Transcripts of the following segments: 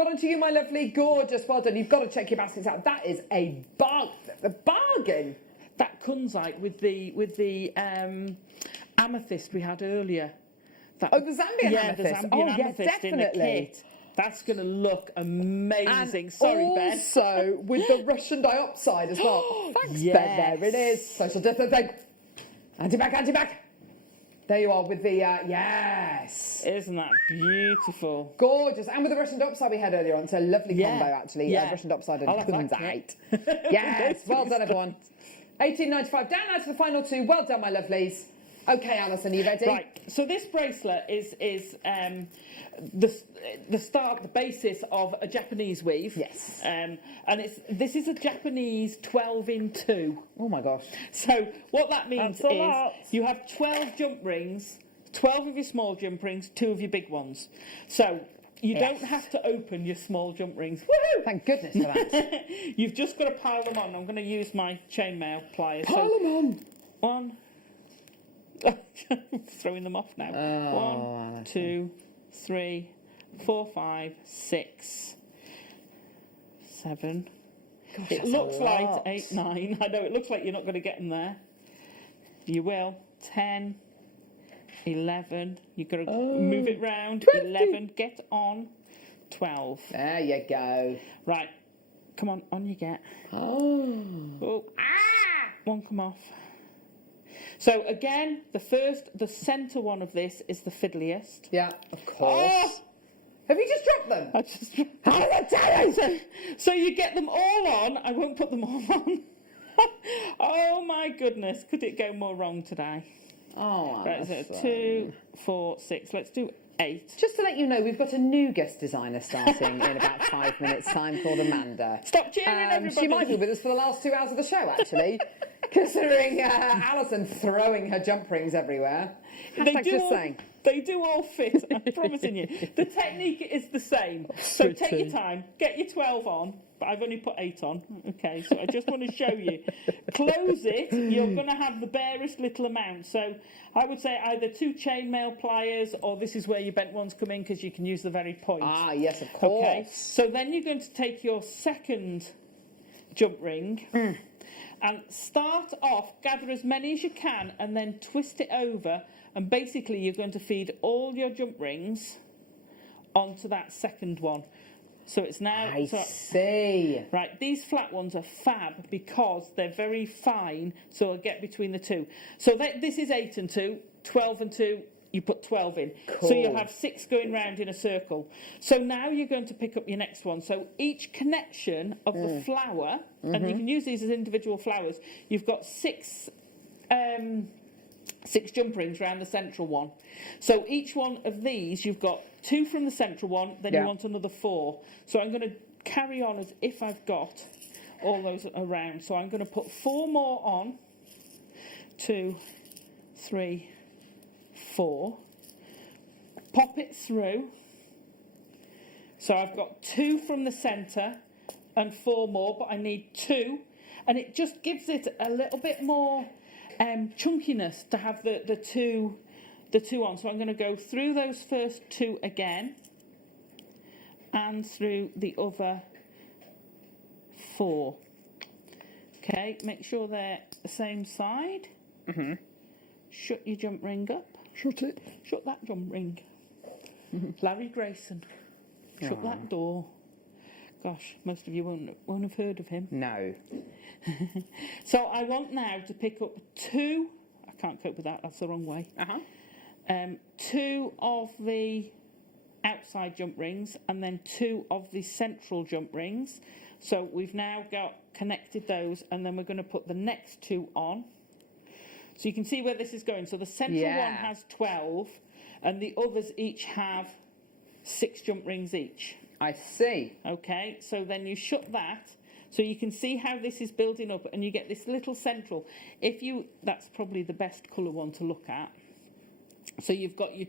Well done to you, my lovely, gorgeous. Well done. You've got to check your baskets out. That is a bargain. That kunzite with the amethyst we had earlier. The Zambian amethyst. The Zambian amethyst definitely. In the kit. That's going to look amazing. And Sorry, Ben. Also with the Russian diopside as well. Thanks, yes. Ben. There it is. Social distancing. Anti-back, anti-back. There you are with the, yes. Isn't that beautiful? Gorgeous. And with the Russian diopside we had earlier on. It's a lovely combo, actually. Yeah. Russian diopside and kunzite. Yes. Yes. Well done, everyone. 18.95. Down now to the final two. Well done, my lovelies. Okay, Alison, are you ready? Right. So this bracelet is the start, the basis of a Japanese weave. Yes. And this is a Japanese 12-in-2. Oh my gosh. So what that means That's a is lot. you have 12 jump rings, 12 of your small jump rings, 2 of your big ones. So you don't have to open your small jump rings. Woohoo! Thank goodness for that. You've just got to pile them on. I'm going to use my chainmail pliers. Pile them on. One. Throwing them off now. Oh, 1, 2, 3, 4, 5, 6, 7. Gosh, It looks like 8, 9. I know it looks like you're not going to get them there. You will. 10, 11. You've got to move it round. 20. 11. Get on. 12. There you go. Right. Come on you get. Oh. One come off. So again, the centre one of this is the fiddliest. Yeah, of course. Oh! Have you just dropped them? I just how did I tell you? So you get them all on. I won't put them all on. Oh my goodness, could it go more wrong today? Oh, right, so 2, 4, 6. Let's do 8. Just to let you know, we've got a new guest designer starting in about 5 minutes' time called Amanda. Stop cheering, everybody. She might be with us for the last 2 hours of the show, actually, considering Alison throwing her jump rings everywhere. They do all fit, I'm promising you. The technique is the same. So take your time, get your 12 on, but I've only put 8 on. Okay, so I just want to show you. Close it, you're going to have the barest little amount. So I would say either 2 chainmail pliers, or this is where your bent ones come in because you can use the very point. Ah, yes, of course. Okay, so then you're going to take your second jump ring and start off, gather as many as you can, and then twist it over. And basically, you're going to feed all your jump rings onto that second one. So it's now... I see. Right, these flat ones are fab because they're very fine, so I'll get between the 2. So this is 8 and 2, 12 and 2, you put 12 in. Cool. So you'll have 6 going round in a circle. So now you're going to pick up your next one. So each connection of the flower, and you can use these as individual flowers, you've got 6 jump rings around the central one. So each one of these, you've got 2 from the central one, then you want another 4. So I'm going to carry on as if I've got all those around. So I'm going to put 4 more on. 2, 3, 4. Pop it through. So I've got 2 from the centre and 4 more, but I need 2. And it just gives it a little bit more chunkiness to have the two on. So I'm going to go through those first 2 again and through the other 4. Okay, make sure they're the same side. Shut your jump ring up. Shut it. Shut that jump ring. Larry Grayson. Shut that door. Gosh, most of you won't have heard of him. No. So I want now to pick up 2. I can't cope with that. That's the wrong way. 2 of the outside jump rings and then 2 of the central jump rings. So we've now got connected those, and then we're going to put the next 2 on. So you can see where this is going. So the central one has 12, and the others each have 6 jump rings each. I see. Okay, so then you shut that. So you can see how this is building up, and you get this little central. That's probably the best colour one to look at. So you've got your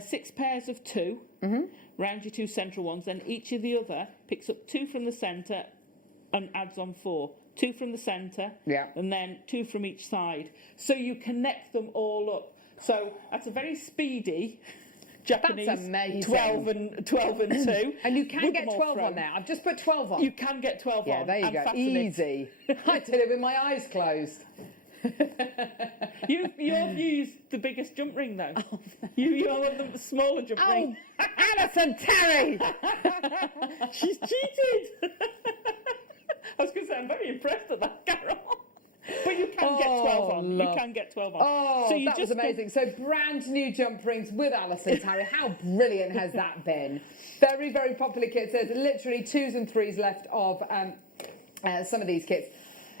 6 pairs of 2 round your 2 central ones. Then each of the other picks up 2 from the centre and adds on 4. 2 from the centre, and then 2 from each side. So you connect them all up. So that's a very speedy Japanese. That's amazing. 12 and 2. And you can With get them all 12 thrown. on there. I've just put 12 on. You can get 12 yeah, on. there you and go. fasten it. Easy. I did it with my eyes closed. You've used the biggest jump ring though. Oh, no. You want the smaller jump ring. Alison Terry! She's cheated. I was going to say, I'm very impressed at that, Carol. But you can get 12 on. Love. You can get 12 on. Oh, so that was amazing. So brand new jump rings with Alison Terry. How brilliant has that been? Very, very popular kits. There's literally 2s and 3s left of some of these kits.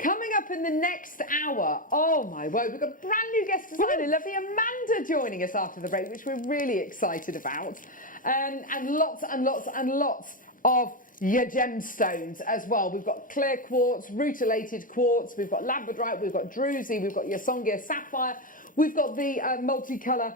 Coming up in the next hour, oh my word, we've got a brand new guest designer, lovely Amanda, joining us after the break, which we're really excited about. And lots and lots and lots of your gemstones as well. We've got clear quartz, rutilated quartz, we've got labradorite, we've got druzy, we've got your Songia sapphire, we've got the multicolour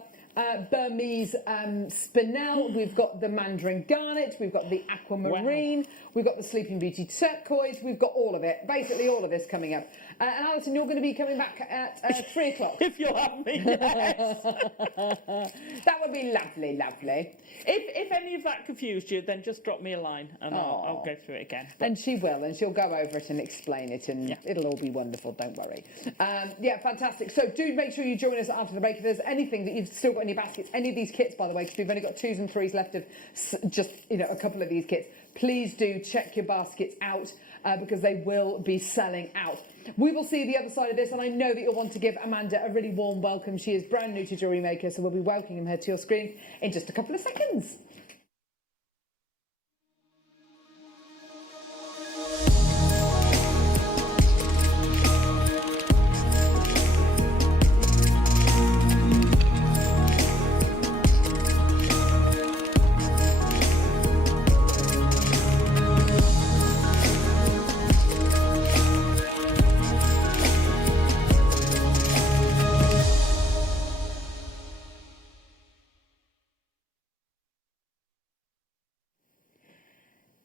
Burmese Spinel, we've got the Mandarin garnet, we've got the aquamarine, we've got the Sleeping Beauty turquoise, we've got all of it, basically all of this coming up. And Alison, you're going to be coming back at 3 o'clock. If you'll have me, yes. That would be lovely, lovely. If any of that confused you, then just drop me a line and I'll go through it again. And she will, and she'll go over it and explain it, and it'll all be wonderful, don't worry. Yeah, fantastic. So do make sure you join us after the break. If there's anything that you've still got in your baskets, any of these kits, by the way, because we've only got 2s and 3s left of just, a couple of these kits, please do check your baskets out because they will be selling out. We will see the other side of this, and I know that you'll want to give Amanda a really warm welcome. She is brand new to JewelleryMaker, so we'll be welcoming her to your screen in just a couple of seconds.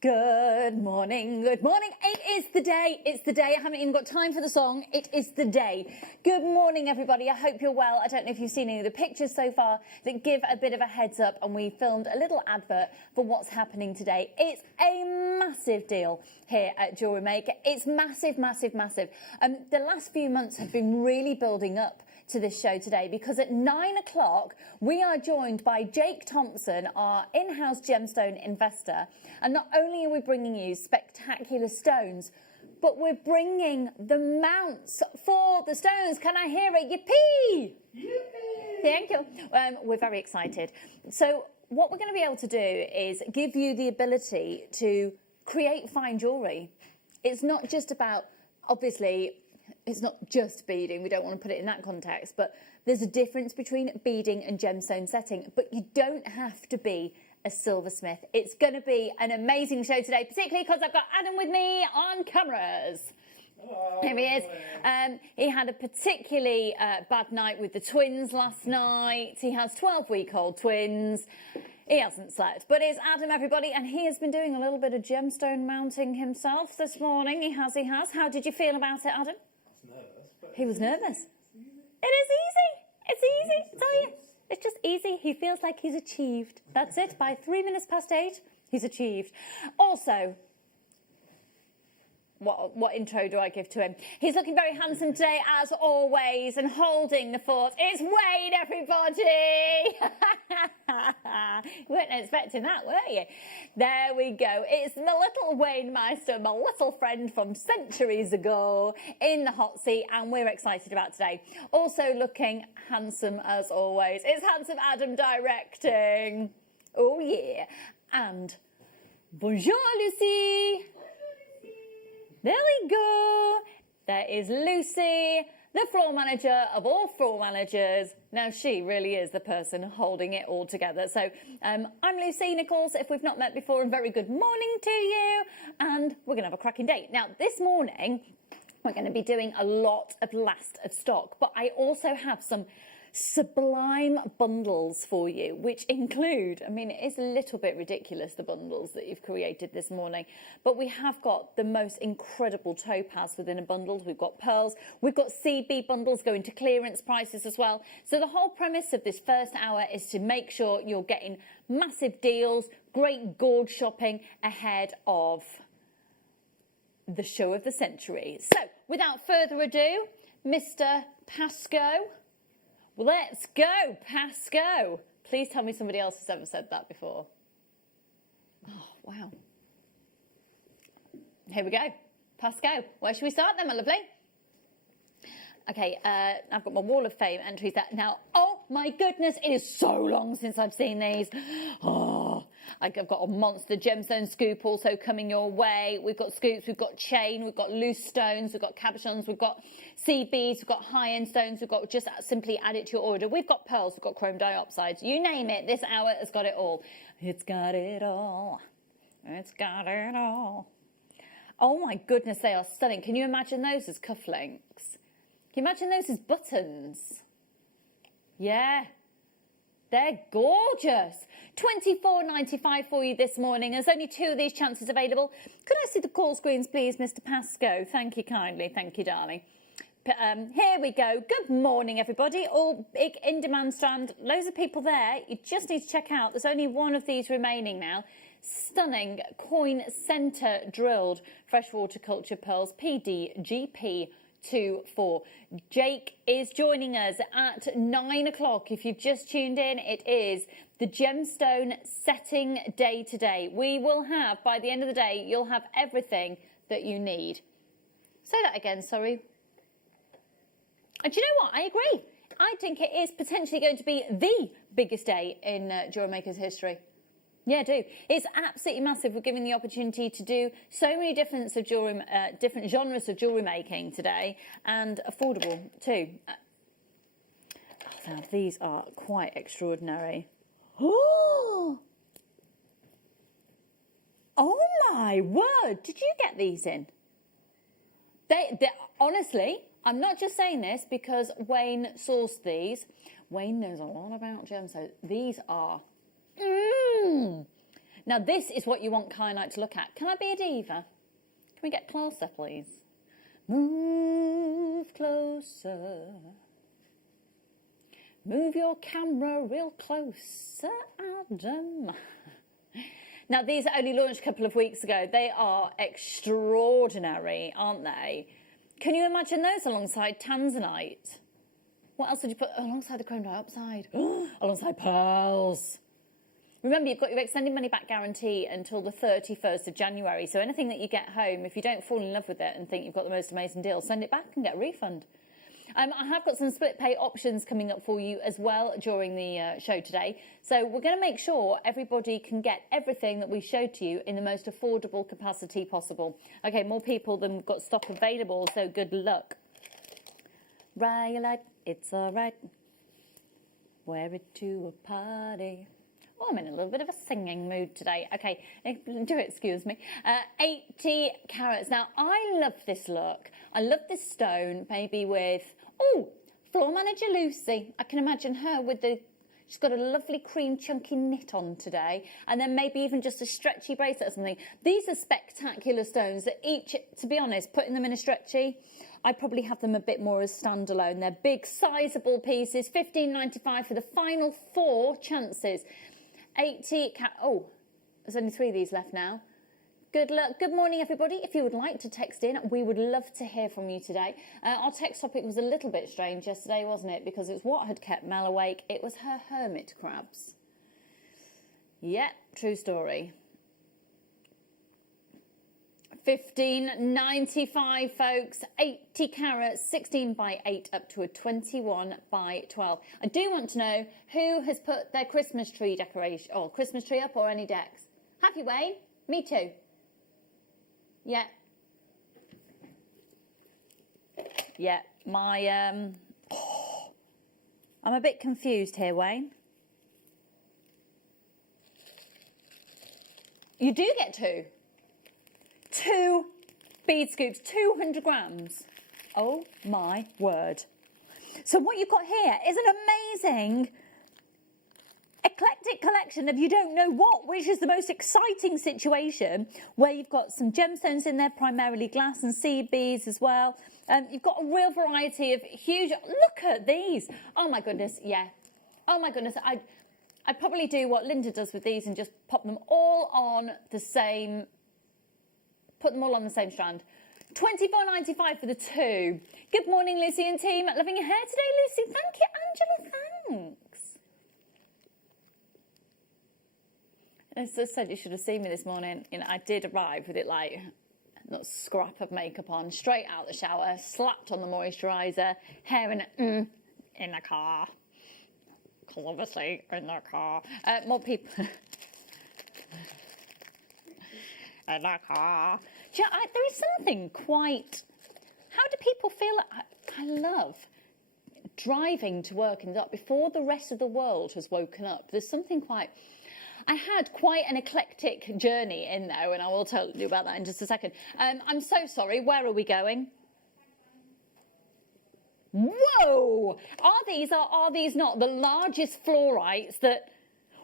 Good morning, good morning. It is the day, it's the day. I haven't even got time for the song. It is the day. Good morning, everybody. I hope you're well. I don't know if you've seen any of the pictures so far that give a bit of a heads up, and we filmed a little advert for what's happening today. It's a massive deal here at JewelleryMaker. It's massive, massive, massive. The last few months have been really building up to this show today, because at 9 o'clock we are joined by Jake Thompson, our in-house gemstone investor, and not only are we bringing you spectacular stones, but we're bringing the mounts for the stones. Can I hear it? Yippee! Yippee! Thank you. We're very excited. So what we're going to be able to do is give you the ability to create fine jewellery. It's not just about, obviously, it's not just beading, we don't want to put it in that context, but there's a difference between beading and gemstone setting, but you don't have to be a silversmith. It's going to be an amazing show today, particularly because I've got Adam with me on cameras. Oh, here he is. He had a particularly bad night with the twins last night. He has 12-week-old twins. He hasn't slept, but it's Adam, everybody, and he has been doing a little bit of gemstone mounting himself this morning. He has. How did you feel about it, Adam? He was nervous. It is easy. It's easy. Tell you. It's just easy. He feels like he's achieved. That's it. By 3 minutes past 8, he's achieved. Also, what intro do I give to him? He's looking very handsome today, as always, and holding the fort. It's Wayne, everybody! You weren't expecting that, were you? There we go. It's my little Wayne Meister, my little friend from centuries ago, in the hot seat, and we're excited about today. Also looking handsome, as always. It's Handsome Adam directing. Oh, yeah. And bonjour, Lucy! There we go. There is Lucy, the floor manager of all floor managers. Now, she really is the person holding it all together. So I'm Lucy Nichols, if we've not met before, and very good morning to you. And we're going to have a cracking day. Now, this morning, we're going to be doing a lot of last of stock, but I also have some sublime bundles for you, which include, I mean, it is a little bit ridiculous, the bundles that you've created this morning, but we have got the most incredible topaz within a bundle. We've got pearls, we've got CB bundles going to clearance prices as well. So the whole premise of this first hour is to make sure you're getting massive deals, great gorge shopping ahead of the show of the century. So without further ado, Mr. Pascoe. Let's go, Pascoe. Please tell me somebody else has ever said that before. Oh, wow. Here we go. Pascoe. Where should we start then, my lovely? Okay, I've got my Wall of Fame entries there. Now, oh my goodness, it is so long since I've seen these. Oh, I've got a monster gemstone scoop also coming your way. We've got scoops, we've got chain, we've got loose stones, we've got cabochons, we've got CBs, we've got high-end stones, we've got just simply add it to your order. We've got pearls, we've got chrome diopsides. You name it, this hour has got it all. It's got it all. It's got it all. Oh my goodness, they are stunning. Can you imagine those as cufflinks? Can you imagine those as buttons? Yeah, they're gorgeous. $24.95 for you this morning. There's only 2 of these chances available. Could I see the call screens, please, Mr. Pascoe? Thank you kindly. Thank you, darling. Here we go. Good morning, everybody. All big in-demand stand. Loads of people there. You just need to check out. There's only 1 of these remaining now. Stunning coin centre drilled freshwater culture pearls. PDGP 24. Jake is joining us at 9 o'clock. If you've just tuned in, it is the gemstone setting day today. We will have, by the end of the day, you'll have everything that you need. Say that again, sorry. And do you know what? I agree. I think it is potentially going to be the biggest day in JewelleryMaker's history. Yeah, I do. It's absolutely massive. We're given the opportunity to do so many different genres of jewellery making today, and affordable too. Now, these are quite extraordinary. Oh my word! Did you get these in? They honestly, I'm not just saying this because Wayne sourced these. Wayne knows a lot about gems, so these are. Now this is what you want Kyanite to look at. Can I be a diva? Can we get closer, please? Move closer. Move your camera real closer, Adam. Now these are only launched a couple of weeks ago. They are extraordinary, aren't they? Can you imagine those alongside tanzanite? What else did you put alongside the chrome diopside? Alongside pearls. Remember, you've got your extended money back guarantee until the 31st of January. So anything that you get home, if you don't fall in love with it and think you've got the most amazing deal, send it back and get a refund. I have got some split pay options coming up for you as well during the show today. So we're going to make sure everybody can get everything that we showed to you in the most affordable capacity possible. Okay, more people than we've got stock available, so good luck. Riot, it's all right. Wear it to a party. Oh, I'm in a little bit of a singing mood today. Okay, do excuse me. 80 carats. Now, I love this look. I love this stone, maybe with, oh, floor manager Lucy. I can imagine her with the, she's got a lovely cream chunky knit on today. And then maybe even just a stretchy bracelet or something. These are spectacular stones that each, to be honest, putting them in a stretchy, I probably have them a bit more as standalone. They're big, sizable pieces. $15.95 for the final 4 chances. 80 oh, there's only 3 of these left now. Good luck. Good morning, everybody. If you would like to text in, we would love to hear from you today. Our text topic was a little bit strange yesterday, wasn't it? Because it's what had kept Mel awake. It was her hermit crabs. Yep, true story. $15.95, folks. 80 carats, 16 by 8 up to a 21 by 12. I do want to know who has put their Christmas tree decoration or Christmas tree up or any decks. Have you, Wayne? Me too. Yeah. Yeah, my I'm a bit confused here, Wayne. You do get 2. 2 bead scoops, 200 grams. Oh my word. So what you've got here is an amazing eclectic collection of you don't know what, which is the most exciting situation, where you've got some gemstones in there, primarily glass and seed beads as well. You've got a real variety of huge, look at these. Oh my goodness, yeah. Oh my goodness, I'd probably do what Linda does with these and just pop them all on the same, put them all on the same strand. $24.95 for the two. Good morning, Lucy and team. Loving your hair today, Lucy. Thank you, Angela. Thanks. As I said, you should have seen me this morning. You know, I did arrive with it like not a scrap of makeup on, straight out the shower, slapped on the moisturiser, hair in the car. Because obviously in the car. More people. In the car. Do you know, there is something quite. How do people feel? I love driving to work in the dark before the rest of the world has woken up. There's something quite. I had quite an eclectic journey in there, and I will tell you about that in just a second. I'm so sorry. Where are we going? Whoa! Are these not the largest fluorites that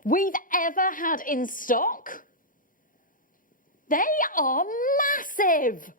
we've ever had in stock? They are massive.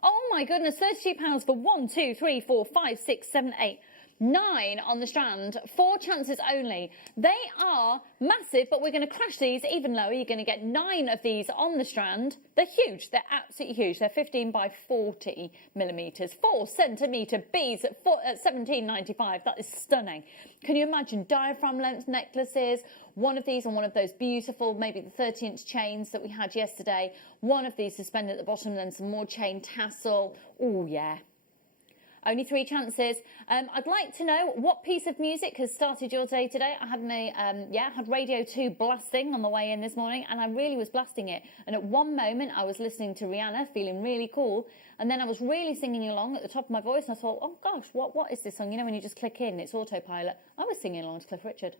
Oh my goodness, £32 for 1, 2, 3, 4, 5, 6, 7, 8, 9 on the strand. 4 chances only. They are massive, but we're going to crash these even lower. You're going to get 9 of these on the strand. They're huge. They're absolutely huge. They're 15 by 40 millimetres. 4 centimetre beads at $17.95. That is stunning. Can you imagine diaphragm length necklaces? One of these on one of those beautiful, maybe the 30-inch chains that we had yesterday. One of these suspended at the bottom, then some more chain tassel. Oh, yeah. Only 3 chances. I'd like to know what piece of music has started your day today. I had had Radio 2 blasting on the way in this morning, and I really was blasting it. And at one moment, I was listening to Rihanna, feeling really cool, and then I was really singing along at the top of my voice, and I thought, oh gosh, what is this song? You know, when you just click in, it's autopilot. I was singing along to Cliff Richard.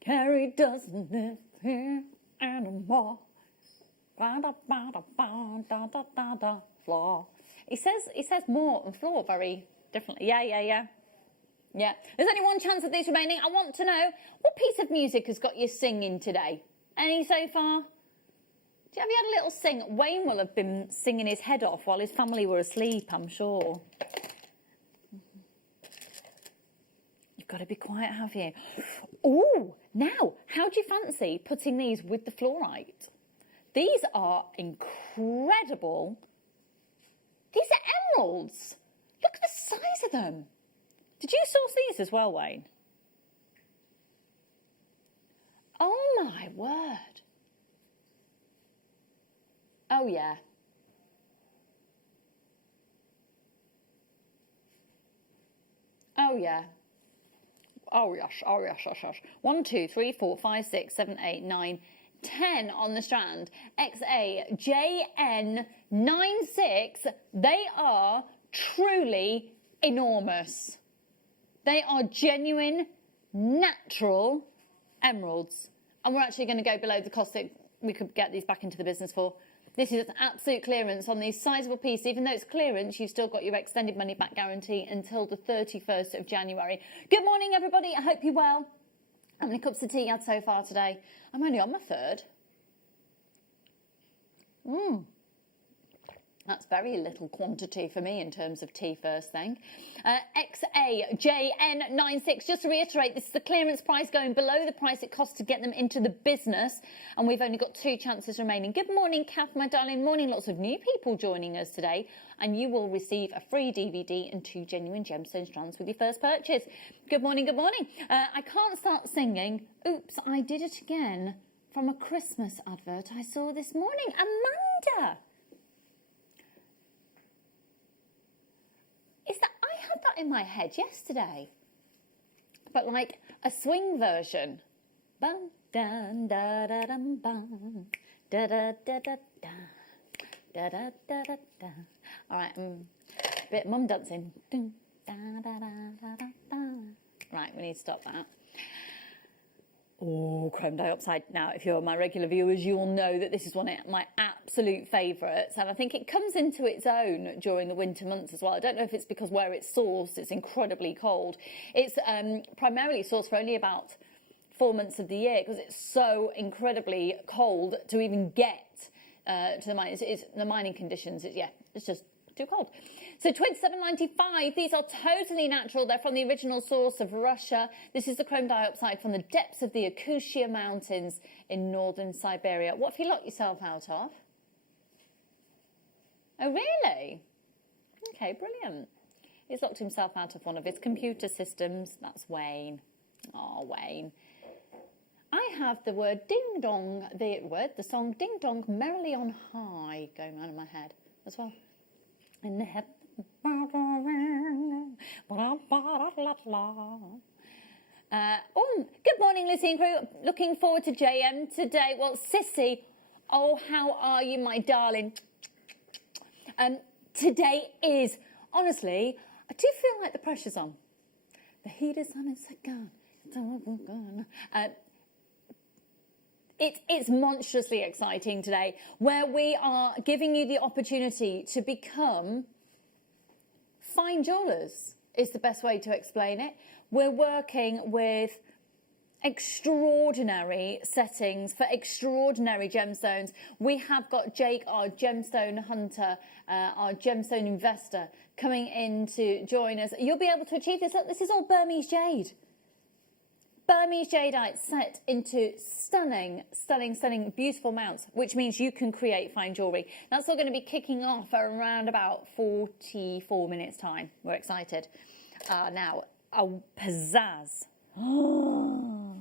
Carrie doesn't live here anymore. Floor. He says more and floor very differently. Yeah. There's only 1 chance of these remaining. I want to know what piece of music has got you singing today? Any so far? Have you had a little sing? Wayne will have been singing his head off while his family were asleep, I'm sure. You've got to be quiet, have you? Oh, now, how do you fancy putting these with the fluorite? These are incredible. These are emeralds. Look at the size of them. Did you source these as well, Wayne? Oh, my word. Oh, yeah. Oh, yeah. Oh, yes. 1, 2, 3, 4, 5, 6, 7, 8, 9, 10 on the strand. XAJN96. They are truly enormous. They are genuine, natural emeralds. And we're actually going to go below the cost that we could get these back into the business for. This is absolute clearance on these sizable pieces. Even though it's clearance, you've still got your extended money back guarantee until the 31st of January. Good morning, everybody. I hope you're well. How many cups of tea you had so far today? I'm only on my 3rd. That's very little quantity for me in terms of tea first thing. XAJN96, just to reiterate, this is the clearance price going below the price it costs to get them into the business. And we've only got 2 chances remaining. Good morning, Kath, my darling. Morning, lots of new people joining us today. And you will receive a free DVD and 2 genuine gemstone strands with your first purchase. Good morning, good morning. I can't start singing. Oops, I did it again from a Christmas advert I saw this morning. Amanda! I had that in my head yesterday, but like a swing version. Bum, dun, da, da, dum, bum, da, da, da, da, da, da, da, da, da, da. All right, a bit of mum dancing. Dun, da, da, da, da, da, da. Right, we need to stop that. Oh, chrome diopside. Now, if you're my regular viewers, you'll know that this is one of my absolute favourites. And I think it comes into its own during the winter months as well. I don't know if it's because where it's sourced, it's incredibly cold. It's primarily sourced for only about 4 months of the year because it's so incredibly cold to even get to the mine. It's the mining conditions. It's just too cold. So $27.95, these are totally natural. They're from the original source of Russia. This is the chrome diopside from the depths of the Yakutia Mountains in northern Siberia. What have you locked yourself out of? Oh, really? Okay, brilliant. He's locked himself out of one of his computer systems. That's Wayne. Oh, Wayne. I have the word ding dong, the song Ding Dong Merrily on High going around in my head as well. In the head. Good morning, Lizzie and crew. Looking forward to JM today. Well, Sissy, oh, how are you, my darling? Today is, honestly, I do feel like the pressure's on. The heat is on, it's gone. It's monstrously exciting today, where we are giving you the opportunity to become fine jewellers, is the best way to explain it. We're working with extraordinary settings for extraordinary gemstones. We have got Jake, our gemstone hunter, our gemstone investor, coming in to join us. You'll be able to achieve this. Look, this is all Burmese jade. Burmese jadeite set into stunning, stunning, stunning, beautiful mounts, which means you can create fine jewellery. That's all going to be kicking off around about 44 minutes' time. We're excited. Now, pizzazz. Oh.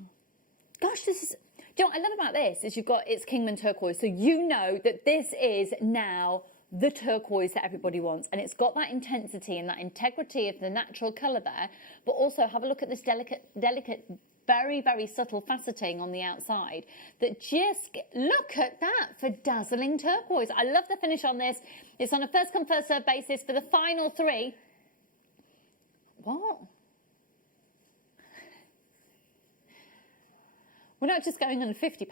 Gosh, this is... Do you know what I love about this? Is it's Kingman turquoise. So you know that this is now the turquoise that everybody wants. And it's got that intensity and that integrity of the natural colour there. But also have a look at this delicate, very, very subtle faceting on the outside that just, look at that for dazzling turquoise. I love the finish on this. It's on a first come, first serve basis for the final three. What? We're not just going under £50.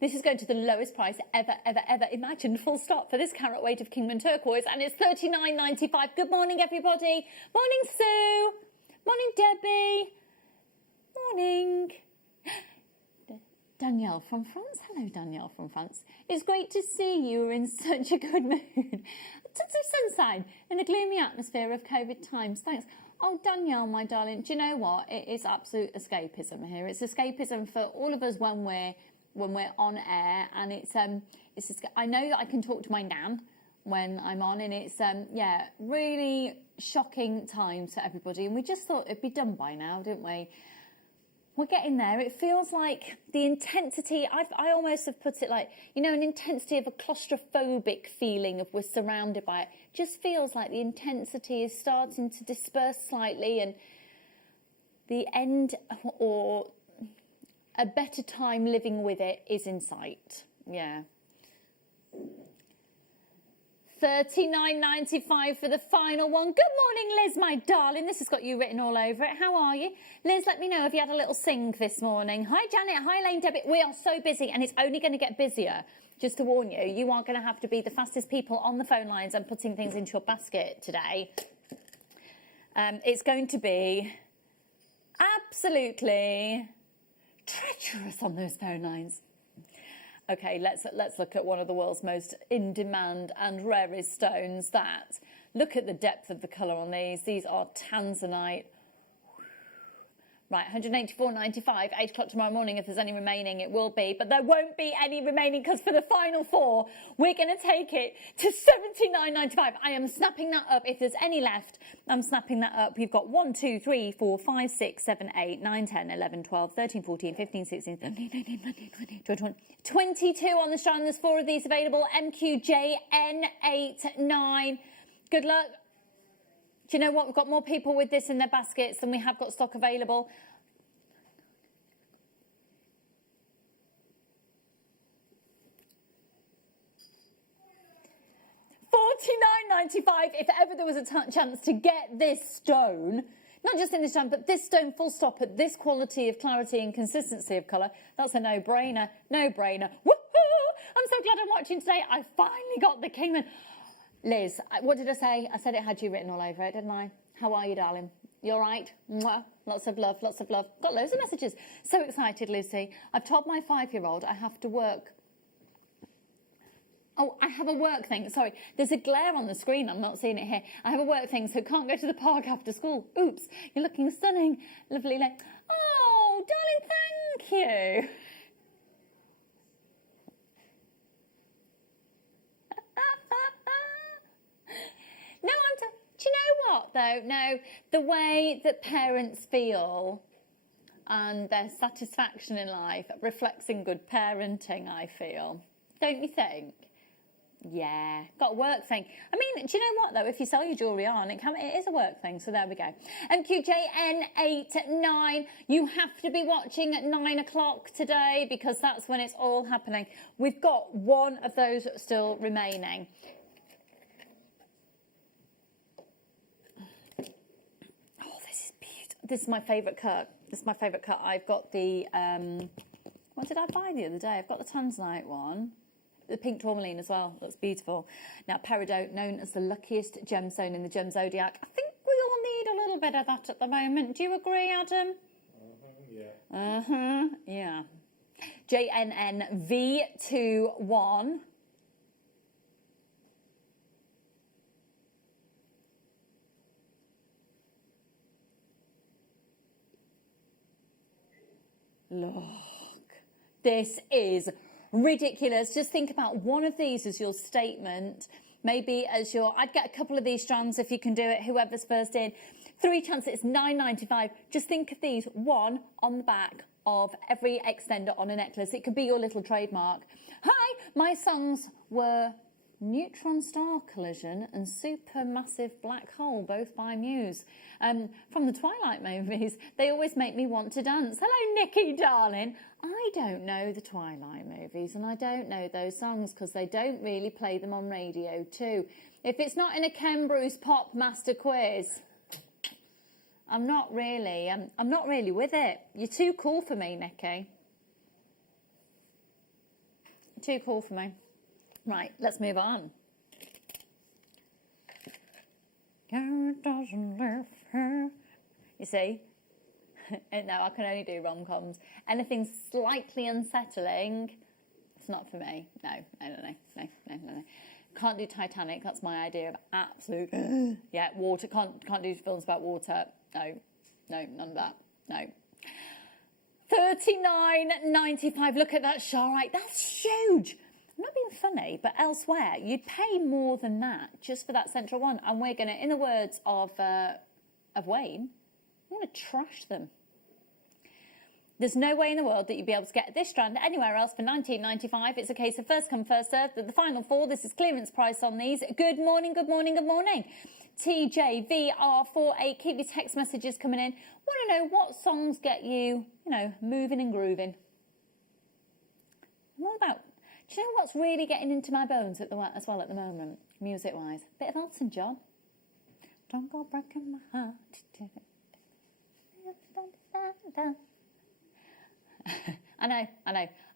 This is going to the lowest price ever imagined, full stop, for this carat weight of Kingman turquoise, and it's $39.95. Good morning, everybody. Morning, Sue. Morning, Debbie. Morning. Danielle from France. Hello, Danielle from France. It's great to see you in such a good mood. Tons of sunshine in the gloomy atmosphere of COVID times. Thanks. Oh, Danielle, my darling, do you know what? It is absolute escapism here. It's escapism for all of us when we're on air, and I know that I can talk to my nan when I'm on, and it's really shocking times for everybody, and we just thought it'd be done by now, didn't we? We're getting there. It feels like the intensity, I almost have put it like, an intensity of a claustrophobic feeling of we're surrounded by it. Just feels like the intensity is starting to disperse slightly, and the end or a better time living with it is in sight. Yeah. $39.95 for the final one. Good morning, Liz, my darling. This has got you written all over it. How are you? Liz, let me know if you had a little sing this morning. Hi, Janet. Hi, Lane Debbie. We are so busy, and it's only going to get busier. Just to warn you, you are going to have to be the fastest people on the phone lines and putting things into your basket today. It's going to be absolutely treacherous on those phone lines. Okay, let's look at one of the world's most in-demand and rarest stones. Look at the depth of the colour on these. These are tanzanite. Right, $184.95, 8 o'clock tomorrow morning. If there's any remaining, it will be. But there won't be any remaining, because for the final four, we're going to take it to $79.95. I am snapping that up. If there's any left, I'm snapping that up. You've got 1, 2, 3, 4, 5, 6, 7, 8, 9, 10, 11, 12, 13, 14, 15, 16, 17, 18, 19, 20, 21, 22 on the strand. There's 4 of these available. MQJN89. Good luck. Do you know what? We've got more people with this in their baskets than we have got stock available. $49.95. If ever there was a chance to get this stone not just in this stone, but this stone full stop at this quality of clarity and consistency of colour. That's a no-brainer, no-brainer. Woohoo! I'm so glad I'm watching today. I finally got the Kingman. Liz, what did I say? I said it had you written all over it, didn't I? How are you, darling? You all right? Mwah. Lots of love, lots of love. Got loads of messages. So excited, Lucy. I've told my 5-year-old I have to work. Oh, I have a work thing. Sorry, there's a glare on the screen. I'm not seeing it here. I have a work thing, so can't go to the park after school. Oops, you're looking stunning. Lovely. Oh, darling, thank you. No, do you know what, though? No, the way that parents feel and their satisfaction in life reflects in good parenting, I feel. Don't you think? Yeah, got a work thing. I mean, do you know what, though? If you sell your jewellery on, it is a work thing, so there we go. QJN89, you have to be watching at 9 o'clock today because that's when it's all happening. We've got one of those still remaining. This is my favourite cut. I've got the, what did I buy the other day? I've got the tanzanite one, the pink tourmaline as well. That's beautiful. Now, peridot, known as the luckiest gemstone in the gem zodiac. I think we all need a little bit of that at the moment. Do you agree, Adam? Yeah. Yeah. JNN V21. Look, this is ridiculous. Just think about one of these as your statement, maybe as your, I'd get a couple of these strands if you can do it, whoever's first in. 3 chances, it's £9.95. Just think of these, one on the back of every extender on a necklace. It could be your little trademark. Hi, my songs were Neutron Star Collision and Supermassive Black Hole, both by Muse. From the Twilight movies, they always make me want to dance. Hello, Nikki, darling. I don't know the Twilight movies and I don't know those songs because they don't really play them on radio too. If it's not in a Ken Bruce Pop Master Quiz, I'm not really with it. You're too cool for me, Nikki. Too cool for me. Right, let's move on. You see? No, I can only do rom-coms. Anything slightly unsettling, it's not for me. No. Can't do Titanic. That's my idea of absolute. Yeah, water. Can't do films about water. No, none of that. No. $39.95. Look at that Charite. That's huge. I'm not being funny, but elsewhere you'd pay more than that just for that central one. And we're going to, in the words of Wayne, I'm going to trash them. There's no way in the world that you'd be able to get this strand anywhere else for £19.95. It's a case of first come, first served. The final 4, this is clearance price on these. Good morning. TJVR48, keep your text messages coming in. Want to know what songs get you, moving and grooving. I'm all about, do you know what's really getting into my bones as well at the moment, music-wise? Bit of Elton John. Don't go breaking my heart. I know.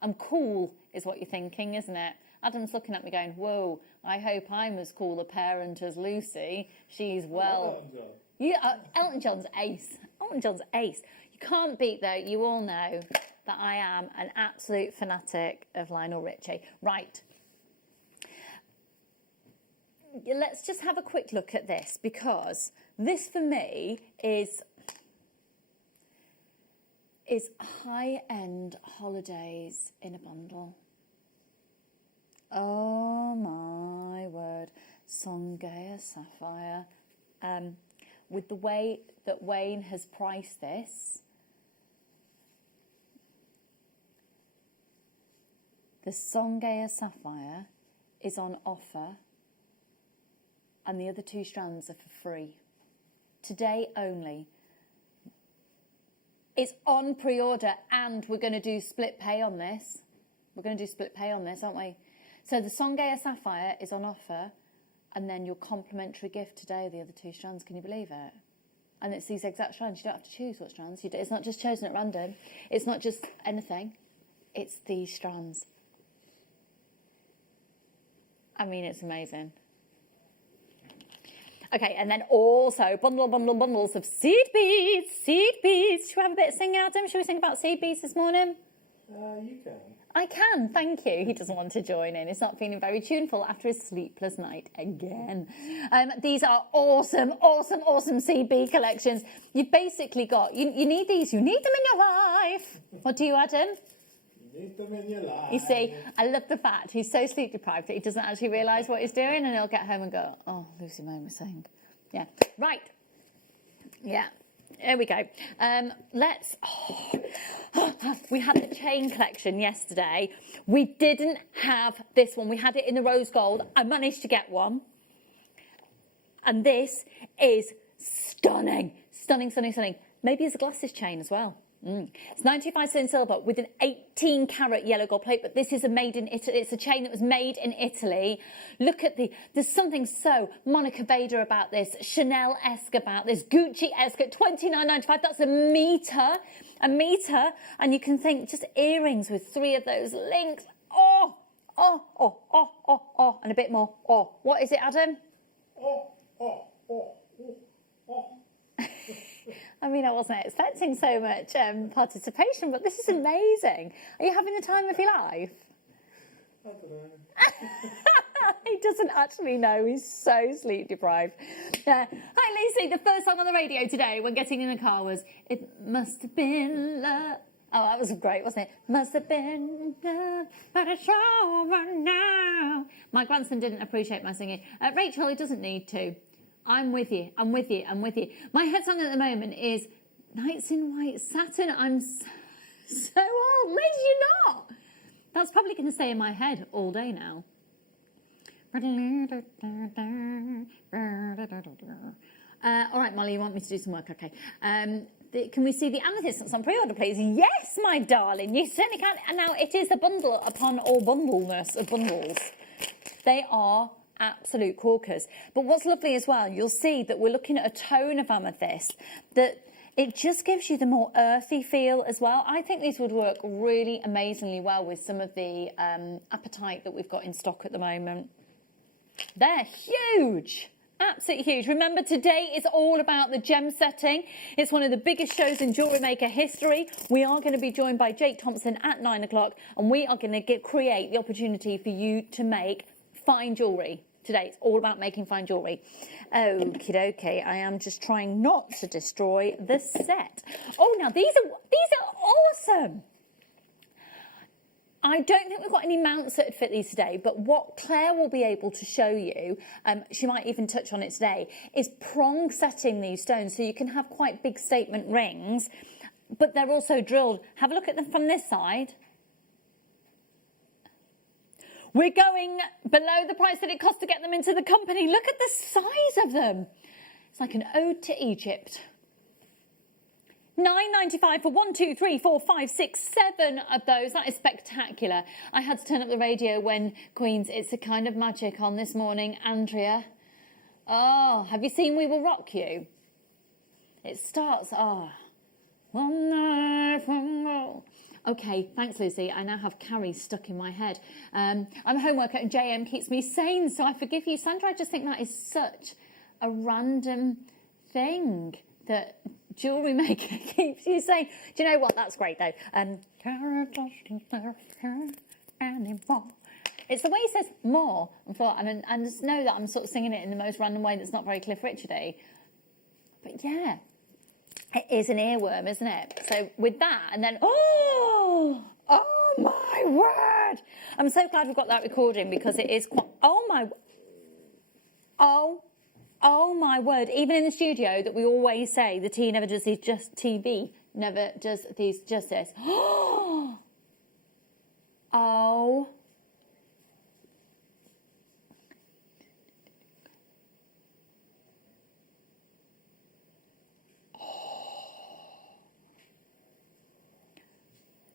I'm cool is what you're thinking, isn't it? Adam's looking at me going, whoa, I hope I'm as cool a parent as Lucy. She's well... Elton John's ace. Elton John's ace. You can't beat, though, you all know that I am an absolute fanatic of Lionel Richie. Right. Let's just have a quick look at this, because this, for me, is high-end holidays in a bundle. Oh, my word. Songeia Sapphire. With the way that Wayne has priced this, the Songeia Sapphire is on offer and the other 2 strands are for free. Today only. It's on pre-order and we're going to do split pay on this. We're going to do split pay on this, aren't we? So the Songeia Sapphire is on offer and then your complimentary gift today, the other 2 strands. Can you believe it? And it's these exact strands. You don't have to choose what strands. It's not just chosen at random. It's not just anything. It's these strands. I mean, it's amazing. Okay, and then also bundles of seed beads. Seed beads. Should we have a bit of singing, Adam? Should we sing about seed beads this morning? You can. I can, thank you. He doesn't want to join in. He's not feeling very tuneful after his sleepless night again. These are awesome, awesome, awesome seed bead collections. You've basically got, you need these, you need them in your life. What do you, Adam? You need them in your life. You see, I love the fact he's so sleep deprived that he doesn't actually realise what he's doing, and he'll get home and go, oh, Lucy May was saying. Yeah, right. Yeah. There we go. We had the chain collection yesterday. We didn't have this one. We had it in the rose gold. I managed to get one. And this is stunning. Stunning, stunning, stunning. Maybe it's a glasses chain as well. It's 95% silver with an 18 carat yellow gold plate, but this is a made in Italy. It's a chain that was made in Italy. Look at there's something so Monica Bader about this, Chanel-esque about this, Gucci-esque at $29.95. That's a metre, and you can think just earrings with 3 of those links. Oh, and a bit more. Oh, what is it, Adam? Oh. I mean, I wasn't expecting so much participation, but this is amazing. Are you having the time of your life? I don't know. He doesn't actually know. He's so sleep deprived. Hi, Lucy. The first song on the radio today when getting in the car was "It Must Have Been Love." Oh, that was great, wasn't it? Must have been love, but it's over now. My grandson didn't appreciate my singing. Rachel, he doesn't need to. I'm with you. I'm with you. I'm with you. My head song at the moment is Nights in White Satin. I'm so old. Liz, you're not. That's probably going to stay in my head all day now. All right, Molly, you want me to do some work? Okay. Can we see the amethyst that's on pre-order, please? Yes, my darling. You certainly can. And now it is a bundle upon all bundleness of bundles. They are absolute corkers. But what's lovely as well, you'll see that we're looking at a tone of amethyst that it just gives you the more earthy feel as well. I think these would work really amazingly well with some of the apatite that we've got in stock at the moment. They're huge. Absolutely huge. Remember, today is all about the gem setting. It's one of the biggest shows in Jewellery Maker history. We are going to be joined by Jake Thompson at 9 o'clock, and we are going to create the opportunity for you to make fine jewellery. Today it's all about making fine jewellery. Okie dokie. I am just trying not to destroy the set. Oh, now these are awesome. I don't think we've got any mounts that would fit these today, but what Claire will be able to show you, she might even touch on it today, is prong setting these stones so you can have quite big statement rings, but they're also drilled. Have a look at them from this side. We're going below the price that it costs to get them into the company. Look at the size of them. It's like an ode to Egypt. $9.95 for 1, 2, 3, 4, 5, 6, 7 of those. That is spectacular. I had to turn up the radio when Queen's It's a Kind of Magic on this morning. Andrea. Oh, have you seen We Will Rock You? It starts, one night, one more. Okay, thanks, Lucy. I now have Carrie stuck in my head. I'm a home worker and JM keeps me sane, so I forgive you. Sandra, I just think that is such a random thing that Jewellery Maker keeps you sane. Do you know what? That's great, though. It's the way he says more. And I just know that I'm sort of singing it in the most random way that's not very Cliff Richardy. But yeah. It is an earworm, isn't it? So with that, and then, oh my word. I'm so glad we've got that recording because it is quite, oh my word. Even in the studio that we always say the T never does these just TB, never does these justice. Oh.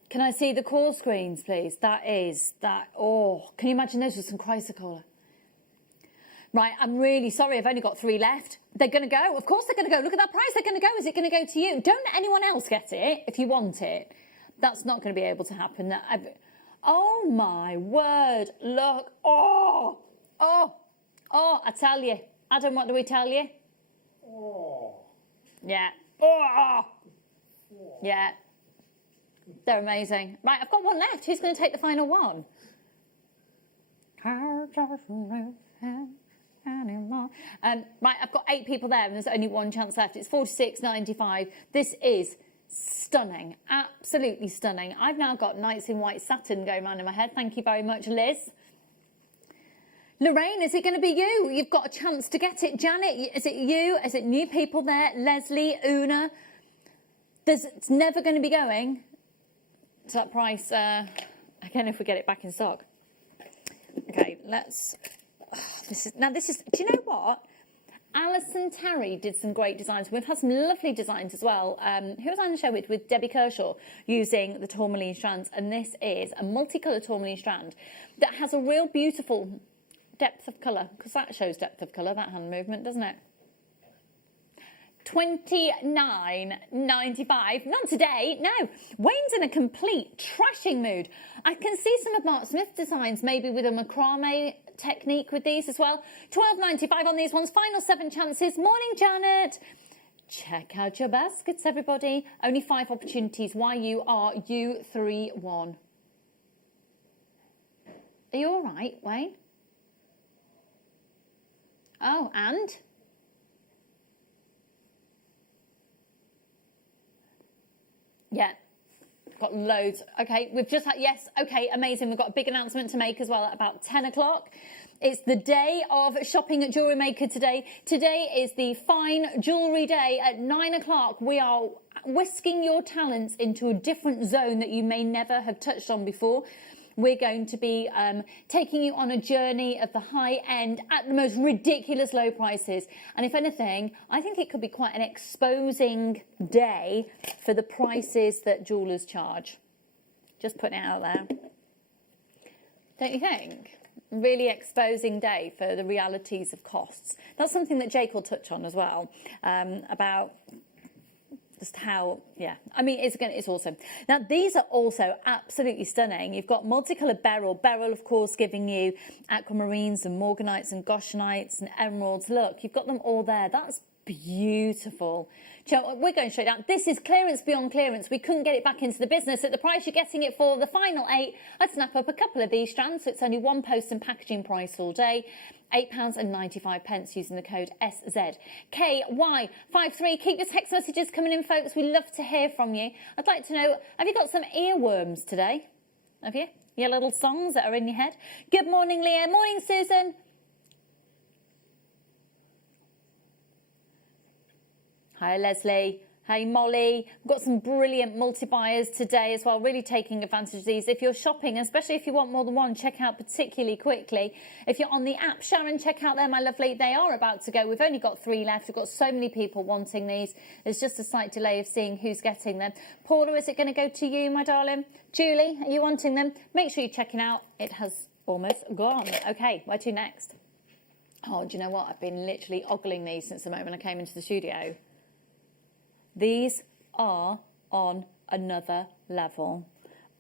Can I see the core screens, please? Can you imagine those with some chrysocolla? Right, I'm really sorry, I've only got 3 left. They're going to go. Of course they're going to go. Look at that price. They're going to go. Is it going to go to you? Don't let anyone else get it if you want it. That's not going to be able to happen. Oh, my word. Look. Oh, I tell you. Adam, what do we tell you? Oh. Yeah. Oh. Yeah. They're amazing. Right, I've got one left. Who's going to take the final one? Right, I've got 8 people there and there's only one chance left. It's 46.95. This is stunning. Absolutely stunning. I've now got Knights in White Satin going round in my head. Thank you very much, Liz. Lorraine, is it going to be you? You've got a chance to get it. Janet, is it you? Is it new people there? Leslie, Una? It's never going to be going to that price again if we get it back in stock. Okay, let's... This is, do you know what? Alison Terry did some great designs. We've had some lovely designs as well. Who was I on the show with Debbie Kershaw using the tourmaline strands. And this is a multicoloured tourmaline strand that has a real beautiful depth of colour, because that shows depth of colour, that hand movement, doesn't it? $29.95. Not today, no. Wayne's in a complete trashing mood. I can see some of Mark Smith's designs, maybe with a macrame technique with these as well. $12.95 on these ones. Final 7 chances. Morning, Janet. Check out your baskets, everybody. Only 5 opportunities. YURU31. Are you all right, Wayne? Oh, and? Yeah, got loads. Okay, we've just had, yes, okay, amazing. We've got a big announcement to make as well at about 10 o'clock. It's the day of shopping at JewelleryMaker today. Today is the fine jewellery day at 9 o'clock. We are whisking your talents into a different zone that you may never have touched on before. We're going to be taking you on a journey of the high end at the most ridiculous low prices. And if anything, I think it could be quite an exposing day for the prices that jewellers charge. Just putting it out there. Don't you think? Really exposing day for the realities of costs. That's something that Jake will touch on as well, about just how, yeah, I mean, it's awesome. Now, these are also absolutely stunning. You've got multicoloured beryl. Beryl, of course, giving you aquamarines and morganites and goshenites and emeralds. Look, you've got them all there. That's beautiful. Do you know, we're going straight down. This is clearance beyond clearance. We couldn't get it back into the business at the price you're getting it for. The final 8, I'd snap up a couple of these strands, so it's only 1 post and packaging price all day. £8.95 using the code SZKY53. Keep your text messages coming in, folks. We love to hear from you. I'd like to know, have you got some earworms today? Have you? Your little songs that are in your head? Good morning, Leah. Morning, Susan. Hi, Leslie. Hey, Molly. We've got some brilliant multi-buyers today as well, really taking advantage of these. If you're shopping, especially if you want more than one, check out particularly quickly. If you're on the app, Sharon, check out there, my lovely. They are about to go. We've only got 3 left. We've got so many people wanting these. There's just a slight delay of seeing who's getting them. Paula, is it going to go to you, my darling? Julie, are you wanting them? Make sure you're checking out. It has almost gone. Okay, where to next? Oh, do you know what? I've been literally ogling these since the moment I came into the studio. These are on another level.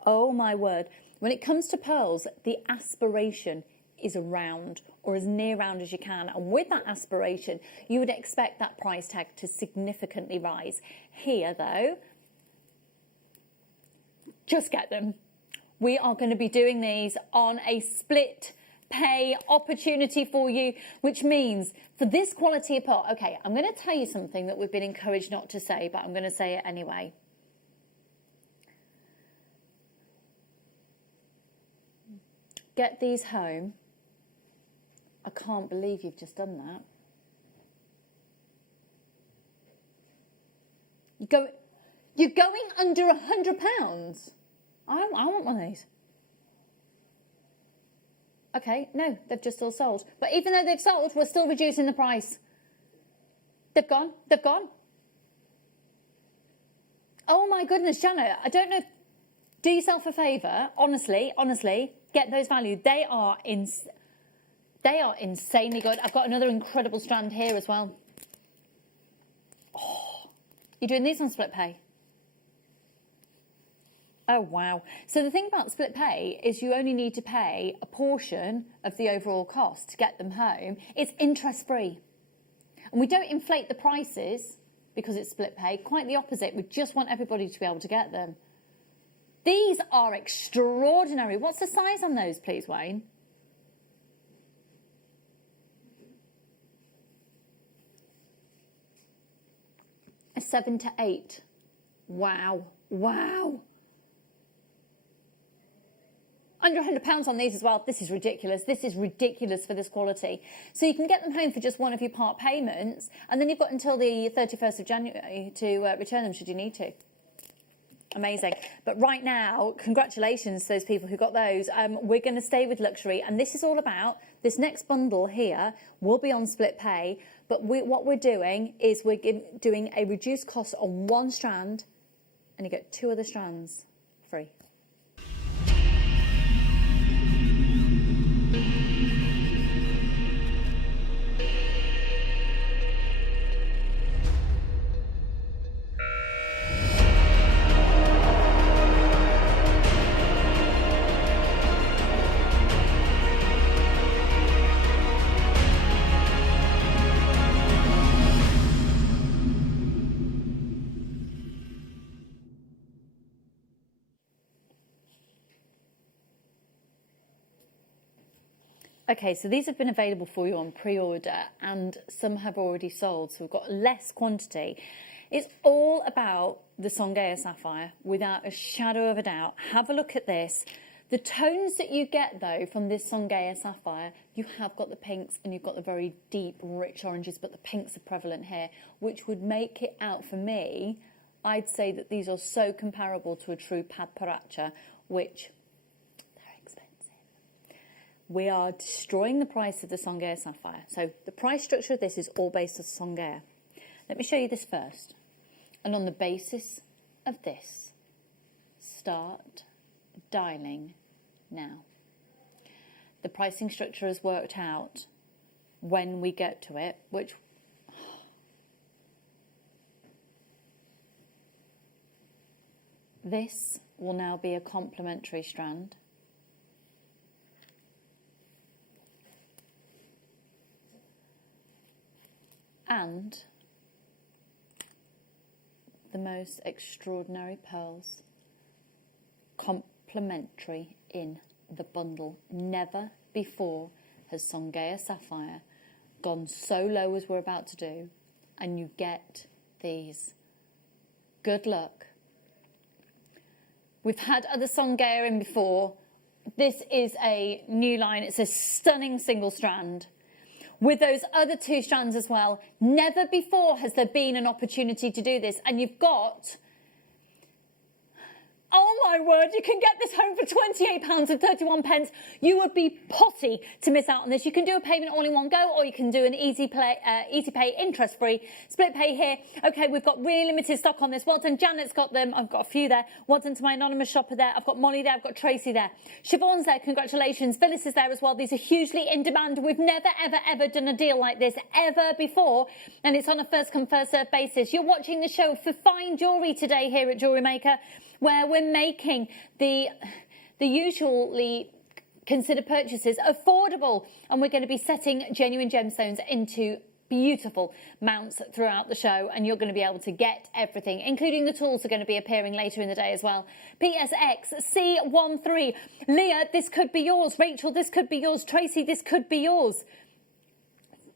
Oh my word. When it comes to pearls, the aspiration is around, or as near round as you can. And with that aspiration, you would expect that price tag to significantly rise. Here though, just get them. We are going to be doing these on a split pay opportunity for you, which means for this quality of pearl, okay, I'm going to tell you something that we've been encouraged not to say, but I'm going to say it anyway. Get these home. I can't believe you've just done that. You're going under £100. I want one of these. Okay, no, they've just all sold. But even though they've sold, we're still reducing the price. They've gone. They've gone. Oh my goodness, Janet, I don't know. Do yourself a favour. Honestly, get those valued. They are insanely good. I've got another incredible strand here as well. Oh, you're doing these on split pay? Oh, wow. So the thing about split pay is you only need to pay a portion of the overall cost to get them home. It's interest free. And we don't inflate the prices because it's split pay. Quite the opposite. We just want everybody to be able to get them. These are extraordinary. What's the size on those, please, Wayne? A 7 to 8. Wow. Wow. Under £100 on these as well. This is ridiculous. This is ridiculous for this quality. So you can get them home for just one of your part payments, and then you've got until the 31st of January to return them should you need to. Amazing. But right now, congratulations to those people who got those. We're going to stay with luxury, and this is all about, this next bundle here will be on split pay, but what we're doing is we're doing a reduced cost on one strand, and you get 2 other strands free. Okay, so these have been available for you on pre-order and some have already sold, so we've got less quantity. It's all about the Songhai sapphire, without a shadow of a doubt. Have a look at this. The tones that you get, though, from this Songhai sapphire, you have got the pinks and you've got the very deep, rich oranges, but the pinks are prevalent here, which would make it out for me. I'd say that these are so comparable to a true Padparacha, which we are destroying the price of the Songhai sapphire. So the price structure of this is all based on Songhai. Let me show you this first. And on the basis of this, start dialing now. The pricing structure is worked out when we get to it, which this will now be a complementary strand. And the most extraordinary pearls, complementary in the bundle. Never before has Songhai sapphire gone so low as we're about to do, and you get these. Good luck. We've had other Songhai in before. This is a new line. It's a stunning single strand. With those other 2 strands as well. Never before has there been an opportunity to do this. And you've got, oh my word, you can get this home for £28.31. You would be potty to miss out on this. You can do a payment all in one go, or you can do an easy pay, interest-free, split pay here. Okay, we've got really limited stock on this. Well done, Janet's got them. I've got a few there. Well done to my anonymous shopper there. I've got Molly there. I've got Tracy there. Siobhan's there. Congratulations. Phyllis is there as well. These are hugely in demand. We've never, ever, ever done a deal like this ever before, and it's on a first-come, first-served basis. You're watching the show for fine jewellery today here at JewelleryMaker, where we're making the usually considered purchases affordable, and we're going to be setting genuine gemstones into beautiful mounts throughout the show, and you're going to be able to get everything, including the tools are going to be appearing later in the day as well. PSX C13, Leah, this could be yours. Rachel, this could be yours. Tracy, this could be yours.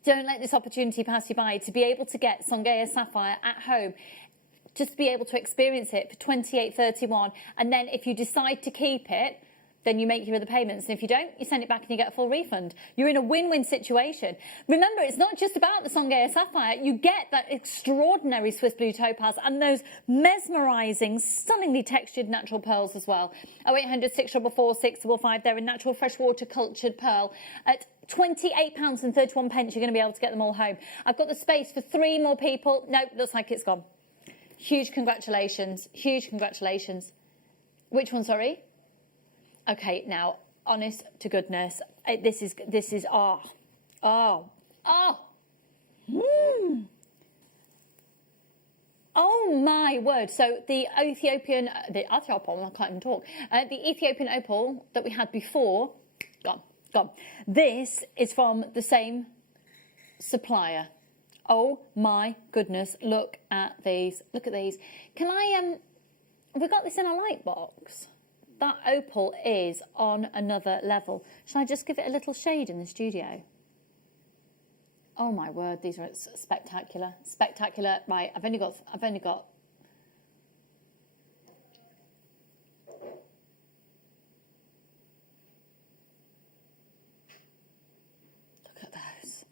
Don't let this opportunity pass you by to be able to get Songhai sapphire at home. Just to be able to experience it for $28.31, and then if you decide to keep it, then you make your other payments, and if you don't, you send it back and you get a full refund. You're in a win-win situation. Remember, it's not just about the Songhai sapphire. You get that extraordinary Swiss blue topaz and those mesmerising, stunningly textured natural pearls as well. 0800 644 655. They're a natural freshwater cultured pearl at £28.31. You're going to be able to get them all home. I've got the space for 3 more people. Nope, looks like it's gone. Huge congratulations. Huge congratulations. Which one, sorry? Okay, now, honest to goodness, this is, Oh my word. So the Ethiopian, I can't even talk. The Ethiopian opal that we had before, gone. This is from the same supplier. Oh my goodness, look at these. Look at these. Can I, we got this in a light box. That opal is on another level. Shall I just give it a little shade in the studio? Oh my word, these are spectacular, spectacular. Right, I've only got. Look at those.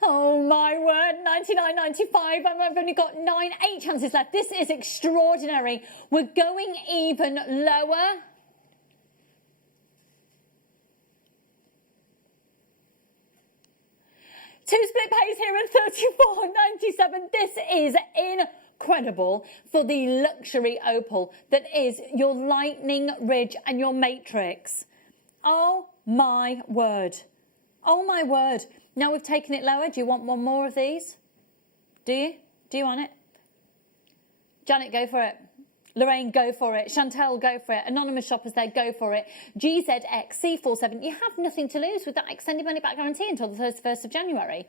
Oh my word, 99.95. I've only got 8 chances left. This is extraordinary. We're going even lower. Two split pays here at 34.97. This is incredible for the luxury opal that is your lightning ridge and your matrix. Oh my word. Oh my word. Now we've taken it lower. Do you want one more of these? Do you? Do you want it? Janet, go for it. Lorraine, go for it. Chantel, go for it. Anonymous shoppers there, go for it. GZXC47, you have nothing to lose with that extended money back guarantee until the 31st of January.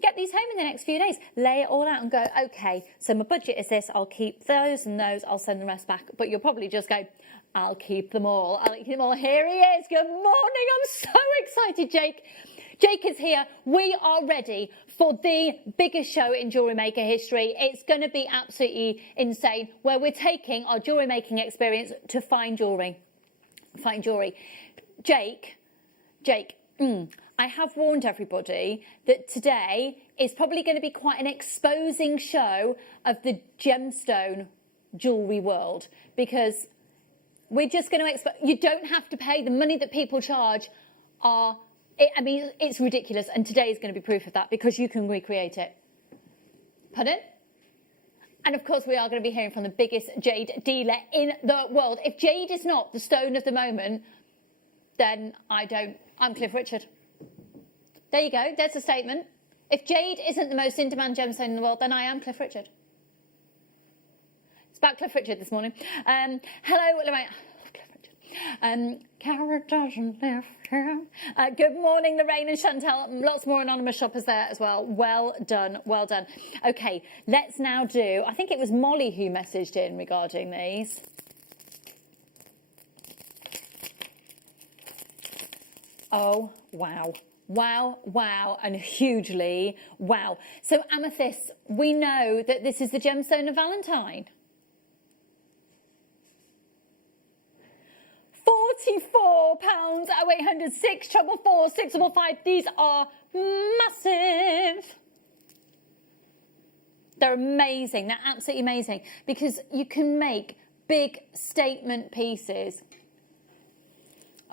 Get these home in the next few days. Lay it all out and go, okay, so my budget is this. I'll keep those and those. I'll send the rest back. But you'll probably just go, I'll keep them all. I'll keep them all. Here he is. Good morning. I'm so excited, Jake. Jake is here. We are ready for the biggest show in jewellery maker history. It's going to be absolutely insane, where we're taking our jewellery making experience to fine jewellery. Fine jewellery. Jake, I have warned everybody that today is probably going to be quite an exposing show of the gemstone jewellery world, because we're just going to expose. You don't have to pay. The money that people charge are... I mean, it's ridiculous, and today is going to be proof of that, because you can recreate it. Pardon? And of course, we are going to be hearing from the biggest jade dealer in the world. If jade is not the stone of the moment, then I'm Cliff Richard. There you go, there's a statement. If jade isn't the most in-demand gemstone in the world, then I am Cliff Richard. It's about Cliff Richard this morning. Hello, Lorraine. Cara doesn't live here. Good morning, Lorraine and Chantel. Lots more anonymous shoppers there as well. Well done, well done. Okay, let's now do, I think it was Molly who messaged in regarding these. Oh, wow. Wow, wow, and hugely wow. So Amethyst, we know that this is the gemstone of Valentine. £44, 0800 644 655. These are massive. They're amazing. They're absolutely amazing, because you can make big statement pieces.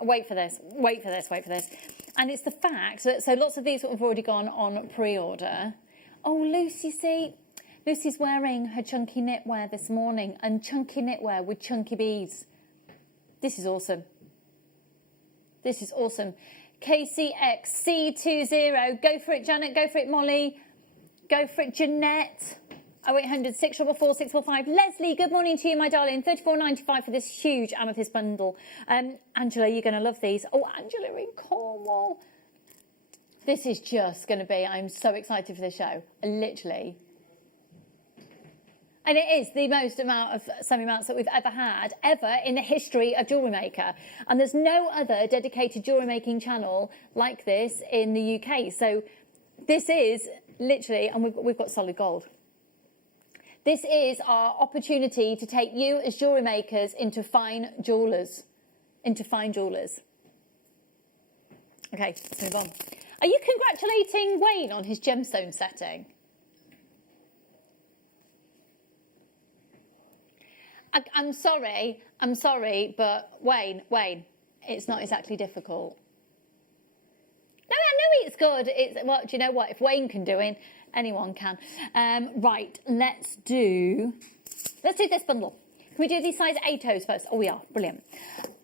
Wait for this. Wait for this. Wait for this. And it's the fact that, so lots of these have already gone on pre-order. Oh, Lucy, see, Lucy's wearing her chunky knitwear this morning, and chunky knitwear with chunky beads. This is awesome. This is awesome. KCXC20. Go for it, Janet. Go for it, Molly. Go for it, Jeanette. 0800 644 645. Leslie, good morning to you, my darling. £34.95 for this huge amethyst bundle. Angela, you're going to love these. Oh, Angela in Cornwall. This is just going to be, I'm so excited for this show. Literally. And it is the most amount of semi-mounts that we've ever had, ever in the history of Jewellery Maker. And there's no other dedicated jewellery making channel like this in the UK. So this is literally, and we've got solid gold. This is our opportunity to take you as jewellery makers into fine jewellers. Into fine jewellers. Okay, let's move on. Are you congratulating Wayne on his gemstone setting? I'm sorry, but Wayne, it's not exactly difficult. No, I know it's good. Well, do you know what? If Wayne can do it, anyone can. Right, let's do this bundle. Can we do these size 8s first? Oh, we are. Brilliant.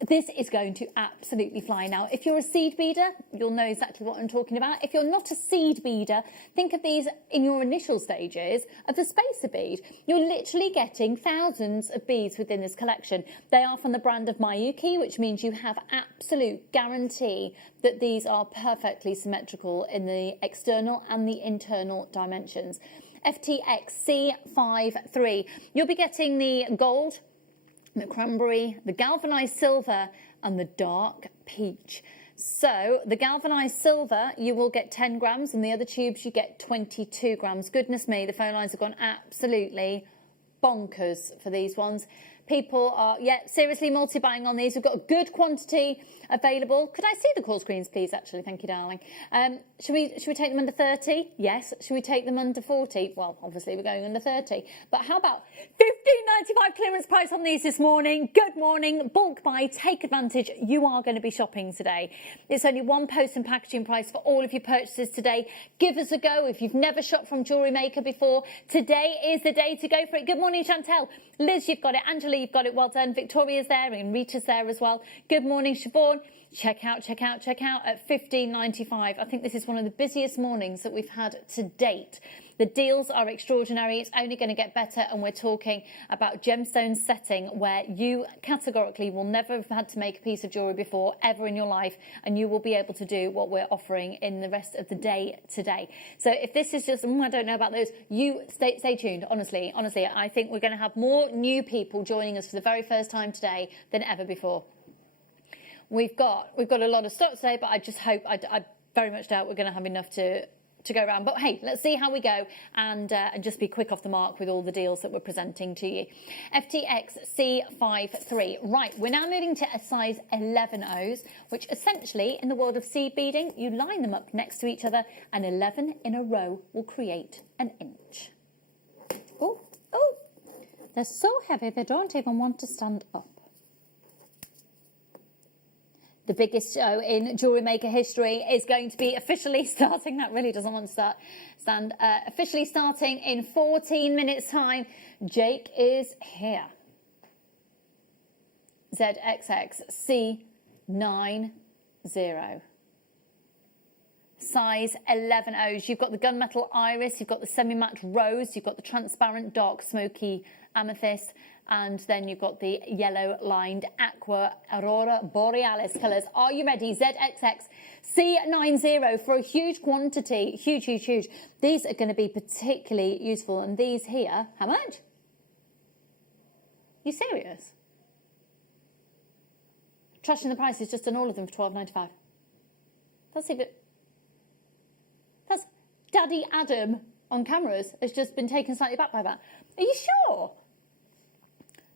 This is going to absolutely fly. Now, if you're a seed beader, you'll know exactly what I'm talking about. If you're not a seed beader, think of these in your initial stages of the spacer bead. You're literally getting thousands of beads within this collection. They are from the brand of Miyuki, which means you have absolute guarantee that these are perfectly symmetrical in the external and the internal dimensions. FTX C53. You'll be getting the gold, the cranberry, the galvanized silver and the dark peach. So the galvanized silver, you will get 10 grams, and the other tubes you get 22 grams. Goodness me, the phone lines have gone absolutely bonkers for these ones. People are, seriously multi-buying on these. We've got a good quantity available. Could I see the call screens, please, actually? Thank you, darling. Should we take them under 30? Yes. Should we take them under 40? Well, obviously, we're going under 30. But how about $15.95 clearance price on these this morning? Good morning. Bulk buy. Take advantage. You are going to be shopping today. It's only one post and packaging price for all of your purchases today. Give us a go. If you've never shopped from Jewellery Maker before, today is the day to go for it. Good morning, Chantel. Liz, you've got it. Angela, you've got it. Well done. Victoria's there and Rita's there as well. Good morning, Siobhan. Check out at $15.95. I think this is one of the busiest mornings that we've had to date. The deals are extraordinary. It's only going to get better, and we're talking about gemstone setting where you categorically will never have had to make a piece of jewellery before ever in your life, and you will be able to do what we're offering in the rest of the day today. So if this is just, I don't know about those, you stay tuned. Honestly, I think we're going to have more new people joining us for the very first time today than ever before. We've got a lot of stock today, but I just hope, I very much doubt we're going to have enough to go around. But hey, let's see how we go and just be quick off the mark with all the deals that we're presenting to you. FTX C53. Right, we're now moving to a size 11 which essentially in the world of seed beading, you line them up next to each other and 11 in a row will create an inch. Oh, they're so heavy they don't even want to stand up. The biggest show in Jewellery Maker history is going to be officially starting. That really doesn't want to stand. Officially starting in 14 minutes' time. Jake is here. ZXX C90. Size 11 You've got the gunmetal iris, you've got the semi-matte rose, you've got the transparent dark smoky amethyst, and then you've got the yellow lined aqua aurora borealis colours. Are you ready? ZXX C90 for a huge quantity. Huge. These are going to be particularly useful, and these here, how much? You serious? Trashing the prices just on all of them for $12.95. That's Daddy Adam on cameras has just been taken slightly back by that. Are you sure?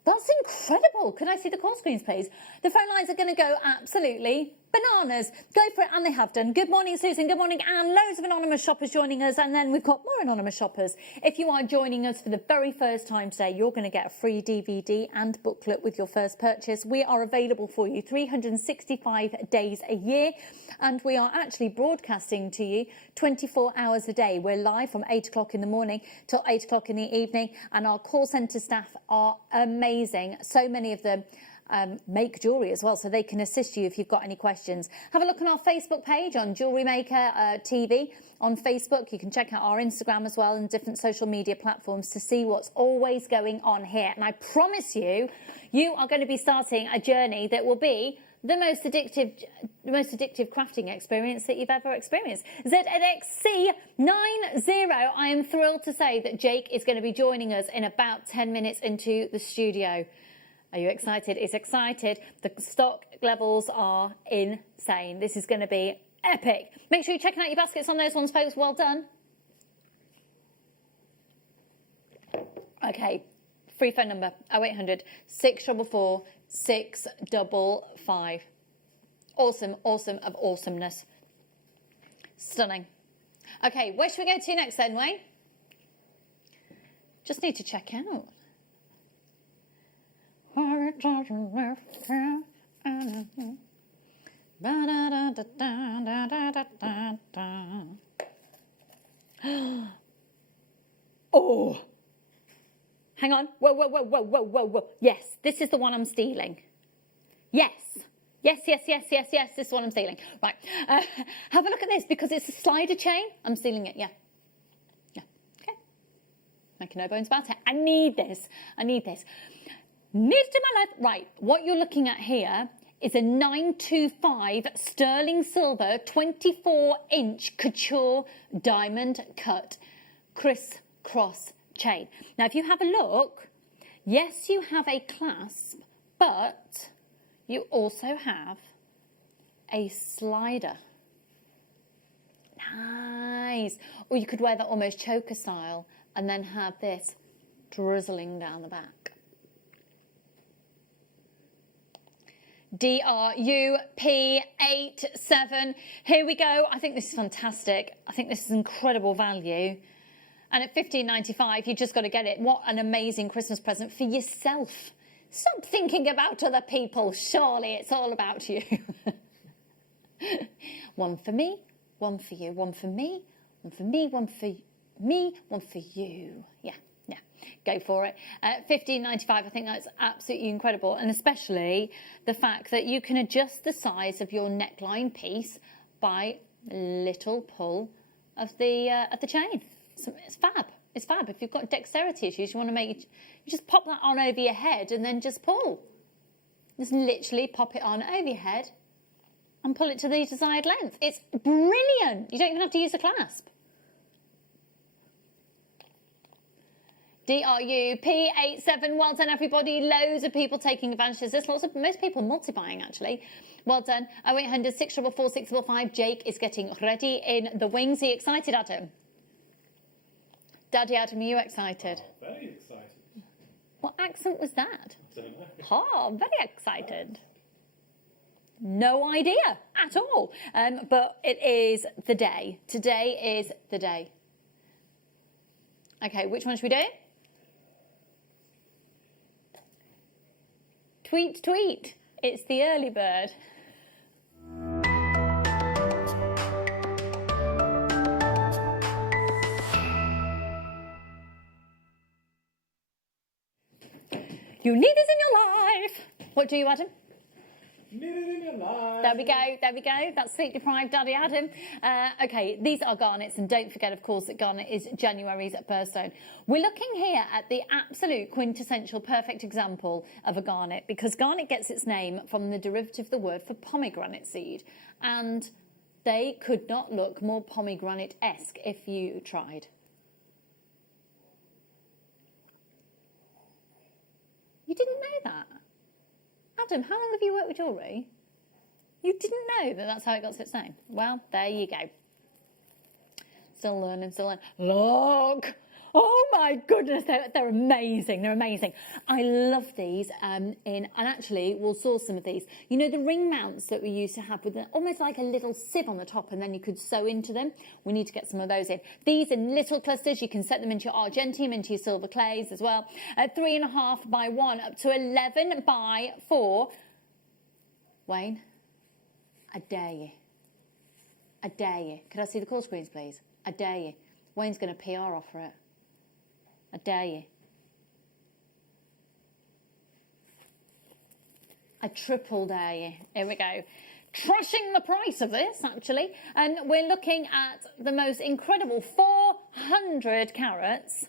That's incredible. Can I see the call screens, please? The phone lines are going to go absolutely bananas. Go for it, and they have done. Good morning, Susan. Good morning, Anne. Loads of anonymous shoppers joining us, and then we've got more anonymous shoppers. If you are joining us for the very first time today, you're going to get a free DVD and booklet with your first purchase. We are available for you 365 days a year, and we are actually broadcasting to you 24 hours a day. We're live from 8 o'clock in the morning till 8 o'clock in the evening, and our call centre staff are amazing. So many of them make jewellery as well, so they can assist you if you've got any questions. Have a look on our Facebook page on Jewellery Maker TV on Facebook. You can check out our Instagram as well and different social media platforms to see what's always going on here. And I promise you, you are going to be starting a journey that will be the most addictive crafting experience that you've ever experienced. ZXC90. I am thrilled to say that Jake is going to be joining us in about 10 minutes into the studio. Are you excited? It's excited. The stock levels are insane. This is going to be epic. Make sure you're checking out your baskets on those ones, folks. Well done. Okay, free phone number 0800 644 655. Awesome of awesomeness. Stunning. Okay, where should we go to next then, Wayne? Just need to check out. Oh, Hang on. Whoa, whoa, whoa, whoa, whoa, whoa, whoa. Yes, this is the one I'm stealing. Yes. Yes, yes, yes, yes, yes, this is what I'm stealing. Right, have a look at this, because it's a slider chain. I'm stealing it, yeah. Yeah, okay. Making no bones about it. I need this, I need this. Need it in my life. Right, what you're looking at here is a 925 sterling silver 24-inch couture diamond cut crisscross chain. Now, if you have a look, yes, you have a clasp, but you also have a slider. Nice. Or you could wear that almost choker style and then have this drizzling down the back. DRUP87. Here we go. I think this is fantastic. I think this is incredible value. And at $15.95, you just got to get it. What an amazing Christmas present for yourself. Stop thinking about other people. Surely it's all about you. One for me, one for you, one for me, one for me, one for me, one for you. Yeah, yeah, go for it. $15.95, I think that's absolutely incredible. And especially the fact that you can adjust the size of your neckline piece by little pull of the chain. So it's fab. It's fab. If you've got dexterity issues, you want to make it, you just pop that on over your head and then just pull. Just literally pop it on over your head and pull it to the desired length. It's brilliant. You don't even have to use a clasp. DRUP87, well done everybody. Loads of people taking advantage of this. Most people multi-buying actually. Well done. 0800 644 655. Jake is getting ready in the wings. Are you excited, Adam? Daddy Adam, are you excited? Oh, very excited. What accent was that? I don't know. Oh, very excited. No idea at all. But it is the day. Today is the day. Okay, which one should we do? Tweet, tweet. It's the early bird. You need this in your life. What do you, Adam? Need it in your life. There we go, there we go. That's sleep deprived Daddy Adam. Okay, these are garnets, and don't forget, of course, that garnet is January's birthstone. We're looking here at the absolute quintessential perfect example of a garnet, because garnet gets its name from the derivative of the word for pomegranate seed, and they could not look more pomegranate-esque if you tried. You didn't know that? Adam, how long have you worked with jewellery? You didn't know that that's how it got its name? Well, there you go. Still learning, still learning. Look! Oh my goodness, they're amazing, they're amazing. I love these and actually we'll source some of these. You know the ring mounts that we used to have with almost like a little sieve on the top and then you could sew into them? We need to get some of those in. These in little clusters, you can set them into your argentium, into your silver clays as well. 3.5 by 1 up to 11 by 4. Wayne, I dare you. I dare you. Could I see the call screens, please? I dare you. Wayne's going to PR offer it. I dare you. I triple dare you. Here we go. Trashing the price of this, actually. And we're looking at the most incredible 400 carats.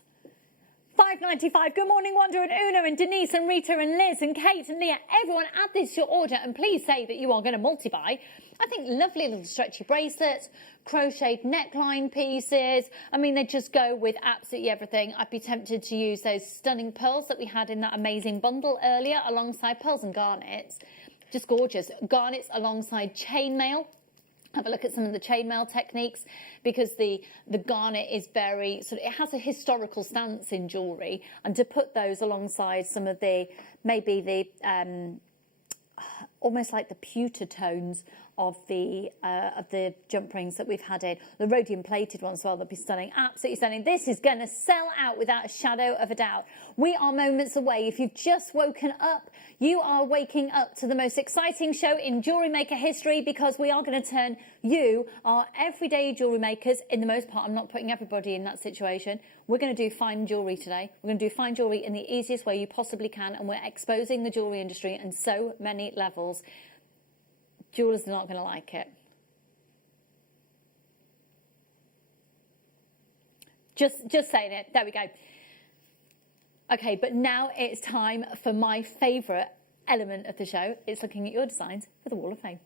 $5.95. Good morning, Wanda and Una and Denise and Rita and Liz and Kate and Leah. Everyone, add this to your order and please say that you are going to multi-buy. I think lovely little stretchy bracelets, crocheted neckline pieces. I mean, they just go with absolutely everything. I'd be tempted to use those stunning pearls that we had in that amazing bundle earlier alongside pearls and garnets. Just gorgeous. Garnets alongside chainmail. Have a look at some of the chainmail techniques because the garnet is very it has a historical stance in jewellery, and to put those alongside some of the maybe the almost like the pewter tones of the jump rings that we've had in. The rhodium plated ones as well, they'll be stunning, absolutely stunning. This is going to sell out without a shadow of a doubt. We are moments away. If you've just woken up, you are waking up to the most exciting show in jewellery maker history, because we are going to turn you, our everyday jewellery makers, in the most part, I'm not putting everybody in that situation. We're going to do fine jewellery today. We're going to do fine jewellery in the easiest way you possibly can, and we're exposing the jewellery industry on so many levels. Jewellers are not going to like it. Just saying it. There we go. Okay, but now it's time for my favourite element of the show. It's looking at your designs for the Wall of Fame.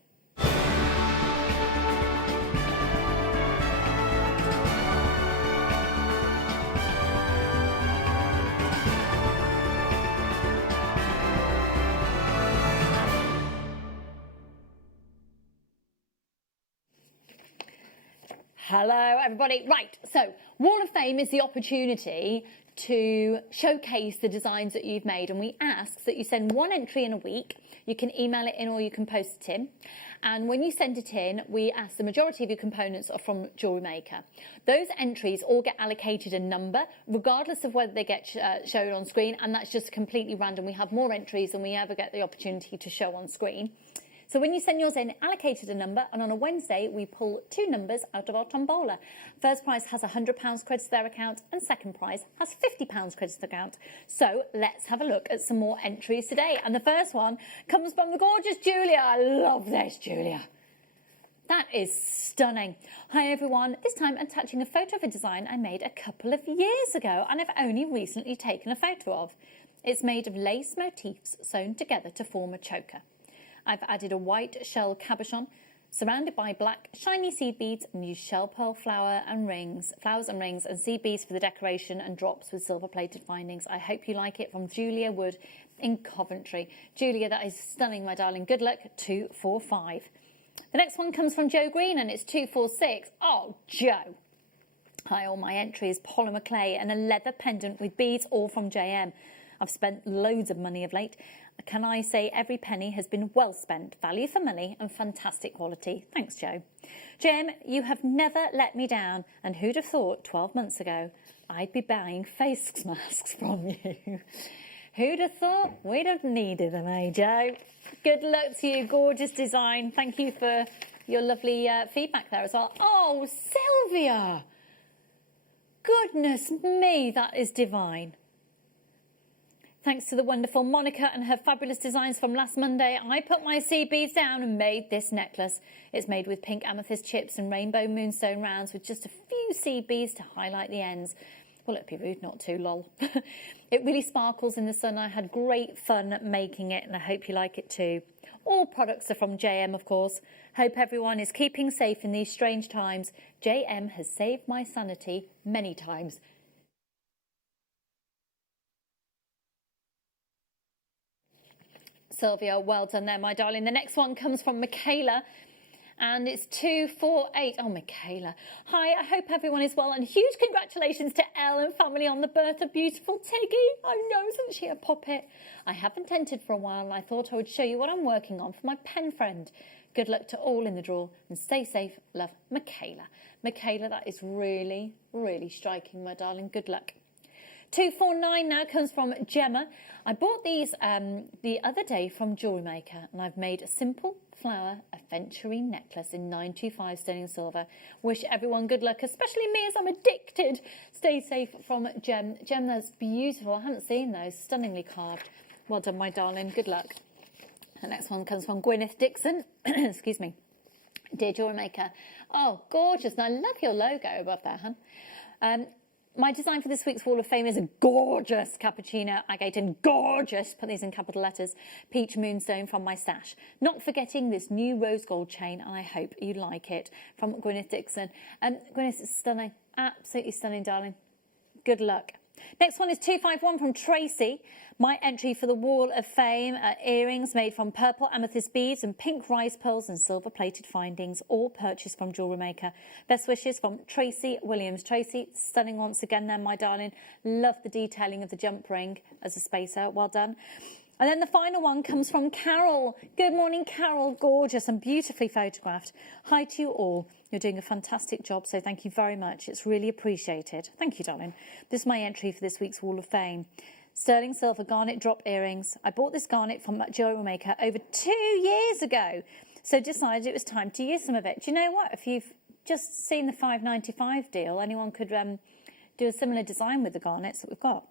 Hello, everybody. Right, so Wall of Fame is the opportunity to showcase the designs that you've made, and we ask that you send one entry in a week. You can email it in or you can post it in. And when you send it in, we ask the majority of your components are from JewelleryMaker. Those entries all get allocated a number, regardless of whether they get shown on screen, and that's just completely random. We have more entries than we ever get the opportunity to show on screen. So when you send yours in, allocated a number, and on a Wednesday, we pull 2 numbers out of our tombola. First prize has £100 credit to their account, and second prize has £50 credit to the account. So let's have a look at some more entries today. And the first one comes from the gorgeous Julia. I love this, Julia. That is stunning. Hi, everyone. This time I'm attaching a photo of a design I made a couple of years ago, and I've only recently taken a photo of. It's made of lace motifs sewn together to form a choker. I've added a white shell cabochon surrounded by black shiny seed beads, and used shell pearl flowers and rings and seed beads for the decoration, and drops with silver plated findings. I hope you like it. From Julia Wood in Coventry. Julia, that is stunning, my darling. Good luck. 245. The next one comes from Joe Green, and it's 246. Oh, Joe. Hi, all my entries, polymer clay and a leather pendant with beads, all from JM. I've spent loads of money of late. Can I say every penny has been well spent, value for money and fantastic quality. Thanks, Joe. Jem, you have never let me down, and who'd have thought 12 months ago I'd be buying face masks from you? Who'd have thought we'd have needed them, eh, Joe? Good luck to you, gorgeous design. Thank you for your lovely feedback there as well. Oh, Sylvia! Goodness me, that is divine. Thanks to the wonderful Monica and her fabulous designs from last Monday, I put my seed beads down and made this necklace. It's made with pink amethyst chips and rainbow moonstone rounds with just a few seed beads to highlight the ends. Well, it'd be rude not to, lol. It really sparkles in the sun. I had great fun making it, and I hope you like it too. All products are from JM, of course. Hope everyone is keeping safe in these strange times. JM has saved my sanity many times. Sylvia, well done there, my darling. The next one comes from Michaela, and it's 248. Oh, Michaela. Hi, I hope everyone is well, and huge congratulations to Elle and family on the birth of beautiful Tiggy. I know, isn't she a poppet? I haven't entered for a while, and I thought I would show you what I'm working on for my pen friend. Good luck to all in the draw, and stay safe. Love, Michaela. Michaela, that is really, really striking, my darling. Good luck. 249 now comes from Gemma. I bought these the other day from JewelleryMaker, and I've made a simple flower aventurine necklace in 925 sterling silver. Wish everyone good luck, especially me as I'm addicted. Stay safe from Gem. Gem, that's beautiful. I haven't seen those. Stunningly carved. Well done, my darling. Good luck. The next one comes from Gwyneth Dixon. Excuse me. Dear JewelleryMaker. Oh, gorgeous. And I love your logo above there, hun. My design for this week's Wall of Fame is a gorgeous cappuccino agate and gorgeous, put these in capital letters, peach moonstone from my stash. Not forgetting this new rose gold chain, and I hope you like it. From Gwyneth Dixon. Gwyneth, it's stunning. Absolutely stunning, darling. Good luck. Next one is 251 from Tracy. My entry for the Wall of Fame are earrings made from purple amethyst beads and pink rice pearls and silver plated findings, all purchased from JewelleryMaker. Best wishes from Tracy Williams. Tracy, stunning once again there, my darling. Love the detailing of the jump ring as a spacer. Well done. And then the final one comes from Carol. Good morning, Carol. Gorgeous and beautifully photographed. Hi to you all. You're doing a fantastic job, so thank you very much. It's really appreciated. Thank you, darling. This is my entry for this week's Wall of Fame. Sterling silver garnet drop earrings. I bought this garnet from JewelleryMaker over 2 years ago, so decided it was time to use some of it. Do you know what? If you've just seen the $5.95 deal, anyone could do a similar design with the garnets that we've got.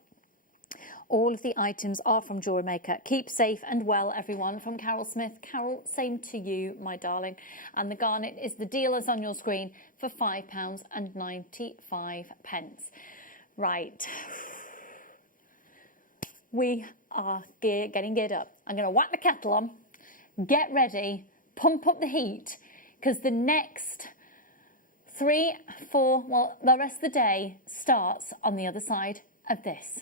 All of the items are from JewelleryMaker. Keep safe and well, everyone. From Carol Smith. Carol, same to you, my darling. And the garnet is the dealers on your screen for £5.95. Right. We are getting geared up. I'm going to whack the kettle on, get ready, pump up the heat, because the next 3, 4, well, the rest of the day starts on the other side of this.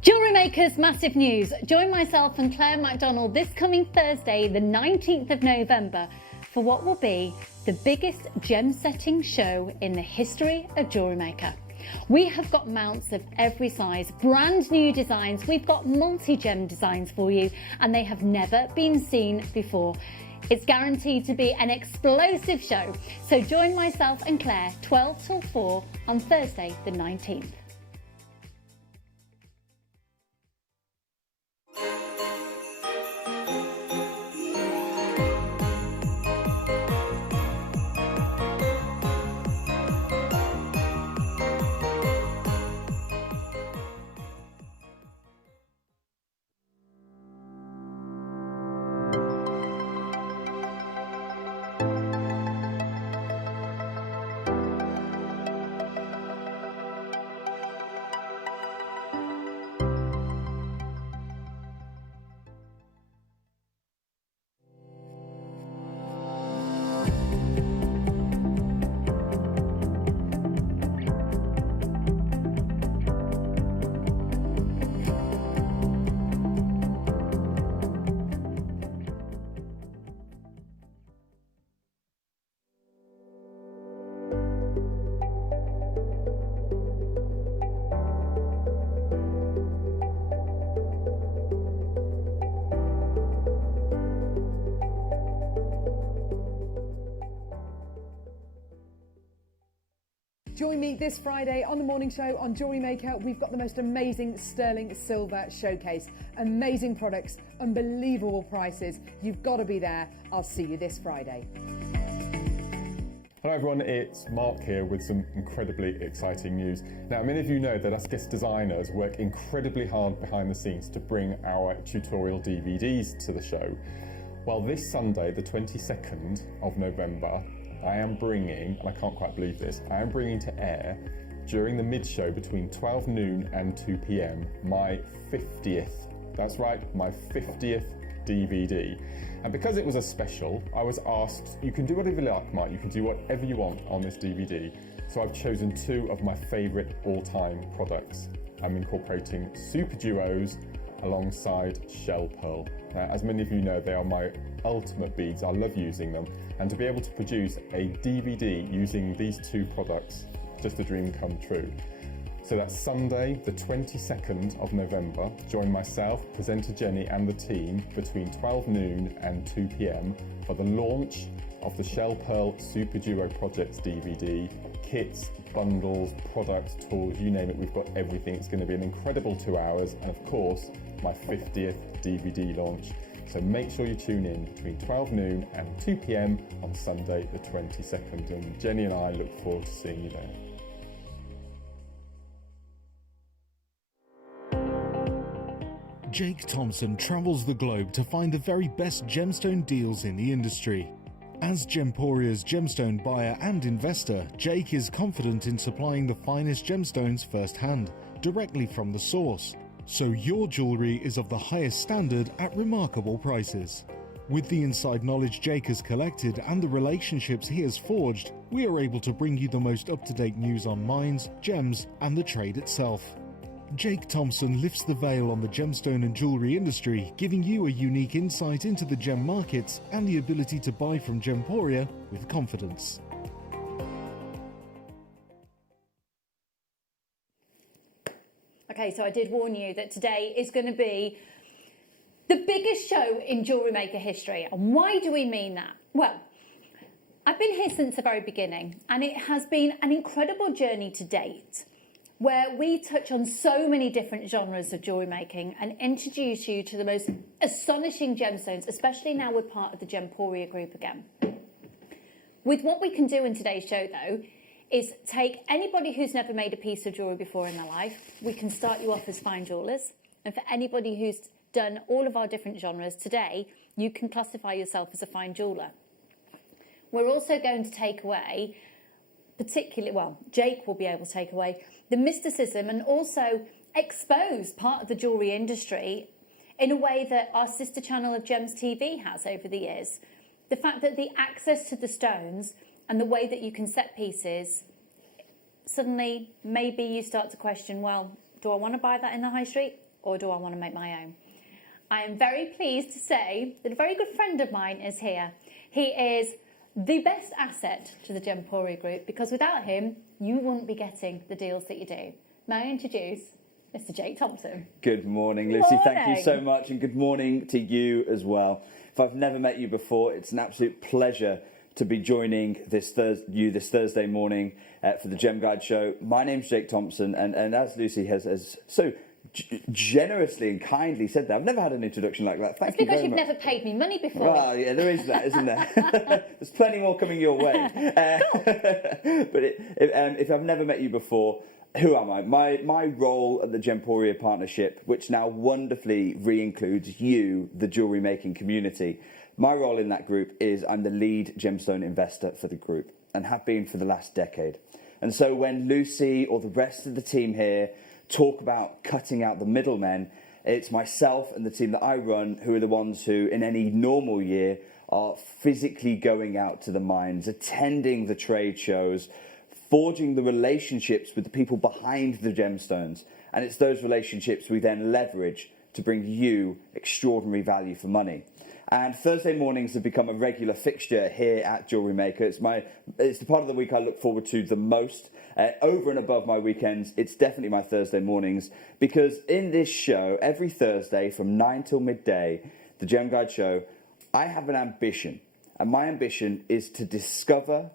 JewelleryMaker's massive news. Join myself and Claire MacDonald this coming Thursday, the 19th of November, for what will be the biggest gem setting show in the history of JewelleryMaker. We have got mounts of every size, brand new designs. We've got multi-gem designs for you, and they have never been seen before. It's guaranteed to be an explosive show. So join myself and Claire 12 till 4 on Thursday the 19th. Join me this Friday on the morning show on JewelleryMaker. We've got the most amazing sterling silver showcase. Amazing products, unbelievable prices. You've got to be there. I'll see you this Friday. Hello everyone, it's Mark here with some incredibly exciting news. Now, many of you know that us guest designers work incredibly hard behind the scenes to bring our tutorial DVDs to the show. Well, this Sunday, the 22nd of November, I am bringing, and I can't quite believe this, I am bringing to air during the mid-show between 12 noon and 2 p.m. my 50th, that's right, my 50th DVD. And because it was a special, I was asked, you can do whatever you like, Mark, you can do whatever you want on this DVD. So I've chosen 2 of my favourite all-time products. I'm incorporating Super Duos alongside Shell Pearl. Now, as many of you know, they are my ultimate beads. I love using them. And to be able to produce a DVD using these 2 products, just a dream come true. So that's Sunday, the 22nd of November. Join myself, presenter Jenny and the team between 12 noon and 2 p.m. for the launch of the Shell Pearl Super Duo Projects DVD. Kits, bundles, products, tools, you name it, we've got everything. It's going to be an incredible 2 hours, and of course, my 50th DVD launch. So make sure you tune in between 12 noon and 2 p.m. on Sunday the 22nd, and Jenny and I look forward to seeing you there. Jake Thompson travels the globe to find the very best gemstone deals in the industry. As Gemporia's gemstone buyer and investor, Jake is confident in supplying the finest gemstones firsthand, directly from the source, so your jewellery is of the highest standard at remarkable prices. With the inside knowledge Jake has collected and the relationships he has forged, we are able to bring you the most up-to-date news on mines, gems, and the trade itself. Jake Thompson lifts the veil on the gemstone and jewellery industry, giving you a unique insight into the gem markets and the ability to buy from Gemporia with confidence. Okay, so I did warn you that today is going to be the biggest show in JewelleryMaker history. And why do we mean that? Well, I've been here since the very beginning, and it has been an incredible journey to date, where we touch on so many different genres of jewellery making and introduce you to the most astonishing gemstones, especially now we're part of the Gemporia group again. With what we can do in today's show, though, is take anybody who's never made a piece of jewellery before in their life, we can start you off as fine jewellers. And for anybody who's done all of our different genres today, you can classify yourself as a fine jeweller. We're also going to take away, Jake will be able to take away the mysticism and also expose part of the jewellery industry in a way that our sister channel of Gems TV has over the years. The fact that the access to the stones and the way that you can set pieces, suddenly maybe you start to question, well, do I want to buy that in the high street or do I want to make my own? I am very pleased to say that a very good friend of mine is here. He is the best asset to the Gemporia group because without him, you wouldn't be getting the deals that you do. May I introduce Mr. Jake Thompson? Good morning, Lucy. Thank you so much, and good morning to you as well. If I've never met you before, it's an absolute pleasure to be joining this Thursday morning for the Gem Guide show. My name's Jake Thompson, and as Lucy has so generously and kindly said that, I've never had an introduction like that. Thank you very much. It's because you've never paid me money before. Well, yeah, there is that, isn't there? There's plenty more coming your way. But if I've never met you before, who am I? My role at the Gemporia partnership, which now wonderfully re-includes you, the jewellery making community. My role in that group is I'm the lead gemstone investor for the group and have been for the last decade. And so when Lucy or the rest of the team here talk about cutting out the middlemen, it's myself and the team that I run who are the ones who, in any normal year, are physically going out to the mines, attending the trade shows, forging the relationships with the people behind the gemstones. And it's those relationships we then leverage to bring you extraordinary value for money. And Thursday mornings have become a regular fixture here at JewelleryMaker. It's the part of the week I look forward to the most. Over and above my weekends, it's definitely my Thursday mornings, because in this show, every Thursday from 9 till midday, the Gem Guide show, I have an ambition. And my ambition is to discover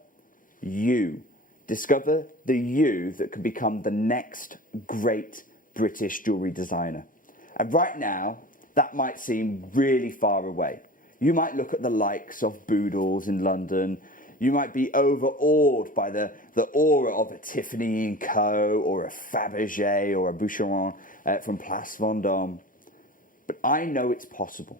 you. Discover the you that can become the next great British jewellery designer. And right now, that might seem really far away. You might look at the likes of Boodles in London. You might be overawed by the aura of a Tiffany & Co. or a Fabergé or a Boucheron from Place Vendôme. But I know it's possible.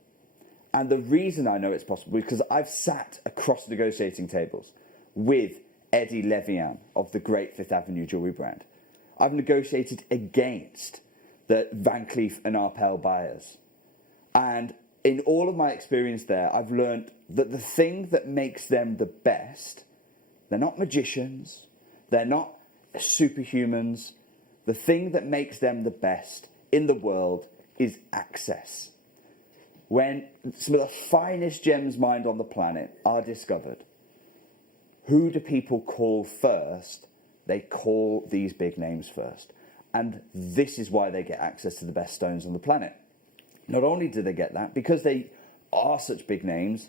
And the reason I know it's possible is because I've sat across negotiating tables with Eddie Levian of the great Fifth Avenue jewellery brand. I've negotiated against the Van Cleef and Arpels buyers. And in all of my experience there, I've learned that the thing that makes them the best, they're not magicians, they're not superhumans. The thing that makes them the best in the world is access. When some of the finest gems mined on the planet are discovered, who do people call first? They call these big names first. And this is why they get access to the best stones on the planet. Not only do they get that, because they are such big names,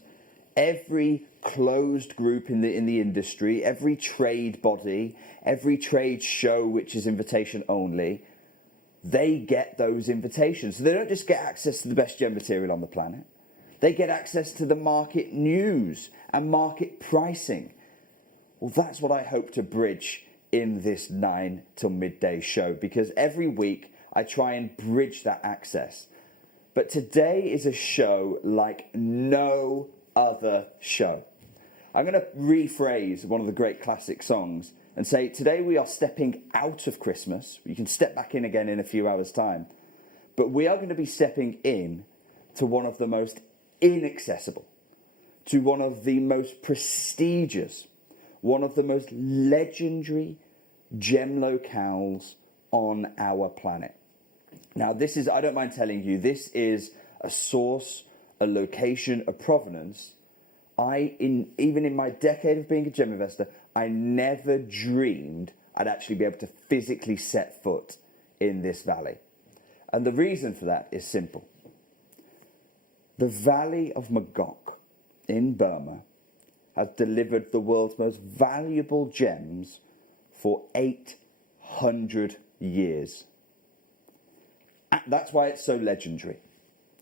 every closed group in the industry, every trade body, every trade show which is invitation only, they get those invitations. So they don't just get access to the best gem material on the planet. They get access to the market news and market pricing. Well, that's what I hope to bridge in this 9 till midday show, because every week I try and bridge that access. But today is a show like no other show. I'm going to rephrase one of the great classic songs and say, today we are stepping out of Christmas. You can step back in again in a few hours' time. But we are going to be stepping in to one of the most inaccessible, to one of the most prestigious, one of the most legendary gem locales on our planet. Now, this is, I don't mind telling you, this is a source, a location, a provenance. Even in my decade of being a gem investor, I never dreamed I'd actually be able to physically set foot in this valley. And the reason for that is simple. The Valley of Magok in Burma has delivered the world's most valuable gems for 800 years. And that's why it's so legendary.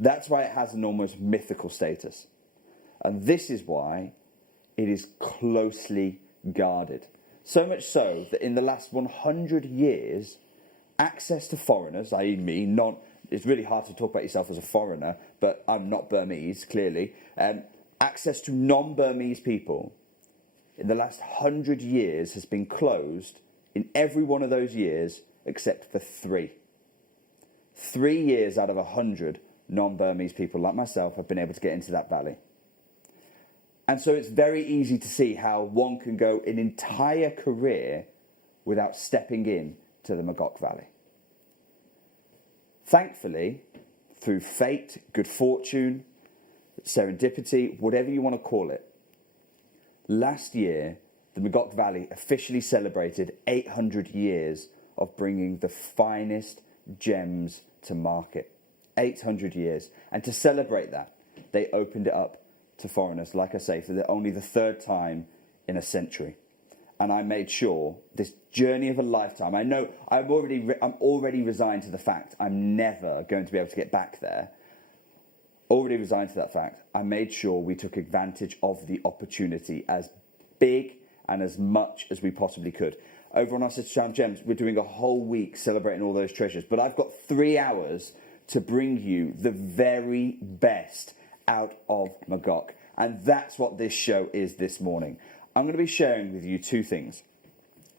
That's why it has an almost mythical status. And this is why it is closely guarded. So much so that in the last 100 years, access to foreigners, i.e. me, it's really hard to talk about yourself as a foreigner, but I'm not Burmese, clearly. Access to non-Burmese people in the last 100 years has been closed in every one of those years except for 3. 3 years out of 100 non-Burmese people like myself have been able to get into that valley. And so it's very easy to see how one can go an entire career without stepping in to the Magok Valley. Thankfully, through fate, good fortune, serendipity, whatever you want to call it, last year, the Magok Valley officially celebrated 800 years of bringing the finest gems to market. 800 years. And to celebrate that, they opened it up to foreigners, like I say, for only the 3rd time in a century. And I made sure, this journey of a lifetime, I know I'm already resigned to the fact I'm never going to be able to get back there. Already resigned to that fact, I made sure we took advantage of the opportunity as big and as much as we possibly could. Over on our Sister Charm Gems, we're doing a whole week celebrating all those treasures, but I've got 3 hours to bring you the very best out of Magok. And that's what this show is this morning. I'm going to be sharing with you 2 things.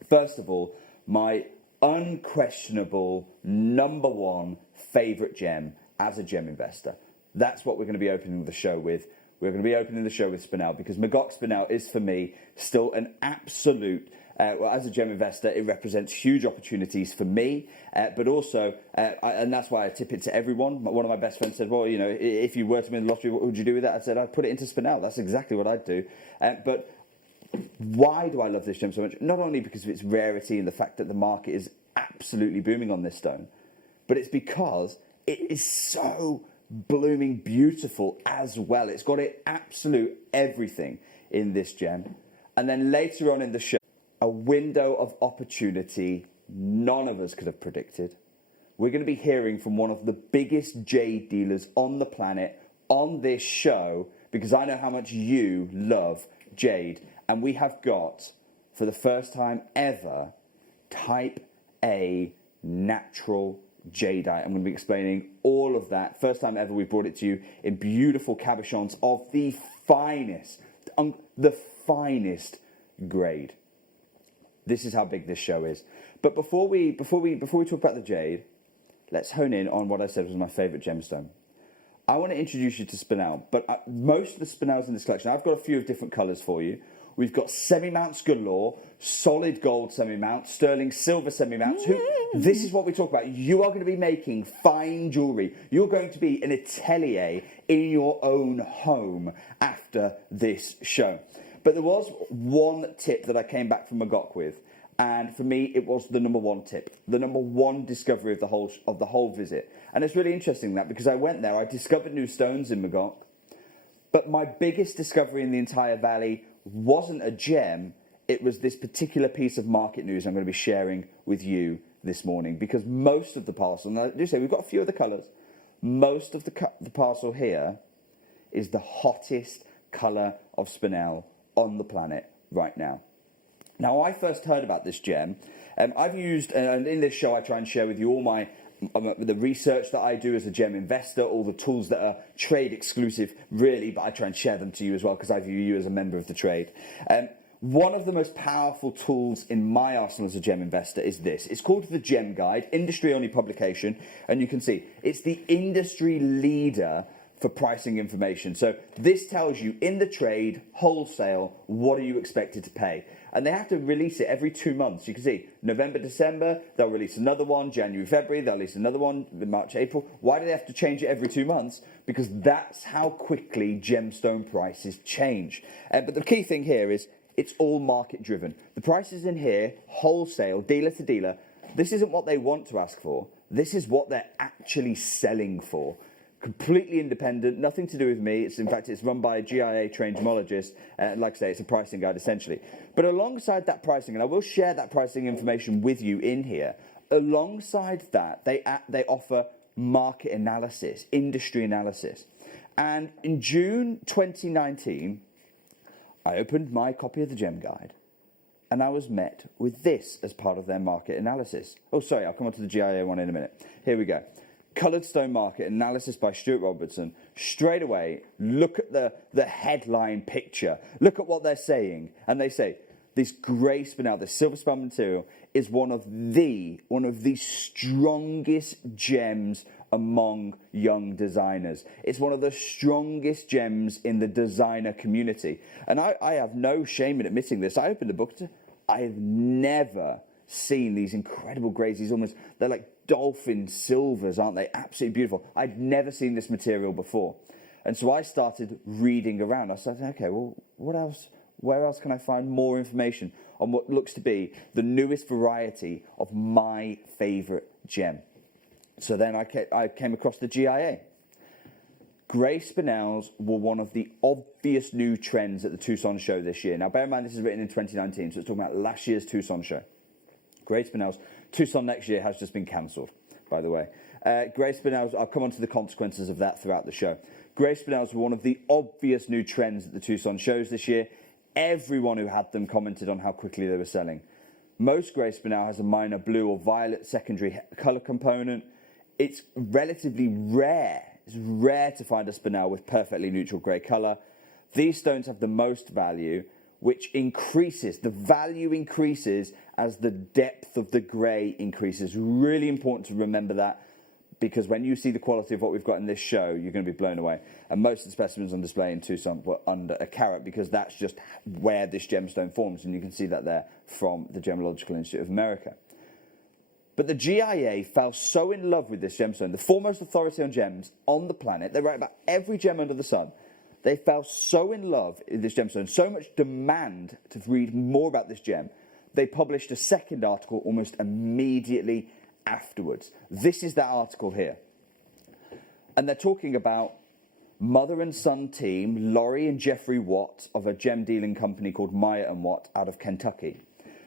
First of all, my unquestionable #1 favourite gem as a gem investor. That's what we're going to be opening the show with. We're going to be opening the show with Spinel, because Magok Spinel is, for me, still an absolute... well, as a gem investor, it represents huge opportunities for me, but also, and that's why I tip it to everyone. One of my best friends said, well, you know, if you were to win the lottery, what would you do with that? I said, I'd put it into Spinel. That's exactly what I'd do. But why do I love this gem so much? Not only because of its rarity and the fact that the market is absolutely booming on this stone, but it's because it is so blooming beautiful as well. It's got absolute everything in this gem. And then later on in the show, a window of opportunity none of us could have predicted. We're going to be hearing from one of the biggest jade dealers on the planet on this show, because I know how much you love jade. And we have got, for the first time ever, Type A natural jadeite. I'm going to be explaining all of that. First time ever, we brought it to you in beautiful cabochons of the finest grade. This is how big this show is. But before we talk about the jade, let's hone in on what I said was my favourite gemstone. I want to introduce you to Spinel, but most of the Spinels in this collection, I've got a few of different colours for you. We've got semi-mounts galore, solid gold semi-mounts, sterling silver semi-mounts. This is what we talk about. You are going to be making fine jewellery. You're going to be an atelier in your own home after this show. But there was one tip that I came back from Magok with, and for me, it was the #1 tip, the #1 discovery of the whole visit. And it's really interesting that, because I went there, I discovered new stones in Magok, but my biggest discovery in the entire valley wasn't a gem. It was this particular piece of market news I'm going to be sharing with you this morning, because most of the parcel, and I do say we've got a few of the colours, most of the parcel here is the hottest colour of Spinel on the planet right now. Now, I first heard about this gem, I've used, and in this show I try and share with you all the research that I do as a gem investor, all the tools that are trade exclusive, really, but I try and share them to you as well, because I view you as a member of the trade. One of the most powerful tools in my arsenal as a gem investor is this. It's called the Gem Guide, industry-only publication, and you can see it's the industry leader for pricing information. So this tells you in the trade, wholesale, what are you expected to pay? And they have to release it every 2 months. You can see November, December, they'll release another one. January, February, they'll release another one. March, April. Why do they have to change it every 2 months? Because that's how quickly gemstone prices change. But the key thing here is it's all market driven. The prices in here, wholesale, dealer to dealer, This isn't what they want to ask for. This is what they're actually selling for. Completely independent, nothing to do with me. In fact, it's run by a GIA-trained gemologist. Like I say, it's a pricing guide, essentially. But alongside that pricing, and I will share that pricing information with you in here, alongside that, they offer market analysis, industry analysis. And in June 2019, I opened my copy of the Gem Guide, and I was met with this as part of their market analysis. Oh, sorry, I'll come on to the GIA one in a minute. Here we go. Coloured Stone Market Analysis by Stuart Robertson. Straight away, look at the headline picture. Look at what they're saying. And they say, this grey spinel, this silver spun material, is one of the strongest gems among young designers. It's one of the strongest gems in the designer community. And I have no shame in admitting this. I opened the book I have never seen these incredible greys. They're like dolphin silvers, aren't they? Absolutely beautiful. I'd never seen this material before. And so I started reading around. I said, okay, well, what else? Where else can I find more information on what looks to be the newest variety of my favourite gem? So then I came across the GIA. Grey spinels were one of the obvious new trends at the Tucson show this year. Now, bear in mind, this is written in 2019, so it's talking about last year's Tucson show. Grey spinels. Tucson next year has just been cancelled, by the way. Grey spinels, I'll come on to the consequences of that throughout the show. Grey spinels were one of the obvious new trends at the Tucson shows this year. Everyone who had them commented on how quickly they were selling. Most grey spinel has a minor blue or violet secondary colour component. It's relatively rare. It's rare to find a spinel with perfectly neutral grey colour. These stones have the most value, which increases. The value increases as the depth of the grey increases. Really important to remember that, because when you see the quality of what we've got in this show, you're going to be blown away. And most of the specimens on display in Tucson were under a carat, because that's just where this gemstone forms, and you can see that there from the Gemological Institute of America. But the GIA fell so in love with this gemstone, the foremost authority on gems on the planet. They write about every gem under the sun. They fell so in love with this gemstone, so much demand to read more about this gem, they published a second article almost immediately afterwards. This is that article here. And they're talking about mother and son team, Laurie and Jeffrey Watt, of a gem dealing company called Meyer & Watt out of Kentucky,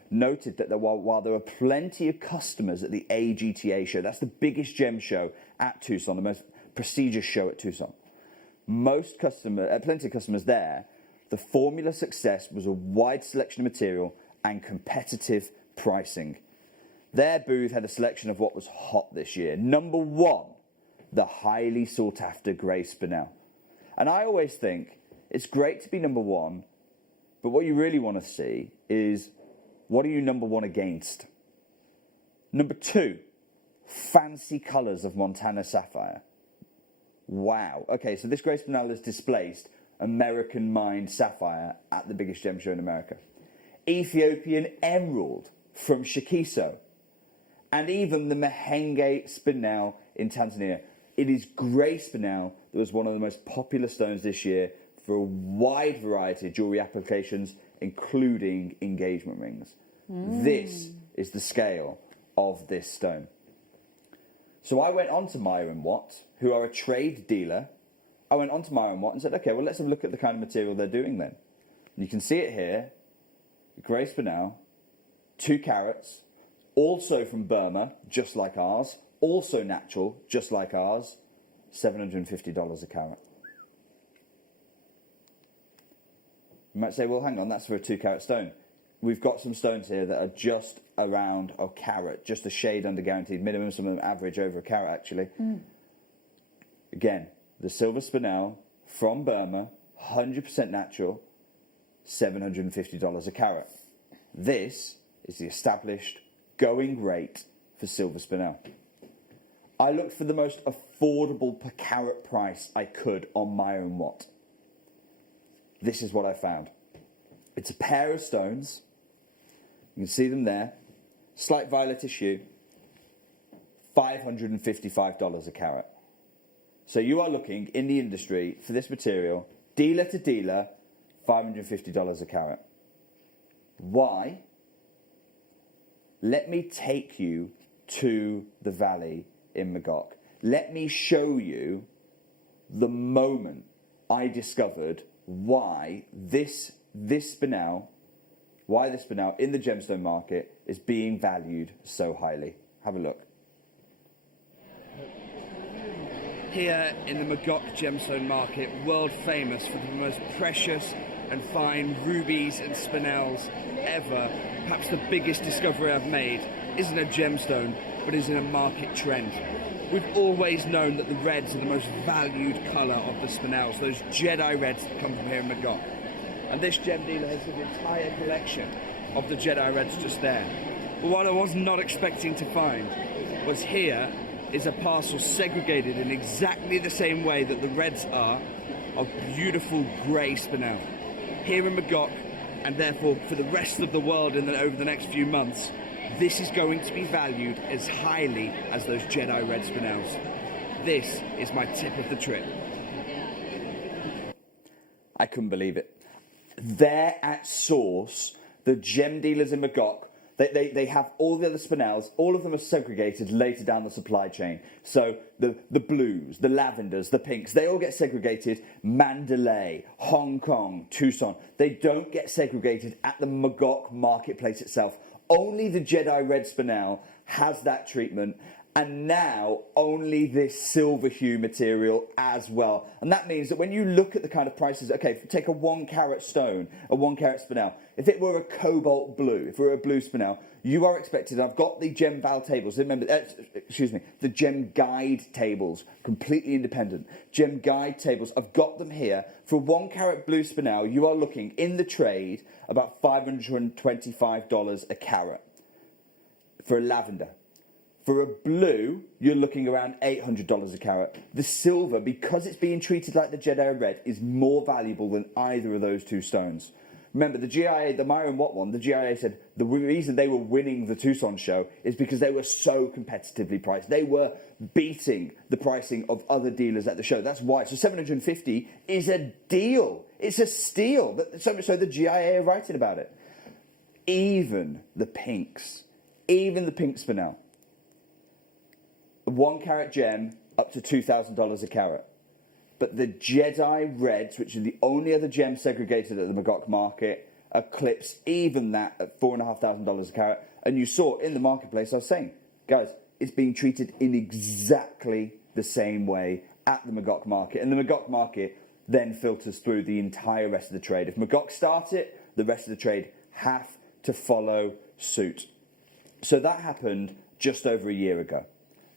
noted that while there were plenty of customers at the AGTA show, that's the biggest gem show at Tucson, the most prestigious show at Tucson, plenty of customers there, the formula success was a wide selection of material and competitive pricing. Their booth had a selection of what was hot this year. Number one, the highly sought after grey spinel. And I always think it's great to be number one, but what you really want to see is, what are you number one against? Number two, fancy colours of Montana sapphire. Wow. Okay, so this grey spinel has displaced American mined sapphire at the biggest gem show in America. Ethiopian emerald from Shikiso. And even the Mahenge spinel in Tanzania. It is grey spinel that was one of the most popular stones this year for a wide variety of jewellery applications, including engagement rings. This is the scale of this stone. So I went on to Meyer & Watt, who are a trade dealer. I went on to Meyer & Watt and said, okay, well, let's have a look at the kind of material they're doing then. And you can see it here, grey spinel, 2 carats, also from Burma, just like ours, also natural, just like ours, $750 a carat. You might say, well, hang on, that's for a 2-carat stone. We've got some stones here that are just around a carat, just a shade under guaranteed minimum, some of them average over a carat, actually. Again, the silver spinel from Burma, 100% natural, $750 a carat. This is the established going rate for silver spinel. I looked for the most affordable per carat price I could on Meyer & Watt. This is what I found. It's a pair of stones. You can see them there. Slight violetish hue. $555 a carat. So you are looking in the industry for this material, dealer to dealer, $550 a carat. Why? let me take you to the valley in Magog. Let me show you the moment I discovered why this Spinel in the gemstone market is being valued so highly. Have a look. Here in the Magog gemstone market, world famous for the most precious and fine rubies and spinels ever, perhaps the biggest discovery I've made isn't a gemstone, but is in a market trend. We've always known that the reds are the most valued colour of the spinels, those Jedi reds that come from here in Magog. And this gem dealer has an entire collection of the Jedi reds just there. But what I was not expecting to find was here is a parcel segregated in exactly the same way that the reds are of beautiful grey spinel. Here in Magog, and therefore for the rest of the world over the next few months, this is going to be valued as highly as those Jedi red spinels. This is my tip of the trip. I couldn't believe it. There at source, the gem dealers in Magog, they have all the other spinels, all of them are segregated later down the supply chain. So the blues, the lavenders, the pinks, they all get segregated. Mandalay, Hong Kong, Tucson, they don't get segregated at the Magog marketplace itself. Only the Jedi red spinel has that treatment, and now only this silver hue material as well. And that means that when you look at the kind of prices, okay, take a 1 carat stone, a 1 carat spinel. If it were a cobalt blue, if it were a blue spinel, you are expected, I've got the gem val tables, remember, the gem guide tables, completely independent. Gem guide tables, I've got them here. For a 1 carat blue spinel, you are looking in the trade about $525 a carat for a lavender. For a blue, you're looking around $800 a carat. The silver, because it's being treated like the Jedi red, is more valuable than either of those two stones. Remember, the GIA, the Myron Watt one, the GIA said the reason they were winning the Tucson show is because they were so competitively priced. They were beating the pricing of other dealers at the show. That's why. So $750 is a deal. It's a steal. So the GIA are writing about it. Even the pinks, even the pink spinel. A 1 carat gem up to $2,000 a carat. But the Jedi reds, which are the only other gem segregated at the Magog market, eclipse even that at $4,500 a carat. And you saw in the marketplace, I was saying, guys, it's being treated in exactly the same way at the Magog market. And the Magog market then filters through the entire rest of the trade. If Magog start it, the rest of the trade have to follow suit. So that happened just over a year ago.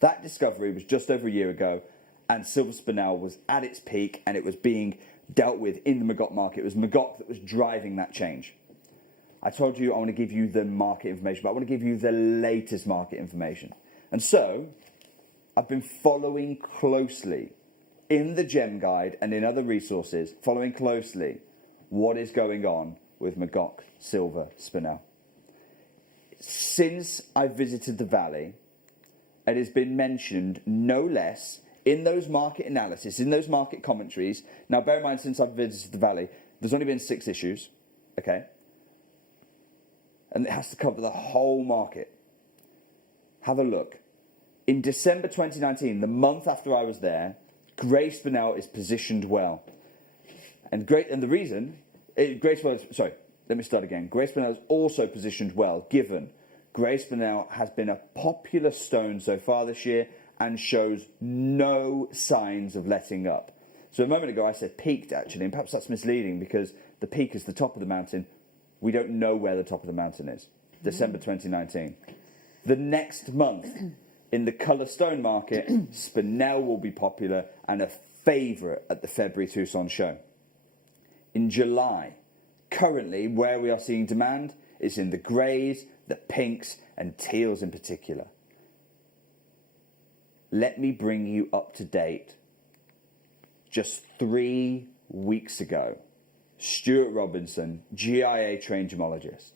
That discovery was just over a year ago, and silver spinel was at its peak, and it was being dealt with in the Magog market. It was Magog that was driving that change. I told you I want to give you the market information, but I want to give you the latest market information. And so, I've been following closely in the Gem Guide and in other resources, following closely what is going on with Magog silver spinel. Since I visited the valley, it has been mentioned no less in those market analysis, in those market commentaries. Now, bear in mind, since I've visited the valley, there's only been 6 issues, okay? And it has to cover the whole market. Have a look. In December 2019, the month after I was there, grey spinel is positioned well. And the reason, grey spinel is also positioned well, given grey spinel has been a popular stone so far this year and shows no signs of letting up. So a moment ago I said peaked, actually, and perhaps that's misleading because the peak is the top of the mountain. We don't know where the top of the mountain is. December 2019. The next month, in the colour stone market, Spinel will be popular and a favourite at the February Tucson show. In July, currently where we are seeing demand is in the greys, the pinks and teals in particular. Let me bring you up to date. Just 3 weeks ago, Stuart Robinson, GIA trained gemologist.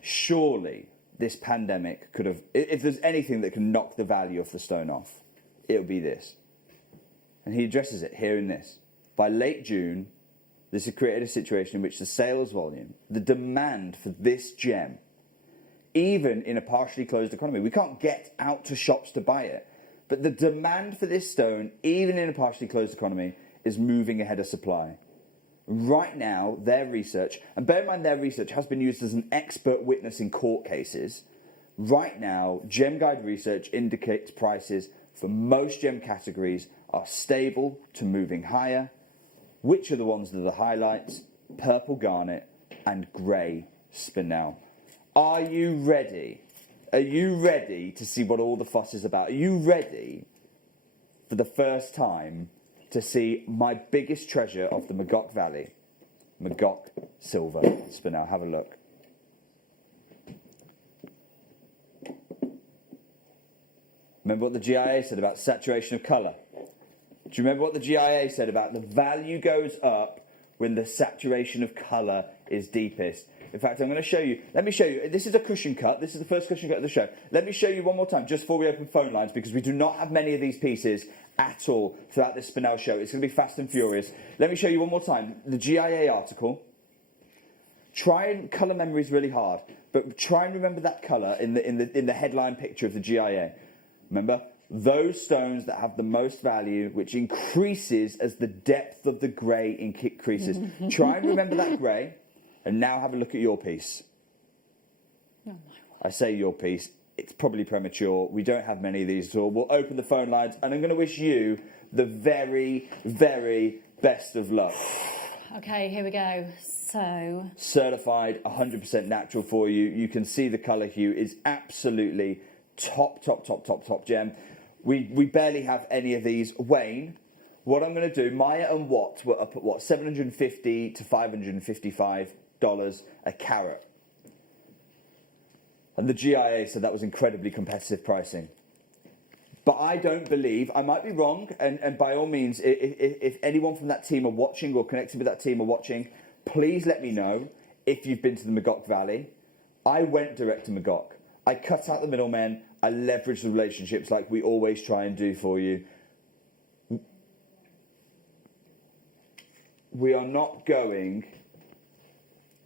Surely this pandemic could have, if there's anything that can knock the value of the stone off, it'll be this. And he addresses it here in this. By late June, this had created a situation in which the sales volume, the demand for this gem, even in a partially closed economy. We can't get out to shops to buy it. But the demand for this stone, even in a partially closed economy, is moving ahead of supply. Right now, their research, and bear in mind their research has been used as an expert witness in court cases. Right now, Gem Guide research indicates prices for most gem categories are stable to moving higher. Which are the ones that are the highlights? Purple garnet and grey spinel. Are you ready? Are you ready to see what all the fuss is about? Are you ready for the first time to see my biggest treasure of the Magog Valley? Magog silver spinel. Have a look. Remember what the GIA said about saturation of colour? Do you remember what the GIA said about the value goes up when the saturation of colour is deepest? In fact, I'm going to show you. Let me show you. This is a cushion cut. This is the first cushion cut of the show. Let me show you one more time, just before we open phone lines, because we do not have many of these pieces at all throughout this Spinel show. It's going to be fast and furious. Let me show you one more time. The GIA article. Try and colour memories really hard, but try and remember that colour in the headline picture of the GIA. Remember, those stones that have the most value, which increases as the depth of the grey increases. Try and remember that grey, and now have a look at your piece. Oh, I say your piece. It's probably premature. We don't have many of these at all. We'll open the phone lines, and I'm going to wish you the very, very best of luck. Okay, here we go. So... certified, 100% natural for you. You can see the colour hue is absolutely top gem. We barely have any of these. Wayne, what I'm going to do, Maya and Watt were up at what, $750 to $555 a carat. And the GIA said that was incredibly competitive pricing. But I don't believe, I might be wrong, and by all means, if anyone from that team are watching or connected with that team are watching, please let me know if you've been to the Magog Valley. I went direct to Magog. I cut out the middlemen. I leveraged the relationships like we always try and do for you. We're not going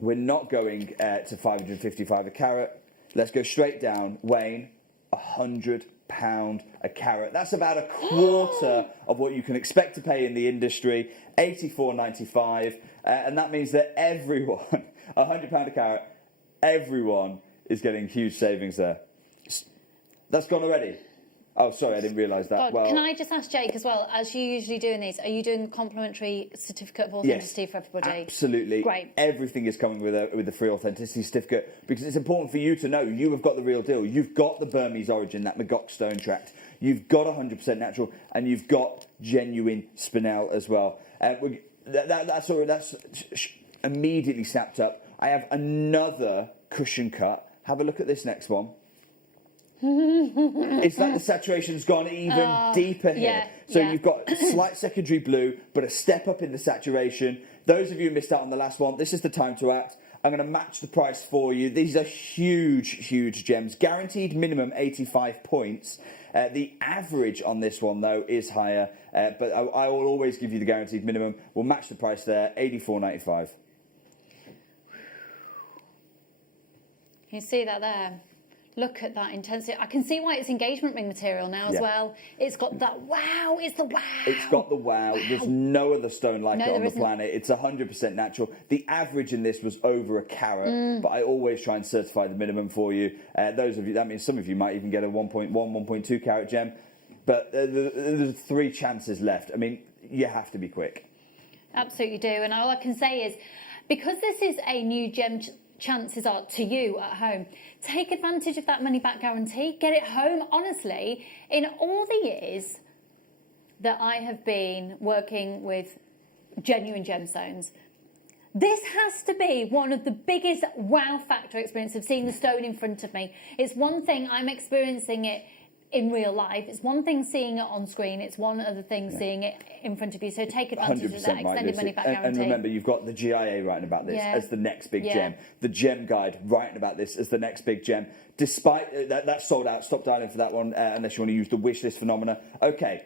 to 555 a carat. Let's go straight down. Wayne, £100 a carat. That's about a quarter of what you can expect to pay in the industry. $84.95, and that means that everyone, £100 a carat, everyone is getting huge savings there. That's gone already. Oh, sorry, I didn't realise that. God, well, can I just ask Jake as well, as you usually do in these, are you doing a complimentary certificate of authenticity for everybody? Absolutely. Great. Everything is coming with a free authenticity certificate, because it's important for you to know you have got the real deal. You've got the Burmese origin, that Magog stone tract. You've got 100% natural, and you've got genuine Spinel as well. That's immediately snapped up. I have another cushion cut. Have a look at this next one. It's like the saturation's gone even deeper here. So you've got slight secondary blue, but a step up in the saturation. Those of you who missed out on the last one, this is the time to act. I'm going to match the price for you. These are huge gems. Guaranteed minimum 85 points. The average on this one, though, is higher. But I will always give you the guaranteed minimum. We'll match the price there, $84.95. Can you see that there? Look at that intensity. I can see why it's engagement ring material now as well. It's got that wow. It's the wow. It's got the wow. There's no other stone like it on the planet. It's 100% natural. The average in this was over a carat, but I always try and certify the minimum for you. Those of you, that means some of you might even get a 1.1, 1.2 carat gem. But there's 3 chances left. I mean, you have to be quick. Absolutely do. And all I can say is, because this is a new gem, chances are to you at home, take advantage of that money back guarantee. Get it home. Honestly, in all the years that I have been working with genuine gemstones, this has to be one of the biggest wow factor experience of seeing the stone in front of me. It's one thing I'm experiencing it in real life. It's one thing seeing it on screen. It's one other thing seeing it in front of you. So take advantage of that extended money back guarantee. And remember, you've got the GIA writing about this as the next big gem. The Gem Guide writing about this as the next big gem. Despite that's sold out. Stop dialing for that one unless you want to use the wish list phenomena. Okay,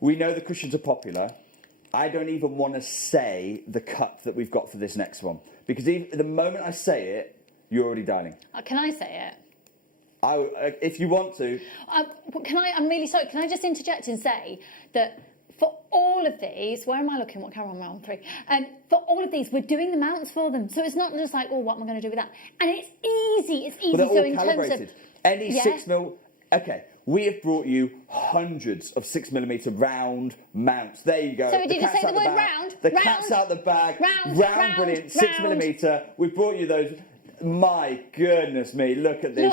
we know the cushions are popular. I don't even want to say the cut that we've got for this next one, because even the moment I say it, you're already dialing. Can I say it? If you want to. I'm really sorry. Can I just interject and say that for all of these, where am I looking? What camera am I on? 3. And for all of these, we're doing the mounts for them. So it's not just like, oh, what am I going to do with that? And it's easy. It's easy. Well, they're so all in calibrated. terms of Any 6mm. Okay, we have brought you hundreds of 6mm round mounts. There you go. So did you say the word round? The Round. cat's out the bag. Round, brilliant. round. 6mm. We've brought you those. My goodness me, look at this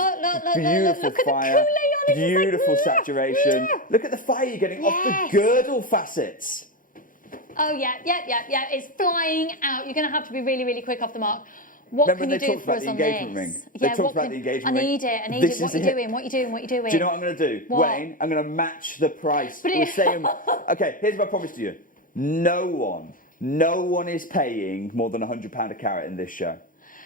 beautiful look at the fire, coulis on it, beautiful it's like, saturation. Look at the fire you're getting off the girdle facets. Oh, yeah. It's flying out. You're going to have to be really, really quick off the mark. What Remember can you they do talked for about us the on engagement this? ring? They talked about the engagement ring. I need it. This What is are you it. doing? What are you doing? What are you doing? Do you know what I'm going to do? What? Wayne, I'm going to match the price. But We're saying, okay, here's my promise to you. No one is paying more than £100 a carat in this show.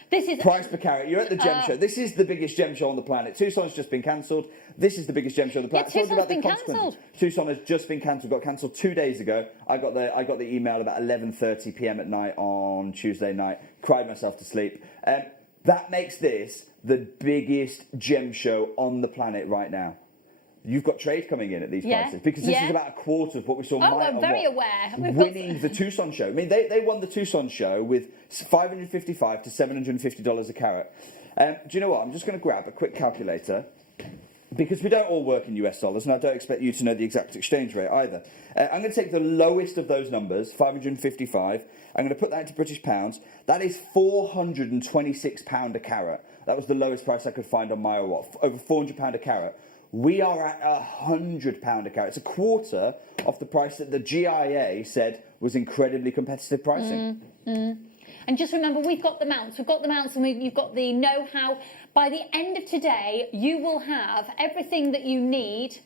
This is Price per carat. You're at the gem show. This is the biggest gem show on the planet. Tucson's just been cancelled. This is the biggest gem show on the planet. Yeah, Talking about Tucson's the been consequences. Tucson has just been cancelled. Got cancelled 2 days ago. I got the email about 11:30 p.m. at night on Tuesday night. Cried myself to sleep. That makes this the biggest gem show on the planet right now. You've got trade coming in at these prices because this is about a quarter of what we saw. I'm very aware. Winning the Tucson show. I mean, they won the Tucson show with $555 to $750 a carat. Do you know what? I'm just going to grab a quick calculator because we don't all work in US dollars, and I don't expect you to know the exact exchange rate either. I'm going to take the lowest of those numbers, 555. I'm going to put that into British pounds. That is £426 a carat. That was the lowest price I could find on my over £400 a carat. We are at £100 a carat. It's a quarter of the price that the GIA said was incredibly competitive pricing. And just remember, we've got the mounts. We've got the mounts and you've got the know-how. By the end of today, you will have everything that you need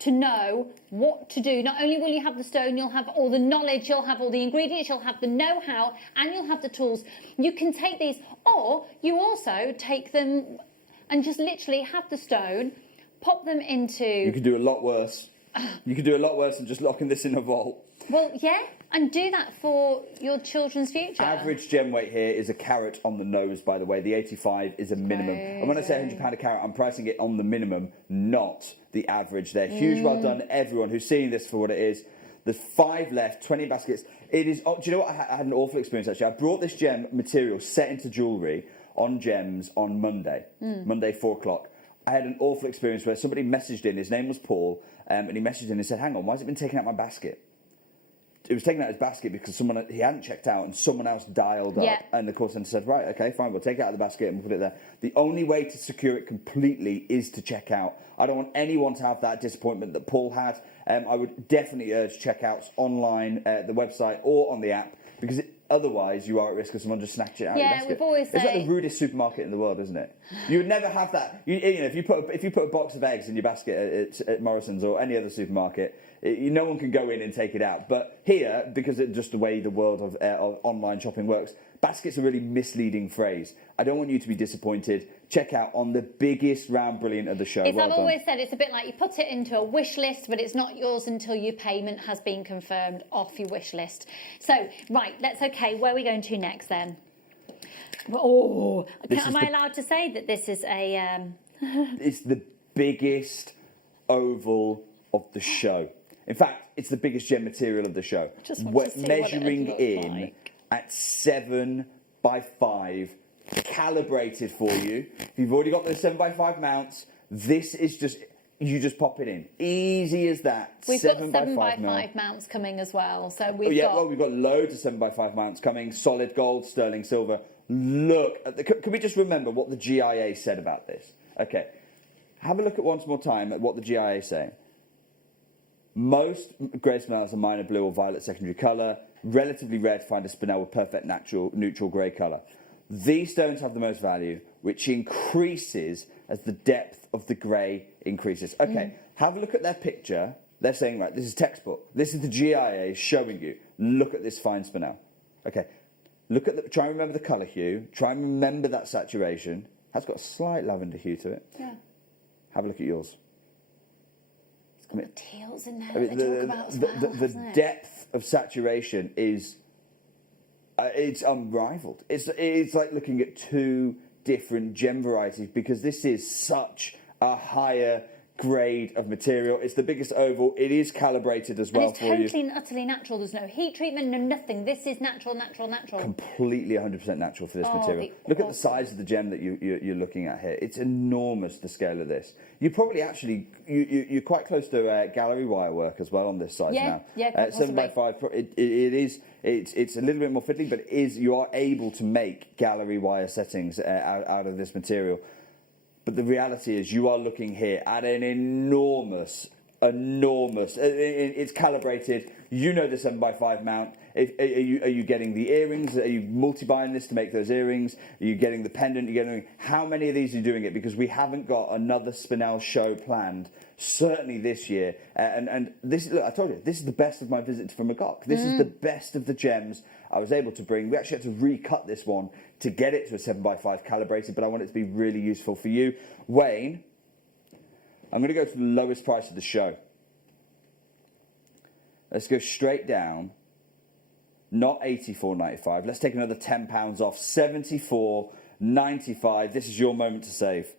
to know what to do. Not only will you have the stone, you'll have all the knowledge, you'll have all the ingredients, you'll have the know-how, and you'll have the tools. You can take these, or you also take them and just literally have the stone, pop them into... You could do a lot worse. You could do a lot worse than just locking this in a vault. Well, yeah, and do that for your children's future. Average gem weight here is a carat on the nose, by the way. The 85 is a minimum. And when I say £100 a carat, I'm pricing it on the minimum, not the average there. Huge well done, everyone who's seeing this for what it is. There's 5 left, 20 baskets. It is. Oh, do you know what? I had an awful experience, actually. I brought this gem material set into jewellery on Gems on Monday, Monday 4 o'clock. I had an awful experience where somebody messaged in, his name was Paul, and he messaged in and said, hang on, why has it been taking out my basket? It was taking out his basket because he hadn't checked out and someone else dialed up. And the call centre said, right, okay, fine, we'll take it out of the basket and we'll put it there. The only way to secure it completely is to check out. I don't want anyone to have that disappointment that Paul had. I would definitely urge checkouts online, the website or on the app, because otherwise you are at risk of someone just snatching it out of your basket. We've always It's like the rudest supermarket in the world, isn't it? You would never have that. You know, if you put a box of eggs in your basket at Morrison's or any other supermarket, no one can go in and take it out. But here, because it's just the way the world of online shopping works, basket's a really misleading phrase. I don't want you to be disappointed. Check out on the biggest round brilliant of the show. I've always said, it's a bit like you put it into a wish list, but it's not yours until your payment has been confirmed off your wish list. So, right, okay, where are we going to next then? Oh, am I allowed to say that this is a... It's the biggest oval of the show. In fact, it's the biggest gem material of the show. We're measuring in at 7 by 5, calibrated for you. If you've already got those 7 by 5 mounts, this is just, you just pop it in. Easy as that. We've got 7 by 5 mounts coming as well. So we've got loads of 7 by 5 mounts coming. Solid gold, sterling silver. Look at can we just remember what the GIA said about this? Okay. Have a look at once more time at what the GIA is saying. Most grey spinels are minor blue or violet secondary colour. Relatively rare to find a spinel with perfect neutral grey colour. These stones have the most value, which increases as the depth of the grey increases. Okay, have a look at their picture. They're saying, right, this is textbook. This is the GIA showing you. Look at this fine spinel. Okay, try and remember the colour hue. Try and remember that saturation. Has got a slight lavender hue to it. Yeah. Have a look at yours. The teals in there that they talk about as well, the depth of saturation is it's unrivaled. It's like looking at 2 different gem varieties because this is such a higher grade of material. It's the biggest oval. It is calibrated as well and it's for you. totally and utterly natural. There's no heat treatment, no nothing. This is natural. Completely 100% natural for this material. Look at the size of the gem that you're looking at here. It's enormous, the scale of this. You probably actually, you're quite close to gallery wire work as well on this size now. Yeah, quite 7x5, it's a little bit more fiddly, but you are able to make gallery wire settings out of this material. But the reality is you are looking here at an enormous, it's calibrated. You know the 7x5 mount. Are you getting the earrings? Are you multi-buying this to make those earrings? Are you getting the pendant? How many of these are you doing it? Because we haven't got another Spinel show planned, certainly this year. And this, look, I told you, this is the best of my visit from Magog. This is the best of the gems I was able to bring. We actually had to recut this one to get it to a 7x5 calibrated, but I want it to be really useful for you. Wayne, I'm going to go to the lowest price of the show. Let's go straight down. Not $84.95. Let's take another £10 off. $74.95. This is your moment to save.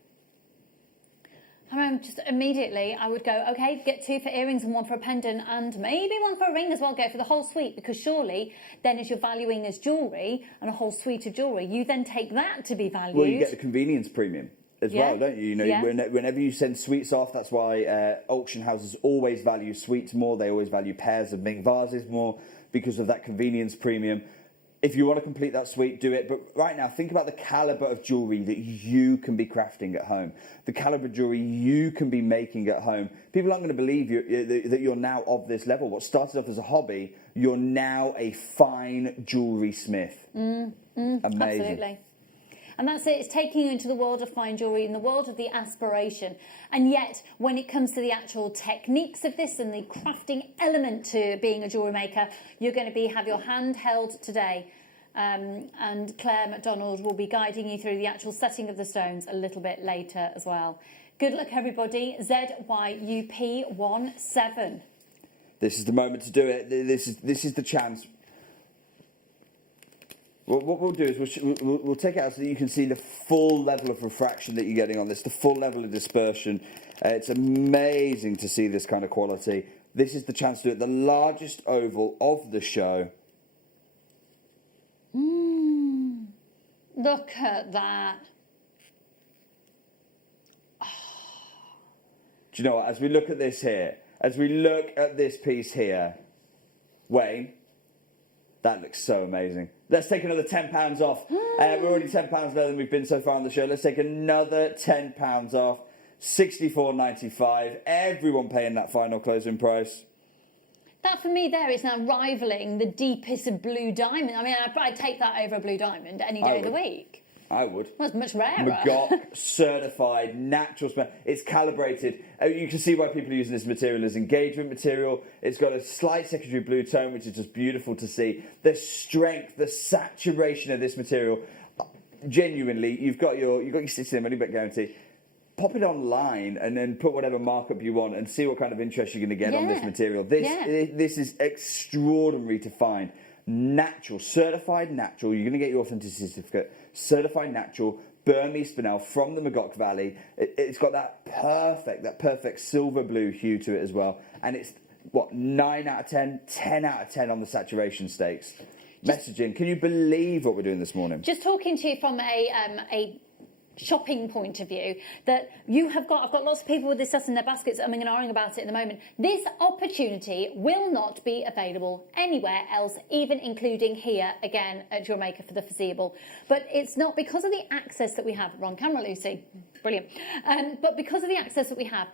Just immediately, I would go, okay, get 2 for earrings and 1 for a pendant and maybe 1 for a ring as well. Go for the whole suite, because surely then as you're valuing as jewellery and a whole suite of jewellery, you then take that to be valued. Well, you get the convenience premium as well, don't you? Whenever you send suites off, that's why auction houses always value suites more. They always value pairs of mink vases more because of that convenience premium. If you want to complete that suite, do it. But right now, think about the calibre of jewellery that you can be crafting at home. The calibre of jewellery you can be making at home. People aren't going to believe that you're now of this level. What started off as a hobby, you're now a fine jewellery smith. Amazing. Absolutely. And that's it, it's taking you into the world of fine jewellery, in the world of the aspiration. And yet, when it comes to the actual techniques of this and the crafting element to being a jewellery maker, you're going to have your hand held today. And Claire MacDonald will be guiding you through the actual setting of the stones a little bit later as well. Good luck, everybody. ZYUP17. This is the moment to do it. This is the chance. What we'll do is we'll take it out so that you can see the full level of refraction that you're getting on this, the full level of dispersion. It's amazing to see this kind of quality. This is the chance to do it. The largest oval of the show. Look at that. Do you know what? As we look at this here, as we look at this piece here, Wayne, that looks so amazing. Let's take another £10 off. We're already £10 lower than we've been so far on the show. Let's take another £10 off. $64.95. Everyone paying that final closing price. That for me there is now rivaling the deepest blue diamond. I mean, I'd take that over a blue diamond any day of the week. I would. Well, it's much rarer. Magog certified natural spell. It's calibrated. You can see why people are using this material as engagement material. It's got a slight secondary blue tone, which is just beautiful to see. The strength, the saturation of this material. Genuinely, you've got your 60-day money back guarantee. Pop it online and then put whatever markup you want and see what kind of interest you're going to get on this material. This is extraordinary to find. Natural, certified natural. You're going to get your authenticity certificate. Certified natural, Burmese Spinel from the Magog Valley. It's got that perfect silver blue hue to it as well. And it's, 9 out of 10, 10 out of 10 on the saturation stakes. Messaging. Can you believe what we're doing this morning? Just talking to you from a shopping point of view, that I've got lots of people with this stuff in their baskets umming and ahhing about it at the moment. This opportunity will not be available anywhere else, even including here again at JewelleryMaker for the foreseeable. But it's not because of the access that we have. Wrong camera, Lucy. Brilliant. But because of the access that we have,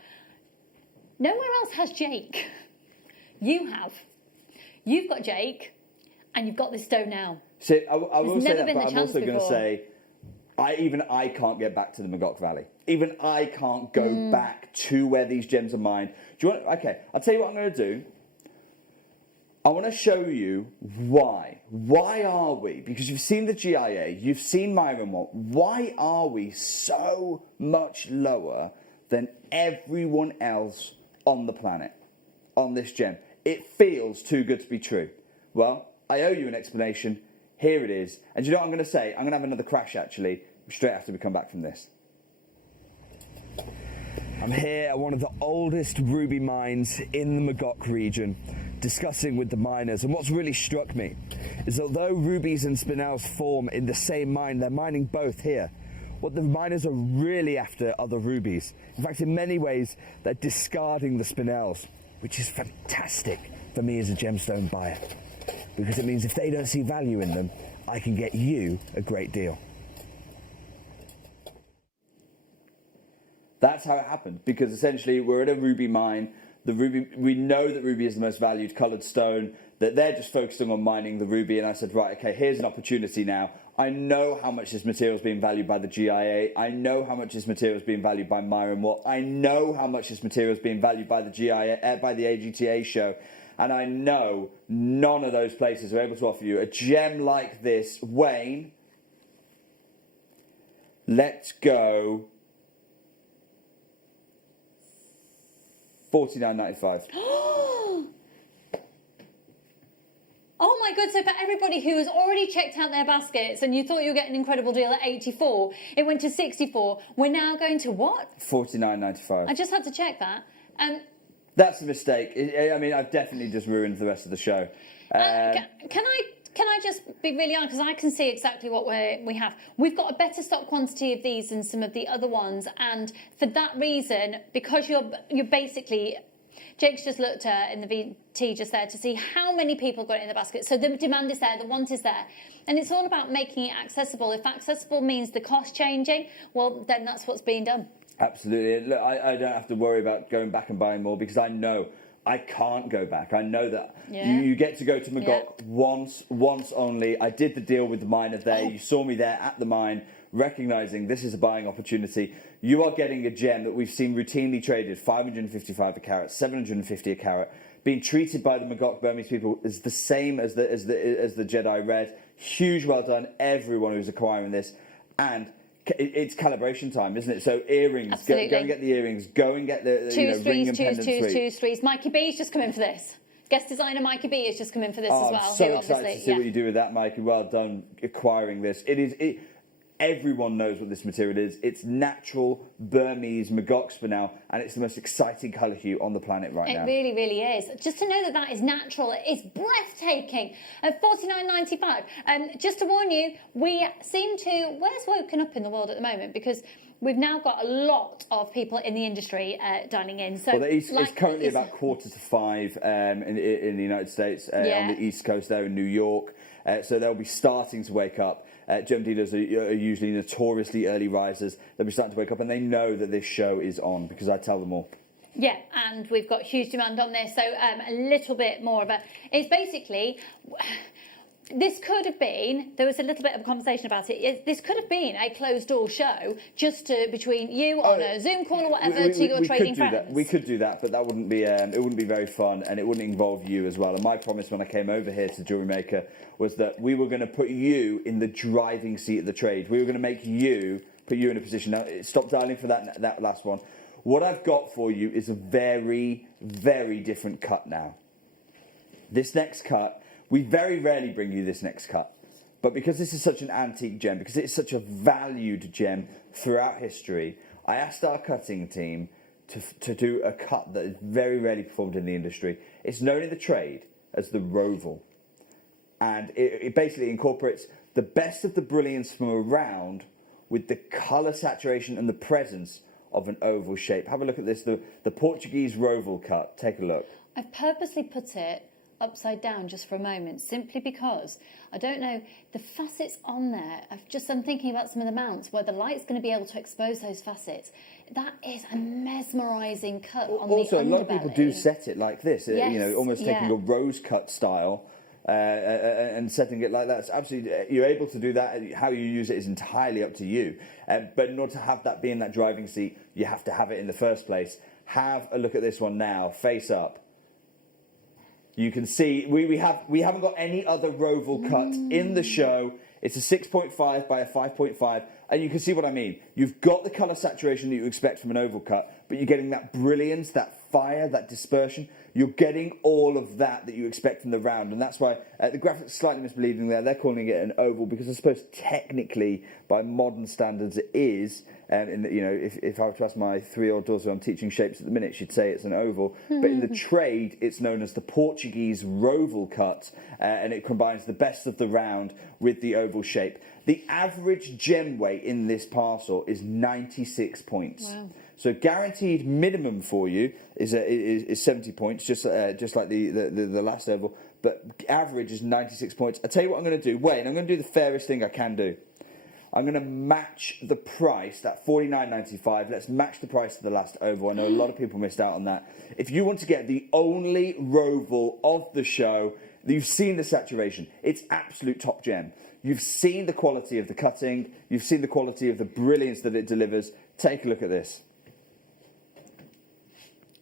nowhere else has Jake. You have. You've got Jake, and you've got this stone now. So I will say that, but I'm also going to before. say, I can't get back to the Magog Valley. Even I can't go back to where these gems are mined. Do you want? Okay, I'll tell you what I'm going to do. I want to show you why. Why are we? Because you've seen the GIA, you've seen Myron Watt. Why are we so much lower than everyone else on the planet on this gem? It feels too good to be true. Well, I owe you an explanation. Here it is. And do you know what I'm going to say? I'm going to have another crash, actually. straight after we come back from this. I'm here at one of the oldest ruby mines in the Magog region, discussing with the miners, and what's really struck me is although rubies and spinels form in the same mine, they're mining both here. What the miners are really after are the rubies. In fact, in many ways, they're discarding the spinels, which is fantastic for me as a gemstone buyer, because it means if they don't see value in them, I can get you a great deal. That's how it happened, because essentially we're at a ruby mine. We know that ruby is the most valued coloured stone, that they're just focusing on mining the ruby, and I said, right, okay, here's an opportunity now. I know how much this material is being valued by the GIA. I know how much this material is being valued by Myron Watt. I know how much this material is being valued by the GIA, by the AGTA show, and I know none of those places are able to offer you a gem like this. Wayne, let's go $49.95. Oh my god, so for everybody who has already checked out their baskets and you thought you were getting an incredible deal at 84, it went to 64. We're now going to what? $49.95. I just had to check that. That's a mistake. I mean, I've definitely just ruined the rest of the show. Can I just be really honest, because I can see exactly what we have. We've got a better stock quantity of these than some of the other ones, and for that reason, because you're basically, Jake's just looked in the VT just there to see how many people got it in the basket. So the demand is there, the want is there, and it's all about making it accessible. If accessible means the cost changing, well, then that's what's being done. Absolutely. Look, I don't have to worry about going back and buying more, because I know I can't go back. I know that you get to go to Magog once only. I did the deal with the miner there. You saw me there at the mine, recognising this is a buying opportunity. You are getting a gem that we've seen routinely traded, 555 a carat, 750 a carat, being treated by the Magog Burmese people as the same as the Jedi Red. Huge well done, everyone who's acquiring this. And it's calibration time, isn't it? So earrings, go and get the earrings, go and get the ring and pendant suite. Twos, threes. Mikey B's just come in for this. Guest designer Mikey B has just come in for this as well. I'm so excited to see what you do with that, Mikey. Well done acquiring this. Everyone knows what this material is. It's natural Burmese Magog Spinel, and it's the most exciting colour hue on the planet right now. It really, really is. Just to know that that is natural, it is breathtaking. At $49.95. Just to warn you, we seem to, where's woken up in the world at the moment? Because we've now got a lot of people in the industry dining in. So it's currently about 4:45 in the United States, on the East Coast there in New York. So they'll be starting to wake up. Gem dealers are usually notoriously early risers. They'll be starting to wake up, and they know that this show is on, because I tell them all. Yeah, and we've got huge demand on this, so a little bit more of a... It's basically... This could have been, there was a little bit of a conversation about it, this could have been a closed-door show just between you on a Zoom call or whatever to your trading friends. We could do that, but that wouldn't be, it wouldn't be very fun, and it wouldn't involve you as well. And my promise when I came over here to JewelleryMaker was that we were going to put you in the driving seat of the trade. We were going to put you in a position. Now, stop dialing for that last one. What I've got for you is a very, very different cut now. This next cut... We very rarely bring you this next cut, but because this is such an antique gem, because it's such a valued gem throughout history, I asked our cutting team to do a cut that is very rarely performed in the industry. It's known in the trade as the rovel, and it basically incorporates the best of the brilliance from around with the colour saturation and the presence of an oval shape. Have a look at this, the Portuguese rovel cut. Take a look. I've purposely put it upside down just for a moment, simply because I don't know, the facets on there, I'm thinking about some of the mounts where the light's going to be able to expose those facets. That is a mesmerising cut on the underbelly. Also, a lot of people do set it like this, almost taking a rose cut style and setting it like that. It's absolutely, you're able to do that. How you use it is entirely up to you. But in order to have that be in that driving seat, you have to have it in the first place. Have a look at this one now, face up. You can see we haven't got any other rovel cut in the show. It's a 6.5 by a 5.5, and you can see what I mean. You've got the colour saturation that you expect from an oval cut, but you're getting that brilliance, that fire, that dispersion. You're getting all of that you expect from the round, and that's why the graphic's slightly misleading there. They're calling it an oval because I suppose technically, by modern standards, it is. If I were to ask my 3-year-old daughter who I'm teaching shapes at the minute, she'd say it's an oval. But in the trade, it's known as the Portuguese rovel cut, and it combines the best of the round with the oval shape. The average gem weight in this parcel is 96 points. Wow. So guaranteed minimum for you is 70 points, just like the last oval. But average is 96 points. I'll tell you what I'm going to do. Wait, I'm going to do the fairest thing I can do. I'm going to match the price, that $49.95. Let's match the price of the last oval. I know a lot of people missed out on that. If you want to get the only rovel of the show, you've seen the saturation. It's absolute top gem. You've seen the quality of the cutting. You've seen the quality of the brilliance that it delivers. Take a look at this.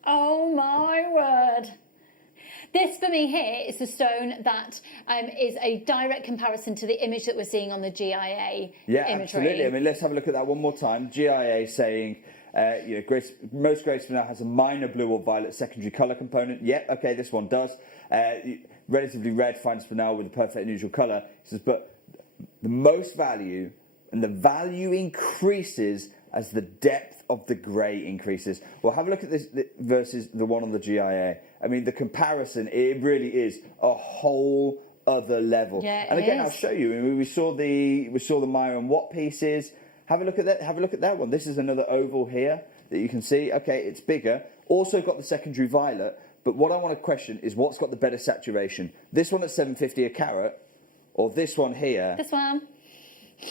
Oh my word. This for me here is the stone that is a direct comparison to the image that we're seeing on the GIA Yeah, imagery. absolutely. I mean, let's have a look at that one more time. GIA saying, most grey spinel has a minor blue or violet secondary colour component. Yep, okay, this one does. Relatively red fine spinel with a perfect neutral colour. It says, but the most value, and the value increases as the depth of the grey increases. Well, have a look at this versus the one on the GIA. I mean, the comparison, it really is a whole other level. Yeah, and again, it is. I'll show you. I mean, we saw the Maya and Watt pieces. Have a look at that. Have a look at that one. This is another oval here that you can see. Okay, it's bigger. Also got the secondary violet. But what I want to question is what's got the better saturation? This one at $7.50 a carat, or this one here? This one.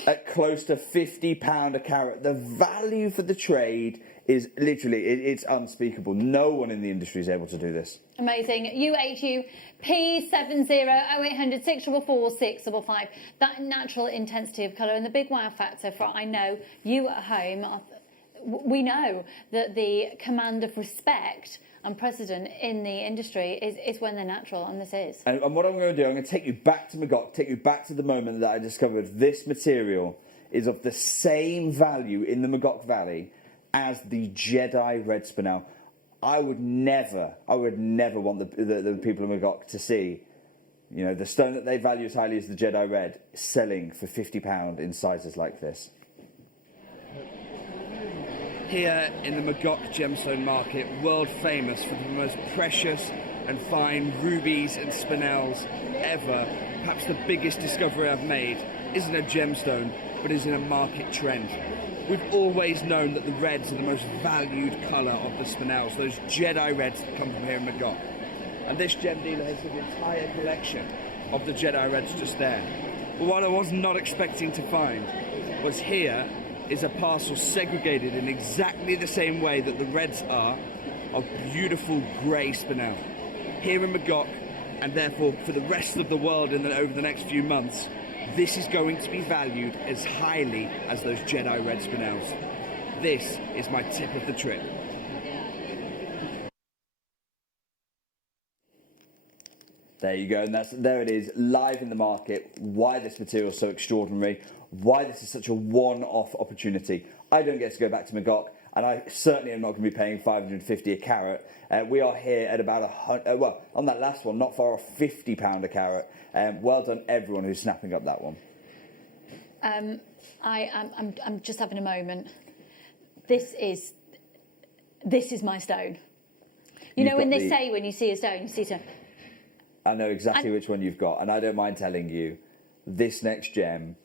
At close to £50 a carat. The value for the trade is literally, it's unspeakable. No one in the industry is able to do this. Amazing. UHU P70 0800 644 655. That natural intensity of colour and the big wow factor for, I know, you at home, we know that the command of respect and precedent in the industry is when they're natural, and this is. And what I'm going to do, I'm going to take you back to Magog, take you back to the moment that I discovered this material is of the same value in the Magog Valley as the Jedi red spinel. I would never want the people of Magog to see, you know, the stone that they value as highly as the Jedi red selling for £50 in sizes like this. Here in the Magog gemstone market, world famous for the most precious and fine rubies and spinels ever. Perhaps the biggest discovery I've made isn't a gemstone, but is in a market trend. We've always known that the reds are the most valued colour of the spinels, those Jedi reds that come from here in Magog. And this gem dealer has an entire collection of the Jedi reds just there. But what I was not expecting to find was here is a parcel segregated in exactly the same way that the reds are of beautiful grey spinel. Here in Magog, and therefore for the rest of the world over the next few months, this is going to be valued as highly as those Jedi red spinels. This is my tip of the trip. There you go, and there it is, live in the market, why this material is so extraordinary, why this is such a one-off opportunity. I don't get to go back to Magog, and I certainly am not going to be paying $550 a carat. We are here at about on that last one, not far off £50 a carat. Well done, everyone who's snapping up that one. I'm just having a moment. This is my stone. You know when they say when you see a stone, you see stone. I know exactly which one you've got, and I don't mind telling you, this next gem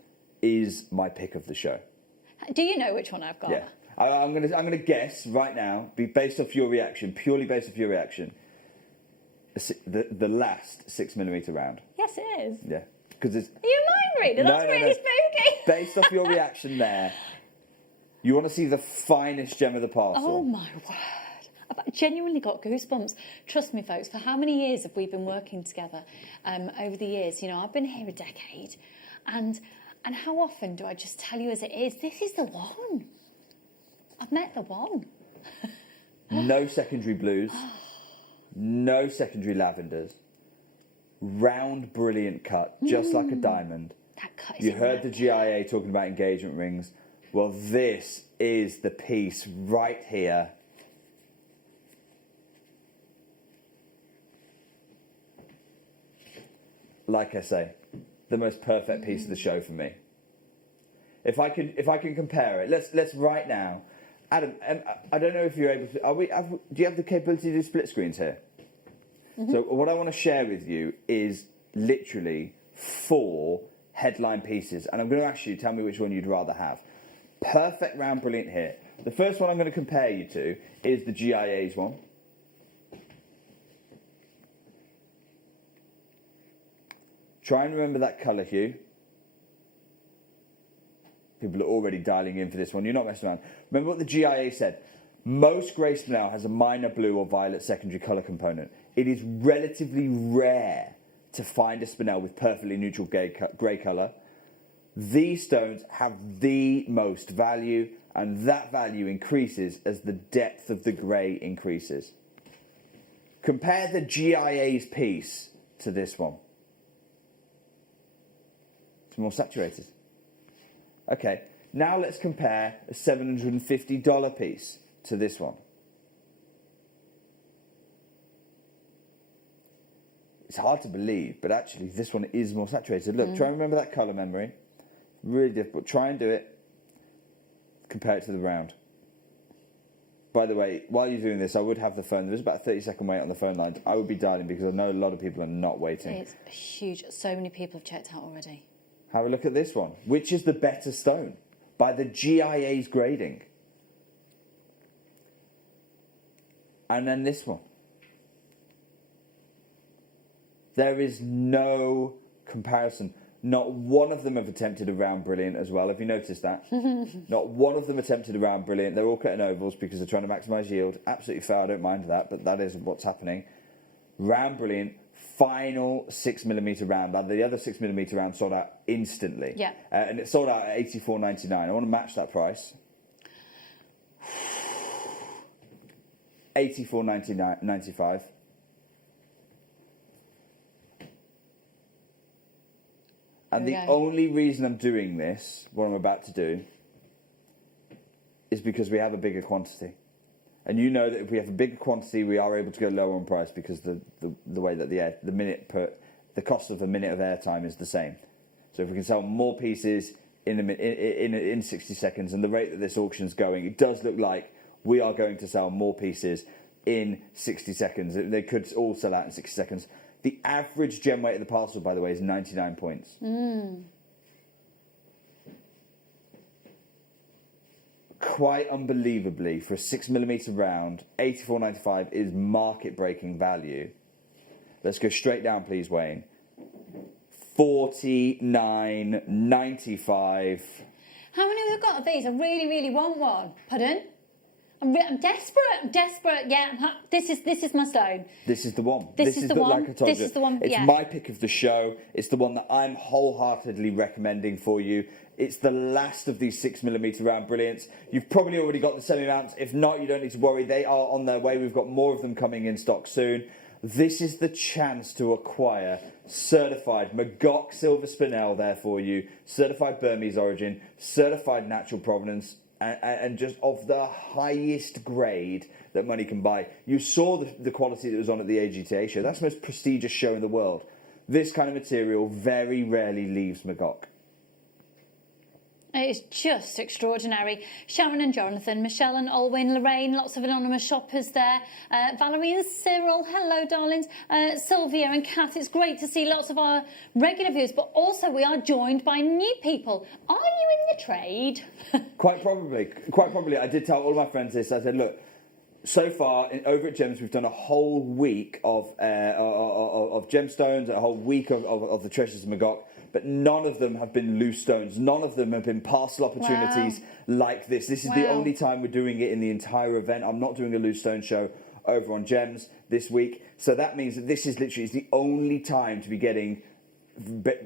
is my pick of the show. Do you know which one I've got? Yeah, I'm gonna guess right now, based off your reaction, purely based off your reaction, the last 6mm round. Yes, it is. Yeah, because it's. Are you mind reader? That's really spooky. Based off your reaction there, you want to see the finest gem of the parcel. Oh my word. I've genuinely got goosebumps. Trust me, folks, for how many years have we been working together over the years? You know, I've been here a decade. And how often do I just tell you as it is, this is the one. I've met the one. No secondary blues. No secondary lavenders. Round, brilliant cut, just like a diamond. That cut is You heard the GIA talking about engagement rings. Well, this is the piece right here. like I say, the most perfect piece of the show for me. If I can compare it, let's right now, Adam. I don't know if you're able to. Do you have the capability to do split screens here? So what I want to share with you is literally 4 headline pieces, and I'm going to ask you to tell me which one you'd rather have. Perfect round brilliant here. The first one I'm going to compare you to is the GIA's one. Try and remember that colour hue. People are already dialing in for this one. You're not messing around. Remember what the GIA said. Most grey spinel has a minor blue or violet secondary colour component. It is relatively rare to find a spinel with perfectly neutral grey colour. These stones have the most value, and that value increases as the depth of the grey increases. Compare the GIA's piece to this one. It's more saturated. Okay, now let's compare a $750 piece to this one. It's hard to believe, but actually this one is more saturated. Look, try and remember that colour memory. Really difficult. Try and do it. Compare it to the round. By the way, while you're doing this, I would have the phone. There's about a 30-second wait on the phone lines. I would be dialing because I know a lot of people are not waiting. It's huge. So many people have checked out already. Have a look at this one. Which is the better stone? By the GIA's grading. And then this one. There is no comparison. Not one of them have attempted a round brilliant as well. Have you noticed that? Not one of them attempted a round brilliant. They're all cutting ovals because they're trying to maximise yield. Absolutely fair. I don't mind that, but that is what's happening. Round brilliant. Final 6mm round. Now, the other 6mm round sold out instantly. Yeah. And it sold out at $84.99. I want to match that price. $84.95. And the only reason I'm doing this, what I'm about to do, is because we have a bigger quantity. And you know that if we have a bigger quantity, we are able to go lower on price because the way that the cost of a minute of airtime is the same. So if we can sell more pieces in 60 seconds, and the rate that this auction's going, it does look like we are going to sell more pieces in 60 seconds. They could all sell out in 60 seconds. The average gem weight of the parcel, by the way, is 99 points. Quite unbelievably, for a 6mm round, $84.95 is market-breaking value. Let's go straight down, please, Wayne. $49.95. How many have we got of these? I really, really want one. Pardon? I'm desperate. Yeah, this is my stone. This is the one. This is the one. Like I told this you, is the one. It's my pick of the show. It's the one that I'm wholeheartedly recommending for you. It's the last of these 6mm round brilliants. You've probably already got the semi-mounts. If not, you don't need to worry. They are on their way. We've got more of them coming in stock soon. This is the chance to acquire certified Magog silver spinel there for you, certified Burmese origin, certified natural provenance, and just of the highest grade that money can buy. You saw the quality that was on at the AGTA show. That's the most prestigious show in the world. This kind of material very rarely leaves Magog. It is just extraordinary. Sharon and Jonathan, Michelle and Olwyn, Lorraine, lots of anonymous shoppers there. Valerie and Cyril, hello, darlings. Sylvia and Kath, it's great to see lots of our regular viewers, but also we are joined by new people. Are you in the trade? Quite probably. I did tell all my friends this. I said, look, so far over at Gems, we've done a whole week of gemstones, a whole week of the treasures of Magog. But none of them have been loose stones. None of them have been parcel opportunities like this. This is the only time we're doing it in the entire event. I'm not doing a loose stone show over on Gems this week. So that means that this is literally the only time to be getting,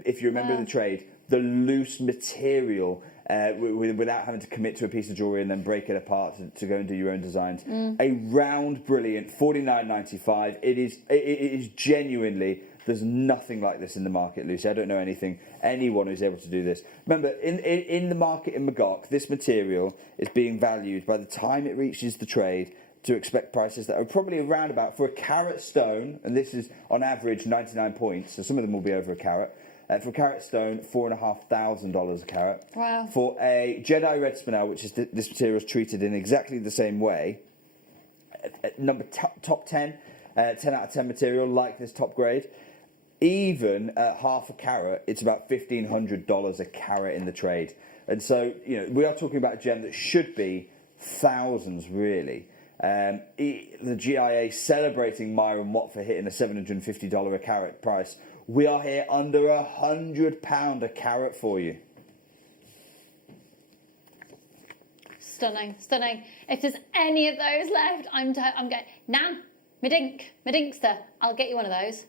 if you remember the trade, the loose material without having to commit to a piece of jewellery and then break it apart to go and do your own designs. A round brilliant, $49.95. It is genuinely... There's nothing like this in the market, Lucy. I don't know anyone who's able to do this. Remember, in the market in Magog, this material is being valued by the time it reaches the trade to expect prices that are probably around about, for a carat stone, and this is on average 99 points, so some of them will be over a carat. For a carat stone, $4,500 a carat. Wow. For a Jadeite red spinel, which is this material is treated in exactly the same way, top 10, 10 out of 10 material, like this top grade. Even at half a carat, it's about $1,500 a carat in the trade. And so, you know, we are talking about a gem that should be thousands, really. The GIA celebrating Myron Watt for hitting a $750 a carat price. We are here under £100 a carat for you. Stunning, stunning. If there's any of those left, I'm going, Nan, Medinkster, I'll get you one of those.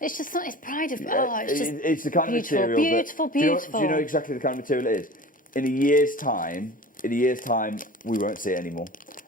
It's just it's pride of, it's the kind beautiful, of material beautiful, that, beautiful. Do you know exactly the kind of material it is? In a year's time, we won't see it anymore.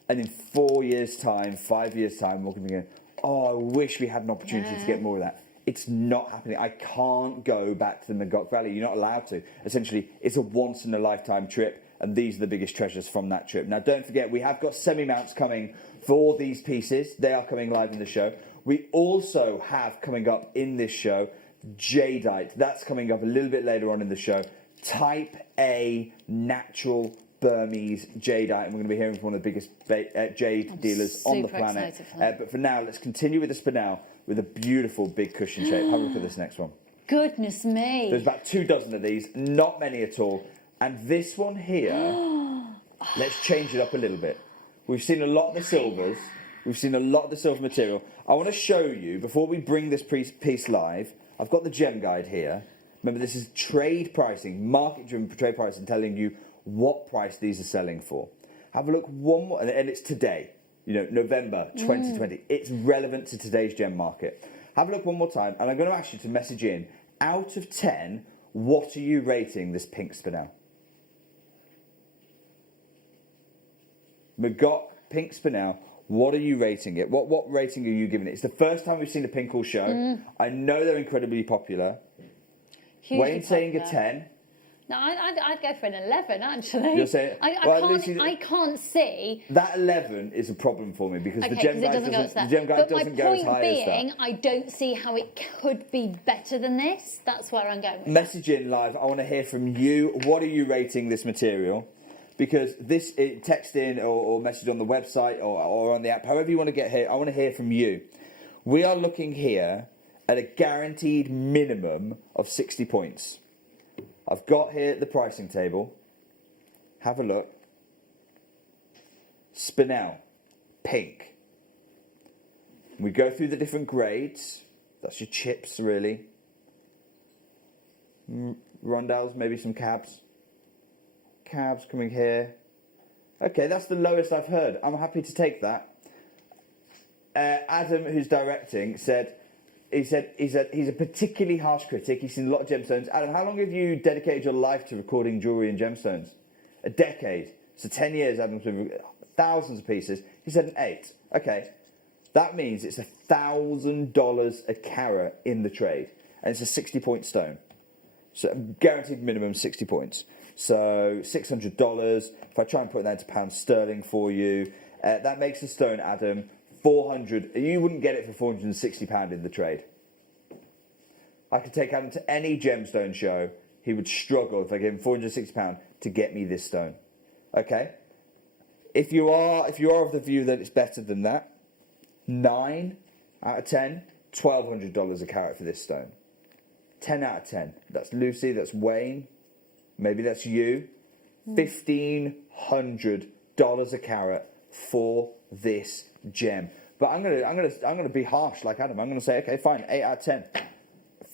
And in 4 years' time, 5 years' time, we're going to be going, oh, I wish we had an opportunity to get more of that. It's not happening. I can't go back to the Magog Valley. You're not allowed to. Essentially, it's a once-in-a-lifetime trip, and these are the biggest treasures from that trip. Now, don't forget, we have got semi-mounts coming for these pieces. They are coming live in the show. We also have coming up in this show Jadeite. That's coming up a little bit later on in the show. Type A natural Burmese Jadeite, and we're going to be hearing from one of the biggest jade dealers on the planet. But for now, let's continue with the Spinel with a beautiful big cushion shape. Have a look at this next one. Goodness me. There's about 24 of these, not many at all. And this one here, let's change it up a little bit. We've seen a lot of the silvers. We've seen a lot of the silver material. I want to show you, before we bring this piece live, I've got the gem guide here. Remember, this is trade pricing, market-driven trade pricing, telling you what price these are selling for. Have a look one more, and it's today, you know, November 2020. It's relevant to today's gem market. Have a look one more time, and I'm going to ask you to message in, out of 10, what are you rating this pink Spinel? Magog pink Spinel, what are you rating it? What rating are you giving it? It's the first time we've seen a pink all show. I know they're incredibly popular. Wayne's saying a 10. No, I'd go for an 11, actually. You're saying... I can't see... That 11 is a problem for me, because the gem guide doesn't go as high as that. But my point being, I don't see how it could be better than this. That's where I'm going with Message in live. I want to hear from you. What are you rating this material? Because this, text in or message on the website or on the app, however you want to get here, I want to hear from you. We are looking here at a guaranteed minimum of 60 points. I've got here the pricing table. Have a look. Spinel, pink. We go through the different grades. That's your chips, really. Rondelles, maybe some cabs. Cabs coming here. Okay, that's the lowest I've heard. I'm happy to take that. Adam, who's directing, said he's a particularly harsh critic. He's seen a lot of gemstones. Adam, how long have you dedicated your life to recording jewellery and gemstones? A decade. So 10 years, Adam's been thousands of pieces. He said an 8. Okay. That means it's $1,000 a carat in the trade. And it's a 60-point stone. So guaranteed minimum 60 points. So $600. If I try and put that into pounds sterling for you, that makes the stone, Adam, 400. You wouldn't get it for £460 in the trade. I could take Adam to any gemstone show. He would struggle if I gave him £460 to get me this stone. Okay. If you are of the view that it's better than that, 9 out of 10, $1,200 a carat for this stone. 10 out of 10. That's Lucy. That's Wayne. Maybe that's you. $1,500 a carat for this gem. But I'm gonna be harsh like Adam. I'm gonna say, okay, fine, 8 out of 10.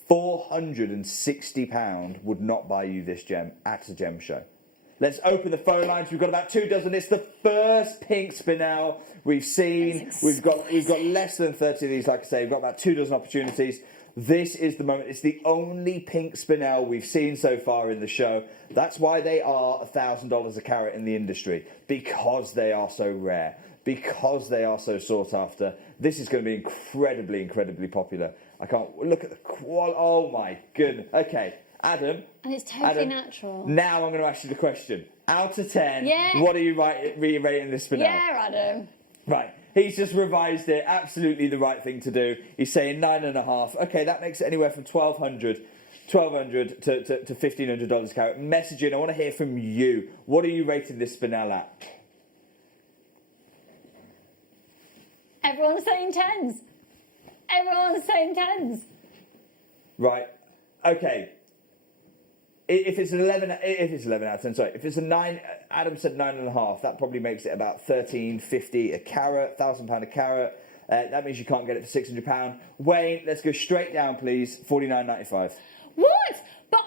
£460 would not buy you this gem at a gem show. Let's open the phone lines. We've got about 2 dozen. It's the first pink Spinel we've seen. We've got less than 30 of these. Like I say, we've got about 2 dozen opportunities. This is the moment. It's the only pink Spinel we've seen so far in the show. That's why they are $1,000 a carat in the industry, because they are so rare, because they are so sought after. This is going to be incredibly, incredibly popular. I can't look at the quality. Oh my goodness. Okay, Adam. And it's totally Adam, natural. Now I'm going to ask you the question. Out of 10, Yeah. what are you rating this Spinel? Yeah, Adam. Right. He's just revised it. Absolutely the right thing to do. He's saying 9.5. Okay, that makes it anywhere from $1,200 to $1,500 a carat. Messaging. I want to hear from you. What are you rating this Spinel at? Everyone's saying 10s. Everyone's saying 10s. Right. Okay. If it's an 11 out of 10, sorry. If it's a 9, Adam said 9.5. That probably makes it about $1,350 a carat, £1,000 a carat. That means you can't get it for £600. Wayne, let's go straight down, please. $49.95. What? But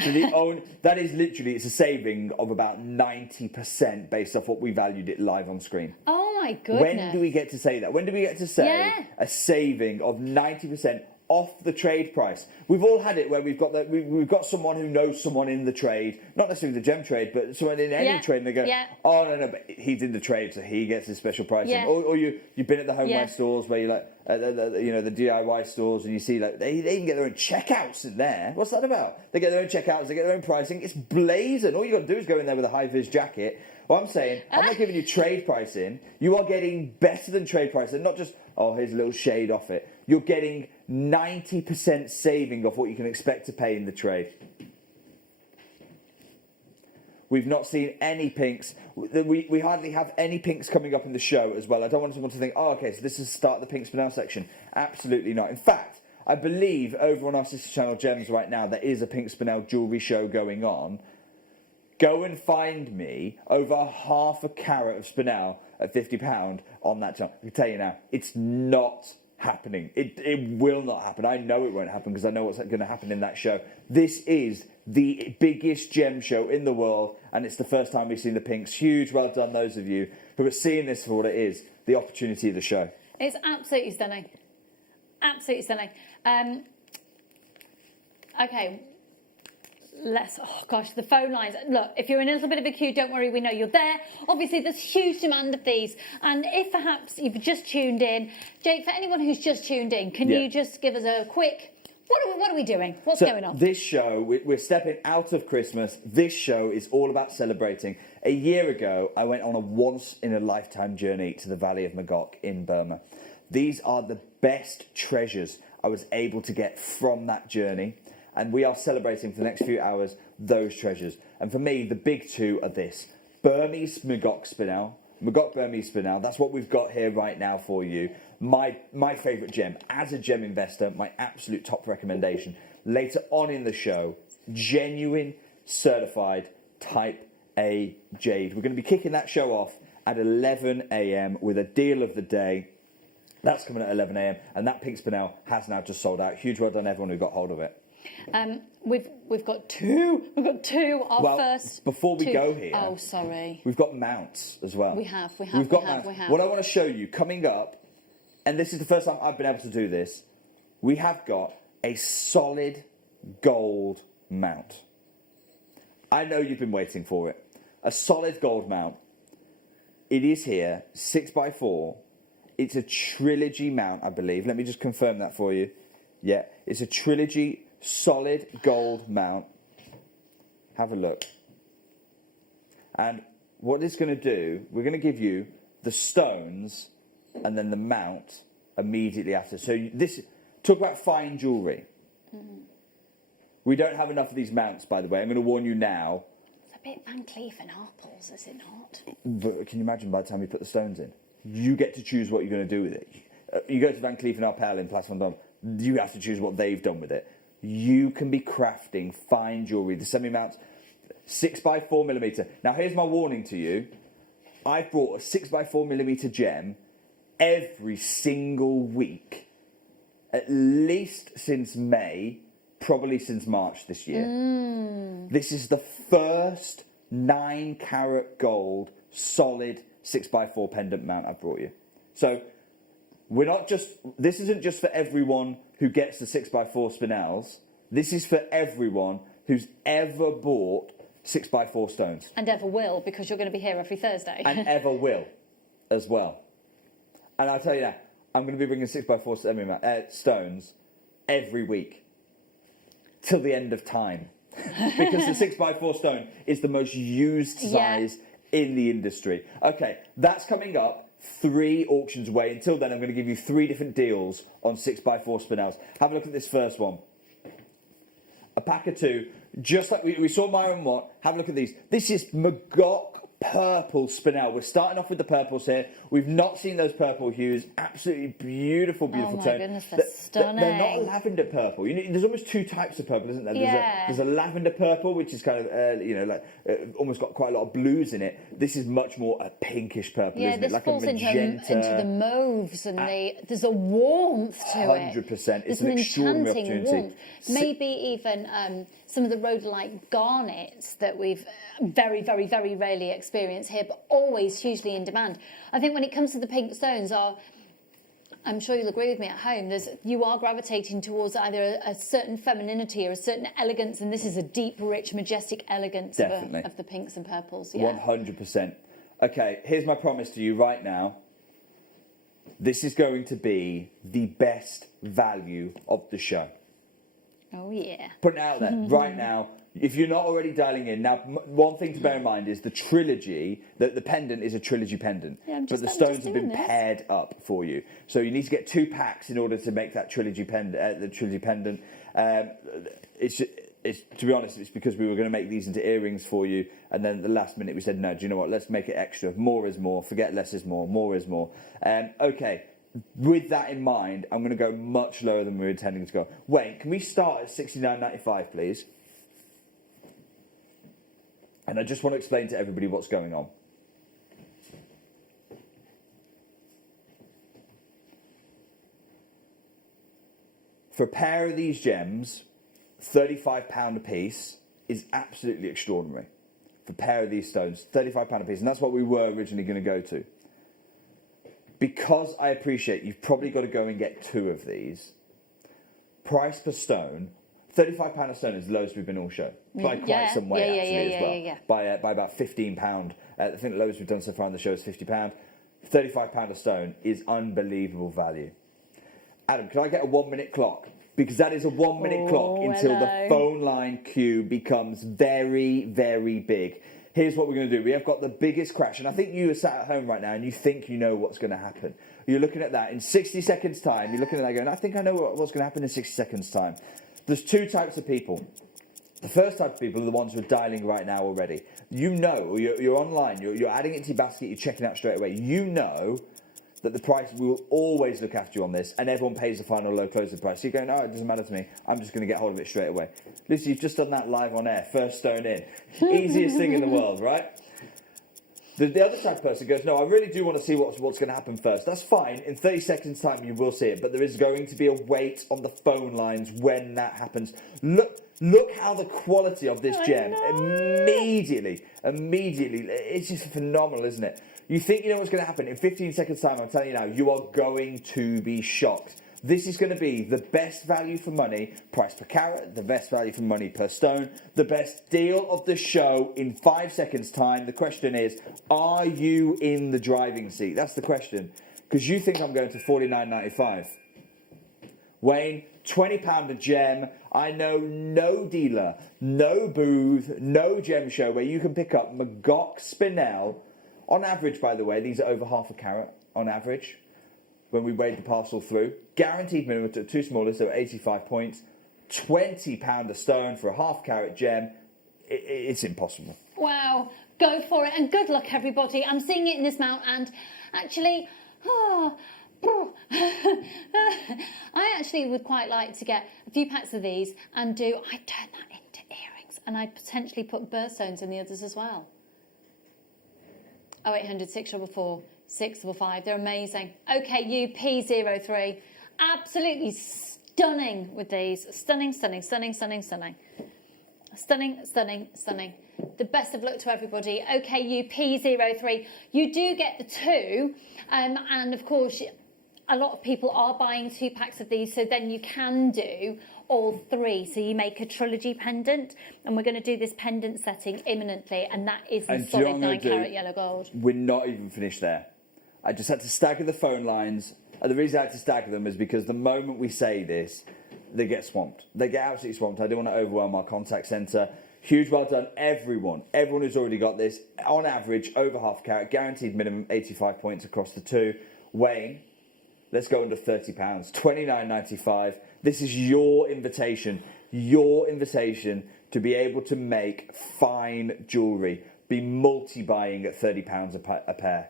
So that is literally, it's a saving of about 90% based off what we valued it live on screen. oh my goodness. When do we get to say that? When do we get to say a saving of 90% off the trade price? We've all had it where we've got someone who knows someone in the trade, not necessarily the gem trade, but someone in any trade, and they go, oh no, but he's in the trade, so he gets his special pricing. Yeah. Or you've been at the homeware stores where you like, the DIY stores, and you see like they even get their own checkouts in there. What's that about? They get their own checkouts, they get their own pricing. It's blazing. All you got to do is go in there with a high vis jacket. Well, I'm saying, I'm not giving you trade pricing. You are getting better than trade pricing, not just, oh, here's a little shade off it. You're getting 90% saving off what you can expect to pay in the trade. We've not seen any pinks. We hardly have any pinks coming up in the show as well. I don't want someone to think, oh, okay, so this is the start of the Pink Spinel section. Absolutely not. In fact, I believe over on our sister channel Gems right now, there is a Pink Spinel jewellery show going on. Go and find me over half a carat of Spinel at £50 on that channel. I can tell you now, it's not happening. It will not happen. I know it won't happen because I know what's going to happen in that show. This is the biggest gem show in the world, and it's the first time we've seen the pinks. Huge well done those of you who are seeing this for what it is, the opportunity of the show. It's absolutely stunning. Absolutely stunning. Okay. Oh gosh, the phone lines. Look, if you're in a little bit of a queue, don't worry, we know you're there. Obviously, there's huge demand of these. And if perhaps you've just tuned in, Jake, for anyone who's just tuned in, can you just give us a quick, what are we doing? What's going on? This show, we're stepping out of Christmas. This show is all about celebrating. A year ago, I went on a once-in-a-lifetime journey to the Valley of Magok in Burma. These are the best treasures I was able to get from that journey. And we are celebrating for the next few hours those treasures. And for me, the big two are this. Burmese Magok Spinel. Magok Burmese Spinel. That's what we've got here right now for you. My favourite gem. As a gem investor, my absolute top recommendation. Later on in the show, genuine, certified Type A jade. We're going to be kicking that show off at 11 a.m. with a deal of the day. That's coming at 11 a.m. And that Pink Spinel has now just sold out. Huge well done everyone who got hold of it. We've got two. We've got two. Our first. Before we go here. Oh, sorry. We've got mounts as well. We have. What I want to show you coming up, and this is the first time I've been able to do this. We have got a solid gold mount. I know you've been waiting for it. A solid gold mount. It is here, 6x4. It's a trilogy mount, I believe. Let me just confirm that for you. Yeah, it's a trilogy solid gold mount. Have a look. And what it's going to do, we're going to give you the stones and then the mount immediately after. So this, talk about fine jewellery. Mm-hmm. We don't have enough of these mounts, by the way. I'm going to warn you now. It's a bit Van Cleef and Arpels, is it not? But can you imagine by the time you put the stones in? You get to choose what you're going to do with it. You go to Van Cleef and Arpels in Place Vendôme, you have to choose what they've done with it. You can be crafting fine jewellery. The semi-mounts, 6x4mm. Now, here's my warning to you. I've brought a 6x4mm gem every single week, at least since May, probably since March this year. This is the first 9-carat gold solid 6x4 pendant mount I've brought you. So we're not just, this isn't just for everyone who gets the 6x4 Spinels. This is for everyone who's ever bought 6x4 stones. And ever will, because you're going to be here every Thursday. And ever will as well. And I'll tell you now, I'm going to be bringing 6x4 stones every week. till the end of time. Because the 6x4 stone is the most used size in the industry. Okay, that's coming up 3 auctions away. Until then, I'm going to give you 3 different deals on 6x4 Spinels. Have a look at this first one. A pack of 2, just like we saw Myron Watt. Have a look at these. This is Magog purple Spinel. We're starting off with the purples here. We've not seen those purple hues. Absolutely beautiful, beautiful tone. Oh my goodness, they're stunning. They're not a lavender purple. There's almost 2 types of purple, isn't there? There's a lavender purple, which is kind of almost got quite a lot of blues in it. This is much more a pinkish purple, isn't it? This Like falls a magenta. into the mauves and there's a warmth to 100%. it. It's There's an extraordinary enchanting opportunity. warmth. Maybe even some of the rhodolite garnets that we've very, very, very rarely experienced here, but always hugely in demand. I think when it comes to the pink stones, I'm sure you'll agree with me at home, you are gravitating towards either a certain femininity or a certain elegance, and this is a deep, rich, majestic elegance of the pinks and purples. Yeah. 100%. Okay, here's my promise to you right now. This is going to be the best value of the show. Oh, yeah. Putting it out there right now. If you're not already dialing in, now one thing to bear in mind is the trilogy, the pendant is a trilogy pendant, but the stones have been paired up for you. So you need to get 2 packs in order to make that trilogy pendant. To be honest, it's because we were going to make these into earrings for you, and then at the last minute we said, no, do you know what, let's make it extra. More is more, forget less is more, more is more. Okay, with that in mind, I'm going to go much lower than we were intending to go. Wayne, can we start at $69.95, please? And I just want to explain to everybody what's going on. For a pair of these gems, £35 a piece is absolutely extraordinary. For a pair of these stones, £35 a piece, and that's what we were originally going to go to. Because I appreciate you've probably got to go and get 2 of these, price per stone, £35 a stone is the lowest we've been all show. By quite some way, actually, as well. By about £15. I think the lowest we've done so far on the show is £50. £35 a stone is unbelievable value. Adam, can I get a 1-minute clock? Because that is a 1-minute clock until the phone line queue becomes very, very big. Here's what we're going to do. We have got the biggest crash, and I think you are sat at home right now and you think you know what's going to happen. You're looking at that in 60 seconds' time. You're looking at that going, I think I know what's going to happen in 60 seconds' time. There's 2 types of people. The first type of people are the ones who are dialing right now already. You know, you're online, you're adding it to your basket, you're checking out straight away. You know that the price, we will always look after you on this, and everyone pays the final low closing price. So you're going, oh, it doesn't matter to me. I'm just going to get hold of it straight away. Lucy, you've just done that live on air, first stone in. Easiest thing in the world, right? The other type of person goes, no, I really do want to see what's going to happen first. That's fine. In 30 seconds' time, you will see it. But there is going to be a wait on the phone lines when that happens. Look how the quality of this gem, immediately, it's just phenomenal, isn't it? You think you know what's going to happen. In 15 seconds' time, I'm telling you now, you are going to be shocked. This is going to be the best value for money, price per carat, the best value for money per stone, the best deal of the show in 5 seconds' time. The question is, are you in the driving seat? That's the question. Because you think I'm going to $49.95. Wayne, £20 a gem. I know no dealer, no booth, no gem show where you can pick up Magog Spinel. On average, by the way, these are over half a carat on average. When we weighed the parcel through, guaranteed minimum to 2 smallest, so 85 points, £20 a stone for a half carat gem. It's impossible. Wow, go for it, and good luck, everybody. I'm seeing it in this mount, and actually, I actually would quite like to get a few packs of these and I'd turn that into earrings, and I'd potentially put birthstones in the others as well. 0800 644 655. They're amazing. Okay, UP03. Absolutely stunning with these. Stunning, stunning, stunning, stunning, stunning. Stunning, stunning, stunning. The best of luck to everybody. Okay, UP03. You do get the 2, and of course, a lot of people are buying 2 packs of these, so then you can do all 3. So you make a trilogy pendant, and we're going to do this pendant setting imminently, and that is the solid 9-carat yellow gold. We're not even finished there. I just had to stagger the phone lines. And the reason I had to stagger them is because the moment we say this, they get swamped. They get absolutely swamped. I don't want to overwhelm our contact centre. Huge well done, everyone. Everyone who's already got this. On average, over half a carat, guaranteed minimum 85 points across the two. Weighing, let's go under £30, £29.95. This is your invitation to be able to make fine jewellery, be multi-buying at £30 a pair.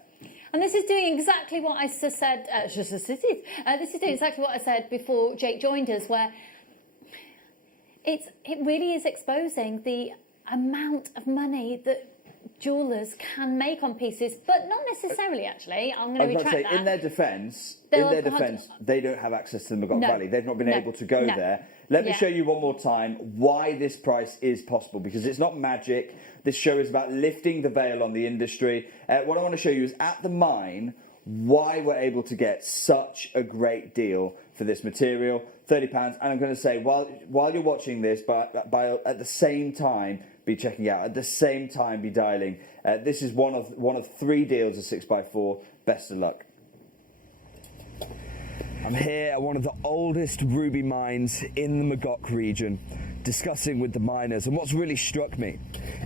And this is doing exactly what I said. This is doing exactly what I said before Jake joined us, where it really is exposing the amount of money that jewellers can make on pieces, but not necessarily. Actually, I'm going to retract that. In their defence, they don't have access to the Magog Valley. They've not been able to go there. Let me show you one more time why this price is possible, because it's not magic. This show is about lifting the veil on the industry. What I want to show you is at the mine why we're able to get such a great deal for this material, £30. And I'm going to say, while you're watching this, by at the same time, be checking out, at the same time, be dialing. This is one of 3 deals of 6x4. Best of luck. I'm here at one of the oldest ruby mines in the Magog region, discussing with the miners, and what's really struck me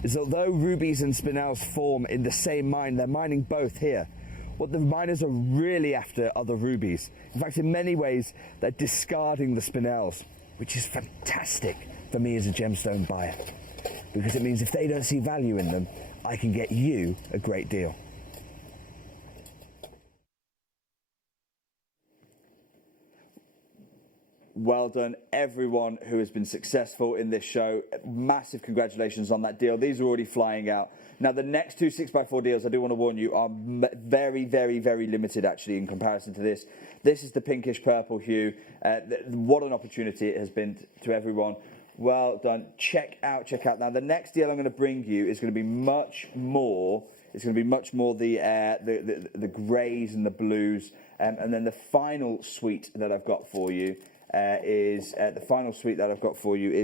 is although rubies and spinels form in the same mine, they're mining both here. What the miners are really after are the rubies. In fact, in many ways, they're discarding the spinels, which is fantastic for me as a gemstone buyer, because it means if they don't see value in them, I can get you a great deal. Well done, everyone who has been successful in this show. Massive congratulations on that deal. These are already flying out. Now, the next 2 6x4 deals, I do want to warn you, are very, very, very limited, actually, in comparison to this. This is the pinkish purple hue. What an opportunity it has been to everyone. Well done. Check out. Now, the next deal I'm going to bring you is going to be much more. It's going to be much more the greys and the blues. And then the final suite that I've got for you is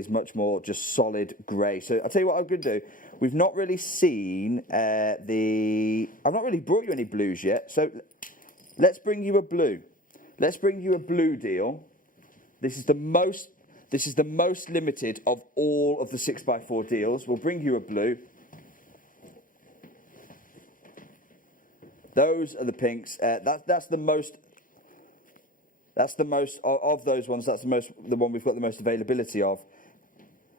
much more just solid grey. So I'll tell you what I'm going to do. We've not really seen I've not really brought you any blues yet. So let's bring you a blue. Let's bring you a blue deal. This is the most limited of all of the 6x4 deals. We'll bring you a blue. Those are the pinks. That's the most. That's the most of those ones. That's the one we've got the most availability of.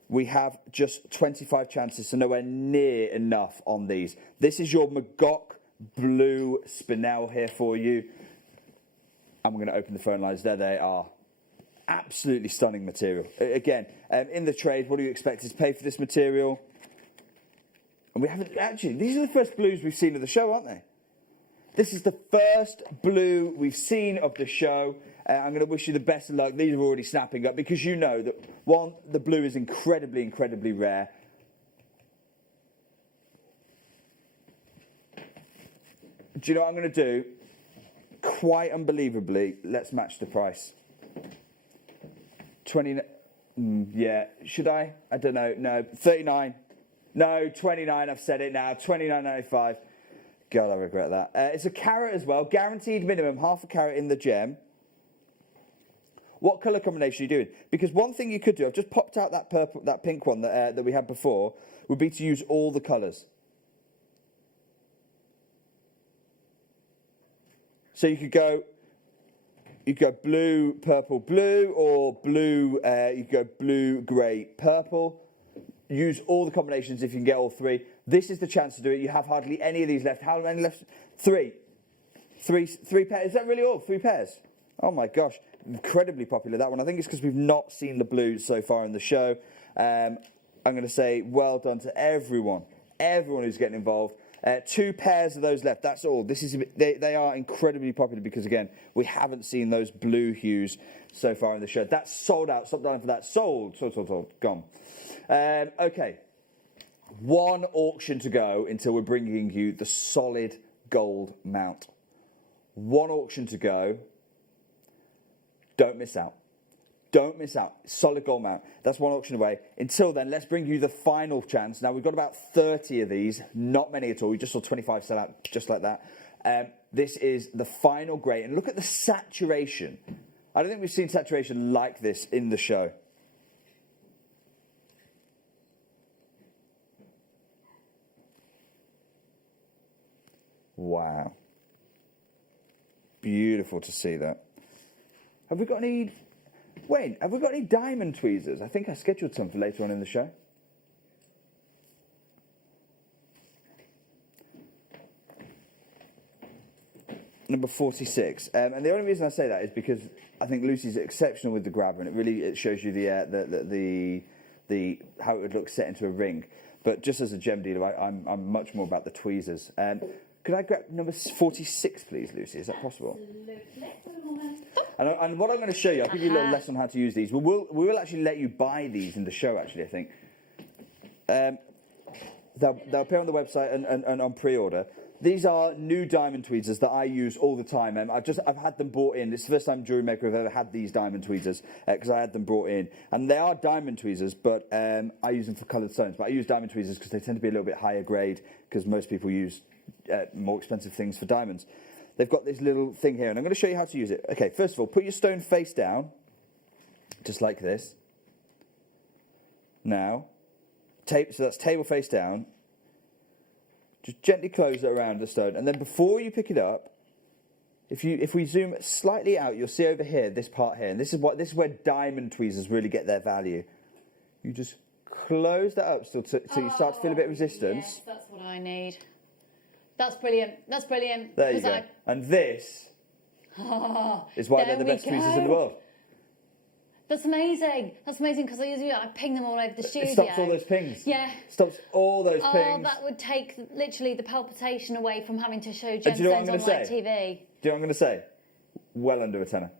We have just 25 chances, so nowhere near enough on these. This is your Magog blue Spinel here for you. I'm going to open the phone lines. There they are. Absolutely stunning material. Again, in the trade, what do you expect to pay for this material? And we haven't actually. These are the first blues we've seen of the show, aren't they? This is the first blue we've seen of the show. I'm going to wish you the best of luck. These are already snapping up because you know that, one, the blue is incredibly, incredibly rare. Do you know what I'm going to do? Quite unbelievably, let's match the price. 20, yeah, should I? I don't know. No, 39. No, 29. I've said it now. 29.95. God, I regret that. It's a carat as well. Guaranteed minimum, half a carat in the gem. What colour combination are you doing? Because one thing you could do, I've just popped out that purple, that pink one that we had before, would be to use all the colours. So you could go blue, purple, blue, or blue. You could go blue, grey, purple. Use all the combinations if you can get all 3. This is the chance to do it. You have hardly any of these left. How many left? 3. 3 pairs. Is that really all? 3 pairs? Oh my gosh. Incredibly popular, that one. I think it's because we've not seen the blues so far in the show. I'm going to say well done to everyone who's getting involved. 2 pairs of those left. That's all. They are incredibly popular because, again, we haven't seen those blue hues so far in the show. That's sold out. Stop dying for that. Sold. Gone. Okay. 1 auction to go until we're bringing you the solid gold mount. 1 auction to go. Don't miss out. Don't miss out. Solid gold mount. That's 1 auction away. Until then, let's bring you the final chance. Now, we've got about 30 of these. Not many at all. We just saw 25 sell out just like that. This is the final grey. And look at the saturation I don't think we've seen saturation like this in the show. Wow. Beautiful to see that. Have we got any... Wayne, have we got any diamond tweezers? I think I scheduled some for later on in the show. Number 46. And the only reason I say that is because I think Lucy's exceptional with the grabber, and it shows you the how it would look set into a ring. But just as a gem dealer, I'm much more about the tweezers. Could I grab number 46, please, Lucy? Is that possible? Absolutely. And what I'm going to show you, I'll give you a little lesson on how to use these. We will actually let you buy these in the show, actually, I think. They'll appear on the website and on pre-order. These are new diamond tweezers that I use all the time. I've had them brought in. It's the first time JewelleryMaker have ever had these diamond tweezers because I had them brought in. And they are diamond tweezers, but I use them for coloured stones. But I use diamond tweezers because they tend to be a little bit higher grade because most people use more expensive things for diamonds. They've got this little thing here, and I'm going to show you how to use it. Okay, first of all, put your stone face down, just like this. Now, so that's table face down. Just gently close it around the stone, and then before you pick it up, if we zoom slightly out, you'll see over here, this part here, and this is where diamond tweezers really get their value. You just close that up till you start to feel a bit of resistance. Yes, that's what I need. That's brilliant. That's brilliant. There you go. And this is why they're the best tweezers in the world. That's amazing. That's amazing because I ping them all over the studio. It stops all those pings. Yeah. Stops all those pings. Oh, that would take literally the palpitation away from having to show gemstones on live TV. Do you know what I'm going to say? Well under a tenner.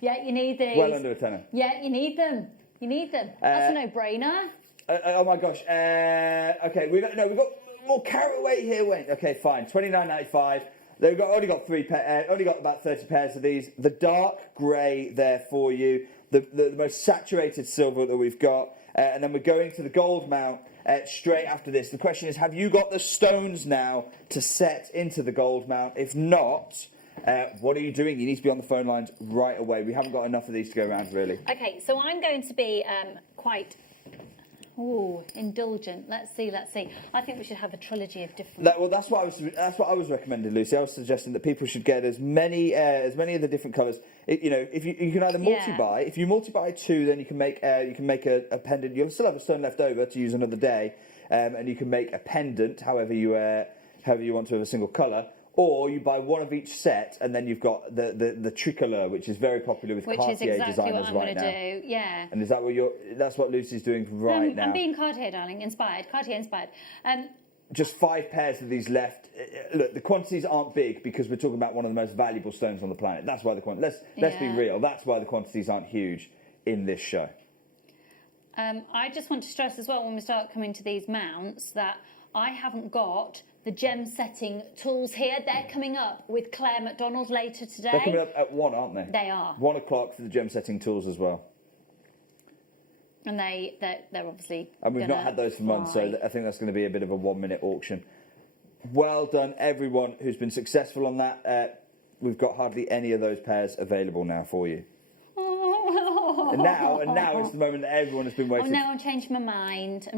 Yeah, you need these. Well under a tenner. Yeah, you need them. You need them. That's a no-brainer. Oh my gosh. Okay, we've got more carat weight here, Wayne. Okay, fine. $29.95. They've only got about 30 pairs of these. The dark grey there for you. The most saturated silver that we've got. And then we're going to the gold mount straight after this. The question is, have you got the stones now to set into the gold mount? If not, what are you doing? You need to be on the phone lines right away. We haven't got enough of these to go around, really. Okay, so I'm going to be quite... Ooh, indulgent. Let's see. I think we should have a trilogy of different. That's what I was recommending, Lucy. I was suggesting that people should get as many of the different colours. If you can either multi-buy. If you multi-buy two, then you can make a pendant. You'll still have a stone left over to use another day, and you can make a pendant however you want to have a single colour. Or you buy one of each set, and then you've got the tricolor, which is very popular with Cartier designers right now. Which is exactly what I'm going to do, yeah. And is that that's what Lucy's doing right now? I'm being Cartier, darling, Cartier inspired. Just 5 pairs of these left. Look, the quantities aren't big because we're talking about one of the most valuable stones on the planet. That's why let's be real. That's why the quantities aren't huge in this show. I just want to stress as well when we start coming to these mounts that I haven't got the gem setting tools here. They're coming up with Claire McDonald later today. They're coming up at 1, aren't they? They are. 1 o'clock for the gem setting tools as well. And they're obviously. And we've not had those for months, so I think that's going to be a bit of a 1-minute auction. Well done, everyone who's been successful on that. We've got hardly any of those pairs available now for you. And now it's the moment that everyone has been waiting. Oh, now I'm changing my mind.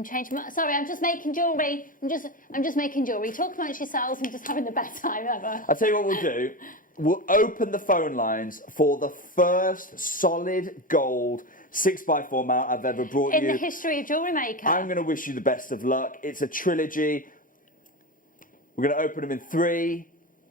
Sorry, I'm just making jewellery. I'm just making jewellery. Talk amongst yourselves and just having the best time ever. I'll tell you what we'll do. We'll open the phone lines for the first solid gold 6x4 mount I've ever brought you. In the history of JewelleryMaker. I'm going to wish you the best of luck. It's a trilogy. We're going to open them in 3,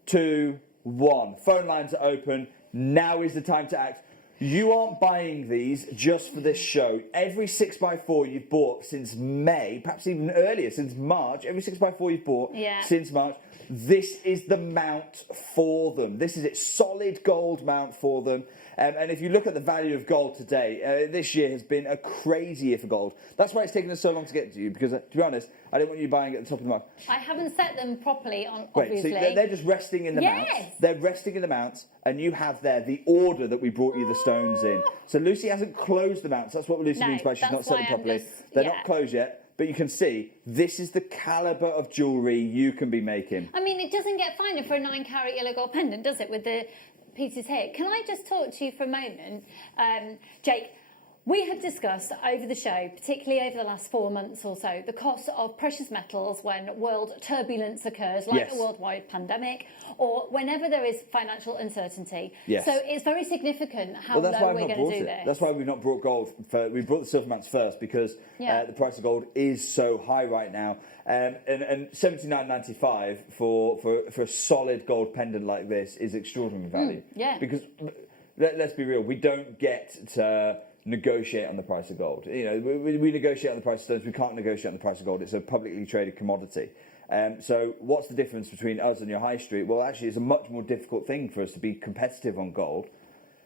2, 1. Phone lines are open. Now is the time to act. You aren't buying these just for this show. Every 6x4 you've bought since May, perhaps even earlier, since March, every 6x4 you've bought since March, this is the mount for them. This is it, solid gold mount for them. And if you look at the value of gold today, this year has been a crazy year for gold. That's why it's taken us so long to get to you, because to be honest, I didn't want you buying at the top of the market. I haven't set them properly on, obviously. Wait, so they're just resting in the mounts. They're resting in the mounts, and you have there the order that we brought you the stones in. So Lucy hasn't closed the mounts. That's what Lucy means by she's not set them properly. They're not closed yet. But you can see, this is the calibre of jewellery you can be making. I mean, it doesn't get finer for a 9-carat yellow gold pendant, does it? With the pieces here. Can I just talk to you for a moment, Jake? We have discussed over the show, particularly over the last 4 months or so, the cost of precious metals when world turbulence occurs, like a worldwide pandemic, or whenever there is financial uncertainty. Yes. So it's very significant how low we're going to do this. That's why we've not brought gold. We brought the silver mounts first because the price of gold is so high right now. And $79.95 for a solid gold pendant like this is extraordinary value. Because let's be real, we don't get to negotiate on the price of gold. You know, we negotiate on the price of stones. We can't negotiate on the price of gold. It's a publicly traded commodity. So what's the difference between us and your high street? Well, actually, it's a much more difficult thing for us to be competitive on gold.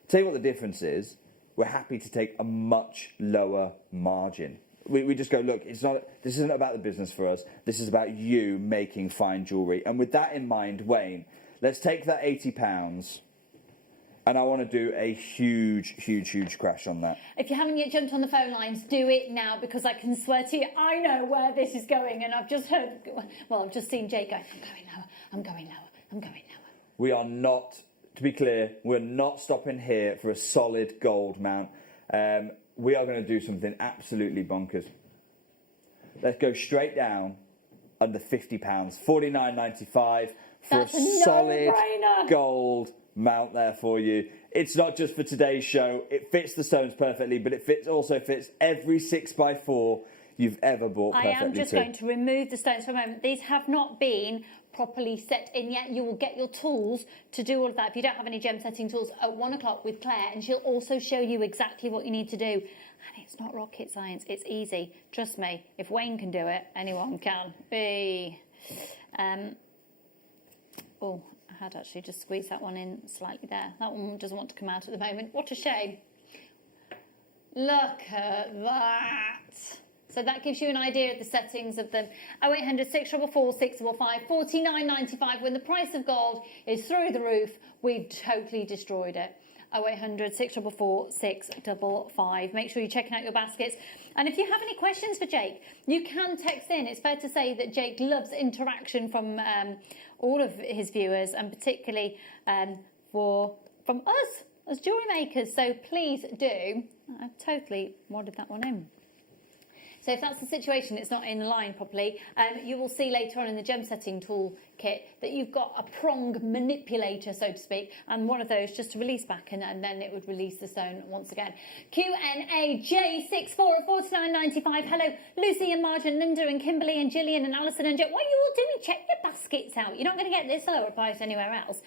Tell you what the difference is. We're happy to take a much lower margin. We just go, look, this isn't about the business for us. This is about you making fine jewellery. And with that in mind, Wayne, let's take that £80 and I want to do a huge, huge, huge crash on that. If you haven't yet jumped on the phone lines, do it now, because I can swear to you, I know where this is going. And I've just heard, well, I've just seen Jake going, I'm going lower, I'm going lower, I'm going lower. We are not, to be clear, we're not stopping here for a solid gold mount. We are going to do something absolutely bonkers. Let's go straight down under £50, $49.95 for a solid gold mount there for you. It's not just for today's show. It fits the stones perfectly, but it also fits every 6x4 you've ever bought perfectly. I am just going to remove the stones for a moment. These have not been properly set in yet. You will get your tools to do all of that. If you don't have any gem setting tools, at 1 o'clock with Claire, and she'll also show you exactly what you need to do. And it's not rocket science. It's easy. Trust me. If Wayne can do it, anyone can. Oh, I had actually just squeezed that one in slightly there. That one doesn't want to come out at the moment. What a shame. Look at that. So that gives you an idea of the settings of them. 0800 644 655 $49.95. When the price of gold is through the roof, we've totally destroyed it. 0800 644 655. Make sure you're checking out your baskets. And if you have any questions for Jake, you can text in. It's fair to say that Jake loves interaction from all of his viewers, and particularly from us as jewellery makers. So please do. I totally wadded that one in. So if that's the situation, it's not in line properly, you will see later on in the gem setting tool kit that you've got a prong manipulator, so to speak, and one of those just to release back, and then it would release the stone once again. Q&A J64 at $49.95. Hello, Lucy and Marge and Linda and Kimberly and Gillian and Alison and Joe. What are you all doing? Check your baskets out. You're not going to get this lower price anywhere else.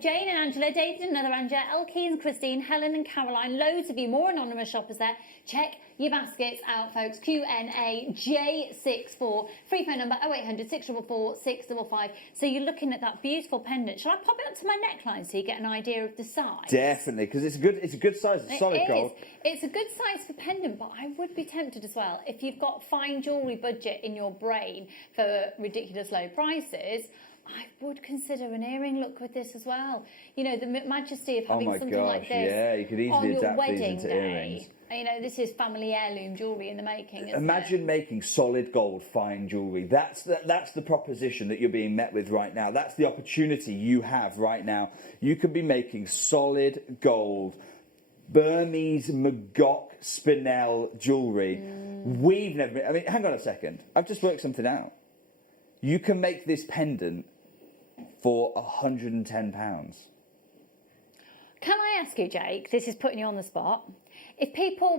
Jane and Angela, David and another Angela, Elkie and Christine, Helen and Caroline, loads of you, more anonymous shoppers there. Check your baskets out, folks. Q&A J64. Free phone number 0800 644 655. So you're looking at that beautiful pendant. Shall I pop it up to my neckline so you get an idea of the size? Definitely, because it's a good size. It's solid gold. It's a good size for pendant, but I would be tempted as well, if you've got fine jewellery budget in your brain for ridiculous low prices, I would consider an earring look with this as well. You know, the majesty of having something like this you could easily adapt these into earrings. You know, this is family heirloom jewellery in the making. Imagine making solid gold fine jewellery. That's the proposition that you're being met with right now. That's the opportunity you have right now. You could be making solid gold Burmese Magok Spinel jewellery. We've never been, I mean, hang on a second. I've just worked something out. You can make this pendant for £110. Can I ask you, Jake, this is putting you on the spot, if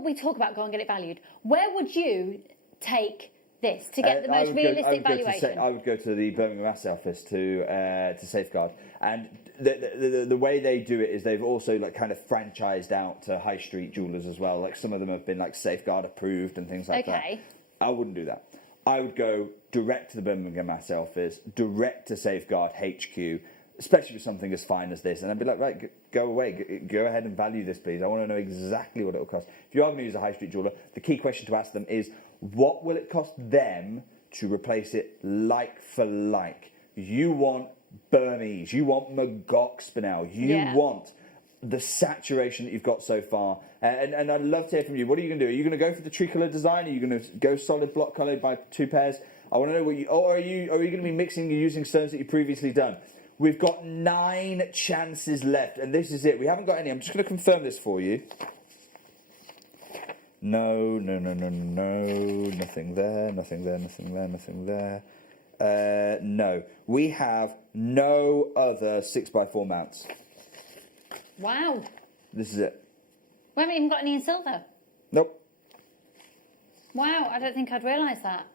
we talk about go and get it valued, where would you take this to get the most realistic valuation? I would go to the Birmingham Asset Office to Safeguard, and the way they do it is they've also like kind of franchised out to high street jewellers as well. Like some of them have been like Safeguard approved and things like that. I wouldn't do that. I would go direct to the Birmingham Asset Office, direct to Safeguard HQ, especially with something as fine as this. And I'd be like, right, go away. Go ahead and value this, please. I want to know exactly what it will cost. If you are going to use a high street jeweller, the key question to ask them is, what will it cost them to replace it like for like? You want Burmese. You want Magok Spinel. You want the saturation that you've got so far. And I'd love to hear from you. What are you going to do? Are you going to go for the tricolour design? Are you going to go solid block coloured by 2 pairs? I want to know what you... Or are you going to be mixing and using stones that you've previously done? We've got 9 chances left, and this is it. We haven't got any. I'm just going to confirm this for you. No. Nothing there, nothing there, nothing there, nothing there. No. We have no other 6x4 mounts. Wow. This is it. We haven't even got any in silver. Nope. Wow, I don't think I'd realise that.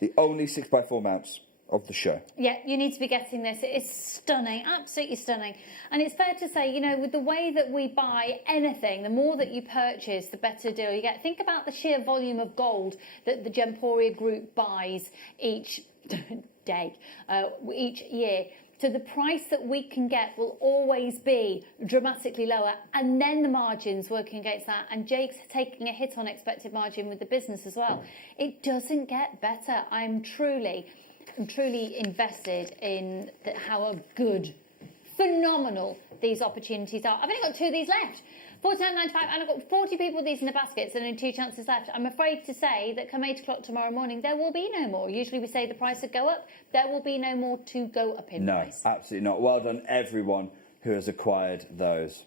The only 6x4 mounts of the show. Yeah, you need to be getting this. It is stunning, absolutely stunning. And it's fair to say, you know, with the way that we buy anything, the more that you purchase, the better deal you get. Think about the sheer volume of gold that the Gemporia Group buys each day, each year. So the price that we can get will always be dramatically lower, and then the margins working against that, and Jake's taking a hit on expected margin with the business as well. It doesn't get better. I'm truly invested in how good, phenomenal these opportunities are. I've only got 2 of these left. £49.95, and I've got 40 people with these in the baskets and only 2 chances left. I'm afraid to say that come 8 o'clock tomorrow morning, there will be no more. Usually we say the price would go up. There will be no more to go up in price. No, absolutely not. Well done, everyone who has acquired those.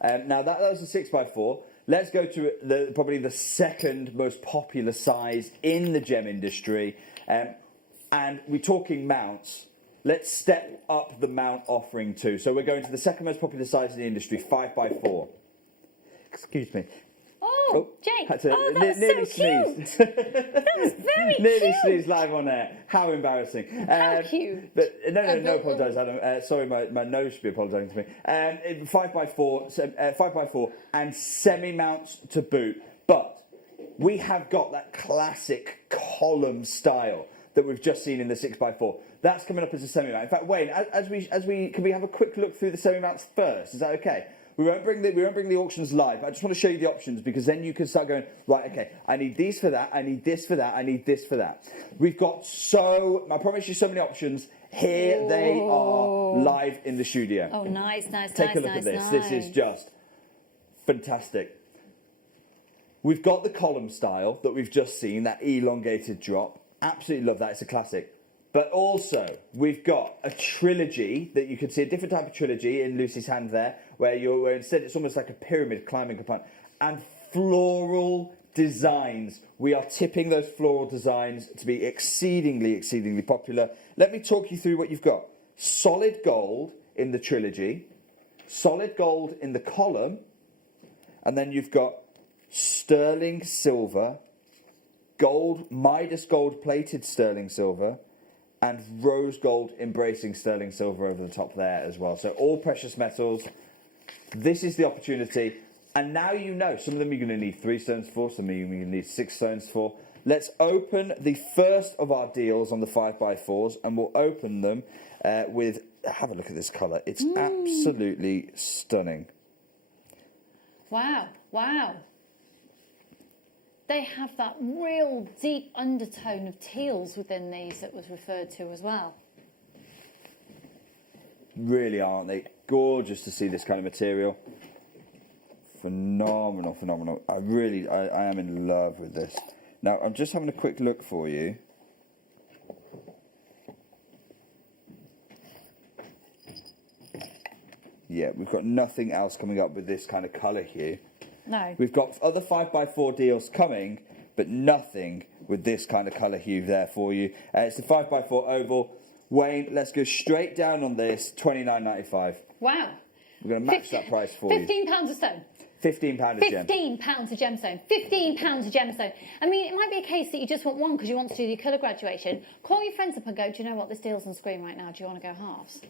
Now, that was a 6x4. Let's go to probably the second most popular size in the gem industry. And we're talking mounts. Let's step up the mount offering too. So we're going to the second most popular size in the industry, 5x4. Excuse me. Oh, Jake. Had to That's so cute. That was very nearly cute. sneezed live on air. How embarrassing. How cute. But no apologise, Adam. Sorry, my nose should be apologising to me. 5x4, and semi-mounts to boot. But we have got that classic column style that we've just seen in the 6x4. That's coming up as a semi-mount. In fact, Wayne, can we have a quick look through the semi-mounts first? Is that okay? We won't bring the auctions live, but I just want to show you the options, because then you can start going, right, okay, I need these for that, I need this for that, I need this for that. We've got I promise you, so many options. Here they are live in the studio. Oh, nice. Take a look at this. This is just fantastic. We've got the column style that we've just seen, that elongated drop. Absolutely love that. It's a classic. But also, we've got a trilogy that you can see, a different type of trilogy in Lucy's hand there, where instead it's almost like a pyramid climbing component, and floral designs. We are tipping those floral designs to be exceedingly popular. Let me talk you through what you've got. Solid gold in the trilogy, solid gold in the column, and then you've got sterling silver, gold, Midas gold plated sterling silver, and rose gold embracing sterling silver over the top there as well. So all precious metals. This is the opportunity. And now you know, some of them you're going to need 3 stones for, some of them you're going to need 6 stones for. Let's open the first of our deals on the 5x4s, and we'll open them with, have a look at this colour. It's absolutely stunning. Wow. They have that real deep undertone of teals within these that was referred to as well. Really, aren't they? Gorgeous to see this kind of material. Phenomenal. I am in love with this. Now, I'm just having a quick look for you. Yeah, we've got nothing else coming up with this kind of colour hue. No. We've got other 5x4 deals coming, but nothing with this kind of colour hue there for you. It's the 5x4 oval. Wayne, let's go straight down on this, $29.95. Wow. We're going to match that price for you. £15 a stone. £15 a gem. £15 a gemstone. £15 a gemstone. I mean, it might be a case that you just want one because you want to do your colour graduation. Call your friends up and go, do you know what, this deal's on screen right now, do you want to go halves?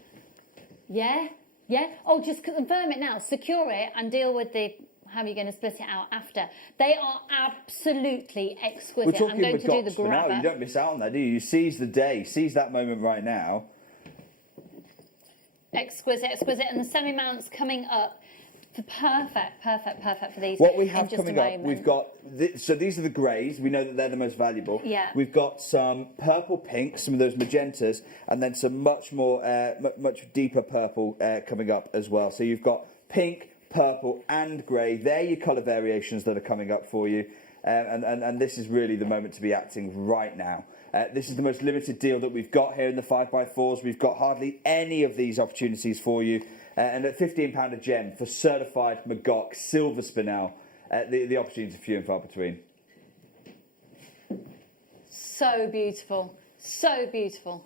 Yeah? Oh, just confirm it now. Secure it and deal with how are you going to split it out after. They are absolutely exquisite. We're talking I'm going to do the Spinel. grabber. You don't miss out on that, do you? You seize the day, seize that moment right now. Exquisite. And the semi-mounts coming up. Perfect for these. What we have in just coming a up, moment. we've got, so these are the greys, we know that they're the most valuable. Yeah. We've got some purple pinks, some of those magentas, and then some much more, much deeper purple coming up as well. So you've got pink, purple and grey. They're your colour variations that are coming up for you. and this is really the moment to be acting right now. This is the most limited deal that we've got here in the 5x4s. We've got hardly any of these opportunities for you. And at £15 a gem for certified Magog silver Spinel, the opportunities are few and far between. So beautiful. So beautiful.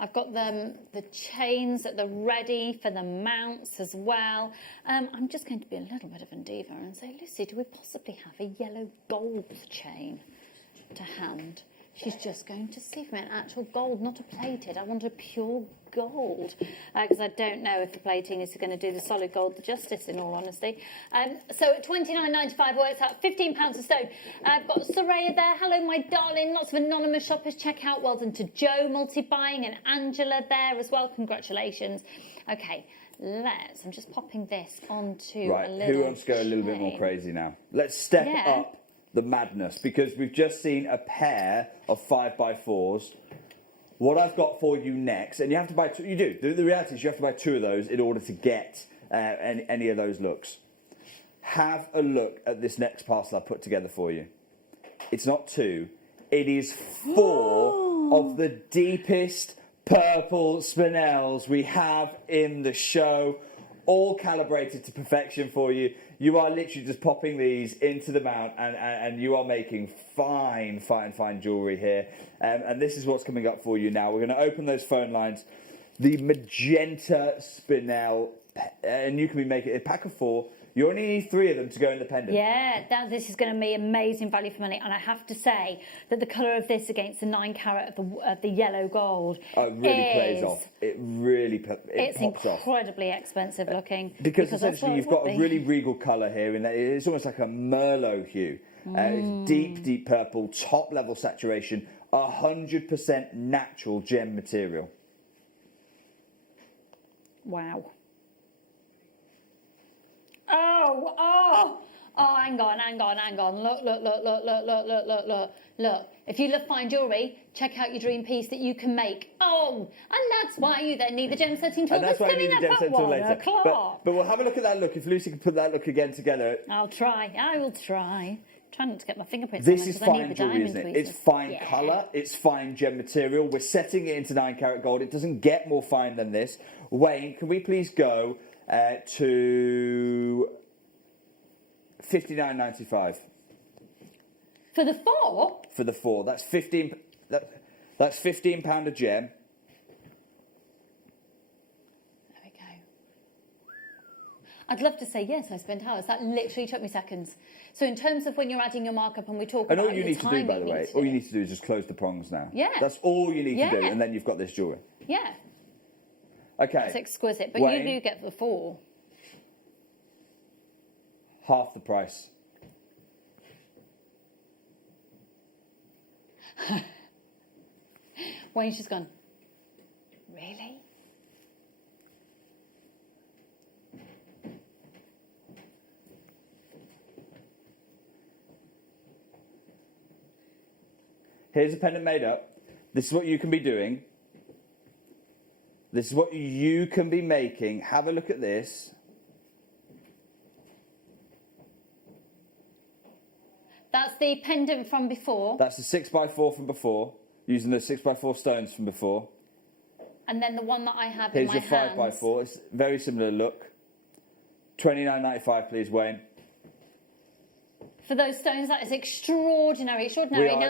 I've got the chains that are ready for the mounts as well. I'm just going to be a little bit of a diva and say, Lucy, do we possibly have a yellow gold chain to hand? She's just going to see for me an actual gold, not a plated. I want a pure gold because I don't know if the plating is going to do the solid gold the justice, in all honesty. So at $29.95 works out £15 a stone. I've got Soraya there. Hello, my darling. Lots of anonymous shoppers. Check out. Well done to Joe multi-buying and Angela there as well. Congratulations. Okay, I'm just popping this onto right. a little Who wants to go a little bit more crazy now? Let's step up the madness because we've just seen a pair of 5x4s. What I've got for you next, and you have to buy two, you do. The reality is you have to buy two of those in order to get any of those looks. Have a look at this next parcel I've put together for you. It's not two, it is 4 of the deepest purple Spinels we have in the show, all calibrated to perfection for you. You are literally just popping these into the mount and you are making fine jewellery here. And this is what's coming up for you now. We're going to open those phone lines. The magenta Spinel, and you can be making a pack of 4. You only need 3 of them to go independent. Yeah, this is going to be amazing value for money. And I have to say that the colour of this against the 9 carat of the yellow gold, it really plays off. It really it's pops off. incredibly expensive looking. Because essentially you've got a really regal colour here, and it's almost like a Merlot hue. It's deep purple, top level saturation, 100% natural gem material. Wow. Oh, hang on. Look. If you love fine jewellery, check out your dream piece that you can make. Oh, and that's why you then need the gem setting tool. And that's why you need the gem setting tool later. But we'll have a look at that look. If Lucy can put that look again together. I will try. Try not to get my fingerprints this on is because I need fine the jewellery, diamond isn't it? tweezers. It's fine colour, it's fine gem material. We're setting it into 9 carat gold. It doesn't get more fine than this. Wayne, can we please go to $59.95 for the 4? For the 4, that's £15 a gem. There we go. I'd love to say yes. I spent hours. That literally took me seconds. So in terms of when you're adding your markup and we talk and about all you need to do, by the way, all you need to do is just close the prongs now. Yeah. That's all you need to do, and then you've got this jewellery. Yeah. Okay. That's exquisite. But Wayne, you do get the 4. Half the price. Wayne's just gone, really? Here's a pendant made up. This is what you can be doing. This is what you can be making. Have a look at this. That's the pendant from before. That's the 6x4 from before, using the 6x4 stones from before. And then the one that I have in my hands. Here's your 5x4. It's very similar look. $29.95, please, Wayne. For those stones, that is extraordinary.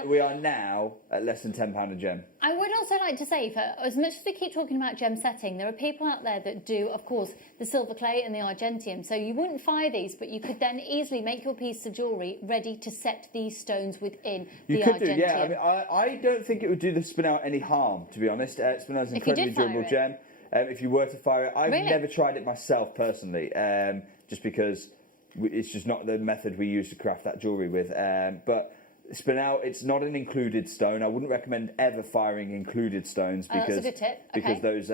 We are now at less than £10 a gem. I would also like to say, for as much as we keep talking about gem setting, there are people out there that do, of course, the silver clay and the argentium. So you wouldn't fire these, but you could then easily make your piece of jewellery ready to set these stones within the argentium. You could do, yeah. I mean, I don't think it would do the Spinel any harm, to be honest. Spinel is an incredibly durable gem. If you were to fire it, I've never tried it myself personally, just because it's just not the method we use to craft that jewellery with. But Spinel, it's not an included stone. I wouldn't recommend ever firing included stones because that's a good tip. Because those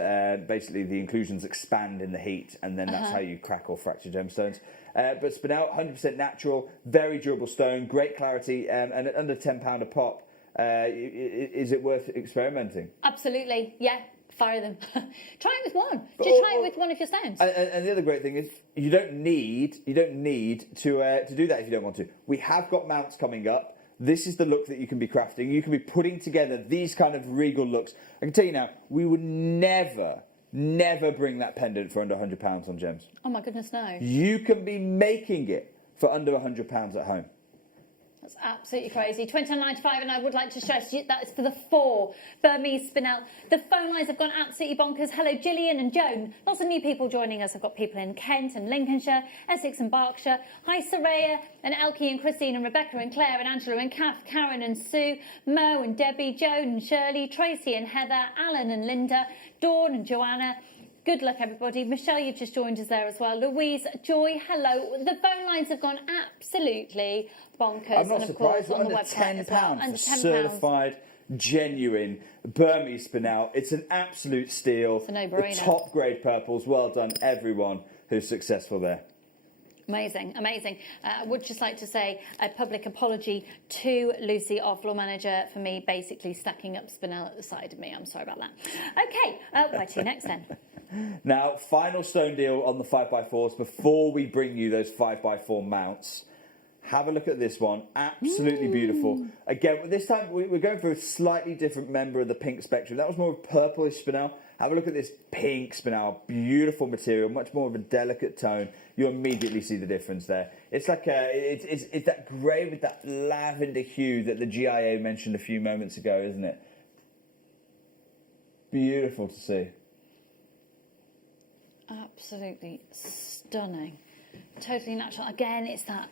basically the inclusions expand in the heat, and then that's how you crack or fracture gemstones. But Spinel, 100% natural, very durable stone, great clarity, and at under £10 a pop. Is it worth experimenting? Absolutely, yeah. Fire them. Try it with one. But Just try it with one of your stones. And the other great thing is you don't need to do that if you don't want to. We have got mounts coming up. This is the look that you can be crafting. You can be putting together these kind of regal looks. I can tell you now, we would never bring that pendant for under £100 on Gems. Oh my goodness, no. You can be making it for under £100 at home. That's absolutely crazy. £29.95, and I would like to stress that is for the 4 Burmese Spinel. The phone lines have gone absolutely bonkers. Hello, Gillian and Joan. Lots of new people joining us. I've got people in Kent and Lincolnshire, Essex and Berkshire. Hi, Saraya and Elkie and Christine and Rebecca and Claire and Angela and Kath, Karen and Sue, Mo and Debbie, Joan and Shirley, Tracy and Heather, Alan and Linda, Dawn and Joanna. Good luck, everybody. Michelle, you've just joined us there as well. Louise, Joy, hello. The phone lines have gone absolutely bonkers. I'm not and of surprised. course, on Under the website as well. £10 Under for £10. certified, genuine Burmese Spinel. It's an absolute steal. It's a no-brainer. The top grade purples. Well done, everyone who's successful there. Amazing, amazing. I would just like to say a public apology to Lucy, our floor manager, for me basically stacking up Spinel at the side of me. I'm sorry about that. Okay, where to next then? Now, final stone deal on the 5x4s before we bring you those 5x4 mounts. Have a look at this one. Absolutely beautiful. Again, this time we're going for a slightly different member of the pink spectrum. That was more of purplish Spinel. Have a look at this pink Spinel. Beautiful material, much more of a delicate tone. You immediately see the difference there. It's like it's that grey with that lavender hue that the GIA mentioned a few moments ago, isn't it? Beautiful to see. Absolutely stunning. Totally natural. Again, it's that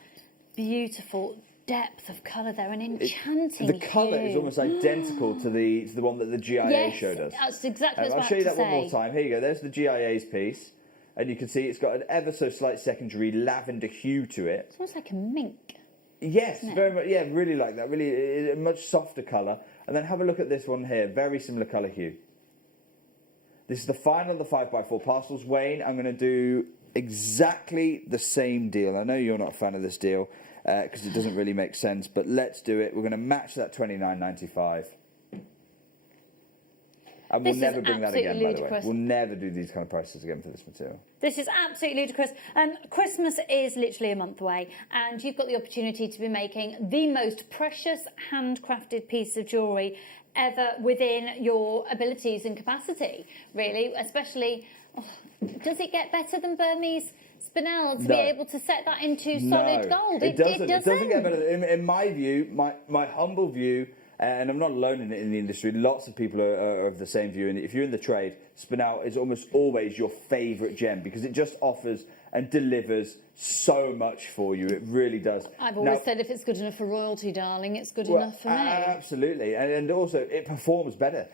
beautiful depth of colour there, an enchanting The colour hue. is almost identical to the one that the GIA Yes, showed us. that's exactly what I was I'll show you about that to one more say. time. Here you go. There's the GIA's piece. And you can see it's got an ever so slight secondary lavender hue to it. It's almost like a mink. Yes, Isn't it? very much. Yeah, really like that. Really, a much softer colour. And then have a look at this one here. Very similar colour hue. This is the final of the 5x4 parcels. Wayne, I'm going to do exactly the same deal. I know you're not a fan of this deal because it doesn't really make sense, but let's do it. We're going to match that £29.95. And we'll This is never bring that again, absolutely by the way. ludicrous. We'll never do these kind of prices again for this material. This is absolutely ludicrous. Christmas is literally a month away, and you've got the opportunity to be making the most precious handcrafted piece of jewellery ever within your abilities and capacity, really. Especially, does it get better than Burmese Spinel to be able to set that into solid gold? It doesn't. It doesn't get better. In my view, my humble view, and I'm not alone in the industry, lots of people are of the same view. And if you're in the trade, Spinel is almost always your favourite gem because it just offers and delivers so much for you. It really does. I've always said if it's good enough for royalty, darling, it's good enough for me. Absolutely. And also, it performs better.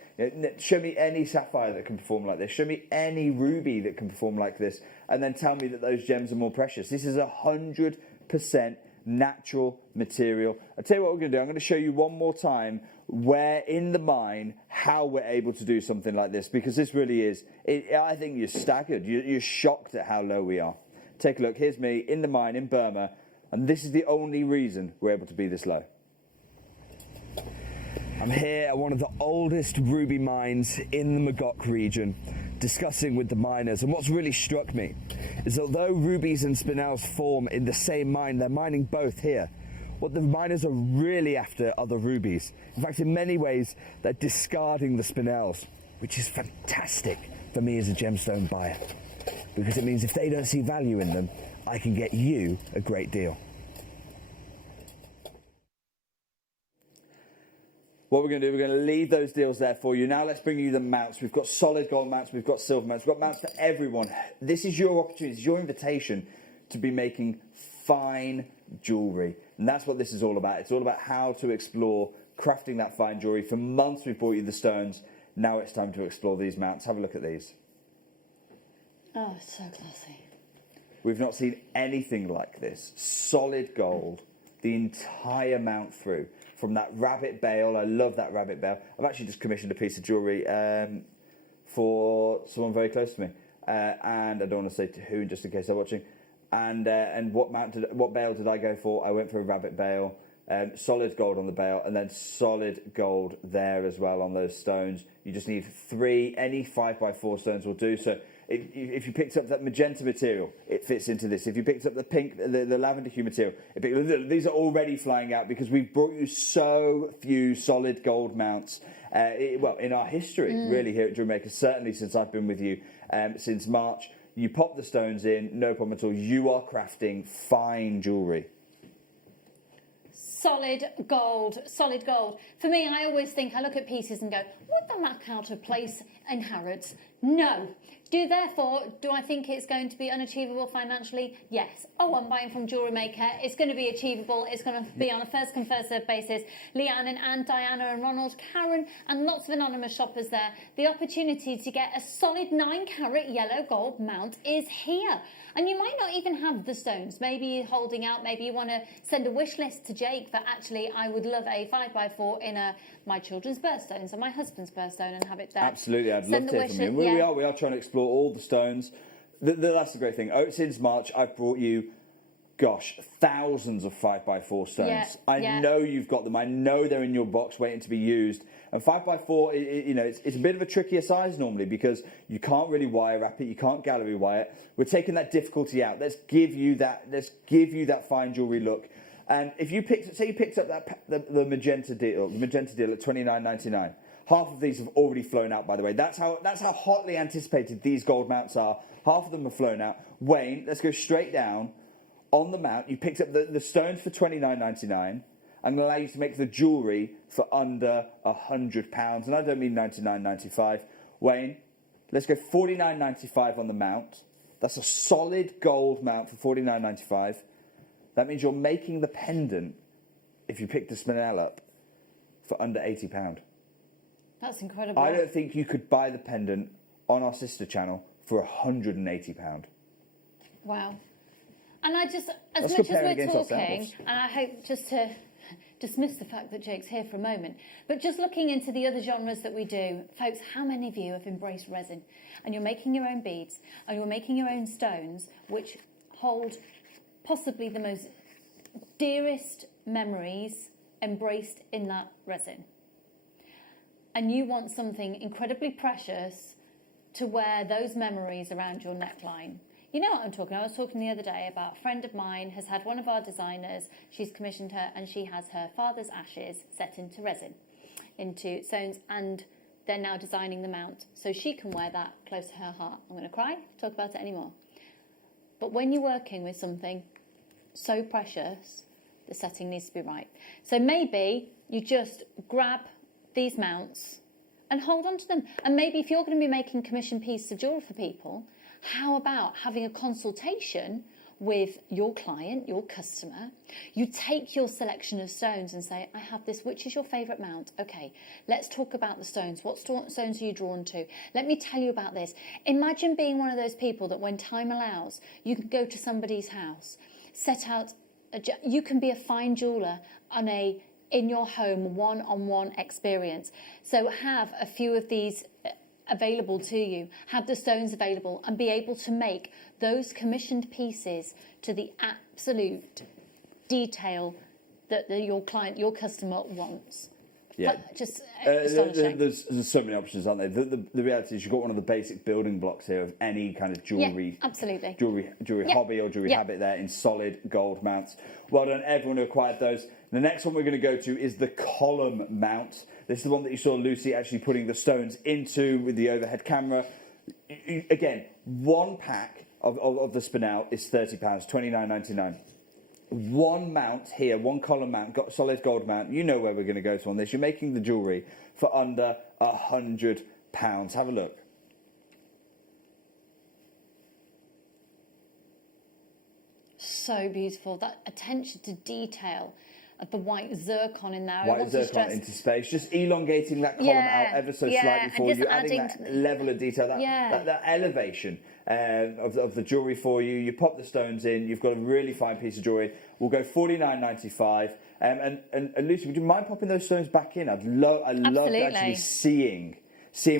Show me any sapphire that can perform like this. Show me any ruby that can perform like this. And then tell me that those gems are more precious. This is 100% natural material. I'll tell you what we're going to do. I'm going to show you one more time where in the mine how we're able to do something like this, because this really is, I think you're staggered. You're shocked at how low we are. Take a look. Here's me in the mine in Burma, and this is the only reason we're able to be this low. I'm here at one of the oldest ruby mines in the Magok region, discussing with the miners, and what's really struck me is although rubies and spinels form in the same mine, they're mining both here. What the miners are really after are the rubies. In fact, in many ways, they're discarding the spinels, which is fantastic for me as a gemstone buyer, because it means if they don't see value in them, I can get you a great deal. What we're going to do, we're going to leave those deals there for you. Now let's bring you the mounts. We've got solid gold mounts, we've got silver mounts, we've got mounts for everyone. This is your opportunity, it's your invitation to be making fine jewellery. And that's what this is all about. It's all about how to explore crafting that fine jewellery. For months we've brought you the stones. Now it's time to explore these mounts. Have a look at these. Oh, it's so classy. We've not seen anything like this. Solid gold, the entire mount through. From that rabbit bail, I love that rabbit bail. I've actually just commissioned a piece of jewellery for someone very close to me. And I don't want to say to who, just in case they're watching. And what bail did I go for? I went for a rabbit bail. solid gold on the bail, and then solid gold there as well on those stones. You just need 3, any 5x4 stones will do. So if you picked up that magenta material, it fits into this. If you picked up the pink, the lavender hue material, these are already flying out because we've brought you so few solid gold mounts. In our history, really, here at JewelleryMaker, certainly since I've been with you since March. You pop the stones in, no problem at all. You are crafting fine jewellery. Solid gold, solid gold. For me, I always think, I look at pieces and go, would that look out of place in Harrods? No. Do I think it's going to be unachievable financially? Yes. Oh, I'm buying from JewelleryMaker. It's going to be achievable. It's going to be on a first come first served basis. Leanne and Anne, Diana and Ronald, Karen and lots of anonymous shoppers there. The opportunity to get a solid 9-carat yellow gold mount is here. And you might not even have the stones. Maybe you're holding out. Maybe you want to send a wish list to Jake for actually, I would love a 5x4 in my children's birthstones or my husband's birthstone and have it there. Absolutely, I'd love to hear from you. We are trying to explore all the stones. That's the great thing. Since March, I've brought you, thousands of 5x4 stones. Yeah, I know you've got them. I know they're in your box waiting to be used. And 5x4, it's a bit of a trickier size normally because you can't really wire wrap it. You can't gallery wire it. We're taking that difficulty out. Let's give you that fine jewellery look. And if you picked up the magenta deal at $29.99. Half of these have already flown out, by the way. That's how hotly anticipated these gold mounts are. Half of them have flown out. Wayne, let's go straight down. On the mount, you picked up the stones for $29.99. I'm going to allow you to make the jewellery for under £100. And I don't mean $99.95. Wayne, let's go $49.95 on the mount. That's a solid gold mount for $49.95. That means you're making the pendant, if you pick the Spinel up, for under £80. That's incredible. I don't think you could buy the pendant on our sister channel for £180. Wow. And I just, as much as we're talking, and I hope just to dismiss the fact that Jake's here for a moment, but just looking into the other genres that we do, folks, how many of you have embraced resin? And you're making your own beads, and you're making your own stones, which hold possibly the most dearest memories embraced in that resin. And you want something incredibly precious to wear those memories around your neckline. You know what I'm talking about. I was talking the other day about a friend of mine has had one of our designers, she's commissioned her, and she has her father's ashes set into resin, into stones, and they're now designing the mount so she can wear that close to her heart. I'm going to cry, talk about it anymore. But when you're working with something so precious, the setting needs to be right. So maybe you just grab these mounts and hold on to them. And maybe if you're going to be making commission pieces of jewellery for people, how about having a consultation with your client, your customer? You take your selection of stones and say, I have this, which is your favourite mount? Okay, let's talk about the stones. What stones are you drawn to? Let me tell you about this. Imagine being one of those people that when time allows, you can go to somebody's house, set out, you can be a fine jeweller in your home one-on-one experience. So have a few of these available to you, have the stones available, and be able to make those commissioned pieces to the absolute detail that your client, your customer wants. Yeah, just astonishing. There's so many options, aren't there? The reality is you've got one of the basic building blocks here of any kind of jewellery, absolutely, jewellery hobby or jewellery habit there in solid gold mounts. Well done, everyone who acquired those. The next one we're going to go to is the column mount. This is the one that you saw Lucy actually putting the stones into with the overhead camera. Again, one pack of the Spinel is £30, $29.99. One mount here, one column mount, got solid gold mount. You know where we're going to go to on this. You're making the jewellery for under £100. Have a look. So beautiful. That attention to detail of the white zircon in there. White zircon into space, just elongating that column out ever so slightly for you, adding that level of detail, that elevation of the jewellery for you. You pop the stones in, you've got a really fine piece of jewellery. We'll go $49.95. And Lucy, would you mind popping those stones back in? I'd love actually seeing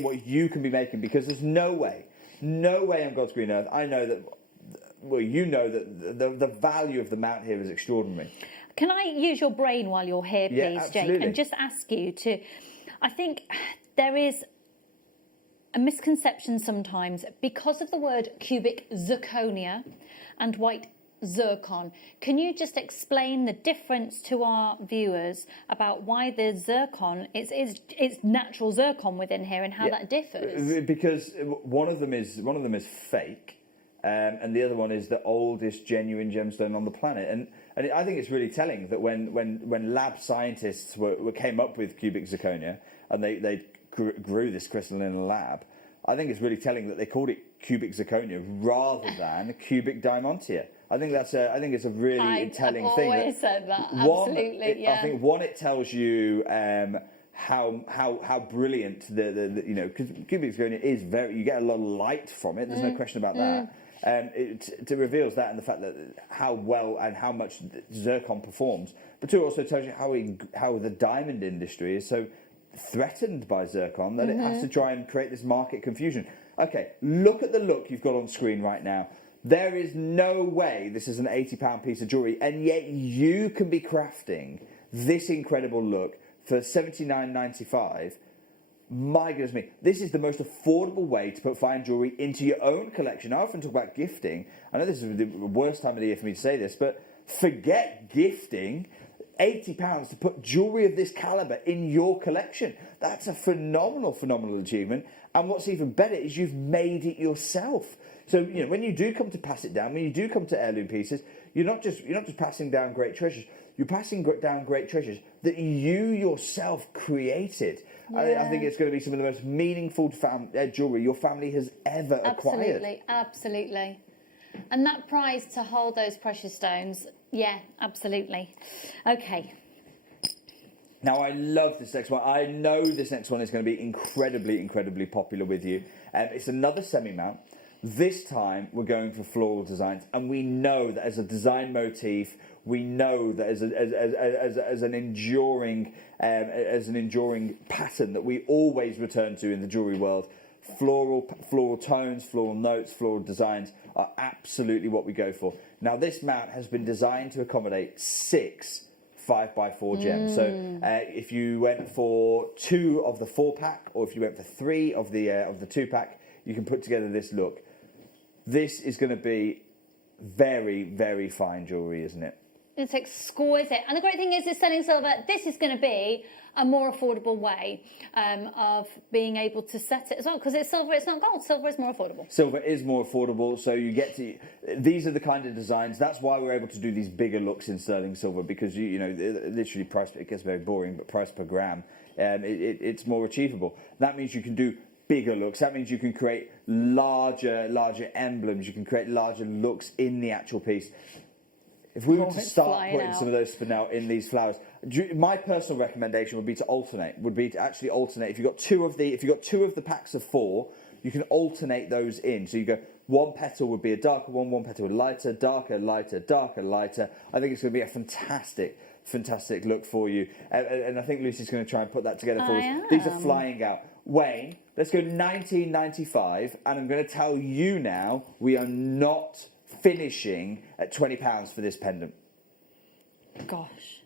what you can be making, because there's no way on God's green earth. I know that. Well, you know that the value of the mount here is extraordinary. Can I use your brain while you're here, Yeah, please, Jake, absolutely. and just ask you to... I think there is a misconception sometimes because of the word cubic zirconia and white zircon. Can you just explain the difference to our viewers about why the zircon, it's natural zircon within here, and how that differs? Because one of them is fake, and the other one is the oldest genuine gemstone on the planet. And I think it's really telling that when lab scientists came up with cubic zirconia and they grew this crystal in a lab, I think it's really telling that they called it cubic zirconia rather than cubic diamantia. I think it's a really telling thing. I've always said that. Absolutely, yeah. I think it tells you how brilliant because cubic zirconia is you get a lot of light from it. There's no question about that. It reveals that, and the fact that how well and how much zircon performs. But it also tells you how the diamond industry is so threatened by zircon that it has to try and create this market confusion. Okay, look at the look you've got on screen right now. There is no way this is an £80 piece of jewellery, and yet you can be crafting this incredible look for $79.95. My goodness me, this is the most affordable way to put fine jewellery into your own collection. I often talk about gifting. I know this is the worst time of the year for me to say this, but forget gifting. £80 to put jewellery of this calibre in your collection. That's a phenomenal achievement. And what's even better is you've made it yourself. So, when you do come to pass it down, when you do come to heirloom pieces, you're not just passing down great treasures. You're passing down great treasures that you yourself created. Yeah. I think it's going to be some of the most meaningful jewellery your family has ever acquired. Absolutely. And that prize to hold those precious stones, yeah, absolutely. Okay. Now, I love this next one. I know this next one is going to be incredibly popular with you. It's another semi-mount. This time, we're going for floral designs, and we know that as a design motif, we know that as an enduring pattern that we always return to in the jewellery world, floral tones, floral notes, floral designs are absolutely what we go for. Now, this mount has been designed to accommodate 6 5x4 gems. So if you went for 2 of the 4-pack, or if you went for 3 of the 2-pack, you can put together this look. This is going to be very fine jewellery, isn't it? It's exquisite. And the great thing is, it's selling silver. This is going to be a more affordable way of being able to set it as well, because it's silver, it's not gold. Silver is more affordable. Silver is more affordable, so you get to... These are the kind of designs. That's why we're able to do these bigger looks in sterling silver, because, literally price... It gets very boring, but price per gram, it's more achievable. That means you can do bigger looks. That means you can create larger emblems. You can create larger looks in the actual piece. If we were to start putting some of those Spinel in these flowers, my personal recommendation would be to actually alternate. If you've got two of the packs of 4, you can alternate those in. So you go, one petal would be a darker one petal would be lighter, darker, lighter, darker, lighter. I think it's going to be a fantastic look for you. And I think Lucy's going to try and put that together for us. These are flying out. Wayne, let's go $19.95, and I'm going to tell you now, we are not finishing at £20 for this pendant. Gosh.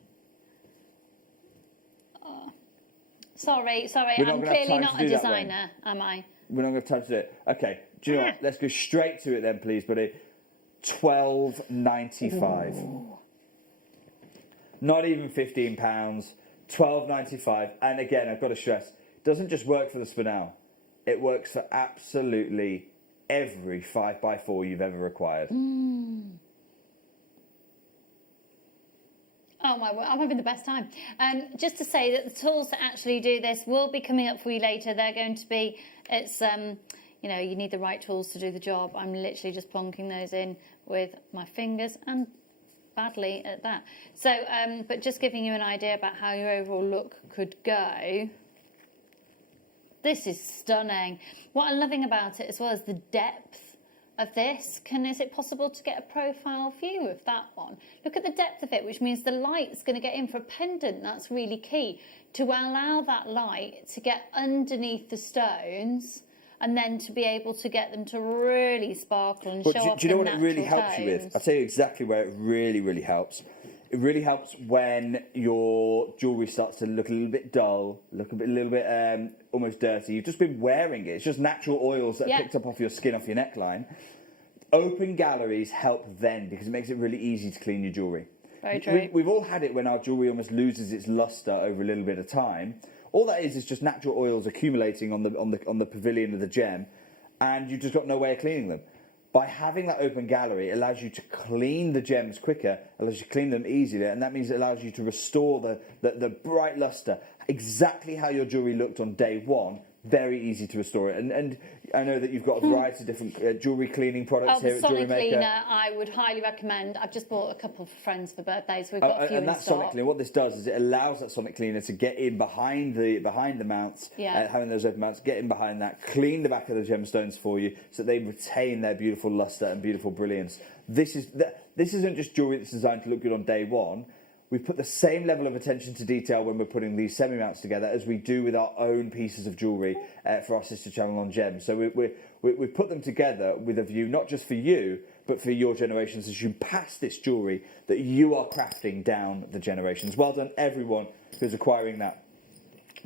Sorry, I'm clearly not a designer, am I? We're not going to have time to do it. Okay, do you know what? Let's go straight to it then, please, buddy. £12.95. Not even £15. £12.95. And again, I've got to stress, it doesn't just work for the Spinel. It works for absolutely every 5x4 you've ever acquired. Oh my word, I'm having the best time. Just to say that the tools that actually do this will be coming up for you later. They're going to be, you need the right tools to do the job. I'm literally just plonking those in with my fingers, and badly at that. So, but just giving you an idea about how your overall look could go. This is stunning. What I'm loving about it as well is the depth of this. Is it possible to get a profile view of that one? Look at the depth of it, which means the light's going to get in for a pendant. That's really key, to allow that light to get underneath the stones and then to be able to get them to really sparkle and show off. Do you know what it really natural helps you with? tones. I'll tell you exactly where it really helps. It really helps when your jewellery starts to look a little bit dull, look a little bit almost dirty. You've just been wearing it. It's just natural oils that are picked up off your skin, off your neckline. Open galleries help then because it makes it really easy to clean your jewellery. Very true. We've all had it when our jewellery almost loses its lustre over a little bit of time. All that is just natural oils accumulating on the pavilion of the gem, and you've just got no way of cleaning them. By having that open gallery, it allows you to clean the gems quicker, allows you to clean them easier, and that means it allows you to restore the bright lustre, exactly how your jewellery looked on day one. Very easy to restore it. And I know that you've got a variety of different jewellery cleaning products here at Sonic JewelleryMaker. cleaner, I would highly recommend. I've just bought a couple for friends for birthdays. We've got a few and in that stock. sonic cleaner, what this does is it allows that sonic cleaner to get in behind the mounts, having those open mounts, get in behind that, clean the back of the gemstones for you, so that they retain their beautiful lustre and beautiful brilliance. This isn't just jewellery that's designed to look good on day one. We put the same level of attention to detail when we're putting these semi-mounts together as we do with our own pieces of jewellery for our sister channel on Gems. So we put them together with a view not just for you, but for your generations as you pass this jewellery that you are crafting down the generations. Well done, everyone who's acquiring that.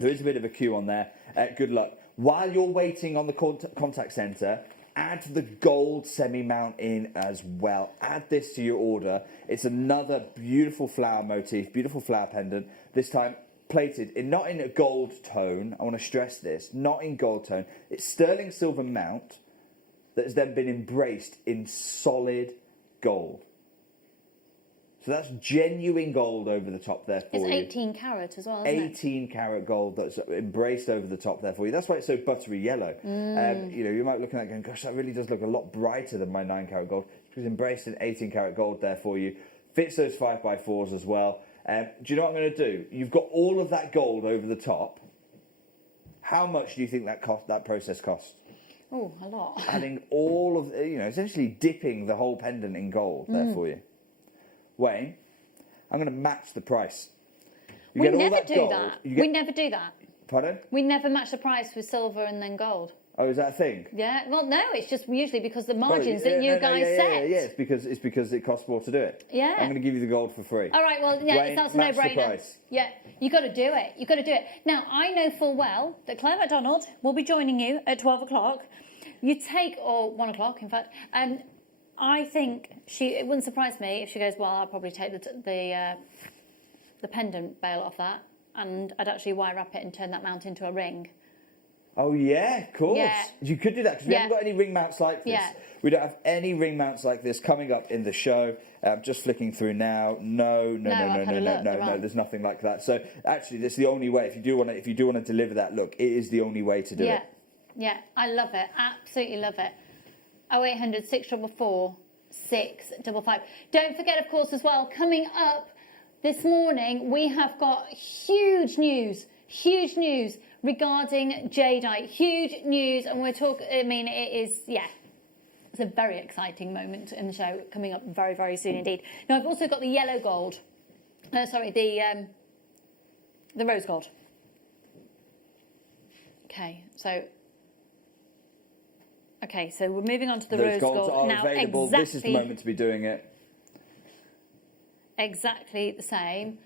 There is a bit of a queue on there. Good luck. While you're waiting on the contact centre, add the gold semi-mount in as well. Add this to your order. It's another beautiful flower motif, beautiful flower pendant, this time plated not in a gold tone. I want to stress this, not in gold tone. It's sterling silver mount that has then been embraced in solid gold. So that's genuine gold over the top there for you. It's 18 carat as well, isn't it? 18 carat gold that's embraced over the top there for you. That's why it's so buttery yellow. You might be looking at it going, gosh, that really does look a lot brighter than my 9 carat gold. It's embraced in 18 carat gold there for you. Fits those 5x4s as well. Do you know what I'm going to do? You've got all of that gold over the top. How much do you think that process cost? Oh, a lot. Adding all of, essentially dipping the whole pendant in gold there for you. Wayne, I'm going to match the price. We never do that. We never do that. Pardon? We never match the price with silver and then gold. Oh, is that a thing? Yeah. Well, no, it's just usually because the margins that you guys set. Yeah, it's because it costs more to do it. Yeah. I'm going to give you the gold for free. All right. Well, yeah, Wayne, that's a match the no-brainer. price. Yeah, you got to do it. You got to do it. Now, I know full well that Claire MacDonald will be joining you at 12 o'clock. Or 1 o'clock, in fact. I think it wouldn't surprise me if she goes, well, I'll probably take the pendant bail off that, and I'd actually wire wrap it and turn that mount into a ring. Oh, yeah, of course. Yeah. You could do that, because we haven't got any ring mounts like this. Yeah. We don't have any ring mounts like this coming up in the show. I'm just flicking through now. No. There's nothing like that. So, actually, that's the only way. If you do want to deliver that look, it is the only way to do it. Yeah, I love it. Absolutely love it. 0800 644 655. Don't forget, of course, as well, coming up this morning, we have got huge news regarding Jadeite. Huge news, and we're talking, it's a very exciting moment in the show coming up very, very soon indeed. Now, I've also got the yellow gold. The rose gold. Okay, so we're moving on to the rose gold. Those golds are now, available. This is the moment to be doing it. Exactly the same.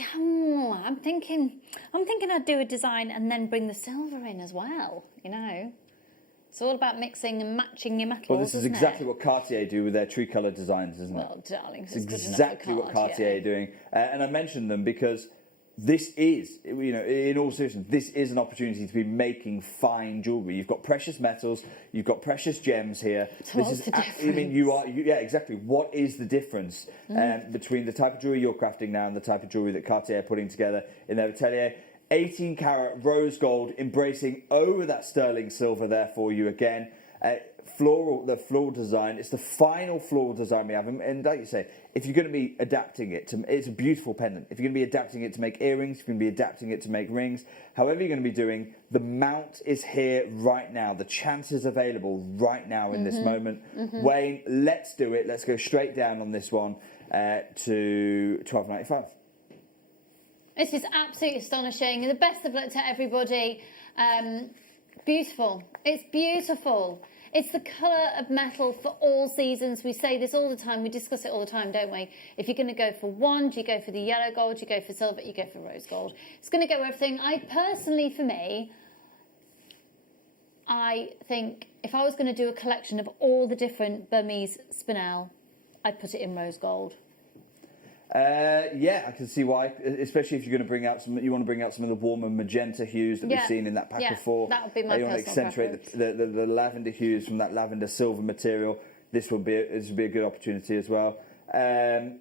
I'm thinking I'd do a design and then bring the silver in as well. It's all about mixing and matching your metals. Well, this is exactly what Cartier do with their tree colour designs, isn't it? Well, darling, it's exactly what Cartier are doing, and I mentioned them because this is, in all seriousness, this is an opportunity to be making fine jewellery. You've got precious metals, you've got precious gems here. So what's the difference? Exactly. What is the difference between the type of jewellery you're crafting now and the type of jewellery that Cartier are putting together in their atelier? 18 carat rose gold, embracing over that sterling silver there for you again. The floral design, it's the final floral design we have, and like you say, if you're going to be adapting it to, it's a beautiful pendant. If you're going to be adapting it to make earrings, if you're going to be adapting it to make rings, however you're going to be doing, the mount is here right now. The chance is available right now in this moment. Wayne, let's do it. Let's go straight down on this one to $12.95. This is absolutely astonishing. The best of luck to everybody. Beautiful. It's beautiful. It's the colour of metal for all seasons. We say this all the time. We discuss it all the time, don't we? If you're going to go for one, do you go for the yellow gold? Do you go for silver? You go for rose gold. It's going to go with everything. I personally, for me, I think if I was going to do a collection of all the different Burmese Spinel, I'd put it in rose gold. Yeah, I can see why, especially if you're going to bring out you want to bring out some of the warmer magenta hues that we've seen in that pack before. That would be my You want to accentuate the lavender hues from that lavender silver material. This would be a good opportunity as well. I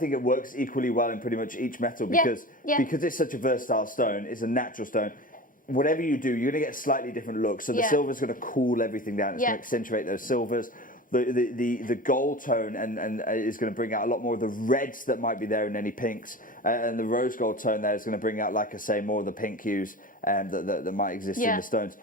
think it works equally well in pretty much each metal because it's such a versatile stone. It's a natural stone. Whatever you do, you're going to get a slightly different look. So the silver's going to cool everything down. It's going to accentuate those silvers. The gold tone and is going to bring out a lot more of the reds that might be there in any pinks, and the rose gold tone there is going to bring out, like I say, more of the pink hues that might exist in the stones.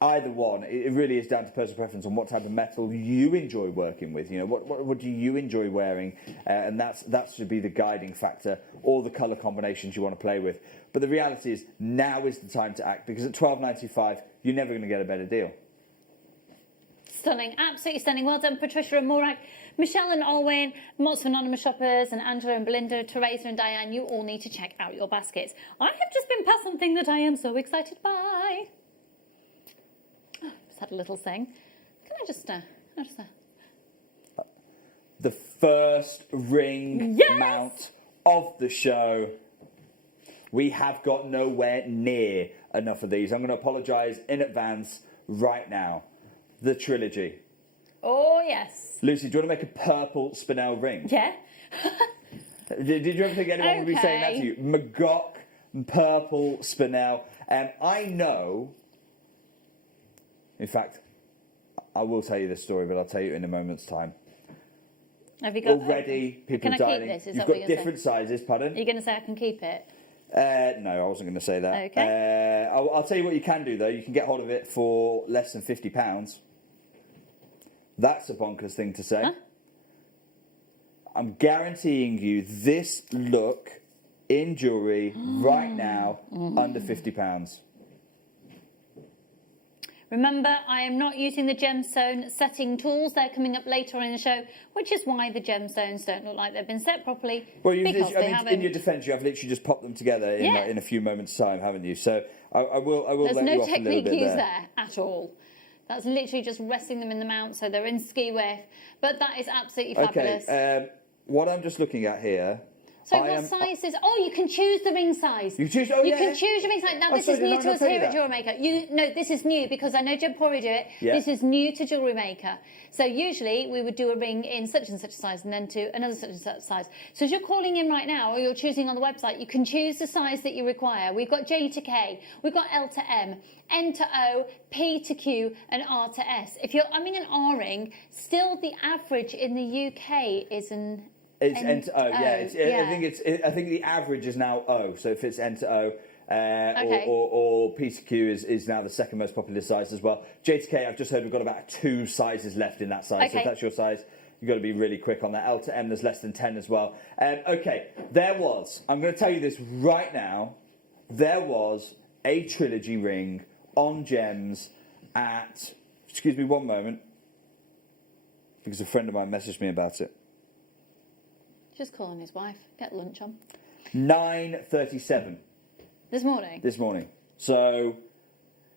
Either one, it really is down to personal preference on what type of metal you enjoy working with. You know, what do you enjoy wearing, and that should be the guiding factor, or the colour combinations you want to play with. But the reality is, now is the time to act, because at $12.95 you're never going to get a better deal. Stunning, absolutely stunning. Well done, Patricia and Morak, Michelle and Alwyn, lots of anonymous shoppers, and Angela and Belinda, Teresa and Diane. You all need to check out your baskets. I have just been past something that I am so excited by. Just had a little thing. Can I just the first ring mount of the show. We have got nowhere near enough of these. I'm going to apologise in advance right now. The trilogy. Oh, yes. Lucy, do you want to make a purple Spinel ring? Yeah. Did you ever think anyone would be saying that to you? Magok, purple Spinel. I know, in fact, I will tell you this story, but I'll tell you in a moment's time. Have you got already people can dining? I keep this? You've got different sizes, pardon? Are you going to say I can keep it? No, I wasn't going to say that. Okay. I'll tell you what you can do, though. You can get hold of it for less than £50. That's a bonkers thing to say. Huh? I'm guaranteeing you this look in jewellery right now under £50. Remember, I am not using the gemstone setting tools. They're coming up later on in the show, which is why the gemstones don't look like they've been set properly. Well, haven't. In your defence, you have literally just popped them together in a few moments' time, haven't you? So I will There's let you no off a little technique bit used there at all. That's literally just resting them in the mount so they're in ski width. But that is absolutely fabulous. Okay, what I'm just looking at here. So what sizes? Oh, you can choose the ring size. You choose. You can choose your ring size. Now this is new to us here at JewelleryMaker. No, this is new because I know Gemporia do it. Yeah. This is new to JewelleryMaker. So usually we would do a ring in such and such a size and then to another such and such size. So as you're calling in right now or you're choosing on the website, you can choose the size that you require. We've got J to K, we've got L to M, N to O, P to Q, and R to S. If you're umming an R ring, still the average in the UK is an It's N to O, I think the average is now O. So if it's N to O, or P to Q is now the second most popular size as well. J to K, I've just heard we've got about 2 sizes left in that size. So if that's your size, you've got to be really quick on that. L to M, there's less than 10 as well. I'm going to tell you this right now. There was a trilogy ring on gems at, excuse me one moment, because a friend of mine messaged me about it. Just calling his wife. Get lunch on. 9:37. This morning? This morning. So,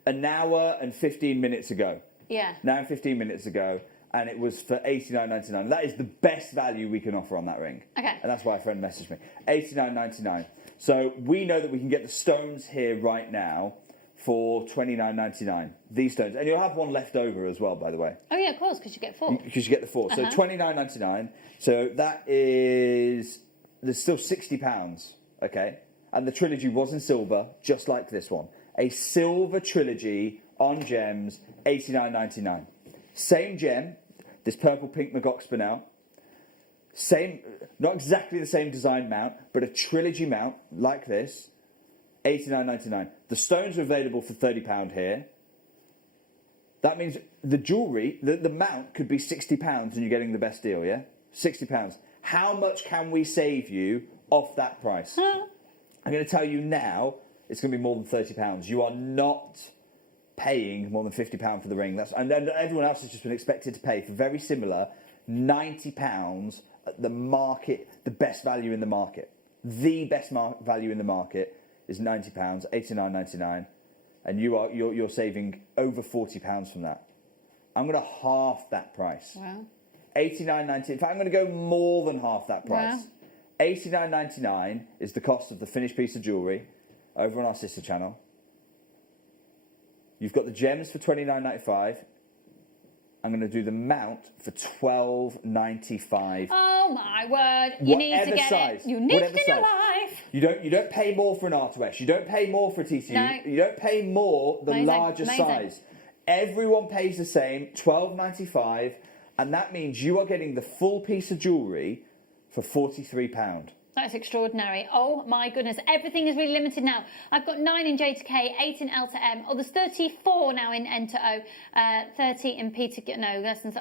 an hour and 15 minutes ago. Yeah. Now and 15 minutes ago. And it was for $89.99. That is the best value we can offer on that ring. Okay. And that's why a friend messaged me. $89.99. So, we know that we can get the stones here right now for $29.99. These stones. And you'll have one left over as well, by the way. Oh, yeah, of course, because you get 4. Because you get the 4. So $29.99. So that is... There's still £60, okay? And the trilogy was in silver, just like this one. A silver trilogy on gems, $89.99. Same gem, this purple pink Magok Spinel. Same, not exactly the same design mount, but a trilogy mount like this, $89.99. The stones are available for £30 here. That means the jewellery, the mount could be £60 and you're getting the best deal, yeah? £60. How much can we save you off that price? I'm going to tell you now, it's going to be more than £30. You are not paying more than £50 for the ring. And then everyone else has just been expected to pay for very similar £90 at the market, the best value in the market. The best value in the market is £90, $89.99, and you're saving over £40 from that. I'm going to half that price. Wow. $89.99. In fact, I'm going to go more than half that price. Wow. $89.99 is the cost of the finished piece of jewellery over on our sister channel. You've got the gems for $29.95. I'm going to do the mount for $12.95. Oh my word! You need to get size, it. You need it in your size. life. You don't pay more for an R2S. You don't pay more for a TCU. No. You don't pay more the Amazing, larger amazing. size. Everyone pays the same, $12.95, and that means you are getting the full piece of jewellery for £43. That's extraordinary. Oh my goodness. Everything is really limited now. I've got 9 in J to K, 8 in L to M. Oh, there's 34 now in N to O, 30 in P to Q. No, less than...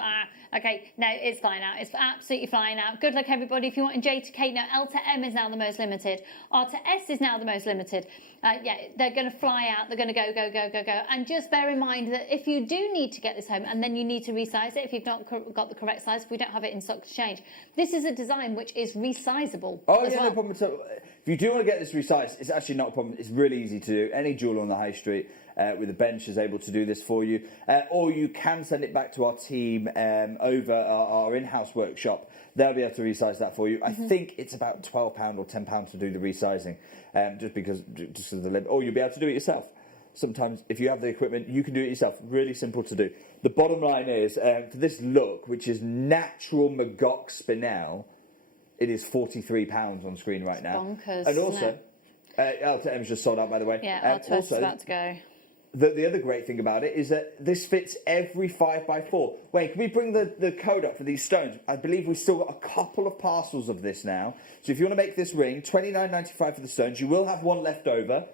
okay, no, it's flying out. It's absolutely flying out. Good luck, everybody. If you want in J to K, no, L to M is now the most limited. R to S is now the most limited. Yeah, they're going to fly out. They're going to go, go, go, go, go. And just bear in mind that if you do need to get this home and then you need to resize it, if you've not got the correct size, if we don't have it in stock to change, this is a design which is resizable. Oh, as yeah, well. no problem at all. If you do want to get this resized, it's actually not a problem. It's really easy to do. Any jeweler on the high street with a bench is able to do this for you. Or you can send it back to our team over our in-house workshop. They'll be able to resize that for you. I think it's about £12 or £10 to do the resizing, just because of the limit. Or you'll be able to do it yourself. Sometimes, if you have the equipment, you can do it yourself. Really simple to do. The bottom line is, for this look, which is natural Magog Spinel, it is £43 on screen right now. Bonkers, and also, L to M's just sold out, by the way. Yeah, R2S is about to go. The other great thing about it is that this fits every 5x4. Wait, can we bring the code up for these stones? I believe we've still got a couple of parcels of this now. So if you want to make this ring, $29.95 for the stones. You will have one left over.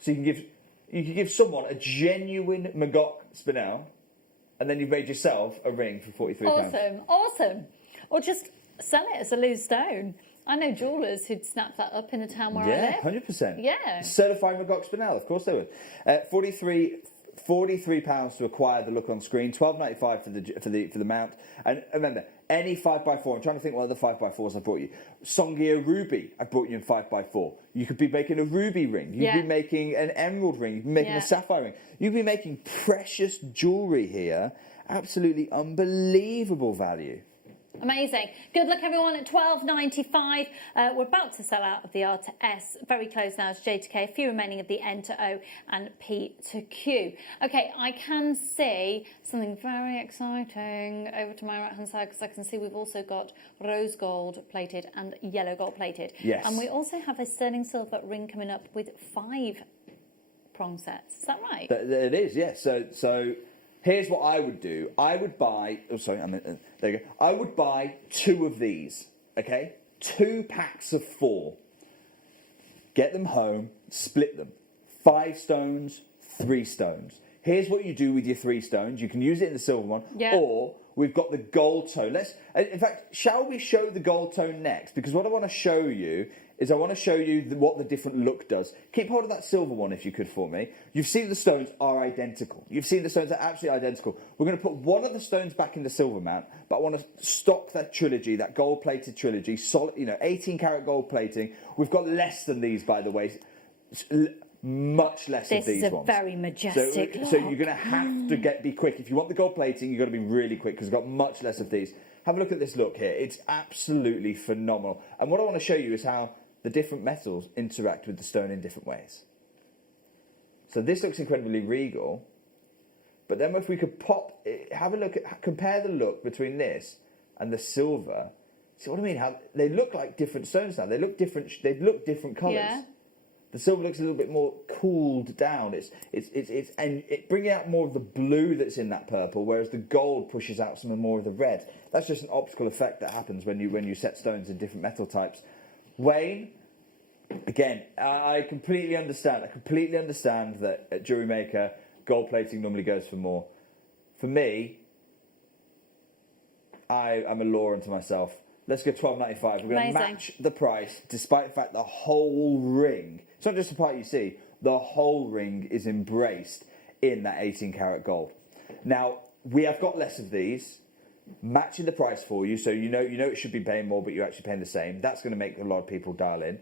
So you can give someone a genuine Magog Spinel, and then you've made yourself a ring for £43. Awesome, awesome. Or just sell it as a loose stone. I know jewellers who'd snap that up in the town where I live. 100%. Yeah. Certified Magog Spinel, of course they would. £43 to acquire the look on screen, $12.95 for the mount. And remember, any 5x4. I'm trying to think what other 5x4s I brought you. Songia Ruby, I brought you in 5x4. You could be making a ruby ring. You'd be making an emerald ring. You'd be making a sapphire ring. You'd be making precious jewellery here. Absolutely unbelievable value. Amazing. Good luck, everyone, at $12.95. We're about to sell out of the R to S. Very close now to J to K. A few remaining of the N to O and P to Q. Okay, I can see something very exciting over to my right-hand side, because I can see we've also got rose gold plated and yellow gold plated. Yes. And we also have a sterling silver ring coming up with 5 prong sets. Is that right? It is, yes. So here's what I would do. I would buy... Oh, sorry. There you go. I would buy 2 of these, okay? 2 packs of 4. Get them home, split them. 5 stones, 3 stones. Here's what you do with your 3 stones. You can use it in the silver one. Yeah. Or we've got the gold tone. In fact, shall we show the gold tone next? Because what I want to show you is I want to show you what the different look does. Keep hold of that silver one if you could for me. You've seen the stones are identical. You've seen the stones are absolutely identical. We're going to put one of the stones back in the silver mount, but I want to stock that trilogy, that gold-plated trilogy, solid, 18-karat gold plating. We've got less than these, by the way. Much less of these ones. This is a very majestic look. So you're going to have to be quick. If you want the gold plating, you've got to be really quick, because we've got much less of these. Have a look at this look here. It's absolutely phenomenal. And what I want to show you is how the different metals interact with the stone in different ways. So this looks incredibly regal, but then if we could have a look at, compare the look between this and the silver. See what I mean? How they look like different stones now. They look different colours. Yeah. The silver looks a little bit more cooled down. It's bringing out more of the blue that's in that purple, whereas the gold pushes out some more of the red. That's just an optical effect that happens when you set stones in different metal types. Wayne, again, I completely understand. I completely understand that at JewelleryMaker, gold plating normally goes for more. For me, I'm a law unto myself. Let's go $12.95. We're going to match the price, despite the fact the whole ring, it's not just the part you see, the whole ring is embraced in that 18 karat gold. Now, we have got less of these, matching the price for you, so you know it should be paying more, but you're actually paying the same. That's going to make a lot of people dial in.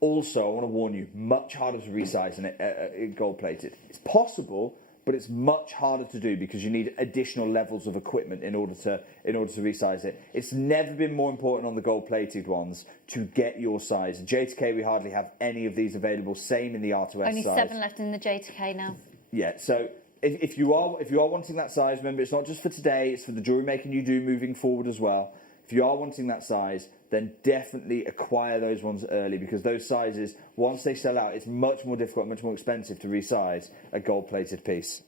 Also, I want to warn you, much harder to resize than gold plated. It's possible, but it's much harder to do because you need additional levels of equipment in order to resize it. It's never been more important on the gold plated ones to get your size. J2K, we hardly have any of these available. Same in the R2S Only size. 7 left in the J2K now. Yeah, so if you are wanting that size, remember it's not just for today, it's for the jewellery making you do moving forward as well. If you are wanting that size, then definitely acquire those ones early, because those sizes, once they sell out, it's much more difficult, much more expensive to resize a gold-plated piece.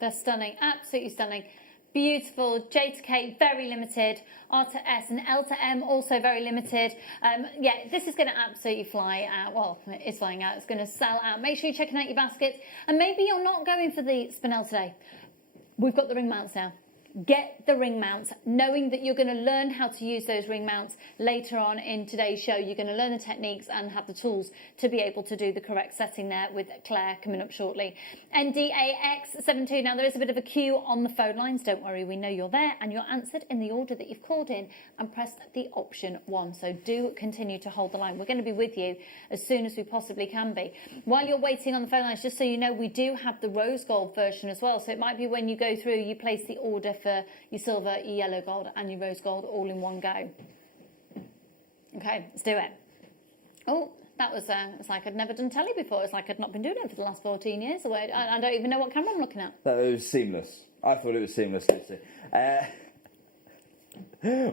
They're stunning, absolutely stunning. Beautiful. J to K, very limited. R to S and L to M, also very limited. Yeah, this is going to absolutely fly out. Well, it is flying out. It's going to sell out. Make sure you're checking out your baskets. And maybe you're not going for the Spinel today. We've got the ring mounts now. Get the ring mounts, knowing that you're going to learn how to use those ring mounts later on in today's show. You're going to learn the techniques and have the tools to be able to do the correct setting there, with Claire coming up shortly. NDAX72. Now, there is a bit of a queue on the phone lines. Don't worry, we know you're there and you're answered in the order that you've called in and pressed the option 1. So do continue to hold the line. We're going to be with you as soon as we possibly can be. While you're waiting on the phone lines, just so you know, we do have the rose gold version as well. So it might be when you go through, you place the order for your silver, your yellow gold and your rose gold all in one go. Okay, let's do it. Oh, that was, it's like I'd never done telly before. It's like I'd not been doing it for the last 14 years. I don't even know what camera I'm looking at. That was seamless. I thought it was seamless, Lucy.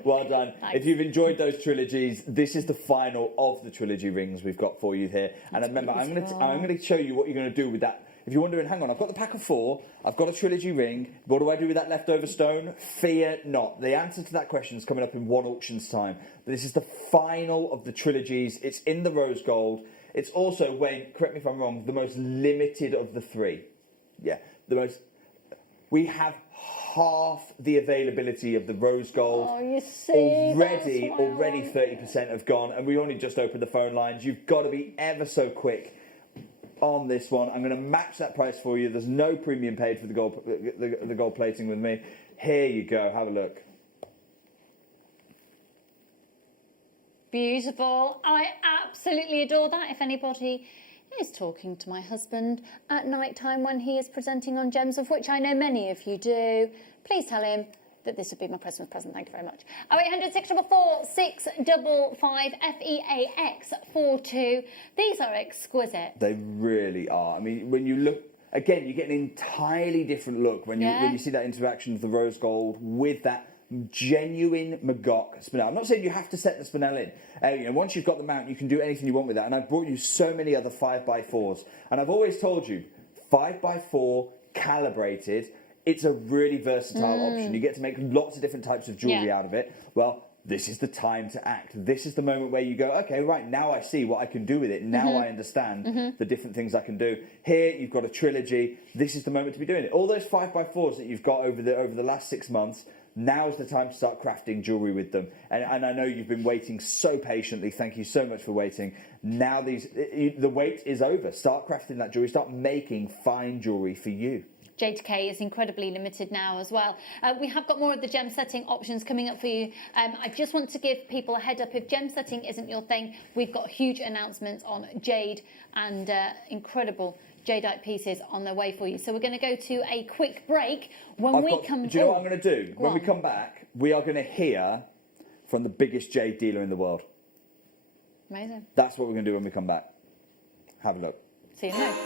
Well done. Thanks. If you've enjoyed those trilogies, this is the final of the trilogy rings we've got for you here. And remember, I'm going to show you what you're going to do with that. If you're wondering, hang on, I've got the pack of 4, I've got a trilogy ring, what do I do with that leftover stone? Fear not. The answer to that question is coming up in 1 auction's time. But this is the final of the trilogies. It's in the rose gold. It's also, Wayne, correct me if I'm wrong, the most limited of the 3. Yeah, the most. We have half the availability of the rose gold. Oh, you see, already 30% have gone, and we only just opened the phone lines. You've got to be ever so quick on this one. I'm going to match that price for you. There's no premium paid for the gold plating with me. Here you go. Have a look. Beautiful. I absolutely adore that. If anybody is talking to my husband at night time when he is presenting on Gems, of which I know many of you do, please tell him that this would be my Christmas present. Thank you very much. 0800 644 655 FEAX42. These are exquisite. They really are. I mean, when you look, again, you get an entirely different look when you see that interaction of the rose gold with that genuine Magok Spinel. I'm not saying you have to set the Spinel in. Once you've got the mount, you can do anything you want with that. And I've brought you so many other 5x4s. And I've always told you, 5x4 calibrated, it's a really versatile option. You get to make lots of different types of jewellery out of it. Well, this is the time to act. This is the moment where you go, okay, right, now I see what I can do with it. Now I understand the different things I can do. Here, you've got a trilogy. This is the moment to be doing it. All those 5x4s that you've got over the last 6 months, now's the time to start crafting jewellery with them. And I know you've been waiting so patiently. Thank you so much for waiting. Now the wait is over. Start crafting that jewellery. Start making fine jewellery for you. J2K is incredibly limited now as well. We have got more of the gem setting options coming up for you. I just want to give people a head up. If gem setting isn't your thing, we've got huge announcements on jade and incredible jadeite pieces on their way for you. So we're going to go to a quick break. Do you know what I'm going to do? When we come back, we are going to hear from the biggest jade dealer in the world. Amazing. That's what we're going to do when we come back. Have a look. See you in a minute.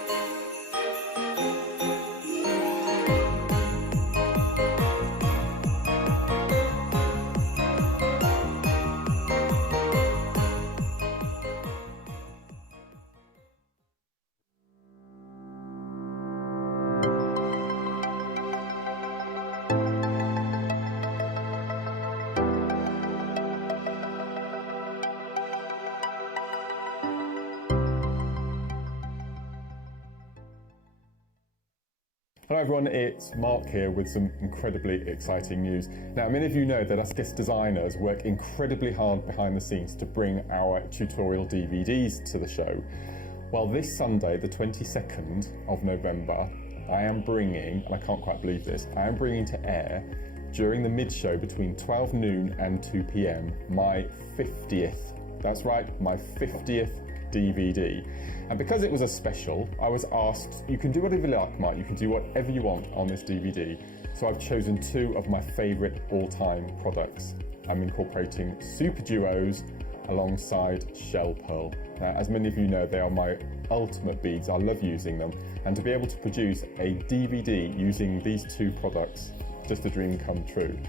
Hello everyone, it's Mark here with some incredibly exciting news. Now, many of you know that us guest designers work incredibly hard behind the scenes to bring our tutorial DVDs to the show. Well, this Sunday, the 22nd of November, I am bringing, and I can't quite believe this, I am bringing to air during the mid-show between 12 noon and 2 p.m. my 50th, that's right, my 50th DVD. And because it was a special, I was asked, you can do whatever you like, Mark, you can do whatever you want on this DVD. So I've chosen two of my favourite all-time products. I'm incorporating Super Duos alongside Shell Pearl. Now, as many of you know, they are my ultimate beads. I love using them. And to be able to produce a DVD using these two products, just a dream come true.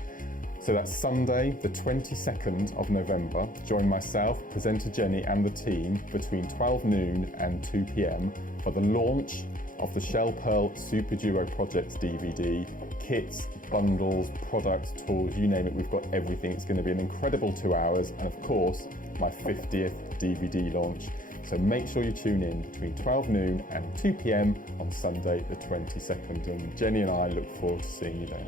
So that's Sunday, the 22nd of November. Join myself, presenter Jenny, and the team between 12 noon and 2 p.m. for the launch of the Shell Pearl Super Duo Projects DVD. Kits, bundles, products, tools, you name it, we've got everything. It's going to be an incredible 2 hours, and of course, my 50th DVD launch. So make sure you tune in between 12 noon and 2 p.m. on Sunday the 22nd, and Jenny and I look forward to seeing you there.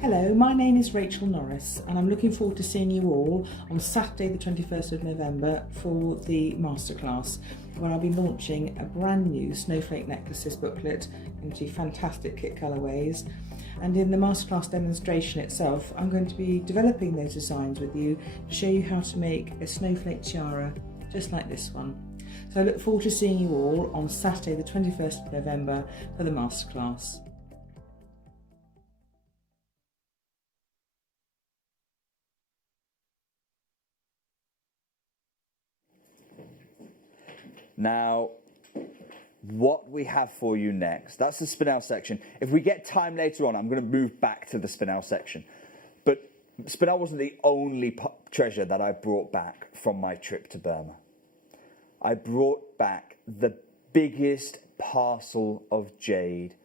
Hello, my name is Rachel Norris and I'm looking forward to seeing you all on Saturday the 21st of November for the masterclass, where I'll be launching a brand new snowflake necklaces booklet into fantastic kit colourways. And in the masterclass demonstration itself, I'm going to be developing those designs with you to show you how to make a snowflake tiara just like this one. So I look forward to seeing you all on Saturday the 21st of November for the masterclass. Now, what we have for you next, that's the Spinel section. If we get time later on, I'm going to move back to the Spinel section. But Spinel wasn't the only treasure that I brought back from my trip to Burma. I brought back the biggest parcel of jade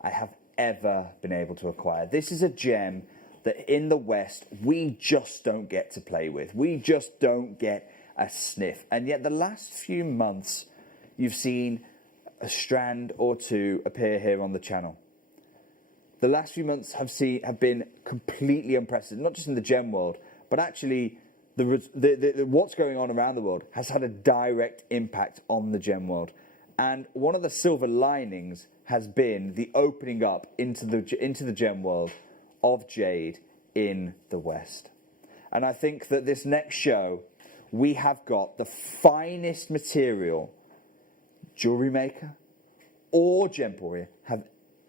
I have ever been able to acquire. This is a gem that in the West, we just don't get to play with. We just don't get a sniff. And yet the last few months, you've seen a strand or two appear here on the channel. The last few months have been completely unprecedented, not just in the gem world, but actually what's going on around the world has had a direct impact on the gem world. And one of the silver linings has been the opening up into the gem world of jade in the West. And I think that this next show, we have got the finest material JewelleryMaker or Gemporia have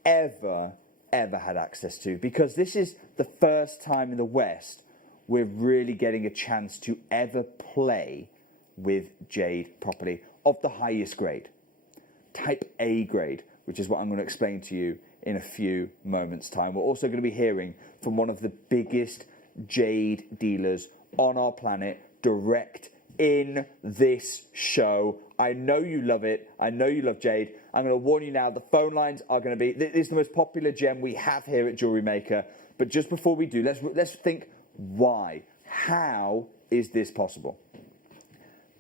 ever had access to, because this is the first time in the West we're really getting a chance to ever play with jade properly of the highest grade, type A grade, which is what I'm going to explain to you in a few moments' time. We're also going to be hearing from one of the biggest jade dealers on our planet, direct in this show. I know you love it. I know you love jade. I'm going to warn you now, the phone lines are going to be, this is the most popular gem we have here at JewelleryMaker. But just before we do, let's think why. How is this possible?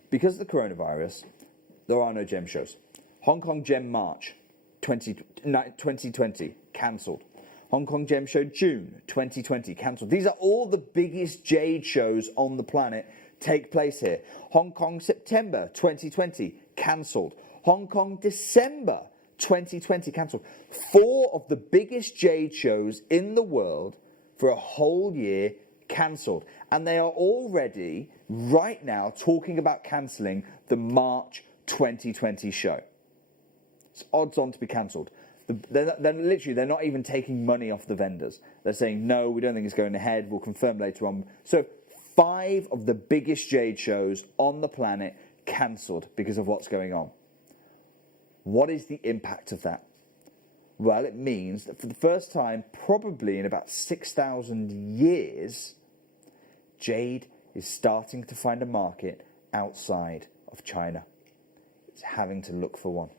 Because of the coronavirus, there are no gem shows. Hong Kong Gem March 2020, cancelled. Hong Kong Gem Show June 2020, cancelled. These are all the biggest jade shows on the planet take place here. Hong Kong September 2020, cancelled. Hong Kong December 2020, cancelled. 4 of the biggest jade shows in the world for a whole year, cancelled. And they are already, right now, talking about cancelling the March 2020 show. It's odds on to be cancelled. They're not even taking money off the vendors. They're saying, no, we don't think it's going ahead. We'll confirm later on. So 5 of the biggest jade shows on the planet cancelled because of what's going on. What is the impact of that? Well, it means that for the first time, probably in about 6,000 years, jade is starting to find a market outside of China. It's having to look for one.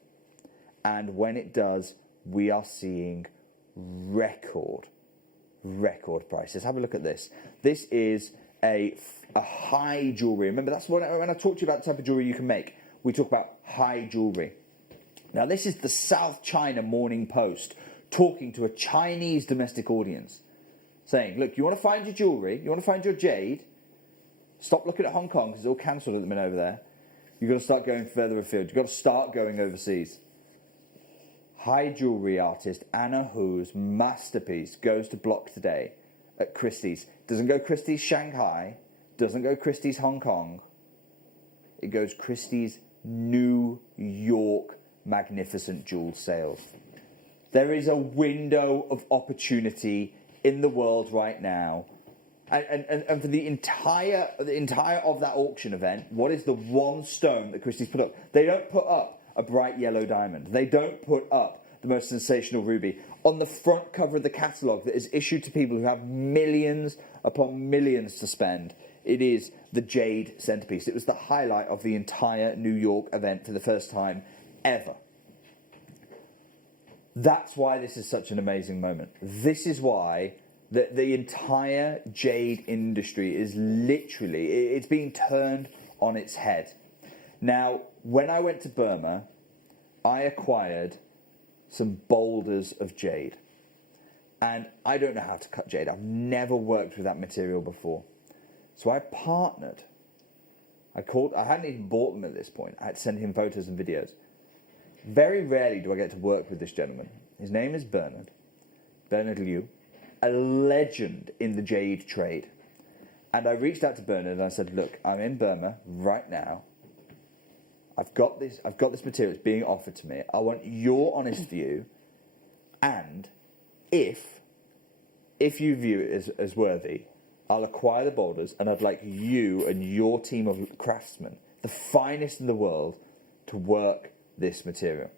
And when it does, we are seeing record record prices. Have a look at this. This is a high jewellery. Remember, that's when I talk to you about the type of jewellery you can make, we talk about high jewellery. Now, this is the South China Morning Post talking to a Chinese domestic audience, saying, look, you want to find your jewellery, you want to find your jade, stop looking at Hong Kong because it's all cancelled at the minute over there. You've got to start going further afield. You've got to start going overseas. High jewellery artist Anna Hu's masterpiece goes to block today at Christie's. Doesn't go Christie's Shanghai, doesn't go Christie's Hong Kong. It goes Christie's New York magnificent jewel sales. There is a window of opportunity in the world right now. And for the entire of that auction event, what is the one stone that Christie's put up? They don't put up a bright yellow diamond. They don't put up the most sensational ruby. On the front cover of the catalogue that is issued to people who have millions upon millions to spend, it is the jade centerpiece. It was the highlight of the entire New York event for the first time ever. That's why this is such an amazing moment. This is why the entire jade industry is literally, it's being turned on its head. Now, when I went to Burma, I acquired some boulders of jade. And I don't know how to cut jade. I've never worked with that material before. So I partnered. I hadn't even bought them at this point. I had to send him photos and videos. Very rarely do I get to work with this gentleman. His name is Bernard Liu, a legend in the jade trade. And I reached out to Bernard and I said, look, I'm in Burma right now. I've got this material, it's being offered to me. I want your honest view, and if you view it as worthy, I'll acquire the boulders, and I'd like you and your team of craftsmen, the finest in the world, to work this material.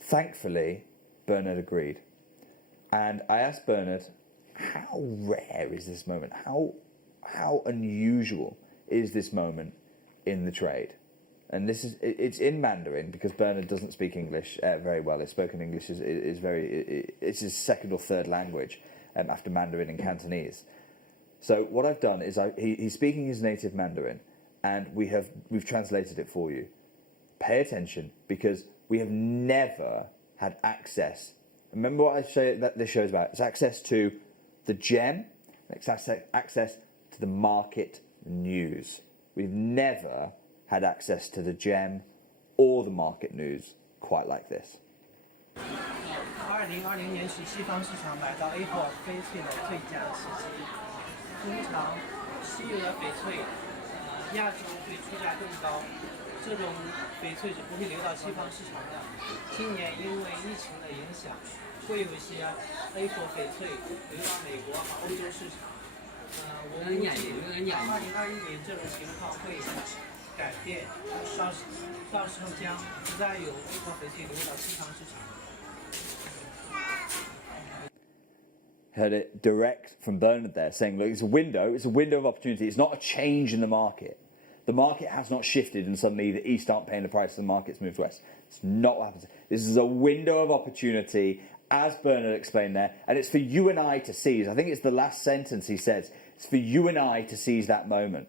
Thankfully, Bernard agreed. And I asked Bernard, how rare is this moment? How unusual is this moment in the trade? And it's in Mandarin, because Bernard doesn't speak English very well. His spoken English it's his second or third language after Mandarin and Cantonese. So what I've done is he's speaking his native Mandarin, and we've translated it for you. Pay attention, because we have never had access. Remember what I say that this show's about? It's access to the gem, it's access to the market news. We've never had access to the gem or the market news quite like this. 2020年是西方市场买到 A4 翡翠的最佳时机。通常，稀有的翡翠，亚洲会出价更高，这种翡翠是不会流到西方市场的。今年因为疫情的影响，会有一些 A4 翡翠流到美国和欧洲市场。我估计2021年这种情况会改变，到时候将不再有 A4 翡翠流到西方市场。 Heard it direct from Bernard there, saying, look, it's a window of opportunity. It's not a change in the market. The market has not shifted and suddenly the East aren't paying the price and the market's moved west. It's not what happens. This is a window of opportunity, as Bernard explained there, and it's for you and I to seize. I think it's the last sentence he says. It's for you and I to seize that moment.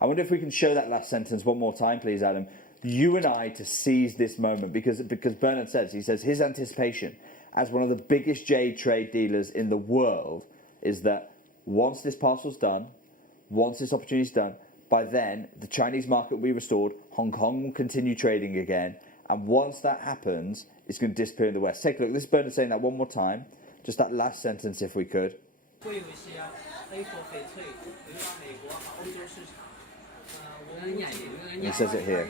I wonder if we can show that last sentence one more time, please, Adam. You and I to seize this moment, because Bernard says, he says his anticipation as one of the biggest jade trade dealers in the world is that once this parcel's done, once this opportunity's done, by then the Chinese market will be restored, Hong Kong will continue trading again, and once that happens, it's going to disappear in the West. Take a look, this is Bernard saying that one more time, just that last sentence if we could. It says it here.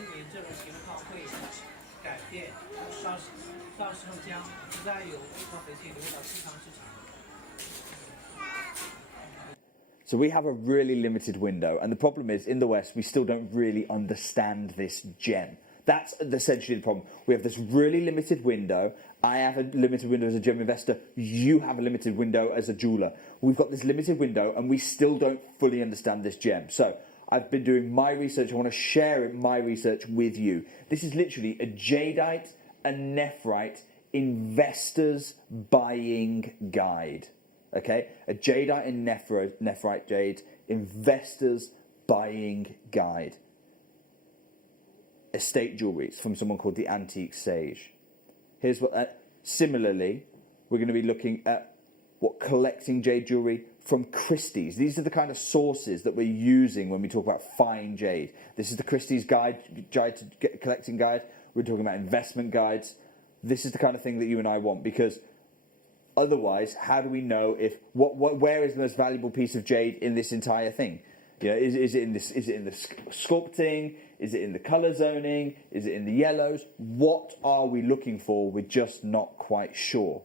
So we have a really limited window, and the problem is, in the West, we still don't really understand this gem. That's essentially the problem. We have this really limited window. I have a limited window as a gem investor. You have a limited window as a jeweler. We've got this limited window, and we still don't fully understand this gem. So I've been doing my research. I want to share my research with you. This is literally a jadeite and nephrite investor's buying guide. Okay, a jadeite and nephrite jade investor's buying guide. Estate jewellery from someone called the Antique Sage. Here's what. Similarly, we're going to be looking at what collecting jade jewellery from Christie's. These are the kind of sources that we're using when we talk about fine jade. This is the Christie's guide collecting guide. We're talking about investment guides. This is the kind of thing that you and I want, because otherwise, how do we know if where is the most valuable piece of jade in this entire thing? You know, is it in this? Is it in the sculpting? Is it in the colour zoning? Is it in the yellows? What are we looking for? We're just not quite sure.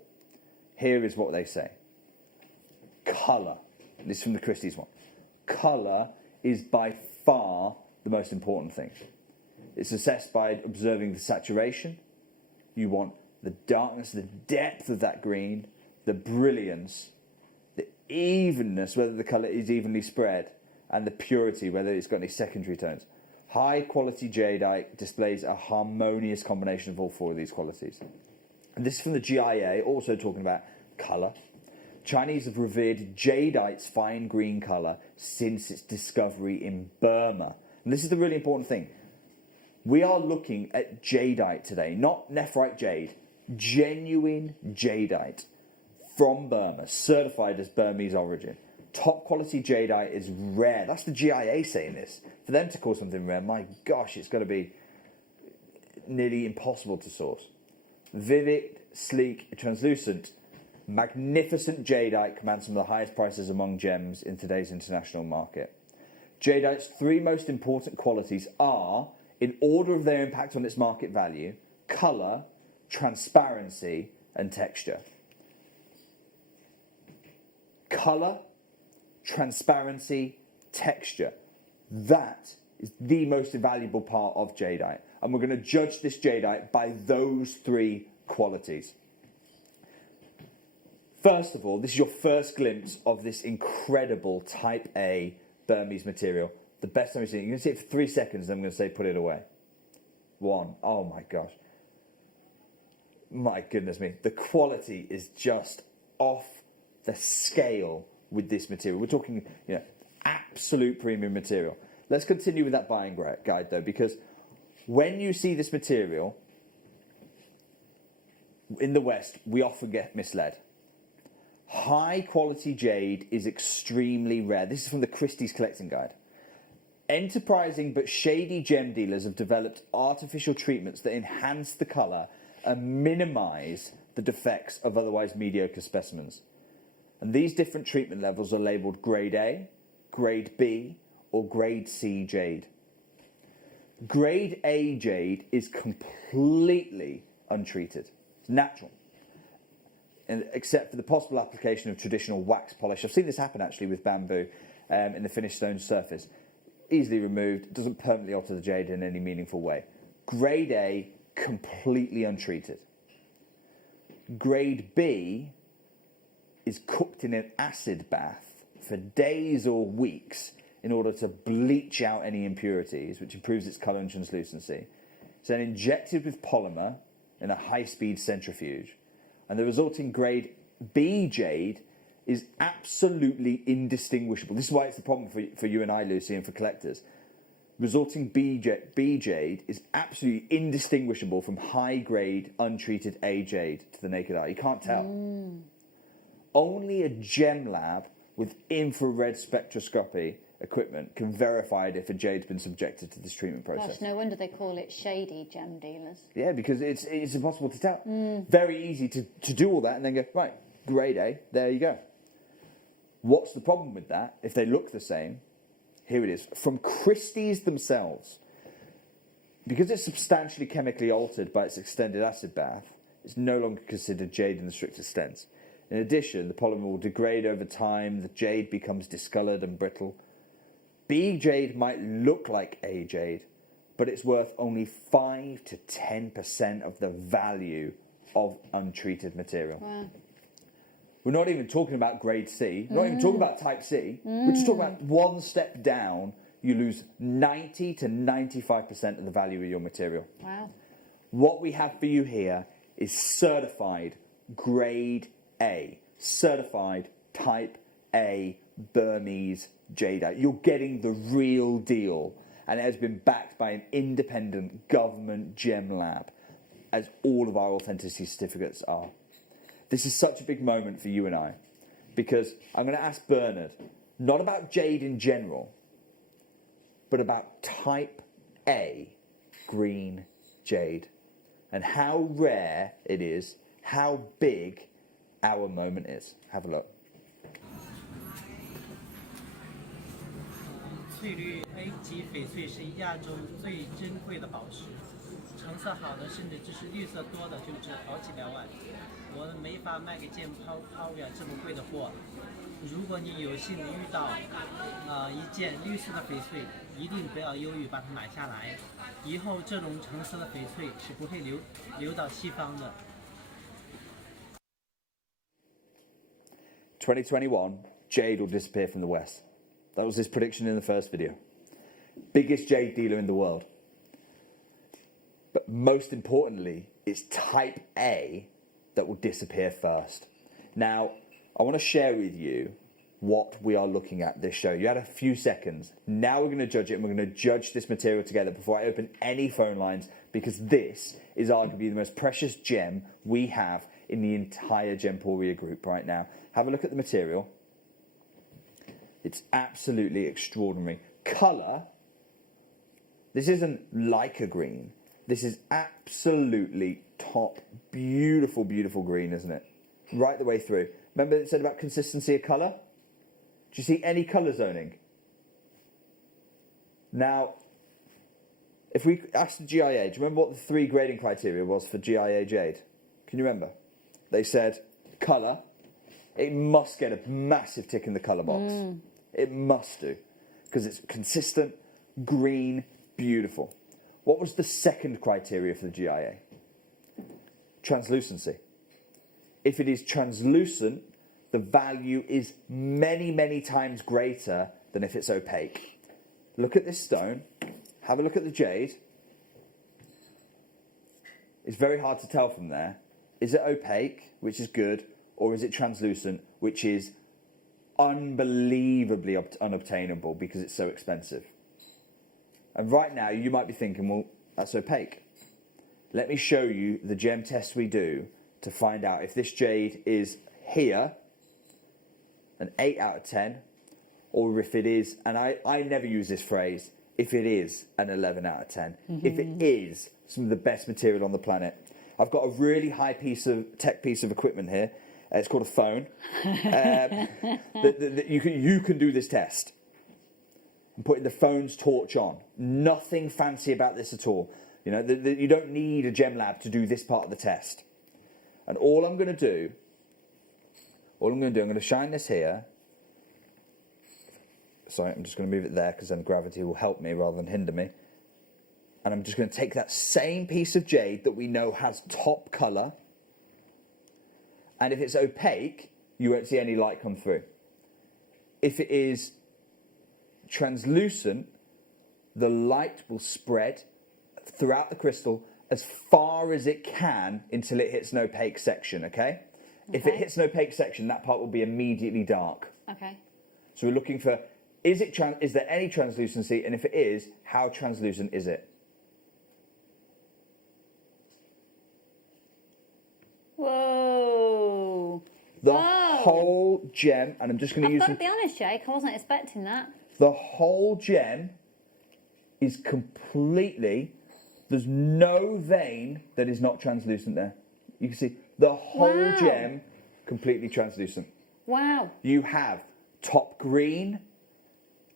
Here is what they say. Colour. This is from the Christie's one. Colour is by far the most important thing. It's assessed by observing the saturation. You want the darkness, the depth of that green, the brilliance, the evenness, whether the colour is evenly spread, and the purity, whether it's got any secondary tones. High quality jadeite displays a harmonious combination of all four of these qualities. And this is from the GIA, also talking about colour. Chinese have revered jadeite's fine green colour since its discovery in Burma. And this is the really important thing. We are looking at jadeite today, not nephrite jade, genuine jadeite from Burma, certified as Burmese origin. Top quality jadeite is rare. That's the GIA saying this. For them to call something rare, my gosh, it's got to be nearly impossible to source. Vivid, sleek, translucent, magnificent jadeite commands some of the highest prices among gems in today's international market. Jadeite's three most important qualities are, in order of their impact on its market value, colour, transparency, and texture. Colour, transparency, texture. That is the most valuable part of jadeite. And we're going to judge this jadeite by those three qualities. First of all, this is your first glimpse of this incredible Type A Burmese material. The best time you've seen it. You're going to see it for 3 seconds, and I'm going to say put it away. 1. Oh my gosh. My goodness me. The quality is just off the scale with this material. We're talking, absolute premium material. Let's continue with that buying guide though, because when you see this material in the West, we often get misled. High quality jade is extremely rare. This is from the Christie's Collecting Guide. Enterprising but shady gem dealers have developed artificial treatments that enhance the colour and minimise the defects of otherwise mediocre specimens. And these different treatment levels are labelled Grade A, Grade B, or Grade C jade. Grade A jade is completely untreated. It's natural. And except for the possible application of traditional wax polish. I've seen this happen actually with bamboo in the finished stone surface. Easily removed, doesn't permanently alter the jade in any meaningful way. Grade A, completely untreated. Grade B is cooked in an acid bath for days or weeks in order to bleach out any impurities, which improves its colour and translucency. It's then injected with polymer in a high-speed centrifuge, and the resulting grade B jade is absolutely indistinguishable. This is why it's the problem for you and I, Lucy, and for collectors. Resulting B jade is absolutely indistinguishable from high-grade, untreated A jade to the naked eye. You can't tell. Only a gem lab with infrared spectroscopy equipment can verify if a jade's been subjected to this treatment process. Gosh, no wonder they call it shady gem dealers. Yeah, because it's impossible to tell. Very easy to do all that and then go, right, grade A, there you go. What's the problem with that? If they look the same, here it is. From Christie's themselves, because it's substantially chemically altered by its extended acid bath, it's no longer considered jade in the strictest sense. In addition, the polymer will degrade over time, the jade becomes discoloured and brittle. B jade might look like A jade, but it's worth only 5 to 10% of the value of untreated material. Wow. We're not even talking about grade C, not even talking about type C. We're just talking about one step down, you lose 90 to 95% of the value of your material. Wow. What we have for you here is certified grade A, certified type A Burmese jadeite. You're getting the real deal, and it has been backed by an independent government gem lab, as all of our authenticity certificates are. This is such a big moment for you and I, because I'm going to ask Bernard, not about jade in general, but about type A green jade, and how rare it is, how big our moment is. Have a look. 翠绿 A 级翡翠是亚洲最珍贵的宝石，成色好的甚至就是绿色多的就值好几百万。我们没法卖给贱抛呀这么贵的货。如果你有幸遇到一件绿色的翡翠，一定不要犹豫，把它买下来。以后这种成色的翡翠是不会流到西方的。2021, jade will disappear from the West. That was his prediction in the first video. Biggest jade dealer in the world. But most importantly, it's type A that will disappear first. Now, I want to share with you what we are looking at this show. You had a few seconds. Now we're going to judge it, and we're going to judge this material together before I open any phone lines, because this is arguably the most precious gem we have in the entire Gemporia group right now. Have a look at the material. It's absolutely extraordinary. Colour, this isn't like a green. This is absolutely top, beautiful, beautiful green, isn't it? Right the way through. Remember it said about consistency of colour? Do you see any colour zoning? Now, if we ask the GIA, do you remember what the 3 grading criteria was for GIA jade? Can you remember? They said colour. It must get a massive tick in the colour box. It must do, because it's consistent, green, beautiful. What was the second criteria for the GIA? Translucency. If it is translucent, the value is many, many times greater than if it's opaque. Look at this stone. Have a look at the jade. It's very hard to tell from there. Is it opaque, which is good, or is it translucent, which is unbelievably unobtainable because it's so expensive? And right now you might be thinking, well, that's opaque. Let me show you the gem test we do to find out if this jade is here an 8 out of 10, or if it is, and I never use this phrase, if it is an 11 out of 10, if it is some of the best material on the planet. I've got a really high tech piece of equipment here. It's called a phone. You can do this test. I'm putting the phone's torch on. Nothing fancy about this at all. You know, you don't need a gem lab to do this part of the test. And all I'm going to do, I'm going to shine this here. Sorry, I'm just going to move it there because then gravity will help me rather than hinder me. And I'm just going to take that same piece of jade that we know has top colour. And if it's opaque, you won't see any light come through. If it is translucent, the light will spread throughout the crystal as far as it can until it hits an opaque section, okay? If it hits an opaque section, that part will be immediately dark. Okay. So we're looking for, is there any translucency? And if it is, how translucent is it? Whoa. The whole gem, and I'm just going to use... I've got to be honest, Jake, I wasn't expecting that. The whole gem is completely... There's no vein that is not translucent there. You can see the whole gem completely translucent. Wow. You have top green,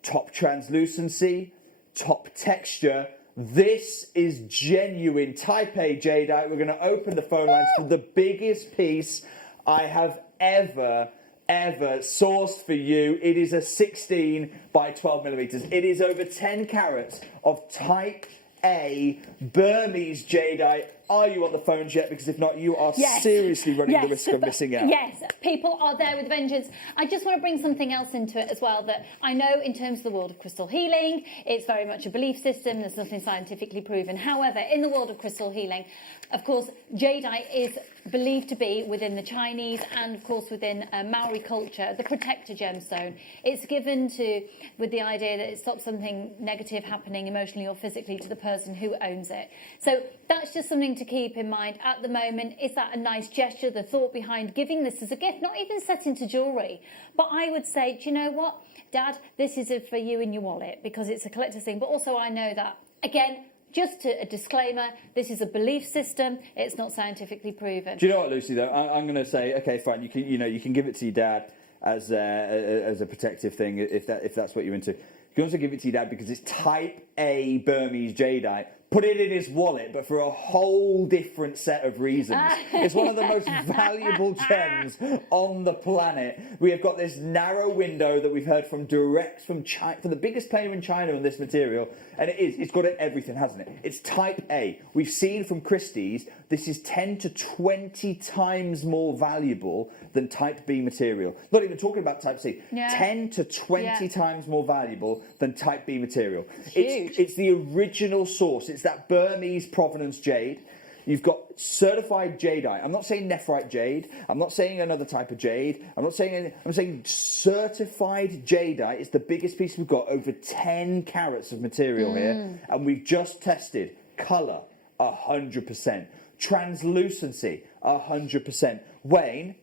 top translucency, top texture. This is genuine Type A jadeite. We're going to open the phone lines for the biggest piece I have ever sourced for you. It is a 16 by 12 millimeters. It is over 10 carats of Type A Burmese jadeite Are you on the phones yet? Because if not, you are Yes. seriously running Yes, the risk of missing out. Yes, people are there with vengeance. I just want to bring something else into it as well, that I know in terms of the world of crystal healing, it's very much a belief system. There's nothing scientifically proven. However, in the world of crystal healing, of course, jadeite is believed to be within the Chinese and, of course, within Maori culture, the protector gemstone. It's given to with the idea that it stops something negative happening emotionally or physically to the person who owns it. So that's just something to keep in mind at the moment. Is that a nice gesture? The thought behind giving this as a gift, not even set into jewellery. But I would say, do you know what, Dad, this is for you in your wallet because it's a collector's thing. But also I know that, again, just a disclaimer, this is a belief system. It's not scientifically proven. Do you know what, Lucy, though? I'm going to say, okay, fine, you can give it to your dad as a protective thing if that's what you're into. You can also give it to your dad because it's type A Burmese jadeite. Put it in his wallet, but for a whole different set of reasons. It's one of the most valuable gems on the planet. We have got this narrow window that we've heard from China, from the biggest player in China on this material, and it's got everything, hasn't it? It's type A. We've seen from Christie's, this is 10 to 20 times more valuable than type B material. Not even talking about type C. Yeah. 10 to 20 times more valuable than type B material. Huge. It's the original source. It's that Burmese provenance jade. You've got certified jadeite. I'm not saying nephrite jade. I'm not saying another type of jade. I'm saying certified jadeite. It's the biggest piece we've got, over 10 carats of material here. And we've just tested colour, 100%. Translucency, 100%. Wayne,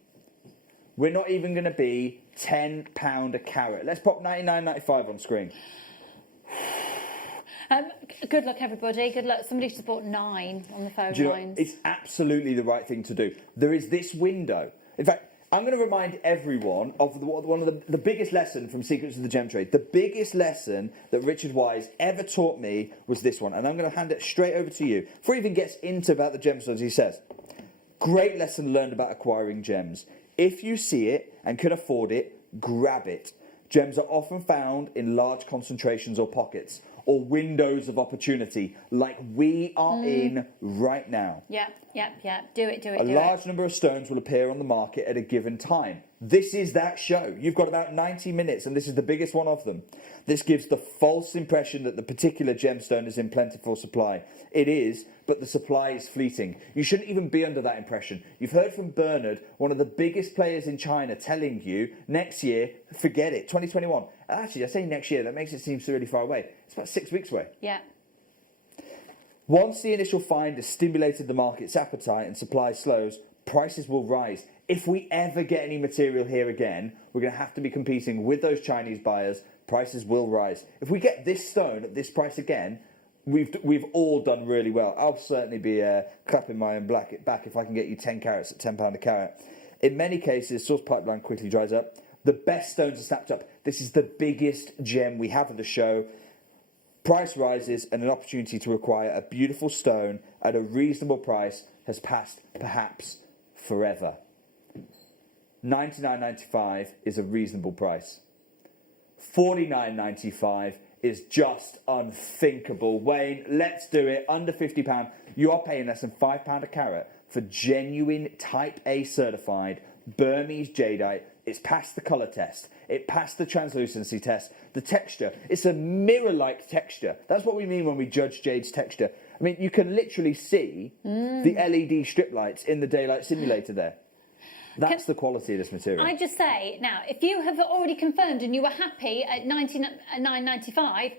we're not even going to be £10 a carat. Let's pop 99.95 on screen. Good luck, everybody. Good luck. Somebody just bought 9 on the phone Do you know, lines. it's absolutely the right thing to do. There is this window. In fact, I'm going to remind everyone of one of the biggest lesson from Secrets of the Gem Trade. The biggest lesson that Richard Wise ever taught me was this one, and I'm going to hand it straight over to you. Before he even gets into about the gemstones, he says, great lesson learned about acquiring gems. If you see it and can afford it, grab it. Gems are often found in large concentrations or pockets, or windows of opportunity, like we are in right now. Yeah. Do it. A large number of stones will appear on the market at a given time. This is that show. You've got about 90 minutes, and this is the biggest one of them. This gives the false impression that the particular gemstone is in plentiful supply. It is, but the supply is fleeting. You shouldn't even be under that impression. You've heard from Bernard, one of the biggest players in China, telling you next year, forget it, 2021. Actually, I say next year, that makes it seem so really far away. It's about 6 weeks away. Yeah. Once the initial find has stimulated the market's appetite and supply slows, prices will rise. If we ever get any material here again, we're going to have to be competing with those Chinese buyers. Prices will rise. If we get this stone at this price again, we've all done really well. I'll certainly be clapping my own back if I can get you 10 carats at £10 a carat. In many cases, source pipeline quickly dries up. The best stones are snapped up. This is the biggest gem we have at the show. Price rises and an opportunity to acquire a beautiful stone at a reasonable price has passed perhaps forever. $99.95 is a reasonable price. $49.95 is just unthinkable. Wayne, let's do it. Under £50. You are paying less than £5 a carat for genuine Type A certified Burmese jadeite. It's passed the colour test. It passed the translucency test. The texture, it's a mirror-like texture. That's what we mean when we judge jade's texture. I mean, you can literally see the LED strip lights in the daylight simulator there. That's the quality of this material. I just say, now, if you have already confirmed and you were happy at $99.95,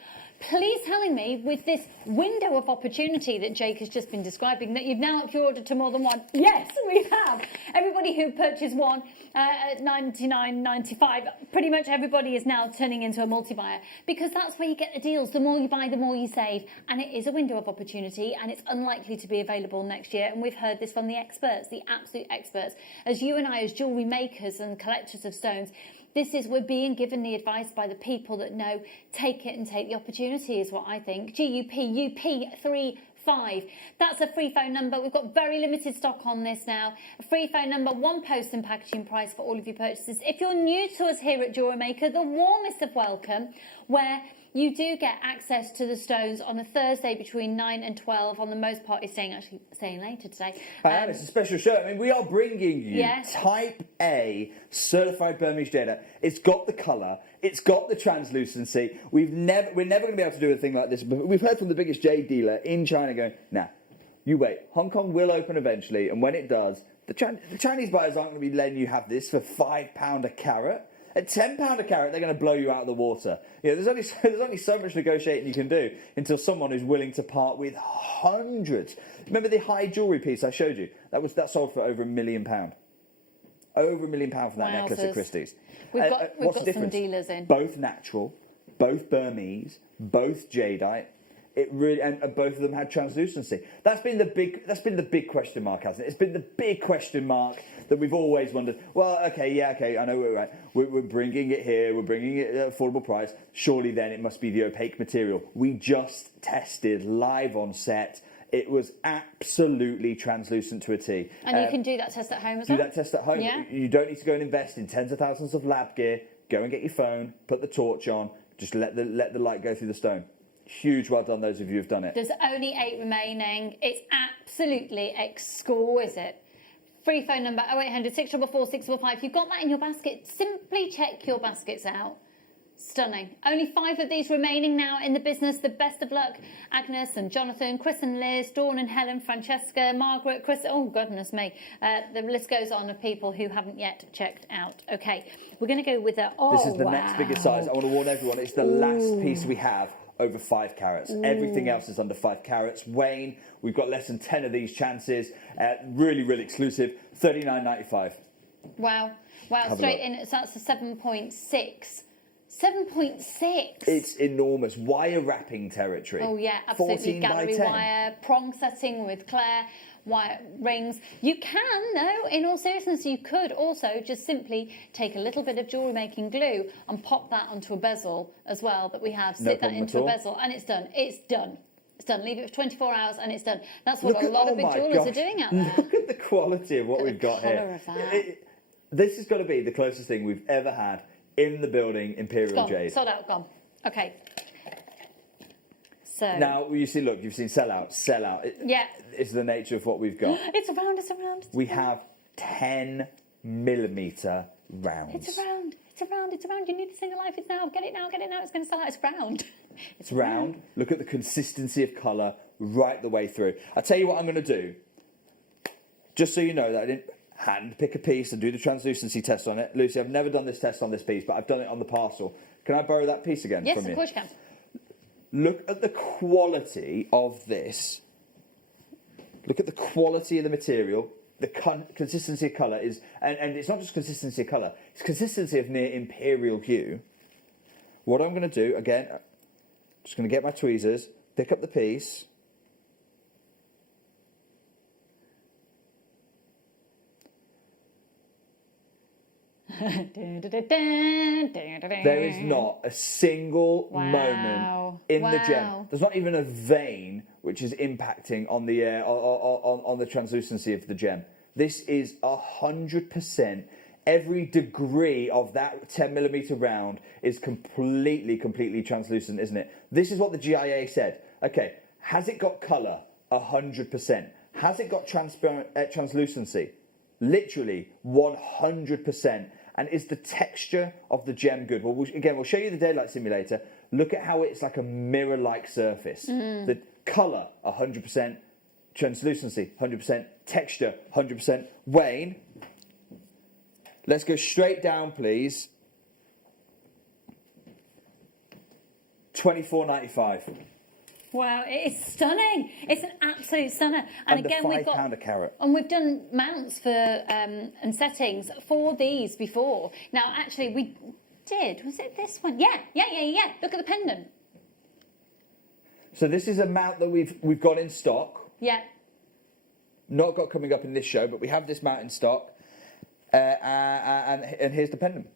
please telling me with this window of opportunity that Jake has just been describing that you've now upped your order to more than one. Yes, we have. Everybody who purchased one at $99.95, pretty much everybody is now turning into a multi-buyer, because that's where you get the deals. The more you buy, the more you save. And it is a window of opportunity, and it's unlikely to be available next year. And we've heard this from the experts, the absolute experts. As you and I, as jewellery makers and collectors of stones, we're being given the advice by the people that know. Take it and take the opportunity is what I think. GUP, UP 5. That's a free phone number. We've got very limited stock on this now. A free phone number, 1 post and packaging price for all of your purchases. If you're new to us here at JewelleryMaker, the warmest of welcome, where you do get access to the stones on a Thursday between 9 and 12. On the most part, you're staying later today. It's a special show. I mean, we are bringing you Yes. Type A certified Burmese Jadeite. It's got the colour. It's got the translucency. We're never going to be able to do a thing like this. But we've heard from the biggest jade dealer in China going, nah, you wait. Hong Kong will open eventually, and when it does, the Chinese buyers aren't going to be letting you have this for £5 a carat. At £10 a carat, they're going to blow you out of the water. You know, there's only so much negotiating you can do until someone is willing to part with hundreds. Remember the high jewellery piece I showed you? That sold for over £1 million. Over £1 million for that necklace at Christie's. We've got what's the some difference? dealers in. Both natural, both Burmese, both Jadeite. It really, and both of them had translucency. That's been the big question mark, hasn't it? It's been the big question mark that we've always wondered. Well, okay, I know we're right. We're bringing it here. We're bringing it at affordable price. Surely then it must be the opaque material. We just tested live on set. It was absolutely translucent to a T. And you can do that test at home as well? Do that test at home. Yeah. You don't need to go and invest in tens of thousands of lab gear. Go and get your phone, put the torch on, just let the light go through the stone. Huge well done, those of you who've done it. There's only 8 remaining. It's absolutely exquisite. Free phone number 0800 644 645. If you've got that in your basket, simply check your baskets out. Stunning. Only 5 of these remaining now in the business. The best of luck. Agnes and Jonathan, Chris and Liz, Dawn and Helen, Francesca, Margaret, Chris. Oh, goodness me. The list goes on of people who haven't yet checked out. Okay, we're going to go with This is the next biggest size. I want to warn everyone, it's the last piece we have over 5 carats. Everything else is under 5 carats. Wayne, we've got less than 10 of these chances. Really, really exclusive. $39.95. Wow. Have a Straight look. in. So that's a 7.6. 7.6. It's enormous. Wire wrapping territory. Oh yeah, absolutely. 14 by Gallery 10. wire, prong setting with Claire, wire rings. You can, though, in all seriousness, you could also just simply take a little bit of jewellery making glue and pop that onto a bezel as well that we have. No Sit that problem into at a all. bezel and it's done. It's done. It's done. Leave it for 24 hours and it's done. That's what Look a at- lot of oh big my jewellers are gosh. doing out there. Look at the quality of what Look at we've the got colour here. of that. This has got to be the closest thing we've ever had in the building, Imperial Gone. Jade. Sold out. Gone. Okay. So. Now, you see, look, you've seen sell out. Yeah. It's the nature of what we've got. It's around. It's around. We have 10 millimetre rounds. It's around. It's around. It's around. You need to see the life. It's now. Get it now. Get it now. It's going to sell out. It's round. It's round. Look at the consistency of colour right the way through. I'll tell you what I'm going to do. Just so you know that I didn't hand pick a piece and do the translucency test on it. Lucy, I've never done this test on this piece, but I've done it on the parcel. Can I borrow that piece again Yes, from you? of course you can. Look at the quality of this. Look at the quality of the material. The consistency of colour is... And it's not just consistency of colour. It's consistency of near imperial hue. What I'm going to do, again, just going to get my tweezers, pick up the piece... There is not a single moment in the gem. There's not even a vein which is impacting on the on the translucency of the gem. This is 100%. Every degree of that 10 millimetre round is completely translucent, isn't it? This is what the GIA said. Okay, has it got colour? 100%. Has it got translucency? Literally 100%. And is the texture of the gem good? Well, again, we'll show you the daylight simulator. Look at how it's like a mirror-like surface. The colour, 100%. Translucency, 100%. Texture, 100%. Wayne, let's go straight down, please. $24.95. Wow, it is stunning. It's an absolute stunner. And Under again, we've got £5 a carat. and we've done mounts for and settings for these before. Now, actually, we did. Was it this one? Yeah. Look at the pendant. So this is a mount that we've got in stock. Yeah. Not got coming up in this show, but we have this mount in stock. And here's the pendant.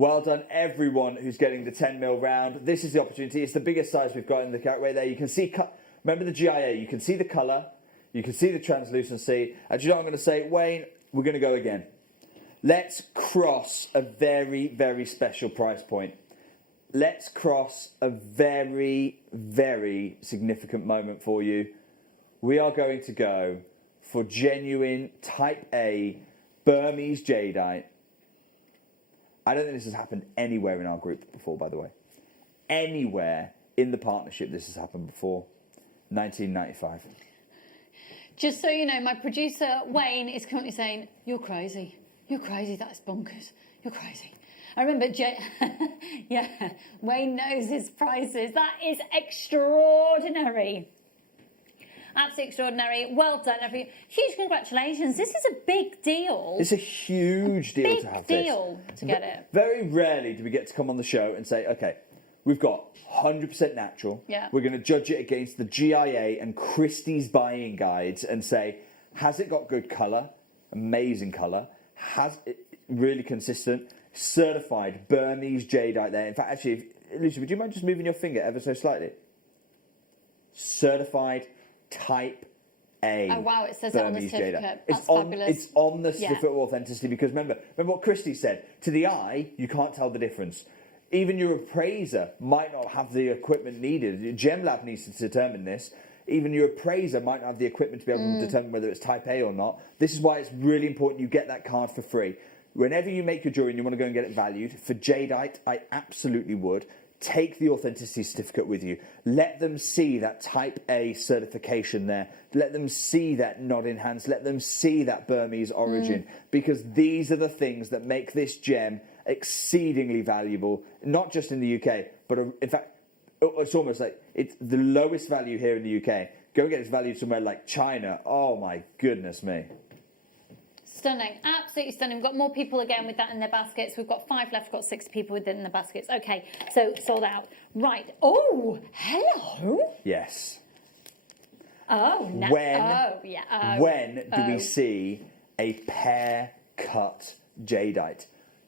Well done, everyone who's getting the 10mm round. This is the opportunity. It's the biggest size we've got in the carrot there. You can see, remember the GIA, you can see the colour, you can see the translucency. And do you know what I'm going to say? Wayne, we're going to go again. Let's cross a very, very special price point. Let's cross a very, very significant moment for you. We are going to go for genuine Type A Burmese Jadeite. I don't think this has happened anywhere in our group before, by the way. Anywhere in the partnership this has happened before. 1995. Just so you know, my producer, Wayne, is currently saying, you're crazy. You're crazy, that's bonkers. You're crazy. I remember, yeah, Wayne knows his prices. That is extraordinary. Absolutely extraordinary. Well done, everyone. Huge congratulations. This is a big deal. It's a huge deal to have this. Big deal to get it. Very rarely do we get to come on the show and say, okay, we've got 100% natural. Yeah. We're going to judge it against the GIA and Christie's buying guides and say, has it got good colour? Amazing colour. Has it really consistent? Certified Burmese jadeite there. In fact, actually, Lucy, would you mind just moving your finger ever so slightly? Certified Type A. Oh wow, it says Burmese it on the certificate. jadeite. That's fabulous. It's on the certificate of authenticity because remember what Christie said. To the eye, you can't tell the difference. Even your appraiser might not have the equipment needed. Your Gem Lab needs to determine this. Even your appraiser might not have the equipment to be able to determine whether it's Type A or not. This is why it's really important you get that card for free. Whenever you make your jewellery and you want to go and get it valued, for jadeite, I absolutely would. Take the authenticity certificate with you. Let them see that Type A certification there. Let them see that nod in hands. Let them see that Burmese origin. Because these are the things that make this gem exceedingly valuable, not just in the UK, but in fact, it's almost like it's the lowest value here in the UK. Go and get this valued somewhere like China. Oh my goodness me. Stunning, absolutely stunning. We've got more people again with that in their baskets. We've got 5 left, we've got 6 people with it in the baskets. Okay, so sold out. Right. Oh, hello. Yes. Oh, no. When do we see a pear cut jadeite?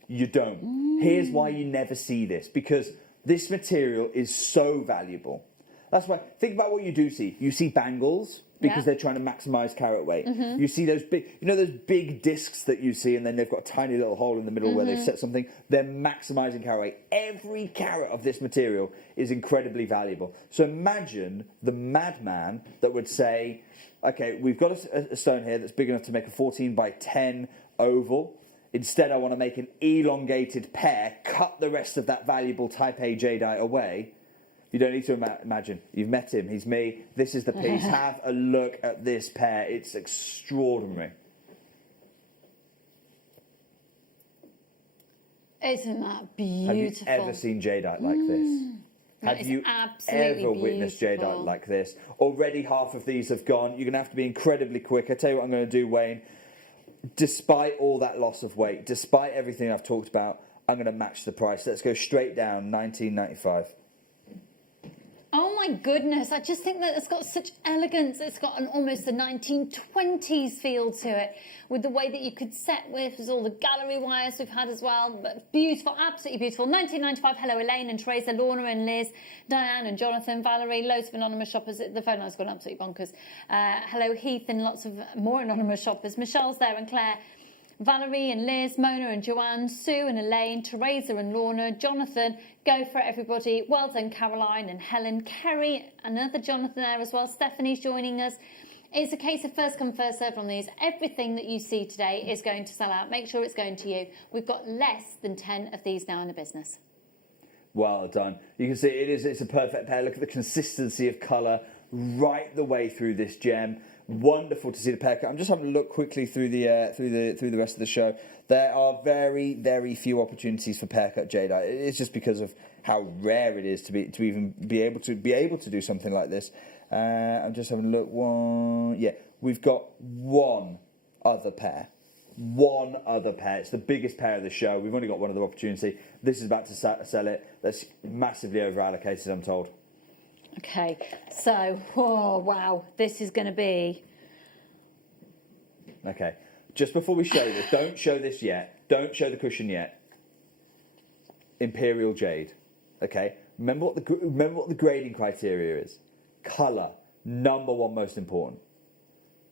You don't. Here's why you never see this, because this material is so valuable. That's why, think about what you do see. You see bangles, because they're trying to maximise carat weight. You see those big, you know those big discs that you see and then they've got a tiny little hole in the middle where they've set something? They're maximising carat weight. Every carat of this material is incredibly valuable. So imagine the madman that would say, okay, we've got a stone here that's big enough to make a 14 by 10 oval. Instead, I want to make an elongated pear, cut the rest of that valuable Type A jadeite away. You don't need to imagine. You've met him. He's me. This is the piece. Have a look at this pear. It's extraordinary. Isn't that beautiful? Have you ever seen jadeite like this? Have you ever witnessed jadeite like this? Already half of these have gone. You're going to have to be incredibly quick. I tell you what I'm going to do, Wayne. Despite all that loss of weight, despite everything I've talked about, I'm going to match the price. Let's go straight down, $19.95. Oh my goodness, I just think that it's got such elegance. It's got almost a 1920s feel to it, with the way that you could set with all the gallery wires we've had as well. But beautiful, absolutely beautiful. $19.95. Hello, Elaine and Teresa, Lorna and Liz, Diane and Jonathan, Valerie, loads of anonymous shoppers. The phone line's gone absolutely bonkers. Hello, Heath, and lots of more anonymous shoppers. Michelle's there and Claire. Valerie and Liz, Mona and Joanne, Sue and Elaine, Teresa and Lorna, Jonathan, go for it everybody. Well done, Caroline and Helen, Kerry, another Jonathan there as well. Stephanie's joining us. It's a case of first come, first served on these. Everything that you see today is going to sell out. Make sure it's going to you. We've got less than 10 of these now in the business. Well done. You can see it's a perfect pair. Look at the consistency of colour right the way through this gem. Wonderful to see the pear cut. I'm just having a look quickly through the rest of the show. There are very, very few opportunities for pear cut jadeite. It's just because of how rare it is to even be able to do something like this. I'm just having a look. We've got one other pair. It's the biggest pair of the show. We've only got one other opportunity. This is about to sell it. That's massively over allocated, I'm told. Okay, so, oh, wow, this is going to be... Okay, just before we show this, don't show this yet. Don't show the cushion yet. imperial jade. Okay, remember what the grading criteria is. Color, number one most important.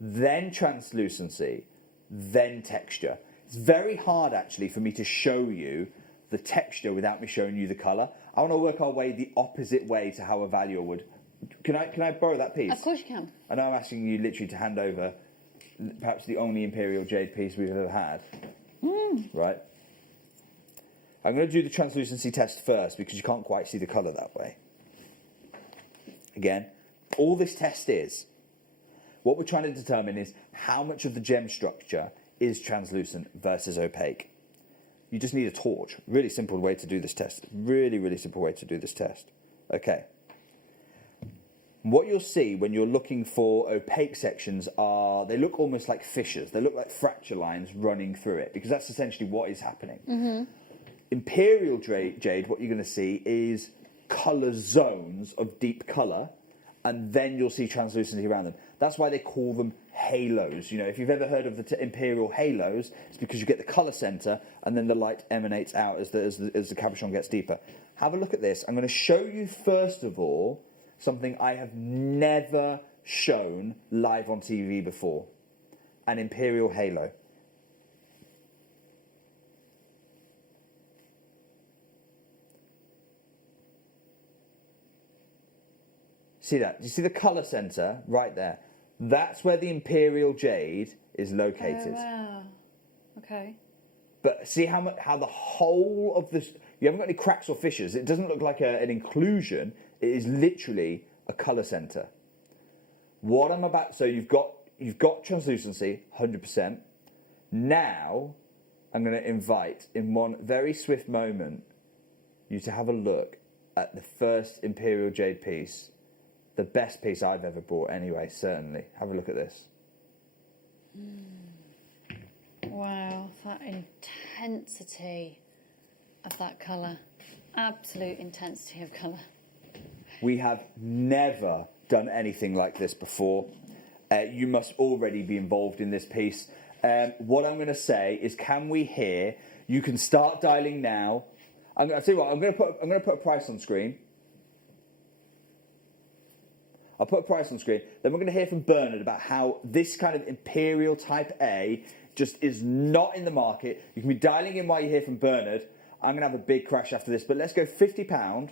Then translucency, then texture. It's very hard actually for me to show you the texture without me showing you the color. I want to work our way the opposite way to how a valuer would. Can I borrow that piece? Of course you can. I know I'm asking you literally to hand over perhaps the only imperial jade piece we've ever had. Right? I'm going to do the translucency test first because you can't quite see the colour that way. Again, all this test is, what we're trying to determine is how much of the gem structure is translucent versus opaque. You just need a torch. Really simple way to do this test. Really, really simple way to do this test. Okay. What you'll see when you're looking for opaque sections are, they look almost like fissures. They look like fracture lines running through it because that's essentially what is happening. Imperial jade, what you're going to see is colour zones of deep colour, and then you'll see translucency around them. That's why they call them halos. You know, if you've ever heard of the imperial halos, it's because you get the colour centre and then the light emanates out as the cabochon gets deeper. Have a look at this. I'm going to show you first of all something I have never shown live on TV before. An imperial halo. See that? Do you see the colour centre right there? That's where the imperial jade is located. Oh, wow. Okay. But see how the whole of this, you haven't got any cracks or fissures. It doesn't look like an inclusion. It is literally a colour centre. What I'm about, so you've got translucency, 100%. Now, I'm going to invite, in one very swift moment, you to have a look at the first imperial jade piece. The best piece I've ever bought anyway, certainly. Have a look at this. Wow, that intensity of that colour. Absolute intensity of colour. We have never done anything like this before. You must already be involved in this piece. What I'm going to say is, can we hear? You can start dialing now. I'll tell you what. I'm going to put a price on screen. I'll put a price on screen. Then we're going to hear from Bernard about how this kind of imperial type A just is not in the market. You can be dialing in while you hear from Bernard. I'm going to have a big crash after this, but let's go £50.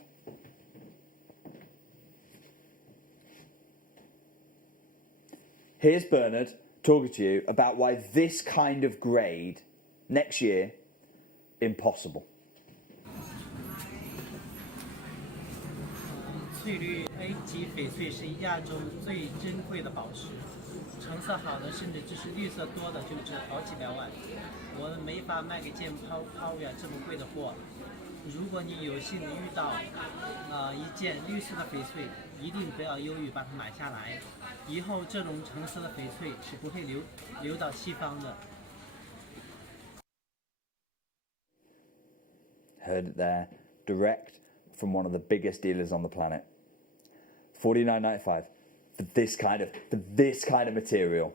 Here's Bernard talking to you about why this kind of grade next year, impossible. 翠绿 A 级翡翠是亚洲最珍贵的宝石，成色好的甚至就是绿色多的就值好几百万。我没法卖给见抛物呀这么贵的货。如果你有幸遇到一件绿色的翡翠，一定不要犹豫把它买下来。以后这种成色的翡翠是不会流到西方的。 Heard it there, direct from one of the biggest dealers on the planet. $49.95 for this kind of material.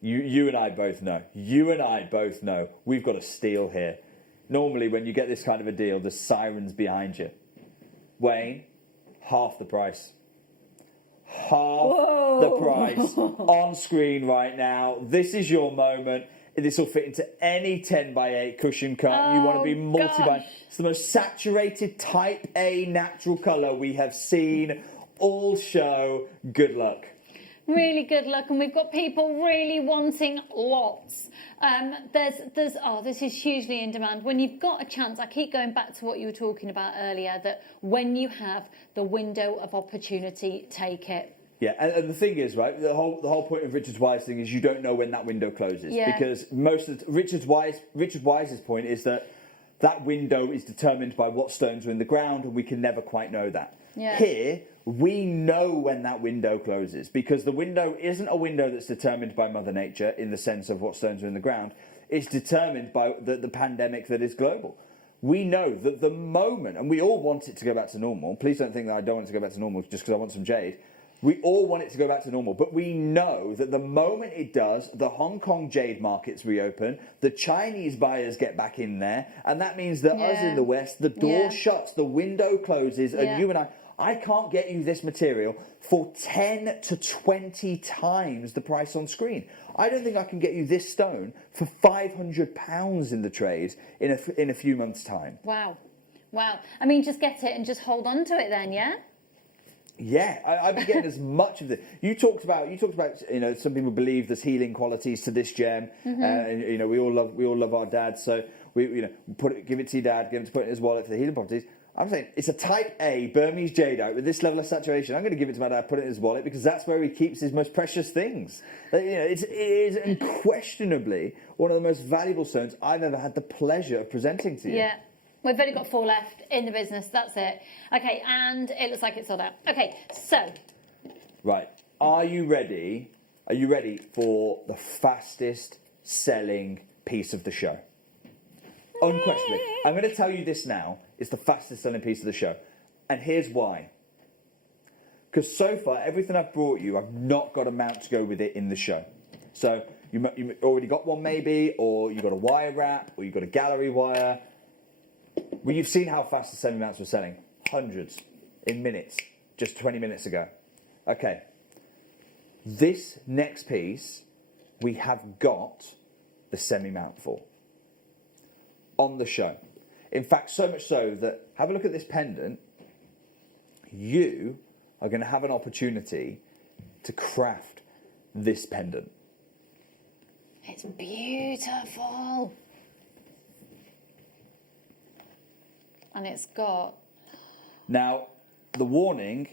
You and I both know. You and I both know we've got a steal here. Normally, when you get this kind of a deal, there's sirens behind you. Wayne, half the price. Half the price on screen right now. This is your moment. This will fit into any 10x8 cushion cut. You want to be multi-bind. It's the most saturated type A natural colour we have seen all show. Good luck. Really good luck, and we've got people really wanting lots. This is hugely in demand. When you've got a chance, I keep going back to what you were talking about earlier, that when you have the window of opportunity, take it. Yeah, and the thing is, right, the whole point of Richard Wise thing is you don't know when that window closes. Yeah. Because most of Richard Wise's point is that window is determined by what stones are in the ground, and we can never quite know that. Yeah. Here, we know when that window closes, because the window isn't a window that's determined by Mother Nature in the sense of what stones are in the ground. It's determined by the pandemic that is global. We know that the moment, and we all want it to go back to normal. Please don't think that I don't want it to go back to normal just because I want some jade. We all want it to go back to normal, but we know that the moment it does, the Hong Kong jade markets reopen, the Chinese buyers get back in there, and that means that us in the West, the door shuts, the window closes, and you and I can't get you this material for 10 to 20 times the price on screen. I don't think I can get you this stone for £500 in the trade in a few months' time. Wow. Wow. I mean, just get it and just hold on to it then, yeah? Yeah, I've been getting as much of it. You talked about, some people believe there's healing qualities to this gem. And, we all love our dad. So we give it to your dad, get him to put it in his wallet for the healing properties. I'm saying it's a type A Burmese jadeite with this level of saturation. I'm going to give it to my dad, put it in his wallet, because that's where he keeps his most precious things. It is unquestionably one of the most valuable stones I've ever had the pleasure of presenting to you. Yeah. We've only got 4 left in the business. That's it. Okay, and it looks like it's sold out. Okay, so. Right. Are you ready? Are you ready for the fastest selling piece of the show? Unquestionably. I'm going to tell you this now. It's the fastest selling piece of the show. And here's why. Because so far, everything I've brought you, I've not got a mount to go with it in the show. So you already got one maybe, or you've got a wire wrap, or you've got a gallery wire. Well, you've seen how fast the semi-mounts were selling. Hundreds in minutes, just 20 minutes ago. Okay. This next piece, we have got the semi-mount for on the show. In fact, so much so that, have a look at this pendant. You are going to have an opportunity to craft this pendant. It's beautiful. And it's got... Now, the warning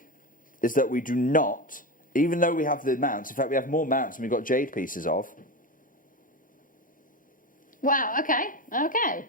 is that we do not, even though we have the mounts, in fact, we have more mounts than we've got jade pieces of. Wow, okay, okay.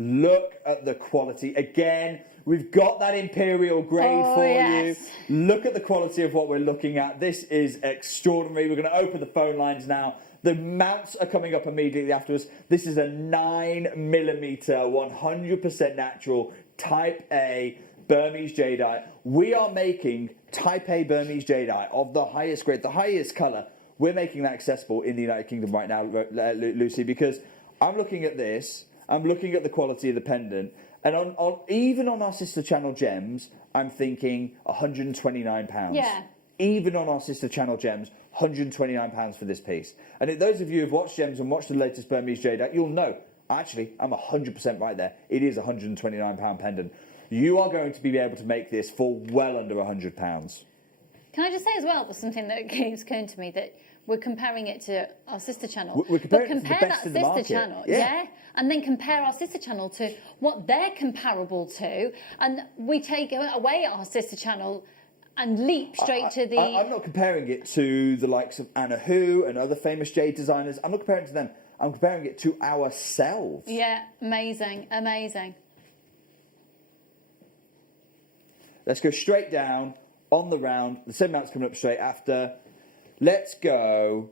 Look at the quality. Again, we've got that imperial grade for you. Look at the quality of what we're looking at. This is extraordinary. We're going to open the phone lines now. The mounts are coming up immediately afterwards. This is a 9mm, 100% natural, Type A Burmese jadeite. We are making Type A Burmese jadeite of the highest grade, the highest colour. We're making that accessible in the United Kingdom right now, Lucy, because I'm looking at this, I'm looking at the quality of the pendant, and even on our sister channel Gems, I'm thinking £129. Yeah. Even on our sister channel Gems, £129 for this piece. And if those of you who've watched Gems and watched the latest Burmese jadeite, you'll know, actually, I'm 100% right there. It is a £129 pendant. You are going to be able to make this for well under £100. Can I just say as well, there's something that keeps coming to me, that we're comparing it to our sister channel. We're comparing but it to the compare best that in the sister market. channel, Yeah. and then compare our sister channel to what they're comparable to, and we take away our sister channel and leap straight to the... I'm not comparing it to the likes of Anna Hu and other famous jade designers. I'm not comparing it to them. I'm comparing it to ourselves. Yeah, amazing, amazing. Let's go straight down on the round. The same amount's coming up straight after. Let's go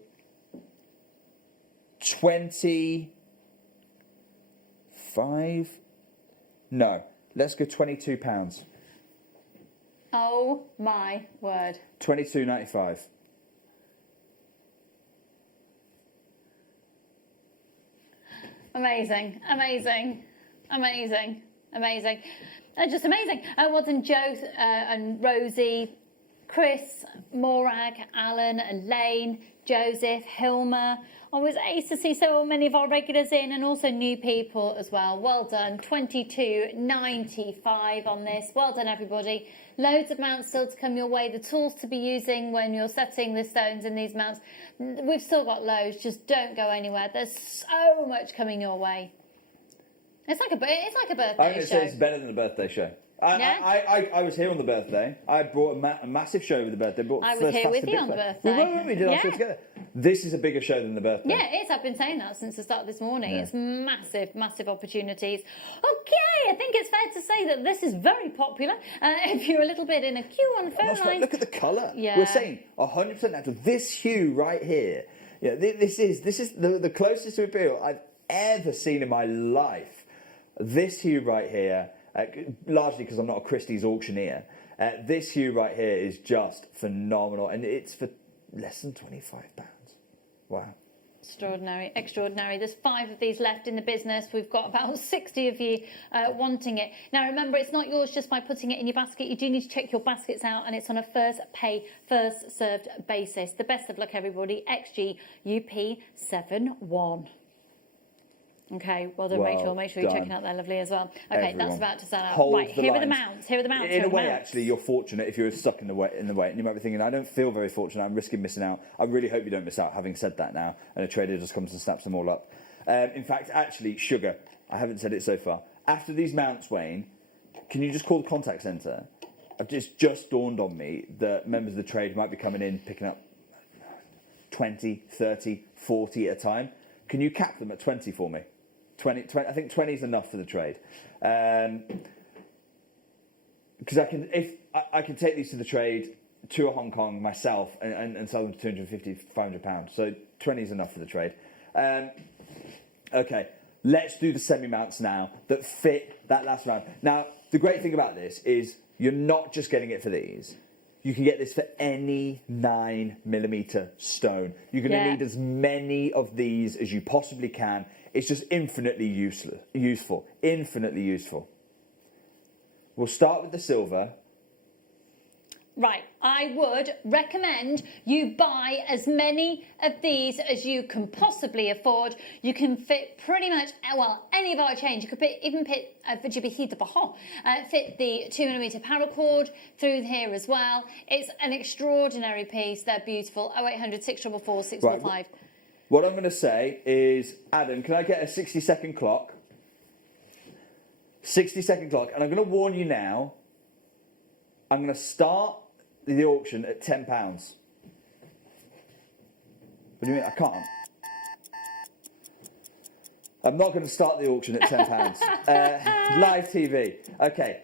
25. No, let's go £22. Oh my word. $22.95. Amazing, amazing, amazing, amazing. Just amazing. Well done, Joe and Rosie, Chris, Morag, Alan, Elaine, Joseph, Hilma. Always ace to see so many of our regulars in, and also new people as well. Well done. $22.95 on this. Well done, everybody. Loads of mounts still to come your way. The tools to be using when you're setting the stones in these mounts. We've still got loads. Just don't go anywhere. There's so much coming your way. It's like a birthday I'm going to say it's better than a birthday show. I was here on the birthday. I brought a massive show with the birthday. I was here with you on the birthday. We did our show together. This is a bigger show than the birthday. Yeah, it is. I've been saying that since the start of this morning. Yeah. It's massive, massive opportunities. Okay, I think it's fair to say that this is very popular. If you're a little bit in a queue on phone line. Look at the colour. Yeah. We're saying 100% natural. This hue right here. Yeah, this is the closest to imperial I've ever seen in my life. This hue right here, largely because I'm not a Christie's auctioneer, This hue right here is just phenomenal, and it's for less than £25. Wow. Extraordinary, extraordinary. There's 5 of these left in the business. We've got about 60 of you wanting it. Now, remember, it's not yours just by putting it in your basket. You do need to check your baskets out, and it's on a first pay, first served basis. The best of luck, everybody. XG UP71. Okay, well done, Rachel. Make sure you're checking out there, lovely as well. Okay, Everyone. That's about to sell out. Hold Right, the here are the lines. mounts. Here are the mounts. In here a are the way, mounts. actually, you're fortunate if you're stuck in the wait, and you might be thinking, I don't feel very fortunate, I'm risking missing out. I really hope you don't miss out, having said that now, and a trader just comes and snaps them all up. In fact, actually, Sugar, I haven't said it so far. After these mounts, Wayne, can you just call the contact centre? It's just dawned on me that members of the trade might be coming in, picking up 20, 30, 40 at a time. Can you cap them at 20 for me? 20, I think 20 is enough for the trade, because I can take these to the trade to Hong Kong myself and sell them for £250, £500. So 20 is enough for the trade. Okay, let's do the semi mounts now that fit that last round. Now, the great thing about this is you're not just getting it for these. You can get this for any 9mm stone. You're going to need as many of these as you possibly can. It's just infinitely useful, infinitely useful. We'll start with the silver. Right, I would recommend you buy as many of these as you can possibly afford. You can fit pretty much, well, any of our chains. You could even fit the 2mm paracord through here as well. It's an extraordinary piece. They're beautiful. 0800 644 645. Right. What I'm going to say is, Adam, can I get a 60-second clock? 60-second clock. And I'm going to warn you now, I'm going to start the auction at £10. What do you mean? I can't. I'm not going to start the auction at £10. Live TV. Okay.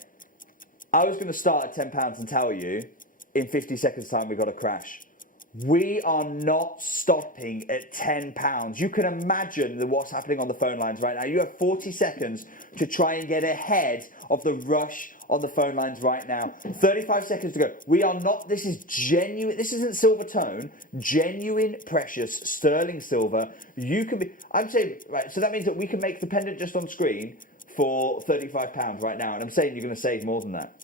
I was going to start at £10 and tell you, in 50 seconds' time, we've got a crash. We are not stopping at £10. You can imagine what's happening on the phone lines right now. You have 40 seconds to try and get ahead of the rush on the phone lines right now. 35 seconds to go. We are not, this is genuine, this isn't silver tone, genuine, precious, sterling silver. You can be, I'm saying, right, so that means that we can make the pendant just on screen for £35 right now. And I'm saying you're going to save more than that.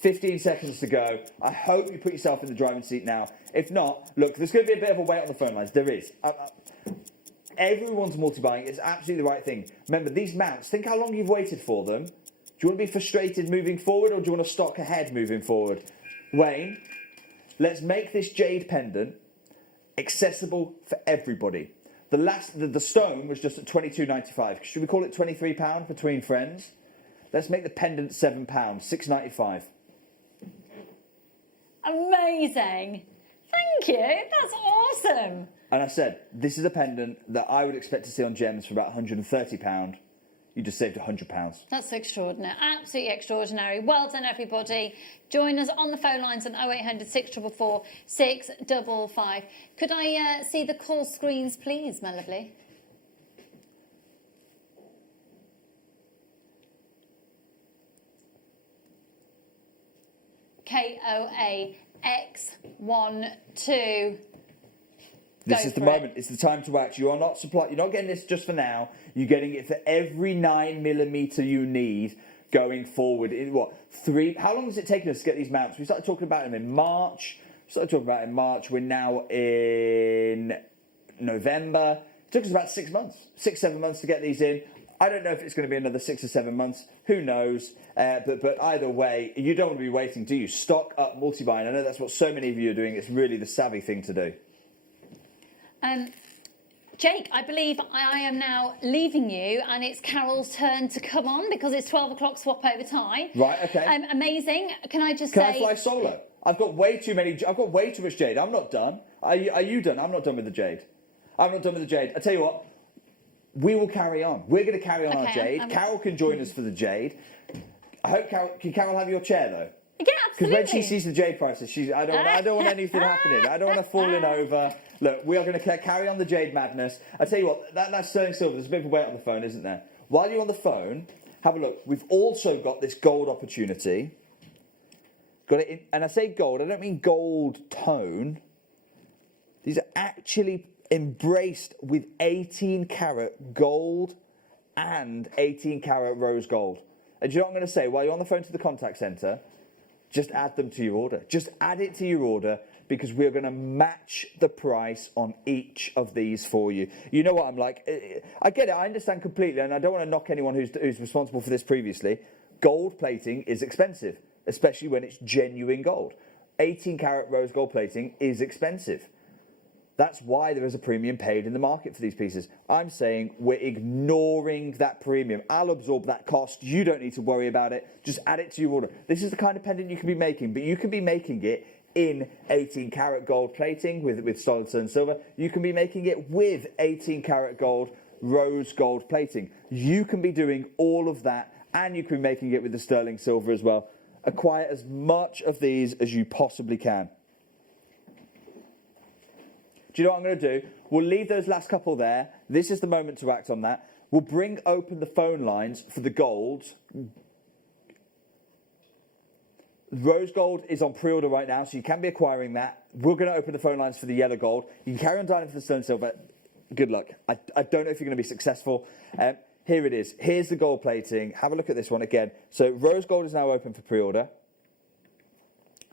15 seconds to go. I hope you put yourself in the driving seat now. If not, look, there's going to be a bit of a wait on the phone lines. There is. Everyone's multi-buying. It's absolutely the right thing. Remember, these mounts, think how long you've waited for them. Do you want to be frustrated moving forward, or do you want to stock ahead moving forward? Wayne, let's make this jade pendant accessible for everybody. The stone was just at £22.95. Should we call it £23 between friends? Let's make the pendant £7, £6.95. Amazing. Thank you. That's awesome. And I said, this is a pendant that I would expect to see on Gems for about £130. You just saved £100. That's extraordinary. Absolutely extraordinary. Well done, everybody. Join us on the phone lines on 0800 644 655. Could I see the call screens, please, my lovely? KOAX12. This is the moment. It's the time to act. You are not You're not getting this just for now. You're getting it for every 9mm you need going forward. In what? How long has it taken us to get these mounts? We started talking about them in March. We're now in November. It took us about 6 months, 7 months to get these in. I don't know if it's going to be another 6 or 7 months. Who knows? But either way, you don't want to be waiting, do you? Stock up, multi-buy. And I know that's what so many of you are doing. It's really the savvy thing to do. Jake, I believe I am now leaving you, and it's Carol's turn to come on because it's 12 o'clock swap over time. Right, okay. Amazing. Can I I fly solo? I've got way too much jade. I'm not done. Are you done? I'm not done with the jade. I tell you what, we will carry on. We're going to carry on our jade. Carol can join us for the jade. I hope can Carol have your chair though? Yeah, absolutely. Because when she sees the jade prices, I don't want anything happening. I don't want her falling over. Look, we are going to carry on the jade madness. I tell you what, that sterling silver, there's a bit of a wait on the phone, isn't there? While you're on the phone, have a look. We've also got this gold opportunity. Got it in, and I say gold, I don't mean gold tone. These are actually embraced with 18 karat gold and 18 karat rose gold. And do you know what I'm going to say? While you're on the phone to the contact centre, just add them to your order. Just add it to your order, because we're going to match the price on each of these for you. You know what I'm like? I get it. I understand completely, and I don't want to knock anyone who's responsible for this previously. Gold plating is expensive, especially when it's genuine gold. 18 karat rose gold plating is expensive. That's why there is a premium paid in the market for these pieces. I'm saying we're ignoring that premium. I'll absorb that cost. You don't need to worry about it. Just add it to your order. This is the kind of pendant you can be making, but you can be making it in 18 karat gold plating with solid sterling silver. You can be making it with 18 karat gold, rose gold plating. You can be doing all of that, and you can be making it with the sterling silver as well. Acquire as much of these as you possibly can. Do you know what I'm going to do? We'll leave those last couple there. This is the moment to act on that. We'll bring open the phone lines for the golds. Rose gold is on pre-order right now, so you can be acquiring that. We're going to open the phone lines for the yellow gold. You can carry on dialing for the sterling silver. Good luck. I don't know if you're going to be successful. Here it is. Here's the gold plating. Have a look at this one again. So rose gold is now open for pre-order.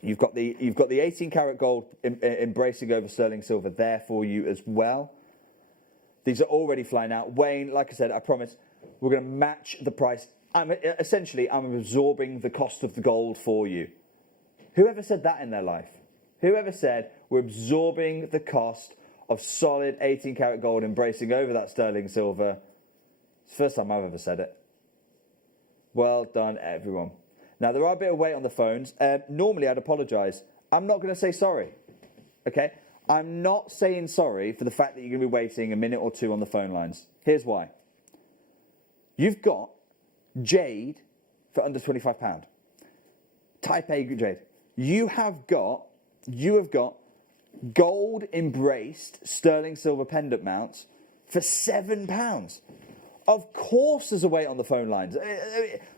You've got the 18 karat gold embracing over sterling silver there for you as well. These are already flying out. Wayne, like I said, I promise we're going to match the price. I'm absorbing the cost of the gold for you. Whoever said that in their life? Whoever said we're absorbing the cost of solid 18 karat gold embracing over that sterling silver? It's the first time I've ever said it. Well done, everyone. Now, there are a bit of weight on the phones. Normally, I'd apologise. I'm not going to say sorry, okay? I'm not saying sorry for the fact that you're going to be waiting a minute or two on the phone lines. Here's why. You've got jade for under £25. Type A jade. You have got gold embraced sterling silver pendant mounts for £7. Of course there's a wait on the phone lines.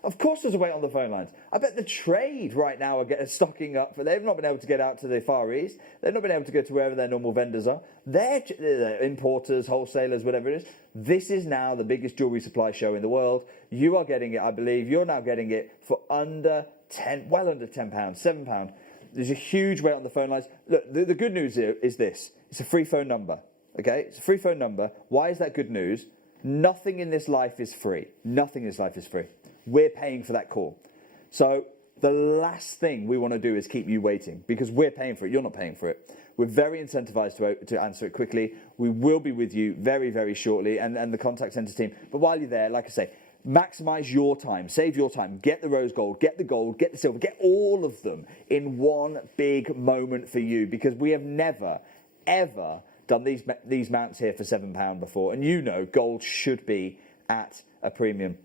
Of course there's a wait on the phone lines. I bet the trade right now are stocking up. They've not been able to get out to the Far East. They've not been able to go to wherever their normal vendors are. They're importers, wholesalers, whatever it is. This is now the biggest jewellery supply show in the world. You are getting it, I believe. You're now getting it for under £10, well under £10, £7. There's a huge wait on the phone lines. Look, the good news here is this. It's a free phone number, okay? It's a free phone number. Why is that good news? Nothing in this life is free. Nothing in this life is free. We're paying for that call. So the last thing we want to do is keep you waiting, because we're paying for it. You're not paying for it. We're very incentivized to answer it quickly. We will be with you very, very shortly, and the contact center team. But while you're there, like I say, maximize your time. Save your time. Get the rose gold, get the silver, get all of them in one big moment for you, because we have never, ever done these mounts here for £7 before, and you know gold should be at a premium.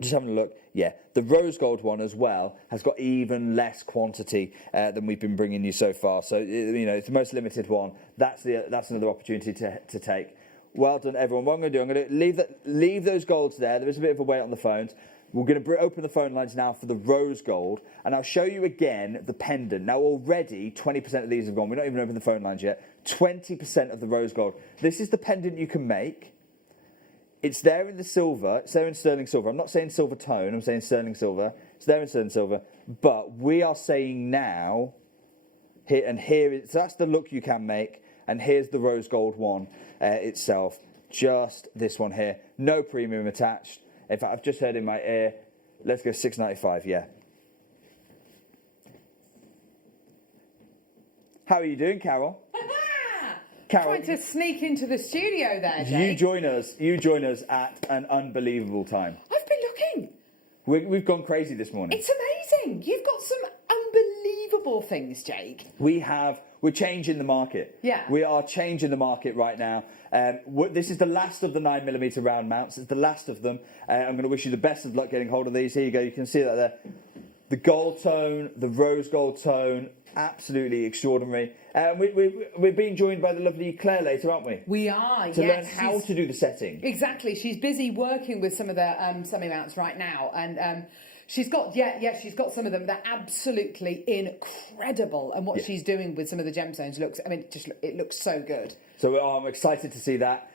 Just having a look, yeah, the rose gold one as well has got even less quantity than we've been bringing you so far. So you know it's the most limited one. That's another opportunity to take. Well done, everyone. What I'm going to do, I'm going to leave those golds there. There is a bit of a wait on the phones. We're going to open the phone lines now for the rose gold, and I'll show you again the pendant. Now, already 20% of these have gone. We're not even opened the phone lines yet. 20% of the rose gold. This is the pendant you can make. It's there in the silver. It's there in sterling silver. I'm not saying silver tone. I'm saying sterling silver. It's there in sterling silver. But we are saying now, so that's the look you can make, and here's the rose gold one itself. Just this one here. No premium attached. In fact, I've just heard in my ear, let's go $6.95, yeah. How are you doing, Carol? Carol, trying to sneak into the studio there, Jake. You join us at an unbelievable time. I've been looking. We've gone crazy this morning. It's amazing. You've got some unbelievable things, Jake. We're changing the market. Yeah. We are changing the market right now. This is the last of the 9mm round mounts. It's the last of them. I'm going to wish you the best of luck getting hold of these. Here you go. You can see that there. The gold tone, the rose gold tone, absolutely extraordinary. We're being joined by the lovely Claire later, aren't we? We are, To learn yes. how to do the setting. Exactly. She's busy working with some of the semi-mounts right now, and she's got she's got some of them. They're absolutely incredible, and what she's doing with some of the gemstones it looks so good. So I'm excited to see that.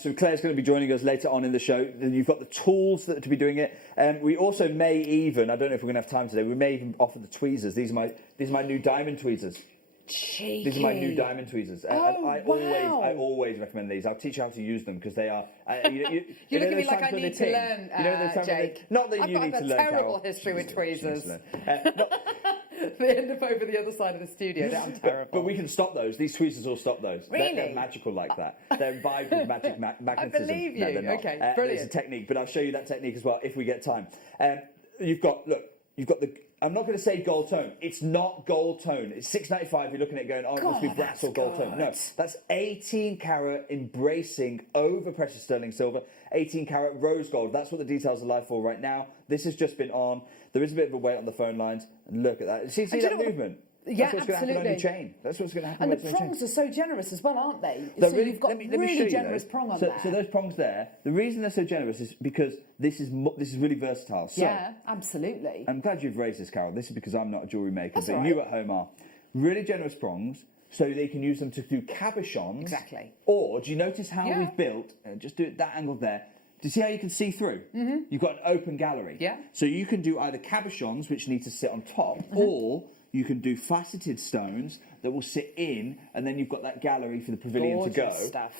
So Claire's going to be joining us later on in the show. Then you've got the tools to be doing it. We also may even, I don't know if we're going to have time today, we may even offer the tweezers. These are my new diamond tweezers. Cheeky. These are my new diamond tweezers. I wow. always recommend these. I'll teach you how to use them because they are. You look at me like I need to learn, Jake. Not that you need to learn. I've got a terrible history with tweezers. They end up over the other side of the studio. I'm terrible. But we can stop those. These tweezers will stop those. Really? They're magical like that. They're imbibed with magic magnetism. I believe you. No, they're not. Okay, brilliant. It's a technique, but I'll show you that technique as well if we get time. You've got the. I'm not going to say gold tone. It's not gold tone. It's $6.95. You're looking at it going, it must be brass or gold tone. No, that's 18 carat embracing over precious sterling silver, 18 carat rose gold. That's what the details are live for right now. This has just been on. There is a bit of a wait on the phone lines. And look at that. See that movement? Yeah, That's what's going to happen on your chain. That's what's going to happen. And the prongs are so generous as well, aren't they? Really, you've got really generous prong on there. So those prongs there, the reason they're so generous is because this is really versatile. So, yeah, absolutely. I'm glad you've raised this, Carol. This is because I'm not a jewellery maker, That's but all right. you at home are. Really generous prongs, so they can use them to do cabochons. Exactly. Or, do you notice how we've built, just do it that angle there, do you see how you can see through? Mm-hmm. You've got an open gallery. Yeah. So you can do either cabochons, which need to sit on top, or you can do faceted stones that will sit in, and then you've got that gallery for the pavilion to go. Stuff.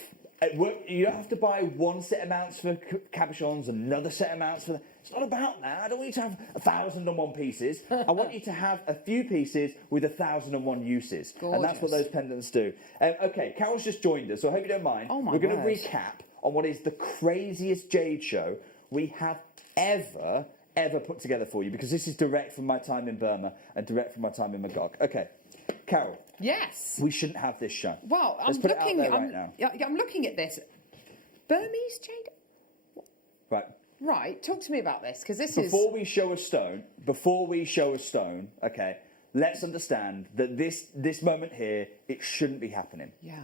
You don't have to buy one set of mounts for cabochons, another set of mounts for. It's not about that. I don't want you to have 1,001 pieces. I want you to have a few pieces with 1,001 uses, and that's what those pendants do. Okay, Carol's just joined us, so I hope you don't mind. Oh my We're going to word. recap on what is the craziest jade show we have ever put together for you, because this is direct from my time in Burma and direct from my time in Magog. Okay, Carol. Yes. We shouldn't have this show. Well, Let's put it out there right now. I'm looking at this. Burmese jade? Right. Right, talk to me about this, because Before we show a stone, okay, let's understand that this moment here, it shouldn't be happening. Yeah.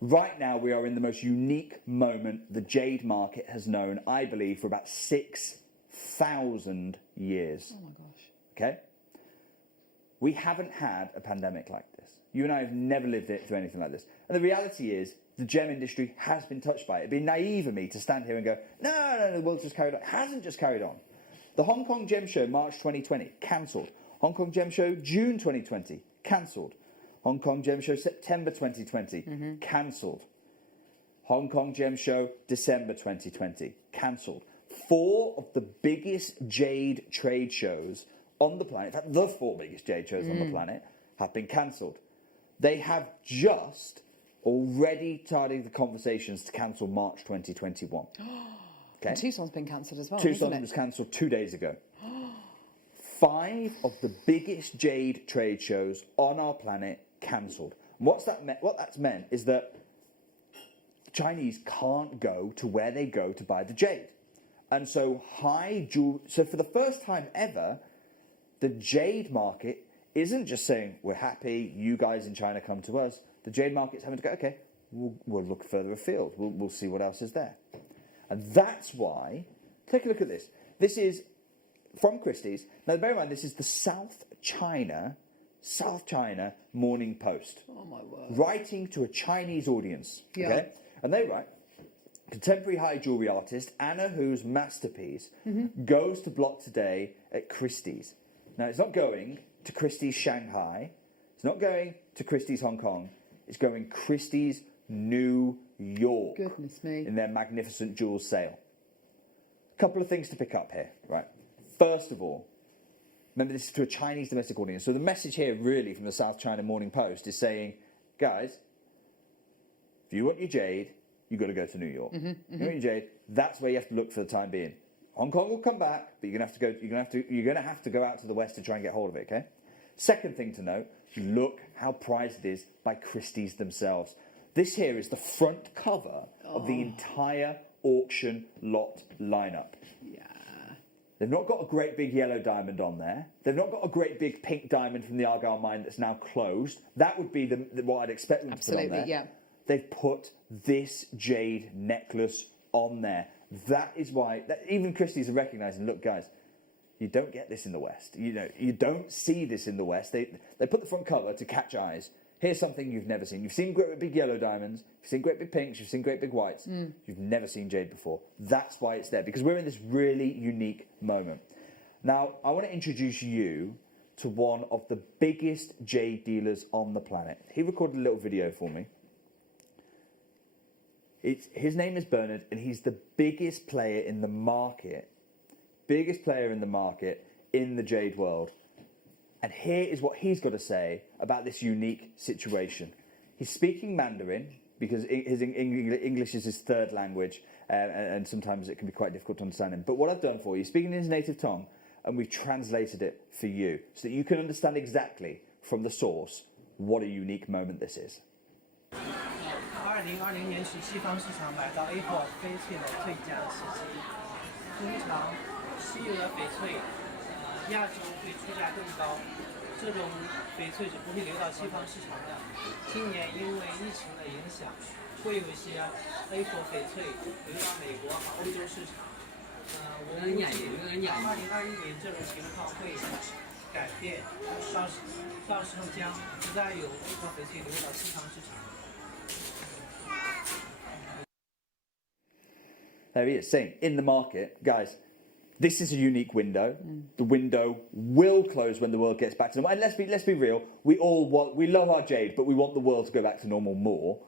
Right now, we are in the most unique moment the jade market has known, I believe, for about 6,000 years. Oh my gosh. Okay? We haven't had a pandemic like this. You and I have never lived it through anything like this. And the reality is, the gem industry has been touched by it. It'd be naive of me to stand here and go, no, the world's just carried on. It hasn't just carried on. The Hong Kong Gem Show, March 2020, cancelled. Hong Kong Gem Show, June 2020, cancelled. Hong Kong Gem Show, September 2020, cancelled. Hong Kong Gem Show, December 2020, cancelled. 4 of the biggest jade trade shows on the planet, in fact, the 4 biggest jade shows on the planet, have been cancelled. They have just already started the conversations to cancel March 2021. Okay. And Tucson's been cancelled as well. Tucson was cancelled 2 days ago. 5 of the biggest jade trade shows on our planet cancelled. What that's meant is that the Chinese can't go to where they go to buy the jade. And so so for the first time ever, the jade market isn't just saying, we're happy, you guys in China come to us. The jade market's having to go, okay, we'll look further afield. We'll see what else is there. And that's why, take a look at this. This is from Christie's. Now, bear in mind, this is the South China Morning Post. Oh, my word. Writing to a Chinese audience. Yeah. Okay? And they write, contemporary high jewellery artist Anna Hu's masterpiece goes to block today at Christie's. Now, it's not going to Christie's Shanghai. It's not going to Christie's Hong Kong. It's going Christie's New York. Goodness me. In their magnificent jewels sale. A couple of things to pick up here, right? First of all, remember this is to a Chinese domestic audience. So the message here really from the South China Morning Post is saying, guys, if you want your jade, you've got to go to New York. You want your jade, that's where you have to look for the time being. Hong Kong will come back, but you're going to have to go out to the West to try and get hold of it, okay? Second thing to note, look how prized it is by Christie's themselves. This here is the front cover of the entire auction lot lineup. Yeah. They've not got a great big yellow diamond on there. They've not got a great big pink diamond from the Argyle mine that's now closed. That would be what I'd expect them to put on there. Yeah. They've put this jade necklace on there. That is why even Christie's are recognising, look, guys, you don't get this in the West. You don't see this in the West. They put the front cover to catch eyes. Here's something you've never seen. You've seen great big yellow diamonds. You've seen great big pinks. You've seen great big whites. You've never seen jade before. That's why it's there, because we're in this really unique moment. Now, I want to introduce you to one of the biggest jade dealers on the planet. He recorded a little video for me. His name is Bernard, and he's the biggest player in the market. Biggest player in the market in the jade world. And here is what he's got to say about this unique situation. He's speaking Mandarin, because his English is his third language, and sometimes it can be quite difficult to understand him. But what I've done for you, speaking in his native tongue, and we've translated it for you, so that you can understand exactly from the source what a unique moment this is. 2020年起，西方市场买到 opal 翡翠的最佳时机。通常，西俄翡翠，亚洲会出价更高，这种翡翠是不会流到西方市场的。今年因为疫情的影响，会有一些 opal 翡翠流到美国和欧洲市场。我们估计2021年这种情况会改变，到时候将不再有 opal 翡翠流到西方市场。 There he is, saying, in the market, guys, this is a unique window. The window will close when the world gets back to normal. And let's be real, we love our jade, but we want the world to go back to normal more.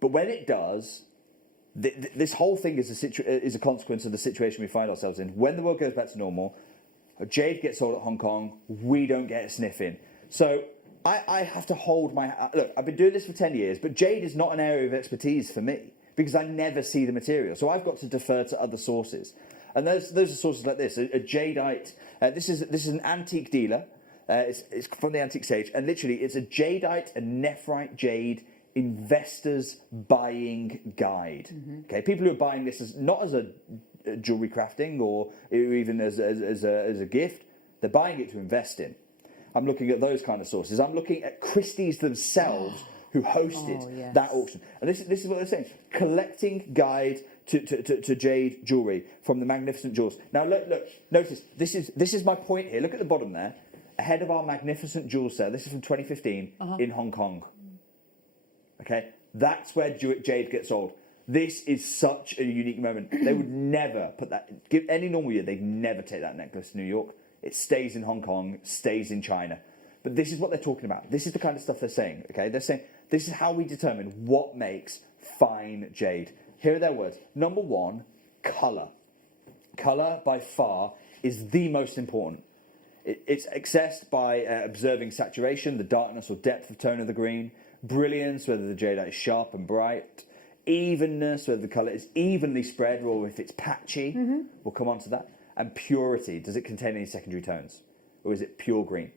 But when it does, this whole thing is a consequence of the situation we find ourselves in. When the world goes back to normal, jade gets sold at Hong Kong, we don't get a sniff in. So I have to hold my... Look, I've been doing this for 10 years, but jade is not an area of expertise for me, because I never see the material. So I've got to defer to other sources. And those are sources like this, a Jadeite. This is an antique dealer. It's from the antique stage. And literally, it's a Jadeite and nephrite jade investors buying guide. Okay, people who are buying this not as a jewellery crafting or even as a gift. They're buying it to invest in. I'm looking at those kind of sources. I'm looking at Christie's themselves, who hosted that auction. And this is what they're saying. Collecting guide to jade jewellery from the Magnificent Jewels. Now look, notice, this is my point here. Look at the bottom there. Ahead of our Magnificent Jewels sale. This is from 2015 in Hong Kong. Okay, that's where jade gets sold. This is such a unique moment. They would never put that, give any normal year, they'd never take that necklace to New York. It stays in Hong Kong, stays in China. But this is what they're talking about. This is the kind of stuff they're saying, okay? They're saying, this is how we determine what makes fine jade. Here are their words. Number one, colour. Colour, by far, is the most important. It's accessed by observing saturation, the darkness or depth of tone of the green, brilliance, whether the jadeite is sharp and bright, evenness, whether the colour is evenly spread or if it's patchy. We'll come on to that. And purity, does it contain any secondary tones? Or is it pure green?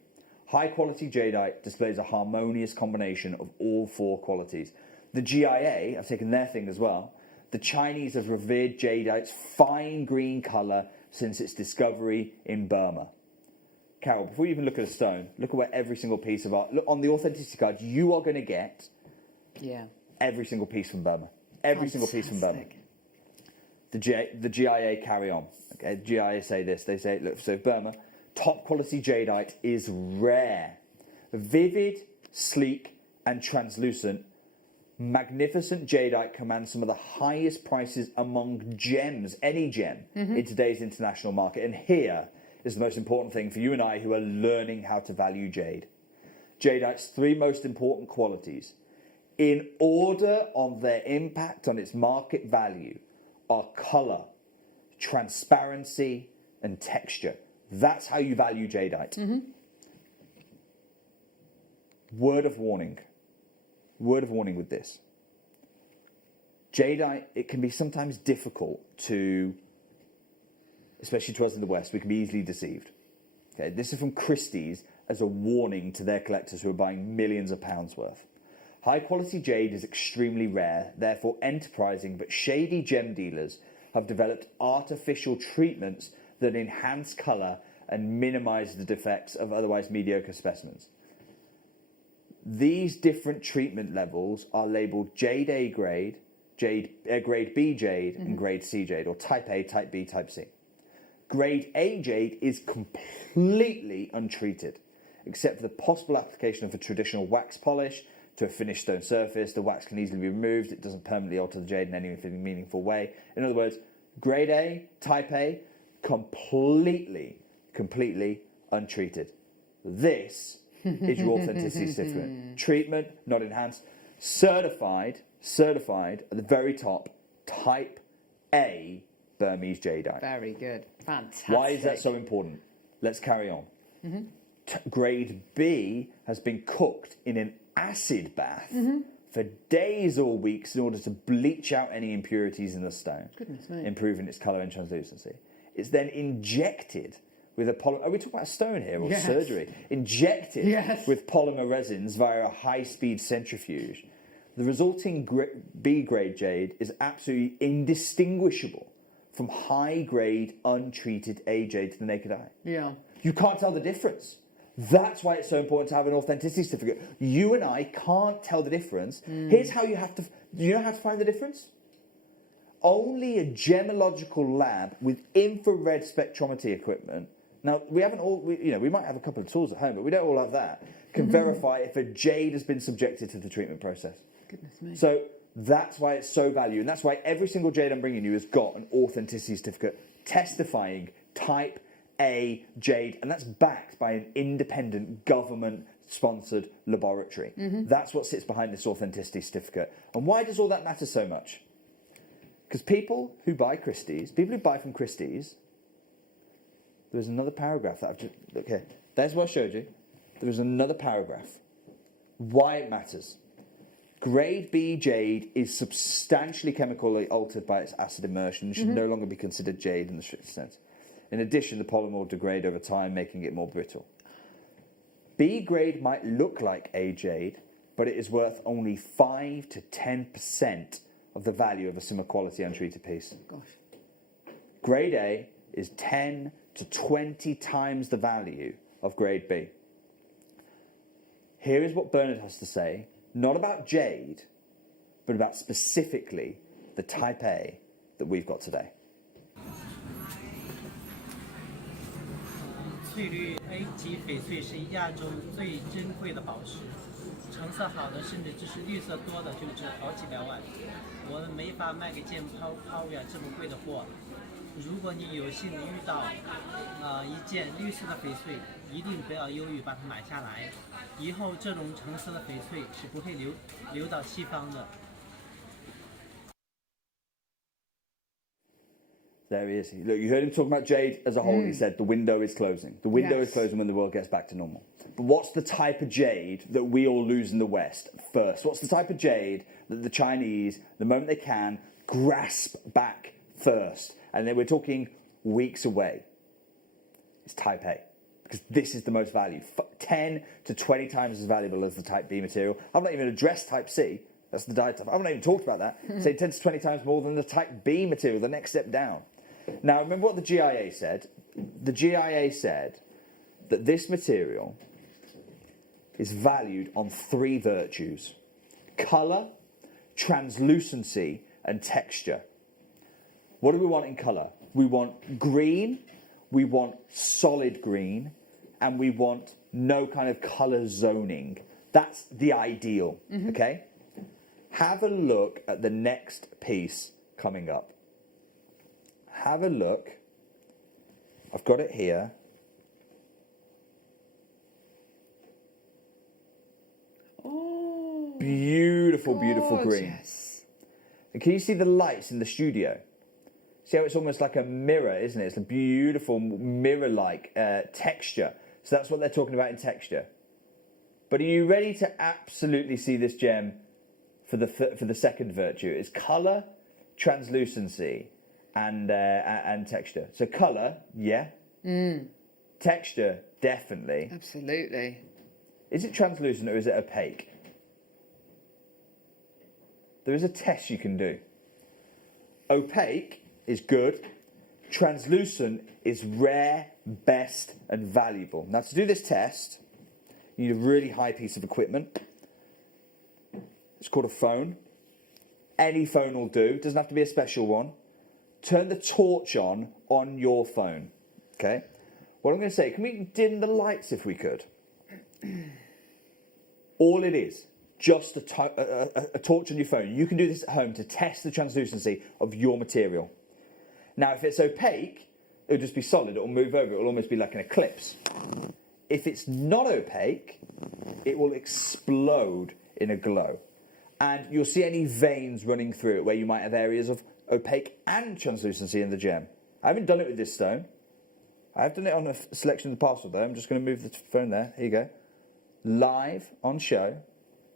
High quality jadeite displays a harmonious combination of all four qualities. The GIA, I've taken their thing as well. The Chinese have revered jadeite's fine green colour since its discovery in Burma. Carol, before you even look at a stone, look at where every single piece of art... Look, on the authenticity card, you are going to get every single piece from Burma. Every single piece from Burma. The GIA carry on. Okay, the GIA say this. They say, look, so Burma, top quality jadeite is rare. Vivid, sleek, and translucent. Magnificent jadeite commands some of the highest prices among gems, any gem, in today's international market. And here is the most important thing for you and I who are learning how to value jade. Jadeite's three most important qualities, in order of their impact on its market value, are colour, transparency, and texture. That's how you value jadeite. Word of warning. Word of warning with this. Jadeite, it can be sometimes difficult to, especially to us in the West, we can be easily deceived. Okay, this is from Christie's as a warning to their collectors who are buying millions of pounds worth. High quality jade is extremely rare, therefore enterprising but shady gem dealers have developed artificial treatments that enhance colour and minimise the defects of otherwise mediocre specimens. These different treatment levels are labelled Jade A grade, grade B jade, and grade C jade, or type A, type B, type C. Grade A jade is completely untreated, except for the possible application of a traditional wax polish to a finished stone surface. The wax can easily be removed. It doesn't permanently alter the jade in any meaningful way. In other words, grade A, type A, completely untreated. This is your authenticity certificate. Treatment, not enhanced. Certified at the very top, type A Burmese jadeite. Very good. Fantastic. Why is that so important? Let's carry on. Grade B has been cooked in an acid bath for days or weeks in order to bleach out any impurities in the stone, improving its colour and translucency. It's then injected with a polymer. Are we talking about stone here or surgery? Injected with polymer resins via a high-speed centrifuge. The resulting B grade jade is absolutely indistinguishable from high-grade untreated A jade to the naked eye. Yeah. You can't tell the difference. That's why it's so important to have an authenticity certificate. You and I can't tell the difference. Here's how you have to... Do you know how to find the difference? Only a gemological lab with infrared spectrometry equipment. Now, we haven't all... we might have a couple of tools at home, but we don't all have that. Can verify if a jade has been subjected to the treatment process. Goodness me. So that's why it's so valuable. And that's why every single jade I'm bringing you has got an authenticity certificate testifying type A jade, and that's backed by an independent government-sponsored laboratory. That's what sits behind this authenticity certificate. And why does all that matter so much? Because people who buy from Christie's, there's another paragraph that I've just... Look here. There's what I showed you. There was another paragraph. Why it matters. Grade B jade is substantially chemically altered by its acid immersion and should no longer be considered jade in the strictest sense. In addition, the polymer will degrade over time, making it more brittle. B grade might look like A jade, but it is worth only 5 to 10% of the value of a similar quality untreated piece. Gosh. Grade A is 10 to 20 times the value of grade B. Here is what Bernard has to say, not about jade, but about specifically the type A that we've got today. 翠绿 A 级翡翠是亚洲最珍贵的宝石，成色好的甚至只是绿色多的就值好几百万。我们没法卖给贱抛物呀这么贵的货。如果你有幸遇到一件绿色的翡翠，一定不要犹豫把它买下来。以后这种成色的翡翠是不会流到西方的。 There he is. Look, you heard him talking about jade as a whole. He said the window is closing. The window is closing when the world gets back to normal. But what's the type of jade that we all lose in the West first? What's the type of jade that the Chinese, the moment they can, grasp back first? And then we're talking weeks away. It's type A. Because this is the most valued. 10 to 20 times as valuable as the type B material. I've not even addressed type C. That's the dye type. I haven't even talked about that. Say 10 to 20 times more than the type B material, the next step down. Now, remember what the GIA said? The GIA said that this material is valued on 3 virtues: colour, translucency, and texture. What do we want in colour? We want green, we want solid green, and we want no kind of colour zoning. That's the ideal, okay? Have a look at the next piece coming up. Have a look. I've got it here. Oh, beautiful, beautiful green. And can you see the lights in the studio? See how it's almost like a mirror, isn't it? It's a beautiful mirror-like texture. So that's what they're talking about in texture. But are you ready to absolutely see this gem for the second virtue? It's colour, translucency, and texture. So colour, yeah. Texture, definitely. Absolutely. Is it translucent or is it opaque? There is a test you can do. Opaque is good. Translucent is rare, best, and valuable. Now, to do this test, you need a really high piece of equipment. It's called a phone. Any phone will do. It doesn't have to be a special one. Turn the torch on your phone. Okay? What I'm going to say, can we dim the lights if we could? All it is, just a torch on your phone. You can do this at home to test the translucency of your material. Now, if it's opaque, it'll just be solid. It'll move over. It'll almost be like an eclipse. If it's not opaque, it will explode in a glow. And you'll see any veins running through it where you might have areas of opaque and translucency in the gem. I haven't done it with this stone. I've done it on a selection of the parcel though. I'm just going to move the phone there. Here you go. Live on show.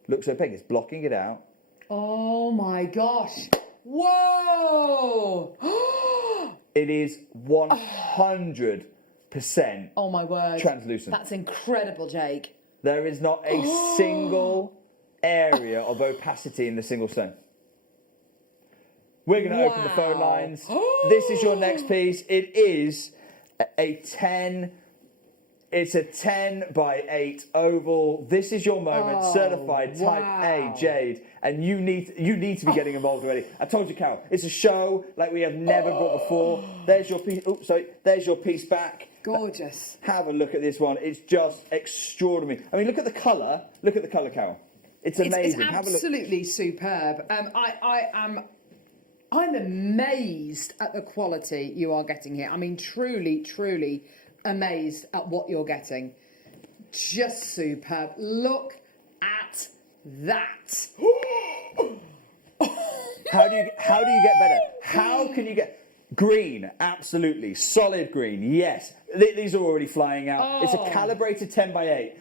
Looks opaque. It's blocking it out. Oh my gosh. Whoa! It is 100% oh my word. translucent. That's incredible, Jake. There is not a single area of opacity in the single stone. We're going to open the phone lines. This is your next piece. It is a 10. It's a 10 by 8 oval. This is your moment. Certified Type A jade, and you need to be getting involved already. I told you, Carol. It's a show like we have never brought before. There's your piece. Oh, sorry. There's your piece back. Gorgeous. Have a look at this one. It's just extraordinary. I mean, look at the colour. Look at the colour, Carol. It's amazing. It's absolutely superb. I'm amazed at the quality you are getting here. I mean, truly, truly amazed at what you're getting. Just superb. Look at that. How do you get better? How can you get green? Absolutely. Solid green. Yes. These are already flying out. It's a calibrated 10 by 8.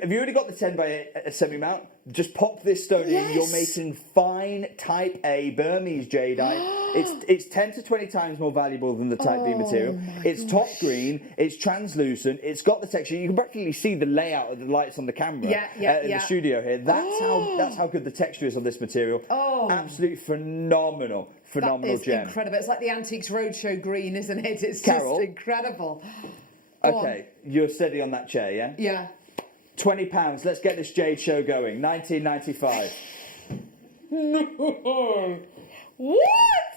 Have you already got the 10 by 8 semi-mount? Just pop this stone in. You're making fine Type A Burmese jadeite. It's 10 to 20 times more valuable than the Type B material. It's top green. It's translucent. It's got the texture. You can practically see the layout of the lights on the camera in the studio here. That's how good the texture is on this material. Absolutely phenomenal. Phenomenal gem. It's incredible. It's like the Antiques Roadshow green, isn't it? It's Carol, just incredible. Okay, you're steady on that chair, yeah? Yeah. £20. Let's get this jade show going. 1995. No. What?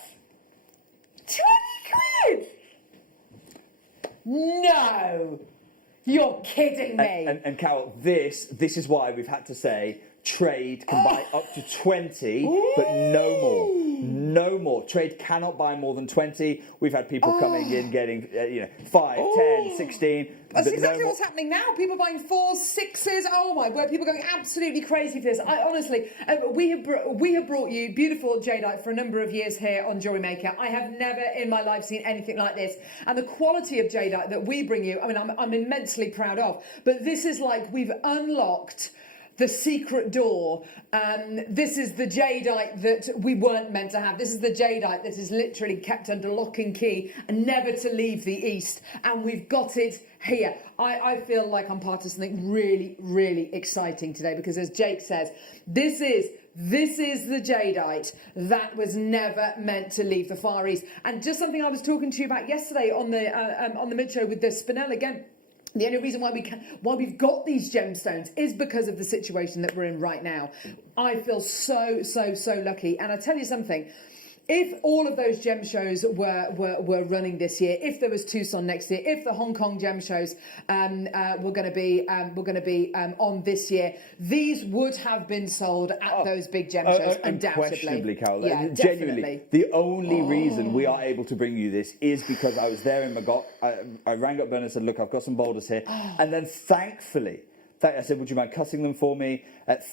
20 quid? No. You're kidding me. And Carol, this is why we've had to say trade can buy up to 20, but no more. No more. Trade cannot buy more than 20. We've had people coming in getting 5, 10, 16. That's exactly what's happening now. People buying 4s, 6s. Oh my word! People going absolutely crazy for this. I honestly, we have brought you beautiful jadeite for a number of years here on JewelleryMaker. I have never in my life seen anything like this, and the quality of jadeite that we bring you. I mean, I'm immensely proud of. But this is like we've unlocked the secret door. This is the jadeite that we weren't meant to have. This is the jadeite that is literally kept under lock and key and never to leave the East. And we've got it here. I feel like I'm part of something really, really exciting today because, as Jake says, this is the jadeite that was never meant to leave the Far East. And just something I was talking to you about yesterday on the mid-show with the Spinel again. The only reason why we've got these gemstones is because of the situation that we're in right now. I feel so lucky. And I tell you something, if all of those gem shows were running this year, if there was Tucson next year, if the Hong Kong gem shows were going to be on this year, these would have been sold at those big gem shows, undoubtedly. Unquestionably, Carol. Yeah, genuinely, definitely. the only reason we are able to bring you this is because I was there in Magog. I rang up Bernard and said, "Look, I've got some boulders here," and then thankfully. I said, would you mind cutting them for me?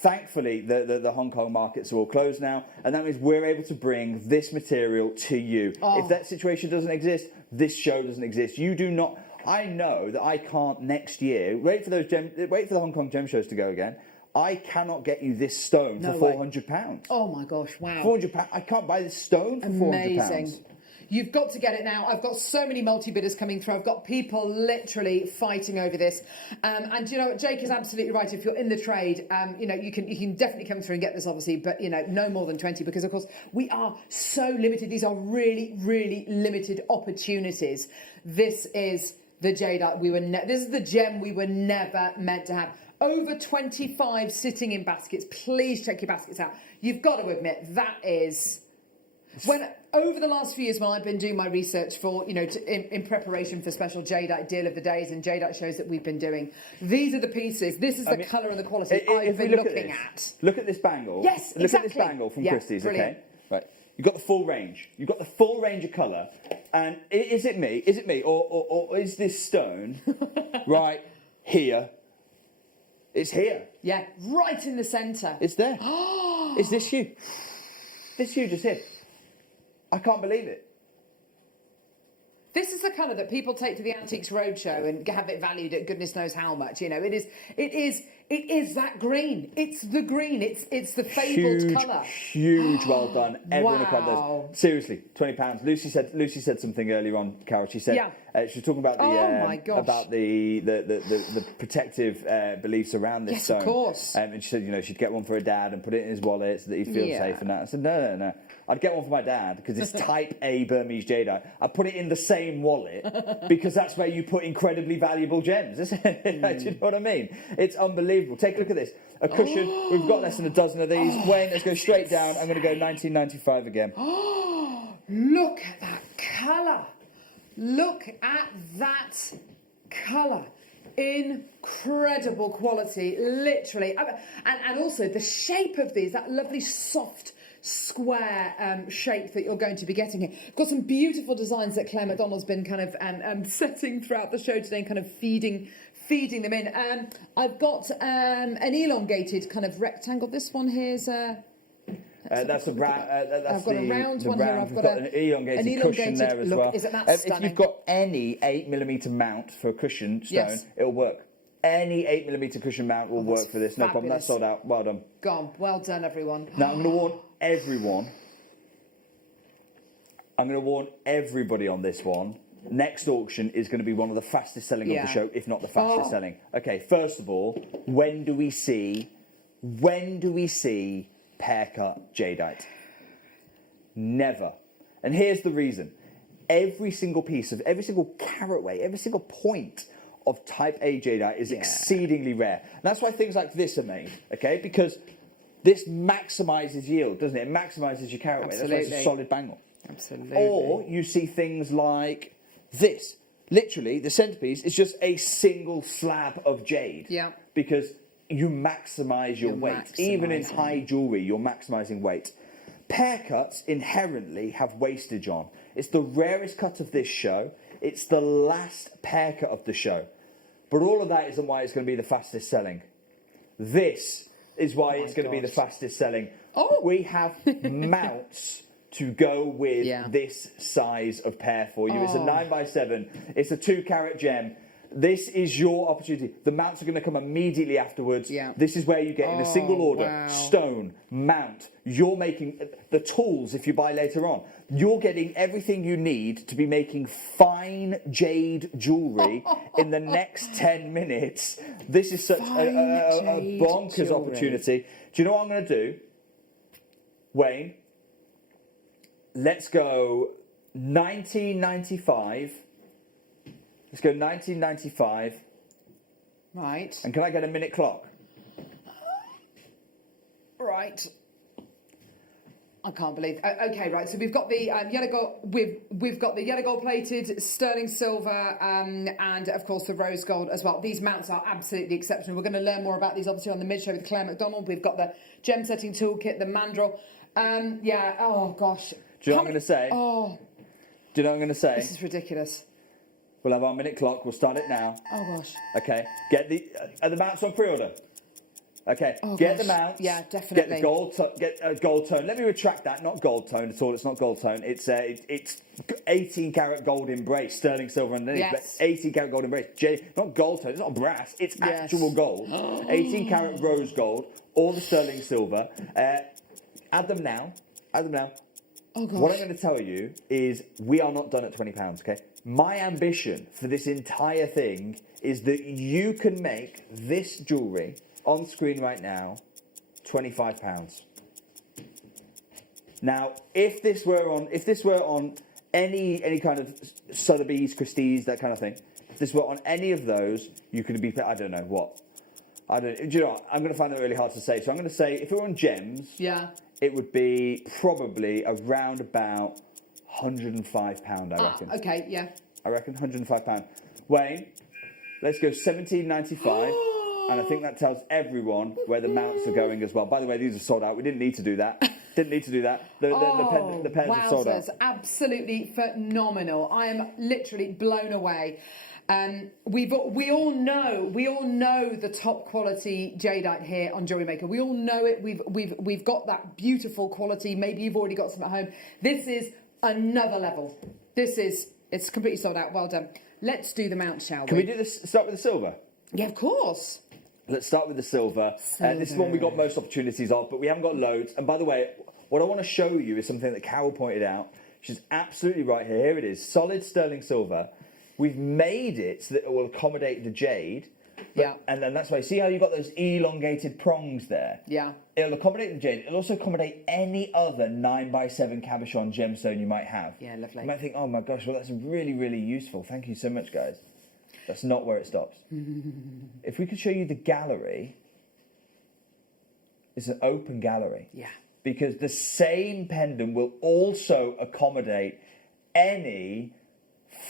Thankfully, the Hong Kong markets are all closed now, and that means we're able to bring this material to you. If that situation doesn't exist, this show doesn't exist. You do not. I know that I can't next year wait for the Hong Kong gem shows to go again. I cannot get you this stone for £400. Oh my gosh! Wow. £400. I can't buy this stone for £400. You've got to get it now. I've got so many multi-bidders coming through. I've got people literally fighting over this. And you know what, Jake is absolutely right. If you're in the trade, you know, you can definitely come through and get this, obviously, but, you know, no more than 20, because, of course, we are so limited. These are really, really limited opportunities. This is the jadeite this is the gem we were never meant to have. Over 25 sitting in baskets. Please check your baskets out. You've got to admit, that is... When over the last few years, when I've been doing my research for, you know, in preparation for special jadeite deal of the days and jadeite shows that we've been doing, these are the pieces. This is the colour and the quality I've been looking at. Look at this bangle. Yes, look exactly. at this bangle from Christie's. Brilliant. Okay, right. You've got the full range. You've got the full range of colour. And is it me? Is it me, or is this stone right here? It's here. Yeah, right in the centre. It's there. Is this you? This you just here. I can't believe it. This is the colour that people take to the Antiques Roadshow and have it valued at goodness knows how much. You know, it is that green. It's the green. It's the fabled colour. Huge, well done. Everyone acquired Wow. those. Seriously, £20. Lucy said something earlier on, Carol. She said she was talking about the protective beliefs around this stone. Yes, of course. And she said, you know, she'd get one for her dad and put it in his wallet so that he'd feel safe and that. I said, no. I'd get one for my dad because it's type A Burmese jadeite. I'd put it in the same wallet because that's where you put incredibly valuable gems. Do you know what I mean? It's unbelievable. Take a look at this. A cushion. We've got less than a dozen of these. Wayne, let's go straight down. I'm going to go 1995 again. Look at that colour. Look at that colour. Incredible quality, literally. And also the shape of these, that lovely soft square shape that you're going to be getting here. Got some beautiful designs that Claire McDonald's been kind of setting throughout the show today and kind of feeding them in. I've got an elongated kind of rectangle. This one here's that's a round. I've got a round one here. I've got an elongated cushion there as well. Isn't that stunning? If you've got any 8mm mount for a cushion stone, it'll work. Any 8mm cushion mount will work for this. No problem. That's sold out. Well done. Gone. Well done, everyone. Now I'm going to warn everyone. I'm going to warn everybody on this one. Next auction is going to be one of the fastest selling of the show, if not the fastest selling. Okay, first of all, when do we see pear cut jadeite? Never. And here's the reason. Every single carat weight, every single point of type A jadeite is exceedingly rare. And that's why things like this are made, okay? Because this maximises yield, doesn't it? It maximises your carat weight. That's why it's a solid bangle. Absolutely. Or you see things like this. Literally, the centerpiece is just a single slab of jade. Yeah. Because you maximise your weight. Even in high jewellery, you're maximising weight. Pear cuts inherently have wastage on. It's the rarest cut of this show. It's the last pear cut of the show. But all of that isn't why it's going to be the fastest selling. This is why it's going to be the fastest selling. Oh, we have mounts to go with this size of pear for you. It's a 9x7. It's a 2-carat gem. This is your opportunity. The mounts are going to come immediately afterwards. This is where you get in a single order, stone, mount. You're making the tools if you buy later on. You're getting everything you need to be making fine jade jewellery in the next 10 minutes. This is such a bonkers opportunity. Do you know what I'm going to do? Wayne, let's go 1995. Let's go 1995. Right. And can I get a minute clock? Right. I can't believe. Okay, right. So we've got the yellow gold. We've got the yellow gold plated, sterling silver, and of course the rose gold as well. These mounts are absolutely exceptional. We're going to learn more about these obviously on the mid show with Claire McDonald. We've got the gem setting toolkit, the mandrel. Yeah. Oh gosh. Do you know what I'm going to say? Oh. Do you know what I'm going to say? This is ridiculous. We'll have our minute clock. We'll start it now. Oh gosh. Okay. Get the are the mounts on pre-order? Okay. Get the mounts. Yeah, definitely. Get the gold. Get gold tone. Let me retract that. Not gold tone at all. It's not gold tone. It's 18 karat gold embrace, sterling silver underneath. Yes. But 18 karat gold embrace. Not gold tone. It's not brass. It's actual gold. 18 karat rose gold. All the sterling silver. Add them now. Add them now. Oh, gosh. What I'm going to tell you is we are not done at £20, okay? My ambition for this entire thing is that you can make this jewellery on screen right now £25. Now, if this were on any kind of Sotheby's, Christie's, that kind of thing, if this were on any of those, you could be, I don't know what. Do you know what? I'm going to find it really hard to say. So I'm going to say if it were on gems, Yeah. it would be probably around about £105, I reckon. Okay, yeah. I reckon £105. Wayne, let's go £17.95. And I think that tells everyone where the mounts are going as well. By the way, these are sold out. We didn't need to do that. The pairs are sold out. Wowzers, absolutely phenomenal. I am literally blown away. We all know the top quality jadeite here on JewelleryMaker. We all know it. We've got that beautiful quality. Maybe you've already got some at home. This is another level. It's completely sold out. Well done. Let's do the mount, shall we? Can we do this? Start with the silver. Yeah, of course. Let's start with the silver. This is one we got most opportunities of, but we haven't got loads. And by the way, what I want to show you is something that Carol pointed out. She's absolutely right here. Here it is, solid sterling silver. We've made it so that it will accommodate the jade. Yeah. And then that's why, see how you've got those elongated prongs there? Yeah. It'll accommodate the jade. It'll also accommodate any other 9x7 cabochon gemstone you might have. Yeah, lovely. You might think, oh my gosh, well, that's really, really useful. Thank you so much, guys. That's not where it stops. If we could show you the gallery, it's an open gallery. Yeah. Because the same pendant will also accommodate any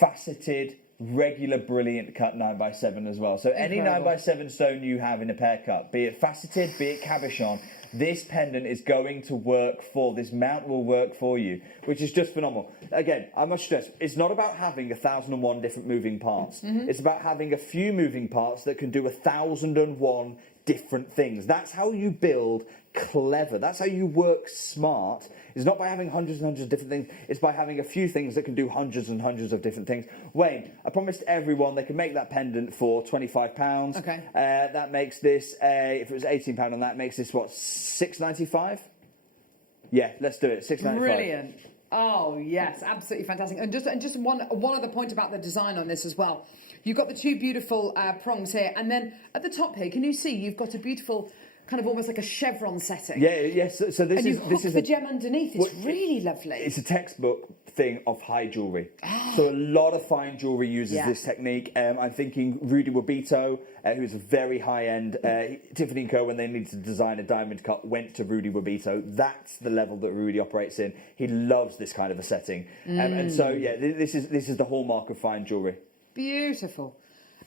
faceted, regular, brilliant cut 9x7 as well. So any 9x7 stone you have in a pear cut, be it faceted, be it cabochon, this pendant is going to work for, this mount will work for you, which is just phenomenal. Again, I must stress, it's not about having 1,001 different moving parts. It's about having a few moving parts that can do 1,001 different things. That's how you build clever. That's how you work smart. It's not by having hundreds and hundreds of different things. It's by having a few things that can do hundreds and hundreds of different things. Wayne, I promised everyone they can make that pendant for £25. Okay. That makes this, if it was £18 on that, makes this, what, £6.95? Yeah, let's do it, £6.95. Brilliant. Oh, yes, absolutely fantastic. And just one other point about the design on this as well. You've got the two beautiful prongs here, and then at the top here, can you see you've got a beautiful kind of almost like a chevron setting? Yeah, yes. So this and is you've hooked the gem underneath. It's really lovely. It's a textbook thing of high jewellery. So a lot of fine jewellery uses this technique. I'm thinking Rudy Wabito, who's a very high-end, Tiffany & Co, when they needed to design a diamond cut, went to Rudy Wabito. That's the level that Rudy operates in. He loves this kind of a setting. And so, yeah, this is the hallmark of fine jewellery. Beautiful.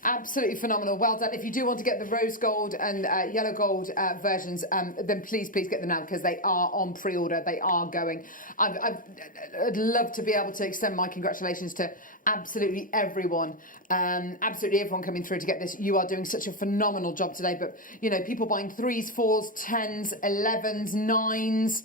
Absolutely phenomenal. Well done. If you do want to get the rose gold and yellow gold versions, then please get them now because they are on pre-order. They are going. I'd love to be able to extend my congratulations to absolutely everyone. Absolutely everyone coming through to get this. You are doing such a phenomenal job today. But, you know, people buying 3s, 4s, 10s, 11s, 9s,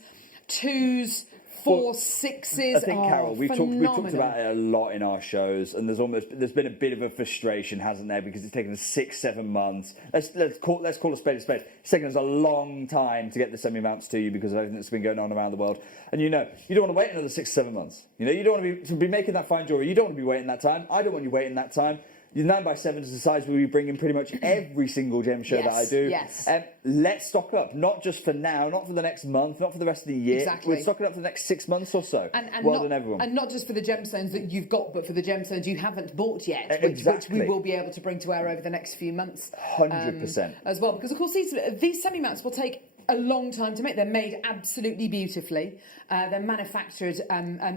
2s, 4, 6s. I think, Carol, we've talked about it a lot in our shows, and there's been a bit of a frustration, hasn't there? Because it's taken us 6-7 months. Let's call a spade a spade. It's taken us a long time to get the semi-mounts to you because of everything that's been going on around the world. And you know, you don't want to wait another 6-7 months. You know, you don't want to be making that fine jewellery. You don't want to be waiting that time. I don't want you waiting that time. Your 9x7 is the size we'll be bringing pretty much every single gem show that I do. Yes. Let's stock up, not just for now, not for the next month, not for the rest of the year. Exactly. We're stocking up for the next 6 months or so. And well not, done, everyone. And not just for the gemstones that you've got, but for the gemstones you haven't bought yet, which we will be able to bring to air over the next few months. 100%. As well, because of course these semi-mounts will take a long time to make. They're made absolutely beautifully. They're manufactured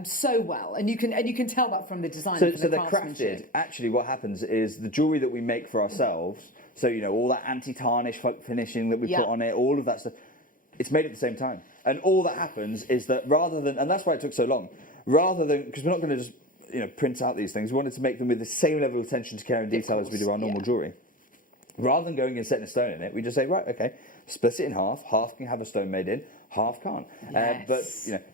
so well, and you can tell that from the design. So they're crafted. Actually, what happens is the jewellery that we make for ourselves. So you know all that anti-tarnish finishing that we put on it, all of that stuff. It's made at the same time, and all that happens is that rather than, and that's why it took so long. Rather than, because we're not going to just print out these things. We wanted to make them with the same level of attention to care and detail as we do our normal jewellery. Rather than going and setting a stone in it, we just say, right, okay, split it in half. Half can have a stone made in, half can't. Yes. But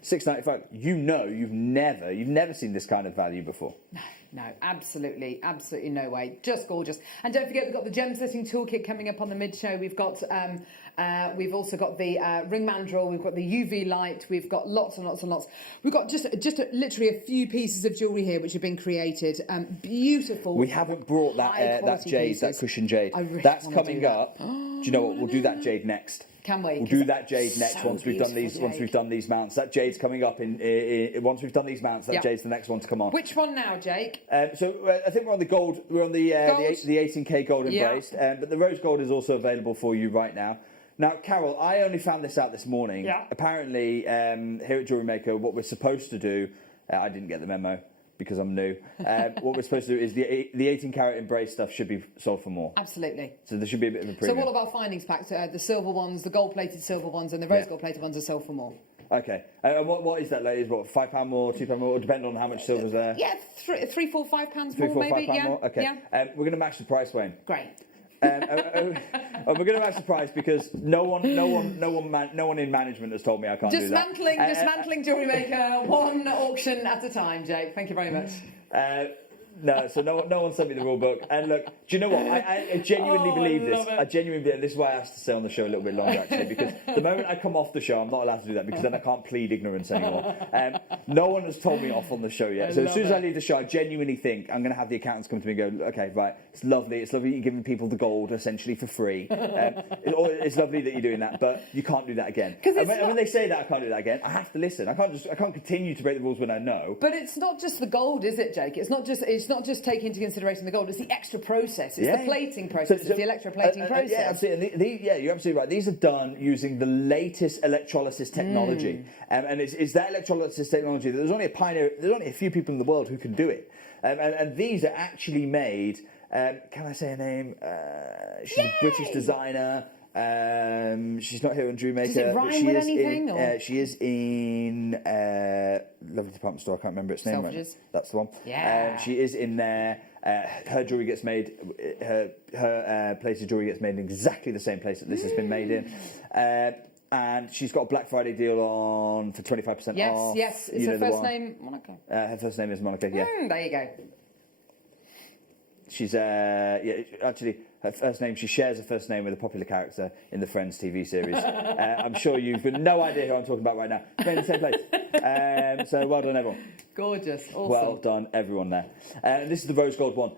£6.95. You've never seen this kind of value before. No. No, absolutely no way. Just gorgeous. And don't forget, we've got the gem setting toolkit coming up on the mid-show. We've also got the ring mandrel. We've got the UV light. We've got lots and lots and lots. We've got literally a few pieces of jewellery here which have been created. Beautiful. We haven't brought that jade, pieces. that cushion jade. Really That's coming up. Do you know what? We'll do that jade next. Can we? We'll do that jade next so once we've done these. Once we've done these mounts, that jade's coming up once we've done these mounts. That jade's the next one to come on. Which one now, Jake? So I think we're on the gold. We're on the 18K gold embraced. But the rose gold is also available for you right now. Now, Carol, I only found this out this morning. Yeah. Apparently, here at JewelleryMaker, what we're supposed to do, I didn't get the memo because I'm new. What we're supposed to do is the 18 carat embrace stuff should be sold for more. Absolutely. So there should be a bit of a premium. So all of our findings packs, the silver ones, the gold-plated silver ones, and the rose gold-plated ones are sold for more. Okay. What is that, ladies? What, £5 more, £2 more? Depending on how much silver's there. Yeah, £3, £4, £5 more, £3, £4, maybe. £5 more. Okay. Yeah. We're going to match the price, Wayne. Great. We're going to match the price because no one in management has told me I can't do that. Dismantling JewelleryMaker, one auction at a time, Jake. Thank you very much. No, so no one sent me the rule book. And look, do you know what? I genuinely believe this. I genuinely believe this is why I asked to stay on the show a little bit longer, actually, because the moment I come off the show, I'm not allowed to do that because then I can't plead ignorance anymore. No one has told me off on the show yet. So as soon as I leave the show, I genuinely think I'm going to have the accountants come to me and go, okay, right, it's lovely you're giving people the gold essentially for free. It's lovely that you're doing that, but you can't do that again. And when they say that I can't do that again, I have to listen. I can't continue to break the rules when I know. But it's not just the gold, is it, Jake? It's not just taking into consideration the gold. It's the extra process. It's the plating process. It's the electroplating process. Yeah, absolutely. You're absolutely right. These are done using the latest electrolysis technology, and it's that electrolysis technology that there's only a few people in the world who can do it, and these are actually made. Can I say her name? She's a British designer. She's not here on JewelleryMaker. Does it rhyme with anything? She is in lovely department store. I can't remember its name. Right. That's the one. Yeah. She is in there. Her jewellery gets made. Her place of jewellery gets made in exactly the same place that this has been made in. And she's got a Black Friday deal on for 25% off. Yes. Is her first name Monica? Her first name is Monica. Yeah. There you go. She's actually her first name. She shares her first name with a popular character in the Friends TV series. I'm sure you've got no idea who I'm talking about right now. They're in the same place. So well done, everyone. Gorgeous. Awesome. Well done, everyone there. This is the rose gold one.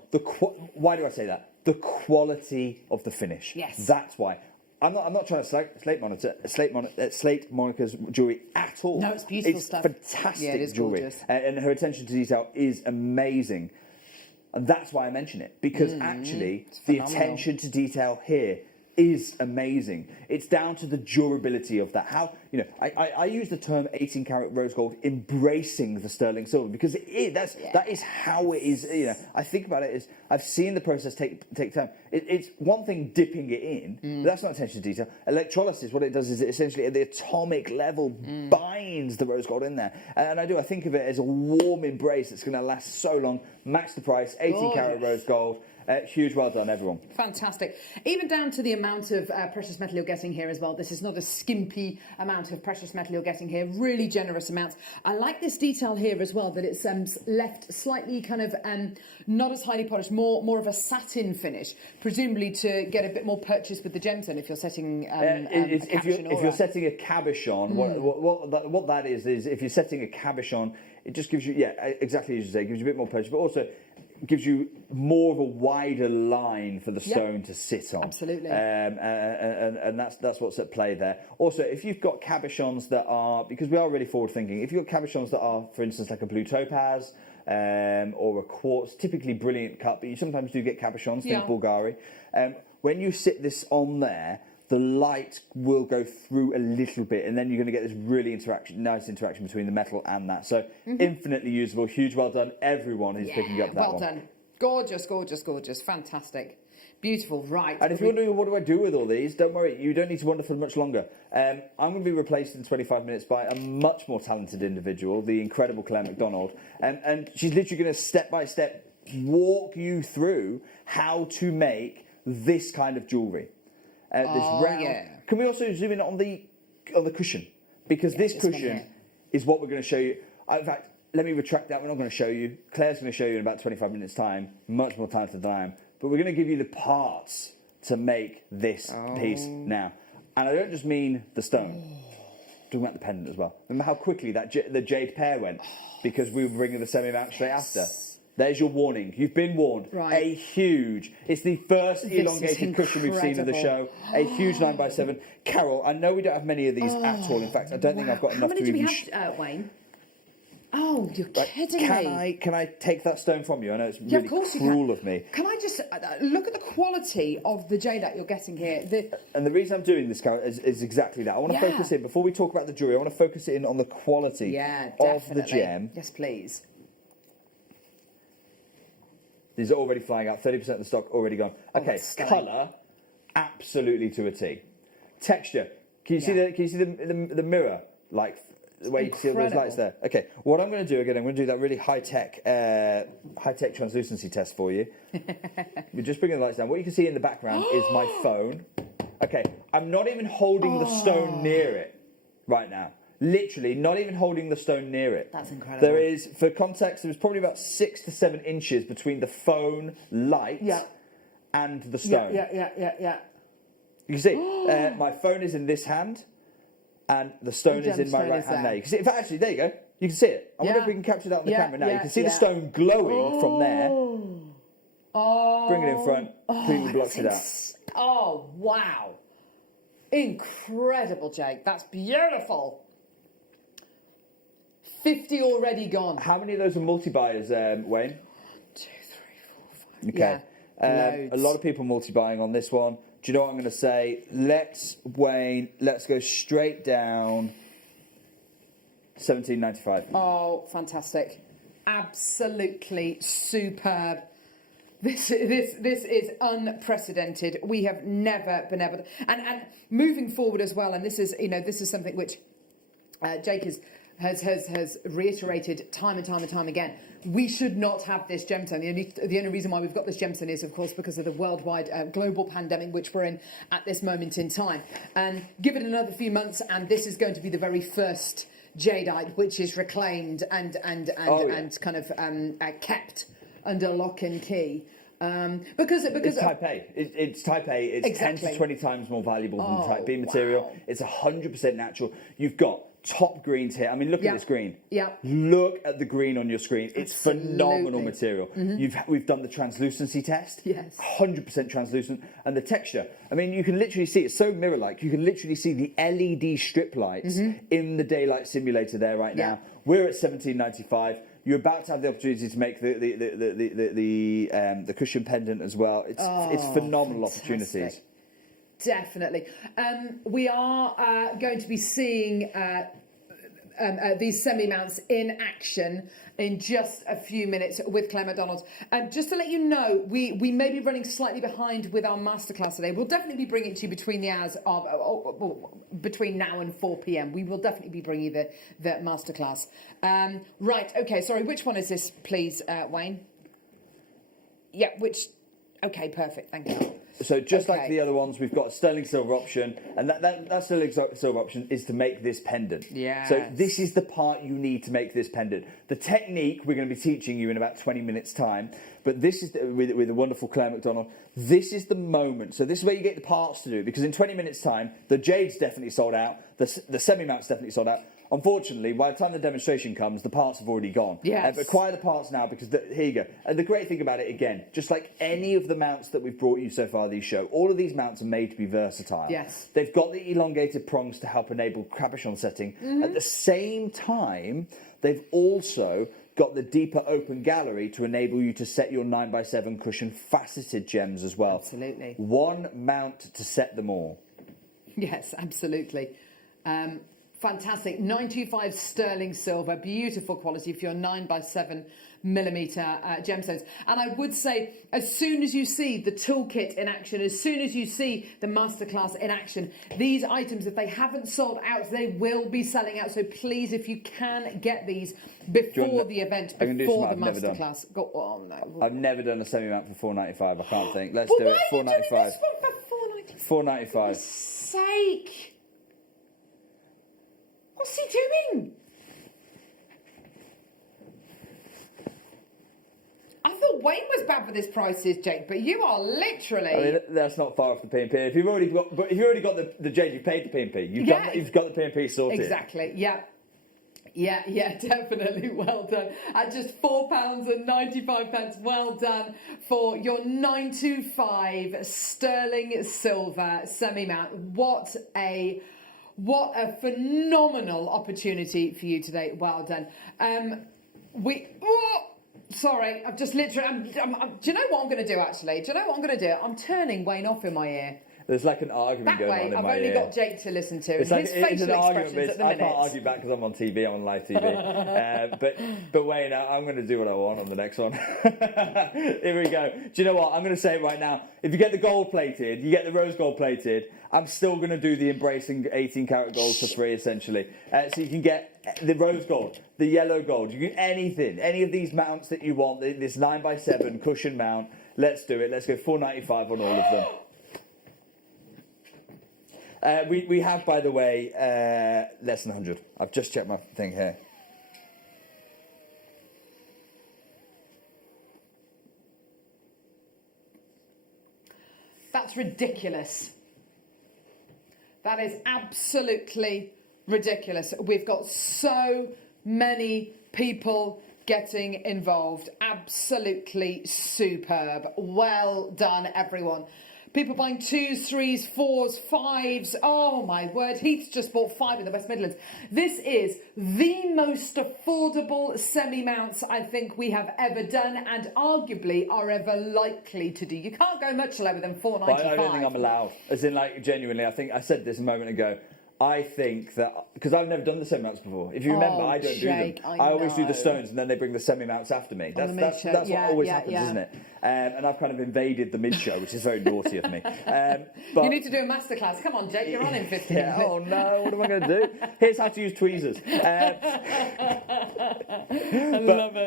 Why do I say that? The quality of the finish. Yes. That's why. I'm not trying to slate Monica's jewellery at all. No, it's beautiful stuff. It's fantastic it is jewellery. gorgeous. And her attention to detail is amazing. And that's why I mention it, because actually the attention to detail here is amazing. It's down to the durability of that. I use the term 18 karat rose gold embracing the sterling silver because that is how it is. I think about it as I've seen the process take time. It's one thing dipping it in, but that's not attention to detail. Electrolysis, what it does is it essentially at the atomic level binds the rose gold in there. And I think of it as a warm embrace that's going to last so long. Match the price, 18 karat rose gold. Huge well done, everyone. Fantastic. Even down to the amount of precious metal you're getting here as well. This is not a skimpy amount of precious metal you're getting here. Really generous amounts. I like this detail here as well, that it's left slightly kind of not as highly polished, more of a satin finish, presumably to get a bit more purchase with the gemstone if you're setting if you're setting a cabochon, what that is if you're setting a cabochon, it just gives you, exactly as you say, it gives you a bit more purchase, but also gives you more of a wider line for the stone to sit on. Absolutely. And that's what's at play there. Also, if you've got cabochons that are, because we are really forward thinking, if you've got cabochons that are, for instance, like a blue topaz or a quartz, typically brilliant cut, but you sometimes do get cabochons, think Bulgari. When you sit this on there, the light will go through a little bit, and then you're going to get this really nice interaction between the metal and that. So infinitely usable. Huge well done, everyone who's picking up that one. Well done. Gorgeous, gorgeous, gorgeous. Fantastic. Beautiful. Right. And if you're wondering what do I do with all these, don't worry. You don't need to wonder for much longer. I'm going to be replaced in 25 minutes by a much more talented individual, the incredible Claire McDonald. And she's literally going to step by step walk you through how to make this kind of jewellery. This round. Can we also zoom in on the cushion? Because this cushion is what we're going to show you. In fact, let me retract that. We're not going to show you. Claire's going to show you in about 25 minutes' time. Much more talented than I am. But we're going to give you the parts to make this piece now. And I don't just mean the stone. I'm talking about the pendant as well. Remember how quickly the jade pair went? Because we were bringing the semi-mount straight after. There's your warning. You've been warned. Right. A huge. It's the first elongated cushion we've seen of the show. A huge 9x7. Carol, I know we don't have many of these at all. In fact, I don't think I've got enough to even... How many do we have, Wayne? Oh, you're kidding me. Can I take that stone from you? I know it's really cruel of me. Can I just look at the quality of the jadeite you're getting here? And the reason I'm doing this, Carol, is exactly that. I want to focus in, before we talk about the jewellery, I want to focus in on the quality of the gem. Yes, please. These are already flying out. 30% of the stock already gone. Okay, colour, absolutely to a T. Texture. Can you see the mirror? Like the way you see all those lights there. Okay, what I'm going to do again, I'm going to do that really high-tech translucency test for you. We're just bringing the lights down. What you can see in the background is my phone. Okay, I'm not even holding the stone near it right now. Literally, not even holding the stone near it. That's incredible. There is, for context, there's probably about 6 to 7 inches between the phone light and the stone. Yeah. You can see, my phone is in this hand, and the stone is in my right hand there. You can see, in fact, actually, there you go. You can see it. I wonder if we can capture that on the camera now. You can see the stone glowing from there. Bring it in front, completely blocks it out. Oh, wow. Incredible, Jake. That's beautiful. 50 already gone. How many of those are multi-buyers, Wayne? 2, 3, 4, 5. Okay. Yeah, a lot of people multi-buying on this one. Do you know what I'm going to say? Let's go straight down. $17.95. Oh, fantastic. Absolutely superb. This is unprecedented. We have never been able to, and moving forward as well. And this is something which Jake has reiterated time and time again. We should not have this gemstone. The only reason why we've got this gemstone is, of course, because of the worldwide global pandemic which we're in at this moment in time. And give it another few months, and this is going to be the very first jadeite which is reclaimed and kind of kept under lock and key. Because it's type A. It's type A. It's 10 to 20 times more valuable than type B material. Wow. It's 100% natural. You've got top greens here. I mean, look at this green. Yeah. Look at the green on your screen. It's phenomenal material. We've done the translucency test. Yes. 100% translucent. And the texture. I mean, you can literally see, it's so mirror-like. You can literally see the LED strip lights in the daylight simulator there right now. We're at $17.95. You're about to have the opportunity to make the cushion pendant as well. It's phenomenal opportunities. Definitely. We are going to be seeing these semi-mounts in action in just a few minutes with Claire McDonald. Just to let you know, we may be running slightly behind with our masterclass today. We'll definitely be bringing it to you between the hours of between now and 4 p.m. We will definitely be bringing you the masterclass. Right. Okay. Sorry. Which one is this, please, Wayne? Yeah. Which? Okay. Perfect. Thank you. So just like the other ones, we've got a sterling silver option, and that sterling silver option is to make this pendant. Yeah. So this is the part you need to make this pendant. The technique we're going to be teaching you in about 20 minutes' time, but this is with the wonderful Claire McDonald. This is the moment. So this is where you get the parts to do, because in 20 minutes' time, the jade's definitely sold out, the semi-mount's definitely sold out. Unfortunately, by the time the demonstration comes, the parts have already gone. Yes. Acquire the parts now, because here you go. And the great thing about it, again, just like any of the mounts that we've brought you so far these show, all of these mounts are made to be versatile. Yes. They've got the elongated prongs to help enable cabochon setting. At the same time, they've also got the deeper open gallery to enable you to set your 9x7 cushion faceted gems as well. Absolutely. One mount to set them all. Yes, absolutely. Fantastic. 925 sterling silver, beautiful quality for your 9x7 millimeter gemstones. And I would say, as soon as you see the toolkit in action, as soon as you see the masterclass in action, these items, if they haven't sold out, they will be selling out. So please, if you can get these before the event, before the masterclass. Oh no! I've never done a semi-mount for $4.95. I can't think. Let's do it. $4.95. $4.95. For God's sake! What's he doing? I thought Wayne was bad for this prices, Jake, but you are literally. I mean, that's not far off the P&P. If you've already got the jade, you've paid the P&P. You've got the P&P sorted. Exactly. Yeah. Yeah, definitely. Well done. At just £4.95. Well done for your 925 sterling silver semi-mount. What a phenomenal opportunity for you today. Well done. Sorry, I've just literally. Do you know what I'm going to do? Actually, do you know what I'm going to do? I'm turning Wayne off in my ear. There's like an argument going on in my ear. I've only got Jake to listen to. It's His facial expressions at the I minute. can't argue back because I'm on TV, I'm on live TV. But Wayne, I'm going to do what I want on the next one. Here we go. Do you know what? I'm going to say it right now. If you get the gold plated, you get the rose gold plated, I'm still going to do the embracing 18 karat gold for free, essentially. So you can get the rose gold, the yellow gold, you can get anything, any of these mounts that you want, this 9x7 cushion mount. Let's do it. Let's go $4.95 on all of them. We have, by the way, less than 100. I've just checked my thing here. That's ridiculous. That is absolutely ridiculous. We've got so many people getting involved. Absolutely superb. Well done, everyone. People buying 2s, 3s, 4s, 5s. Oh my word, Heath's just bought 5 in the West Midlands. This is the most affordable semi-mounts I think we have ever done and arguably are ever likely to do. You can't go much lower than $4.95. I don't think I'm allowed. As in, like, genuinely, I think I said this a moment ago. I think that, because I've never done the semi-mounts before. If you remember, I don't Jake, do them. I always do the stones and then they bring the semi-mounts after me. That's what always happens, isn't it? And I've kind of invaded the mid-show, which is very naughty of me. But you need to do a masterclass. Come on, Jake, you're on in 15 minutes. Oh no, what am I going to do? Here's how to use tweezers.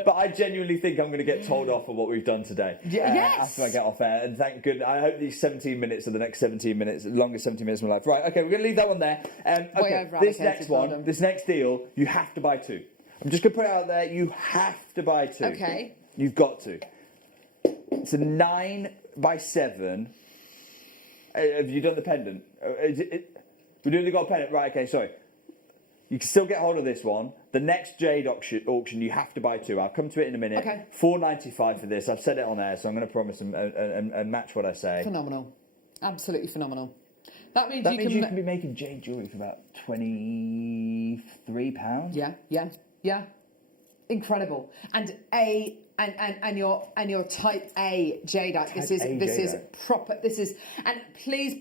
But I genuinely think I'm going to get told off for what we've done today. Yes. After I get off air. And thank goodness. I hope these 17 minutes are the next 17 minutes, the longest 17 minutes of my life. Right, okay, we're going to leave that one there. Okay, this next one, this next deal, you have to buy 2. I'm just going to put it out there, you have to buy 2. Okay. You've got to. It's a 9x7. Have you done the pendant? We're doing the gold pendant. Right, okay, sorry. You can still get hold of this one. The next jade auction, you have to buy 2. I'll come to it in a minute. Okay. $4.95 for this. I've said it on air, so I'm going to promise and match what I say. Phenomenal. Absolutely phenomenal. That means you can be making jade jewellery for about £23. Yeah. Incredible. And your type A jadeite. This is proper. This is, and please,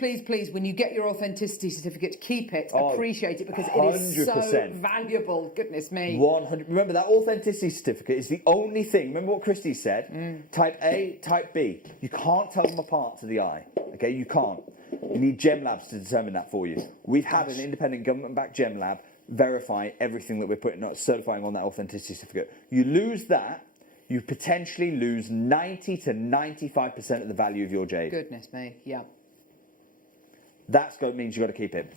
when you get your authenticity certificate, keep it, appreciate it, because 100%. It is so valuable. Goodness me. 100. Remember, that authenticity certificate is the only thing. Remember what Christy said? Type A, type B. You can't tell them apart to the eye. Okay, you can't. You need Gem Labs to determine that for you. We've had an independent government-backed Gem Lab verify everything that we're certifying on that authenticity certificate. You lose that, you potentially lose 90 to 95% of the value of your jade. Goodness me, yeah. That means you've got to keep it.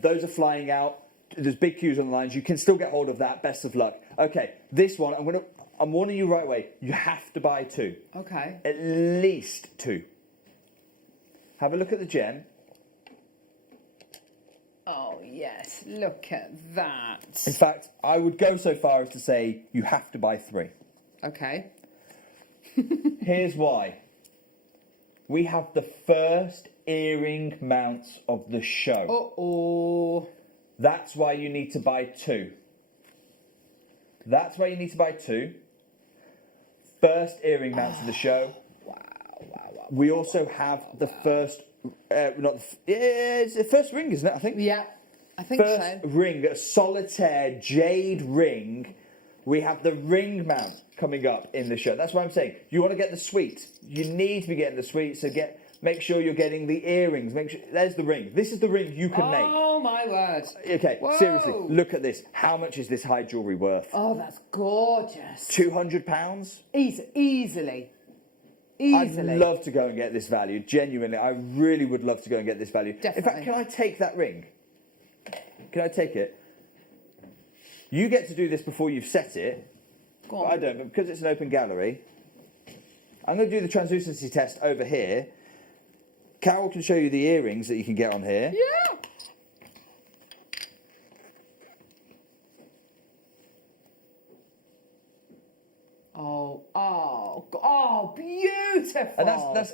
Those are flying out. There's big queues on the lines. You can still get hold of that. Best of luck. Okay, this one, I'm warning you right away. You have to buy 2. Okay. At least 2. Have a look at the gem. Oh, yes. Look at that. In fact, I would go so far as to say you have to buy 3. Okay. Here's why. We have the first earring mounts of the show. Uh-oh. That's why you need to buy 2. That's why you need to buy 2. First earring mounts of the show. Wow. We also have the first... it's the first ring, isn't it? I think. Yeah, I think so. First ring, a solitaire jade ring. We have the ring mount coming up in the show. That's what I'm saying. You want to get the suite. You need to be getting the suite. So make sure you're getting the earrings. There's the ring. This is the ring you can make. Oh my word. Okay, Whoa. seriously, look at this. How much is this high jewellery worth? Oh, that's gorgeous. £200? Easily. I'd love to go and get this value. Genuinely, I really would love to go and get this value. Definitely. In fact, can I take that ring? Can I take it? You get to do this before you've set it. Go on. I don't, but because it's an open gallery, I'm going to do the translucency test over here. Carol can show you the earrings that you can get on here. Yeah. Oh, beautiful. And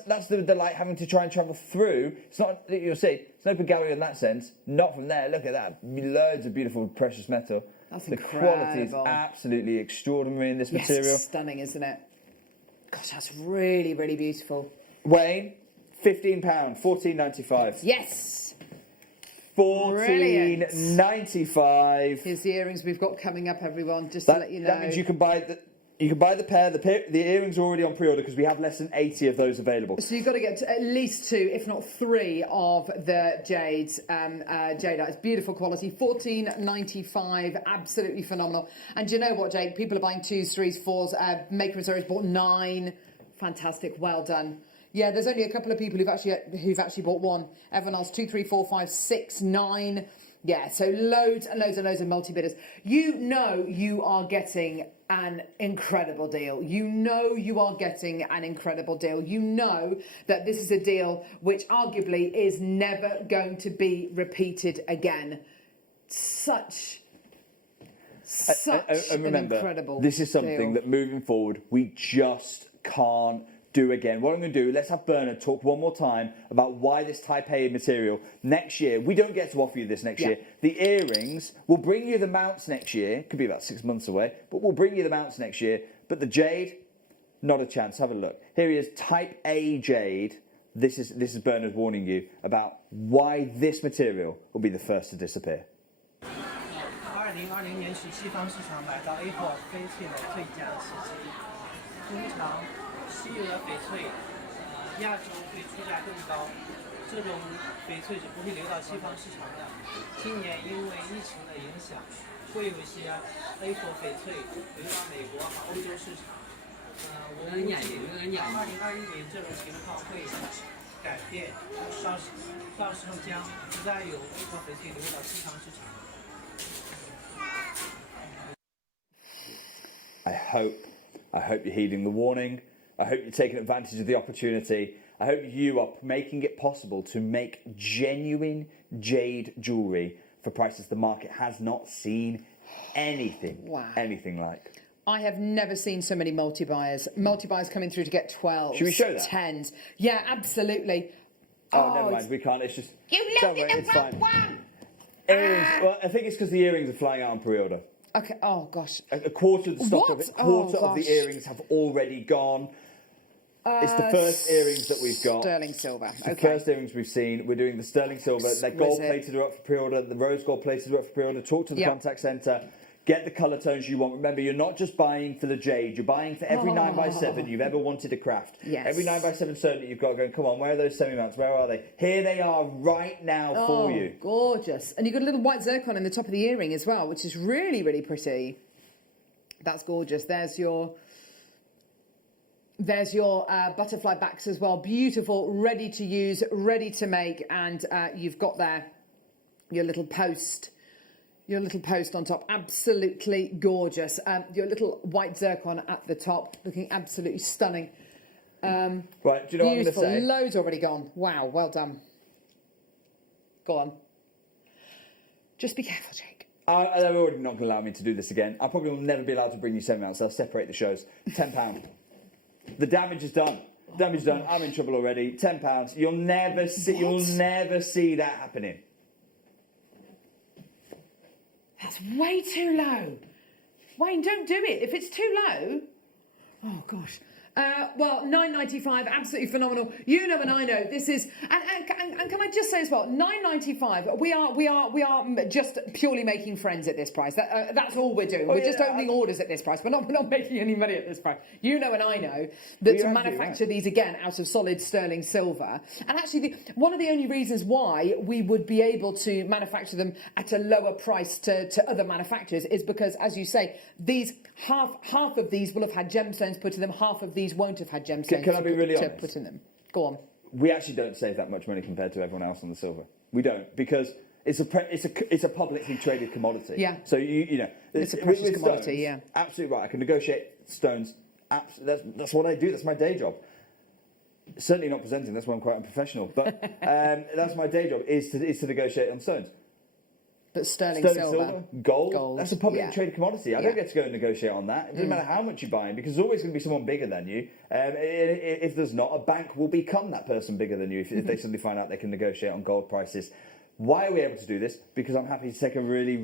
that's the light having to try and travel through. It's not, you'll see, it's an open gallery in that sense. Not from there. Look at that. Loads of beautiful precious metal. That's the incredible. quality is absolutely extraordinary in this Yes, material. it's stunning, isn't it? Gosh, that's really, really beautiful. Wayne, £15, $14.95. Yes. $14.95. Here's the earrings we've got coming up, everyone, just to let you know. That means you can buy the pair. The earrings are already on pre-order because we have less than 80 of those available. So you've got to get to at least 2, if not 3, of the jades, Jadeite. It's beautiful quality, $14.95, absolutely phenomenal. And do you know what, Jake? People are buying 2s, 3s, 4s. Maker and Series bought 9. Fantastic, well done. Yeah, there's only a couple of people who've actually bought 1. Everyone else 2, 3, 4, 5, 6, 9. Yeah, so loads and loads and loads of multi-bidders. You know you are getting an incredible deal. You know you are getting an incredible deal. You know that this is a deal which arguably is never going to be repeated again. Such and remember, an incredible this is something deal. that moving forward we just can't do again. What I'm going to do, let's have Bernard talk one more time about why this Type A material next year, we don't get to offer you this next year. The earrings, we'll bring you the mounts next year, could be about 6 months away, but we'll bring you the mounts next year. But the jade, not a chance. Have a look. Here he is, Type A jade. This is Bernard warning you about why this material will be the first to disappear. 2020年是西方市场买到 A4 翡翠的最佳时机。通常，稀有的翡翠，亚洲会出价更高，这种翡翠是不会流到西方市场的。今年因为疫情的影响，会有一些 A4 翡翠流到美国和欧洲市场。我估计2021年这种情况会改变，到时候将不再有 A4 翡翠流到西方市场。 I hope you're heeding the warning. I hope you're taking advantage of the opportunity. I hope you are making it possible to make genuine jade jewellery for prices the market has not seen anything like. I have never seen so many multi-buyers. Multi-buyers coming through to get 12s. Should we show that? 10s. Yeah, absolutely. Oh, never mind. We can't. It's just... You looked at the wrong one! Earrings. Well, I think it's because the earrings are flying out on pre-order. Okay. Oh gosh. A quarter of the stock of it. Quarter of the gosh. earrings have already gone. It's the first earrings that we've got. Sterling silver. The first earrings we've seen. We're doing the sterling silver. They're gold plated are up for pre-order. The rose gold plated are up for pre-order. Talk to the contact centre. Get the colour tones you want. Remember, you're not just buying for the jade. You're buying for every 9x7 you've ever wanted to craft. Yes. Every 9x7 stone that you've got going, come on, where are those semi-mounts? Where are they? Here they are right now for you. Gorgeous. And you've got a little white zircon in the top of the earring as well, which is really, really pretty. That's gorgeous. There's your butterfly backs as well. Beautiful, ready to use, ready to make. And you've got there your little post. Your little post on top, absolutely gorgeous. Your little white zircon at the top, looking absolutely stunning. Right, do you know beautiful. what I'm going to say? Loads already gone. Wow, well done. Go on. Just be careful, Jake. They're already not going to allow me to do this again. I probably will never be allowed to bring you semi-mounts. They'll separate the shows. £10. The damage is done. Damage done. I'm in trouble already. £10. You'll never see that happening. That's way too low. Wayne, don't do it. If it's too low... Oh, gosh. Well, $9.95, absolutely phenomenal. You know and I know this is, and can I just say as well, $9.95. We are just purely making friends at this price. That's all we're doing. We're just opening orders at this price. We're not making any money at this price. You know and I know that to manufacture these again out of solid sterling silver, and actually one of the only reasons why we would be able to manufacture them at a lower price to other manufacturers is because, as you say, these half of these will have had gemstones put in them. Half of these won't have had gemstones Can I be really honest? Put in them. Go on. We actually don't save that much money compared to everyone else on the silver. We don't, because it's a publicly traded commodity. Yeah. So you know it's a precious commodity. stones, Yeah. Absolutely right. I can negotiate stones That's what I do. That's my day job. Certainly not presenting. That's why I'm quite unprofessional. But that's my day job is to negotiate on stones. But sterling silver, gold. That's a publicly yeah. traded commodity. I don't get to go and negotiate on that. It doesn't matter how much you're buying because there's always going to be someone bigger than you. If there's not, a bank will become that person bigger than you if they suddenly find out they can negotiate on gold prices. Why are we able to do this? Because I'm happy to take a really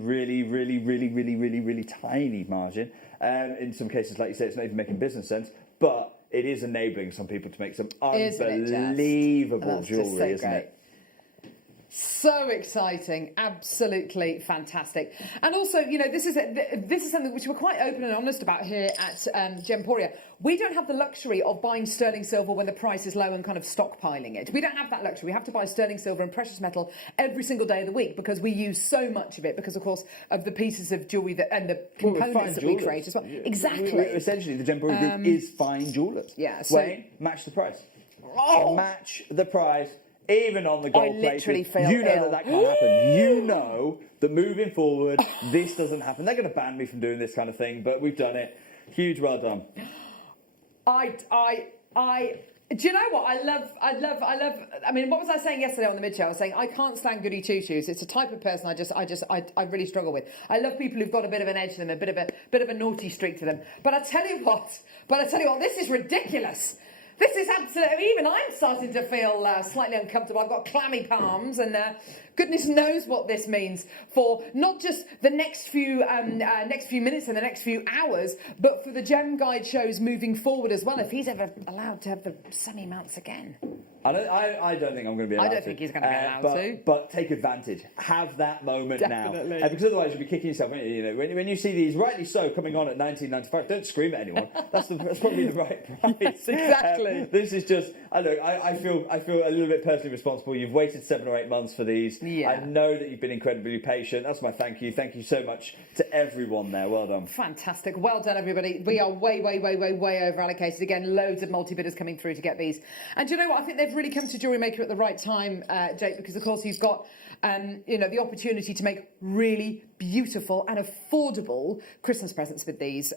tiny margin. In some cases, like you say, it's not even making business sense, but it is enabling some people to make some unbelievable jewellery, isn't it? So exciting, absolutely fantastic. And also, you know, this is something which we're quite open and honest about here at Gemporia. We don't have the luxury of buying sterling silver when the price is low and kind of stockpiling it. We don't have that luxury. We have to buy sterling silver and precious metal every single day of the week because we use so much of it because, of course, of the pieces of jewellery and the components that we create as well. Exactly. Essentially, the Gemporia Group is fine jewellers. Yeah. So, Wayne, match the price. Match the price. Even on the gold literally plated, you know that can't happen. You know that moving forward, this doesn't happen. They're going to ban me from doing this kind of thing, but we've done it. Huge well done. Do you know what? I love, I mean, what was I saying yesterday on the mid-show? I was saying, I can't stand goody two-shoes. It's a type of person I really struggle with. I love people who've got a bit of an edge to them, a bit of a naughty streak to them. But I tell you what, this is ridiculous. This is absolutely, even I'm starting to feel slightly uncomfortable. I've got clammy palms and goodness knows what this means for not just the next few minutes and the next few hours, but for the Gem Guide shows moving forward as well, if he's ever allowed to have the semi-mounts again. I don't think I'm going to be allowed to. I don't think he's going to be allowed to. But take advantage. Have that moment Definitely. now. Because otherwise you'll be kicking yourself. You know, when you see these, rightly so, coming on at 19.95, don't scream at anyone. That's probably the right price. Exactly. This is just, I feel a little bit personally responsible. You've waited 7 or 8 months for these. Yeah. I know that you've been incredibly patient. That's my thank you. Thank you so much to everyone there. Well done. Fantastic. Well done, everybody. We are way over allocated. Again, loads of multi-bidders coming through to get these. And do you know what? I think they've really come to JewelleryMaker at the right time, Jake, because, of course, you've got the opportunity to make really beautiful and affordable Christmas presents with these.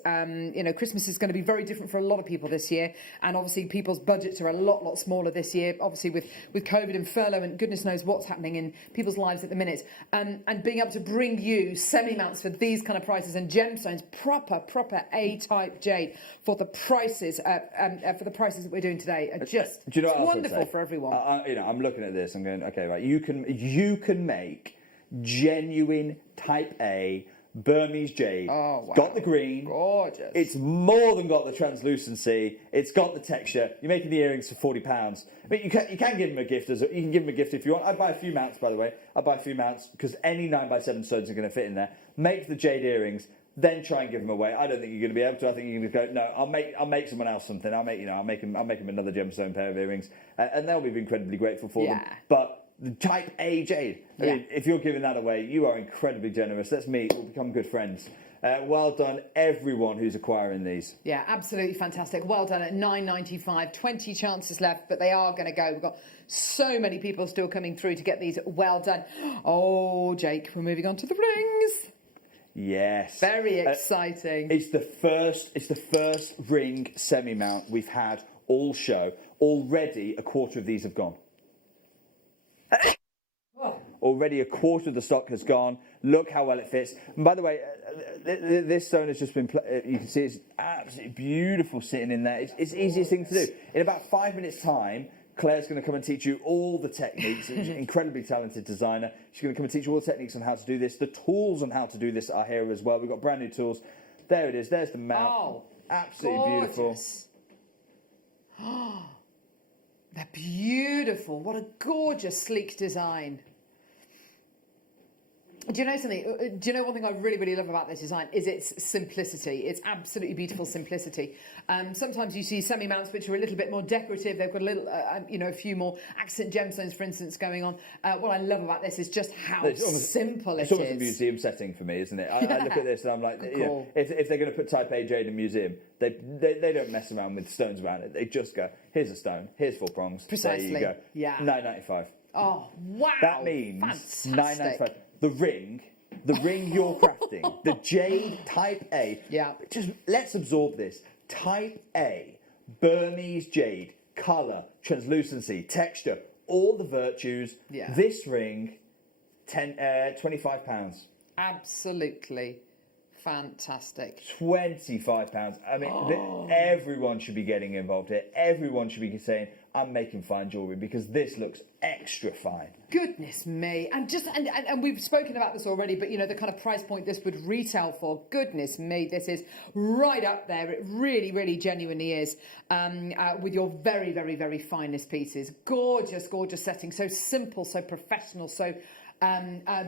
Christmas is going to be very different for a lot of people this year, and obviously people's budgets are a lot smaller this year, obviously with COVID and furlough and goodness knows what's happening in people's lives at the minute. And being able to bring you semi-mounts for these kind of prices and gemstones, proper A-type jade for the prices that we're doing today are just wonderful for everyone. I'm looking at this. I'm going, okay, right. You can make genuine Type A Burmese jade. Oh, wow. It's got the green. Gorgeous. It's more than got the translucency. It's got the texture. You're making the earrings for £40. I mean, you can give them a gift. You can give them a gift if you want. I'd buy a few mounts, by the way. I'd buy a few mounts because any 9x7 stones are going to fit in there. Make the jade earrings. Then try and give them away. I don't think you're going to be able to. I think you're going to go. No, I'll make someone else something. I'll make them another gemstone pair of earrings, and they'll be incredibly grateful for them. But the Type A jade. I mean, if you're giving that away, you are incredibly generous. Let's meet. We'll become good friends. Well done, everyone who's acquiring these. Yeah, absolutely fantastic. Well done at £9.95. 20 chances left, but they are going to go. We've got so many people still coming through to get these. Well done. Oh, Jake, we're moving on to the rings. Yes. Very exciting. It's the first ring semi-mount we've had all show. Already a quarter of these have gone. Already a quarter of the stock has gone. Look how well it fits. And by the way, this stone has just been, you can see it's absolutely beautiful sitting in there. It's the easiest thing to do. In about 5 minutes' time, Claire's going to come and teach you all the techniques. She's an incredibly talented designer. She's going to come and teach you all the techniques on how to do this. The tools on how to do this are here as well. We've got brand new tools. There it is. There's the mount. Oh, absolutely gorgeous. Beautiful. Oh, they're beautiful. What a gorgeous, sleek design. Do you know something? Do you know one thing I really love about this design is its simplicity. It's absolutely beautiful simplicity. Sometimes you see semi-mounts which are a little bit more decorative. They've got a little, a few more accent gemstones, for instance, going on. What I love about this is just how simple it is. It's almost a museum setting for me, isn't it? I look at this and I'm like, cool. If they're going to put Type A jade in a museum, they don't mess around with stones around it. They just go, here's a stone, here's 4 prongs. Precisely. There you go. Yeah. £9.95. Oh, wow. That means £9.95. The ring you're crafting, the jade Type A. Yeah. Just let's absorb this. Type A, Burmese jade, colour, translucency, texture, all the virtues. Yeah. This ring, £25. Absolutely fantastic. £25. I mean, everyone should be getting involved here. Everyone should be saying, I'm making fine jewellery because this looks extra fine. Goodness me. And we've spoken about this already, but you know, the kind of price point this would retail for, goodness me, this is right up there. It really, really genuinely is, with your very, very, very finest pieces. Gorgeous, gorgeous setting. So simple, so professional, so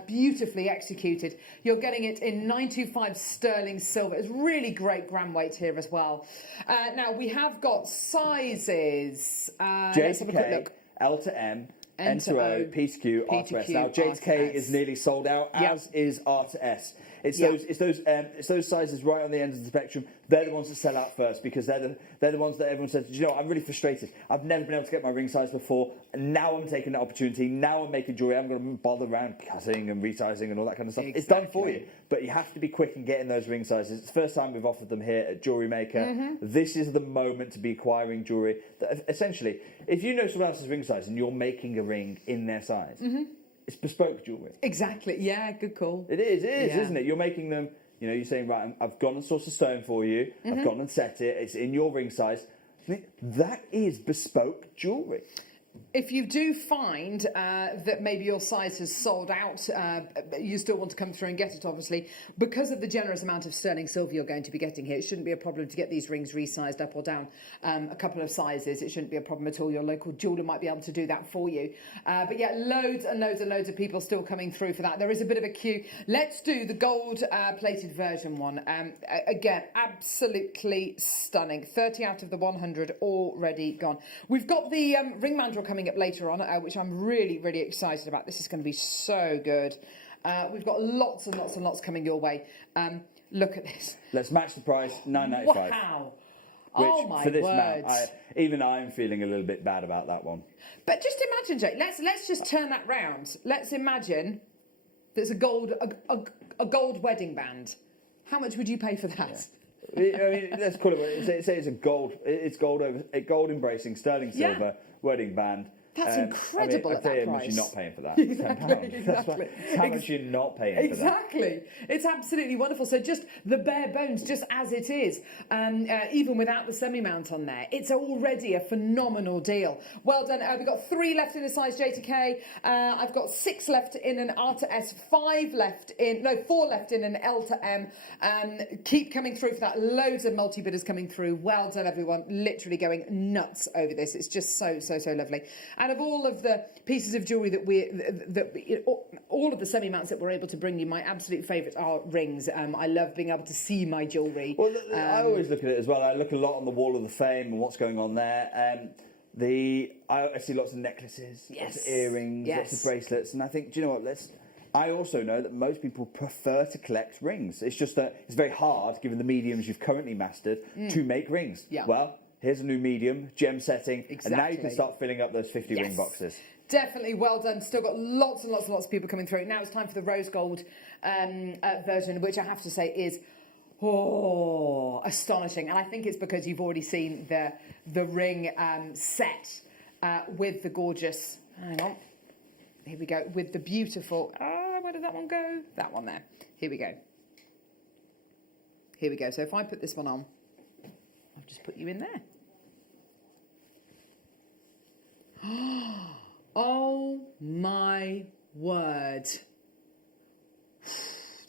beautifully executed. You're getting it in 925 sterling silver. It's really great gram weight here as well. Now we have got sizes. Let's have a quick JK, look. L to M, N N to to O, O, P to Q, R to S. Q, Now J R to to K S. is nearly sold out, Yep. as is R to S. It's Yep. it's those sizes right on the end of the spectrum. They're the ones that sell out first because they're the ones that everyone says, you know, I'm really frustrated. I've never been able to get my ring size before, and now I'm taking that opportunity. Now I'm making jewelry. I'm going to bother around cutting and resizing and all that kind of stuff. It's done for you, but you have to be quick in getting those ring sizes. It's the first time we've offered them here at JewelleryMaker. This is the moment to be acquiring jewelry. Essentially, if you know someone else's ring size and you're making a ring in their size, it's bespoke jewelry. Exactly. Yeah, good call. It is, Yeah. isn't it? You're making them, you know, you're saying, right, I've gone and sourced a stone for you, I've gone and set it, it's in your ring size. That is bespoke jewellery. If you do find that maybe your size has sold out, you still want to come through and get it, obviously, because of the generous amount of sterling silver you're going to be getting here, it shouldn't be a problem to get these rings resized up or down a couple of sizes. It shouldn't be a problem at all. Your local jeweller might be able to do that for you. But yeah, loads and loads and loads of people still coming through for that. There is a bit of a queue. Let's do the gold plated version one. Again, absolutely stunning. 30 out of the 100 already gone. We've got the ring mandrel coming up later on, which I'm really, really excited about. This is going to be so good. We've got lots and lots and lots coming your way. Look at this. Let's match the price, $9.95. Wow. Which, Oh my for this words. man, even I'm feeling a little bit bad about that one. But just imagine, Jake, let's just turn that round. Let's imagine there's a gold wedding band. How much would you pay for that? I mean, let's call it. Say it's a gold. It's gold over a gold embracing sterling silver wedding band. That's incredible at that how price. much you're not paying for that. Exactly, £10. That's how much you're not paying for that. Exactly. It's absolutely wonderful. So just the bare bones, just as it is, even without the semi-mount on there, it's already a phenomenal deal. Well done. We've got 3 left in a size J to K. I've got 6 left in an R to S, 4 left in an L to M. Keep coming through for that. Loads of multi-bidders coming through. Well done, everyone. Literally going nuts over this. It's just so, so, so lovely. And of all of the pieces of jewellery all of the semi-mounts that we're able to bring you, my absolute favourite are rings. I love being able to see my jewellery. Well, I always look at it as well. I look a lot on the wall of the fame and what's going on there. I see lots of necklaces, lots of earrings, lots of bracelets, and I think, do you know what? I also know that most people prefer to collect rings. It's just that it's very hard, given the mediums you've currently mastered, to make rings. Yeah. Well, here's a new medium, gem setting, and now you can Exactly. start filling up those 50 ring boxes. Definitely, well done. Still got lots and lots and lots of people coming through. Now it's time for the rose gold version, which I have to say is astonishing. And I think it's because you've already seen the ring set with the gorgeous. Hang on, here we go with the beautiful. Where did that one go? That one there. Here we go. Here we go. So if I put this one on, I'll just put you in there. Oh my word.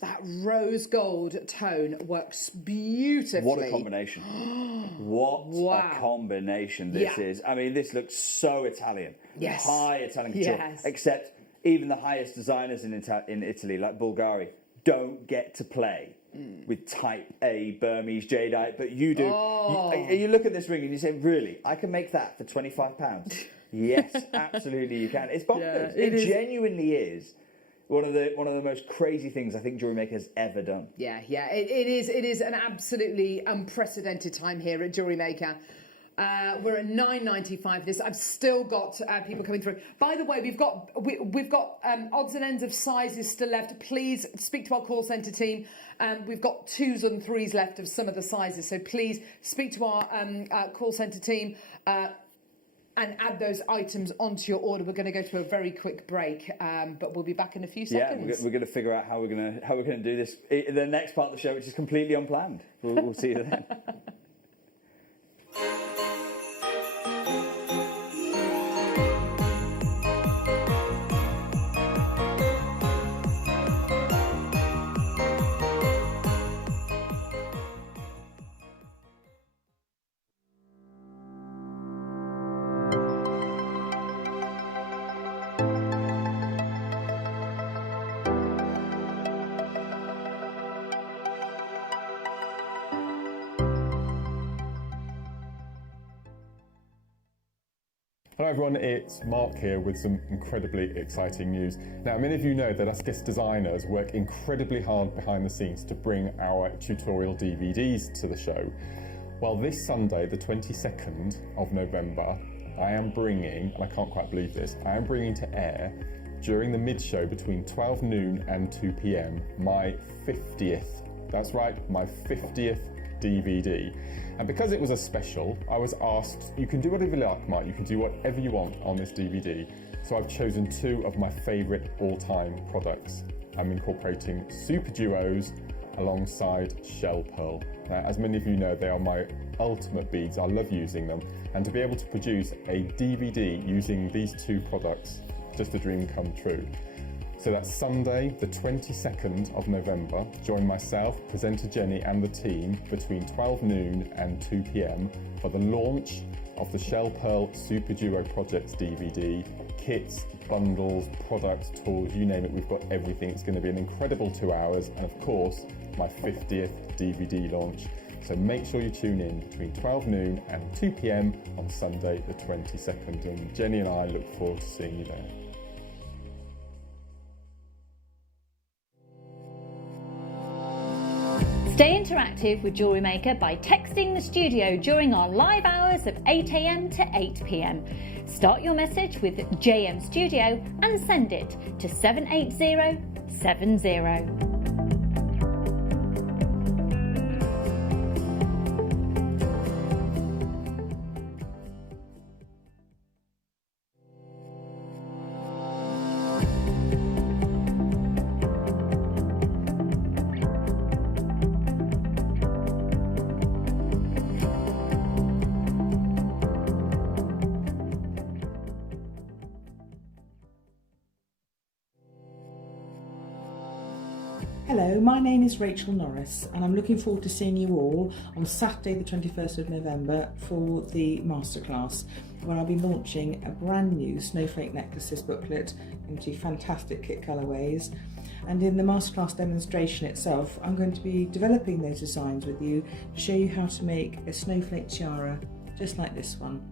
That rose gold tone works beautifully. What a combination. What a combination this is. I mean, this looks so Italian. Yes. High Italian couture. Yes. Except even the highest designers in Italy, like Bulgari, don't get to play with type A Burmese Jadeite, but you do. You look at this ring and you say, really, I can make that for £25? Yes, absolutely you can. It's bonkers. Yeah, it genuinely is one of the most crazy things I think JewelleryMaker has ever done. Yeah, it is an absolutely unprecedented time here at JewelleryMaker. We're at £9.95 this. I've still got people coming through. By the way, we've got odds and ends of sizes still left. Please speak to our call centre team. We've got 2s and 3s left of some of the sizes. So please speak to our call centre team and add those items onto your order. We're going to go to a very quick break, but we'll be back in a few seconds. Yeah, we're going to figure out how we're going to do this in the next part of the show, which is completely unplanned. We'll see you then. Hello everyone, it's Mark here with some incredibly exciting news. Now, many of you know that us guest designers work incredibly hard behind the scenes to bring our tutorial DVDs to the show. Well, this Sunday, the 22nd of November, I am bringing, and I can't quite believe this, I am bringing to air during the mid-show between 12 noon and 2 p.m. my 50th, that's right, my 50th DVD. And because it was a special, I was asked, you can do whatever you like, Mark, you can do whatever you want on this DVD. So I've chosen 2 of my favourite all-time products. I'm incorporating Super Duos alongside Shell Pearl. Now, as many of you know, they are my ultimate beads. I love using them. And to be able to produce a DVD using these 2 products, just a dream come true. So that's Sunday, the 22nd of November. Join myself, presenter Jenny and the team between 12 noon and 2 p.m. for the launch of the Shell Pearl Super Duo Projects DVD. Kits, bundles, products, tools, you name it, we've got everything. It's going to be an incredible 2 hours and of course, my 50th DVD launch. So make sure you tune in between 12 noon and 2 p.m. on Sunday the 22nd. And Jenny and I look forward to seeing you there. Stay interactive with Jewellery Maker by texting the studio during our live hours of 8 a.m. to 8 p.m. Start your message with JM Studio and send it to 78070. Hello, my name is Rachel Norris and I'm looking forward to seeing you all on Saturday the 21st of November for the masterclass where I'll be launching a brand new snowflake necklaces booklet into fantastic kit colourways. And in the masterclass demonstration itself, I'm going to be developing those designs with you to show you how to make a snowflake tiara just like this one.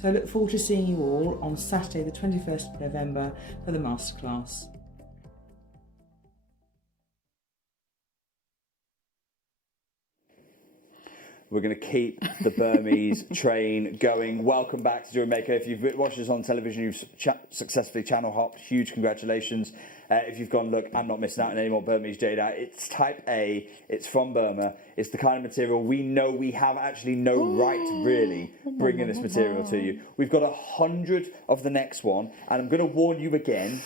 So I look forward to seeing you all on Saturday the 21st of November for the masterclass. We're going to keep the Burmese train going. Welcome back to JewelleryMaker. If you've watched us on television, you've successfully channel hopped. Huge congratulations. If you've gone, look, I'm not missing out on any more Burmese Jadeite. It's type A. It's from Burma. It's the kind of material we know we have actually no right really bringing this material to you. We've got 100 of the next one. And I'm going to warn you again,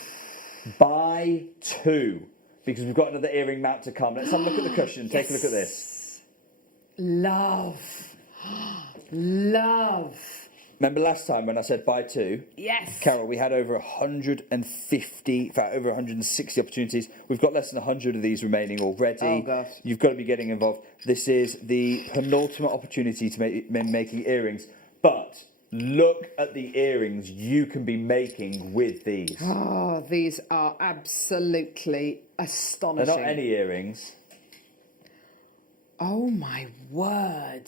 buy 2. Because we've got another earring mount to come. Let's have a look at the cushion. Take a look at this. Love. Love. Remember last time when I said buy 2? Yes. Carol, we had over 150, in fact, over 160 opportunities. We've got less than 100 of these remaining already. Oh, gosh. You've got to be getting involved. This is the penultimate opportunity to make making earrings. But look at the earrings you can be making with these. Oh, these are absolutely astonishing. They're not any earrings. Oh my word.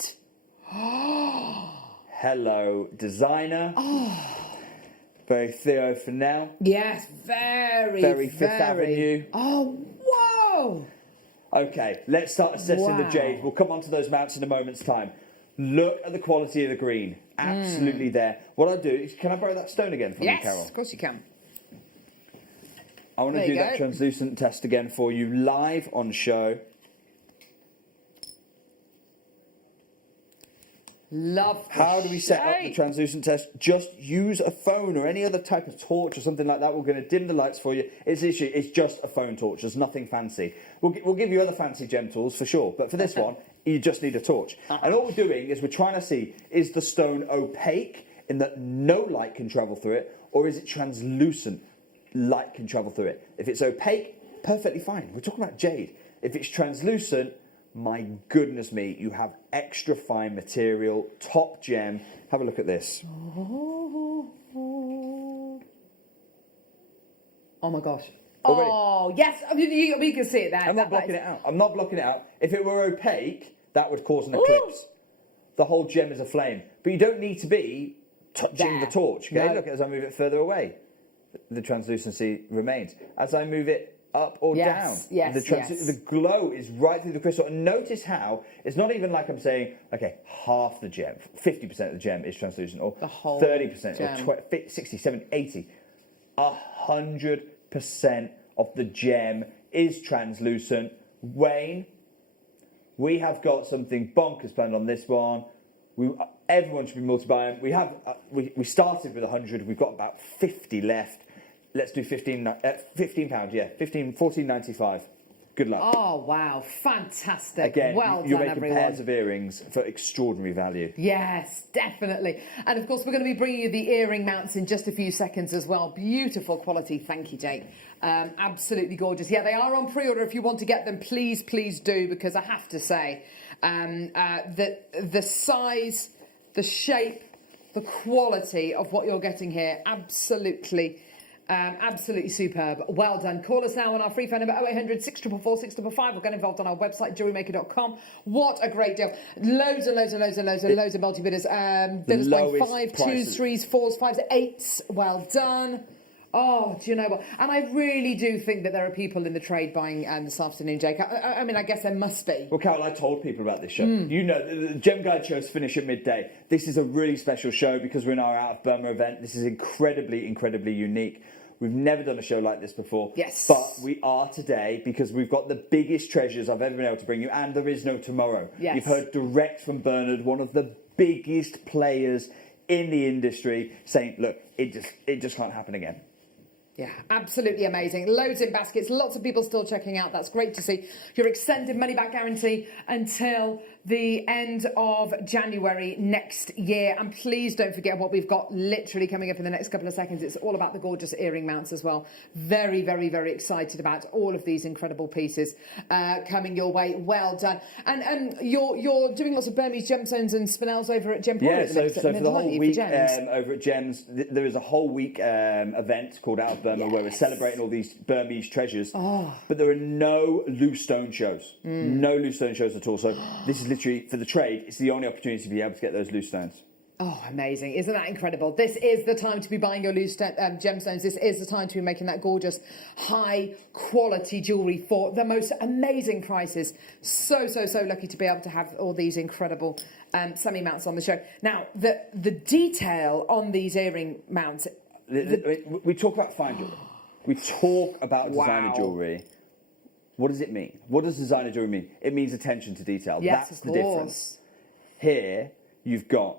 Hello, designer. Very Theo for now. Yes, very, Very Fifth Avenue. Oh, whoa. Okay, let's start assessing the jade. We'll come on to those mounts in a moment's time. Look at the quality of the green. Absolutely there. What I'll do is, can I borrow that stone again from you, Carol? Yes, of course you can. I want to do that translucent test again for you live on show. Love the How do we set up the shape. translucent test? Just use a phone or any other type of torch or something like that. We're going to dim the lights for you. It's just a phone torch. There's nothing fancy. We'll give you other fancy gem tools for sure, but for this one, you just need a torch. And all we're doing is we're trying to see, is the stone opaque in that no light can travel through it, or is it translucent? Light can travel through it. If it's opaque, perfectly fine. We're talking about jade. If it's translucent, my goodness me, you have extra fine material, top gem. Have a look at this. Oh my gosh. Already. Oh, yes. I mean, we can see it there. I'm not blocking it out. I'm not blocking it out. If it were opaque, that would cause an eclipse. The whole gem is aflame. But you don't need to be touching the torch. Okay, No. look, as I move it further away, the translucency remains. As I move it up or down, the glow is right through the crystal. And notice how it's not even like I'm saying, okay, half the gem, 50% of the gem is translucent, or the whole 30%, gem. or 60, 70, 80. 100% of the gem is translucent. Wayne, we have got something bonkers planned on this one. Everyone should be multi-buying. We have we started with 100. We've got about 50 left. Let's do 15 pounds. Yeah, 14.95. Good luck. Oh wow, fantastic! Again, well you're done, making everyone. pairs of earrings for extraordinary value. Yes, definitely. And of course, we're going to be bringing you the earring mounts in just a few seconds as well. Beautiful quality. Thank you, Jake. Absolutely gorgeous. Yeah, they are on pre-order. If you want to get them, please do, because I have to say that the size, the shape, the quality of what you're getting here, absolutely superb. Well done. Call us now on our free phone number 0800 644 655 or get involved on our website JewelleryMaker.com. What a great deal. Loads of multi-bidders. Bidders buying 5, 2s, 3s, 4s, 5s, 8s. Well done. Oh, do you know what? And I really do think that there are people in the trade buying this afternoon, Jake. I mean, I guess there must be. Well, Carol, I told people about this show. You know, the Gem Guide shows finish at midday. This is a really special show because we're in our Out of Burma event. This is incredibly unique. We've never done a show like this before. Yes. But we are today because we've got the biggest treasures I've ever been able to bring you, and there is no tomorrow. Yes. You've heard direct from Bernard, one of the biggest players in the industry, saying, look, it just can't happen again. Yeah, absolutely amazing. Loads in baskets. Lots of people still checking out. That's great to see. Your extended money-back guarantee until the end of January next year. And please don't forget what we've got literally coming up in the next couple of seconds. It's all about the gorgeous earring mounts as well. Very excited about all of these incredible pieces coming your way. Well done. And you're doing lots of Burmese gemstones and spinels over at Gemporia. Yeah, so for the whole week over at Gems, there is a whole week event called Out of Burma where we're celebrating all these Burmese treasures. But there are no loose stone shows. No loose stone shows at all. So this is literally, for the trade, it's the only opportunity to be able to get those loose stones. Oh, amazing. Isn't that incredible? This is the time to be buying your loose gemstones. This is the time to be making that gorgeous, high-quality jewellery for the most amazing prices. So lucky to be able to have all these incredible semi-mounts on the show. Now, the detail on these earring mounts... We talk about fine jewellery. We talk about designer jewellery. What does it mean? What does designer jewellery mean? It means attention to detail. Yes, that's the difference. Here, you've got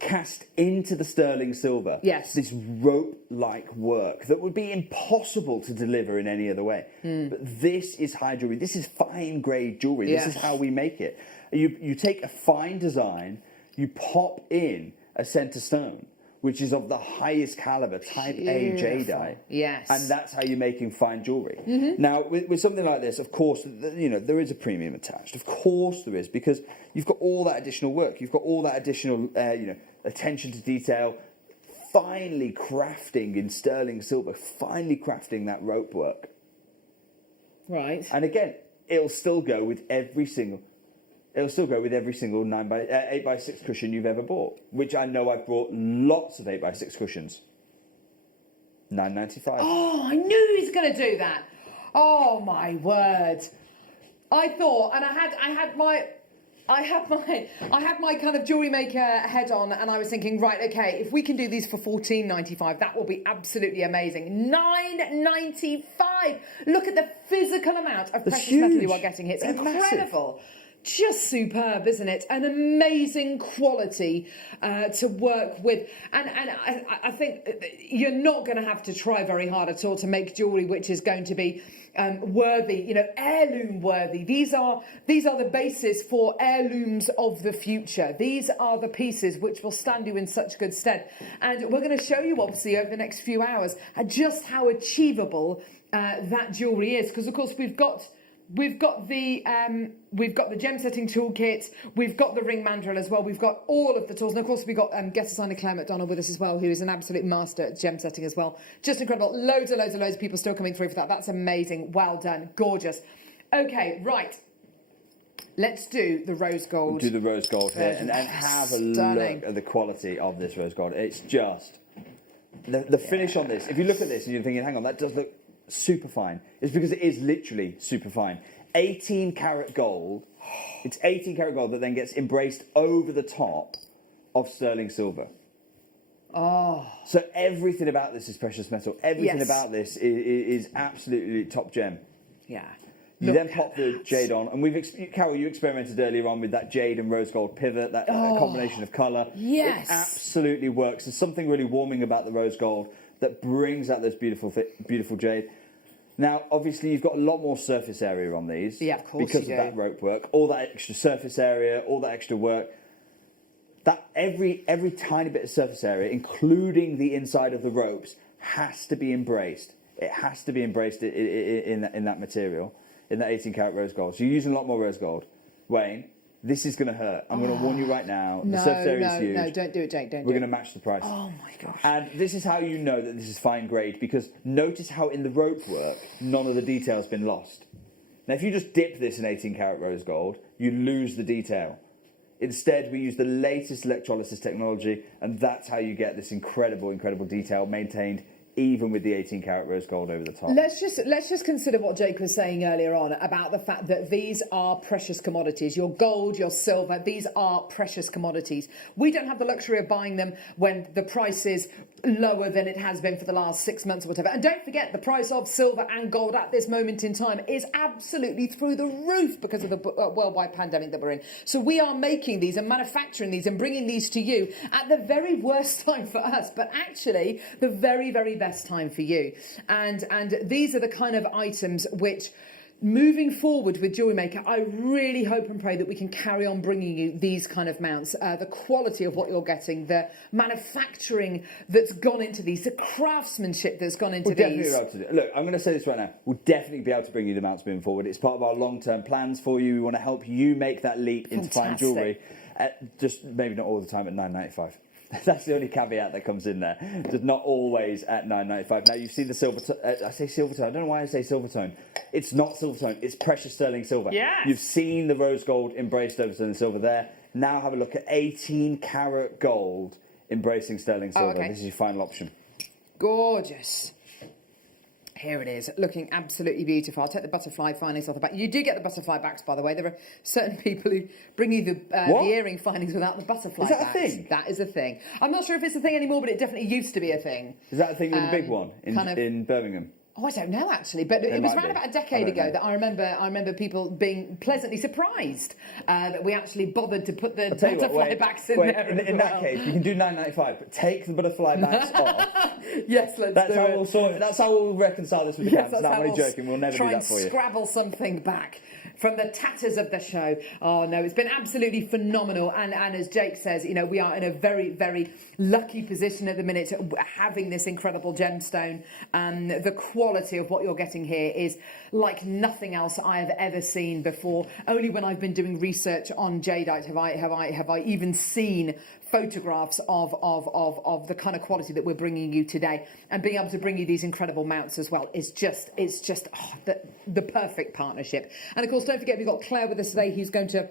cast into the sterling silver. Yes. This rope-like work that would be impossible to deliver in any other way. But this is high jewellery. This is fine-grade jewellery. Yeah. This is how we make it. You take a fine design, you pop in a centre stone, which is of the highest caliber, type A jadeite. Yes. And that's how you're making fine jewellery. Now, with something like this, of course, there is a premium attached. Of course there is, because you've got all that additional work. You've got all that additional, attention to detail, finely crafting in sterling silver, finely crafting that rope work. Right. And again, it'll still go with every single 8x6 cushion you've ever bought, which I know I've brought lots of 8x6 cushions. £9.95. Oh, I knew he was going to do that. Oh my word! I thought, and I I had my kind of jewellery maker head on, and I was thinking, right, okay, if we can do these for $14.95, that will be absolutely amazing. $9.95. Look at the physical amount of precious metal you are getting here. It's incredible. Massive. Just superb, isn't it? An amazing quality to work with, and I think you're not going to have to try very hard at all to make jewellery which is going to be worthy, you know, heirloom worthy. These are the basis for heirlooms of the future. These are the pieces which will stand you in such good stead, and we're going to show you obviously over the next few hours just how achievable that jewellery is, because of course we've got the gem setting toolkit, we've got the ring mandrel as well, we've got all of the tools, and of course we've got guest designer Claire McDonald with us as well, who is an absolute master at gem setting as well. Just incredible. Loads of people still coming through for that. That's amazing. Well done. Gorgeous. Okay, right. Let's do the rose gold. Do the rose gold here and have a look at the quality of this rose gold. It's just the finish on this. If you look at this and you're thinking, hang on, that does look super fine, it's because it is literally super fine. 18 karat gold. It's 18 karat gold that then gets embraced over the top of sterling silver. Oh. So everything about this is precious metal. Everything about this is absolutely top gem. Yeah. You then pop the jade on, and Carol, you experimented earlier on with that jade and rose gold pivot, that combination of colour. Yes. It absolutely works. There's something really warming about the rose gold that brings out this beautiful jade. Now, obviously, you've got a lot more surface area on these. Yeah, of course because of that rope work, all that extra surface area, all that extra work. That every tiny bit of surface area, including the inside of the ropes, has to be embraced. It has to be embraced in that material, in that 18 karat rose gold. So you're using a lot more rose gold. Wayne, this is going to hurt. I'm going to warn you right now. The surface area is huge. No, don't do it, Jake. Don't. We're going to match the price. Oh my gosh. And this is how you know that this is fine grade, because notice how in the rope work, none of the detail's been lost. Now, if you just dip this in 18 karat rose gold, you lose the detail. Instead, we use the latest electrolysis technology, and that's how you get this incredible detail maintained even with the 18 karat rose gold over the top. Let's just consider what Jake was saying earlier on about the fact that these are precious commodities. Your gold, your silver, these are precious commodities. We don't have the luxury of buying them when the price is lower than it has been for the last 6 months or whatever. And don't forget, the price of silver and gold at this moment in time is absolutely through the roof because of the worldwide pandemic that we're in. So we are making these and manufacturing these and bringing these to you at the very worst time for us, but actually the very, very best time for you. And these are the kind of items which, moving forward with JewelleryMaker, I really hope and pray that we can carry on bringing you these kind of mounts. The quality of what you're getting, the manufacturing that's gone into these, the craftsmanship that's gone into these. Definitely be able to do it. Look, I'm going to say this right now. We'll definitely be able to bring you the mounts moving forward. It's part of our long-term plans for you. We want to help you make that leap into fine jewellery. Just maybe not all the time at $9.95. That's the only caveat that comes in there. Just not always at $9.95. Now, you've seen the silver tone. I say silver tone. I don't know why I say silver tone. It's not silver tone. It's precious sterling silver. Yes. You've seen the rose gold embraced over sterling silver there. Now have a look at 18 karat gold embracing sterling silver. Okay. This is your final option. Gorgeous. Here it is, looking absolutely beautiful. I'll take the butterfly findings off the back. You do get the butterfly backs, by the way. There are certain people who bring you the earring findings without the butterfly backs. Is that a thing? That is a thing. I'm not sure if it's a thing anymore, but it definitely used to be a thing. Is that a thing with the big one in Birmingham? Oh, I don't know actually, but it was around about a decade ago that I remember people being pleasantly surprised that we actually bothered to put the butterfly backs in there. In that case, you can do $9.95, but take the butterfly backs off. Yes, That's how we'll reconcile this with the cans. I'm only joking. We'll never do that for you. Try and scrabble something back from the tatters of the show. Oh no, it's been absolutely phenomenal. And as Jake says, you know, we are in a very, very lucky position at the minute having this incredible gemstone. The quality of what you're getting here is like nothing else I have ever seen before. Only when I've been doing research on Jadeite have I even seen photographs of the kind of quality that we're bringing you today, and being able to bring you these incredible mounts as well is just the perfect partnership. And of course, don't forget, we've got Claire with us today, who's going to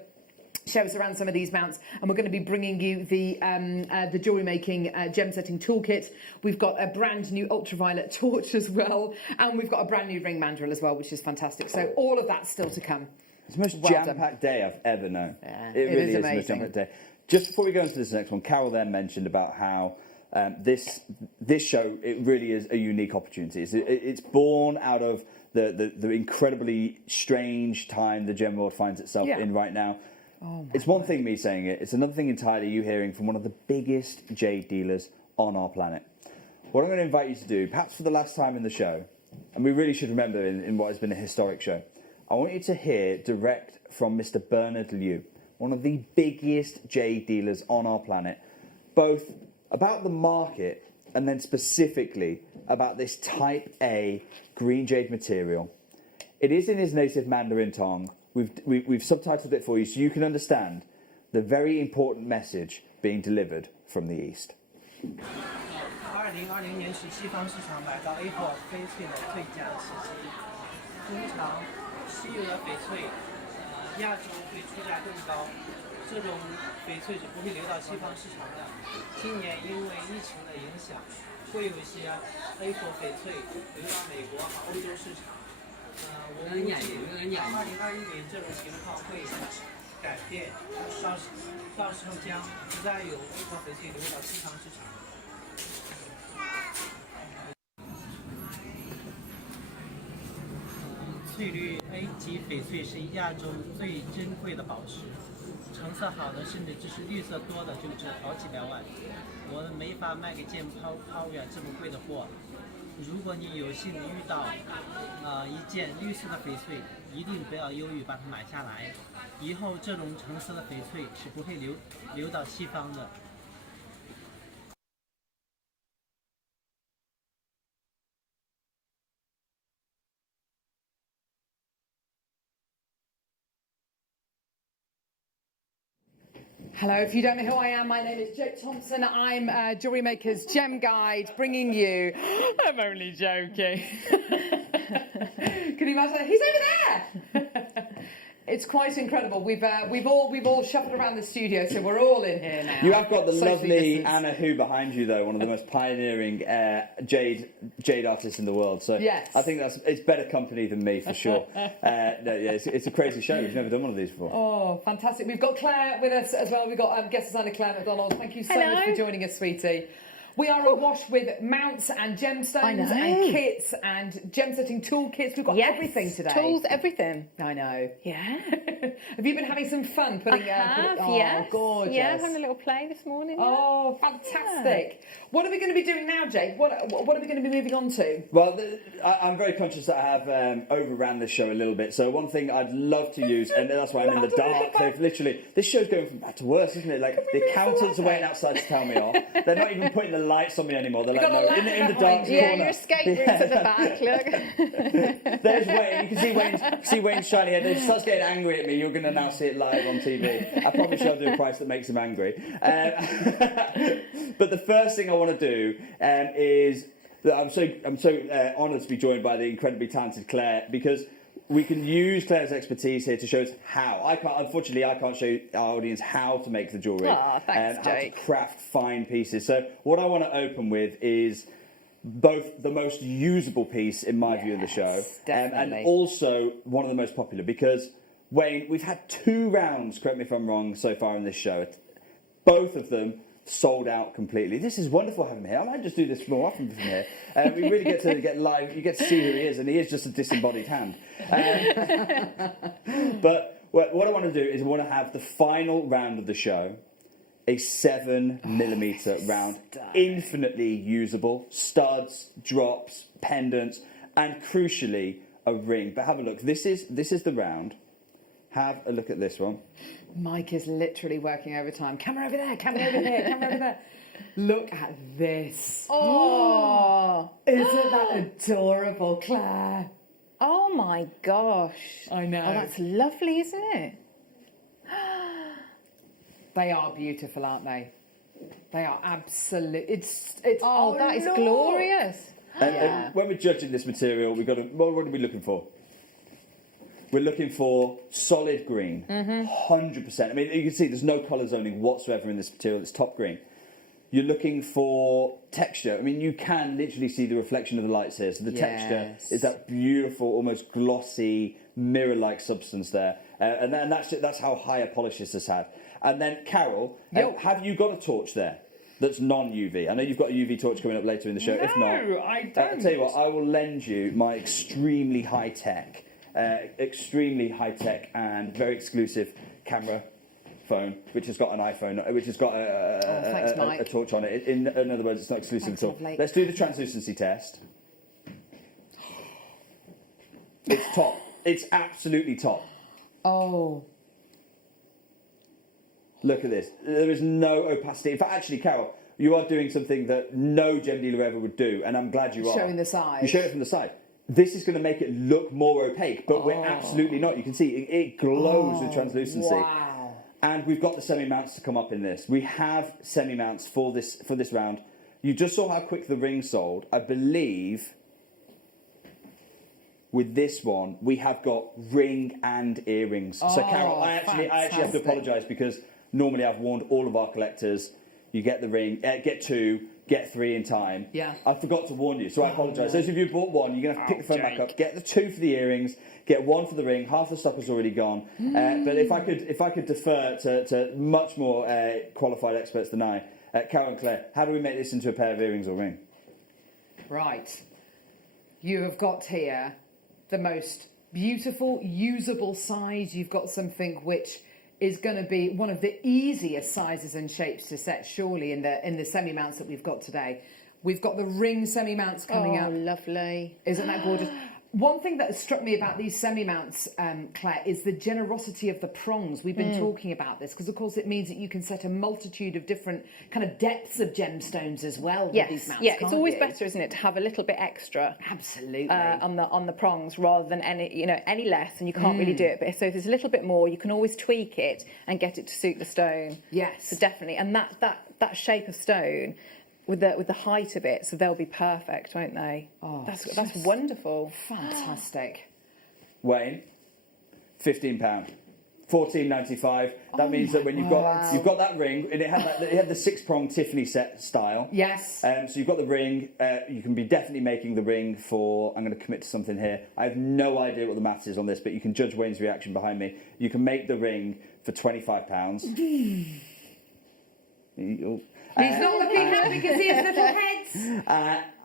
show us around some of these mounts, and we're going to be bringing you the jewellery making gem setting toolkit. We've got a brand new ultraviolet torch as well, and we've got a brand new ring mandrel as well, which is fantastic. So all of that's still to come. It's the most Well done. jam-packed day I've ever known. Yeah, it really is the most amazing. jam-packed day. Just before we go into this next one, Carol then mentioned about how this show, it really is a unique opportunity. It's born out of the incredibly strange time the gem world finds itself in right now. It's one thing me saying it, it's another thing entirely you hearing from one of the biggest jade dealers on our planet. What I'm going to invite you to do, perhaps for the last time in the show, and we really should remember in what has been a historic show, I want you to hear direct from Mr. Bernard Liu, one of the biggest jade dealers on our planet, both about the market and then specifically about this Type A green jade material. It is in his native Mandarin tongue. We've subtitled it for you so you can understand the very important message being delivered from the East. 2020年是西方市场买到 Apple 翡翠的最佳时机。通常，稀有的翡翠，亚洲会出价更高，这种翡翠是不会流到西方市场的。今年因为疫情的影响，会有一些 Apple 翡翠流到美国和欧洲市场。我估计2021年这种情况会改变，到时候将不再有 Apple 翡翠流到西方市场。 翠绿 A 级翡翠是亚洲最珍贵的宝石，成色好的甚至只是绿色多的就值好几百万。我们没法卖给剑抛远这么贵的货。如果你有幸遇到一件绿色的翡翠，一定不要犹豫把它买下来。以后这种成色的翡翠是不会流到西方的。 Hello, if you don't know who I am, my name is Thompson. I'm JewelleryMaker's Gem Guide, bringing you... I'm only joking. Can you imagine that? He's over there! It's quite incredible. We've all shuffled around the studio, so we're all in here now. You have got the Socially lovely distanced. Anna Hu behind you, though, one of the most pioneering jade artists in the world. So yes. I think it's better company than me for sure. It's a crazy show. We've never done one of these before. Oh, fantastic! We've got Claire with us as well. We've got guest designer Claire McDonald. Thank you so much for joining us, sweetie. We are awash with mounts and gemstones and kits and gem setting toolkits. We've got everything today. Tools, everything. I know. Yeah. Have you been having some fun putting? Yes. Gorgeous. Yeah, having a little play this morning. Oh, fantastic! What are we going to be doing now, Jake? What are we going to be moving on to? Well, I'm very conscious that I have overran this show a little bit. So one thing I'd love to use, and that's why I'm in the dark. They've literally, this show's going from bad to worse, isn't it? Like the accountants are waiting outside to tell me off. They're not even putting the lights on me anymore. They're like, no, in the dark corner. Yeah, your escape room's at the back. Look. There's Wayne. You can see Wayne's shiny head. He starts getting angry at me. You're going to now see it live on TV. I probably shall do a price that makes him angry. But the first thing I want to do is that I'm so honoured to be joined by the incredibly talented Claire, because we can use Claire's expertise here to show us how. Unfortunately, I can't show our audience how to make the jewellery. Oh, thanks, how Jake. to craft fine pieces. So what I want to open with is both the most usable piece, in my view, of the show, and also one of the most popular, because, Wayne, we've had 2 rounds, correct me if I'm wrong, so far in this show. Both of them sold out completely. This is wonderful having him here. I might just do this more often from here. We really get to get live. You get to see who he is, and he is just a disembodied hand. But what I want to do is I want to have the final round of the show, a 7mm round, infinitely usable, studs, drops, pendants, and crucially a ring. But have a look. This is the round. Have a look at this one. Mike is literally working overtime. Camera over there, camera over here, camera over there. Look at this. Oh. Isn't that adorable, Claire? Oh my gosh. I know. Oh, that's lovely, isn't it? They are beautiful, aren't they? They are absolute. It's. Oh, that is glorious. And when we're judging this material, we've got to. What are we looking for? We're looking for solid green, 100%. I mean, you can see there's no colour zoning whatsoever in this material. It's top green. You're looking for texture. I mean, you can literally see the reflection of the lights here. So the texture is that beautiful, almost glossy, mirror-like substance there. And that's how high a polish this has had. And then, Carol, have you got a torch there that's non-UV? I know you've got a UV torch coming up later in the show. No, if not, I don't. I'll tell you what, I will lend you my extremely high-tech and very exclusive camera phone, which has got an iPhone, which has got a torch on it. In other words, it's not exclusive at all. Lovely. Let's do the translucency test. It's top. It's absolutely top. Oh. Look at this. There is no opacity. In fact, actually, Carol, you are doing something that no gem dealer ever would do, and I'm glad you are. Showing the side. You show it from the side. This is going to make it look more opaque, but we're absolutely not. You can see it glows with translucency. Wow. And we've got the semi-mounts to come up in this. We have semi-mounts for this round. You just saw how quick the ring sold. I believe with this one, we have got ring and earrings. So, Carol, I actually have to apologise because normally I've warned all of our collectors, you get the ring, get 2, get 3 in time. Yeah. I forgot to warn you, so I apologise. Those of you who bought 1, you're going to have to pick the phone back up, get the 2 for the earrings, get 1 for the ring. Half the stock has already gone. But if I could defer to much more qualified experts than I, Carol and Claire, how do we make this into a pair of earrings or ring? Right. You have got here the most beautiful, usable size. You've got something which is going to be one of the easiest sizes and shapes to set, surely, in the semi-mounts that we've got today. We've got the ring semi-mounts coming out. Oh, lovely. Isn't that gorgeous? One thing that struck me about these semi-mounts, Claire, is the generosity of the prongs. We've been talking about this because, of course, it means that you can set a multitude of different kind of depths of gemstones as well with these mounts. Yeah, it's always you? better, isn't it, to have a little bit extra. Absolutely. On the prongs rather than any less, and you can't really do it. But so if there's a little bit more, you can always tweak it and get it to suit the stone. Yes. So definitely, and that shape of stone. With the height of it, so they'll be perfect, won't they? Oh, that's wonderful. Fantastic. Wayne, £15, $14.95. That means that when you've got that ring, and it had the 6-prong Tiffany set style. Yes. So you've got the ring. You can be definitely making the ring for. I'm going to commit to something here. I have no idea what the maths is on this, but you can judge Wayne's reaction behind me. You can make the ring for £25. He's not looking happy because he has little heads.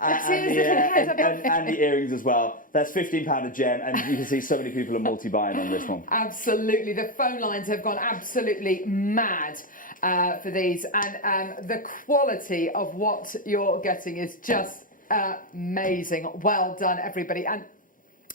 And the earrings as well. That's £15 a gem, and you can see so many people are multi-buying on this one. Absolutely. The phone lines have gone absolutely mad for these, and the quality of what you're getting is just amazing. Well done, everybody. And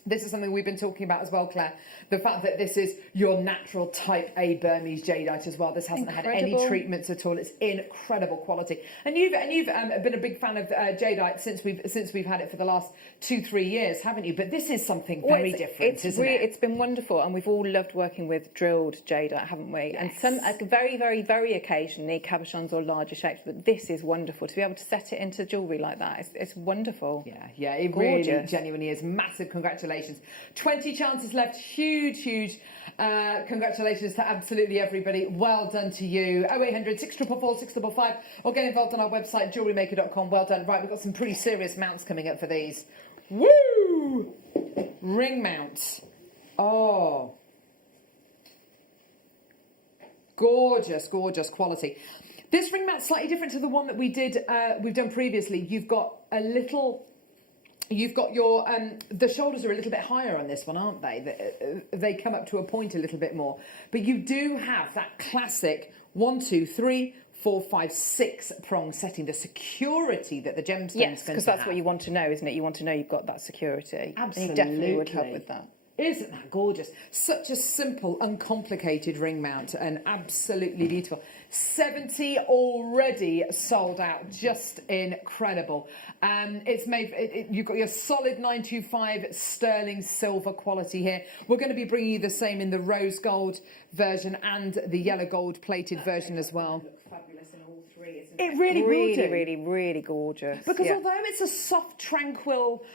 this is something we've been talking about as well, Claire. The fact that this is your natural type A Burmese jadeite as well. This hasn't had any treatments at all. It's incredible quality. And you've been a big fan of jadeite since we've had it for the last 2-3 years, haven't you? But this is something very different, isn't it? It's been wonderful, and we've all loved working with drilled jadeite, haven't we? Yes. And some very, very, very occasionally cabochons or larger shapes. But this is wonderful to be able to set it into jewellery like that. It's wonderful. Yeah, it really genuinely is. Massive congratulations. 20 chances left. Huge congratulations to absolutely everybody. Well done to you. 0800 644 655 or get involved on our website JewelleryMaker.com. Well done. Right, we've got some pretty serious mounts coming up for these. Woo! Ring mounts. Oh. Gorgeous, gorgeous quality. This ring mount's slightly different to the one that we've done previously. You've got your, the shoulders are a little bit higher on this one, aren't they? They come up to a point a little bit more. But you do have that classic 1, 2, 3, 4, 5, 6 prong setting, the security that the gemstone's going to have. Yes, because that's what you want to know, isn't it? You want to know you've got that security. Absolutely. And you definitely would help with that. Isn't that gorgeous? Such a simple, uncomplicated ring mount and absolutely beautiful. 70 already sold out. Just incredible. It's made. You've got your solid 925 sterling silver quality here. We're going to be bringing you the same in the rose gold version and the yellow gold plated version as well. Fabulous in all three, isn't It really will do. Really gorgeous. Because although it's a soft, tranquil,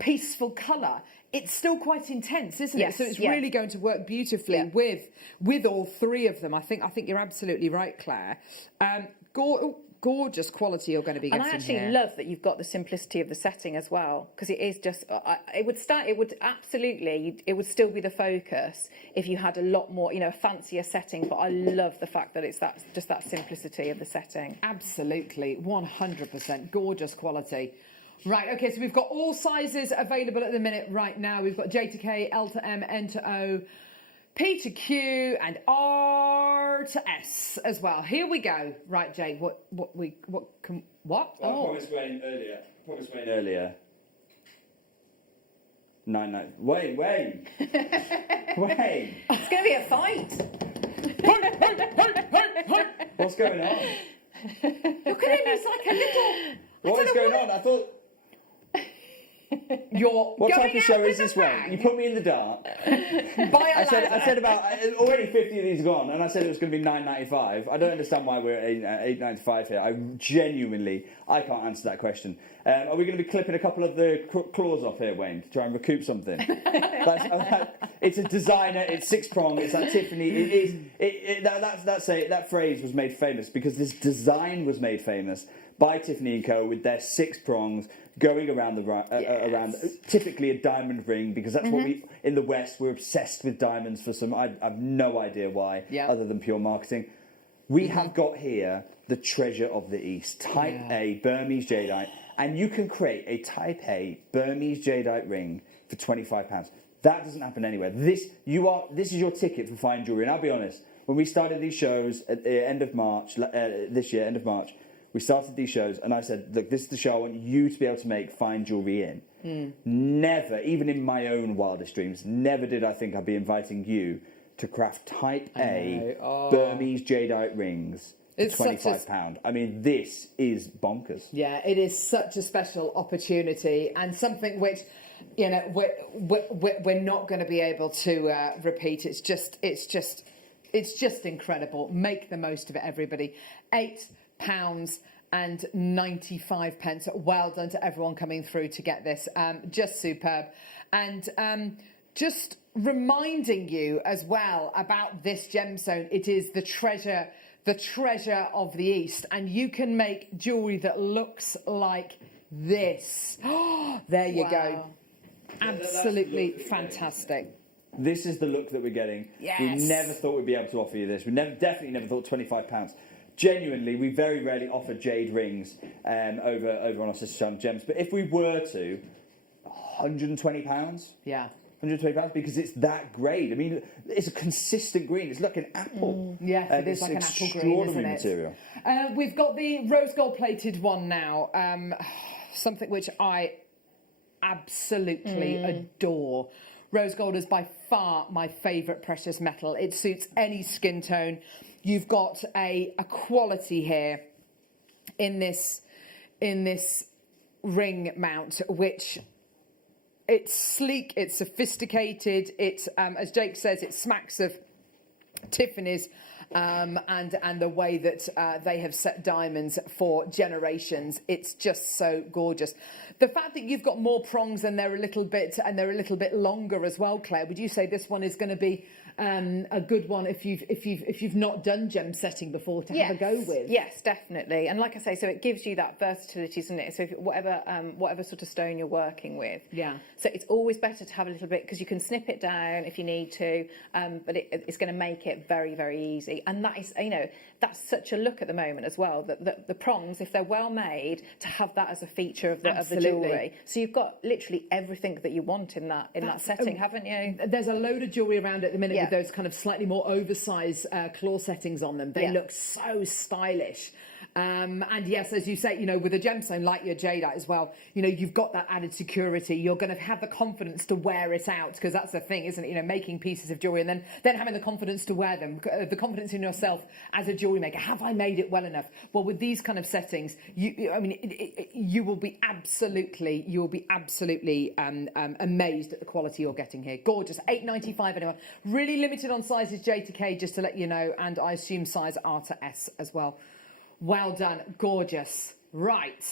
peaceful colour, it's still quite intense, isn't it? So it's really going to work beautifully with all three of them. I think you're absolutely right, Claire. gorgeous quality you're going to be getting And I actually here. love that you've got the simplicity of the setting as well, because it is just, it would still be the focus if you had a lot more, you know, fancier setting, but I love the fact that it's just that simplicity of the setting. Absolutely, 100%, gorgeous quality. Right, okay, so we've got all sizes available at the minute right now. We've got J to K, L to M, N to O, P to Q, and R to S as well. Here we go. Right, Jade, what? I promised Wayne earlier. 9. Wayne. Wayne. It's going to be a fight. What's going on? Look at him, he's like a little... What is going on? I thought. What type of show is this, Wayne? You put me in the dark. I said about already 50 of these are gone, and I said it was going to be $9.95. I don't understand why we're at $8.95 here. I can't answer that question. Are we going to be clipping a couple of the claws off here, Wayne, to try and recoup something? It's a designer. It's 6-prong. It's that Tiffany. That phrase was made famous because this design was made famous by Tiffany & Co. with their 6 prongs going around around typically a diamond ring, because that's what we in the West, we're obsessed with diamonds for some. I have no idea why, other than pure marketing. We have got here the treasure of the East, Type A Burmese Jadeite, and you can create a Type A Burmese Jadeite ring for £25. That doesn't happen anywhere. This is your ticket for fine jewellery. And I'll be honest, when we started these shows at the end of March this year, end of March, we started these shows, and I said, look, this is the show I want you to be able to make fine jewellery in. Never, even in my own wildest dreams, never did I think I'd be inviting you to craft Type A Burmese Jadeite rings for £25. I mean, this is bonkers. Yeah, it is such a special opportunity, and something which, you know, we're not going to be able to repeat. It's just incredible. Make the most of it, everybody. £8.95. Well done to everyone coming through to get this. Just superb. And just reminding you as well about this gemstone. It is the treasure of the East, and you can make jewellery that looks like this. There you go. Absolutely fantastic. This is the look that we're getting. Yes. We never thought we'd be able to offer you this. We definitely never thought £25. Genuinely, we very rarely offer jade rings over on our sister channel Gems. But if we were to, £120. Yeah. £120 because it's that grade. I mean, it's a consistent green. It's like an apple. Yes, it is like an apple green, isn't it? Material. We've got the rose gold plated one now. Something which I absolutely adore. Rose gold is by far my favourite precious metal. It suits any skin tone. You've got a quality here in this ring mount, which it's sleek, it's sophisticated, it's as Jake says, it smacks of Tiffany's, and the way that they have set diamonds for generations. It's just so gorgeous. The fact that you've got more prongs and they're a little bit longer as well, Claire. Would you say this one is going to be a good one if you've not done gem setting before to have a go with? Yes, definitely. And like I say, so it gives you that versatility, doesn't it? So if, whatever sort of stone you're working with. Yeah. So it's always better to have a little bit, because you can snip it down if you need to, but it's going to make it very, very easy. And that is, you know, that's such a look at the moment as well. That the prongs, if they're well made, to have that as a feature of the jewellery. So you've got literally everything that you want in that setting, haven't you? There's a load of jewellery around at the minute with those kind of slightly more oversized claw settings on them. They look so stylish. And yes, as you say, you know, with a gemstone like your jadeite as well, you know, you've got that added security. You're going to have the confidence to wear it out, because that's the thing, isn't it? You know, making pieces of jewellery and then having the confidence to wear them, the confidence in yourself as a jewellery maker. Have I made it well enough? Well, with these kind of settings, you will be absolutely amazed at the quality you're getting here. Gorgeous. £8.95, anyone. Really limited on sizes J to K, just to let you know, and I assume size R to S as well. Well done. Gorgeous. Right.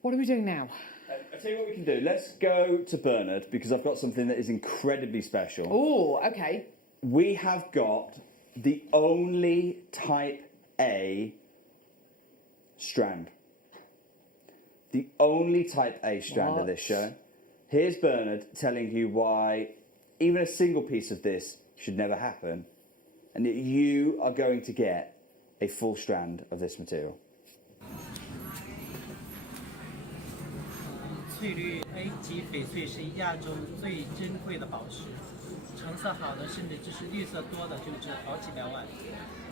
What are we doing now? I'll tell you what we can do. Let's go to Bernard, because I've got something that is incredibly special. Oh, okay. We have got the only Type A strand. The only type A strand of this show. Here's Bernard telling you why even a single piece of this should never happen, and that you are going to get a full strand of this material. 翠绿 A 级翡翠是亚洲最珍贵的宝石，成色好的甚至就是绿色多的就值好几百万。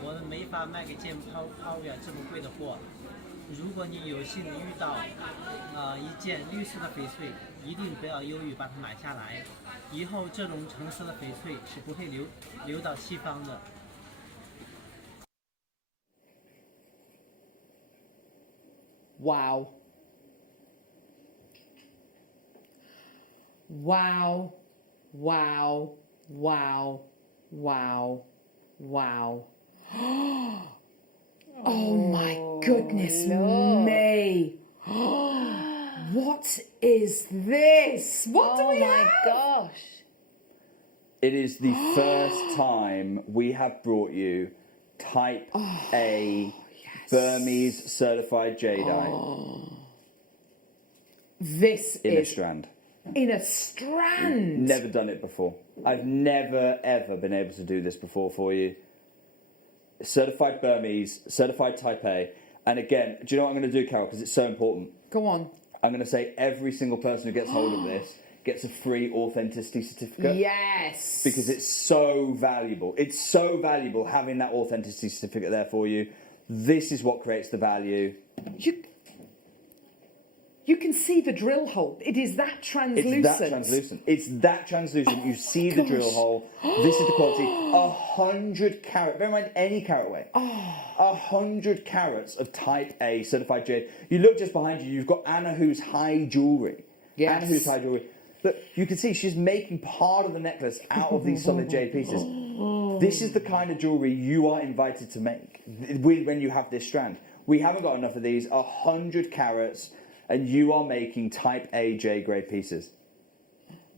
我们没法卖给见抛远这么贵的货。如果你有幸遇到一件绿色的翡翠，一定不要犹豫把它买下来。以后这种成色的翡翠是不会流到西方的。 Wow. Wow. Wow. Wow. Wow. Wow. Oh my goodness me. What is this? What do we have? Oh my gosh. It is the first time we have brought you type A Burmese certified jadeite. This in is a strand. In a strand. Never done it before. I've never ever been able to do this before for you. Certified Burmese, certified type A. And again, do you know what I'm going to do, Carol? Because it's so important. Go on. I'm going to say every single person who gets hold of this gets a free authenticity certificate. Yes. Because it's so valuable. It's so valuable having that authenticity certificate there for you. This is what creates the value. You can see the drill hole. It is that translucent. It's that translucent. It's that translucent. You see the drill hole. This is the quality. 100 carat. Bear in mind any carat weight. 100 carats of type A certified jade. You look just behind you. You've got Anna Hu's high jewellery. Yes. Anna Hu's high jewellery. Look, you can see she's making part of the necklace out of these solid jade pieces. This is the kind of jewellery you are invited to make when you have this strand. We haven't got enough of these. 100 carats. And you are making type A J grade pieces.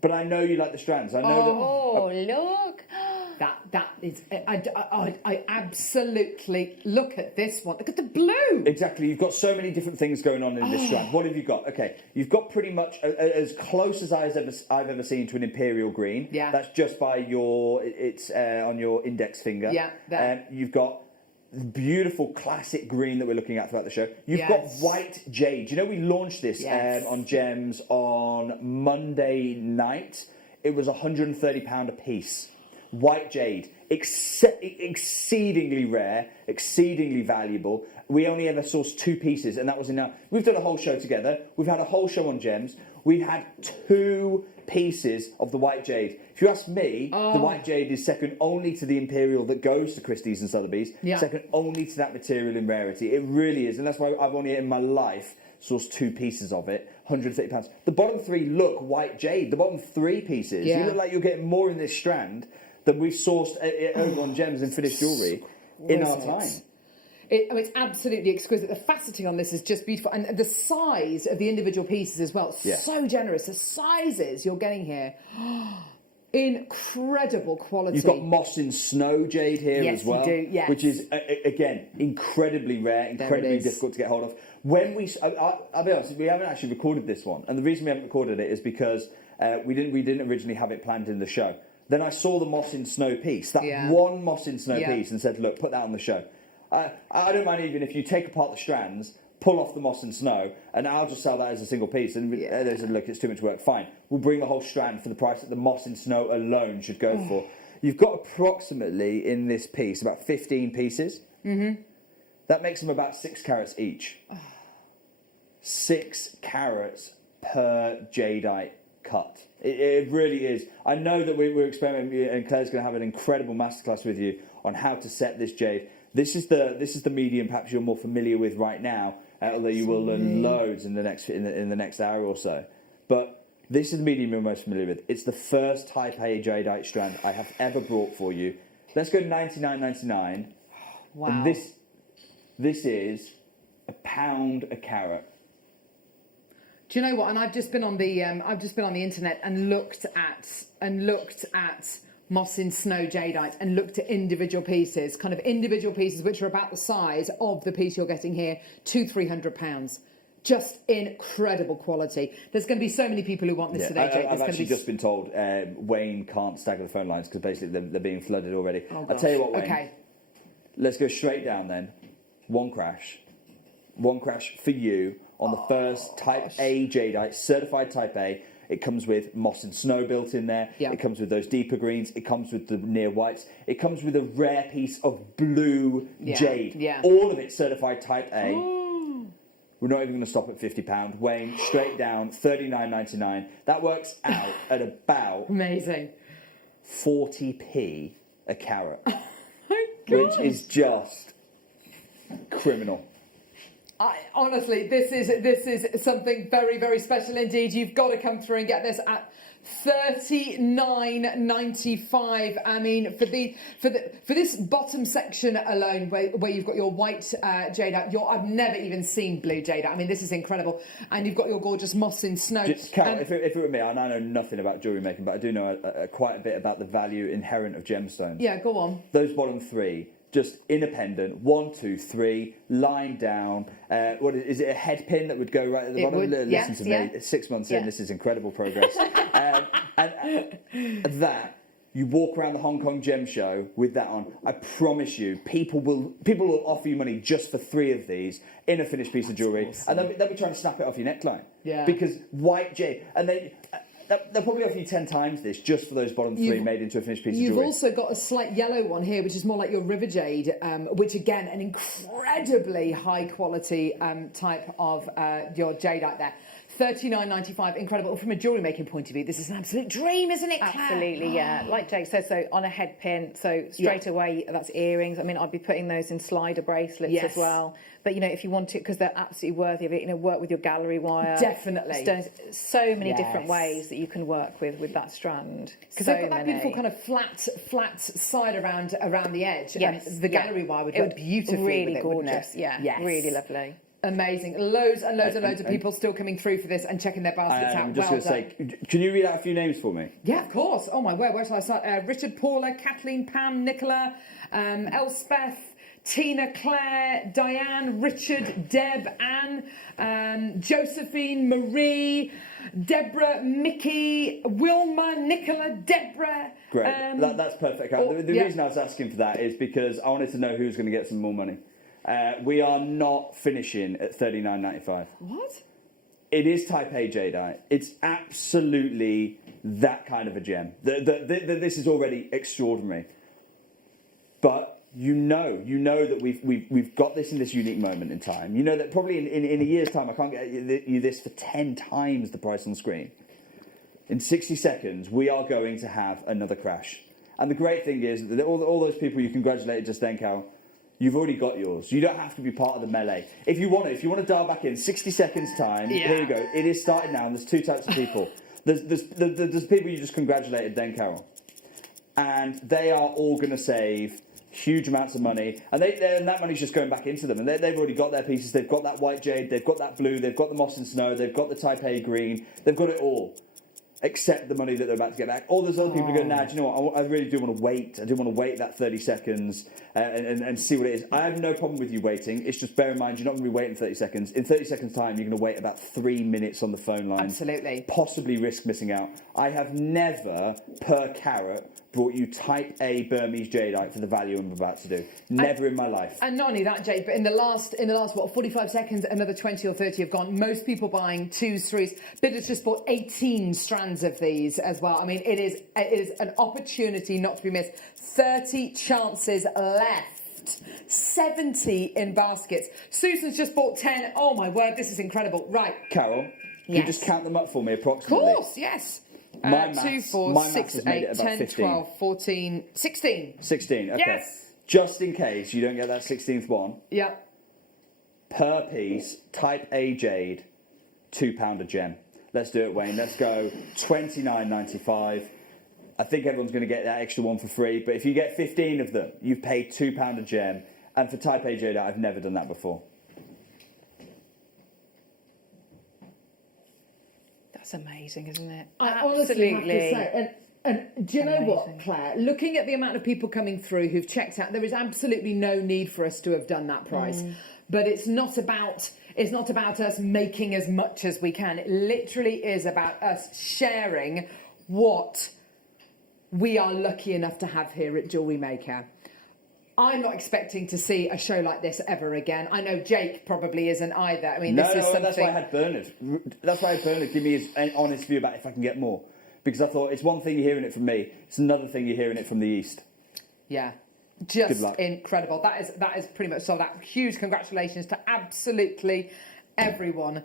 But I know you like the strands. I know that. Oh, look. That is. I absolutely look at this one. Look at the blue. Exactly. You've got so many different things going on in this strand. What have you got? Okay, you've got pretty much as close as I've ever seen to an imperial green. Yeah. That's just by your. It's on your index finger. Yeah. There. You've got beautiful classic green that we're looking at throughout the show. You've got white jade. Do you know we launched this on Gems on Monday night? It was £130 a piece. White jade, exceedingly rare, exceedingly valuable. We only ever sourced 2 pieces, and that was enough. We've done a whole show together. We've had a whole show on Gems. We've had 2 pieces of the white jade. If you ask me, the white jade is second only to the imperial that goes to Christie's and Sotheby's. Yeah. Second only to that material in rarity. It really is, and that's why I've only in my life sourced 2 pieces of it. £130. The bottom 3 look white jade. The bottom 3 pieces, you look like you're getting more in this strand than we've sourced over on Gems and finished jewellery in our time. It's absolutely exquisite. The faceting on this is just beautiful. And the size of the individual pieces as well, so generous. The sizes you're getting here, incredible quality. You've got moss in snow jade here as well. Yes, you do, yes. Which is, again, incredibly rare, incredibly difficult to get hold of. When I'll be honest, we haven't actually recorded this one. And the reason we haven't recorded it is because we didn't originally have it planned in the show. Then I saw the moss in snow piece, that one moss in snow piece, and said, look, put that on the show. I don't mind even if you take apart the strands, pull off the moss and snow, and I'll just sell that as a single piece. And they said, look, it's too much work. Fine, we'll bring the whole strand for the price that the moss and snow alone should go for. You've got approximately in this piece about 15 pieces. Mm-hmm. That makes them about 6 carats each. 6 carats per jadeite cut. It really is. I know that we're experimenting, and Claire's going to have an incredible masterclass with you on how to set this jade. This is the medium perhaps you're more familiar with right now, although you will learn loads in the next hour or so. But this is the medium you're most familiar with. It's the first type A jadeite strand I have ever brought for you. Let's go $99.99. Wow. And this is £1 a carat. Do you know what? And I've just been on the internet and looked at moss in snow jadeite and looked at individual pieces, which are about the size of the piece you're getting here, £200-300. Just incredible quality. There's going to be so many people who want this today, Jake. I've actually just been told Wayne can't stagger the phone lines because basically they're being flooded already. I'll tell you what, Wayne. Okay. Let's go straight down then. One crash for you on the first Type A jadeite, certified Type A. It comes with moss and snow built in there. Yeah. It comes with those deeper greens. It comes with the near whites. It comes with a rare piece of blue jade. Yeah. All of it certified Type A. We're not even going to stop at £50. Wayne, straight down, $39.99. That works out at about Amazing. 40p a carat, God. which is just criminal. Honestly, this is something very, very special indeed. You've got to come through and get this at $39.95. I mean, for this bottom section alone, where you've got your white jadeite, I've never even seen blue jadeite. I mean, this is incredible, and you've got your gorgeous moss in snow. Carol, if it were me, and I know nothing about jewellery making, but I do know quite a bit about the value inherent of gemstones. Yeah, go on. Those bottom three. Just independent, 1, 2, 3, line down. What is it? A head pin that would go right at the bottom? Listen to me. 6 months in, this is incredible progress. and that you walk around the Hong Kong Gem Show with that on. I promise you, people will offer you money just for 3 of these in a finished piece of jewellery, and they'll be trying to snap it off your neckline. Yeah. Because white jade, and then. They'll probably offer you 10 times this just for those bottom 3 made into a finished piece of jewellery. You've also got a slight yellow one here, which is more like your river jade, which again, an incredibly high quality type of your jadeite there. $39.95, incredible. From a jewellery making point of view, this is an absolute dream, isn't it, Claire? Absolutely, yeah. Like Jake says, so on a head pin, so straight away that's earrings. I mean, I'd be putting those in slider bracelets as well. But, you know, if you want to, because they're absolutely worthy of it, you know, work with your gallery wire. Definitely. Stones, so many different ways that you can work with that strand. Because they've got that beautiful kind of flat side around the edge. Yes. And the gallery wire would work beautifully really with it, gorgeous. wouldn't it? Yeah, really lovely. Amazing. Loads and loads of people still coming through for this and checking their baskets out. I'm just going to say, can you read out a few names for me? Yeah, of course. Oh my word, where shall I start? Richard, Paula, Kathleen, Pam, Nicola, Elspeth, Tina, Claire, Diane, Richard, Deb, Anne, Josephine, Marie, Deborah, Mickey, Wilma, Nicola, Deborah. Great. That's perfect. The reason I was asking for that is because I wanted to know who's going to get some more money. We are not finishing at $39.95. What? It is Type A jadeite. It's absolutely that kind of a gem. This is already extraordinary. But you know that we've got this in this unique moment in time. You know that probably in a year's time I can't get you this for 10 times the price on screen. In 60 seconds we are going to have another crash. And the great thing is that all those people you congratulated just then, Carol, you've already got yours. You don't have to be part of the melee. If you want to dial back in 60 seconds time, here you go. It is starting now, and there's 2 types of people. There's people you just congratulated then, Carol. And they are all going to save huge amounts of money, and that money's just going back into them, and they've already got their pieces. They've got that white jade, they've got that blue, they've got the moss and snow, they've got the Type A green, they've got it all, except the money that they're about to get back. All those other people are going, nah, do you know what, I really do want to wait. I do want to wait that 30 seconds and see what it is. I have no problem with you waiting. It's just bear in mind, you're not going to be waiting 30 seconds. In 30 seconds time, you're going to wait about 3 minutes on the phone line. Absolutely. Possibly risk missing out. I have never, per carat, brought you Type A Burmese jadeite for the value I'm about to do. Never in my life. And not only that, Jade, but in the last what 45 seconds, another 20 or 30 have gone. Most people buying 2s, 3s. Bidders just bought 18 strands of these as well. I mean, it is an opportunity not to be missed. 30 chances left. 70 in baskets. Susan's just bought 10. Oh my word, this is incredible. Right, Carol, can you just count them up for me approximately? Of course, yes. 2, 4, 6, 8, 10, 12, 14, 16. 16, okay. Yes. Just in case you don't get that 16th one. Yeah. Per piece, Type A jade, £2 a gem. Let's do it, Wayne. Let's go $29.95. I think everyone's going to get that extra one for free, but if you get 15 of them, you've paid £2 a gem. And for Type A jade, I've never done that before. That's amazing, isn't it? I honestly have to say, And do you know what, Amazing. Claire? Looking at the amount of people coming through who've checked out, there is absolutely no need for us to have done that price. But it's not about us making as much as we can. It literally is about us sharing what we are lucky enough to have here at JewelleryMaker. I'm not expecting to see a show like this ever again. I know Jake probably isn't either. I mean, this is something... that's why I had Bernard. That's why I had Bernard give me his honest view about if I can get more. Because I thought, it's one thing you're hearing it from me, it's another thing you're hearing it from the East. Yeah, just incredible. That is pretty much sold out. Huge congratulations to absolutely everyone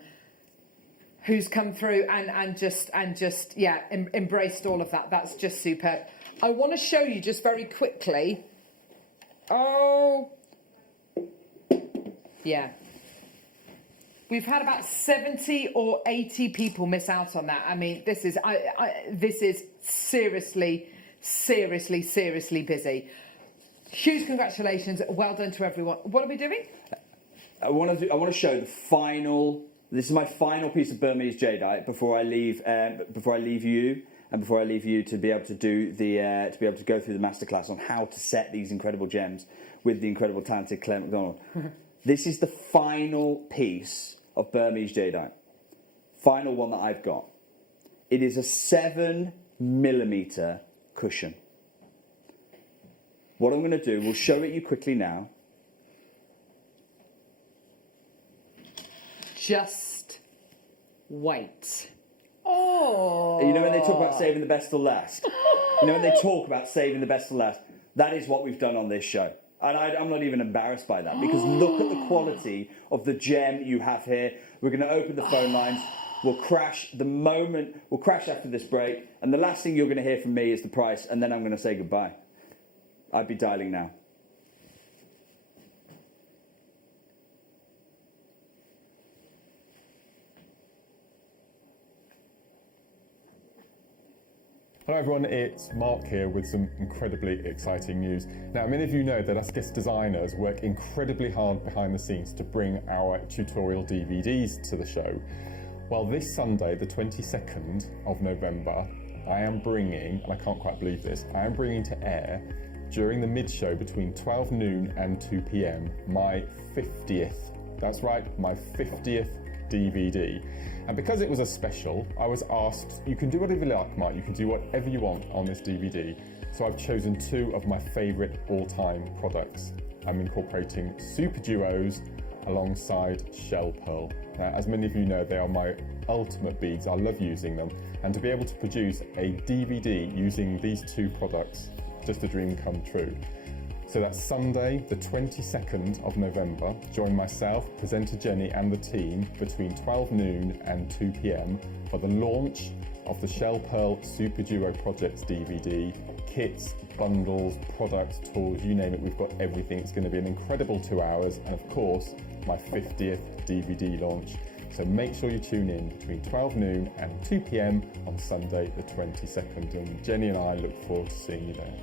who's come through and just embraced all of that. That's just superb. I want to show you just very quickly. Oh, yeah. We've had about 70 or 80 people miss out on that. I mean, this is seriously busy. Huge congratulations. Well done to everyone. What are we doing? I want to show the final. This is my final piece of Burmese jadeite before I leave you. And before I leave you to be able to do to be able to go through the masterclass on how to set these incredible gems with the incredible talented Claire McDonald. This is the final piece of Burmese jadeite. Final one that I've got. It is a 7mm cushion. What I'm going to do, we'll show it you quickly now. Just wait. Oh. You know when they talk about saving the best till last? You know when they talk about saving the best till last? That is what we've done on this show. And I'm not even embarrassed by that, because look at the quality of the gem you have here. We're going to open the phone lines. We'll crash after this break. And the last thing you're going to hear from me is the price, and then I'm going to say goodbye. I'd be dialing now. Hello everyone, it's Mark here with some incredibly exciting news. Now, many of you know that us guest designers work incredibly hard behind the scenes to bring our tutorial DVDs to the show. Well, this Sunday, the 22nd of November, I am bringing, and I can't quite believe this, I am bringing to air, during the mid-show between 12 noon and 2 p.m, my 50th, that's right, my 50th DVD. And because it was a special, I was asked, you can do whatever you like, Mark, you can do whatever you want on this DVD. So I've chosen two of my favourite all-time products. I'm incorporating Super Duos alongside Shell Pearl. Now, as many of you know, they are my ultimate beads. I love using them. And to be able to produce a DVD using these two products, just a dream come true. So that's Sunday, the 22nd of November. Join myself, presenter Jenny, and the team between 12 noon and 2 p.m. for the launch of the Shell Pearl Super Duo Projects DVD. Kits, bundles, products, tools, you name it, we've got everything. It's going to be an incredible 2 hours, and of course, my 50th DVD launch. So make sure you tune in between 12 noon and 2 p.m. on Sunday, the 22nd. And Jenny and I look forward to seeing you there.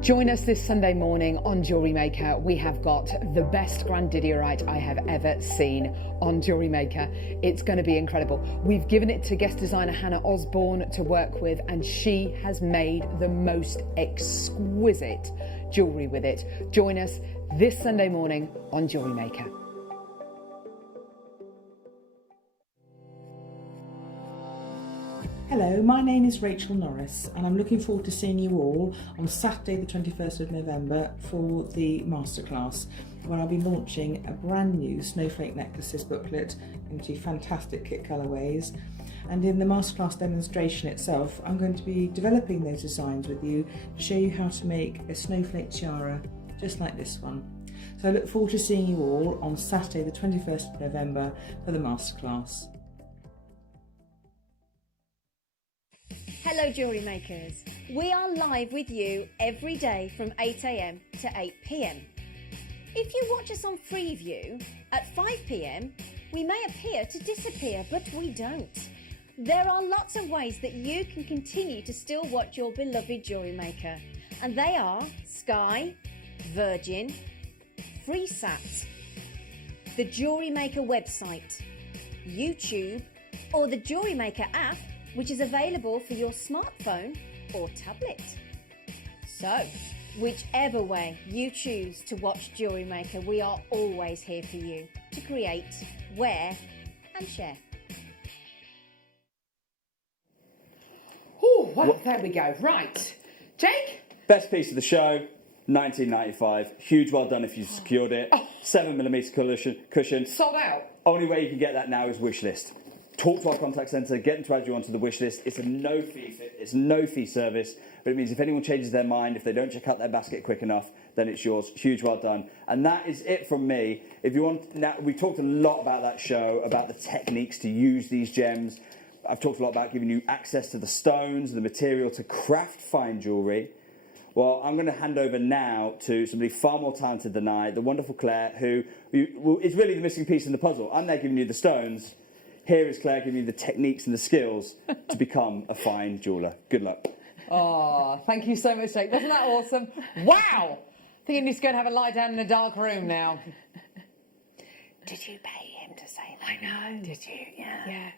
Join us this Sunday morning on JewelleryMaker. We have got the best grandidiorite I have ever seen on JewelleryMaker. It's going to be incredible. We've given it to guest designer Hannah Osborne to work with, and she has made the most exquisite jewellery with it. Join us this Sunday morning on JewelleryMaker. Hello, my name is Rachel Norris, and I'm looking forward to seeing you all on Saturday the 21st of November for the masterclass, where I'll be launching a brand new snowflake necklaces booklet into fantastic kit colourways. And in the masterclass demonstration itself, I'm going to be developing those designs with you to show you how to make a snowflake tiara just like this one. So I look forward to seeing you all on Saturday the 21st of November for the masterclass. Hello jewellery makers. We are live with you every day from 8 a.m. to 8 p.m. If you watch us on Freeview at 5 p.m, we may appear to disappear, but we don't. There are lots of ways that you can continue to still watch your beloved jewellery maker, and they are Sky, Virgin, FreeSat, the Jewellery Maker website, YouTube, or the JewelleryMaker app, which is available for your smartphone or tablet. So, whichever way you choose to watch JewelleryMaker, we are always here for you to create, wear, and share. Oh, well, there we go. Right. Jake? Best piece of the show, 1995. Huge well done if you secured it. 7mm cushion. Sold out. Only way you can get that now is wishlist. Talk to our contact centre, get them to add you onto the wish list. It's a no fee service, but it means if anyone changes their mind, if they don't check out their basket quick enough, then it's yours. Huge well done. And that is it from me. If you want, now we talked a lot about that show, about the techniques to use these gems. I've talked a lot about giving you access to the stones, the material to craft fine jewellery. Well, I'm going to hand over now to somebody far more talented than I, the wonderful Claire, who is really the missing piece in the puzzle. I'm there giving you the stones. Here is Claire giving you the techniques and the skills to become a fine jeweller. Good luck. Oh, thank you so much, Jake. Wasn't that awesome? Wow! I think he needs to go and have a lie down in a dark room now. Did you pay him to say that? I know. Did you? Yeah. Yeah.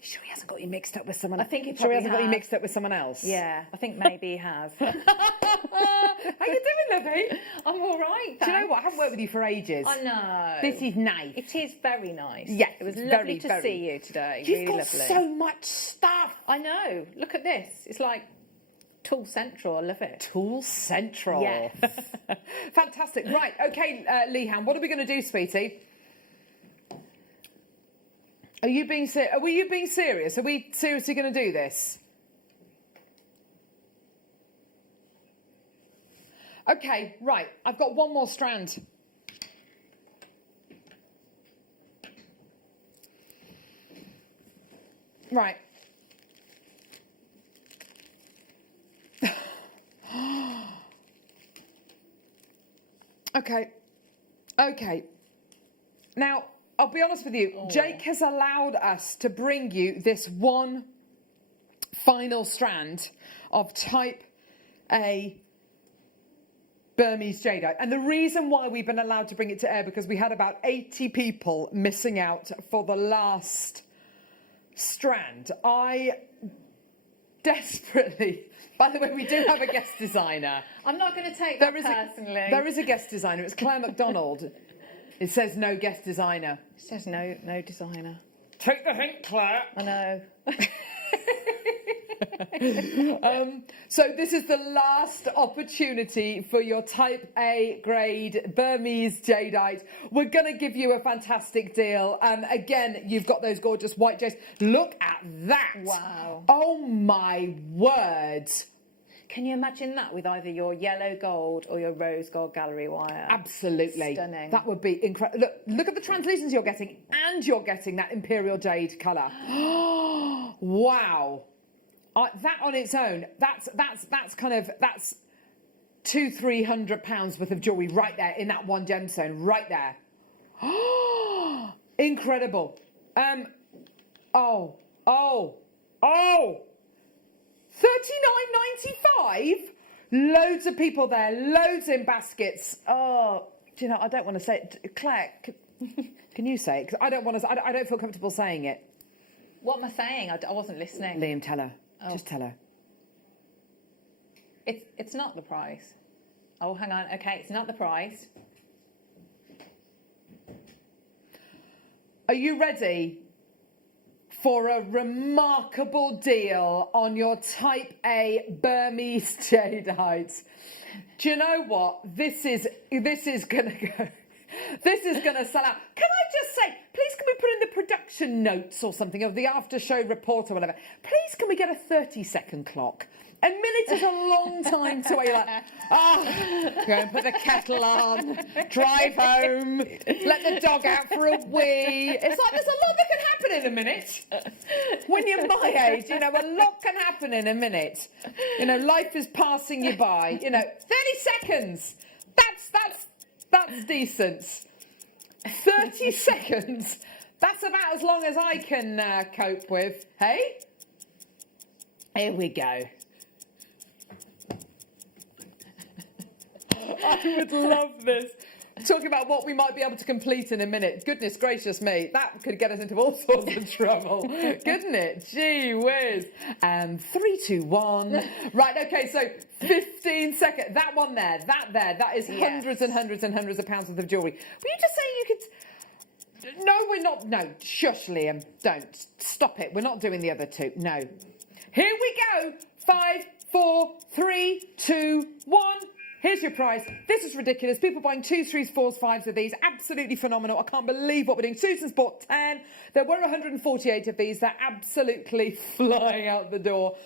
Sure he hasn't got you mixed up with someone I think he Sure probably he hasn't got you has. mixed up with someone else? Yeah, I think maybe he has. How you doing, lovey? I'm all right, Do you know thanks. what? I haven't worked with you for ages. I know. This is nice. It is very nice. Yeah, it was very, lovely to very. see you today. You've really got lovely. so much stuff. I know. Look at this. It's like Tool Central. I love it. Tool Central. Yes. Fantastic. Right, okay, Lehan, what are we going to do, sweetie? Are you being serious? Are we seriously going to do this? Okay, right. I've got one more strand. Right. Okay. Okay. Now, I'll be honest with you. Jake has allowed us to bring you this one final strand of type A Burmese jadeite. And the reason why we've been allowed to bring it to air, because we had about 80 people missing out for the last strand. I desperately... By the way, we do have a guest designer. I'm not going to take that personally. There is a guest designer. It's Claire MacDonald. It says no guest designer. It says no designer. Take the hint, Claire. I know. So this is the last opportunity for your type A grade Burmese jadeite. We're going to give you a fantastic deal. Again, you've got those gorgeous white jades. Look at that. Wow. Oh my word. Can you imagine that with either your yellow gold or your rose gold gallery wire? Absolutely. Stunning. That would be incredible. Look at the translucents you're getting, and you're getting that imperial jade colour. Wow. That on its own, that's £200-300 worth of jewellery right there in that one gemstone, right there. Incredible. $39.95. Loads of people there, loads in baskets. Oh, do you know? I don't want to say it. Claire, can you say it? Because I don't want to. I don't feel comfortable saying it. What am I saying? I wasn't listening. Liam, tell her. Oh. Just tell her. It's not the price. Oh, hang on. Okay, it's not the price. Are you ready for a remarkable deal on your Type A Burmese jadeite? Do you know what? This is gonna go. This is gonna sell out. Can I just say, please can we put in the production notes or something of the after show report or whatever? Please can we get a 30-second clock? A minute is a long time to wait. You're like, go and put the kettle on, drive home, let the dog out for a wee. It's like there's a lot that can happen in a minute. When you're my age, you know, a lot can happen in a minute. You know, life is passing you by. You know, 30 seconds. That's decent. 30 seconds. That's about as long as I can cope with. Hey? Here we go. I would love this. Talking about what we might be able to complete in a minute. Goodness gracious me, that could get us into all sorts of trouble, couldn't it? Gee whiz. 3, 2, 1. Right, okay, so 15 seconds. That one there, that is hundreds and hundreds and hundreds of pounds worth of jewellery. Were you just saying you could... No, we're not. No, shush, Liam. Don't. Stop it. We're not doing the other two. No. Here we go. 5, 4, 3, 2, 1. Here's your prize. This is ridiculous. People buying 2s, 3s, 4s, 5s of these. Absolutely phenomenal. I can't believe what we're doing. Susan's bought 10. There were 148 of these. They're absolutely flying out the door.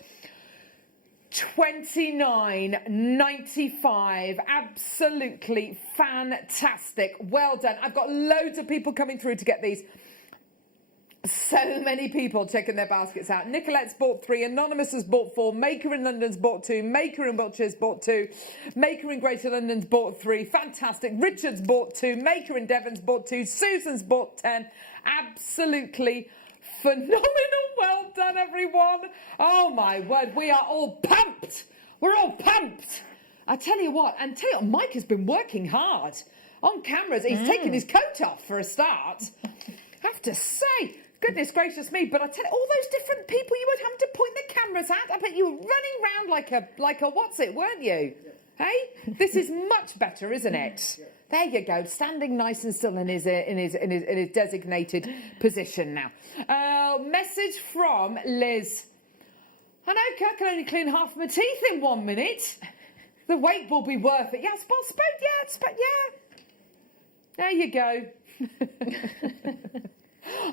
29.95. Absolutely fantastic. Well done. I've got loads of people coming through to get these. So many people checking their baskets out. Nicolette's bought 3, Anonymous has bought 4, Maker in London's bought 2, Maker in Wiltshire's bought 2, Maker in Greater London's bought 3, fantastic. Richard's bought 2, Maker in Devon's bought 2, Susan's bought 10. Absolutely phenomenal. Well done, everyone. Oh my word, we are all pumped. We're all pumped. I tell you what, Mike has been working hard on cameras. He's taken his coat off for a start. I have to say, goodness gracious me, but I tell you, all those different people you would have to point the cameras at, I bet you were running around like a what's it, weren't you? Hey? This is much better, isn't it? There you go, standing nice and still in his designated position now. Message from Liz. I know Kirk can only clean half my teeth in 1 minute. The wait will be worth it. Yeah, yeah. There you go.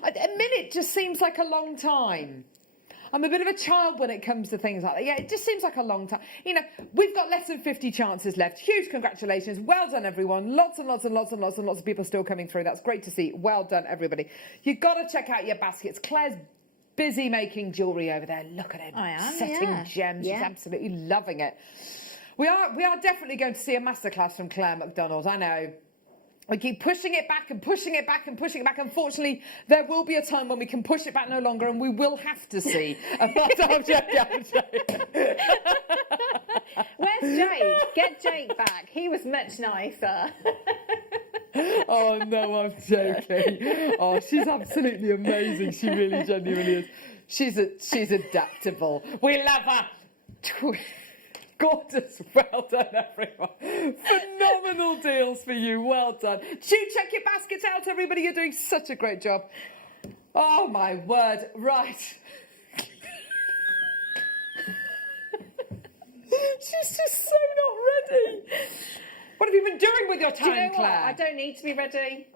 A minute just seems like a long time. I'm a bit of a child when it comes to things like that. Yeah, it just seems like a long time. You know, we've got less than 50 chances left. Huge congratulations. Well done, everyone. Lots and lots and lots and lots and lots of people still coming through. That's great to see. Well done, everybody. You've got to check out your baskets. Claire's busy making jewellery over there. Look at her. I am, setting gems. She's absolutely loving it. We are definitely going to see a masterclass from Claire McDonald. I know. We keep pushing it back and pushing it back and pushing it back. Unfortunately, there will be a time when we can push it back no longer and we will have to see a Where's Jake? Get Jake back. He was much nicer. Oh, no, I'm joking. Oh, she's absolutely amazing. She really genuinely is. She's adaptable. We love her. Gorgeous. Well done, everyone. Phenomenal deals for you. Well done. Check your baskets out, everybody. You're doing such a great job. Oh, my word. Right. She's just so not ready. What have you been doing with your time, Do you know Claire? what? I don't need to be ready.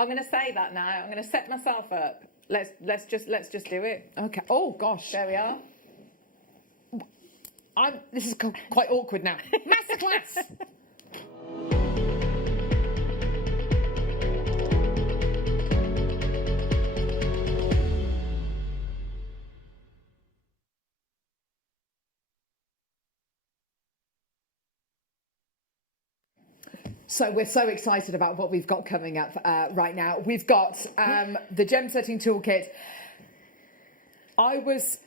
I'm going to say that now. I'm going to set myself up. Let's just do it. Okay. Oh, gosh. There we are. This is quite awkward now. Masterclass. So we're so excited about what we've got coming up right now. We've got the gem setting toolkit. I was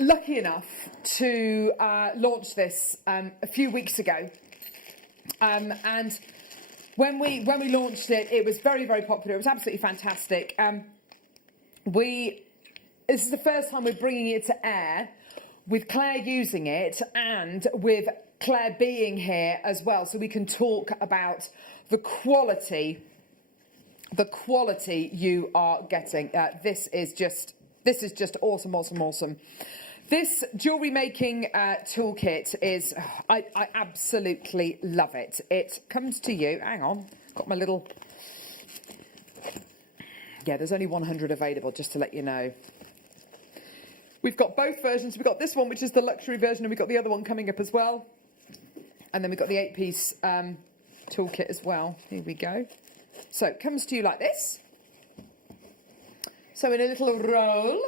lucky enough to launch this a few weeks ago, and when we launched it, it was very, very popular. It was absolutely fantastic. This is the first time we're bringing it to air with Claire using it and with Claire being here as well, so we can talk about the quality you are getting. This is just awesome. This jewellery making toolkit is, I absolutely love it. It comes to you, hang on, got my little, yeah, there's only 100 available, just to let you know. We've got both versions. We've got this one, which is the luxury version, and we've got the other one coming up as well. And then we've got the 8-piece toolkit as well. Here we go. So it comes to you like this. So in a little roll,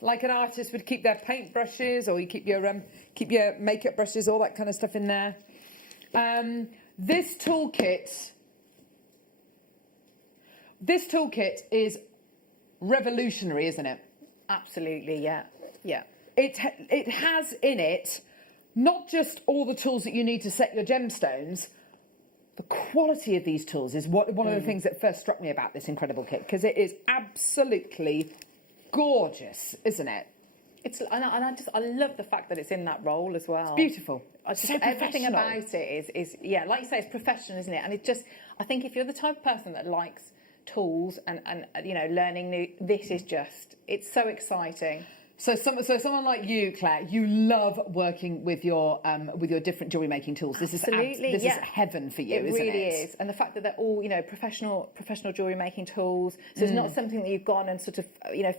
like an artist would keep their paintbrushes, or you keep your makeup brushes, all that kind of stuff in there. This toolkit is revolutionary, isn't it? Absolutely, yeah. It has in it not just all the tools that you need to set your gemstones, the quality of these tools is one of the things that first struck me about this incredible kit, because it is absolutely gorgeous, isn't it? I love the fact that it's in that roll as well. It's beautiful. Everything about it is like you say, it's professional, isn't it? And it just, I think if you're the type of person that likes tools and learning new, this is just, it's so exciting. So someone like you, Claire, you love working with your different jewellery making tools. This is heaven for you, isn't it? It really is. And the fact that they're all, professional jewellery making tools. So it's not something that you've gone and sort of,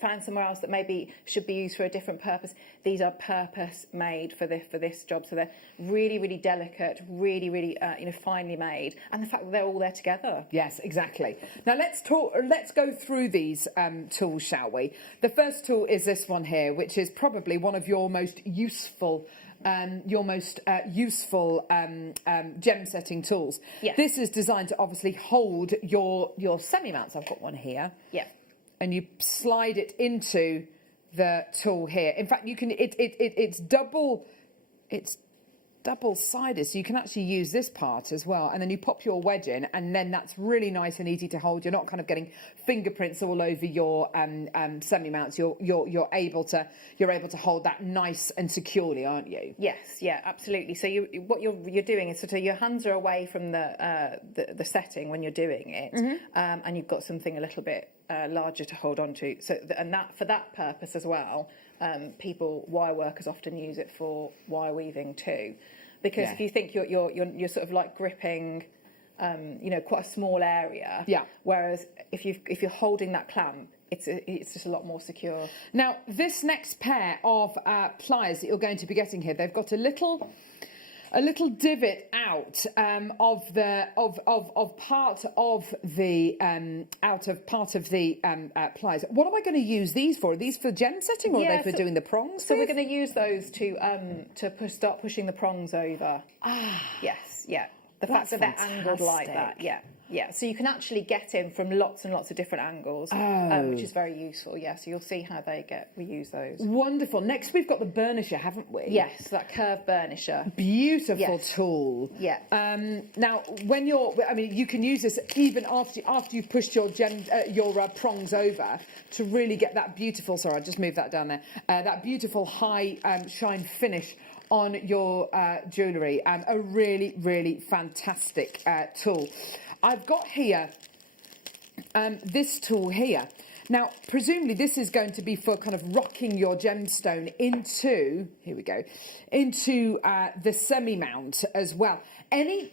found somewhere else that maybe should be used for a different purpose. These are purpose made for this job. So they're really, really delicate, really, really, finely made. And the fact that they're all there together. Yes, exactly. Now let's go through these tools, shall we? The first tool is this one here, which is probably one of your most useful gem setting tools. Yes. This is designed to obviously hold your semi-mounts. I've got one here. Yeah. And you slide it into the tool here. In fact, you can. It's double-sided, so you can actually use this part as well, and then you pop your wedge in, and then that's really nice and easy to hold. You're not kind of getting fingerprints all over your semi-mounts. You're able to hold that nice and securely, aren't you? Yes, yeah, absolutely. So what you're doing is sort of your hands are away from the setting when you're doing it, and you've got something a little bit larger to hold on to. So for that purpose as well. Wire workers often use it for wire weaving too, because if you think you're sort of like gripping, quite a small area. Yeah. Whereas if you're holding that clamp, it's just a lot more secure. Now this next pair of pliers that you're going to be getting here, they've got a little divot out of part of the pliers. What am I going to use these for? Are these for gem setting, or are they for doing the prongs? So we're going to use those to start pushing the prongs over. Yes, yeah. The fact that they're angled like that, yeah. Yeah, so you can actually get in from lots and lots of different angles, which is very useful. Yeah, so you'll see how we use those. Wonderful. Next, we've got the burnisher, haven't we? Yes, that curved burnisher. Beautiful tool. Yeah. Now, you can use this even after you've pushed your prongs over to really get that beautiful. Sorry, I just moved that down there. That beautiful high shine finish on your jewellery. A really, really fantastic tool. I've got here this tool here. Now, presumably this is going to be for kind of rocking your gemstone into, here we go, into the semi-mount as well. Any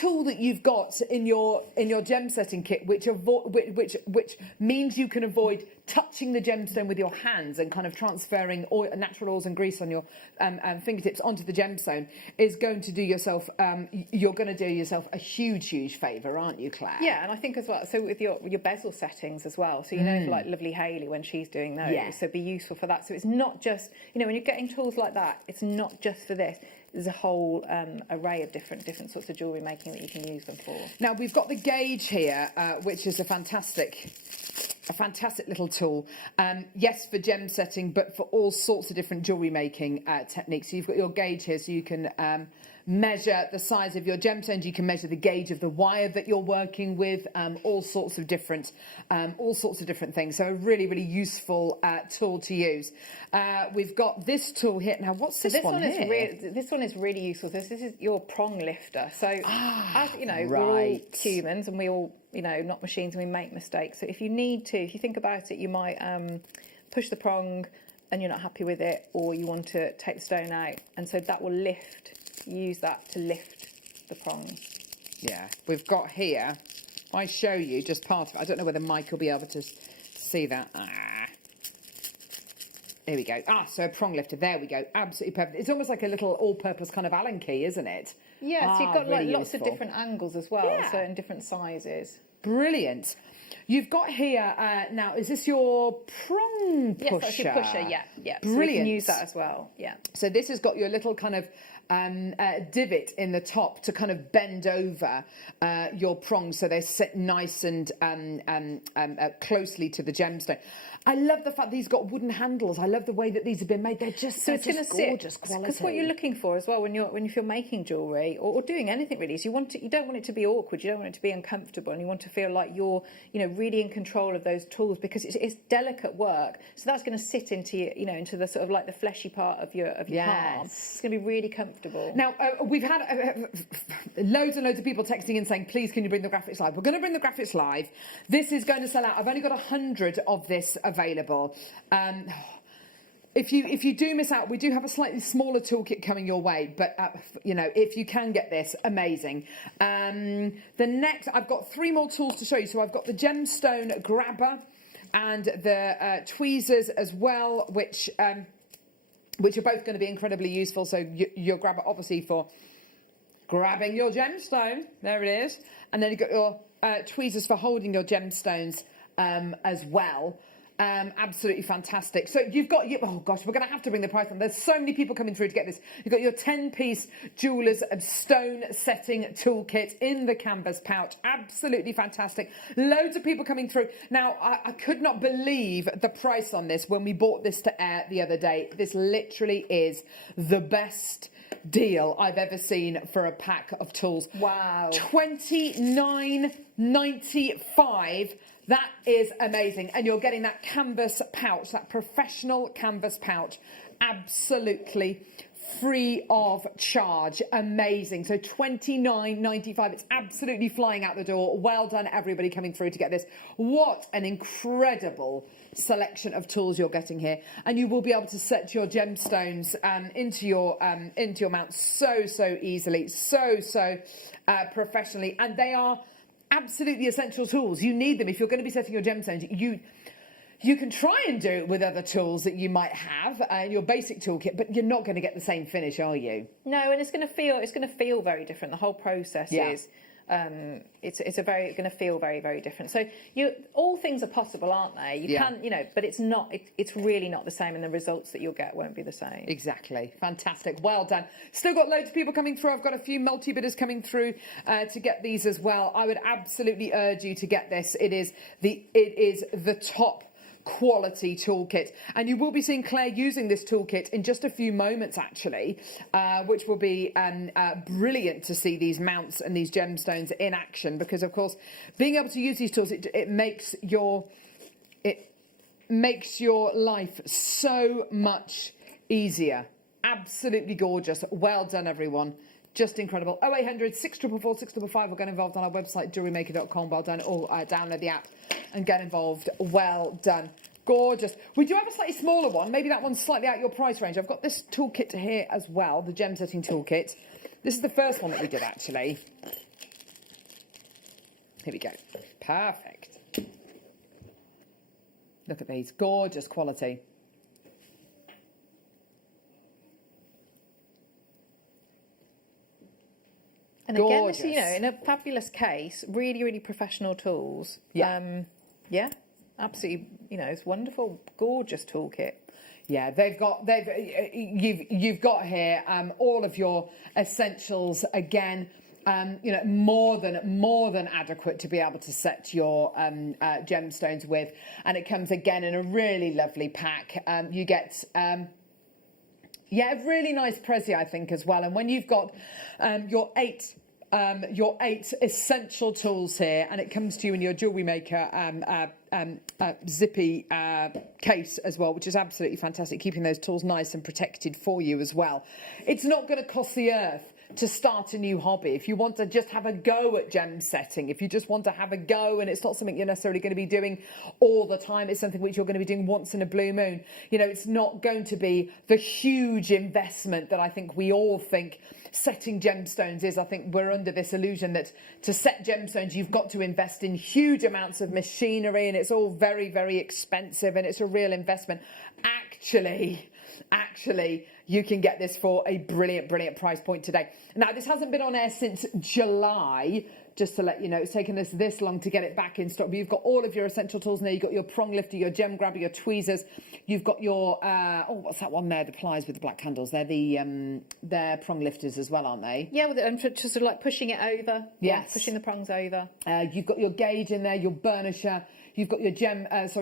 tool that you've got in your gem setting kit which means you can avoid touching the gemstone with your hands and kind of transferring natural oils and grease on your fingertips onto the gemstone is going to do yourself. You're going to do yourself a huge favour, aren't you, Claire? Yeah, and I think as well. So with your bezel settings as well. So like lovely Hayley when she's doing those. Yeah. So be useful for that. So it's not just when you're getting tools like that. It's not just for this. There's a whole array of different sorts of jewellery making that you can use them for. Now we've got the gauge here, which is a fantastic little tool. Yes, for gem setting, but for all sorts of different jewellery making techniques. So you've got your gauge here, so you can measure the size of your gemstones. You can measure the gauge of the wire that you're working with. All sorts of different things. So a really, really useful tool to use. We've got this tool here. Now, what's this one here? This one is really useful. This is your prong lifter. So, as you know, we're all humans and we all, not machines, and we make mistakes. So if you think about it, you might push the prong and you're not happy with it, or you want to take the stone out, and so that will lift. Use that to lift the prongs. Yeah, we've got here. If I show you just part of it, I don't know whether Mike will be able to see that. There we go. So a prong lifter. There we go. Absolutely perfect. It's almost like a little all-purpose kind of Allen key, isn't it? Yeah, so you've got really lots of useful. different angles as well, so in different sizes. Brilliant. You've got here, now, is this your prong pusher? Yes, that's your pusher, yeah. Brilliant. So we can use that as well, yeah. So this has got your little kind of divot in the top to kind of bend over your prongs so they sit nice and closely to the gemstone. I love the fact these got wooden handles. I love the way that these have been made. They're just So it's going to gorgeous quality. Because what you're looking for as well when if you're making jewellery or doing anything really is you don't want it to be awkward. You don't want it to be uncomfortable, and you want to feel like you're really in control of those tools because it's delicate work. So that's going to sit into into the sort of like the fleshy part of your palm. It's going to be really comfortable. Now we've had loads and loads of people texting in saying, please can you bring the graphics live? We're going to bring the graphics live. This is going to sell out. I've only got 100 of this available. If you do miss out, we do have a slightly smaller toolkit coming your way, but if you can get this, amazing. The next, I've got 3 more tools to show you. So I've got the gemstone grabber and the tweezers as well, which are both going to be incredibly useful. So your grabber obviously for grabbing your gemstone, there it is, and then you've got your tweezers for holding your gemstones as well. Absolutely fantastic. So you've got, oh gosh, we're going to have to bring the price on. There's so many people coming through to get this. You've got your 10-piece Jeweller's stone setting toolkit in the canvas pouch. Absolutely fantastic. Loads of people coming through. Now, I could not believe the price on this when we bought this to air the other day. This literally is the best deal I've ever seen for a pack of tools. Wow. $29.95. That is amazing. And you're getting that canvas pouch, that professional canvas pouch, absolutely free of charge. Amazing. So $29.95. It's absolutely flying out the door. Well done, everybody coming through to get this. What an incredible selection of tools you're getting here, and you will be able to set your gemstones into your mount so easily, so professionally, and they are absolutely essential tools. You need them if you're going to be setting your gemstones. You can try and do it with other tools that you might have in your basic toolkit, but you're not going to get the same finish, are you? No, and it's going to feel very different. The whole process is. It's going to feel very different. So all things are possible, aren't they? You can, but it's not. It's really not the same, and the results that you'll get won't be the same. Exactly. Fantastic. Well done. Still got loads of people coming through. I've got a few multi-bidders coming through to get these as well. I would absolutely urge you to get this. It is the top quality toolkit, and you will be seeing Claire using this toolkit in just a few moments actually, which will be brilliant to see these mounts and these gemstones in action, because of course being able to use these tools, it makes your life so much easier. Absolutely gorgeous. Well done, everyone. Just incredible. 0800 644 655 or get involved on our website, JewelleryMaker.com. Well done. Or download the app and get involved. Well done. Gorgeous. We do have a slightly smaller one. Maybe that one's slightly out your price range. I've got this toolkit here as well, the gem setting toolkit. This is the first one that we did actually. Here we go. Perfect. Look at these. Gorgeous quality. And again, this, in a fabulous case, really professional tools. Yeah, absolutely. It's wonderful, gorgeous toolkit. Yeah, you've got here all of your essentials again. More than adequate to be able to set your gemstones with, and it comes again in a really lovely pack. You get. A really nice prezi, I think, as well. And when you've got your eight essential tools here, and it comes to you in your JewelleryMaker zippy case as well, which is absolutely fantastic, keeping those tools nice and protected for you as well. It's not going to cost the earth to start a new hobby. If you want to just have a go at gem setting, if you just want to have a go, and it's not something you're necessarily going to be doing all the time, it's something which you're going to be doing once in a blue moon. It's not going to be the huge investment that I think we all think setting gemstones is. I think we're under this illusion that to set gemstones you've got to invest in huge amounts of machinery, and it's all very expensive, and it's a real investment. Actually, you can get this for a brilliant price point today. Now, this hasn't been on air since July just to let you know. It's taken us this long to get it back in stock, but you've got all of your essential tools in there. You've got your prong lifter, your gem grabber, your tweezers. You've got your, what's that one there? The pliers with the black handles. They're prong lifters as well, aren't they? Yeah, and just sort of like pushing it over. Yes. Yeah, pushing the prongs over. You've got your gauge in there, your burnisher. You've got your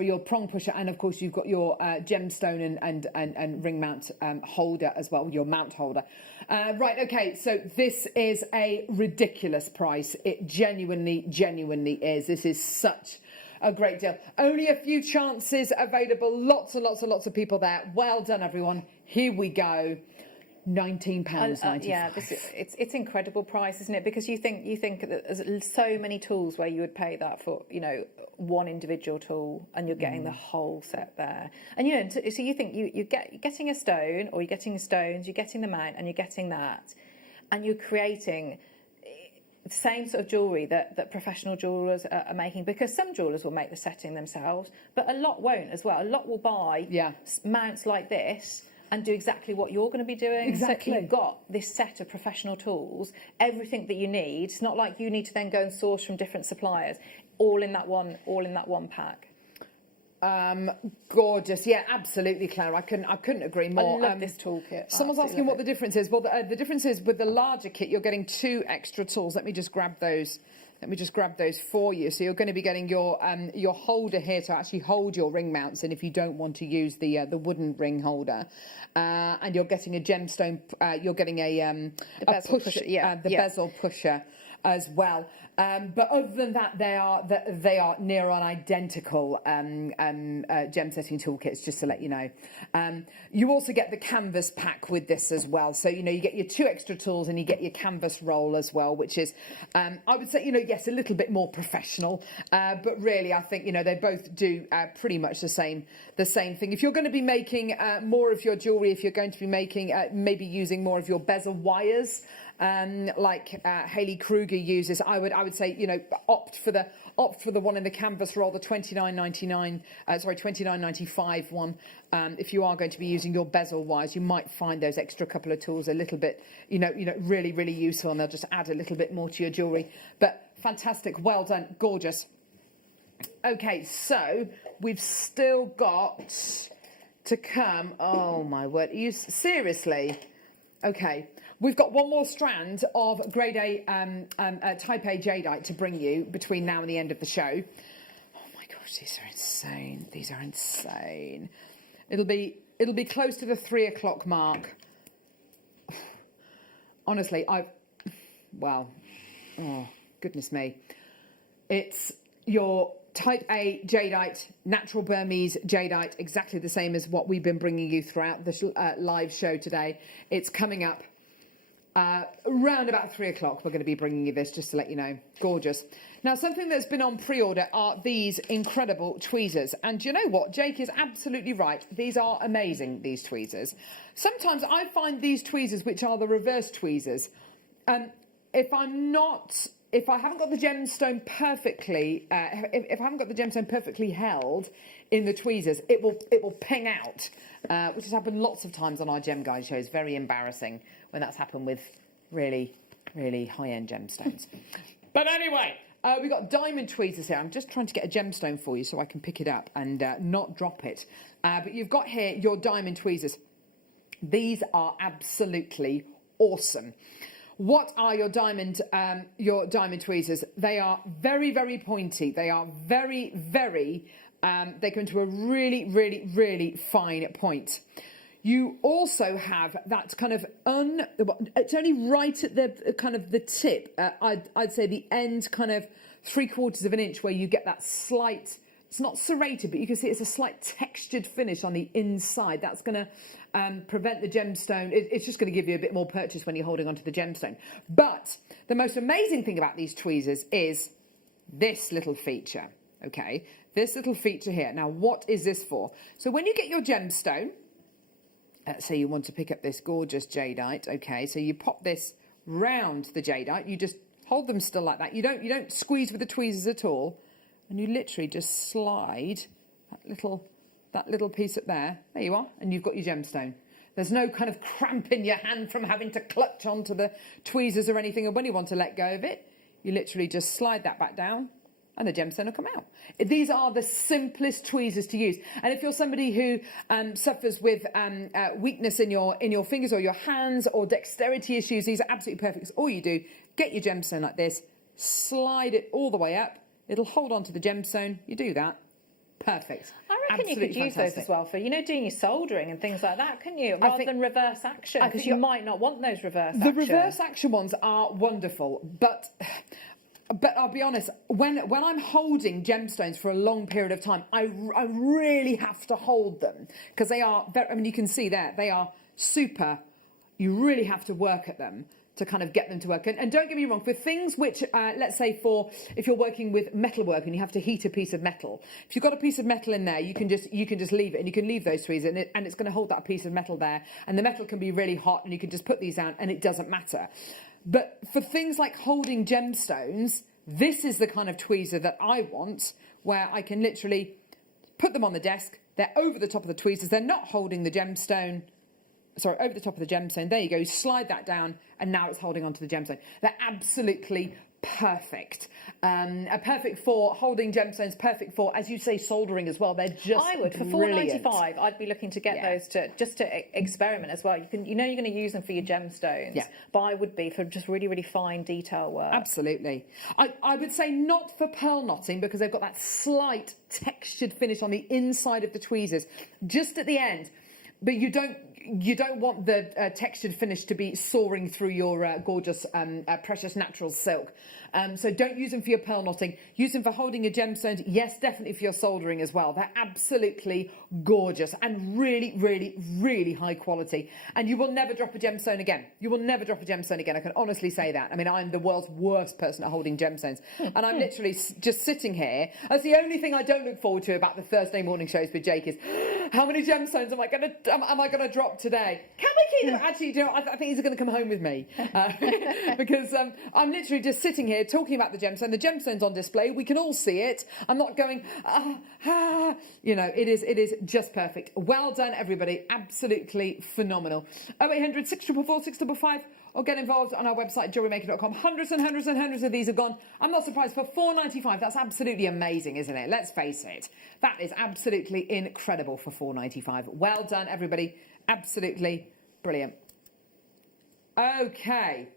your prong pusher, and of course you've got your gemstone and ring mount holder as well, your mount holder. Right, okay, so this is a ridiculous price. It genuinely is. This is such a great deal. Only a few chances available. Lots and lots and lots of people there. Well done, everyone. Here we go. £19.95. Yeah, it's incredible price, isn't it? Because you think that there's so many tools where you would pay that for, you know, one individual tool, and you're getting the whole set there. And you know, so you think you're getting a stone, or you're getting stones, you're getting the mount, and you're getting that, and you're creating the same sort of jewellery that professional jewellers are making, because some jewellers will make the setting themselves, but a lot won't as well. A lot will buy mounts like this and do exactly what you're going to be doing. Exactly. So you've got this set of professional tools, everything that you need. It's not like you need to then go and source from different suppliers, all in that one pack. Gorgeous. Yeah, absolutely, Claire. I couldn't agree more. I love this toolkit. Someone's asking what the difference is. Well, the difference is with the larger kit, you're getting 2 extra tools. Let me just grab those. For you. So you're going to be getting your holder here to actually hold your ring mounts in if you don't want to use the wooden ring holder, and you're getting a gemstone. You're getting a bezel pusher. Bezel pusher as well. But other than that, they are near on identical gem setting toolkits, just to let you know. You also get the canvas pack with this as well. So, you know, you get your 2 extra tools and you get your canvas roll as well, which is, I would say, you know, yes, a little bit more professional. But really, I think, you know, they both do pretty much the same thing. If you're going to be making more of your jewellery, if you're going to be making, maybe using more of your bezel wires, like Hayley Kruger uses, I would say, you know, opt for the one in the canvas roll, the $29.95 one. If you are going to be using your bezel wires, you might find those extra couple of tools a little bit, you know, really useful, and they'll just add a little bit more to your jewellery. But fantastic, well done, gorgeous. Okay, so we've still got to come. Oh my word, seriously? Okay. We've got one more strand of grade A type A jadeite to bring you between now and the end of the show. Oh my gosh, these are insane. These are insane. It'll be close to the 3 o'clock mark. Honestly, oh goodness me. It's your type A jadeite, natural Burmese jadeite, exactly the same as what we've been bringing you throughout the live show today. It's coming up. Around about 3 o'clock, we're going to be bringing you this, just to let you know. Gorgeous. Now, something that's been on pre-order are these incredible tweezers. And do you know what? Jake is absolutely right. These are amazing, these tweezers. Sometimes I find these tweezers, which are the reverse tweezers, if I haven't got the gemstone perfectly, if I haven't got the gemstone perfectly held in the tweezers, it will ping out, which has happened lots of times on our Gem Guide shows. Very embarrassing when that's happened with really high-end gemstones. But anyway, we've got diamond tweezers here. I'm just trying to get a gemstone for you so I can pick it up and not drop it. But you've got here your diamond tweezers. These are absolutely awesome. What are your diamond tweezers? They are very pointy. They are very, they come to a really fine point. You also have that kind of it's only right at the kind of the tip. I'd say the end, kind of 3/4 of an inch, where you get that slight. It's not serrated, but you can see it's a slight textured finish on the inside. That's going to prevent the gemstone. It's just going to give you a bit more purchase when you're holding onto the gemstone. But the most amazing thing about these tweezers is this little feature. Okay, this little feature here. Now, what is this for? So when you get your gemstone, say you want to pick up this gorgeous jadeite. Okay, so you pop this round the jadeite. You just hold them still like that. You don't squeeze with the tweezers at all. And you literally just slide that little piece up there. There you are, and you've got your gemstone. There's no kind of cramp in your hand from having to clutch onto the tweezers or anything. And when you want to let go of it, you literally just slide that back down and the gemstone will come out. These are the simplest tweezers to use. And if you're somebody who suffers with weakness in your fingers or your hands or dexterity issues, these are absolutely perfect. So all you do, get your gemstone like this, slide it all the way up. It'll hold on to the gemstone. You do that. Perfect. I reckon you could use those as well for, doing your soldering and thing like that, couldn't you? Rather than reverse action, because you might not want those reverse action. The reverse action ones are wonderful, but I'll be honest, when I'm holding gemstones for a long period of time, I really have to hold them because they are very, I mean, you can see there, they are super, you really have to work at them to kind of get them to work. And don't get me wrong, for things which, let's say if you're working with metalwork and you have to heat a piece of metal, if you've got a piece of metal in there, you can just leave it, and you can leave those tweezers and it's going to hold that piece of metal there, and the metal can be really hot and you can just put these down and it doesn't matter. But for things like holding gemstones, this is the kind of tweezer that I want, where I can literally put them on the desk, they're over the top of the tweezers, they're not holding the gemstone, sorry, over the top of the gemstone. There you go, slide that down and now it's holding onto the gemstone. They're absolutely perfect. Perfect for holding gemstones, perfect for, as you say, soldering as well. They're just I would, for $4.95, I'd be looking to get those to experiment as well. You're going to use them for your gemstones, but I would be for just really, really fine detail work. Absolutely. I would say not for pearl knotting, because they've got that slight textured finish on the inside of the tweezers, just at the end. But you don't want the textured finish to be soaring through your gorgeous, precious natural silk. So don't use them for your pearl knotting. Use them for holding your gemstones. Yes, definitely for your soldering as well. They're absolutely gorgeous and really, really, really high quality. And you will never drop a gemstone again. You will never drop a gemstone again. I can honestly say that. I mean, I'm the world's worst person at holding gemstones. And I'm literally just sitting here. That's the only thing I don't look forward to about the Thursday morning shows with Jake is, how many gemstones am I going to drop today? Can we keep them? Actually, I think he's going to come home with me because I'm literally just sitting here talking about the gemstone. The gemstone's on display. We can all see it. I'm not going, it is just perfect. Well done, everybody. Absolutely phenomenal. 0800 644 655 or get involved on our website, JewelleryMaker.com. Hundreds and hundreds and hundreds of these are gone. I'm not surprised. For $4.95, that's absolutely amazing, isn't it? Let's face it. That is absolutely incredible for $4.95. Well done, everybody. Absolutely brilliant. Okay.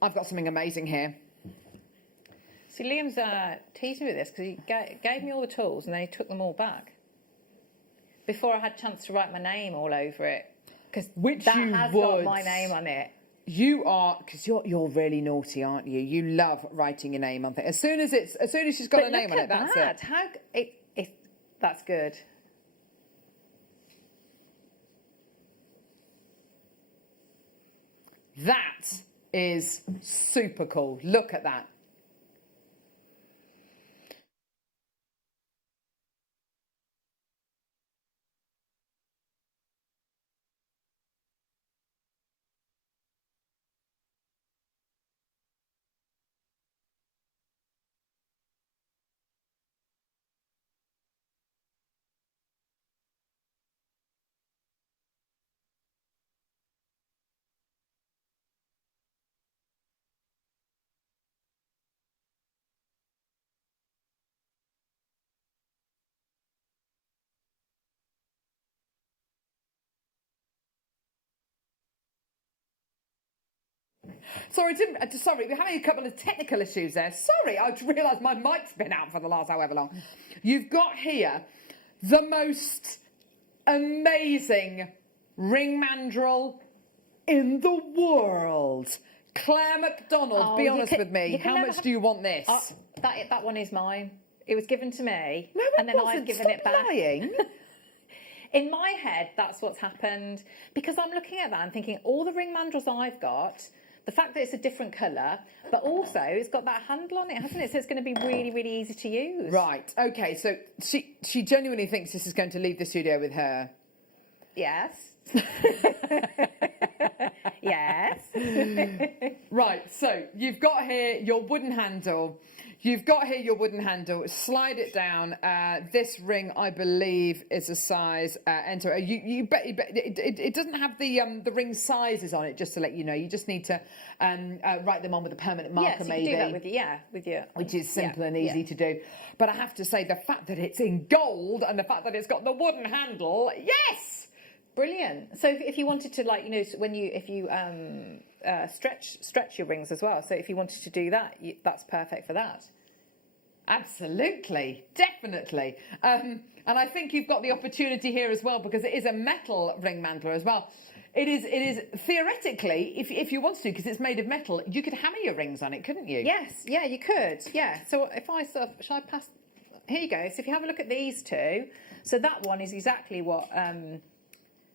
I've got something amazing here. See, Liam's teasing me with this because he gave me all the tools and then he took them all back before I had a chance to write my name all over it, because that has got my name on it. You are, because you're really naughty, aren't you? You love writing your name on things. As soon as she's got a name on it, that's it. That's good. That is super cool. Look at that. Sorry, we're having a couple of technical issues there. Sorry, I realised my mic's been out for the last however long. You've got here the most amazing ring mandrel in the world. Claire McDonald, be honest with me. How much do you want this? That one is mine. It was given to me, no, and then I've given it back. Lying. In my head, that's what's happened, because I'm looking at that and thinking all the ring mandrels I've got, the fact that it's a different colour, but also it's got that handle on it, hasn't it? So it's going to be really, really easy to use. Right, okay, so she genuinely thinks this is going to leave the studio with her. Yes. Yes. Right, so you've got here your wooden handle. Slide it down. This ring, I believe, is a size enter. You bet it doesn't have the ring sizes on it. Just to let you know, you just need to write them on with a permanent marker, Yes, you maybe. can do that with your. Which is simple and easy to do. But I have to say, the fact that it's in gold and the fact that it's got the wooden handle, yes. Brilliant. So if you wanted to, like, you know, if you stretch your rings as well. So if you wanted to do that, that's perfect for that. Absolutely, definitely. And I think you've got the opportunity here as well, because it is a metal ring mantler as well. It is theoretically, if you want to, because it's made of metal, you could hammer your rings on it, couldn't you? Yes, yeah, you could. Yeah. So if I sort of, shall I pass? Here you go. So if you have a look at these two, so that one is exactly what.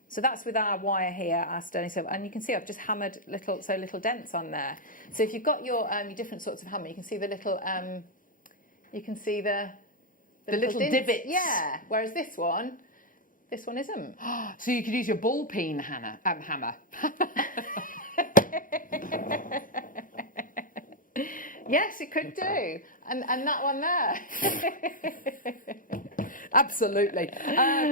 So that's with our wire here, our sterling silver, and you can see I've just hammered little dents on there. So if you've got your different sorts of hammer, you can see the little little divots. Yeah. Whereas this one isn't. So you could use your ball peen hammer. Yes, it could do, and that one there. Absolutely.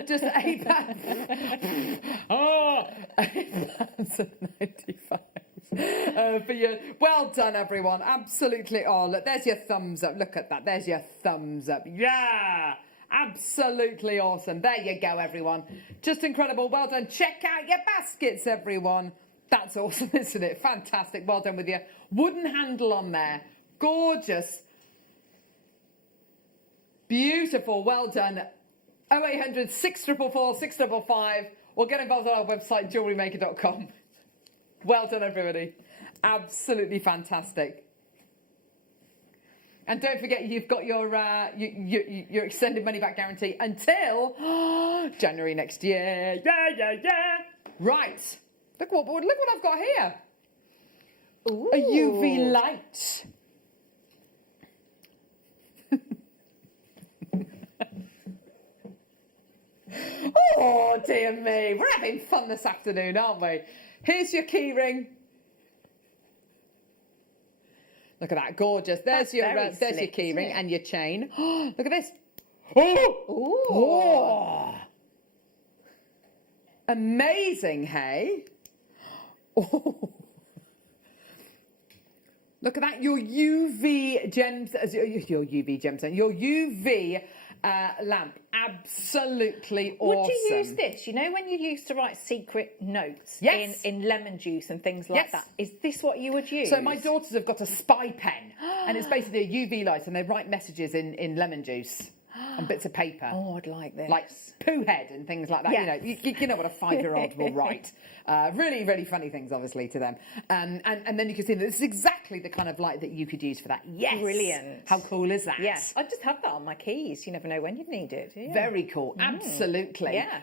Just £8.95 for you. Well done, everyone. Absolutely. Oh, look, there's your thumbs up. Look at that. There's your thumbs up. Yeah. Absolutely awesome. There you go, everyone. Just incredible. Well done. Check out your baskets, everyone. That's awesome, isn't it? Fantastic. Well done with your wooden handle on there. Gorgeous. Beautiful. Well done. 0800 644 655 or get involved on our website, JewelleryMaker.com. Well done, everybody. Absolutely fantastic. And don't forget, you've got your extended money-back guarantee until January next year. Yeah. Right. Look what I've got here. Ooh. A UV light. Oh, dear me. We're having fun this afternoon, aren't we? Here's your key ring. Look at that, gorgeous. There's your key ring and your chain. Look at this. Oh! Amazing, hey? Oh. Look at that, your UV gemstone, your UV lamp. Absolutely awesome. Would you use this? You know when you used to write secret notes in lemon juice and things like that? Is this what you would use? So my daughters have got a spy pen and it's basically a UV light and they write messages in lemon juice on bits of paper. Oh, I'd like this. Like poo head and things like that. Yeah. You know what a 5-year-old will write. Really, really funny things, obviously, to them. And then you can see that this is exactly the kind of light that you could use for that. Yes. Brilliant. How cool is that? Yes. I just have that on my keys. You never know when you'd need it, do you? Very cool. Absolutely. Yeah.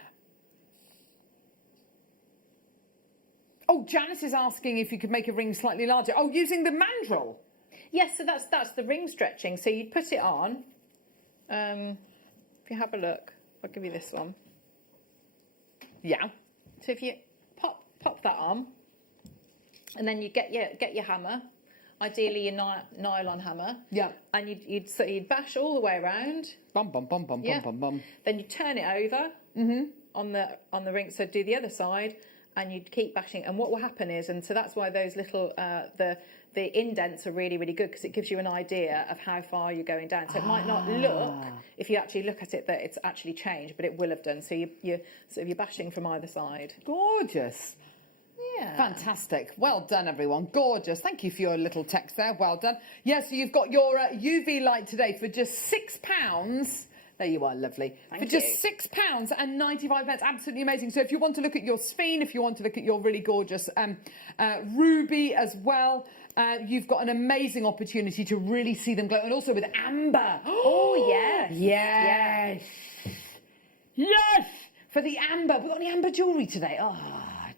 Oh, Janice is asking if you could make a ring slightly larger. Oh, using the mandrel. Yes, so that's the ring stretching. So you'd put it on. If you have a look, I'll give you this one. Yeah. So if you pop that on, and then you get your hammer, ideally your nylon hammer. Yeah. And you'd bash all the way around. Bum bum bum bum Yeah. bum bum bum. Then you turn it over on the ring. So do the other side, and you'd keep bashing. And what will happen is, and so that's why those little the indents are really, really good, because it gives you an idea of how far you're going down. So it might not look, if you actually look at it, that it's actually changed, but it will have done. So you're bashing from either side. Gorgeous. Yeah. Fantastic. Well done, everyone. Gorgeous. Thank you for your little text there. Well done. Yeah, so you've got your UV light today for just £6. There you are, lovely. Thank for just £6.95. Absolutely amazing. So if you want to look at your Spinel, if you want to look at your really gorgeous ruby as well, you've got an amazing opportunity to really see them glow. And also with amber. Oh, yes. Yes. Yes. For the amber. We've got any amber jewellery today. Oh,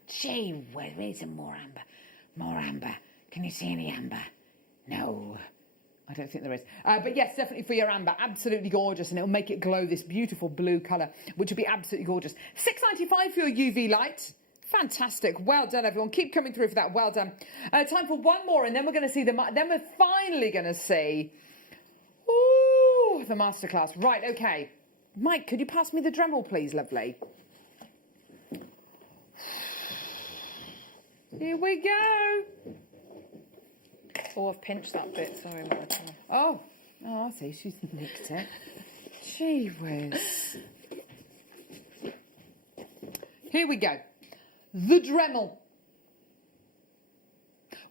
gee, where's some more amber? More amber. Can you see any amber? No. I don't think there is. But yes, definitely for your amber. Absolutely gorgeous. And it'll make it glow this beautiful blue colour, which will be absolutely gorgeous. £6.95 for your UV light. Fantastic. Well done, everyone. Keep coming through for that. Well done. Time for one more, and then we're going to see then we're finally going to see the masterclass. Right, okay. Mike, could you pass me the Dremel, please, lovely? Here we go. Oh, I've pinched that bit. Sorry, Martha. Oh, I see. She's nicked it. Gee whiz. Here we go. The Dremel.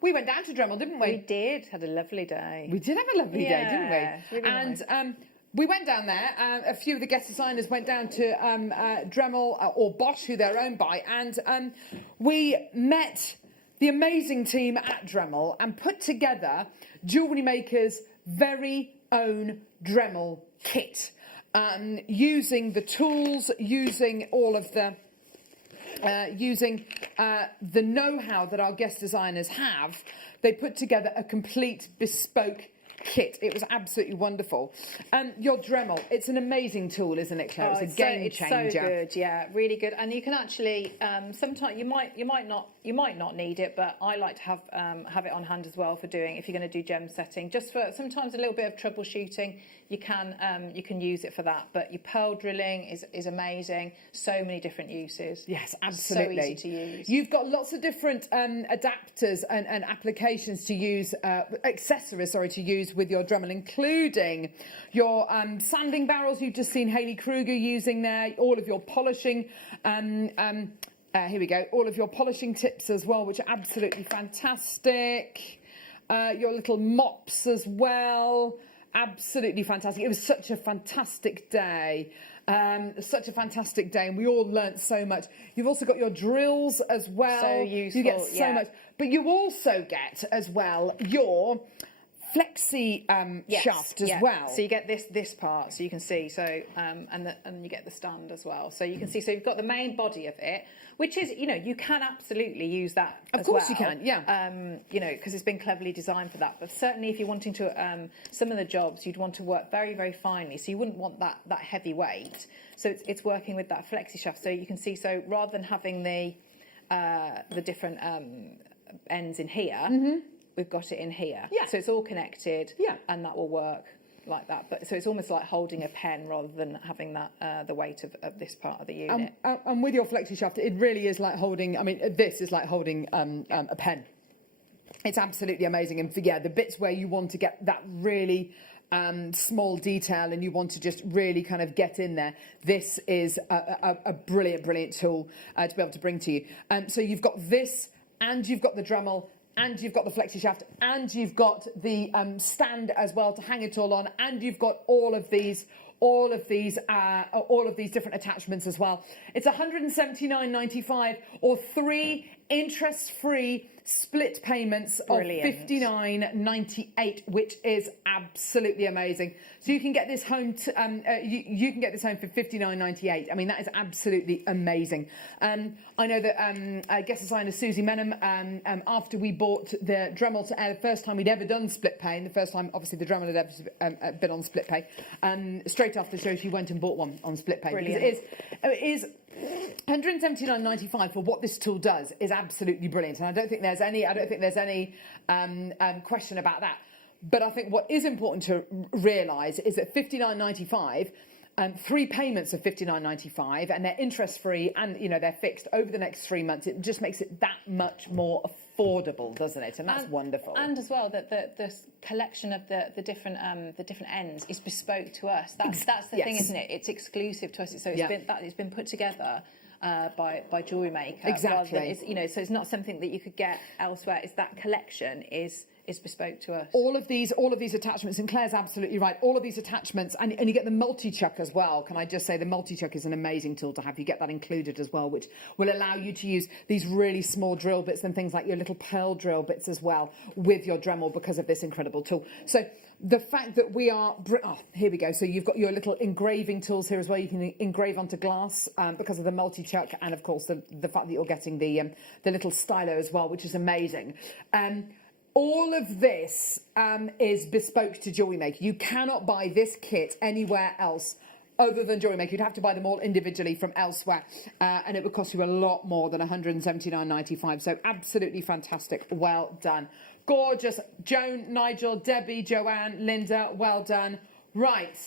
We went down to Dremel, didn't we? We did. Had a lovely day. We did have a lovely day, didn't we? Really and nice. We went down there. A few of the guest designers went down to Dremel or Bosch, who they're owned by, and we met the amazing team at Dremel and put together JewelleryMaker's very own Dremel kit, using the tools, using all of the the know-how that our guest designers have. They put together a complete bespoke kit. It was absolutely wonderful. Your Dremel, it's an amazing tool, isn't it, Claire? It's a game changer. It's so good, yeah, really good. And you can actually sometimes you might not need it, but I like to have it on hand as well for doing, if you're going to do gem setting, just for sometimes a little bit of troubleshooting. You can use it for that. But your pearl drilling is amazing. So many different uses. Yes, absolutely. So easy to use. You've got lots of different adapters and applications to use, accessories, to use with your Dremel, including your sanding barrels. You've just seen Hayley Kruger using there. All of your polishing. Here we go. All of your polishing tips as well, which are absolutely fantastic. Your little mops as well. Absolutely fantastic. It was such a fantastic day. And we all learnt so much. You've also got your drills as well. So useful. You get so much. But you also get as well your flexi shaft as well. So you get this part, so you can see. So and you get the stand as well. So you can see. So you've got the main body of it, which is, you can absolutely use that. Of course you can, yeah. Because it's been cleverly designed for that. But certainly, if you're wanting to, some of the jobs you'd want to work very, very finely. So you wouldn't want that heavy weight. So it's working with that flexi shaft. So you can see. So rather than having the different ends in here. We've got it in here. Yeah. So it's all connected. Yeah. And that will work like that. But so it's almost like holding a pen rather than having that the weight of this part of the unit. And with your flexi shaft, it really is like holding, this is like holding a pen. It's absolutely amazing. And the bits where you want to get that really small detail and you want to just really kind of get in there, this is a brilliant tool to be able to bring to you. So you've got this, and you've got the Dremel, and you've got the flexi shaft, and you've got the stand as well to hang it all on, and you've got all of these different attachments as well. It's $179.95 or 3 interest-free split payments of $59.98, which is absolutely amazing. So you can get this home. You can get this home for $59.98. I mean, that is absolutely amazing. I know that guest designer Susie Menham, after we bought the Dremel to air, the first time we'd ever done split pay, and the first time obviously the Dremel had ever been on split pay, straight after the show she went and bought one on split pay. Brilliant. Because it is $179.95 for what this tool does is absolutely brilliant, and I don't think there's any question about that. But I think what is important to realise is that $59.95, 3 payments of $59.95, and they're interest free, and they're fixed over the next 3 months. It just makes it that much more affordable, doesn't it? And that's wonderful. And as well, that the collection of the different ends is bespoke to us. That's the thing, isn't it? It's exclusive to us. So it's been put together by JewelleryMaker. Exactly. So it's not something that you could get elsewhere. It's that collection is bespoke to us. All of these attachments, and Claire's absolutely right, all of these attachments, and you get the multi-chuck as well. Can I just say the multi-chuck is an amazing tool to have. You get that included as well, which will allow you to use these really small drill bits and things like your little pearl drill bits as well with your Dremel because of this incredible tool. So the fact that we are... here we go. So you've got your little engraving tools here as well. You can engrave onto glass because of the multi-chuck, and of course the fact that you're getting the little stylo as well, which is amazing. All of this is bespoke to JewelleryMaker. You cannot buy this kit anywhere else other than JewelleryMaker. You'd have to buy them all individually from elsewhere, and it would cost you a lot more than £179.95. So absolutely fantastic. Well done. Gorgeous. Joan, Nigel, Debbie, Joanne, Linda, well done. Right.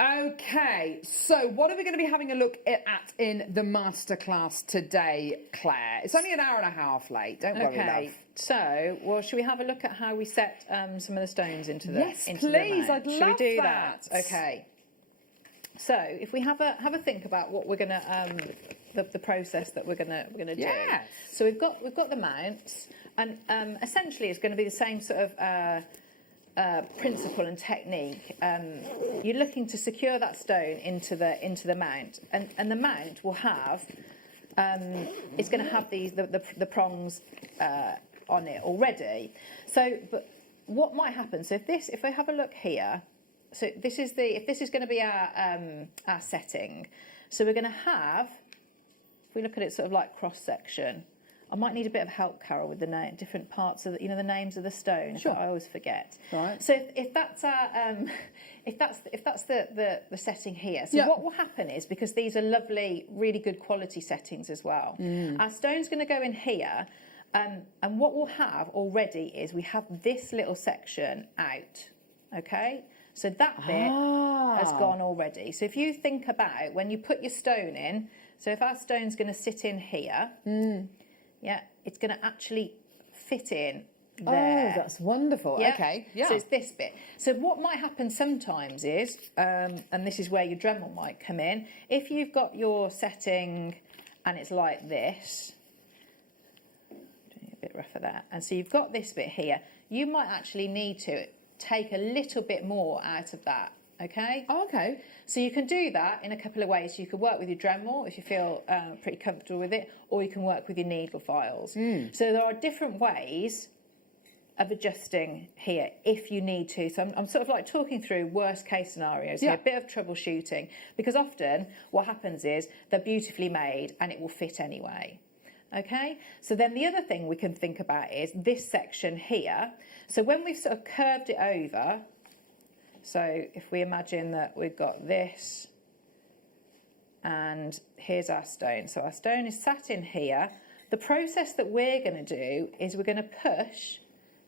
Okay, so what are we going to be having a look at in the masterclass today, Claire? It's only an hour and a half late, don't worry, love. So, well, should we have a look at how we set some of the stones into the Yes, into please, the I'd Should love we do that. Okay. So, if we have a think about what we're going to the process that we're going to do. Yes. So we've got the mounts, and essentially it's going to be the same sort of principle and technique. You're looking to secure that stone into the mount, and the mount will have it's going to have the prongs on it already. So, but what might happen? So if I have a look here, so if this is going to be our setting, so we're going to have, if we look at it sort of like cross section. I might need a bit of help, Carol, with the different parts of the names of the stones. Sure. That I always forget. Right. So if that's our if that's the setting here, so what will happen is, because these are lovely, really good quality settings as well, our stone's going to go in here, and what we'll have already is we have this little section out. Okay. So that bit has gone already. So if you think about when you put your stone in, so if our stone's going to sit in here. Yeah, it's going to actually fit in there. Oh, that's wonderful. Yeah? Okay, yeah. So it's this bit. So what might happen sometimes is, and this is where your Dremel might come in, if you've got your setting and it's like this, a bit rougher there, and so you've got this bit here, you might actually need to take a little bit more out of that. Okay. Oh, okay. So you can do that in a couple of ways. You could work with your Dremel if you feel pretty comfortable with it, or you can work with your needle files. So there are different ways of adjusting here if you need to. So I'm sort of like talking through worst case scenarios here, a bit of troubleshooting, because often what happens is they're beautifully made and it will fit anyway. Okay, so then the other thing we can think about is this section here. So when we've sort of curved it over, so if we imagine that we've got this, and here's our stone. So our stone is sat in here. The process that we're going to do is we're going to push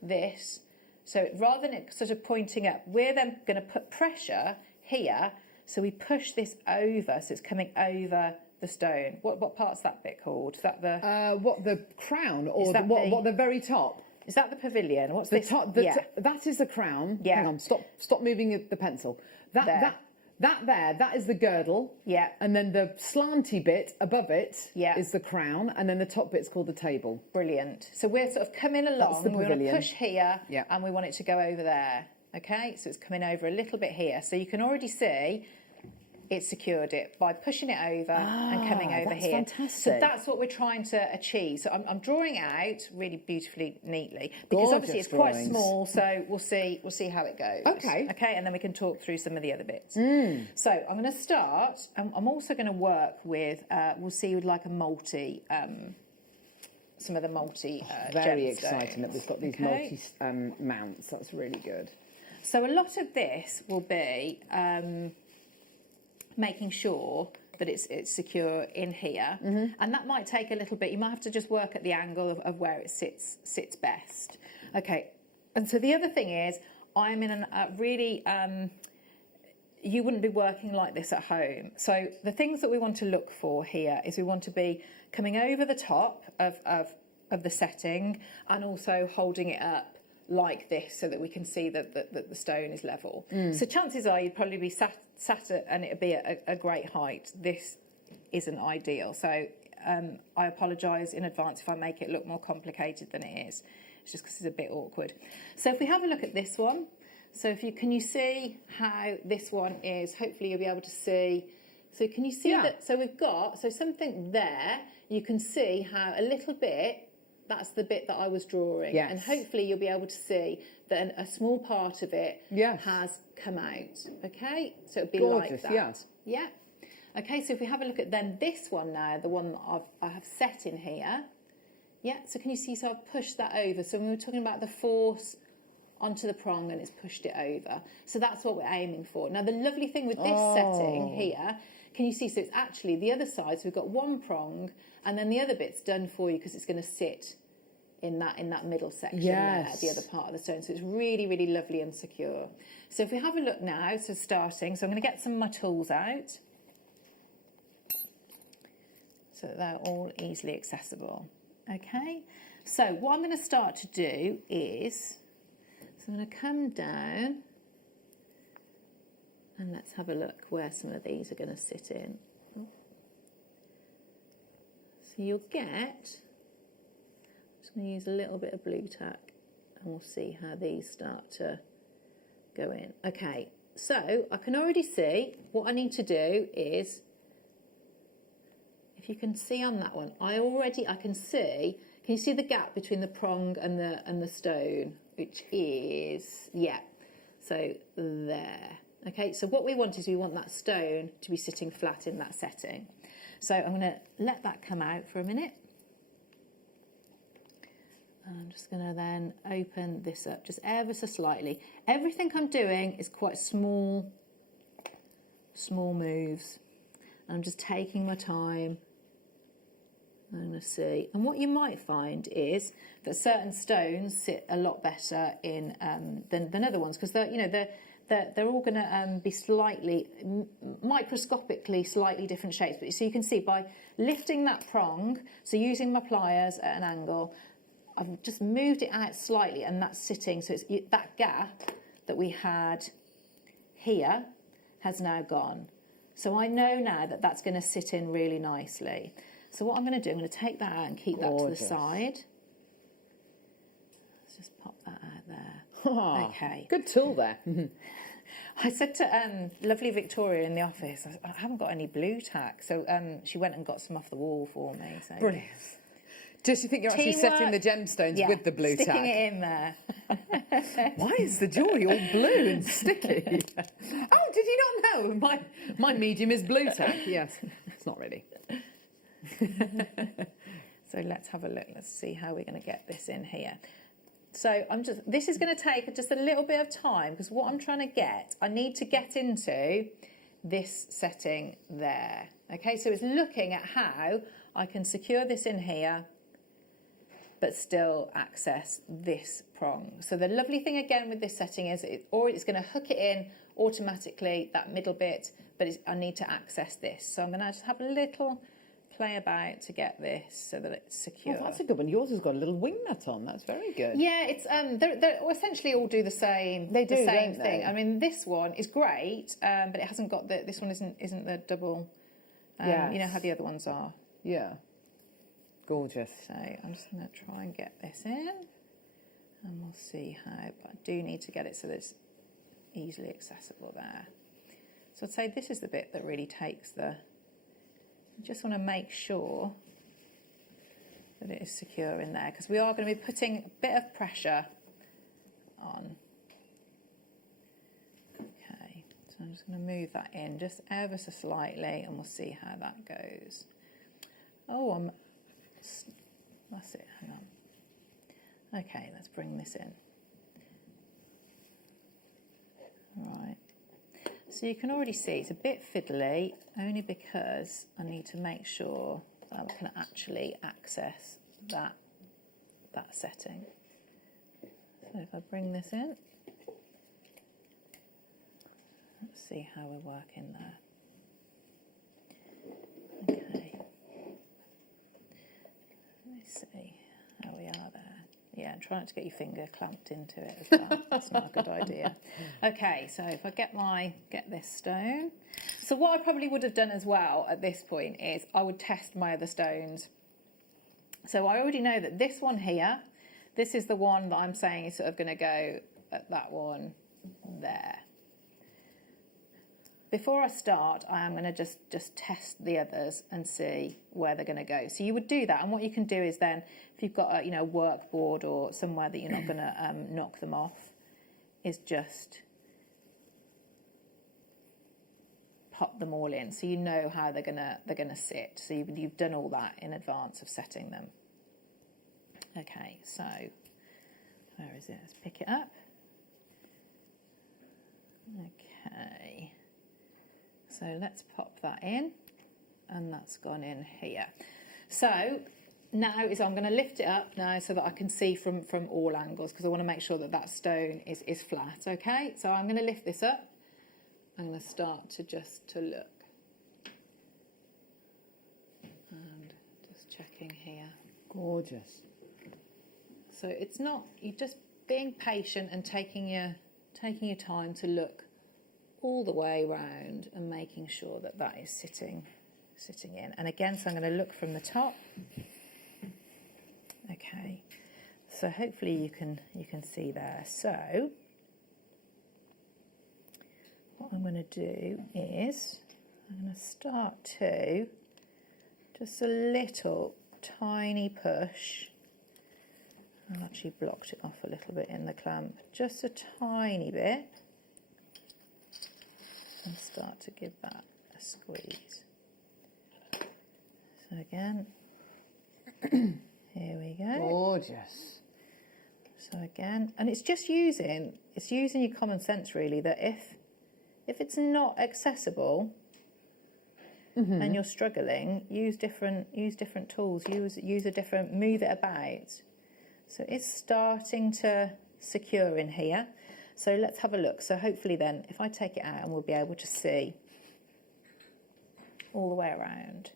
this. So rather than it sort of pointing up, we're then going to put pressure here. So we push this over, so it's coming over the stone. What part's that bit called? Is that the what, the crown, or the very top? Is that the pavilion? What's the this? top? That is the crown. Yeah. Hang on, stop moving the pencil. That is the girdle. Yeah. And then the slanty bit above it is the crown, and then the top bit's called the table. Brilliant. So we're sort of coming along. The we want to pavilion. push here, and we want it to go over there. Okay, so it's coming over a little bit here. So you can already see it secured it by pushing it over and coming over that's here. Fantastic. So that's what we're trying to achieve. So I'm drawing out really beautifully, neatly, because obviously it's quite small. So we'll see how it goes. Okay. Okay, and then we can talk through some of the other bits. So I'm going to start. I'm also going to work with. We'll see with like a multi. Some of the multi. Very gemstones. exciting that we've got these multi mounts. That's really good. So a lot of this will be. Making sure that it's secure in here, and that might take a little bit. You might have to just work at the angle of where it sits best. Okay, and so the other thing is, I'm in a really you wouldn't be working like this at home. So the things that we want to look for here is we want to be coming over the top of the setting, and also holding it up like this so that we can see that the stone is level. So chances are you'd probably be sat at, and it'd be at a great height. This isn't ideal. So I apologise in advance if I make it look more complicated than it is. It's just because it's a bit awkward. So if we have a look at this one, so can you see how this one is? Hopefully you'll be able to see. So can you see that? So we've got, something there, you can see how a little bit, that's the bit that I was drawing. Yes. And hopefully you'll be able to see that a small part of it has come out. Okay, so it'll be like that. Yeah. Okay, so if we have a look at then this one now, the one that I have set in here. Yeah, so can you see, so I've pushed that over. So when we were talking about the force onto the prong and it's pushed it over. So that's what we're aiming for. Now the lovely thing with this setting here, can you see, so it's actually the other side, so we've got one prong and then the other bit's done for you because it's going to sit in that middle section there, the other part of the stone. So it's really, really lovely and secure. So if we have a look now, so starting, so I'm going to get some of my tools out so that they're all easily accessible. Okay, so what I'm going to start to do is, so I'm going to come down and let's have a look where some of these are going to sit in. So you'll get, I'm just going to use a little bit of blue tack and we'll see how these start to go in. Okay, so I can already see what I need to do is, if you can see on that one, I can see, can you see the gap between the prong and the stone, which is, so there. Okay, so what we want is we want that stone to be sitting flat in that setting. So I'm going to let that come out for a minute. And I'm just going to then open this up just ever so slightly. Everything I'm doing is quite small moves. I'm just taking my time. I'm going to see. And what you might find is that certain stones sit a lot better in than other ones, because they're all going to be slightly, microscopically slightly different shapes. But so you can see by lifting that prong, so using my pliers at an angle, I've just moved it out slightly and that's sitting, so it's, that gap that we had here has now gone. So I know now that that's going to sit in really nicely. So what I'm going to do, I'm going to take that out and keep that to the side. Let's just pop that out there. Okay. Good tool there. I said to lovely Victoria in the office, I haven't got any blue tack. So she went and got some off the wall for me. So. Brilliant. Does she think you're actually setting the gemstones with the blue tack? Sticking it in there. Why is the jewellery all blue and sticky? Oh, did you not know? My medium is blue tack. Yes, it's not really. So let's have a look. Let's see how we're going to get this in here. So this is going to take just a little bit of time, because what I'm trying to get, I need to get into this setting there. Okay, so it's looking at how I can secure this in here but still access this prong. So the lovely thing again with this setting is it's going to hook it in automatically, that middle bit, but I need to access this. So I'm going to just have a little play about to get this so that it's secure. Oh, that's a good one. Yours has got a little wing nut on. That's very good. Yeah, it's they essentially all do the same. They do the same don't thing. they? I mean, this one is great, but it hasn't got the. This one isn't the double. You know how the other ones are. Yeah. Gorgeous. So I'm just going to try and get this in, and we'll see how. But I do need to get it so that it's easily accessible there. So I'd say this is the bit that really takes the. I just want to make sure that it is secure in there, because we are going to be putting a bit of pressure on. Okay, so I'm just going to move that in just ever so slightly and we'll see how that goes. Oh, that's it, hang on. Okay, let's bring this in. Right. So you can already see it's a bit fiddly, only because I need to make sure that I can actually access that setting. So if I bring this in, let's see how we're working there. Okay. Let's see how we are there. Yeah, and try not to get your finger clamped into it as well. That's not a good idea. Okay, so if I get this stone. So what I probably would have done as well at this point is I would test my other stones. So I already know that this one here, this is the one that I'm saying is sort of going to go at that one there. Before I start, I am going to just test the others and see where they're going to go. So you would do that, and what you can do is then, if you've got a workboard or somewhere that you're not going to knock them off, is just pop them all in, so you know how they're gonna sit. So you've done all that in advance of setting them. Okay, so where is it? Let's pick it up. Okay, so let's pop that in, and that's gone in here. So now I'm going to lift it up now so that I can see from all angles, because I want to make sure that that stone is flat. Okay, so I'm going to lift this up. I'm going to start to look, and just checking here. Gorgeous. So it's not, you're just being patient and taking your time to look all the way round and making sure that that is sitting in. And again, so I'm going to look from the top. Okay, so hopefully you can see there. So what I'm going to do is I'm going to start to just a little tiny push. I've actually blocked it off a little bit in the clamp, just a tiny bit, and start to give that a squeeze. So again, here we go. Gorgeous. So again, and it's just using your common sense really, that if it's not accessible and you're struggling, use different tools, use a different, move it about. So it's starting to secure in here. So let's have a look. So hopefully then, if I take it out, and we'll be able to see all the way around.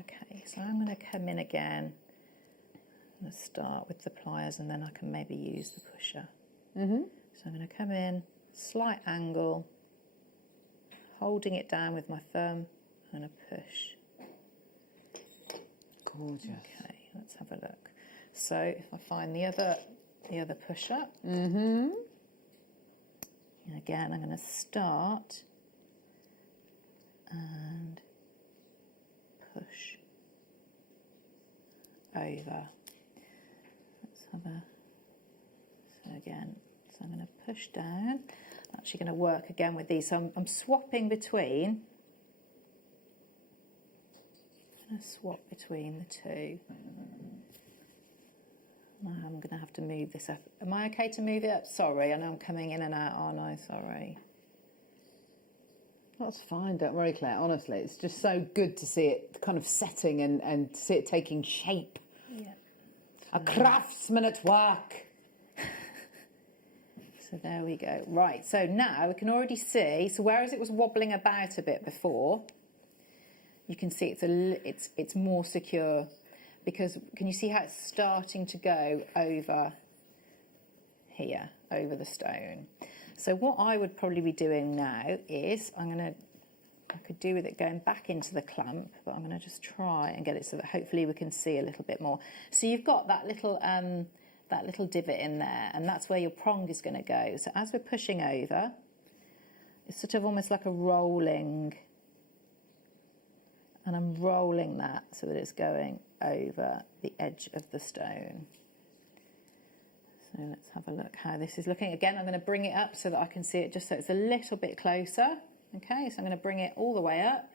Okay, so I'm going to come in again. I'm going to start with the pliers, and then I can maybe use the pusher. So I'm going to come in, slight angle, holding it down with my thumb. I'm going to push. Gorgeous. Okay, let's have a look. So if I find the other pusher, Mm-hmm. and again I'm going to start and push over. Let's have a, so again, so I'm going to push down. I'm actually going to work again with these. So I'm swapping between. I'm going to swap between the two. Now I'm going to have to move this up. Am I okay to move it up? Sorry, I know I'm coming in and out, aren't I? Sorry. That's fine, don't worry, Claire. Honestly, it's just so good to see it kind of setting and see it taking shape. Yeah. A craftsman at work. So there we go. Right, so now we can already see, so whereas it was wobbling about a bit before, you can see it's more secure, because can you see how it's starting to go over here, over the stone? So what I would probably be doing now is I could do with it going back into the clamp, but I'm going to just try and get it so that hopefully we can see a little bit more. So you've got that little divot in there, and that's where your prong is going to go. So as we're pushing over, it's sort of almost like a rolling, and I'm rolling that so that it's going over the edge of the stone. So let's have a look how this is looking. Again, I'm going to bring it up so that I can see it just so it's a little bit closer. Okay, so I'm going to bring it all the way up.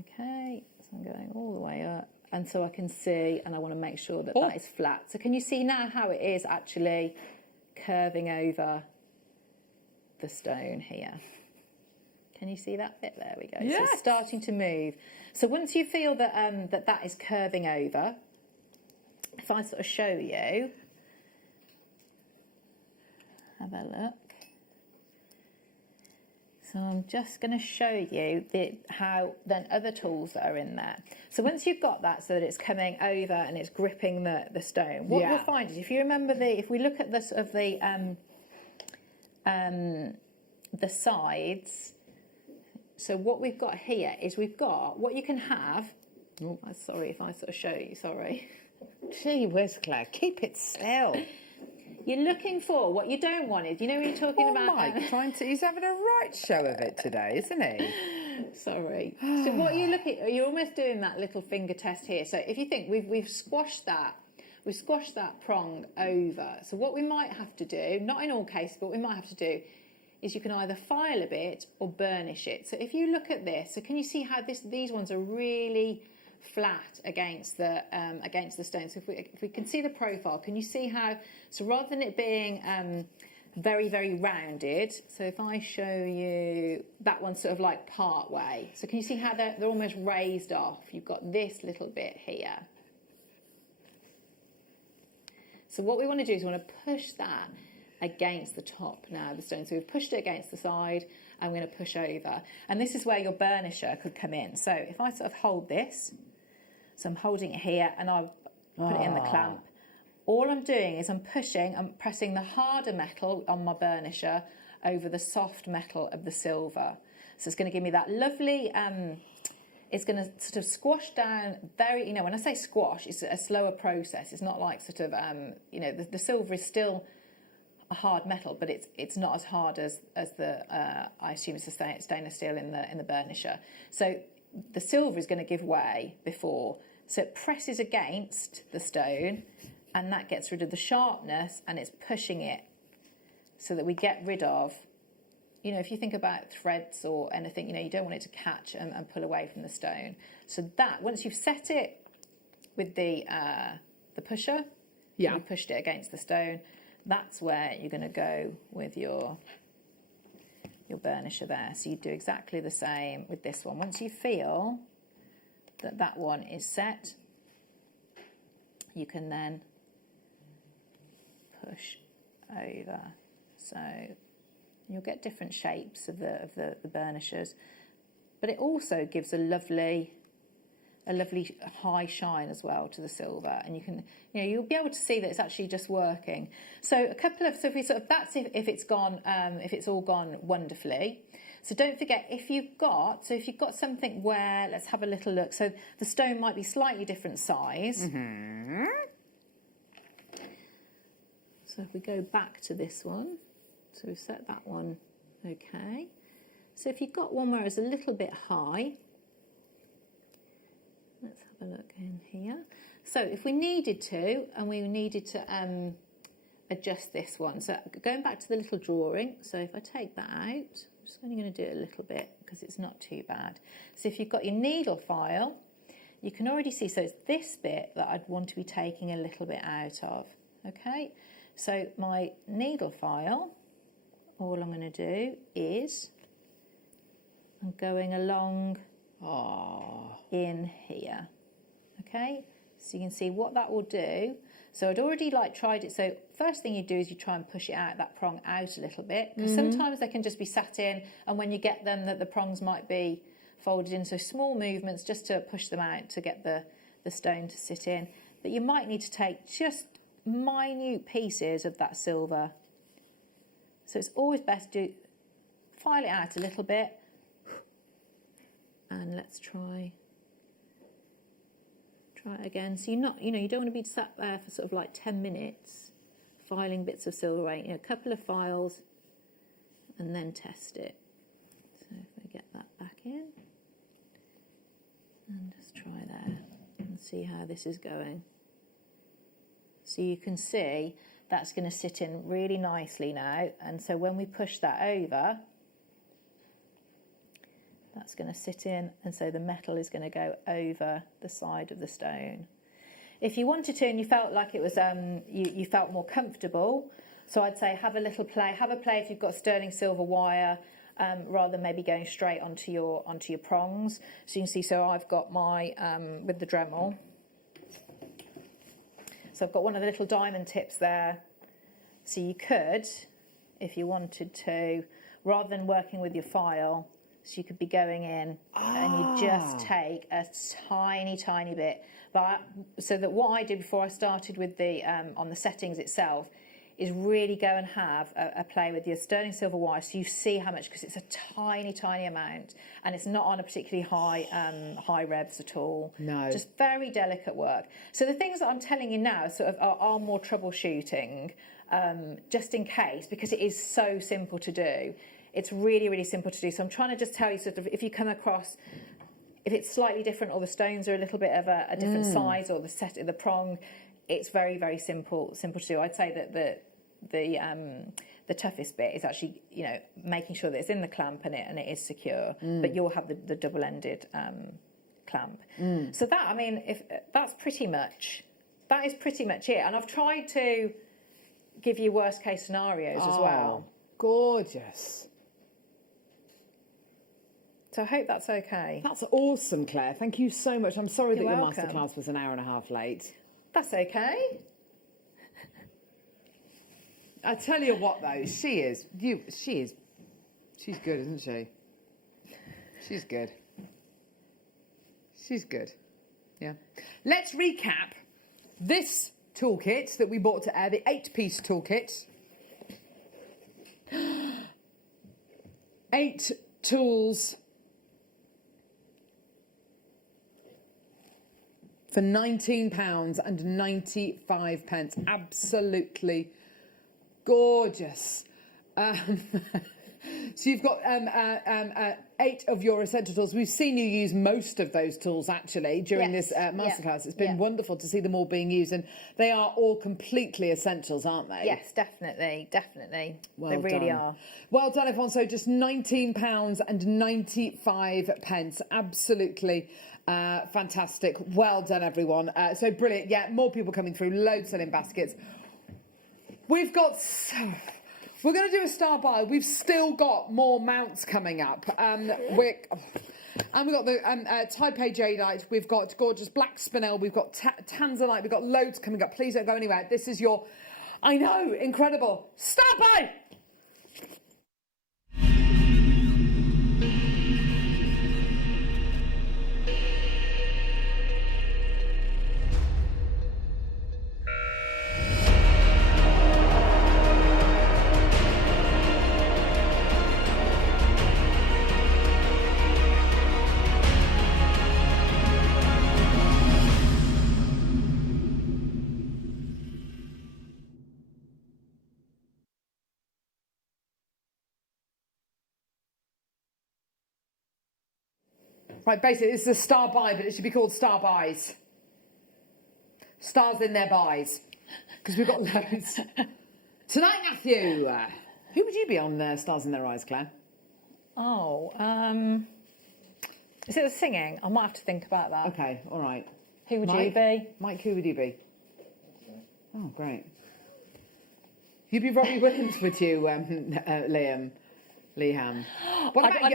Okay, so I'm going all the way up. And so I can see, and I want to make sure that that is flat. So can you see now how it is actually curving over the stone here? Can you see that bit? There we go. Yes. So it's starting to move. So once you feel that that is curving over, if I sort of show you, have a look. So I'm just going to show you how then other tools that are in there. So once you've got that so that it's coming over and it's gripping the stone, what you'll find is, if you remember if we look at the sort of the sides, so what we've got here is we've got what you can have. Oh, sorry if I sort of show you, sorry. Gee whiz, Claire, keep it still. You're looking for, what you don't want is, you know when you're talking about... Mike, he's having a right show of it today, isn't he? Sorry. So what you're looking, you're almost doing that little finger test here. So if you think we've squashed that prong over. So what we might have to do, not in all cases, but what we might have to do is you can either file a bit or burnish it. So if you look at this, so can you see how these ones are really flat against the stone? So if we can see the profile, can you see how, so rather than it being very, very rounded. So if I show you that one sort of like part way. So can you see how they're almost raised off? You've got this little bit here. So what we want to do is we want to push that against the top now of the stone. So we've pushed it against the side and we're going to push over. And this is where your burnisher could come in. So if I sort of hold this, so I'm holding it here and I'll put it in the clamp. All I'm doing is I'm pressing the harder metal on my burnisher over the soft metal of the silver. So it's going to give me that lovely, it's going to sort of squash down very, you know, when I say squash, it's a slower process. It's not like sort of, you know, the silver is still a hard metal, but it's not as hard as the, I assume it's the stainless steel in the burnisher. So the silver is going to give way before. So it presses against the stone, and that gets rid of the sharpness, and it's pushing it so that we get rid of, you know, if you think about threads or anything, you know, you don't want it to catch and pull away from the stone. So that, once you've set it with the pusher, you pushed it against the stone, that's where you're going to go with your burnisher there. So you do exactly the same with this one. Once you feel that that one is set, you can then push over. So you'll get different shapes of the burnishers, but it also gives a lovely high shine as well to the silver, and you can, you know, you'll be able to see that it's actually just working. So so if we sort of, that's if it's gone, if it's all gone wonderfully. So don't forget, if you've got something where, let's have a little look. So the stone might be slightly different size. So if we go back to this one, so we've set that one, okay. So if you've got one where it's a little bit high, let's have a look in here. So if we needed to, and we needed to adjust this one, so going back to the little drawing, so if I take that out, I'm just only going to do it a little bit because it's not too bad. So if you've got your needle file, you can already see, so it's this bit that I'd want to be taking a little bit out of, okay? So my needle file, all I'm going to do is I'm going along in here, okay? So you can see what that will do. So I'd already tried it. So first thing you do is you try and push it out, that prong out a little bit, because sometimes they can just be sat in, and when you get them, that the prongs might be folded in. So small movements just to push them out to get the stone to sit in. But you might need to take just minute pieces of that silver. So it's always best to file it out a little bit, and let's try it again. So you're not, you know, you don't want to be sat there for sort of like 10 minutes filing bits of silver away. You know, a couple of files and then test it. So if I get that back in and just try there and see how this is going. So you can see that's going to sit in really nicely now, and so when we push that over, that's going to sit in, and so the metal is going to go over the side of the stone. If you wanted to and you felt like it was, you felt more comfortable, so I'd say have a little play. Have a play if you've got sterling silver wire, rather than maybe going straight onto your prongs. So you can see, so I've got my, with the Dremel, so I've got one of the little diamond tips there. So you could, if you wanted to, rather than working with your file, so you could be going in and you just take a tiny, tiny bit. But so that what I did before I started with the on the settings itself is really go and have a play with your sterling silver wire, so you see how much, because it's a tiny, tiny amount, and it's not on a particularly high revs at all. No. Just very delicate work. So the things that I'm telling you now sort of are more troubleshooting, just in case, because it is so simple to do. It's really, really simple to do. So I'm trying to just tell you sort of, if you come across, if it's slightly different, or the stones are a little bit of a different size, or the prong, it's very, very simple to do. I'd say that the toughest bit is actually, you know, making sure that it's in the clamp and it is secure, but you'll have the double-ended clamp. So that, I mean, that is pretty much it. And I've tried to, give you worst case scenarios as well. Gorgeous. So I hope that's okay. That's awesome, Claire. Thank you so much. I'm sorry You're that your welcome. masterclass was an hour and a half late. That's okay. I tell you what, though, she's good, isn't she? She's good. She's good. Yeah. Let's recap this toolkit that we bought to air, the 8-piece toolkit. 8 tools for £19.95. Absolutely gorgeous. So you've got 8 of your essential tools. We've seen you use most of those tools actually during this masterclass. It's been wonderful to see them all being used, and they are all completely essentials, aren't they? Yes, definitely, definitely. Well they really done. are. Well done, everyone. So just £19.95. Absolutely fantastic. Well done, everyone. So brilliant. Yeah, more people coming through. Loads selling baskets. We've got... We're going to do a star buy. We've still got more mounts coming up. And we've got the Taipei Jadeite. We've got gorgeous black Spinel. We've got tanzanite. We've got loads coming up. Please don't go anywhere. This is your, I know, incredible star buy. Right, basically, it's a star buy, but it should be called star buys. Stars in their buys. Because we've got loads. Tonight, Matthew, who would you be on Stars in Their Eyes, Claire? Oh, is it the singing? I might have to think about that. Okay, all right. Who would Mike? you be? Mike, who would you be? Oh, great. You'd be Robbie Williams, would you, Liam? What about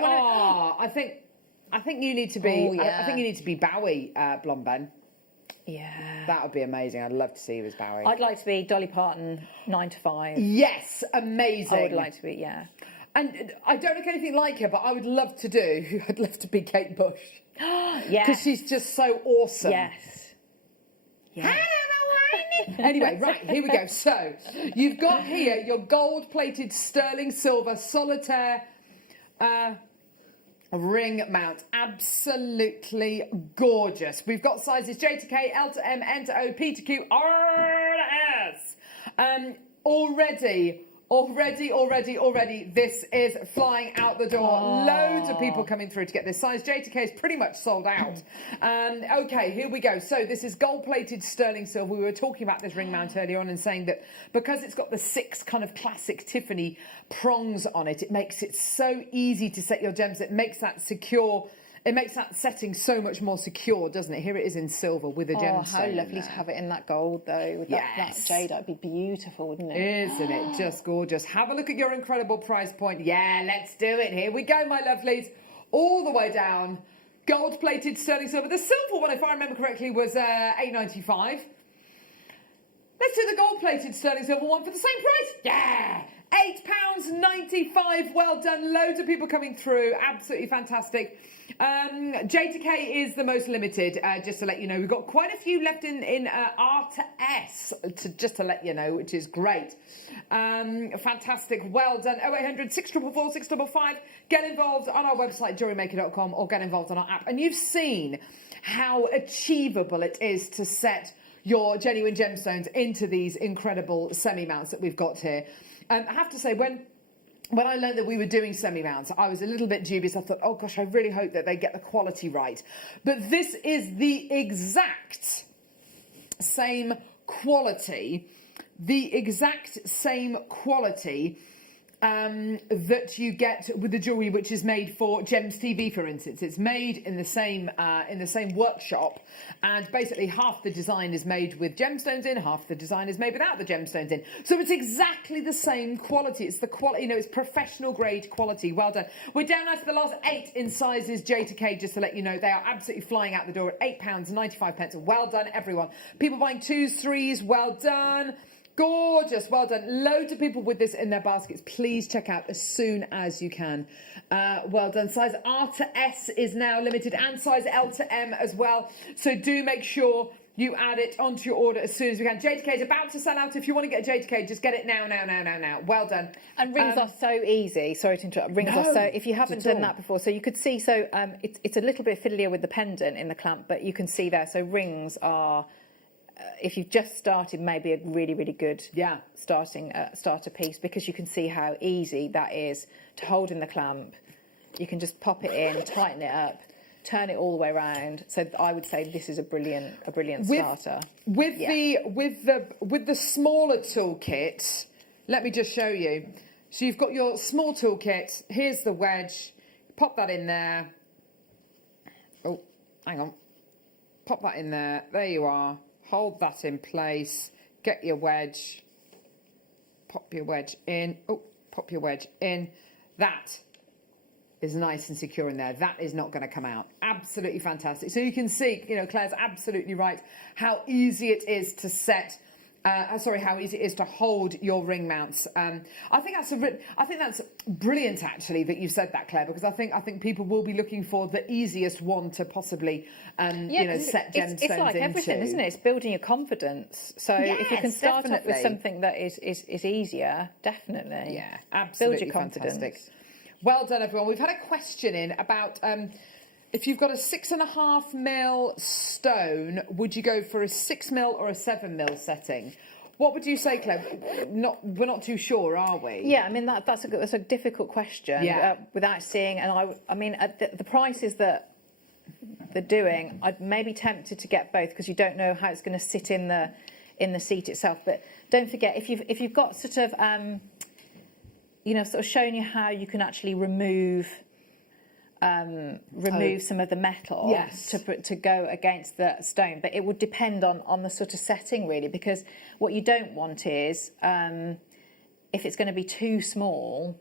I think you need to be. Oh, yeah. I think you need to be Bowie, Blonde Ben. Yeah. That would be amazing. I'd love to see you as Bowie. I'd like to be Dolly Parton, 9 to 5. Yes, amazing. I would like to be, yeah. And I don't look anything like her, but I would love to do. I'd love to be Kate Bush. Yeah. Because she's just so awesome. Yes. Yeah. Anyway, right, here we go. So, you've got here your gold-plated sterling silver solitaire ring mount. Absolutely gorgeous. We've got sizes J to K, L to M, N to O, P to Q, R to S. Already, this is flying out the door. Oh. Loads of people coming through to get this. Size J to K is pretty much sold out. Okay, here we go. So this is gold-plated sterling silver. We were talking about this ring mount earlier on and saying that because it's got the 6 kind of classic Tiffany prongs on it, it makes it so easy to set your gems. It makes that secure. It makes that setting so much more secure, doesn't it? Here it is in silver with a gemstone. Oh, how lovely to have it in that gold, though. With that jade, that'd be beautiful, wouldn't it? Isn't it just gorgeous? Have a look at your incredible price point. Yeah, let's do it. Here we go, my lovelies. All the way down. Gold-plated sterling silver. The silver one, if I remember correctly, was $8.95. Let's do the gold-plated sterling silver one for the same price. Yeah! £8.95. Well done. Loads of people coming through. Absolutely fantastic. J to K is the most limited, just to let you know. We've got quite a few left in R to S, just to let you know, which is great. Fantastic. Well done. 0800 644 655. Get involved on our website, JewelleryMaker.com, or get involved on our app. And you've seen how achievable it is to set your genuine gemstones into these incredible semi-mounts that we've got here. I have to say, when I learned that we were doing semi-mounts, I was a little bit dubious. I thought, oh gosh, I really hope that they get the quality right. But this is the exact same quality, that you get with the jewellery which is made for Gems TV, for instance. It's made in the same workshop, and basically half the design is made with gemstones in, half the design is made without the gemstones in. So it's exactly the same quality. It's the quality, it's professional grade quality. Well done. We're down now to the last 8 in sizes J to K, just to let you know. They are absolutely flying out the door at £8.95. Well done, everyone. People buying 2s, 3s, well done. Gorgeous, well done. Loads of people with this in their baskets. Please check out as soon as you can. Well done. Size R to S is now limited, and size L to M as well. So do make sure you add it onto your order as soon as we can. J to K is about to sell out. If you want to get J to K, just get it now. Well done. And rings are so easy. Sorry to interrupt. Rings are so, if you haven't done that before, so you could see, so it's a little bit fiddlier with the pendant in the clamp, but you can see there, so rings are, if you've just started, maybe a really, really good starter piece, because you can see how easy that is to hold in the clamp. You can just pop it in, tighten it up, turn it all the way around. So I would say this is a brilliant starter. With the smaller toolkit, let me just show you. So you've got your small toolkit. Here's the wedge. Pop that in there. Oh, hang on. Pop that in there. There you are. Hold that in place. Get your wedge. Pop your wedge in. Oh, pop your wedge in. That is nice and secure in there. That is not going to come out. Absolutely fantastic. So you can see, Claire's absolutely right, how easy it is to set. How easy it is to hold your ring mounts. I think that's brilliant, actually, that you said that, Claire, because I think people will be looking for the easiest one to possibly, set gemstones It's like everything, isn't it? It's building your confidence. So if you can start off with something that is easier, definitely. Yeah, absolutely. Build your confidence. Fantastic. Well done, everyone. We've had a question in about if you've got a 6.5mm stone, would you go for a 6mm or a 7mm setting? What would you say, Claire? We're not too sure, are we? Yeah, I mean that's a difficult question. Yeah. Without seeing, and I mean at the prices that they're doing, I'd maybe tempted to get both, because you don't know how it's going to sit in the seat itself. But don't forget, if you've got sort of showing you how you can actually remove some of the metal to go against the stone, but it would depend on the sort of setting, really, because what you don't want is if it's going to be too small,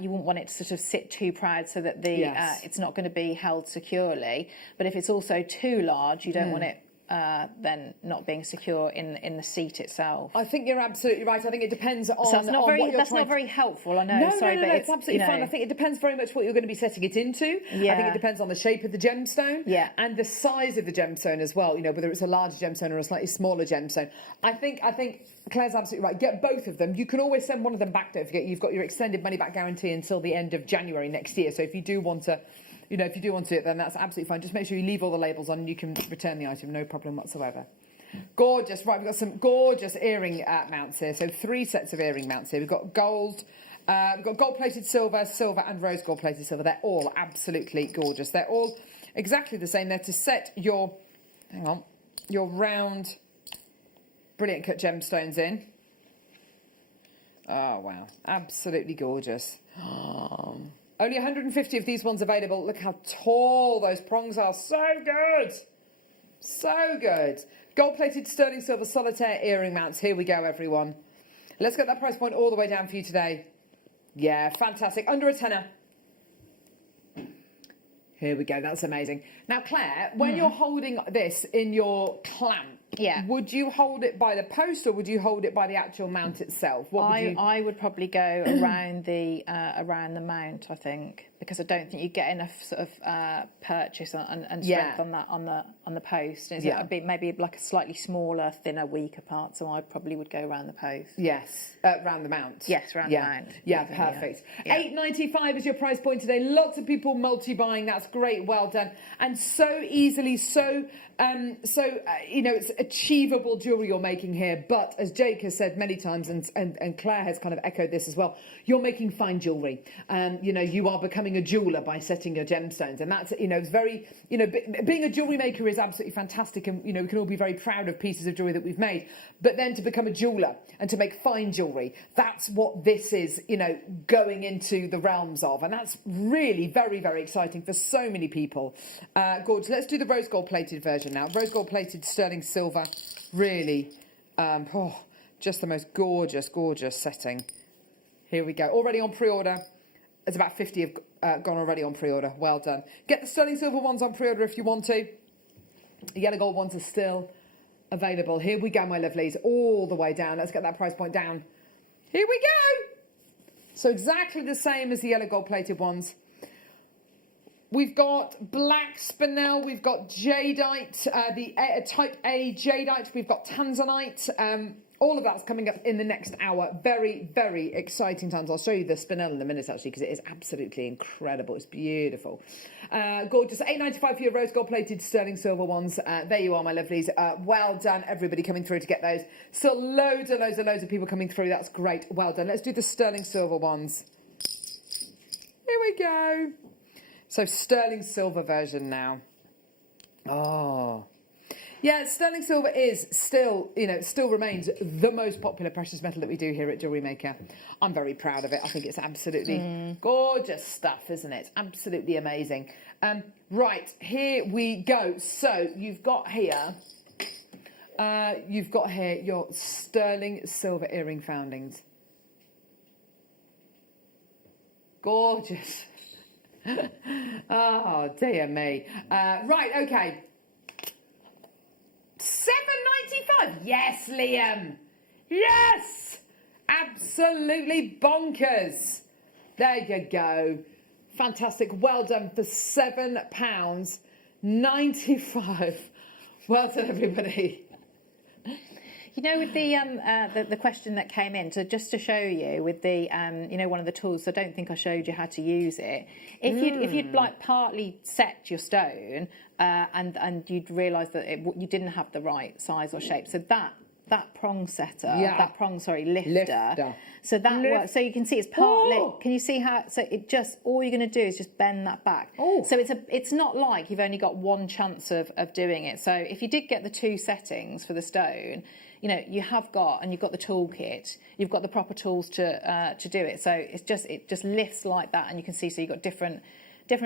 you wouldn't want it to sort of sit too proud so that it's not going to be held securely. But if it's also too large, you don't want it then not being secure in the seat itself. I think you're absolutely right. I think it depends on, so not very helpful, I know. No, sorry, but it's absolutely fine. I think it depends very much what you're going to be setting it into. Yeah. I think it depends on the shape of the gemstone and the size of the gemstone as well, whether it's a larger gemstone or a slightly smaller gemstone. I think Claire's absolutely right. Get both of them. You can always send one of them back. Don't forget, you've got your extended money back guarantee until the end of January next year. So if you do want to do it, then that's absolutely fine. Just make sure you leave all the labels on and you can return the item, no problem whatsoever. Gorgeous. Right, we've got some gorgeous earring mounts here. So 3 sets of earring mounts here. We've got gold, we've got gold-plated silver, and rose gold-plated silver. They're all absolutely gorgeous. They're all exactly the same. They're to set your round, brilliant cut gemstones in. Oh, wow. Absolutely gorgeous. Only 150 of these ones available. Look how tall those prongs are. So good. So good. Gold-plated sterling silver solitaire earring mounts. Here we go, everyone. Let's get that price point all the way down for you today. Yeah, fantastic. Under a tenner. Here we go. That's amazing. Now, Claire, when you're holding this in your clamp, would you hold it by the post or would you hold it by the actual mount itself? I would probably go around the mount, I think, because I don't think you get enough sort of purchase and strength on that on the post. It'd be maybe like a slightly smaller, thinner, weaker part. So I probably would go around the post. Yes, around the mount. Yes, around the mount. Yeah, perfect. Yeah. £8.95 is your price point today. Lots of people multi-buying. That's great. Well done. And so easily, it's achievable jewellery you're making here, but as Jake has said many times, and Claire has kind of echoed this as well, you're making fine jewellery. You know, you are becoming a jeweller by setting your gemstones, and that's, you know, it's very, you know, being a jewellery maker is absolutely fantastic, and, you know, we can all be very proud of pieces of jewellery that we've made, but then to become a jeweller and to make fine jewellery, that's what this is, you know, going into the realms of, and that's really very, very exciting for so many people. Gorgeous. Let's do the rose gold plated version now. Rose gold plated sterling silver, really, just the most gorgeous, gorgeous setting. Here we go. Already on pre-order. There's about 50 have gone already on pre-order. Well done. Get the sterling silver ones on pre-order if you want to. The yellow gold ones are still available. Here we go, my lovelies. All the way down. Let's get that price point down. Here we go. So exactly the same as the yellow gold plated ones. We've got black spinel, we've got jadeite, the type A jadeite, we've got tanzanite. All of that's coming up in the next hour. Very, very exciting times. I'll show you the spinel in a minute, actually, because it is absolutely incredible. It's beautiful. Gorgeous. $8.95 for your rose gold plated sterling silver ones. There you are, my lovelies. Well done, everybody coming through to get those. Still loads of people coming through. That's great. Well done. Let's do the sterling silver ones. Here we go. So sterling silver version now. Oh. Yeah, sterling silver is still, you know, still remains the most popular precious metal that we do here at JewelleryMaker. I'm very proud of it. I think it's absolutely gorgeous stuff, isn't it? Absolutely amazing. Right, here we go. So you've got here your sterling silver earring foundings. Gorgeous. Oh, dear me. Right, okay. $7.95. Yes, Liam. Yes. Absolutely bonkers. There you go. Fantastic. Well done for £7.95. Well done, everybody. You know, with the question that came in, so just to show you with the you know, one of the tools, I don't think I showed you how to use it. If you'd like partly set your stone and you'd realise that you didn't have the right size or shape, so that prong setter, lifter. So that works. So you can see it's partly. Can you see how? So it just, all you're going to do is just bend that back. So it's not like you've only got one chance of doing it. So if you did get the two settings for the stone, you know, you've got the toolkit, you've got the proper tools to do it. So it just lifts like that, and you can see. So you've got different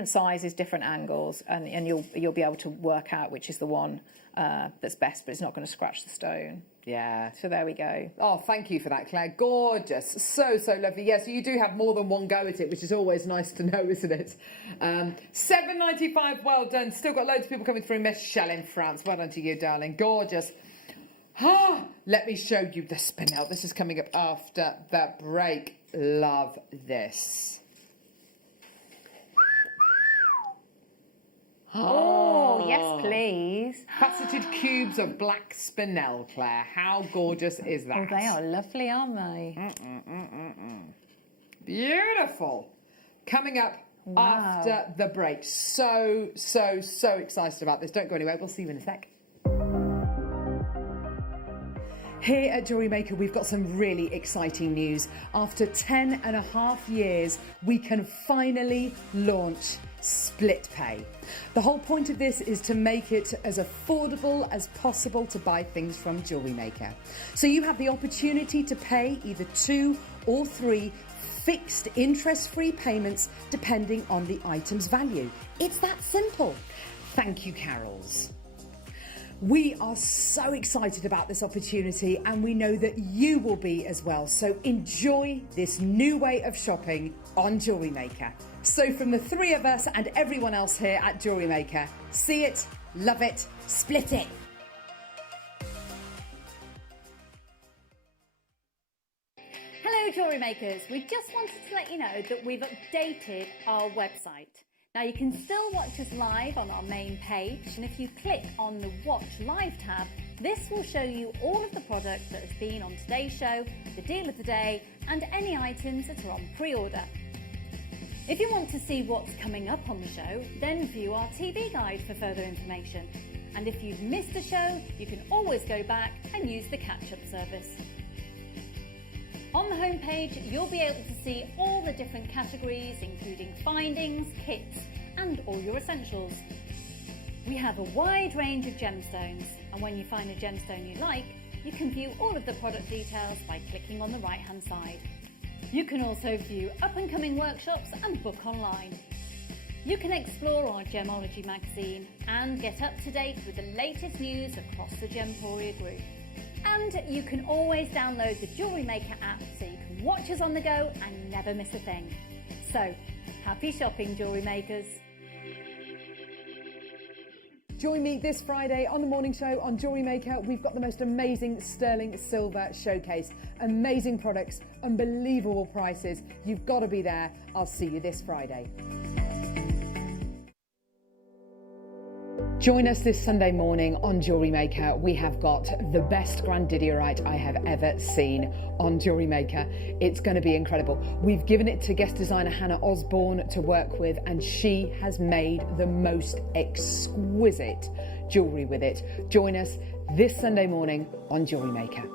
sizes, different angles, and you'll be able to work out which is the one that's best, but it's not going to scratch the stone. Yeah. So there we go. Oh, thank you for that, Claire. Gorgeous. So lovely. Yeah, so you do have more than one go at it, which is always nice to know, isn't it? $7.95. Well done. Still got loads of people coming through. Michelle in France. Well done to you, darling. Gorgeous. Let me show you the spinel. This is coming up after the break. Love this. Oh, yes, please. Faceted cubes of black spinel, Claire. How gorgeous is that? Oh, they are lovely, aren't they? Beautiful. Coming up after the break. So excited about this. Don't go anywhere. We'll see you in a sec. Here at JewelleryMaker, we've got some really exciting news. After 10.5 years, we can finally launch split pay. The whole point of this is to make it as affordable as possible to buy things from JewelleryMaker. So you have the opportunity to pay either 2 or 3 fixed interest-free payments depending on the item's value. It's that simple. Thank you, Carols. We are so excited about this opportunity, and we know that you will be as well. So enjoy this new way of shopping on JewelleryMaker. So from the three of us and everyone else here at JewelleryMaker, see it, love it, split it. Hello, Jewellery Makers. We just wanted to let you know that we've updated our website. Now you can still watch us live on our main page, and if you click on the Watch Live tab, this will show you all of the products that have been on today's show, the deal of the day, and any items that are on pre-order. If you want to see what's coming up on the show, then view our TV guide for further information. And if you've missed a show, you can always go back and use the catch-up service. On the homepage, you'll be able to see all the different categories, including findings, kits, and all your essentials. We have a wide range of gemstones, and when you find a gemstone you like, you can view all of the product details by clicking on the right-hand side. You can also view up-and-coming workshops and book online. You can explore our Gemology magazine and get up to date with the latest news across the Gemporia group. And you can always download the JewelleryMaker app so you can watch us on the go and never miss a thing. So, happy shopping, Jewellery Makers! Join me this Friday on the morning show on JewelleryMaker. We've got the most amazing sterling silver showcase. Amazing products, unbelievable prices. You've got to be there. I'll see you this Friday. Join us this Sunday morning on JewelleryMaker. We have got the best grandidierite I have ever seen on JewelleryMaker. It's going to be incredible. We've given it to guest designer Hannah Osborne to work with, and she has made the most exquisite jewellery with it. Join us this Sunday morning on JewelleryMaker.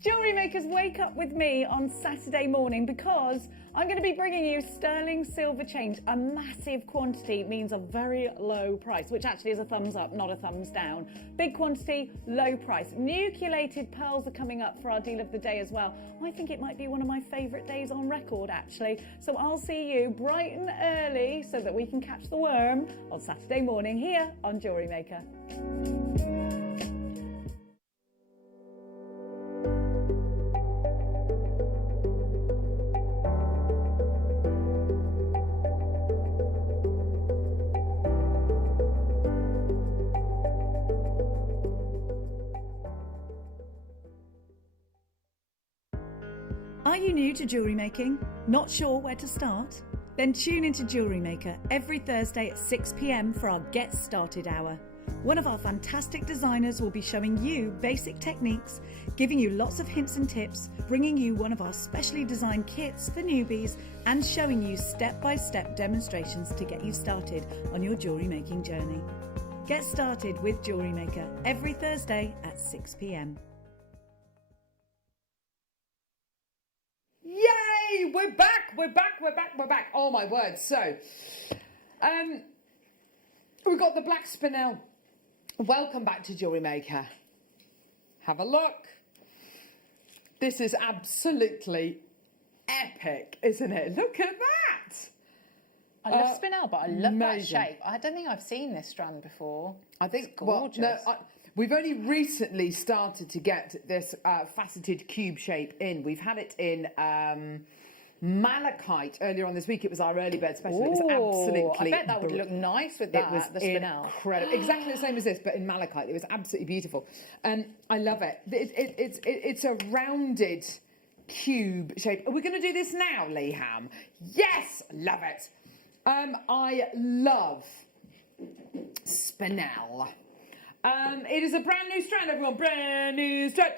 Jewellery Makers, wake up with me on Saturday morning because I'm going to be bringing you sterling silver change. A massive quantity means a very low price, which actually is a thumbs up, not a thumbs down. Big quantity, low price. Nucleated pearls are coming up for our deal of the day as well. I think it might be one of my favourite days on record, actually. So I'll see you bright and early so that we can catch the worm on Saturday morning here on Jewellery Maker. Are you new to jewellery making? Not sure where to start? Then tune into Jewellery Maker every Thursday at 6 p.m. for our Get Started Hour. One of our fantastic designers will be showing you basic techniques, giving you lots of hints and tips, bringing you one of our specially designed kits for newbies, and showing you step-by-step demonstrations to get you started on your jewellery making journey. Get started with Jewellery Maker every Thursday at 6 p.m. Yay! We're back! We're back! Oh my word! So, we've got the black Spinel. Welcome back to Jewellery Maker. Have a look. This is absolutely epic, isn't it? Look at that! I love Spinel, but I love that amazing. shape. I don't think I've seen this strand before. I think, it's gorgeous. well, no, we've only recently started to get this faceted cube shape in. We've had it in malachite earlier on this week. It was our early bird special. It was absolutely... I bet that would look nice with that, it was the Spinel. Incredible. Exactly the same as this, but in malachite. It was absolutely beautiful. I love it. It's a rounded cube shape. Are we going to do this now, Leham? Yes! Love it. I love Spinel. It is a brand new strand, everyone. Brand new strand.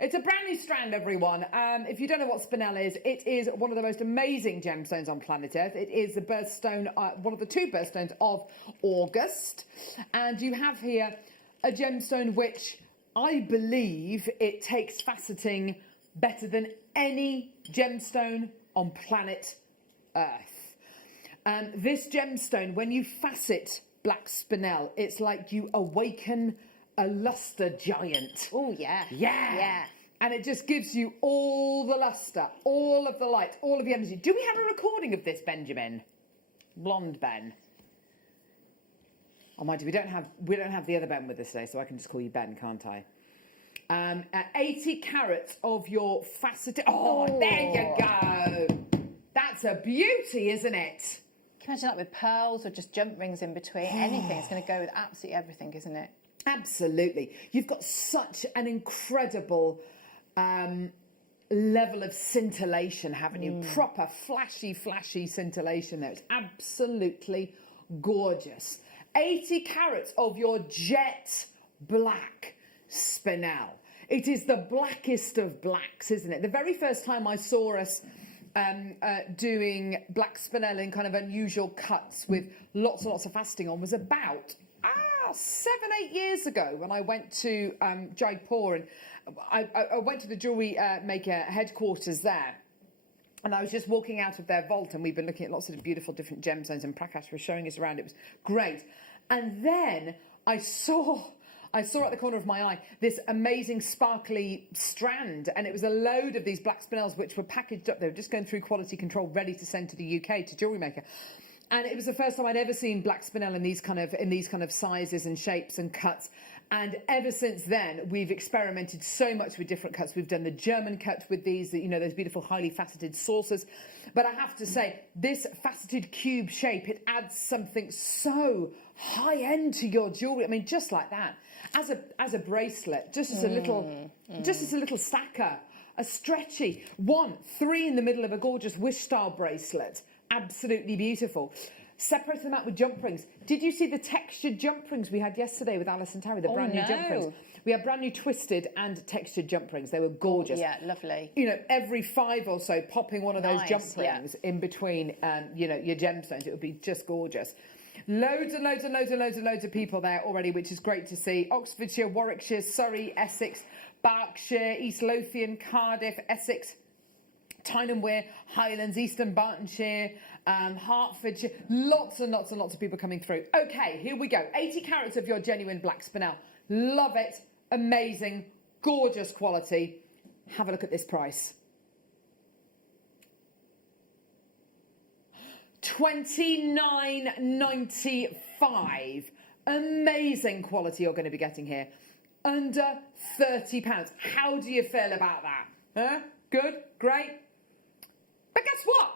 It's a brand new strand, everyone. If you don't know what Spinel is, it is one of the most amazing gemstones on planet Earth. It is the birthstone, one of the two birthstones of August. And you have here a gemstone which I believe it takes faceting better than any gemstone on planet Earth. This gemstone, when you facet black Spinel, it's like you awaken a luster giant. Oh, yeah. Yeah. And it just gives you all the luster, all of the light, all of the energy. Do we have a recording of this, Benjamin? Blonde Ben. Oh, mind you, we don't have the other Ben with us today, so I can just call you Ben, can't I? 80 carats of your faceted... Oh, there you go. That's a beauty, isn't it? Can you imagine that with pearls or just jump rings in between? Anything. It's going to go with absolutely everything, isn't it? Absolutely. You've got such an incredible level of scintillation, haven't you? Proper flashy scintillation there. It's absolutely gorgeous. 80 carats of your jet black Spinel. It is the blackest of blacks, isn't it? The very first time I saw us doing black spinel in kind of unusual cuts with lots and lots of faceting on was about 7-8 years ago when I went to Jaipur, and I went to the jewellery maker headquarters there. And I was just walking out of their vault, and we've been looking at lots of beautiful different gemstones, and Prakash was showing us around. It was great. And then I saw at the corner of my eye this amazing sparkly strand, and it was a load of these black spinels which were packaged up. They were just going through quality control, ready to send to the UK, to JewelleryMaker. And it was the first time I'd ever seen black spinel in these kind of sizes and shapes and cuts. And ever since then, we've experimented so much with different cuts. We've done the German cut with these, you know, those beautiful highly faceted saucers. But I have to say, this faceted cube shape, it adds something so high end to your jewellery. I mean, just like that, as a bracelet, just as a little stacker, a stretchy 3 in the middle of a gorgeous wish style bracelet. Absolutely beautiful. Separated them out with jump rings. Did you see the textured jump rings we had yesterday with Alice and Terry, the brand new jump rings? We had brand new twisted and textured jump rings. They were gorgeous. Yeah, lovely. You know, every 5 or so, popping one of those jump rings in between, you know, your gemstones. It would be just gorgeous. Loads and loads and loads and loads and loads of people there already, which is great to see. Oxfordshire, Warwickshire, Surrey, Essex, Berkshire, East Lothian, Cardiff, Essex, Tyne Wear, Highlands, Eastern Bartonshire, Hertfordshire, lots and lots and lots of people coming through. Okay, here we go. 80 carats of your genuine black spinel. Love it. Amazing. Gorgeous quality. Have a look at this price. $29.95. Amazing quality you're going to be getting here. Under £30. How do you feel about that? Huh? Good? Great? But guess what?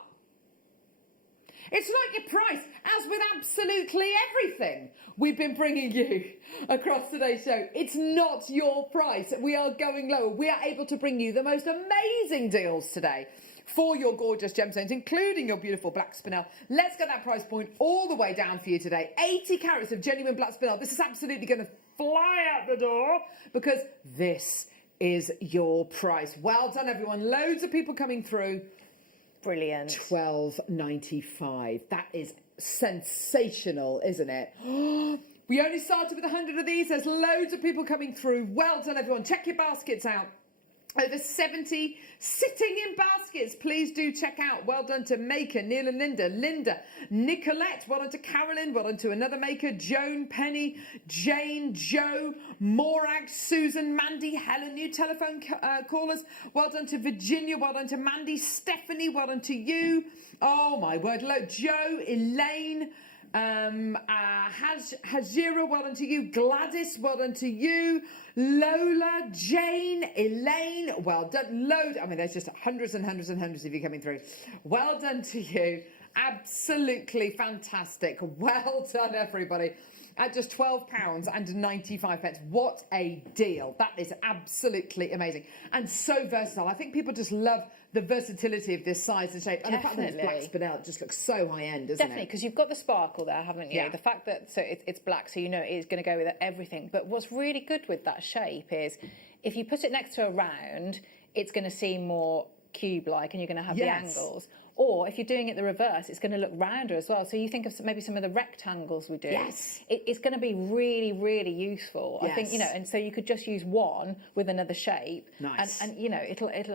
It's not your price, as with absolutely everything we've been bringing you across today's show. It's not your price. We are going lower. We are able to bring you the most amazing deals today for your gorgeous gemstones, including your beautiful black spinel. Let's get that price point all the way down for you today. 80 carats of genuine black spinel. This is absolutely going to fly out the door because this is your price. Well done, everyone. Loads of people coming through. Brilliant. $12.95. That is sensational, isn't it? We only started with 100 of these. There's loads of people coming through. Well done, everyone. Check your baskets out. Over 70 sitting in baskets. Please do check out. Well done to Maker, Neil and Linda, Nicolette. Well done to Carolyn. Well done to another Maker, Joan, Penny, Jane, Joe, Morag, Susan, Mandy, Helen. New telephone callers. Well done to Virginia. Well done to Mandy, Stephanie. Well done to you. Oh my word. Joe, Elaine. Hajira, well done to you. Gladys, well done to you. Lola, Jane, Elaine, well done. I mean, there's just hundreds and hundreds and hundreds of you coming through. Well done to you. Absolutely fantastic. Well done, everybody. At just £12.95. What a deal. That is absolutely amazing. And so versatile. I think people just love the versatility of this size and shape. And the fact that it's black spinel, it just looks so high-end, doesn't it? Definitely, because you've got the sparkle there, haven't you? Yeah. The fact that it's black, so you know it is going to go with everything. But what's really good with that shape is if you put it next to a round, it's going to seem more cube-like and you're going to have the angles. Or if you're doing it the reverse, it's going to look rounder as well. So you think of maybe some of the rectangles we do. Yes. It's going to be really, really useful. Yes. I think, you know, and so you could just use one with another shape. Nice. And you know,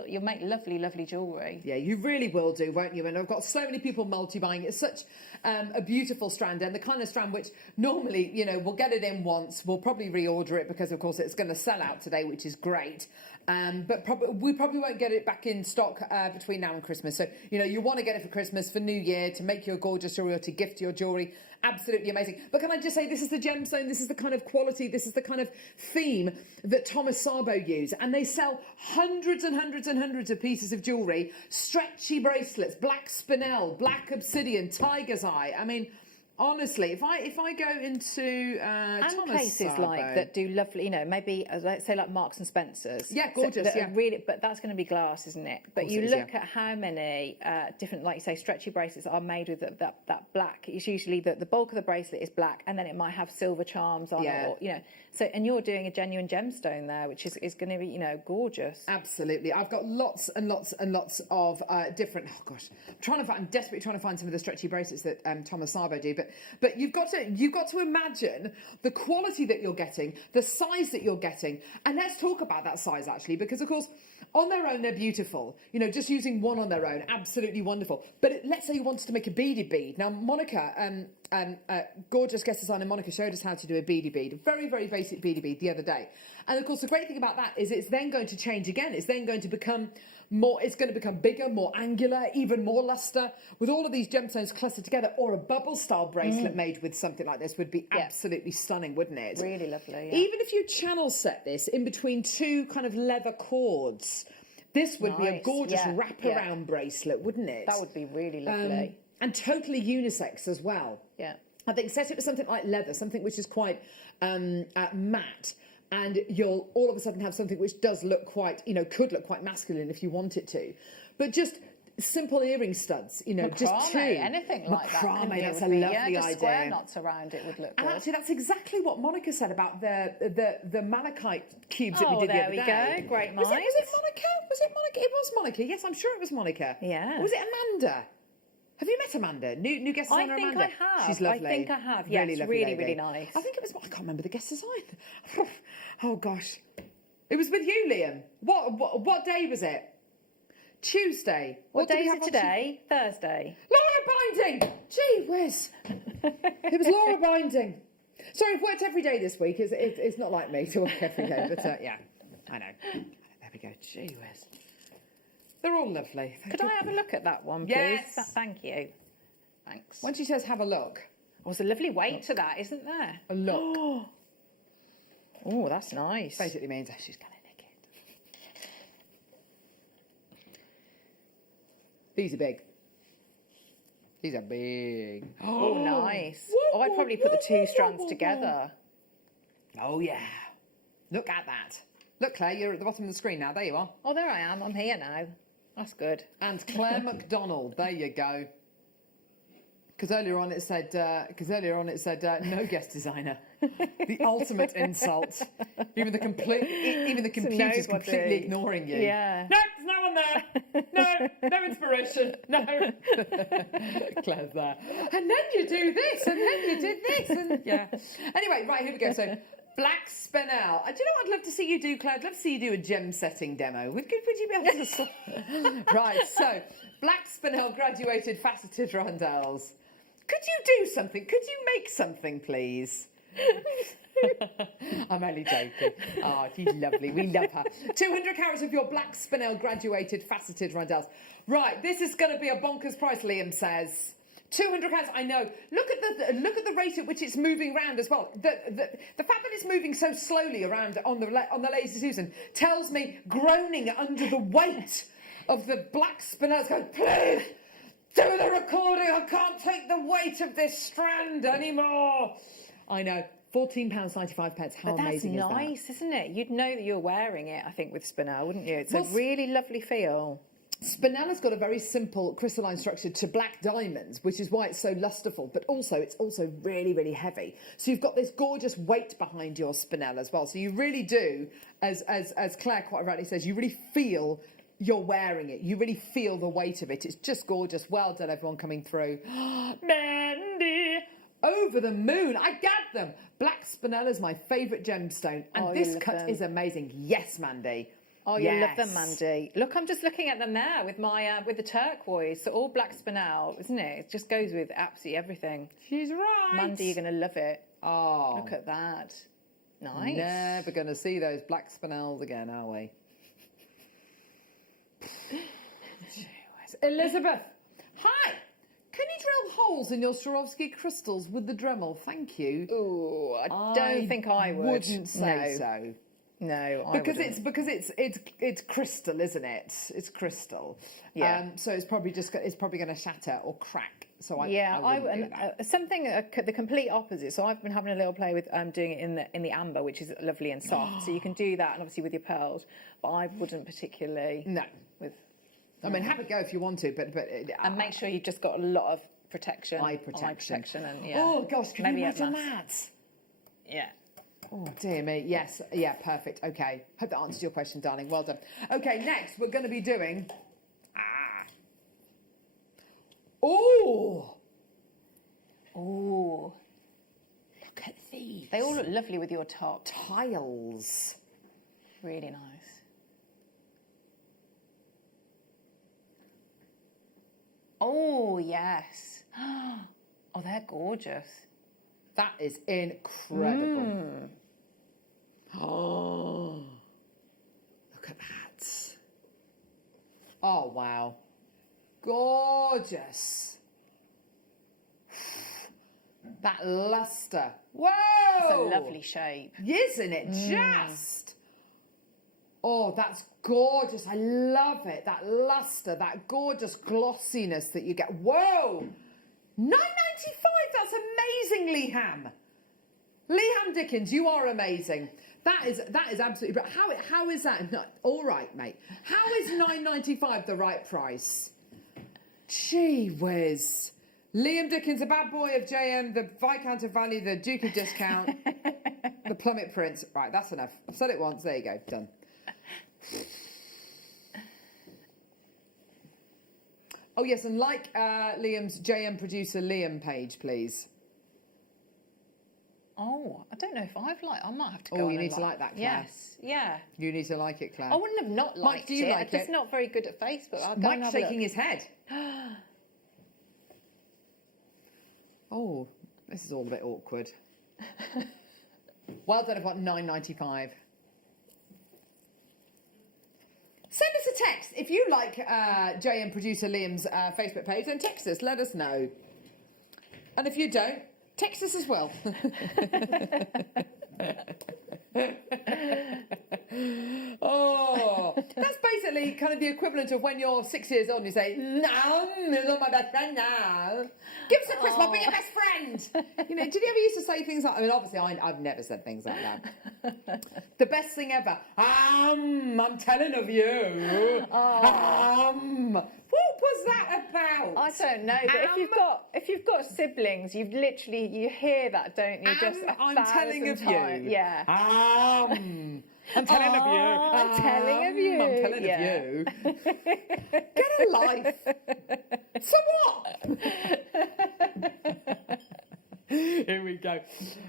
you'll make lovely, lovely jewellery. Yeah, you really will do, won't you? And I've got so many people multi-buying. It's such a beautiful strand, and the kind of strand which normally, you know, we'll get it in once. We'll probably reorder it because, of course, it's going to sell out today, which is great. But we probably won't get it back in stock between now and Christmas. So, you know, you want to get it for Christmas, for New Year, to make your gorgeous jewellery or to gift your jewellery. Absolutely amazing. But can I just say, this is the gemstone, this is the kind of quality, this is the kind of theme that Thomas Sabo use. And they sell hundreds and hundreds and hundreds of pieces of jewellery, stretchy bracelets, black spinel, black obsidian, tiger's eye. I mean, Honestly, if I go into and Thomas places Sabo, like that do lovely, you know, maybe let's say like Marks and Spencers. Yeah, gorgeous. So, really, but that's going to be glass, isn't it? But you it is, look at how many different, like you say, stretchy bracelets are made with that black. It's usually the bulk of the bracelet is black, and then it might have silver charms on it, or, you know. So, and you're doing a genuine gemstone there, which is going to be, you know, gorgeous. Absolutely. I've got lots and lots and lots of different. Oh gosh, I'm desperately trying to find some of the stretchy bracelets that Thomas Sabo do. But you've got to imagine the quality that you're getting, the size that you're getting, and let's talk about that size actually, because of course on their own they're beautiful. You know, just using one on their own, absolutely wonderful. But let's say you wanted to make a beaded bead. Now Monica, gorgeous guest designer Monica showed us how to do a beady bead, a very, very basic beady bead the other day. And of course the great thing about that is it's then going to change again. It's then going to become more, it's going to become bigger, more angular, even more luster. With all of these gemstones clustered together, or a bubble style bracelet made with something like this would be absolutely stunning, wouldn't it? Really lovely. Yeah. Even if you channel set this in between two kind of leather cords, this would be a gorgeous wraparound bracelet, wouldn't it? That would be really lovely. And totally unisex as well. Yeah. I think set it with something like leather, something which is quite matte, and you'll all of a sudden have something which does look quite, you know, could look quite masculine if you want it to. But just simple earring studs, you know, Macrame, just two. Anything like that. Macrame, that's a lovely idea. Just square knots around it would look good. And actually, that's exactly what Monica said about the malachite cubes that we did the other day. There we go. Great minds. Was it Monica? Was it Monica? It was Monica. Yes, I'm sure it was Monica. Yeah. Was it Amanda? Have you met Amanda? New guest designer Amanda? I think I have. She's lovely. I think I have. Yes, really nice. I think it was. I can't remember the guest design. Oh gosh, it was with you, Liam. What day was it? Tuesday. What day is it today? Thursday. Laura Binding. Gee whiz. It was Laura Binding. Sorry, I've worked every day this week. It's not like me to work every day, but yeah, I know. There we go. Gee whiz. They're all lovely. Could I have a look at that one, please? Yes. Thank you. Thanks. When she says have a look. Oh, there's a lovely weight to that, isn't there? A look. Oh, that's nice. Basically means she's going to nick it. These are big. These are big. Oh, nice. Oh, I'd probably put the two strands together. Oh, yeah. Look at that. Look, Claire, you're at the bottom of the screen now. There you are. Oh, there I am. I'm here now. That's good. And Claire McDonald. There you go. Because earlier on it said no guest designer. The ultimate insult. Even the computer's completely ignoring you. Yeah. No, there's no one there. No inspiration. No. Claire's there. And then you do this, and then you do this, and yeah. Anyway, right, here we go. So Black Spinel. Do you know what I'd love to see you do, Claire? I'd love to see you do a gem setting demo. Would you be able to? Right, so Black Spinel graduated faceted rondelles. Could you do something? Could you make something, please? I'm only joking. Oh, she's lovely. We love her. 200 carats of your Black Spinel graduated faceted rondelles. Right, this is going to be a bonkers price, Liam says. 200 carats, I know. Look at the rate at which it's moving around as well. The fact that it's moving so slowly around on the Lazy Susan tells me groaning under the weight of the Black Spinel. Going, please do the recording. I can't take the weight of this strand anymore. I know. £14.95. How amazing is that? But that's nice, isn't it? You'd know that you're wearing it, I think, with Spinel, wouldn't you? It's a really lovely feel. Spinel has got a very simple crystalline structure to black diamonds, which is why it's so lusterful, but also it's also really, really heavy. So you've got this gorgeous weight behind your Spinel as well. So you really do, as Claire quite rightly says, you really feel you're wearing it. You really feel the weight of it. It's just gorgeous. Well done, everyone coming through. Mandy! Over the moon. I get them. Black Spinel is my favourite gemstone. And this cut is amazing. Yes, Mandy. Oh, you love them, Mandy. Look, I'm just looking at them there with my with the turquoise. So all Black Spinel, isn't it? It just goes with absolutely everything. She's right. Mandy, you're going to love it. Oh. Look at that. Nice. Never going to see those Black Spinels again, are we? Elizabeth. Hi. Can you drill holes in your Swarovski crystals with the Dremel? Thank you. Oh, I don't think I would. Wouldn't say so. No, because it's crystal, isn't it? It's crystal. Yeah. So it's probably going to shatter or crack. So I wouldn't do that. Something the complete opposite. So I've been having a little play with doing it in the amber, which is lovely and soft. So you can do that, and obviously with your pearls. But I wouldn't particularly. No. With. I mean, have a go if you want to, but and make sure you've just got a lot of protection. Eye protection. And Oh gosh, can maybe you imagine that? Yeah. Oh dear me, yes, yeah, perfect. Okay, hope that answers your question, darling. Well done. Okay, next we're going to be doing. Oh, look at these. They all look lovely with your top tiles. Really nice. Oh yes. Oh, they're gorgeous. That is incredible. Oh, look at that. Oh, wow. Gorgeous. That luster. Whoa. It's a lovely shape. Isn't it just? Oh, that's gorgeous. I love it. That luster, that gorgeous glossiness that you get. Whoa. $9.95, that's amazing, Leham. Leham Dickens, you are amazing. That is absolutely, but how is that not, all right, mate? How is $9.95 the right price? Gee whiz. Liam Dickens, the bad boy of JM, the Viscount of Valley, the Duke of Discount, the Plummet Prince. Right, that's enough. I've said it once, there you go, done. Oh, yes, and like Liam's JM producer Liam page, please. Oh, I don't know if I've liked. I might have to go. Oh, on you and need to like that, Claire. Yes, yeah. You need to like it, Claire. I wouldn't have not liked Mike, do you it. like I'm just it? not very good at Facebook. I'll go and Mike's have a shaking look. his head. Oh, this is all a bit awkward. Well done, I've got $9.95. Send us a text. If you like JM producer Liam's Facebook page, then text us, let us know. And if you don't, text us as well. Oh, that's basically kind of the equivalent of when you're 6 years old and you say, "No, you're not my best friend now. Give us a Christmas, I'll be your best friend." You know, did you ever used to say things like? I mean, obviously, I've never said things like that. The best thing ever. I'm telling of you. What was that about? I don't know, but if you've got siblings, you hear that, don't you? Just I'm telling of times. you. Yeah. I'm telling of you. I'm telling of you. I'm telling of you. Get a life. So what? Here we go.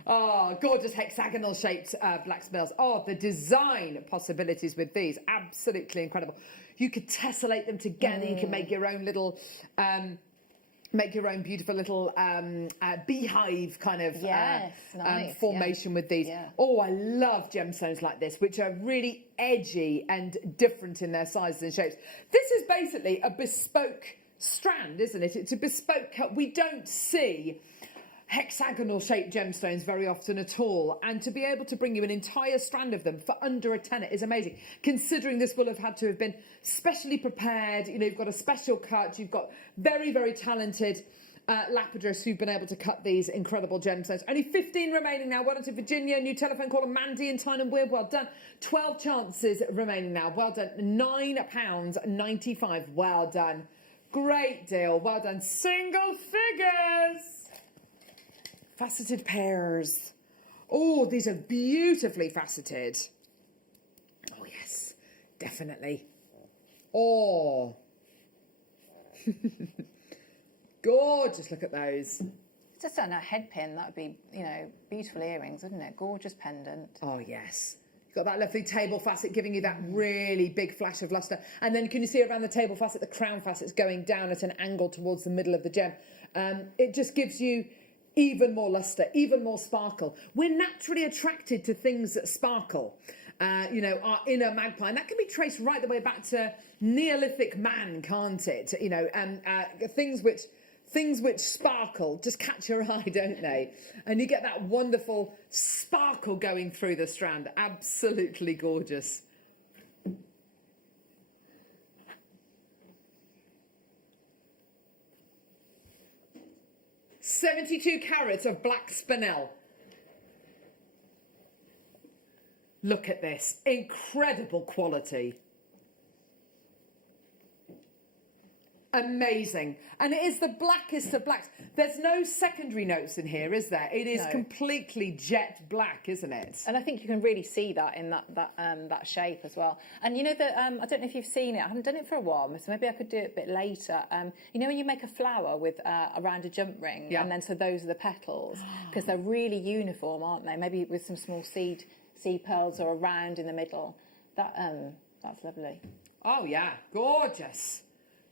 Oh, gorgeous hexagonal shaped black spinels. Oh, the design possibilities with these, absolutely incredible. You could tessellate them together. You can make your own little, beautiful little beehive kind of formation with these. Yeah. Oh, I love gemstones like this, which are really edgy and different in their sizes and shapes. This is basically a bespoke strand, isn't it? It's a bespoke cut. We don't see hexagonal shaped gemstones very often at all, and to be able to bring you an entire strand of them for under a tenner is amazing, considering this will have had to have been specially prepared. You know, you've got a special cut, you've got very, very talented lapidarists who've been able to cut these incredible gemstones. Only 15 remaining now. Well done to Virginia, new telephone caller Mandy in Tyne and Weir. Well done. 12 chances remaining now. Well done. £9.95. Well done. Great deal. Well done. Single figures. Faceted pairs. Oh, these are beautifully faceted. Oh, yes, definitely. Oh. Gorgeous, look at those. Just on a head pin, that would be, beautiful earrings, wouldn't it? Gorgeous pendant. Oh, yes. You've got that lovely table facet giving you that really big flash of lustre. And then can you see around the table facet, the crown facet's going down at an angle towards the middle of the gem. It just gives you even more lustre, even more sparkle. We're naturally attracted to things that sparkle. Our inner magpie, and that can be traced right the way back to Neolithic man, can't it? Things which things which sparkle just catch your eye, don't they? And you get that wonderful sparkle going through the strand. Absolutely gorgeous. "72 carats of black spinel." Look at this. Incredible quality. Amazing. And it is the blackest of blacks. There's no secondary notes in here, is there? It is completely jet black, isn't it? And I think you can really see that in that shape as well. And you know that I don't know if you've seen it. I haven't done it for a while, so maybe I could do it a bit later. You know when you make a flower with around a jump ring, and then so those are the petals, because they're really uniform, aren't they? Maybe with some small seed pearls or a round in the middle. That's lovely. Oh yeah, gorgeous.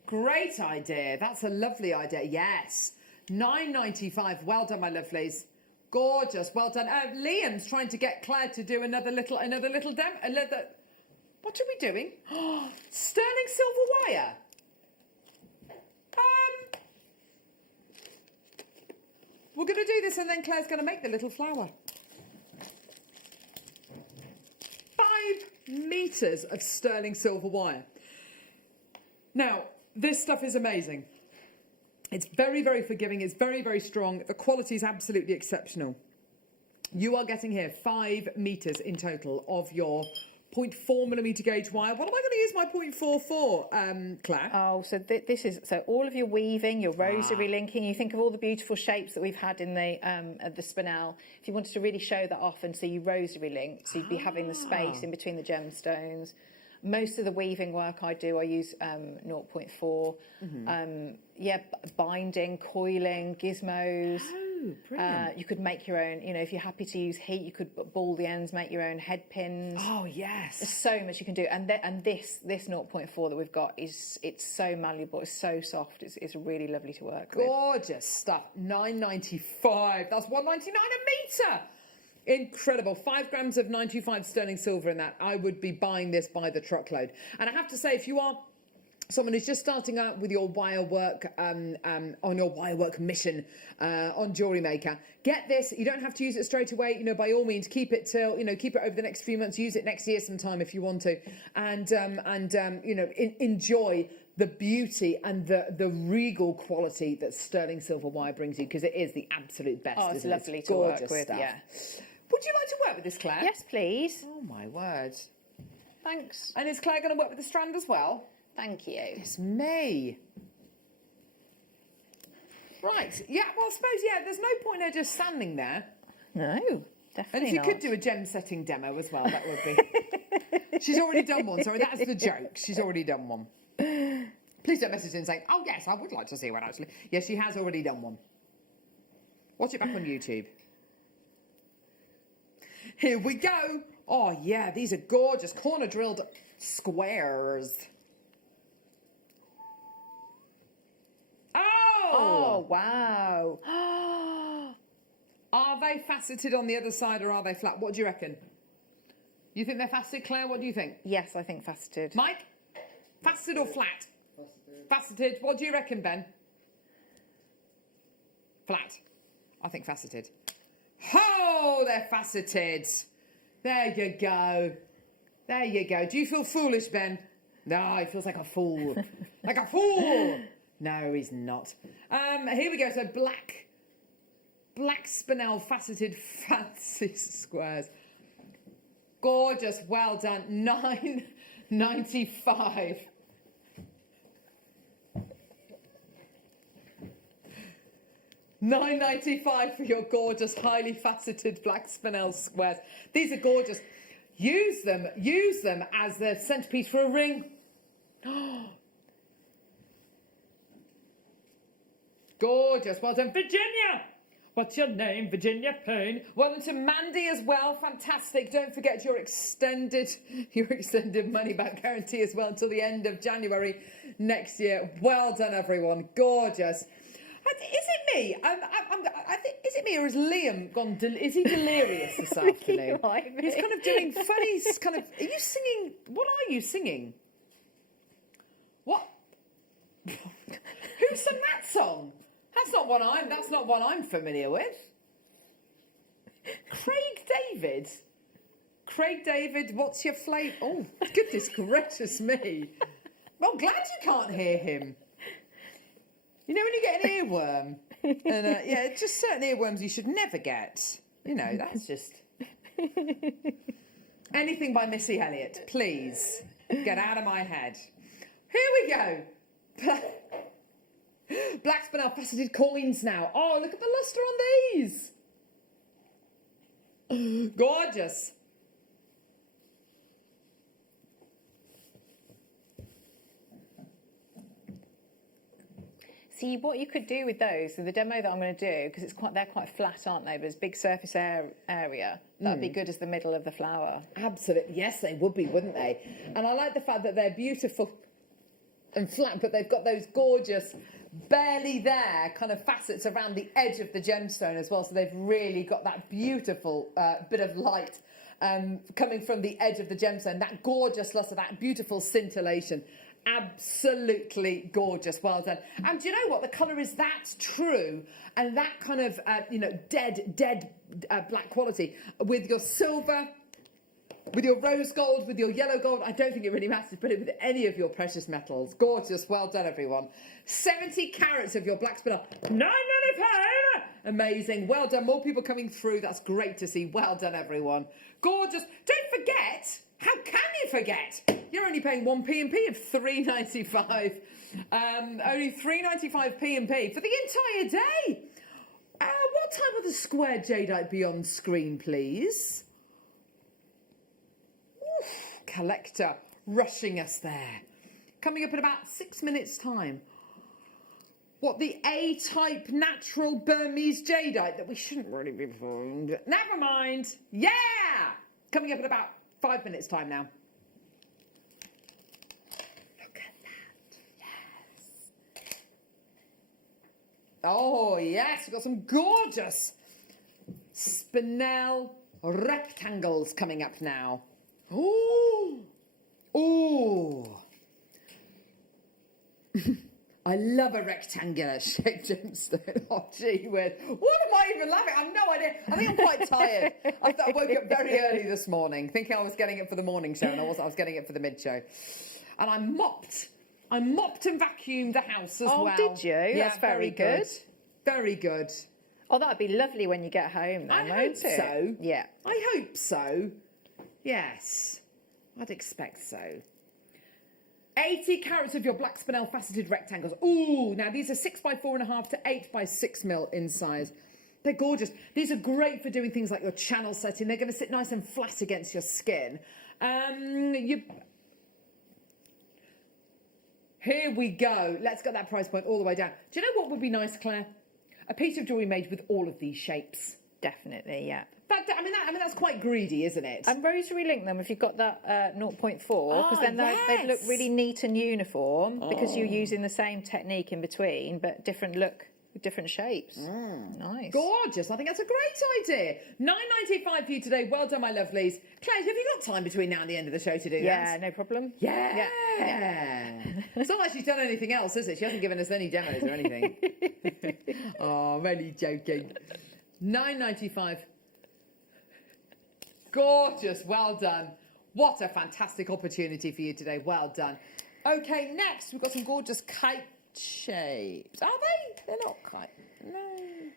Great idea. That's a lovely idea. Yes. £9.95. Well done, my lovelies. Gorgeous. Well done. Liam's trying to get Claire to do another little demo. What are we doing? Sterling silver wire. We're going to do this and then Claire's going to make the little flower. 5 meters of sterling silver wire. Now, this stuff is amazing. It's very, very forgiving. It's very, very strong. The quality is absolutely exceptional. You are getting here 5 meters in total of your 0.4 millimeter gauge wire. What am I going to use my 0.4 for, Claire? Oh, so this is all of your weaving, your rosary linking. You think of all the beautiful shapes that we've had in the Spinel. If you wanted to really show that off, and so you rosary linked, so you'd be having the space in between the gemstones. Most of the weaving work I do, I use 0.4. Binding, coiling, gizmos. Oh, brilliant. You could make your own, if you're happy to use heat, you could ball the ends, make your own head pins. Oh, yes. There's so much you can do. And this 0.4 that we've got, it's so malleable, it's so soft, it's really lovely to work with. Gorgeous stuff. £9.95. That's £1.99 a metre. Incredible. 5 grams of 925 sterling silver in that. I would be buying this by the truckload. And I have to say, if you are someone who's just starting out with your wire work, on your wire work mission on JewelleryMaker, get this. You don't have to use it straight away. By all means, keep it till, keep it over the next few months. Use it next year sometime if you want to. And enjoy the beauty and the regal quality that sterling silver wire brings you, because it is the absolute best. Oh, it's lovely to Gorgeous work with, stuff. yeah. Would you like to work with this, Claire? Yes, please. Oh, my word. Thanks. And is Claire going to work with the strand as well? Thank you. It's me. Right. Yeah, well, I suppose, there's no point in her just standing there. No, definitely And if you not. could do a gem setting demo as well, that would be... She's already done one. Sorry, that's the joke. She's already done one. Please don't message in saying, oh, yes, I would like to see one, actually. Yes, she has already done one. Watch it back on YouTube. Here we go. Oh, yeah, these are gorgeous. Corner drilled squares. Oh, wow. Are they faceted on the other side or are they flat? What do you reckon? You think they're faceted, Claire? What do you think? Yes, I think faceted. Mike? Faceted or flat? Faceted. What do you reckon, Ben? Flat. I think faceted. Oh, they're faceted. There you go. There you go. Do you feel foolish, Ben? No, he feels like a fool. Like a fool. No, he's not. Here we go. So black spinel faceted fancy squares. Gorgeous. Well done. £9.95. £9.95 for your gorgeous, highly faceted black spinel squares. These are gorgeous. Use them as the centerpiece for a ring. Gorgeous. Well done, Virginia. What's your name, Virginia Payne? Well done to Mandy as well. Fantastic. Don't forget your extended money back guarantee as well until the end of January next year. Well done, everyone. Gorgeous. Is it me? Is it me, or is Liam gone? Is he delirious this afternoon? He's kind of doing funny. Are you singing? What are you singing? What? Who sang that song? not one I'm familiar with. Craig David, what's your flavour? Oh, goodness gracious me. Well, I'm glad you can't hear him. You know when you get an earworm? And yeah, just certain earworms you should never get. You know, that's just... Anything by Missy Elliott, please. Get out of my head. Here we go. Black Spinel faceted coins now. Oh, look at the lustre on these. Gorgeous. See, what you could do with those, so the demo that I'm going to do, because they're quite flat, aren't they? There's big surface area. That'd be good as the middle of the flower. Absolutely. Yes, they would be, wouldn't they? And I like the fact that they're beautiful and flat, but they've got those gorgeous, barely there kind of facets around the edge of the gemstone as well. So they've really got that beautiful bit of light coming from the edge of the gemstone, that gorgeous luster, that beautiful scintillation. Absolutely gorgeous. Well done. And do you know what? The colour is that true and that kind of, you know, dead black quality with your silver, with your rose gold, with your yellow gold. I don't think it really matters to put it with any of your precious metals. Gorgeous. Well done, everyone. 70 carats of your black spinel. £9.95. Amazing. Well done. More people coming through. That's great to see. Well done, everyone. Gorgeous. Don't forget... How can you forget? You're only paying 1p&p of £3.95. Only £3.95 P&P for the entire day. What time will the square jadeite be on screen, please? Oof, collector rushing us there. Coming up in about 6 minutes' time. What, the A-type natural Burmese jadeite that we shouldn't really be buying? Never mind. Yeah! Coming up in about 5 minutes' time now. Look at that. Yes. Oh, yes. We've got some gorgeous Spinel rectangles coming up now. Ooh. Ooh. I love a rectangular shaped gemstone. Oh, gee whiz. What am I even laughing? I have no idea. I think I'm quite tired. I woke up very early this morning thinking I was getting it for the morning show, and I wasn't. I was getting it for the mid show. And I mopped and vacuumed the house as well. Oh, did you? Yeah, that's very good. Very good. Oh, that'd be lovely when you get home, then, I hope so. Yeah. I hope so. Yes. I'd expect so. 80 carats of your black Spinel faceted rectangles. Ooh, now these are 6 by 4.5 to 8 by 6 mil in size. They're gorgeous. These are great for doing things like your channel setting. They're going to sit nice and flat against your skin. Here we go. Let's get that price point all the way down. Do you know what would be nice, Claire? A piece of jewellery made with all of these shapes. Definitely, yeah. That's quite greedy, isn't it? And rosary link them if you've got that 0.4, because then they'd look really neat and uniform because you're using the same technique in between, but different look with different shapes. Nice. Gorgeous. I think that's a great idea. $9.95 for you today. Well done, my lovelies. Claire, have you got time between now and the end of the show to do that? Yeah, no problem. Yeah. It's not like she's done anything else, is it? She hasn't given us any demos or anything. Oh, I'm only joking. $9.95. Gorgeous. Well done. What a fantastic opportunity for you today. Well done. Okay, next we've got some gorgeous kite shapes. Are they? They're not kite. No.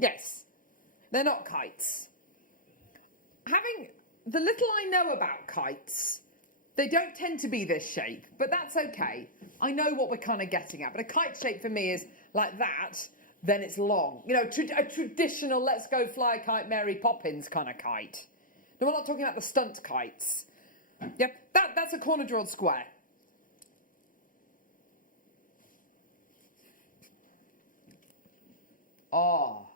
Yes. They're not kites. Having the little I know about kites, they don't tend to be this shape, but that's okay. I know what we're kind of getting at, but a kite shape for me is like that, then it's long. You know, a traditional let's go fly a kite Mary Poppins kind of kite. No, we're not talking about the stunt kites. Yeah, that's a corner drilled square. Oh.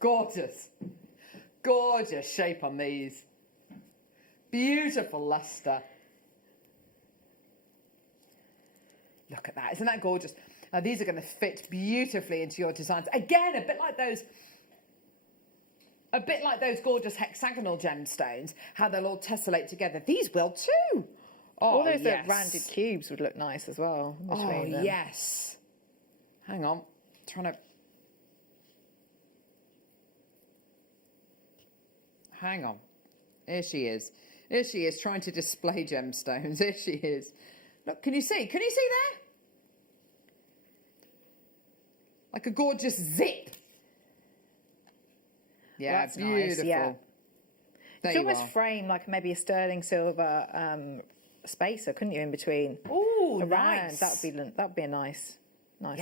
Gorgeous. Gorgeous shape on these. Beautiful luster. Look at that. Isn't that gorgeous? Now, these are going to fit beautifully into your designs. Again, a bit like those gorgeous hexagonal gemstones, how they'll all tessellate together. These will too. All those yes. rounded cubes would look nice as well. Oh, yes. Hang on. Trying to... Hang on. Here she is. Here she is trying to display gemstones. Here she is. Look, can you see? Can you see there? Like a gorgeous zip. Yeah, That's beautiful. nice, yeah. There You you could almost are. frame like maybe a sterling silver spacer, couldn't you, in between? Oh, around. nice. That'd be a nice look.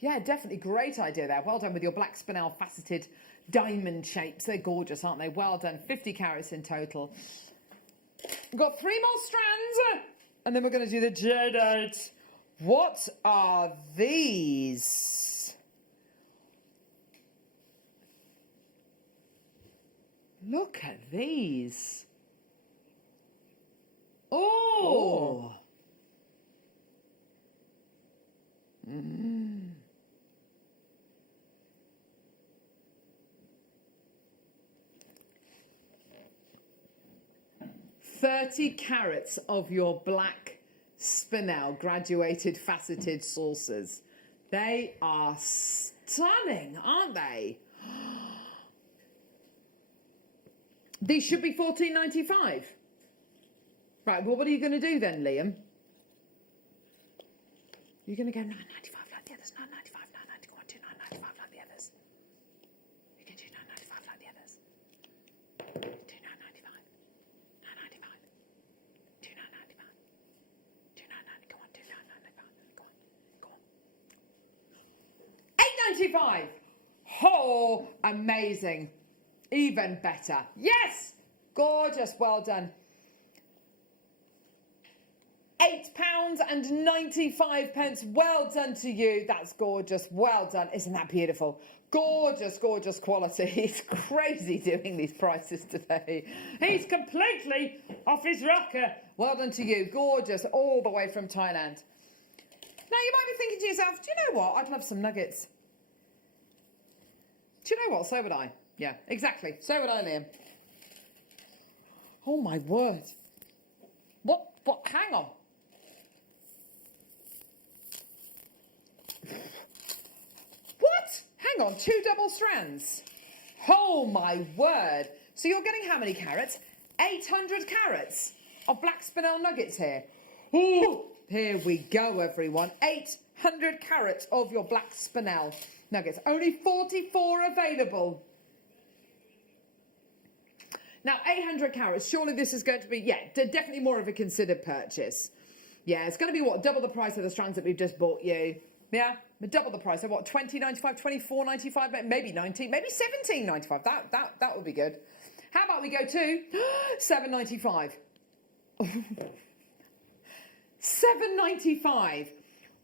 Yeah, definitely. Great idea there. Well done with your black Spinel faceted diamond shapes. They're gorgeous, aren't they? Well done. 50 carats in total. We've got 3 more strands. And then we're going to do the Jadeite. What are these? Look at these. Oh. 30 carats of your black Spinel graduated faceted saucers. They are stunning, aren't they? These should be $14.95. Right, well, what are you going to do then, Liam? You're going to go $9.95 like the others, $9.95, $9.90, go on, do $9.95 like the others. You can do $9.95 like the others. Do $9.95, $9.95, do $9.95, do $9.90, go on, do $9.95, go on, go on. $8.95! Oh, amazing. Even better. Yes! Gorgeous, well done. £8.95. Well done to you. That's gorgeous. Well done. Isn't that beautiful? Gorgeous, gorgeous quality. He's crazy doing these prices today. He's completely off his rocker. Well done to you. Gorgeous. All the way from Thailand. Now, you might be thinking to yourself, do you know what? I'd love some nuggets. Do you know what? So would I. Yeah, exactly. So would I, Liam. Oh, my word. What? Hang on. What? Hang on, 2 double strands. Oh, my word. So you're getting how many carats? 800 carats of black Spinel nuggets here. Ooh, here we go, everyone. 800 carats of your black Spinel nuggets. Only 44 available. Now, 800 carats, surely this is going to be, definitely more of a considered purchase. Yeah, it's going to be, what, double the price of the strands that we've just bought you. Yeah, double the price. So what, $20.95, $24.95, maybe $19, maybe $17.95. That would be good. How about we go to $7.95? $7.95.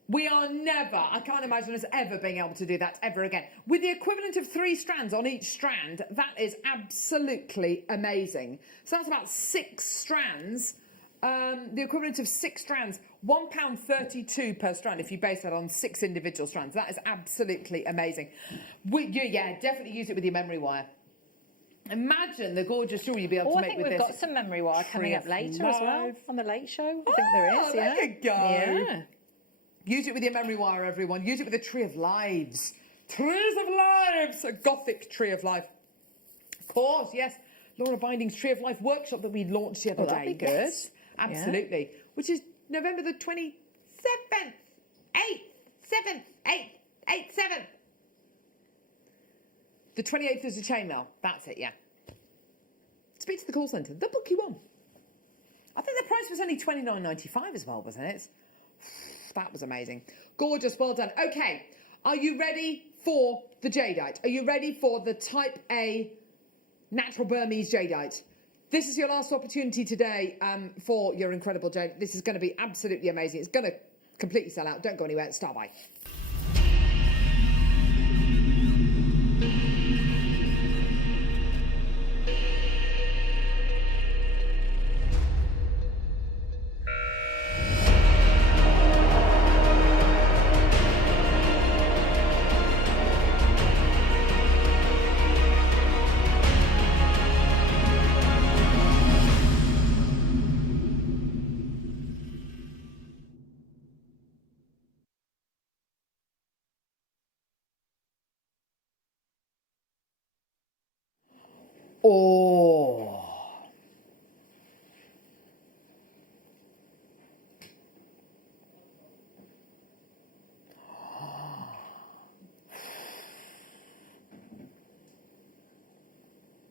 We are never, I can't imagine us ever being able to do that ever again. With the equivalent of 3 strands on each strand, that is absolutely amazing. So that's about 6 strands. The equivalent of 6 strands, £1.32 per strand if you base that on 6 individual strands. That is absolutely amazing. Yeah, definitely use it with your memory wire. Imagine the gorgeous jewelry you'll be able to make with this. I think we've got some memory wire coming up later as well on the Late Show. I think there is, yeah. There you go. Yeah. Use it with your memory wire, everyone. Use it with a Tree of Lives. Trees of Lives! A Gothic Tree of Life. Of course, yes. Laura Binding's Tree of Life workshop that we launched the other day. That'd be good. Yes, absolutely. Yeah. Which is November the 27th. 7th. The 28th is a chainmail. That's it, yeah. Speak to the call centre. They'll book you on. I think the price was only $29.95 as well, wasn't it? That was amazing. Gorgeous, well done. Okay, are you ready for the Jadeite? Are you ready for the Type A Natural Burmese Jadeite? This is your last opportunity today for your incredible Jadeite. This is going to be absolutely amazing. It's going to completely sell out. Don't go anywhere. Start by. Oh.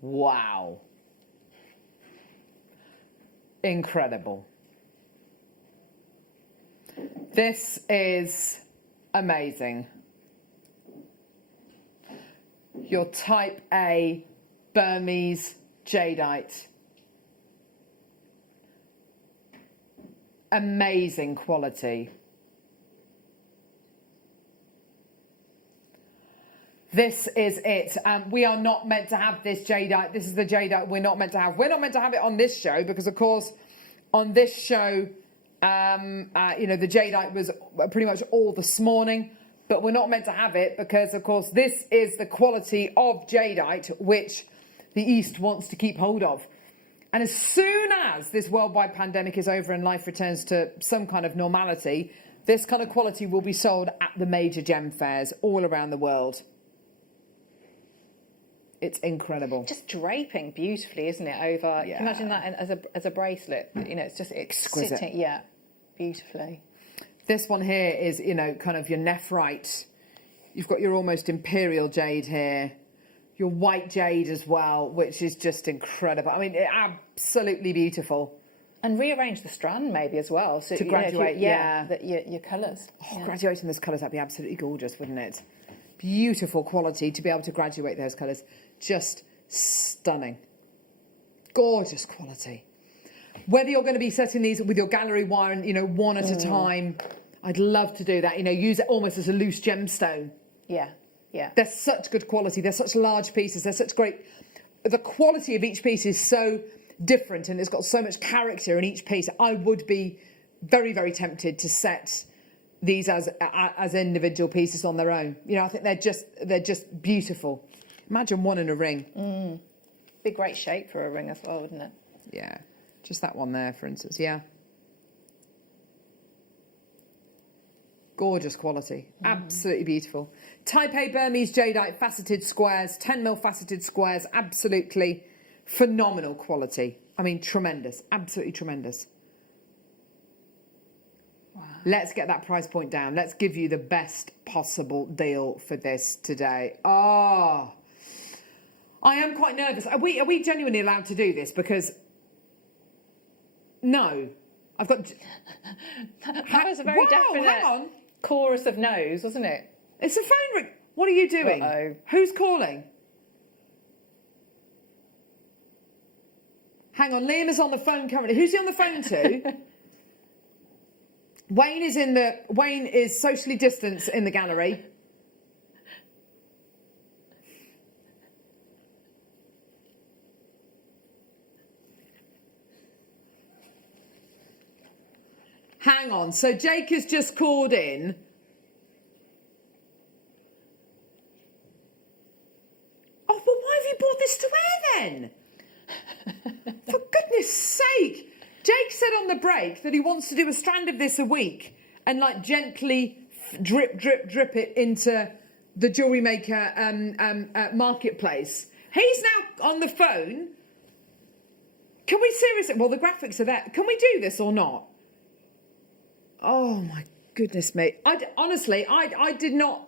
Wow. Incredible. This is amazing. Your type A Burmese Jadeite. Amazing quality. This is it. We are not meant to have this Jadeite. This is the Jadeite we're not meant to have. We're not meant to have it on this show because, of course, on this show, you know, the Jadeite was pretty much all this morning. But we're not meant to have it because, of course, this is the quality of Jadeite which the East wants to keep hold of. And as soon as this worldwide pandemic is over and life returns to some kind of normality, this kind of quality will be sold at the major gem fairs all around the world. It's incredible. Just draping beautifully, isn't it? Over. Yeah. Imagine that as a bracelet. You know, it's just Exquisite. sitting, yeah, beautifully. This one here is, you know, kind of your nephrite. You've got your almost imperial jade here. Your white jade as well, which is just incredible. I mean, absolutely beautiful. And rearrange the strand maybe as well. So, To graduate, your colours. Oh, graduating those colours, that'd be absolutely gorgeous, wouldn't it? Beautiful quality to be able to graduate those colours. Just stunning. Gorgeous quality. Whether you're going to be setting these with your gallery wire and, you know, one at a time, I'd love to do that. You know, use it almost as a loose gemstone. Yeah, yeah. They're such good quality. They're such large pieces. They're such great... The quality of each piece is so different and it's got so much character in each piece. I would be very, very tempted to set these as individual pieces on their own. You know, I think they're just beautiful. Imagine one in a ring. Be a great shape for a ring as well, wouldn't it? Yeah. Just that one there, for instance, yeah. Gorgeous quality, absolutely beautiful. Type A Burmese Jadeite faceted squares, 10mm faceted squares, absolutely phenomenal quality. I mean, tremendous, absolutely tremendous. Wow. Let's get that price point down. Let's give you the best possible deal for this today. Oh, I am quite nervous. Are we genuinely allowed to do this? Because... No, I've got... That was a very definite hang on. Chorus of no's, wasn't it? It's a phone ring. What are you doing? Uh-oh. Who's calling? Hang on, Liam is on the phone currently. Who's he on the phone to? Wayne is socially distanced in the gallery. Hang on, so Jake has just called in. Oh, but why have you brought this to air then? For goodness sake. Jake said on the break that he wants to do a strand of this a week and like gently drip it into the JewelleryMaker marketplace. He's now on the phone. Can we seriously, well, the graphics are there. Can we do this or not? Oh my goodness me. Honestly, I did not.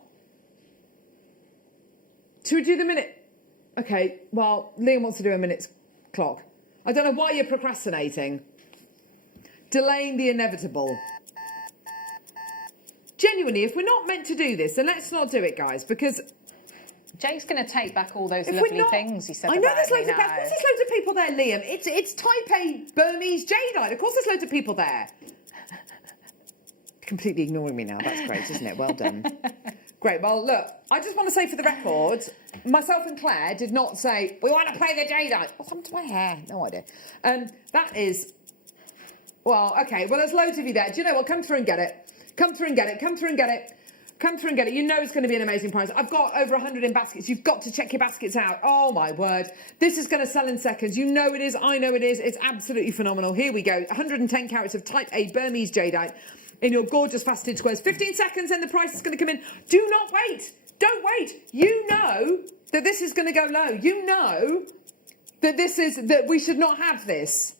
Should we do the minute? Okay, well, Liam wants to do a minute's clock. I don't know why you're procrastinating. Delaying the inevitable. Genuinely, if we're not meant to do this, then let's not do it, guys, because... Jake's going to take back all those lovely things he said I know about there's me loads of now. of course there's loads of people there, Liam. It's type A Burmese Jadeite. Of course there's loads of people there. Completely ignoring me now. That's great, isn't it? Well done. Great. Well, look, I just want to say for the record, myself and Claire did not say, we want to play the Jadeite. What's happened to my hair? No idea. That is... Well, OK. Well, there's loads of you there. Do you know what? Come through and get it. Come through and get it. Come through and get it. Come through and get it. You know it's going to be an amazing prize. I've got over 100 in baskets. You've got to check your baskets out. Oh, my word. This is going to sell in seconds. You know it is. I know it is. It's absolutely phenomenal. Here we go. 110 carats of type A Burmese Jadeite in your gorgeous faceted squares. 15 seconds and the price is going to come in. Do not wait. Don't wait. You know that this is going to go low. You know that we should not have this.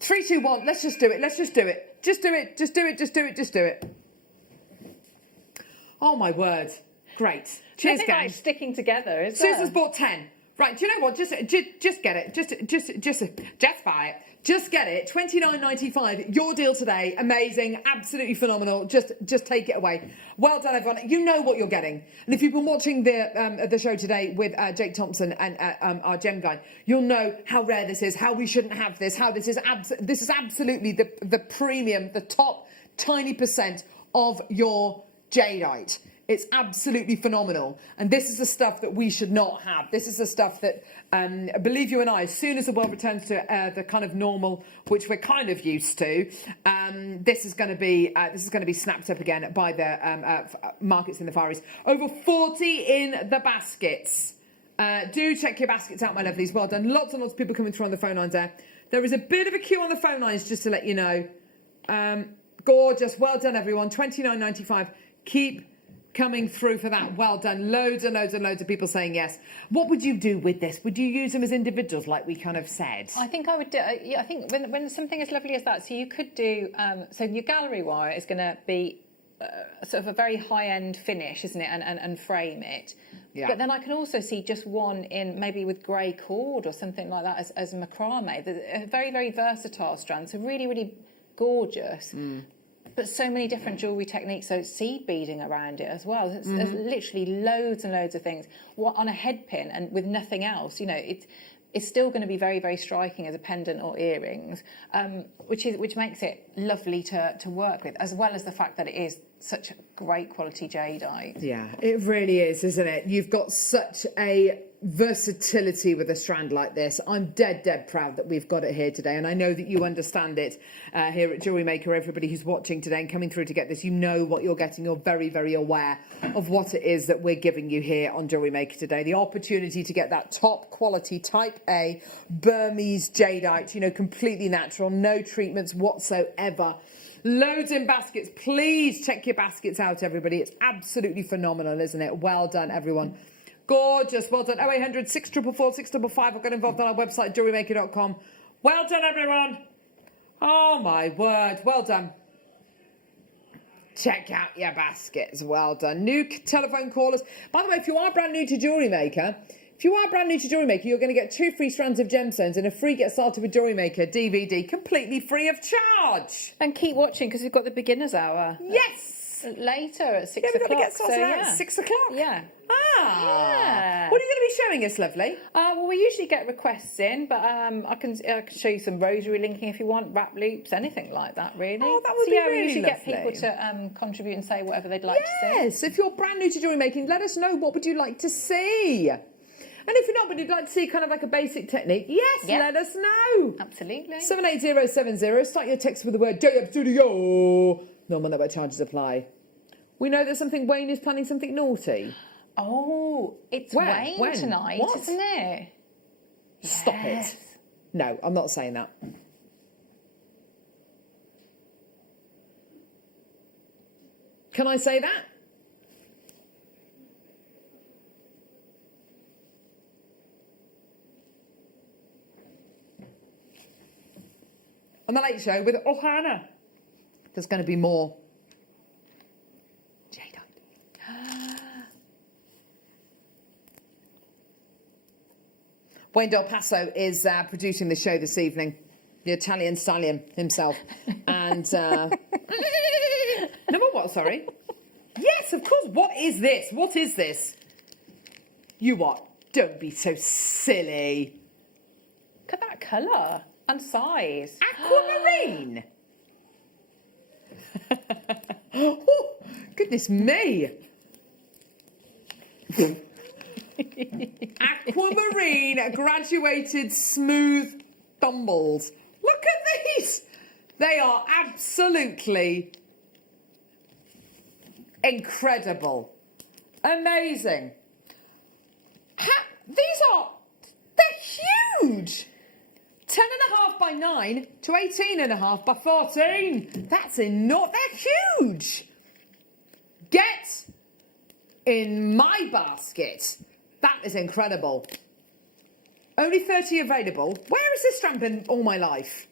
3, 2, 1. Let's just do it. Let's just do it. Just do it. Just do it. Just do it. Just do it. Oh my word! Great. Cheers, Nothing guys. like sticking together, is Susan's there? bought 10. Right, do you know what? Just get it. Just buy it. Just get it. $29.95. Your deal today. Amazing. Absolutely phenomenal. Just take it away. Well done, everyone. You know what you're getting. And if you've been watching the show today with Jake Thompson and our gem guy, you'll know how rare this is, how we shouldn't have this, how this is absolutely the premium, the top tiny percent of your jadeite. It's absolutely phenomenal. And this is the stuff that we should not have. This is the stuff that, believe you and I, as soon as the world returns to the kind of normal, which we're kind of used to, this is going to be snapped up again by the markets in the Far East. Over 40 in the baskets. Do check your baskets out, my lovelies. Well done. Lots and lots of people coming through on the phone lines there. There is a bit of a queue on the phone lines, just to let you know. Gorgeous. Well done, everyone. $29.95. Keep coming through for that. Well done. Loads and loads and loads of people saying yes. What would you do with this? Would you use them as individuals, like we kind of said? I think I would do. Yeah, I think when something as lovely as that, so you could do. So your gallery wire is going to be sort of a very high-end finish, isn't it? And frame it. Yeah. But then I can also see just one in maybe with grey cord or something like that as macrame. They're a very, very versatile strand. So really, really gorgeous. But so many different jewellery techniques, so seed beading around it as well. There's literally loads and loads of things. What on a head pin and with nothing else, you know, it's still going to be very, very striking as a pendant or earrings, which makes it lovely to work with, as well as the fact that it is such great quality jadeite. Yeah, it really is, isn't it? You've got such a versatility with a strand like this. I'm dead proud that we've got it here today, and I know that you understand it here at Jewellery Maker. Everybody who's watching today and coming through to get this, you know what you're getting. You're very, very aware of what it is that we're giving you here on Jewellery Maker today. The opportunity to get that top quality Type A Burmese jadeite, you know, completely natural, no treatments whatsoever. Loads in baskets. Please check your baskets out, everybody. It's absolutely phenomenal, isn't it? Well done, everyone. Gorgeous. Well done. 0800 644 655. I've got involved on our website, JewelleryMaker.com. Well done, everyone. Oh, my word. Well done. Check out your baskets. Well done. New telephone callers. By the way, if you are brand new to Jewellery Maker, you're going to get 2 free strands of gemstones and a free Get Started with Jewellery Maker DVD completely free of charge. And keep watching, because we've got the beginner's hour. Yes. Later at 6 o'clock. We're going to get started out yeah. at 6 o'clock. Yeah. Yeah. What are you going to be showing us, lovely? Well, we usually get requests in, but I can show you some rosary linking if you want, wrap loops, anything like that, really. Oh, that would be we really usually lovely. get people to contribute and say whatever they'd like to see. Yes, if you're brand new to jewellery making, let us know, what would you like to see? And if you're not, but you'd like to see kind of like a basic technique, yes, let us know. Absolutely. 78070, start your text with the word JM Studio. Normal network charges apply. We know that Wayne is planning something naughty. Oh, it's Where? Wayne tonight, What? isn't it? Stop it. No, I'm not saying that. Can I say that? On the Late Show with Ohana. There's going to be more. Wayne Del Paso is producing the show this evening. The Italian stallion himself. And, number what, sorry? Yes, of course. What is this? What is this? You what? Don't be so silly. Look at that colour and size. Aquamarine. Oh, goodness me. Aquamarine graduated smooth thumbles. Look at these. They are absolutely incredible. Amazing. They're huge. 10.5 by 9 to 18.5 by 14. That's enormous. They're huge. Get in my basket. That is incredible. Only 30 available. Where has this stamp been all my life?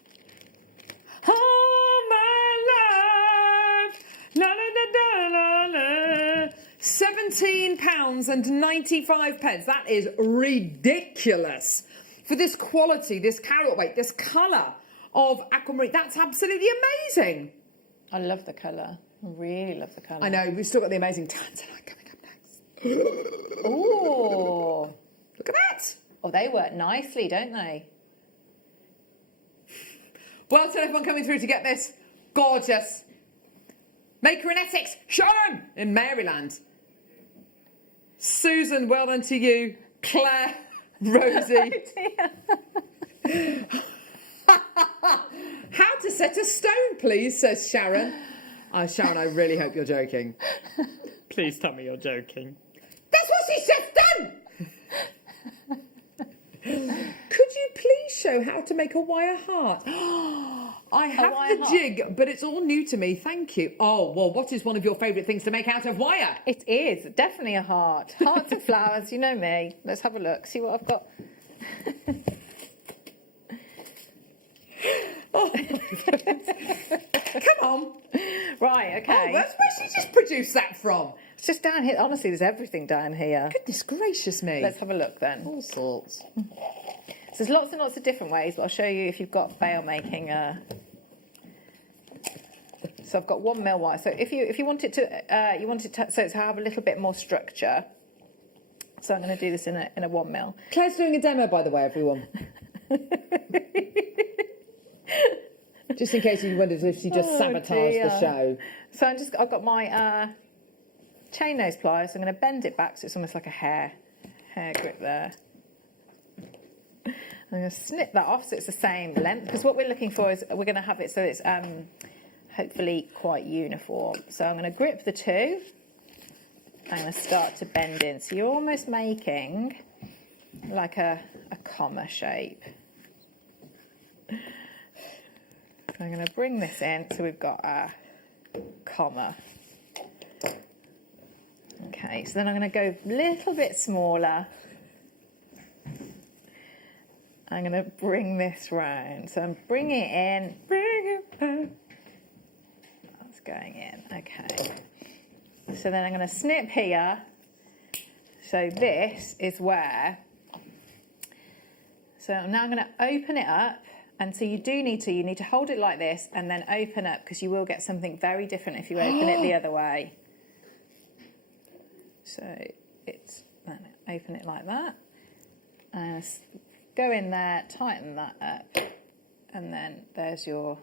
All my life. La, la, la, la, la, la. £17.95. That is ridiculous. For this quality, this carat weight, this colour of aquamarine. That's absolutely amazing. I love the colour. I really love the colour. I know, we've still got the amazing tanzanite coming up next. Ooh. Look at that. Oh, they work nicely, don't they? Well done, everyone coming through to get this. Gorgeous. Maker in Essex, Sharon in Maryland. Susan, well done to you. Claire, Rosie. How to set a stone, please, says Sharon. Oh, Sharon, I really hope you're joking. Please tell me you're joking. That's what she's just done! Could you please show how to make a wire heart? I have the jig, but it's all new to me. Thank you. Oh, well, what is one of your favourite things to make out of wire? It is definitely a heart. Hearts and flowers, you know me. Let's have a look, see what I've got. Oh, come on. Right, okay. Oh, where's she just produced that from? It's just down here. Honestly, there's everything down here. Goodness gracious me. Let's have a look then. All sorts. So there's lots and lots of different ways, but I'll show you if you've got veil making. So I've got 1 mil wire. So if you want it to, so to have a little bit more structure. So I'm going to do this in a 1 mil. Claire's doing a demo, by the way, everyone. Just in case you wondered if she just sabotaged the show. So I've got my chain nose pliers. So I'm going to bend it back so it's almost like a hair grip there. I'm going to snip that off so it's the same length, because what we're looking for is we're going to have it so it's hopefully quite uniform. So I'm going to grip the two. I'm going to start to bend in. So you're almost making like a comma shape. I'm going to bring this in so we've got a comma. Okay, so then I'm going to go a little bit smaller. I'm going to bring this round. So I'm bringing it in, bring it back. That's going in, okay. So then I'm going to snip here. So this is where, so now I'm going to open it up. And so you need to hold it like this and then open up, because you will get something very different if you open it the other way. So open it like that. And go in there, tighten that up. And then there's your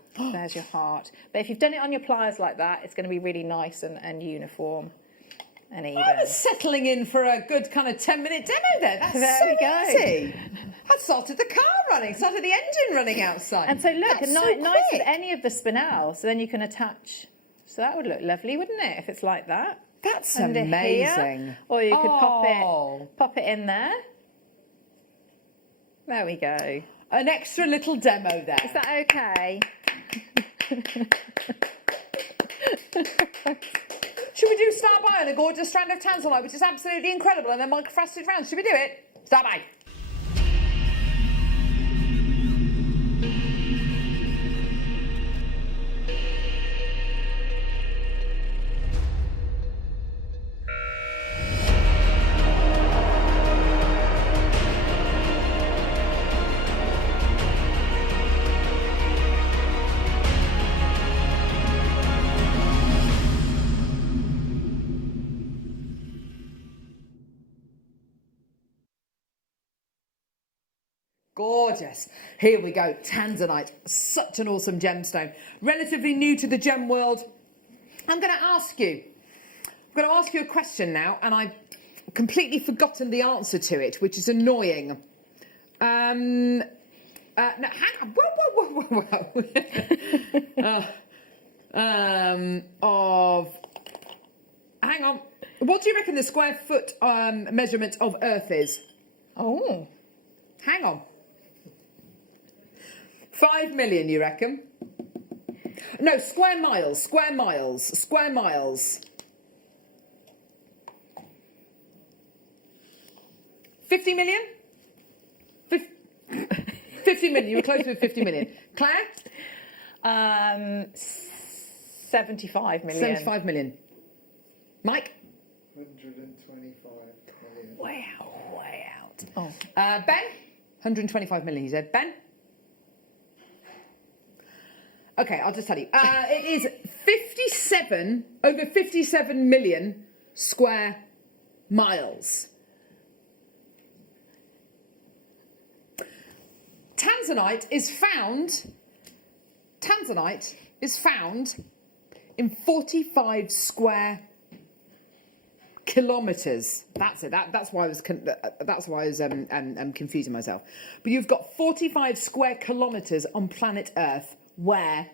heart. But if you've done it on your pliers like that, it's going to be really nice and uniform and even. I was settling in for a good kind of 10-minute demo there. That's there so we go. easy. I'd started the car running, started the engine running outside. And so look, That's nice with any of the Spinel, so then you can attach. So that would look lovely, wouldn't it, if it's like that? That's under amazing. Here, or you could pop it in there. There we go. An extra little demo there. Is that okay? Should we do Star By on a gorgeous strand of tanzanite, which is absolutely incredible, and then microfrosted round? Should we do it? Star By. Gorgeous. Here we go. Tanzanite. Such an awesome gemstone. Relatively new to the gem world. I'm going to ask you a question now, and I've completely forgotten the answer to it, which is annoying. No, hang on. Whoa. Hang on. What do you reckon the square foot measurement of Earth is? Oh. Hang on. 5 million, you reckon? No, square miles. 50 million? 50 million. You were close with 50 million. Claire? 75 million. 75 million. Mike? 125 million. Way out. Oh. Ben? 125 million, he said. Ben? Okay, I'll just tell you. It is over 57 million square miles. Tanzanite is found in 45 square kilometres. That's it. That's why I was confusing myself. But you've got 45 square kilometres on planet Earth where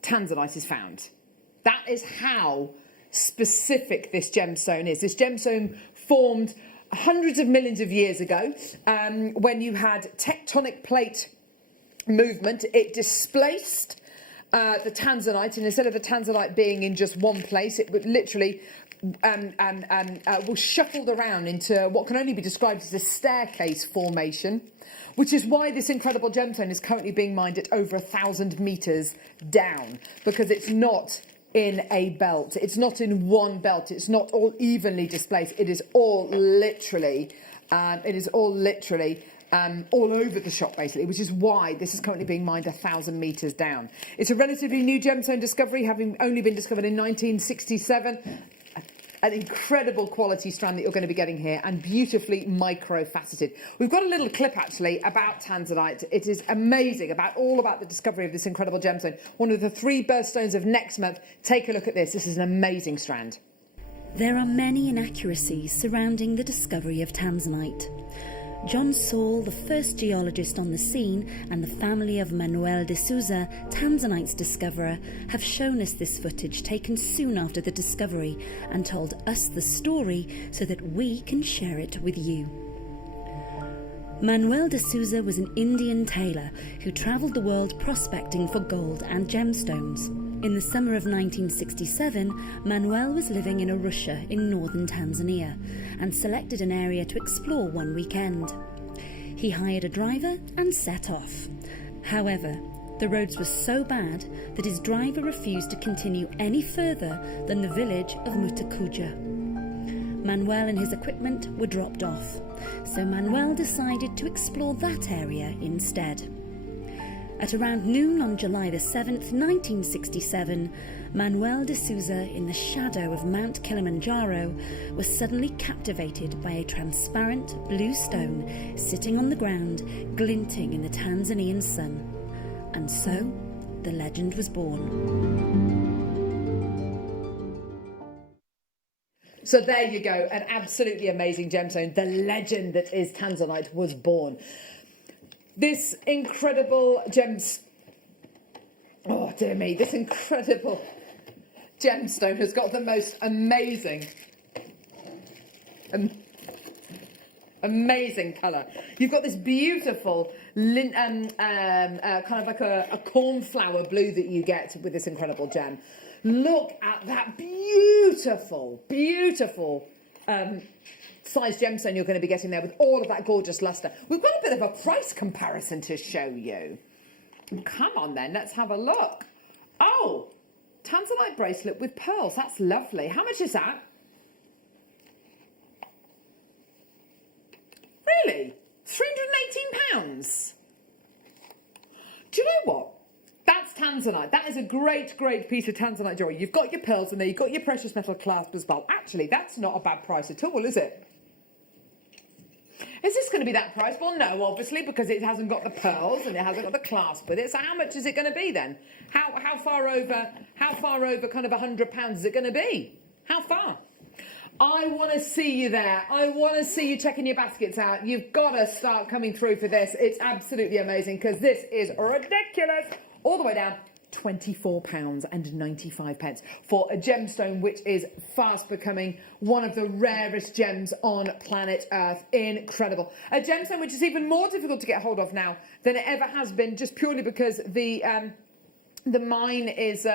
tanzanite is found. That is how specific this gemstone is. This gemstone formed hundreds of millions of years ago when you had tectonic plate movement. It displaced the tanzanite, and instead of the tanzanite being in just one place, it would literally was shuffled around into what can only be described as a staircase formation, which is why this incredible gemstone is currently being mined at over 1,000 metres down, because it's not in a belt. It's not in one belt. It's not all evenly displaced. It is all literally, all over the shop, basically, which is why this is currently being mined 1,000 metres down. It's a relatively new gemstone discovery, having only been discovered in 1967. An incredible quality strand that you're going to be getting here, and beautifully micro-faceted. We've got a little clip, actually, about tanzanite. It is amazing, all about the discovery of this incredible gemstone. One of the 3 birthstones of next month. Take a look at this. This is an amazing strand. There are many inaccuracies surrounding the discovery of tanzanite. John Saul, the first geologist on the scene, and the family of Manuel de Souza, tanzanite's discoverer, have shown us this footage taken soon after the discovery and told us the story so that we can share it with you. Manuel de Souza was an Indian tailor who travelled the world prospecting for gold and gemstones. In the summer of 1967, Manuel was living in Arusha in northern Tanzania and selected an area to explore one weekend. He hired a driver and set off. However, the roads were so bad that his driver refused to continue any further than the village of Mutakuja. Manuel and his equipment were dropped off, so Manuel decided to explore that area instead. At around noon on July the 7th, 1967, Manuel de Souza, in the shadow of Mount Kilimanjaro, was suddenly captivated by a transparent blue stone sitting on the ground, glinting in the Tanzanian sun. And so, the legend was born. So there you go, an absolutely amazing gemstone. The legend that is tanzanite was born. This incredible this incredible gemstone has got the most amazing colour. You've got this beautiful kind of like a cornflower blue that you get with this incredible gem. Look at that beautiful size gemstone you're going to be getting there with all of that gorgeous lustre. We've got a bit of a price comparison to show you. Come on then, let's have a look. Oh, tanzanite bracelet with pearls. That's lovely. How much is that? Really? £318? Do you know what? That's tanzanite. That is a great piece of tanzanite jewellery. You've got your pearls in there, you've got your precious metal clasp as well. Actually, that's not a bad price at all, is it? Is this going to be that price? Well, no, obviously, because it hasn't got the pearls and it hasn't got the clasp with it. So how much is it going to be then? How far over kind of £100 is it going to be? How far? I want to see you there. I want to see you checking your baskets out. You've got to start coming through for this. It's absolutely amazing because this is ridiculous. All the way down, £24.95 for a gemstone which is fast becoming one of the rarest gems on planet Earth. Incredible. A gemstone which is even more difficult to get hold of now than it ever has been, just purely because the mine is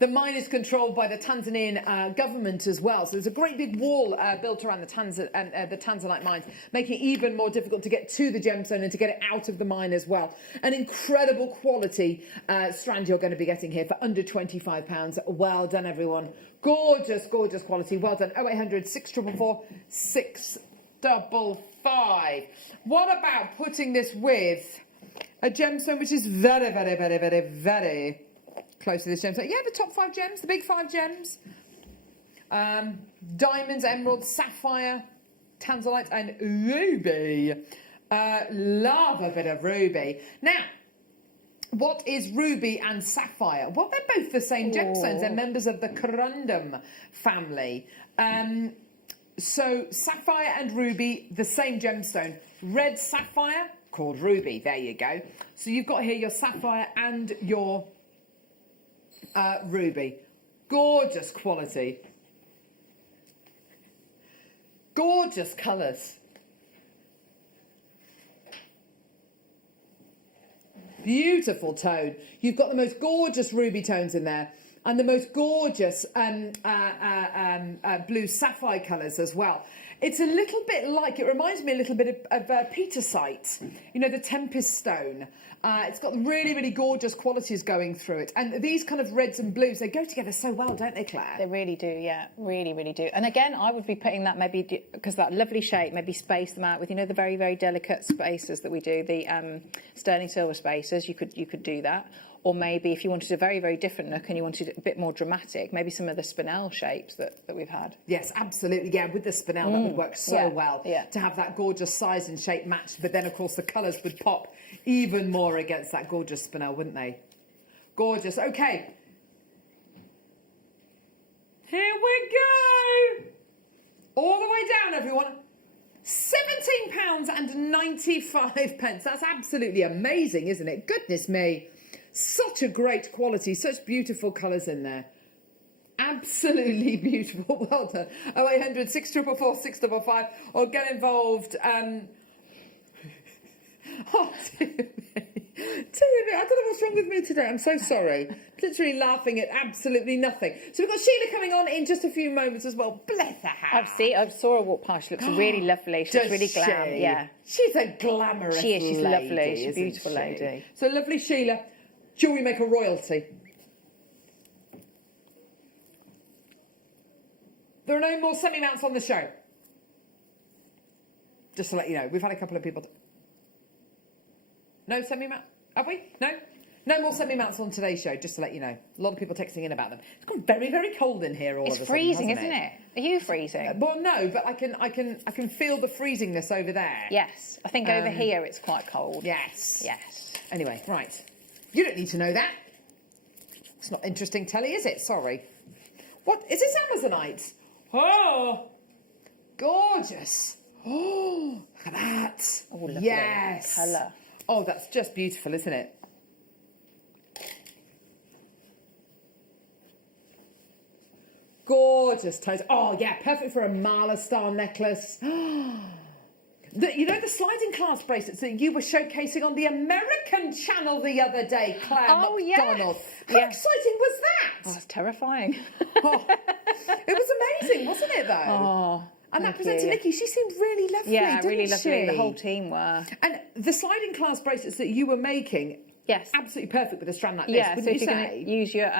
The mine is controlled by the Tanzanian government as well. So there's a great big wall built around the tanzanite mines, making it even more difficult to get to the gemstone and to get it out of the mine as well. An incredible quality strand you're going to be getting here for under £25. Well done, everyone. Gorgeous, gorgeous quality. Well done. 0800 644 655. What about putting this with a gemstone which is very, very, very, very, very close to this gemstone? Yeah, the top 5 gems, the big 5 gems. Diamonds, emeralds, sapphire, tanzanite and ruby. Love a bit of ruby. Now, what is ruby and sapphire? Well, they're both the same gemstones. They're members of the corundum family. So sapphire and ruby, the same gemstone. Red sapphire, called ruby. There you go. So you've got here your sapphire and your ruby. Gorgeous quality. Gorgeous colours. Beautiful tone. You've got the most gorgeous ruby tones in there and the most gorgeous blue sapphire colours as well. It's a little bit like, it reminds me a little bit of Petersite, you know, the Tempest stone. It's got really, really gorgeous qualities going through it. And these kind of reds and blues, they go together so well, don't they, Claire? They really do, yeah, really, really do. And again, I would be putting that maybe, because that lovely shape, maybe space them out with, you know, the very, very delicate spacers that we do, the sterling silver spacers, you could do that. Or maybe if you wanted a very, very different look and you wanted it a bit more dramatic, maybe some of the Spinel shapes that we've had. Yes, absolutely. Yeah, with the Spinel, that would work so well to have that gorgeous size and shape matched. But then, of course, the colours would pop even more against that gorgeous Spinel, wouldn't they? Gorgeous. OK. Here we go. All the way down, everyone. £17.95. That's absolutely amazing, isn't it? Goodness me. Such a great quality, such beautiful colours in there. Absolutely beautiful. Well done. 0800 644 655 or get involved. Oh, dear me. Dear me. I don't know what's wrong with me today. I'm so sorry. Literally laughing at absolutely nothing. So we've got Sheila coming on in just a few moments as well. Bless her heart. I saw her walk past. She looks really lovely. She looks really glam. Yeah. She's a glamorous lady. She's lovely. She's a beautiful lady. So lovely Sheila. JewelleryMaker royalty. There are no more semi-mounts on the show. Just to let you know, we've had a couple of people. No semi-mount? Have we? No? No more semi-mounts on today's show, just to let you know. A lot of people texting in about them. It's gone very, very cold in here all of a sudden. It's freezing, isn't it? Are you freezing? Well, no, but I can feel the freezingness over there. Yes. I think over here it's quite cold. Yes. Yes. Anyway, right. You don't need to know that. It's not interesting telly, is it? Sorry. What? Is this Amazonite? Oh! Gorgeous. Oh, look at that. Oh, lovely. Yes. Colour. Oh, that's just beautiful, isn't it? Gorgeous toes. Oh, yeah, perfect for a Mala star necklace. You know the sliding clasp bracelets that you were showcasing on the American channel the other day, Claire McDonald? Yes. How exciting was that? Oh, that's terrifying. It was amazing, wasn't it, though? Oh, and that presenter, Nikki, she seemed really lovely, yeah, really lovely. she? The whole team were. And the sliding clasp bracelets that you were making, yes, absolutely perfect with a strand like this, yeah, wouldn't so you if you're say? going to use your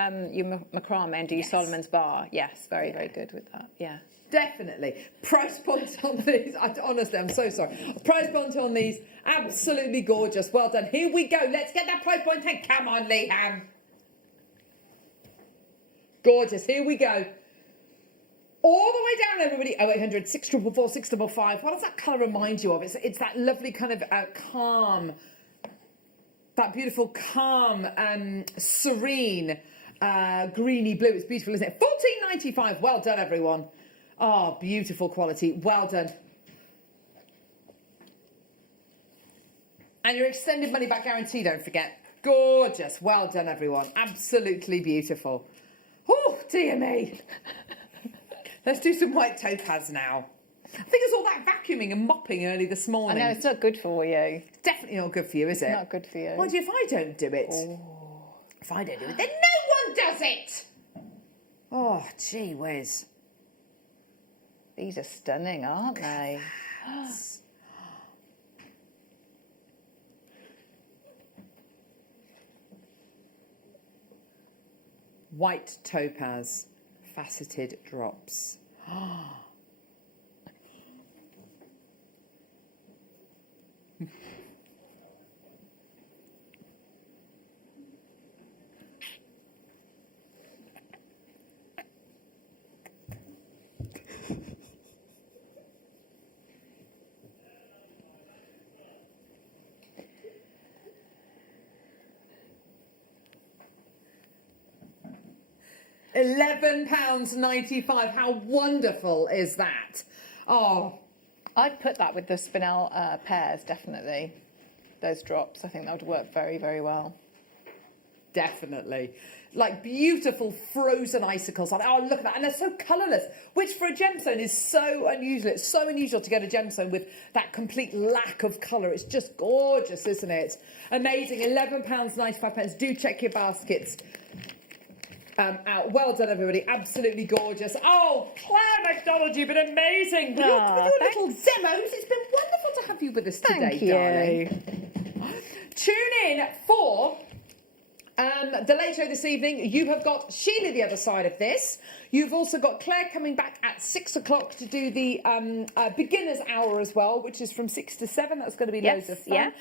macrame and do your Solomon's bar, yes, very, very good with that, yeah. Definitely. Price point on these. Honestly, I'm so sorry. Price point on these. Absolutely gorgeous. Well done. Here we go. Let's get that price point 10. Come on, Leham. Gorgeous. Here we go. All the way down, everybody. 0800 644 655. What does that colour remind you of? It's that lovely kind of calm, that beautiful calm, serene, greeny blue. It's beautiful, isn't it? $14.95. Well done, everyone. Oh, beautiful quality. Well done. And your extended money back guarantee, don't forget. Gorgeous. Well done, everyone. Absolutely beautiful. Oh, dear me. Let's do some white topaz now. I think it's all that vacuuming and mopping early this morning. I know, it's not good for you. It's definitely not good for you, is it? Not good for you. Mind you, if I don't do it, if I don't do it, then no one does it. Oh, gee whiz. These are stunning, aren't they? White topaz, faceted drops. 11.95. How wonderful is that? Oh, I'd put that with the Spinel pears, definitely. Those drops, I think that would work very, very well. definitely. Like beautiful frozen icicles. Oh, look at that. And they're so colourless, which for a gemstone is so unusual. It's so unusual to get a gemstone with that complete lack of colour. It's just gorgeous, isn't it? Amazing. £11.95. Do check your baskets out. Well done, everybody. Absolutely gorgeous. Oh, Claire McDonald, you've been amazing. With your little demos. It's been wonderful to have you with us today, darling. Tune in for the late show this evening. You have got Sheila the other side of this. You've also got Claire coming back at 6 o'clock to do the beginner's hour as well, which is from 6 to 7. That's going to be loads of fun.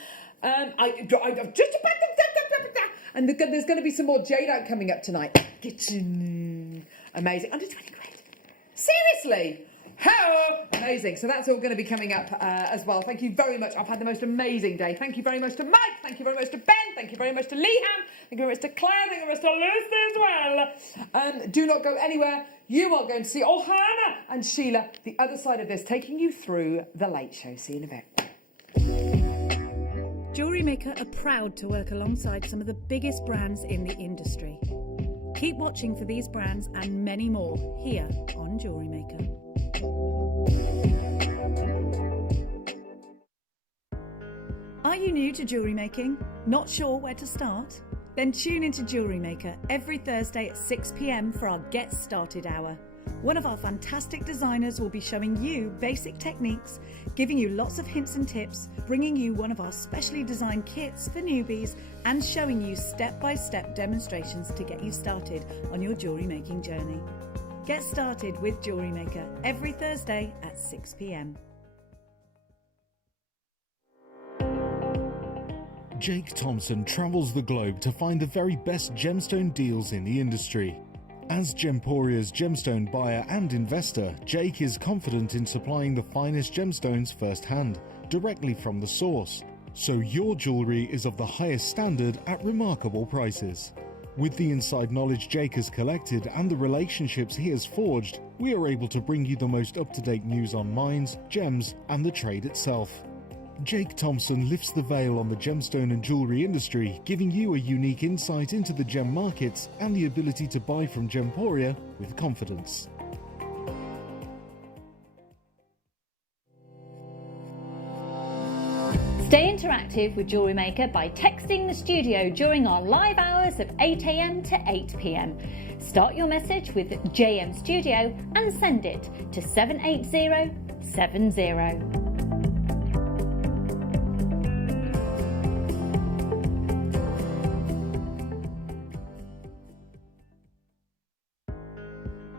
And there's going to be some more Jadeite coming up tonight. Amazing. Under 20 quid. Seriously. Hello. Amazing. So that's all going to be coming up as well. Thank you very much. I've had the most amazing day. Thank you very much to Mike. Thank you very much to Ben. Thank you very much to Liam. Thank you very much to Claire. Thank you very much to Lucy as well. Do not go anywhere. You are going to see Hannah and Sheila the other side of this, taking you through the late show. See you in a bit. JewelleryMaker are proud to work alongside some of the biggest brands in the industry. Keep watching for these brands and many more here on JewelleryMaker. Are you new to jewellery making? Not sure where to start? Then tune into JewelleryMaker every Thursday at 6 p.m. for our Get Started Hour. One of our fantastic designers will be showing you basic techniques, giving you lots of hints and tips, bringing you one of our specially designed kits for newbies, and showing you step-by-step demonstrations to get you started on your jewellery making journey. Get started with JewelleryMaker every Thursday at 6 p.m. Jake Thompson travels the globe to find the very best gemstone deals in the industry. As Gemporia's gemstone buyer and investor, Jake is confident in supplying the finest gemstones firsthand, directly from the source, so your jewellery is of the highest standard at remarkable prices. With the inside knowledge Jake has collected and the relationships he has forged, we are able to bring you the most up-to-date news on mines, gems, and the trade itself. Jake Thompson lifts the veil on the gemstone and jewellery industry, giving you a unique insight into the gem markets and the ability to buy from Gemporia with confidence. Stay interactive with JewelleryMaker by texting the studio during our live hours of 8 a.m. to 8 p.m. Start your message with JM Studio and send it to 78070.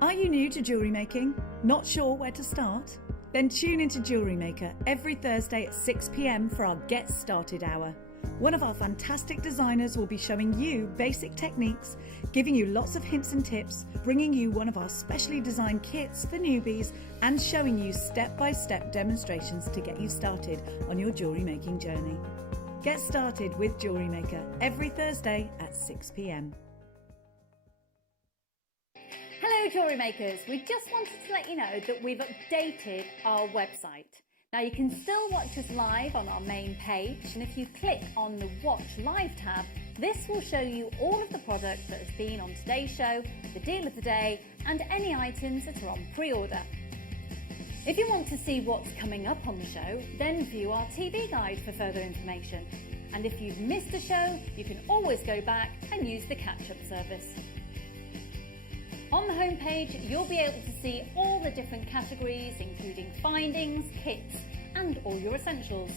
Are you new to jewellery making? Not sure where to start? Then tune into JewelleryMaker every Thursday at 6 p.m. for our Get Started Hour. One of our fantastic designers will be showing you basic techniques, giving you lots of hints and tips, bringing you one of our specially designed kits for newbies, and showing you step-by-step demonstrations to get you started on your jewellery making journey. Get started with JewelleryMaker every Thursday at 6 p.m. Hello jewellery makers, we just wanted to let you know that we've updated our website. Now you can still watch us live on our main page, and if you click on the Watch Live tab, this will show you all of the product that has been on today's show, the deal of the day, and any items that are on pre-order. If you want to see what's coming up on the show, then view our TV guide for further information. And if you've missed a show, you can always go back and use the catch-up service. On the homepage, you'll be able to see all the different categories, including findings, kits, and all your essentials.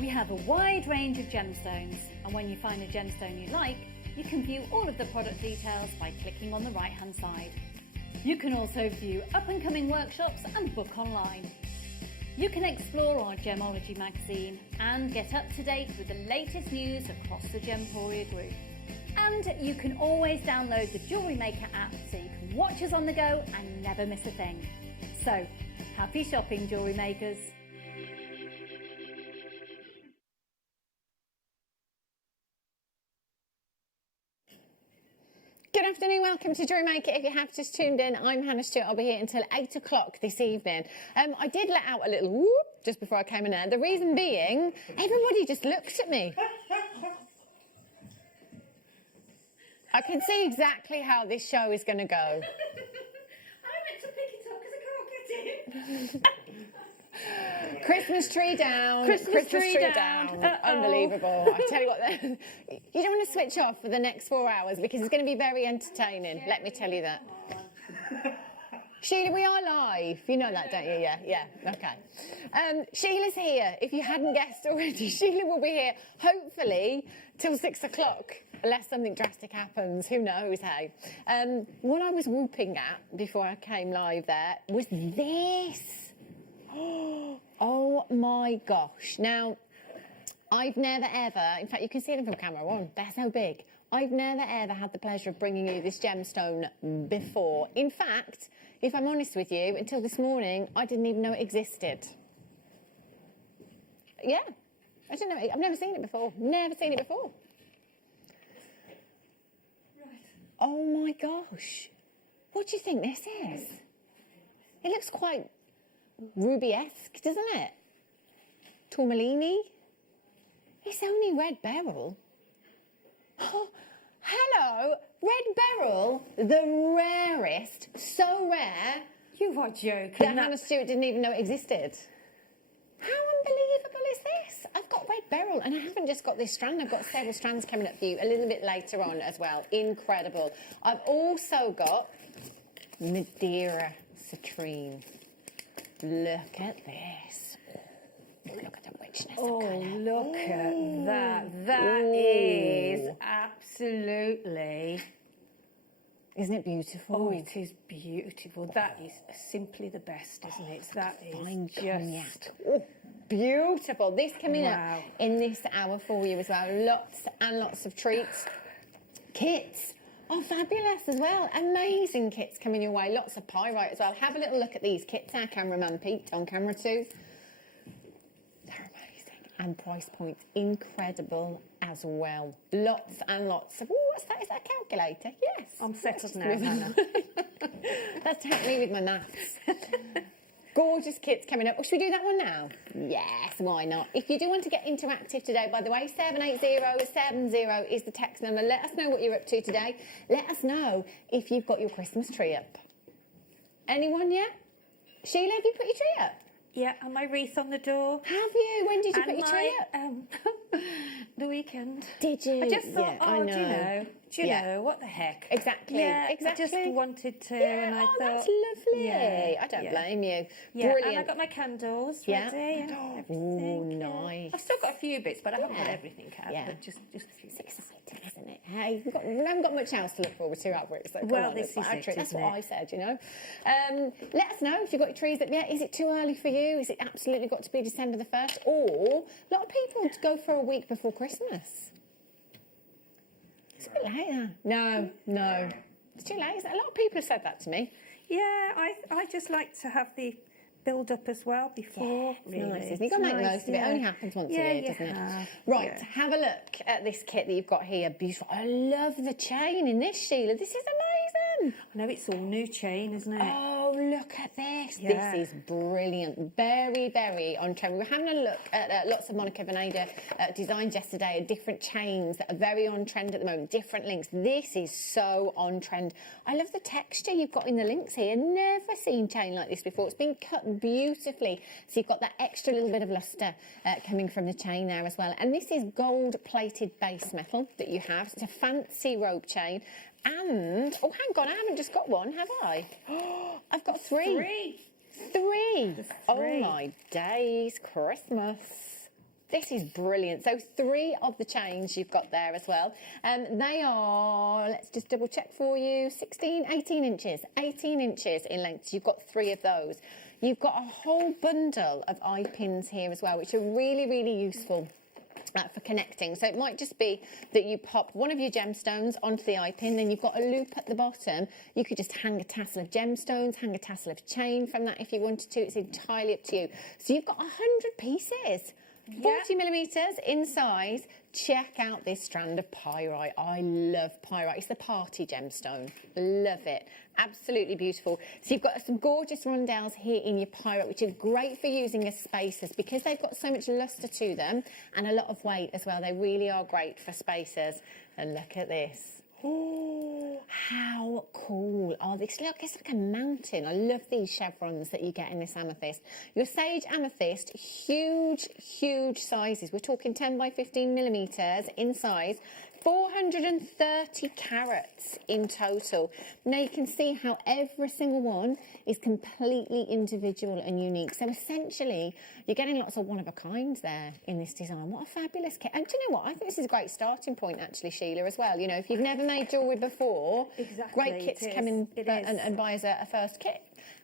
We have a wide range of gemstones, and when you find a gemstone you like, you can view all of the product details by clicking on the right-hand side. You can also view up-and-coming workshops and book online. You can explore our Gemology magazine and get up to date with the latest news across the Gemporia group. And you can always download the JewelleryMaker app so you can watch us on the go and never miss a thing. So, happy shopping, Jewellery Makers! Good afternoon, welcome to JewelleryMaker. If you have just tuned in, I'm Hannah Stewart. I'll be here until 8 o'clock this evening. I did let out a little whoop just before I came in there. The reason being, everybody just looked at me. I can see exactly how this show is going to go. I meant to pick it up because I can't get it. Christmas tree down. Christmas tree down. Unbelievable. I tell you what, you don't want to switch off for the next 4 hours because it's going to be very entertaining. Let me tell you that. Sheila, we are live. You know that, don't you? Yeah, okay. Sheila's here. If you hadn't guessed already, Sheila will be here, hopefully, till 6 o'clock, unless something drastic happens. Who knows, hey? What I was whooping at before I came live there was this. Oh my gosh. Now, I've never ever, in fact, you can see them from camera one, they're so big. I've never ever had the pleasure of bringing you this gemstone before. In fact, if I'm honest with you, until this morning, I didn't even know it existed. Yeah, I didn't know it. I've never seen it before. Never seen it before. Right. Oh my gosh. What do you think this is? It looks quite ruby-esque, doesn't it? Tourmaline. It's only red beryl. Oh, hello, red beryl, the rarest, so rare. You are joking. That Hannah Stewart didn't even know it existed. How unbelievable is this? I've got red beryl, and I haven't just got this strand. I've got several strands coming up for you a little bit later on as well. Incredible. I've also got Madeira citrine. Look at this. Look at the richness of colour. Look at that. That is absolutely... Isn't it beautiful? Oh, it is beautiful. That is simply the best, isn't it? That is just... Oh, beautiful. This coming up in this hour for you as well. Lots and lots of treats. Kits. Oh, fabulous as well. Amazing kits coming your way. Lots of pyrite as well. Have a little look at these kits. Our cameraman Pete on camera too. They're amazing. And price points incredible as well. Lots and lots of... Oh, what's that? Is that a calculator? Yes. I'm settled now, Hannah. That's helped me with my maths. Gorgeous kits coming up. Oh, should we do that one now? Yes, why not? If you do want to get interactive today, by the way, 78070 is the text number. Let us know what you're up to today. Let us know if you've got your Christmas tree up. Anyone yet? Sheila, have you put your tree up? Yeah, and my wreath on the door. Have you? When did you put your tree up? The weekend. Did you? I just thought, I know. Do you know, what the heck? Exactly. Yeah, exactly. I just wanted to, and I thought... that's lovely. Yeah, I don't blame you. Yeah, Brilliant. and I got my candles ready and everything. Oh, nice. I've still got a few bits, but I haven't got everything out. Yeah. But just a few. It's exciting, isn't it? Hey, we haven't got much else to look forward to, have we? So well, this is it, that's what I said, you know. Let us know if you've got your trees up yet. Is it too early for you? Is it absolutely got to be December the 1st? Or a lot of people go for a week before Christmas. It's a bit late, No. It's too late. A lot of people have said that to me. Yeah, I just like to have the build up as well before. Yeah, it's nice, isn't it? You've got to make the most of it. It only happens once a year, doesn't it? Right, have a look at this kit that you've got here. Beautiful. I love the chain in this, Sheila. This is amazing. I know, it's all new chain, isn't it? Oh, look at this. Yeah. This is brilliant. Very, very on trend. We were having a look at lots of Monica Veneda designs yesterday, different chains that are very on trend at the moment, different links. This is so on trend. I love the texture you've got in the links here. Never seen chain like this before. It's been cut beautifully. So you've got that extra little bit of luster coming from the chain there as well. And this is gold-plated base metal that you have. It's a fancy rope chain. And, oh, hang on, I haven't just got one, have I? I've got three. Three. Oh my days, Christmas. This is brilliant. So 3 of the chains you've got there as well. They are, let's just double check for you, 18 inches. 18 inches in length. You've got 3 of those. You've got a whole bundle of eye pins here as well, which are really, really useful for connecting. So it might just be that you pop one of your gemstones onto the eye pin, then you've got a loop at the bottom. You could just hang a tassel of gemstones, hang a tassel of chain from that if you wanted to. It's entirely up to you. So you've got 100 pieces. 40 millimetres in size. Check out this strand of pyrite. I love pyrite. It's the party gemstone. Love it. Absolutely beautiful. So you've got some gorgeous rondelles here in your pyrite, which are great for using as spacers because they've got so much lustre to them and a lot of weight as well. They really are great for spacers. And look at this. Oh, how cool are these? Look, it's like a mountain. I love these chevrons that you get in this amethyst. Your sage amethyst, huge, huge sizes. We're talking 10 by 15 millimetres in size. 430 carats in total. Now you can see how every single one is completely individual and unique. So essentially, you're getting lots of one-of-a-kinds there in this design. What a fabulous kit. And do you know what? I think this is a great starting point, actually, Sheila, as well. You know, if you've never made jewellery before, great kit to come in and buy as a first kit.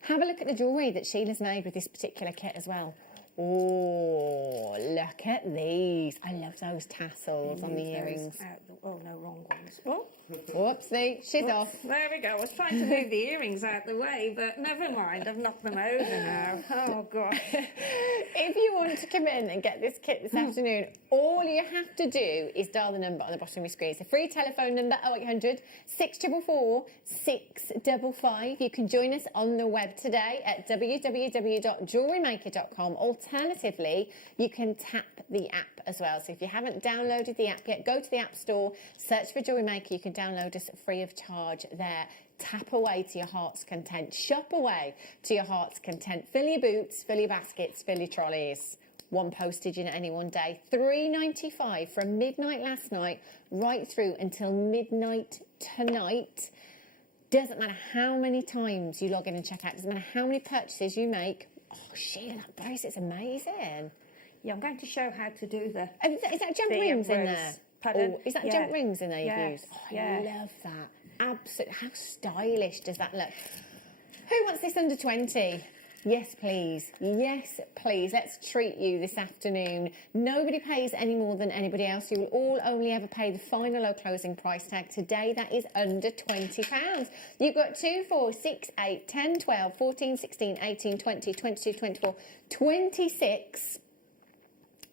Have a look at the jewellery that Sheila's made with this particular kit as well. Oh, look at these. I love those tassels on the earrings. Oh, no, wrong ones. Oh. Whoopsie, she's off. There we go. I was trying to move the earrings out the way, but never mind. I've knocked them over now. Oh, God. If you want to come in and get this kit this afternoon, all you have to do is dial the number on the bottom of your screen. It's a free telephone number, 0800 644 655. You can join us on the web today at www.jewellerymaker.com. Alternatively, you can tap the app as well. So if you haven't downloaded the app yet, go to the App Store, search for Jewellery Maker. You can download us free of charge there. Tap away to your heart's content. Shop away to your heart's content. Fill your boots, fill your baskets, fill your trolleys. One postage in any one day. $3.95 from midnight last night right through until midnight tonight. Doesn't matter how many times you log in and check out. Doesn't matter how many purchases you make. Oh, Sheila, that bracelet's amazing. Yeah, I'm going to show how to do the... Is that jump rings in there? Pardon? Oh, is that jump rings in there you've used? Oh, Yeah. I love that. Absolutely. How stylish does that look? Who wants this under 20? Yes, please. Yes, please. Let's treat you this afternoon. Nobody pays any more than anybody else. You will all only ever pay the final low closing price tag. Today, that is under £20. You've got 2, 4, 6, 8, 10, 12, 14, 16, 18, 20, 22, 24, 26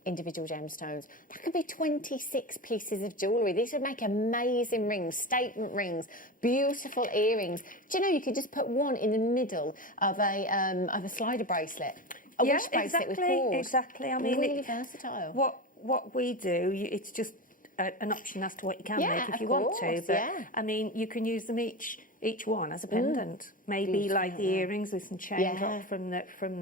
individual gemstones. That could be 26 pieces of jewellery. These would make amazing rings, statement rings, beautiful earrings. Do you know you could just put one in the middle of a slider bracelet, a wish bracelet with paws. Exactly. I mean, really versatile. What we do, it's just an option as to what you can make if you want to. But I mean, you can use them each one as a pendant. Maybe Beautiful, like the earrings with some chain drop from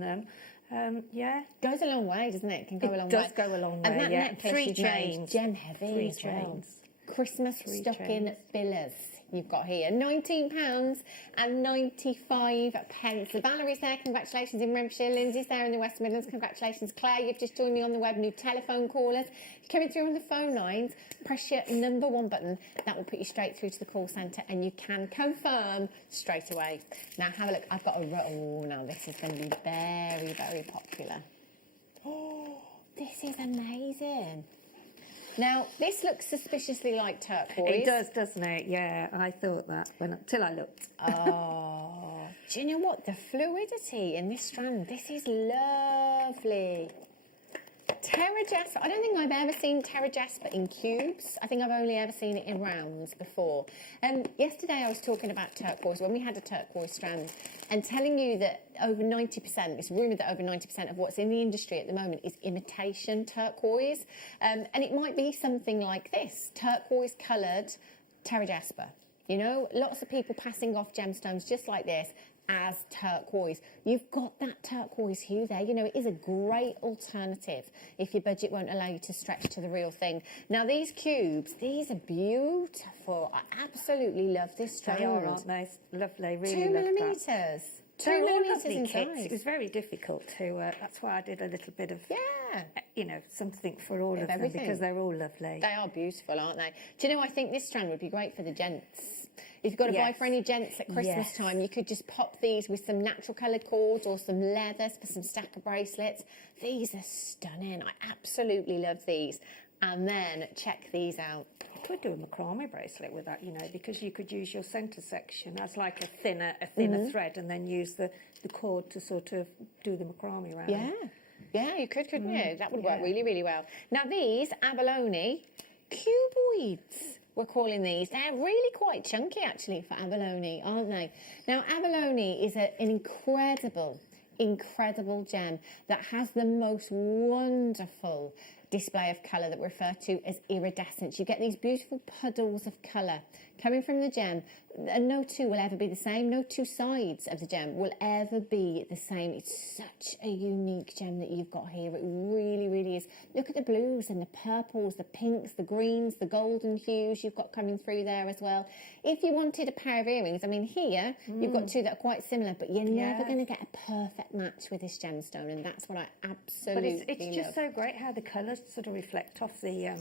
them. Goes a long way, doesn't it? Can go a long way. It does go a long way. And that necklace 3 you've chains, made, gem heavy 3 as well. chains. Christmas stocking fillers you've got here. £19.95. Valerie's there, congratulations in Renfrewshire. Lindsay's there in the West Midlands, congratulations. Claire, you've just joined me on the web. New telephone callers coming through on the phone lines. Press your number 1 button. That will put you straight through to the call centre and you can confirm straight away. Now have a look. I've got a oh, now this is going to be very, very popular. Oh, this is amazing. Now, this looks suspiciously like turquoise. It does, doesn't it? Yeah, I thought that till I looked. Oh, do you know what? The fluidity in this strand, this is lovely. Terra jasper. I don't think I've ever seen Terra jasper in cubes. I think I've only ever seen it in rounds before. Yesterday I was talking about turquoise when we had a turquoise strand and telling you that over 90%, it's rumoured that over 90% of what's in the industry at the moment is imitation turquoise. And it might be something like this, turquoise coloured Terra jasper. You know, lots of people passing off gemstones just like this. as turquoise. You've got that turquoise hue there. You know, it is a great alternative if your budget won't allow you to stretch to the real thing. Now, these cubes, these are beautiful. I absolutely love this strand. They are, aren't they? Lovely, really 2 love millimetres. that. 2 They're all millimetres lovely in kits. size. It was very difficult to. That's why I did a little bit of, you know, something for all of them everything. because they're all lovely. They are beautiful, aren't they? Do you know, I think this strand would be great for the gents. If you've got to buy for any gents at Christmas time, you could just pop these with some natural coloured cords or some leathers for some stacker bracelets. These are stunning. I absolutely love these. And then check these out. You could do a macrame bracelet with that, you know, because you could use your centre section as like a thinner thread and then use the cord to sort of do the macrame around. Yeah, you could, couldn't you? That would work really, really well. Now, these abalone cuboids, we're calling these. They're really quite chunky, actually, for abalone, aren't they? Now, abalone is an incredible gem that has the most wonderful display of colour that we refer to as iridescence. You get these beautiful puddles of colour coming from the gem, and no two will ever be the same. No two sides of the gem will ever be the same. It's such a unique gem that you've got here. It really, really is. Look at the blues and the purples, the pinks, the greens, the golden hues you've got coming through there as well. If you wanted a pair of earrings, I mean, here you've got two that are quite similar, but you're never going to get a perfect match with this gemstone, and that's what I absolutely But it's just so great how the colours sort of reflect off the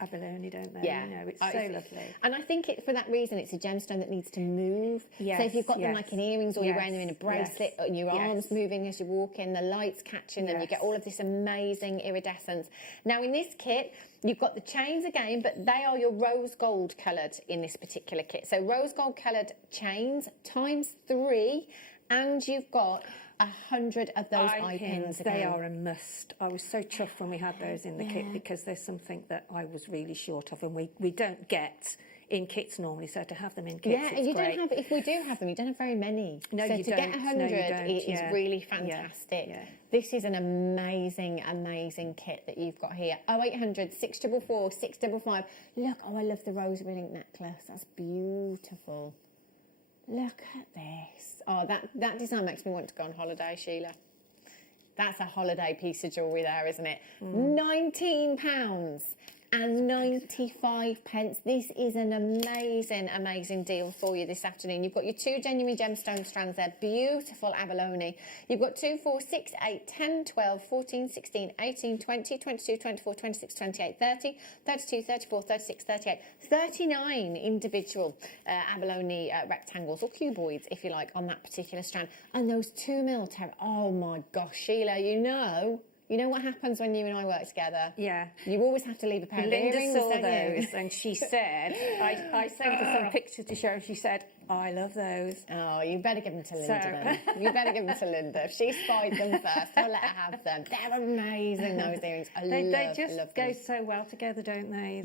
abalone, don't they? Yeah, you know, it's so lovely. And I think for that reason, it's a gemstone that needs to move. So if you've got them like in earrings, or you're wearing them in a bracelet, and your arms moving as you walk in, the light's catching them, you get all of this amazing iridescence. Now, in this kit, you've got the chains again, but they are your rose gold coloured in this particular kit. So rose gold coloured chains ×3, and you've got 100 of those eye pins again. They are a must. I was so chuffed when we had those in the kit because there's something that I was really short of, and we don't get in kits normally, so to have them in kits, and you don't have, if we do have them, you don't have very many. No, so you to don't. get 100 is really fantastic. This is an amazing kit that you've got here. 0800 644 655. Look, I love the rosary link necklace. That's beautiful. Look at this. Oh, that design makes me want to go on holiday, Sheila. That's a holiday piece of jewellery there, isn't it? £19 and 95 pence. This is an amazing deal for you this afternoon. You've got your two genuine gemstone strands there, beautiful abalone. You've got 2, 4, 6, 8, 10, 12, 14, 16, 18, 20, 22, 24, 26, 28, 30, 32, 34, 36, 38, 39 individual abalone rectangles or cuboids, if you like, on that particular strand. And those 2mm oh my gosh, Sheila, you know what happens when you and I work together? Yeah. You always have to leave a pair of earrings, saw don't you? those, and she said, I sent her some pictures to show, and she said, I love those. Oh, you better give them to Linda then. You better give them to Linda. If she spied them first, I'll let her have them. They're amazing, those earrings. They just go so well together, don't they?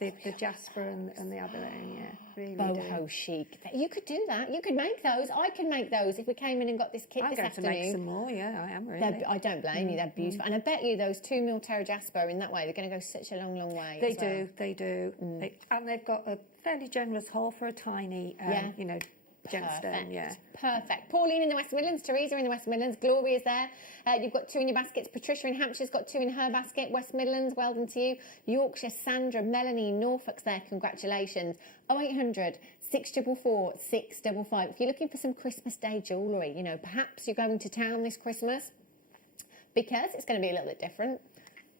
The jasper and the abalone, really boho chic. You could do that. You could make those. I could make those if we came in and got this kit this afternoon. I'm going to make some more, I am really. I don't blame you, they're beautiful. And I bet you those 2mm Terra Jasper in that way, they're going to go such a long way. They do. And they've got a fairly generous hole for a tiny, gemstone. Perfect. Pauline in the West Midlands, Teresa in the West Midlands, Gloria's there. You've got 2 in your baskets. Patricia in Hampshire's got 2 in her basket. West Midlands, well done to you. Yorkshire, Sandra, Melanie, Norfolk's there. Congratulations. 0800 644 655. If you're looking for some Christmas Day jewellery, perhaps you're going to town this Christmas, because it's going to be a little bit different,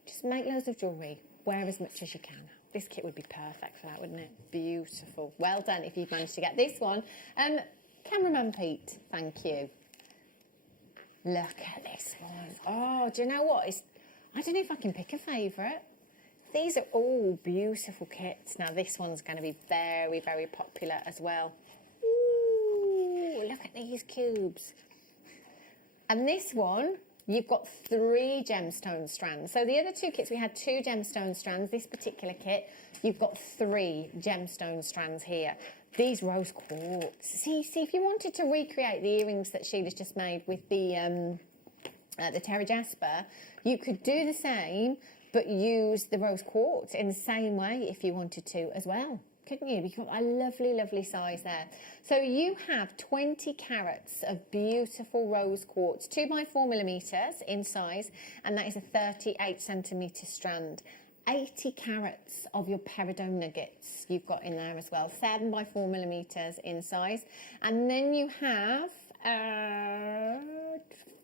just make loads of jewellery. Wear as much as you can. This kit would be perfect for that, wouldn't it? Beautiful. Well done if you've managed to get this one. Cameraman Pete, thank you. Look at this one. Oh, do you know what? I don't know if I can pick a favourite. These are all beautiful kits. Now, this one's going to be very, very popular as well. Ooh, look at these cubes. And this one, you've got 3 gemstone strands. So the other 2 kits, we had 2 gemstone strands. This particular kit, you've got 3 gemstone strands here. These rose quartz. See, if you wanted to recreate the earrings that Sheila's just made with the Terra Jasper, you could do the same, but use the rose quartz in the same way if you wanted to as well. couldn't you? You've got a lovely, lovely size there. So you have 20 carats of beautiful rose quartz, 2 by 4 millimeters in size, and that is a 38 centimetre strand. 80 carats of your peridot nuggets you've got in there as well, 7 by 4 millimeters in size, and then you have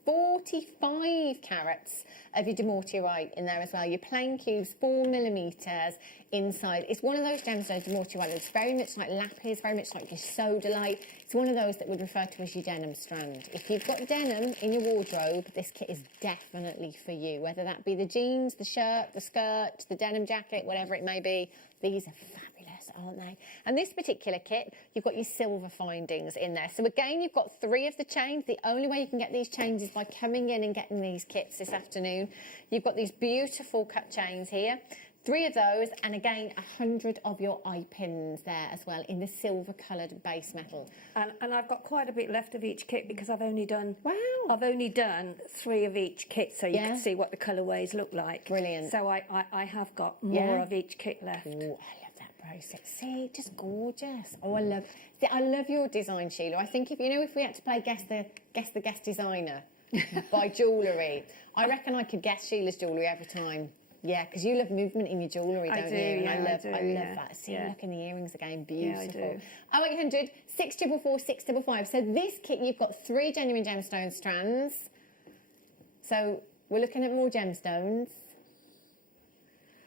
45 carats of your demortierite in there as well. Your plain cubes, 4 millimeters inside. It's one of those gemstones, demortierite, that's very much like lapis, very much like your sodalite. It's one of those that would refer to as your denim strand. If you've got denim in your wardrobe, this kit is definitely for you, whether that be the jeans, the shirt, the skirt, the denim jacket, whatever it may be. These are fabulous, aren't they? And this particular kit, you've got your silver findings in there. So again, you've got 3 of the chains. The only way you can get these chains is by coming in and getting these kits this afternoon. You've got these beautiful cut chains here. 3 of those, and again 100 of your eye pins there as well in the silver coloured base metal. And I've got quite a bit left of each kit because I've only done 3 of each kit, so you can see what the colourways look like. Brilliant. So I have got more of each kit left. Ooh, I love that bracelet. See, just gorgeous. Oh, I love your design, Sheila. I think if we had to play guess the guest designer by jewellery, I reckon I could guess Sheila's jewellery every time. Yeah, because you love movement in your jewellery, don't you? And I love that. See, look in the earrings again, beautiful. Yeah, I do. 0800 644 655. So this kit, you've got 3 genuine gemstone strands. So we're looking at more gemstones,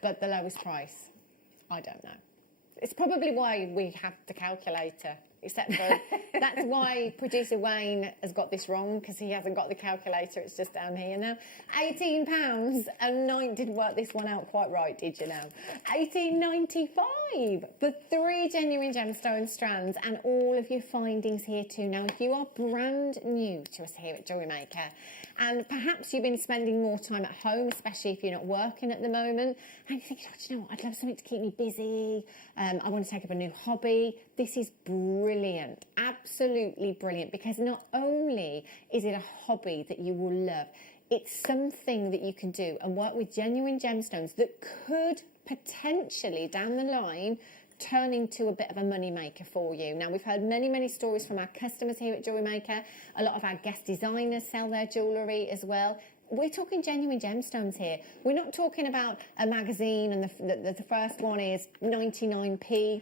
but the lowest price, I don't know. It's probably why we have the calculator. Except for, that's why producer Wayne has got this wrong, because he hasn't got the calculator, it's just down here now. £18, and 9 didn't work this one out quite right, did you know? $18.95 for 3 genuine gemstone strands, and all of your findings here too. Now, if you are brand new to us here at JewelleryMaker, and perhaps you've been spending more time at home, especially if you're not working at the moment, and you're thinking, oh, do you know what, I'd love something to keep me busy, I want to take up a new hobby, this is brilliant, absolutely brilliant, because not only is it a hobby that you will love, it's something that you can do and work with genuine gemstones that could potentially, down the line, turn into a bit of a money maker for you. Now, we've heard many, many stories from our customers here at JewelleryMaker. A lot of our guest designers sell their jewellery as well. We're talking genuine gemstones here. We're not talking about a magazine and the first one is 99p.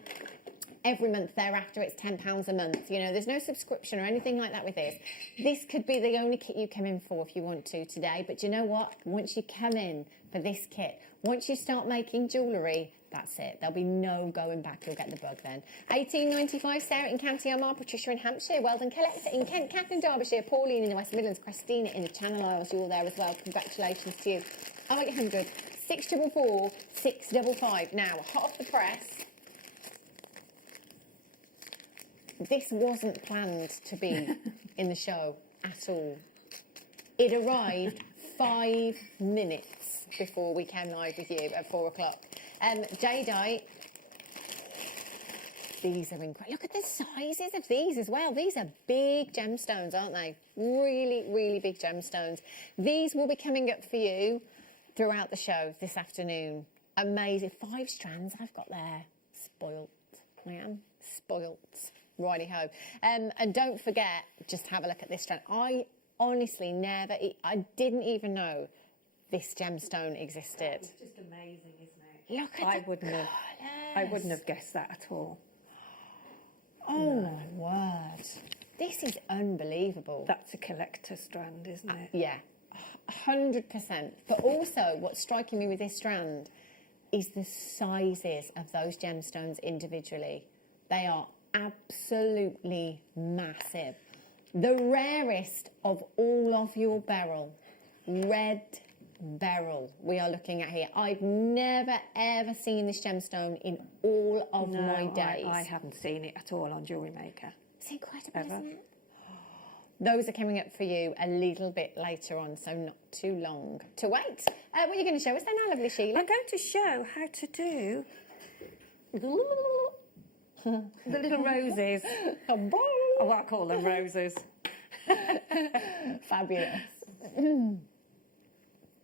Every month thereafter, it's £10 a month. You know, there's no subscription or anything like that with this. This could be the only kit you come in for if you want to today. But you know what? Once you come in for this kit, once you start making jewellery, that's it. There'll be no going back. You'll get the bug then. £18.95, Sarah in County Armagh, Patricia in Hampshire, Weldon Collector in Kent, Kath in Derbyshire, Pauline in the West Midlands, Christina in the Channel Isles. You're all there as well. Congratulations to you. 0800 644 655. Now, hot off the press. This wasn't planned to be in the show at all. It arrived 5 minutes before we came live with you at 4 o'clock. Jadeite, these are incredible. Look at the sizes of these as well. These are big gemstones, aren't they? Really, really big gemstones. These will be coming up for you throughout the show this afternoon. Amazing. 5 strands I've got there. Spoilt. I am spoilt. Righty-ho. And don't forget, just have a look at this strand. I honestly I didn't even know this gemstone existed. It's just amazing, isn't it? Look at I wouldn't have guessed that at all. Oh my word. This is unbelievable. That's a collector strand, isn't it? Yeah, 100%. But also, what's striking me with this strand is the sizes of those gemstones individually. They are absolutely massive. The rarest of all of your beryl, red beryl, we are looking at here. I've never ever seen this gemstone in all of my days. I haven't seen it at all on JewelleryMaker. It's incredible, isn't it? Those are coming up for you a little bit later on, so not too long to wait. What are you going to show us then, our lovely Sheila? I'm going to show how to do the little roses. Oh, I call them roses. Fabulous.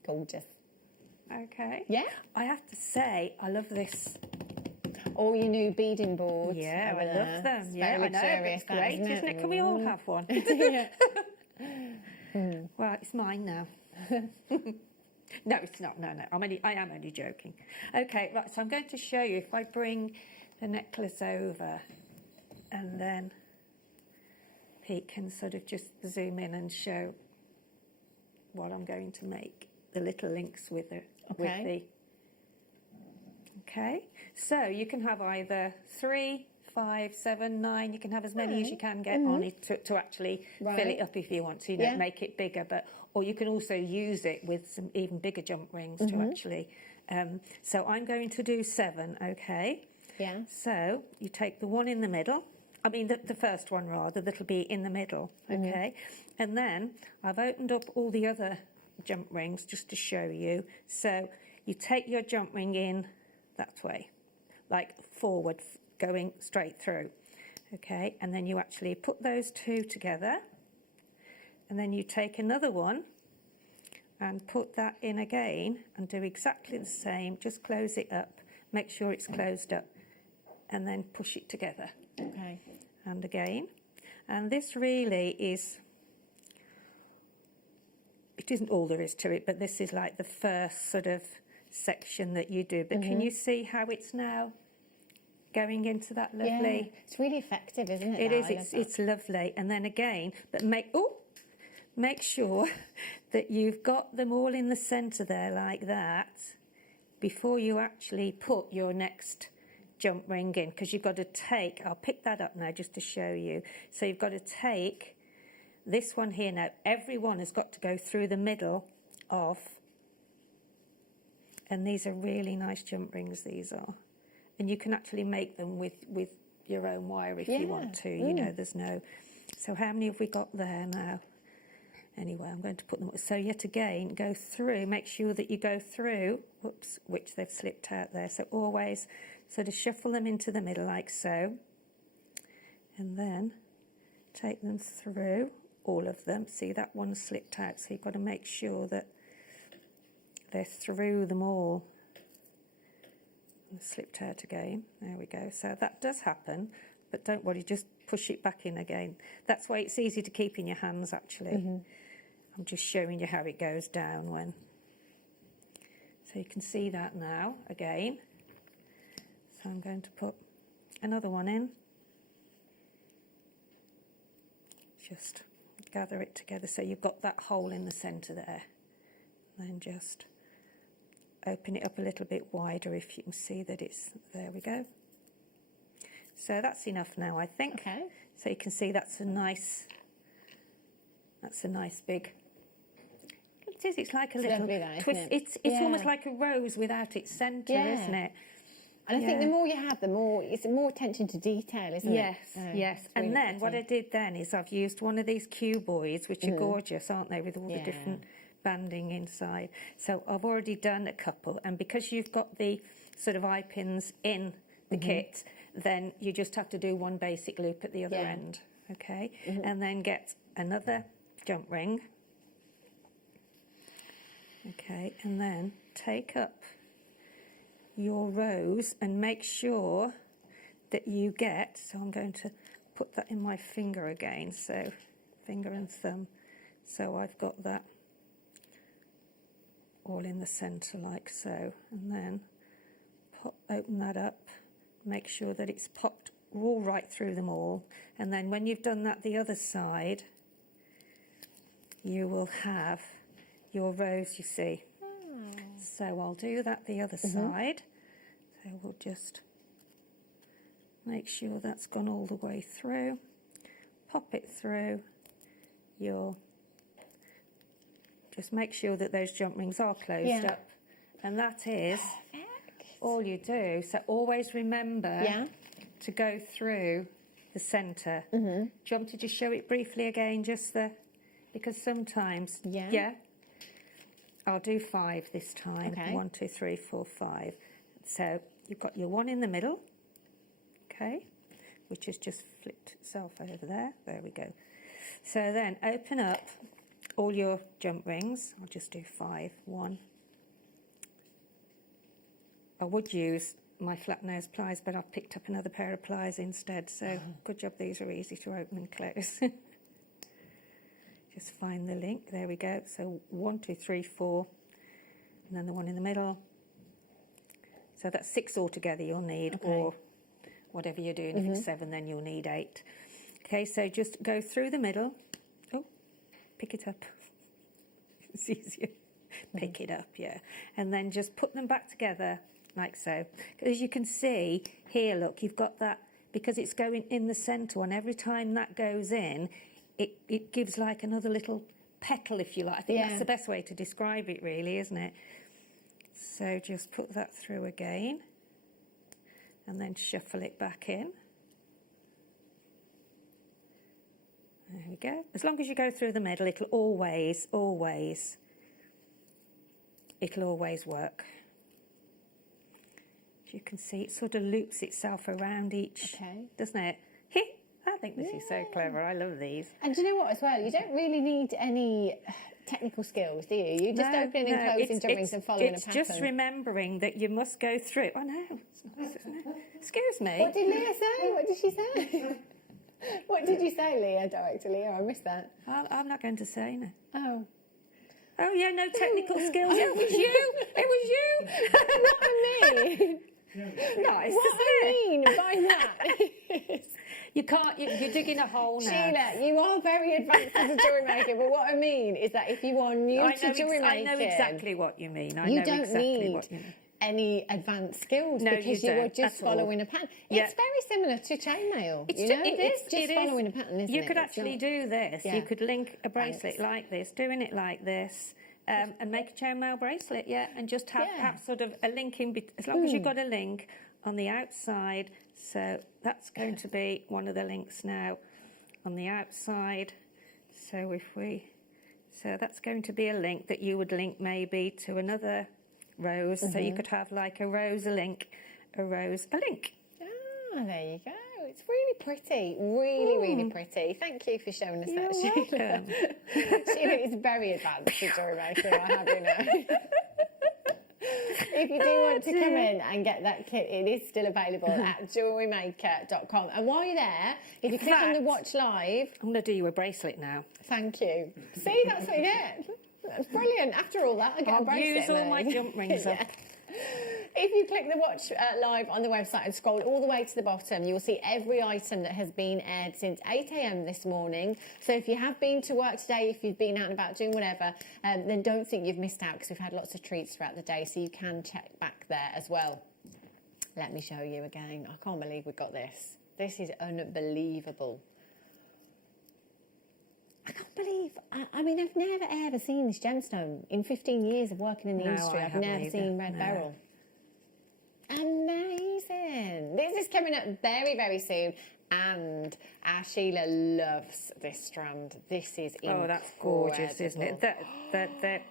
Gorgeous. Okay. Yeah? I have to say, I love this. all your new beading boards. Yeah, over I there. love them. It's Yeah, very I know. luxurious, It's great, isn't it? Can we all have one? Well, it's mine now. No, it's not. No, no. I am only joking. Okay, right. So I'm going to show you if I bring the necklace over, and then Pete can sort of just zoom in and show what I'm going to make. The little links with the. Okay. So you can have either 3, 5, 7, 9. You can have as many as you can get on it to actually fill it up if you want to, make it bigger. Or you can also use it with some even bigger jump rings to actually. So I'm going to do 7, okay? Yeah. So you take the one in the middle. I mean, the first one rather, that'll be in the middle, okay? And then I've opened up all the other jump rings just to show you. So you take your jump ring in that way, like forward, going straight through, okay? And then you actually put those two together, and then you take another one and put that in again and do exactly the same. Just close it up, make sure it's closed up, and then push it together. Okay. And again. And this really is, it isn't all there is to it, but this is like the first sort of section that you do. But can you see how it's now going into that lovely... Yeah, it's really effective, isn't it? It is, it's lovely. And then again, but make sure that you've got them all in the centre there like that before you actually put your next jump ring in, because you've got to take, I'll pick that up now just to show you. So you've got to take this one here now. Every one has got to go through the middle of, and these are really nice jump rings, these are. And you can actually make them with your own wire if you want to, you know, there's no... So how many have we got there now? Anyway, I'm going to put them... So yet again, go through, make sure that you go through, whoops, which they've slipped out there. So always sort of shuffle them into the middle like so. And then take them through, all of them. See, that one slipped out, so you've got to make sure that they're through them all. And slipped out again. There we go. So that does happen, but don't worry, just push it back in again. That's why it's easy to keep in your hands, actually. I'm just showing you how it goes down when. So you can see that now, again. So I'm going to put another one in. Just gather it together so you've got that hole in the centre there. Then just open it up a little bit wider if you can see that it's, there we go. So that's enough now, I think. Okay. So you can see that's a nice big, it is, it's like a little twist. It's almost like a rose without its centre, isn't it? And I think the more you have, the more, it's more attention to detail, isn't it? Yes. And then what I did then is I've used one of these cuboids, which are gorgeous, aren't they, with all the different banding inside. So I've already done a couple, and because you've got the sort of eye pins in the kit, then you just have to do one basic loop at the other end, okay? And then get another jump ring, okay, and then take up your rose and make sure that you get, so I'm going to put that in my finger again, so finger and thumb, so I've got that all in the centre like so, and then open that up, make sure that it's popped all right through them all, and then when you've done that the other side, you will have your rose, you see. So I'll do that the other side. So we'll just make sure that's gone all the way through, pop it through your, just make sure that those jump rings are closed up, and that is all you do. So always remember to go through the centre. Do you want me to just show it briefly again, just the, because sometimes, I'll do 5 this time. Okay. 1, 2, 3, 4, 5. So you've got your one in the middle, okay, which has just flipped itself over there. There we go. So then open up all your jump rings. I'll just do 5. 1. I would use my flat nose pliers, but I've picked up another pair of pliers instead. So good job, these are easy to open and close. Just find the link. There we go. So 1, 2, 3, 4, and then the one in the middle. So that's 6 altogether you'll need, or whatever you're doing. If it's 7, then you'll need 8. Okay, so just go through the middle. Oh, pick it up. It's easier. Pick it up, yeah. And then just put them back together like so. As you can see here, look, you've got that, because it's going in the centre one, every time that goes in, it gives like another little petal, if you like. I think that's the best way to describe it, really, isn't it? So just put that through again and then shuffle it back in. There we go. As long as you go through the middle, it'll always work. As you can see, it sort of loops itself around each, doesn't it? I think this is so clever. I love these. And do you know what as well? You don't really need any technical skills, do you? You just opening and closing jump rings and following a pattern. It's just remembering that you must go through. I know. Excuse me. What did Leah say? What did she say? What did you say, Leah, Director Leah? I missed that. I'm not going to say no. Oh. Oh, yeah, no technical skills. It was you. It was you. Not me. Nice, what I mean by that. You can't, you're digging a hole now. Sheila, you are very advanced as a jewellery maker, but what I mean is that if you are new to jewellery making... I know exactly what you mean. You don't need any advanced skills because you are just following a pattern. It's very similar to chainmail. It's just following a pattern, isn't it? You could actually do this. You could link a bracelet like this, doing it like this, and make a chainmail bracelet, and just have sort of a link in, as long as you've got a link on the outside. So that's going to be one of the links now on the outside. So that's going to be a link that you would link maybe to another rose. So you could have like a rose, a link, a rose, a link. Ah, there you go. It's really pretty, really pretty. Thank you for showing us that, Sheila. Sheila is very advanced in jewellery making, I have you know. If you do want to come in and get that kit, it is still available at JewelleryMaker.com. And while you're there, if you click on the Watch Live... I'm going to do you a bracelet now. Thank you. See, that's what you get. That's brilliant. After all that, I get a bracelet. I'll use all my jump rings up. If you click the Watch Live on the website and scroll all the way to the bottom, you'll see every item that has been aired since 8 a.m. this morning. So if you have been to work today, if you've been out and about doing whatever, then don't think you've missed out, because we've had lots of treats throughout the day, so you can check back there as well. Let me show you again. I can't believe we got this. This is unbelievable. I can't believe, I mean, I've never ever seen this gemstone. In 15 years of working in the industry, I've never seen red beryl. Amazing. This is coming up very, very soon. And our Sheila loves this strand. This is incredible. Oh, that's gorgeous, isn't it? That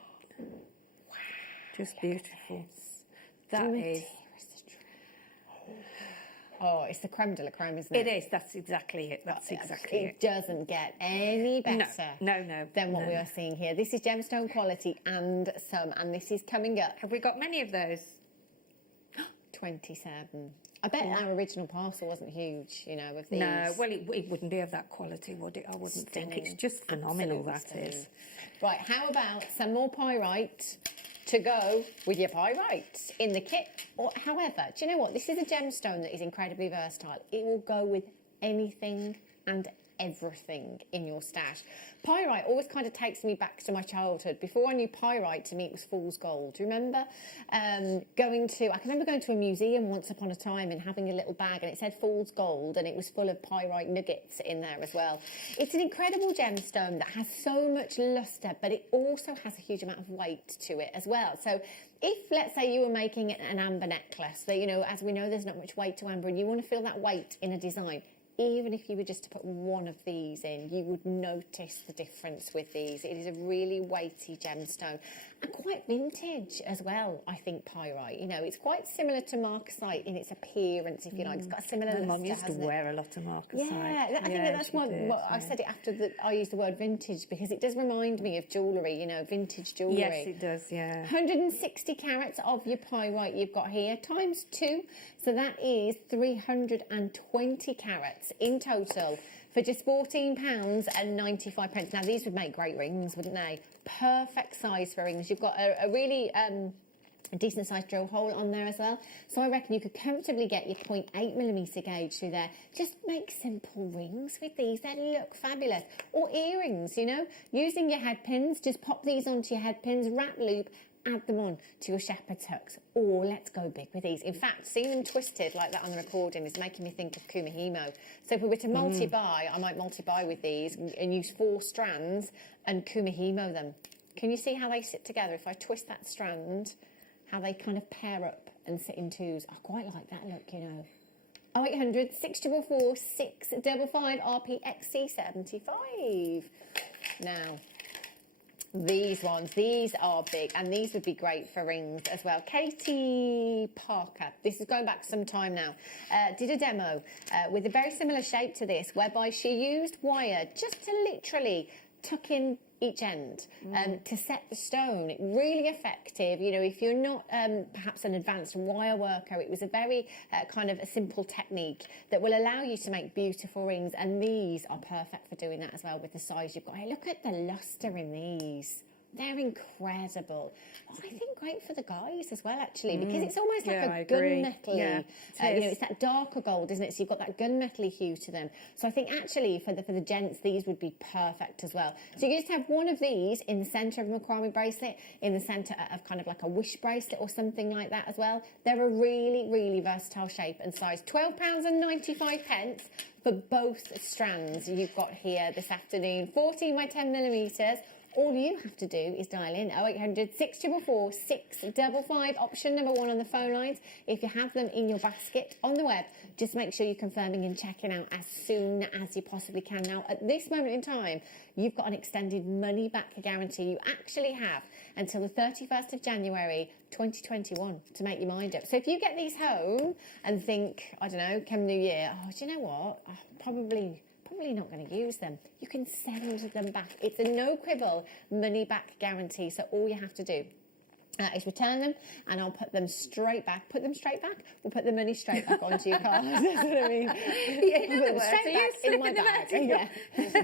just beautiful. That is. Oh, it's the creme de la creme, isn't it? It is. That's exactly it. That's exactly it. It doesn't get any better than what we are seeing here. This is gemstone quality and some, and this is coming up. Have we got many of those? 27. I bet our original parcel wasn't huge, you know, of these. No, well, it wouldn't be of that quality, would it? I wouldn't think. It's just phenomenal, Absolutely that is. Right, how about some more pyrite to go with your pyrite in the kit? Or, however, do you know what? This is a gemstone that is incredibly versatile. It will go with anything and everything in your stash. Pyrite always kind of takes me back to my childhood. Before I knew pyrite, to me it was fool's gold. Do you remember? I can remember going to a museum once upon a time and having a little bag and it said fool's gold and it was full of pyrite nuggets in there as well. It's an incredible gemstone that has so much luster, but it also has a huge amount of weight to it as well. So if, let's say, you were making an amber necklace, that, you know, as we know, there's not much weight to amber, and you want to feel that weight in a design, even if you were just to put one of these in, you would notice the difference with these. It is a really weighty gemstone. and quite vintage as well, I think, pyrite. You know, it's quite similar to marcasite in its appearance, if you like. It's got a similar My luster, mum used to hasn't it? wear a lot of marcasite. Yeah, I think that's she why did, I said it after I used the word vintage, because it does remind me of jewellery, you know, vintage jewellery. Yes, it does, yeah. 160 carats of your pyrite you've got here, times 2, so that is 320 carats in total for just £14.95. Now, these would make great rings, wouldn't they? Perfect size for rings. You've got a really a decent sized drill hole on there as well. So I reckon you could comfortably get your 0.8mm gauge through there. Just make simple rings with these. They look fabulous. Or earrings, you know, using your head pins. Just pop these onto your head pins, wrap loop, add them on to your shepherd's hooks. Or let's go big with these. In fact, seeing them twisted like that on the recording is making me think of Kumihimo. So if we were to multi-buy, I might multi-buy with these and use 4 strands and Kumihimo them. Can you see how they sit together? If I twist that strand, how they kind of pair up and sit in 2s. I quite like that look, you know. 0800 644 655 RPXC75. Now, these ones, these are big, and these would be great for rings as well. Katie Parker, this is going back some time now, did a demo with a very similar shape to this, whereby she used wire just to literally tuck in each end to set the stone. Really effective. You know, if you're not perhaps an advanced wire worker, it was a very kind of a simple technique that will allow you to make beautiful rings, and these are perfect for doing that as well with the size you've got. Hey, look at the luster in these. They're incredible. I think great for the guys as well, actually, because it's almost like a gunmetal-y. Yeah, you know, it's that darker gold, isn't it? So you've got that gunmetal-y hue to them. So I think actually for the gents, these would be perfect as well. So you just have one of these in the centre of a macrame bracelet, in the centre of kind of like a wish bracelet or something like that as well. They're a really, really versatile shape and size. £12.95 for both strands you've got here this afternoon. 14 by 10mm. All you have to do is dial in 0800 644 655, option number 1 on the phone lines. If you have them in your basket on the web, just make sure you're confirming and checking out as soon as you possibly can. Now, at this moment in time, you've got an extended money-back guarantee. You actually have until the 31st of January 2021 to make your mind up. So if you get these home and think, I don't know, come New Year, oh, do you know what? Probably not going to use them. You can send them back. It's a no quibble money back guarantee. So all you have to do is return them, and I'll put them straight back. Put them straight back. We'll put the money straight back onto your card. That's what I mean. Yeah, put them straight back in my bag. Yeah.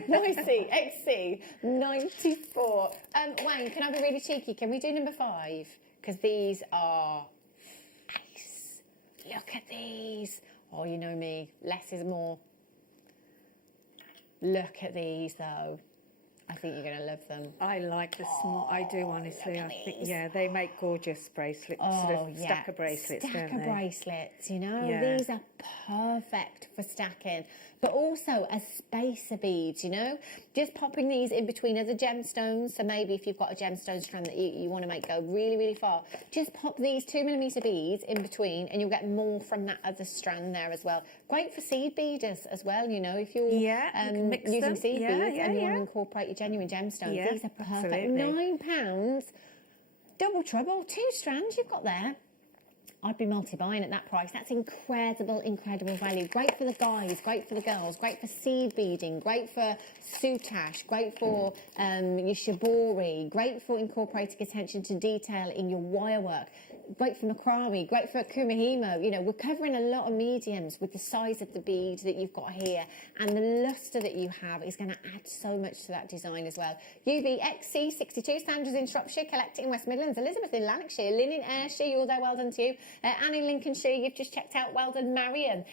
YC XC 94. Wayne, can I be really cheeky? Can we do number 5? Because these are ace. Look at these. Oh, you know me. Less is more. Look at these, though. I think you're going to love them. I like the small. I do, honestly. I think, yeah, they make gorgeous bracelets. Sort of stacker bracelets, don't they? Stacker bracelets, you know. Yeah. These are perfect for stacking, but also as spacer beads, you know. Just popping these in between other gemstones. So maybe if you've got a gemstone strand that you want to make go really, really far, just pop these 2mm beads in between, and you'll get more from that other strand there as well. Great for seed beaders as well, you know, if you're using them. seed beads and you want to incorporate your genuine gemstones. Yeah, these are perfect. absolutely. £9, double trouble, 2 strands you've got there. I'd be multi-buying at that price. That's incredible, incredible value. Great for the guys, great for the girls, great for seed beading, great for soutache, great for your shibori, great for incorporating attention to detail in your wire work, great for macrame, great for kumihimo. You know, we're covering a lot of mediums with the size of the bead that you've got here, and the luster that you have is going to add so much to that design as well. UBXC62, Sandra's in Shropshire, Collecting in West Midlands, Elizabeth in Lanarkshire, Lynn in Ayrshire, you're there, well done to you. Anne in Lincolnshire, you've just checked out, well done. Marion,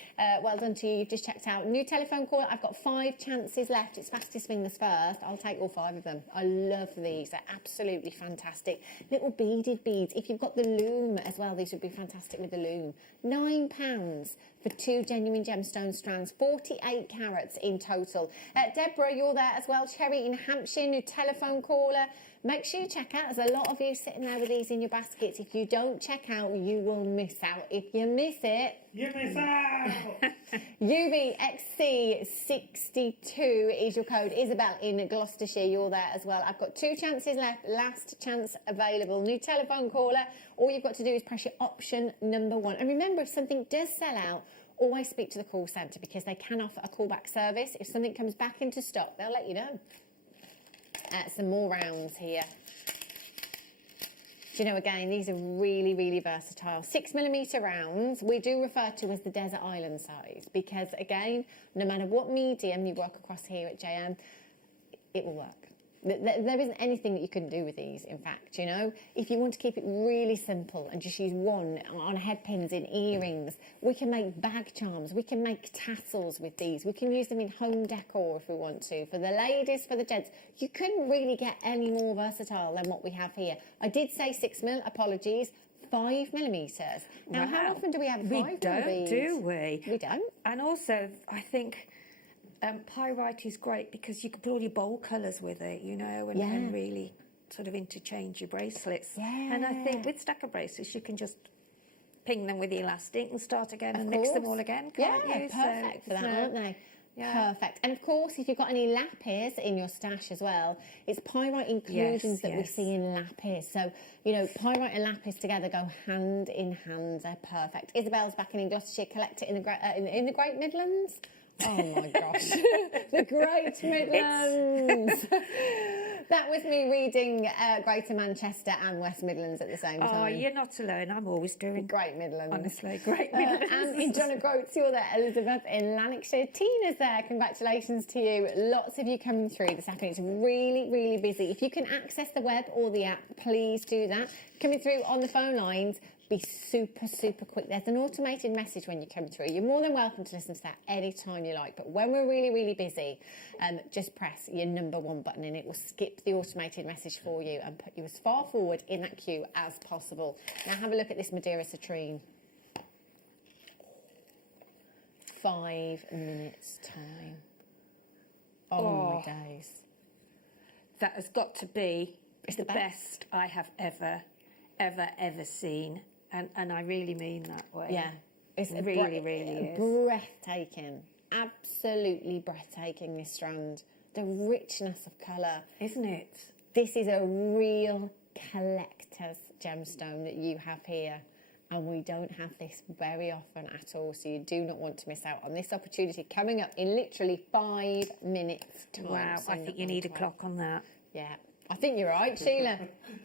well done to you, you've just checked out. New telephone call, I've got 5 chances left. It's fastest fingers first. I'll take all 5 of them. I love these, they're absolutely fantastic. Little beaded beads. If you've got the loom as well, these would be fantastic with the loom. £9 for 2 genuine gemstone strands, 48 carats in total. Deborah, you're there as well. Cherry in Hampshire, new telephone caller. Make sure you check out. There's a lot of you sitting there with these in your baskets. If you don't check out, you will miss out. If you miss it, you miss out. UVXC62 is your code. Isabel in Gloucestershire, you're there as well. I've got 2 chances left. Last chance available. New telephone caller. All you've got to do is press your option number 1. And remember, if something does sell out, always speak to the call centre because they can offer a callback service. If something comes back into stock, they'll let you know. Some more rounds here. Do you know, again, these are really, really versatile. 6mm rounds, we do refer to as the desert island size because, again, no matter what medium you work across here at JM, it will work. There isn't anything that you couldn't do with these, in fact, you know. If you want to keep it really simple and just use one on headpins in earrings, we can make bag charms, we can make tassels with these, we can use them in home decor if we want to. For the ladies, for the gents, you couldn't really get any more versatile than what we have here. I did say 6mm, apologies. 5mm. Now, how often do we have 5mm? We don't, do we? We don't. And also, I think pyrite is great because you can put all your bold colours with it, you know, and really sort of interchange your bracelets. Yeah. And I think with stacker bracelets, you can just ping them with the elastic and start again and mix them all again, can't you? Perfect for that, aren't they? Yeah. Perfect. And of course, if you've got any lapis in your stash as well, it's pyrite inclusions that we see in lapis. So, you know, pyrite and lapis together go hand in hand. They're perfect. Isabel's back in Gloucestershire. Collect it in the Great Midlands. Oh my gosh, the Great Midlands. That was me reading Greater Manchester and West Midlands at the same time. Oh, you're not alone. I'm always doing Great Midlands. Honestly, Great Midlands. And in John O'Groats, you're there. Elizabeth in Lanarkshire. Tina's there. Congratulations to you. Lots of you coming through this afternoon. It's really, really busy. If you can access the web or the app, please do that. Coming through on the phone lines, be super, super quick. There's an automated message when you come through. You're more than welcome to listen to that any time you like. But when we're really, really busy, just press your number 1 button and it will skip the automated message for you and put you as far forward in that queue as possible. Now have a look at this Madeira citrine. 5 minutes time. Oh my days. That has got to be It's the best I have ever seen. And I really mean that way. Yeah. It's really, really is. Breathtaking. Absolutely breathtaking, this strand. The richness of colour. Isn't it? This is a real collector's gemstone that you have here. And we don't have this very often at all, so you do not want to miss out on this opportunity coming up in literally 5 minutes' time. Wow, So I think you need a clock on that. Yeah. I think you're right, Sheila.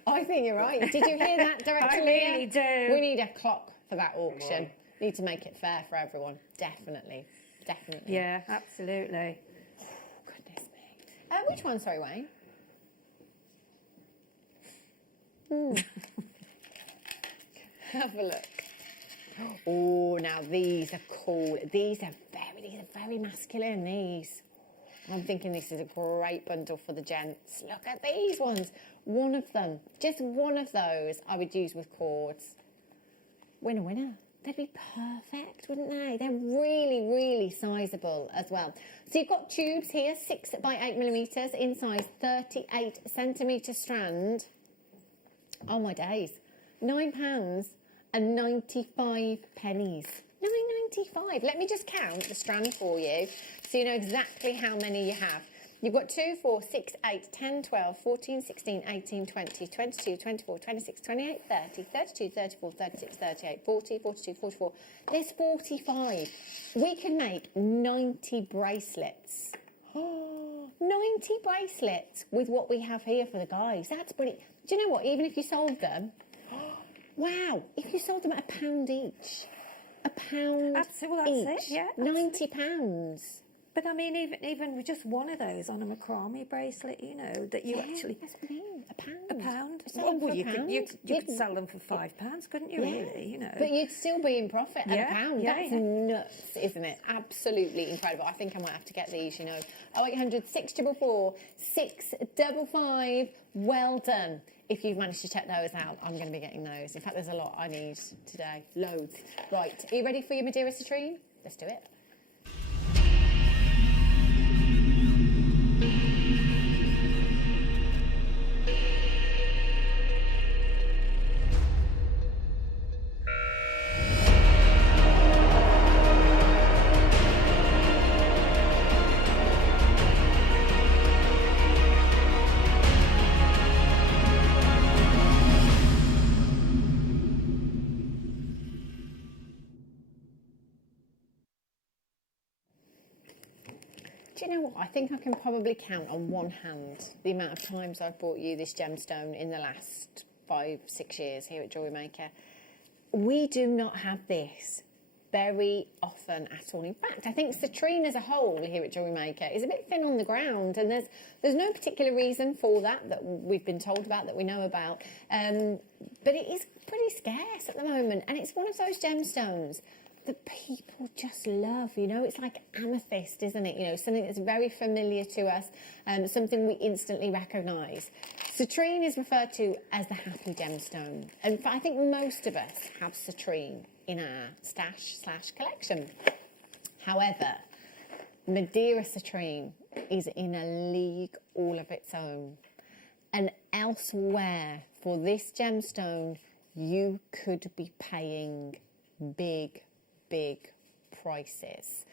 I think you're right. Did you hear that, Director I Leah? really do. We need a clock for that auction. Need to make it fair for everyone. Definitely. Definitely. Yeah, absolutely. Oh, goodness me. Which one, sorry, Wayne? Have a look. Oh, now these are cool. These are very masculine, these. I'm thinking this is a great bundle for the gents. Look at these ones. One of them, just one of those, I would use with cords. Winner, winner. They'd be perfect, wouldn't they? They're really, really sizable as well. So you've got tubes here, 6 by 8mm in size, 38 centimetre strand. Oh my days. £9 and 95 pennies. £9.95. Let me just count the strand for you so you know exactly how many you have. You've got 2, 4, 6, 8, 10, 12, 14, 16, 18, 20, 22, 24, 26, 28, 30, 32, 34, 36, 38, 40, 42, 44. There's 45. We can make 90 bracelets. Oh, 90 bracelets with what we have here for the guys. That's brilliant. Do you know what? Even if you sold them, wow, if you sold them at £1 each, £1 That's each, it, yeah. £90. But I mean, even with just one of those on a macrame bracelet, you know, that you actually... That's what I mean, £1. £1? Sell them for you £1. could sell them for £5, couldn't you, really, you know? But you'd still be in profit at £1. That's nuts, isn't it? Absolutely incredible. I think I might have to get these, you know. 0800 644 655. Well done. if you've managed to check those out, I'm going to be getting those. In fact, there's a lot I need today. Loads. Right, are you ready for your Madeira citrine? Let's do it. Do you know what? I think I can probably count on one hand the amount of times I've brought you this gemstone in the last 5-6 years here at JewelleryMaker. We do not have this very often at all. In fact, I think citrine as a whole here at JewelleryMaker is a bit thin on the ground, and there's no particular reason for that we've been told about, that we know about. But it is pretty scarce at the moment, and it's one of those gemstones that people just love, you know. It's like amethyst, isn't it? You know, something that's very familiar to us, something we instantly recognise. Citrine is referred to as the happy gemstone, and I think most of us have citrine in our stash/collection. However, Madeira citrine is in a league all of its own, and elsewhere for this gemstone you could be paying big prices.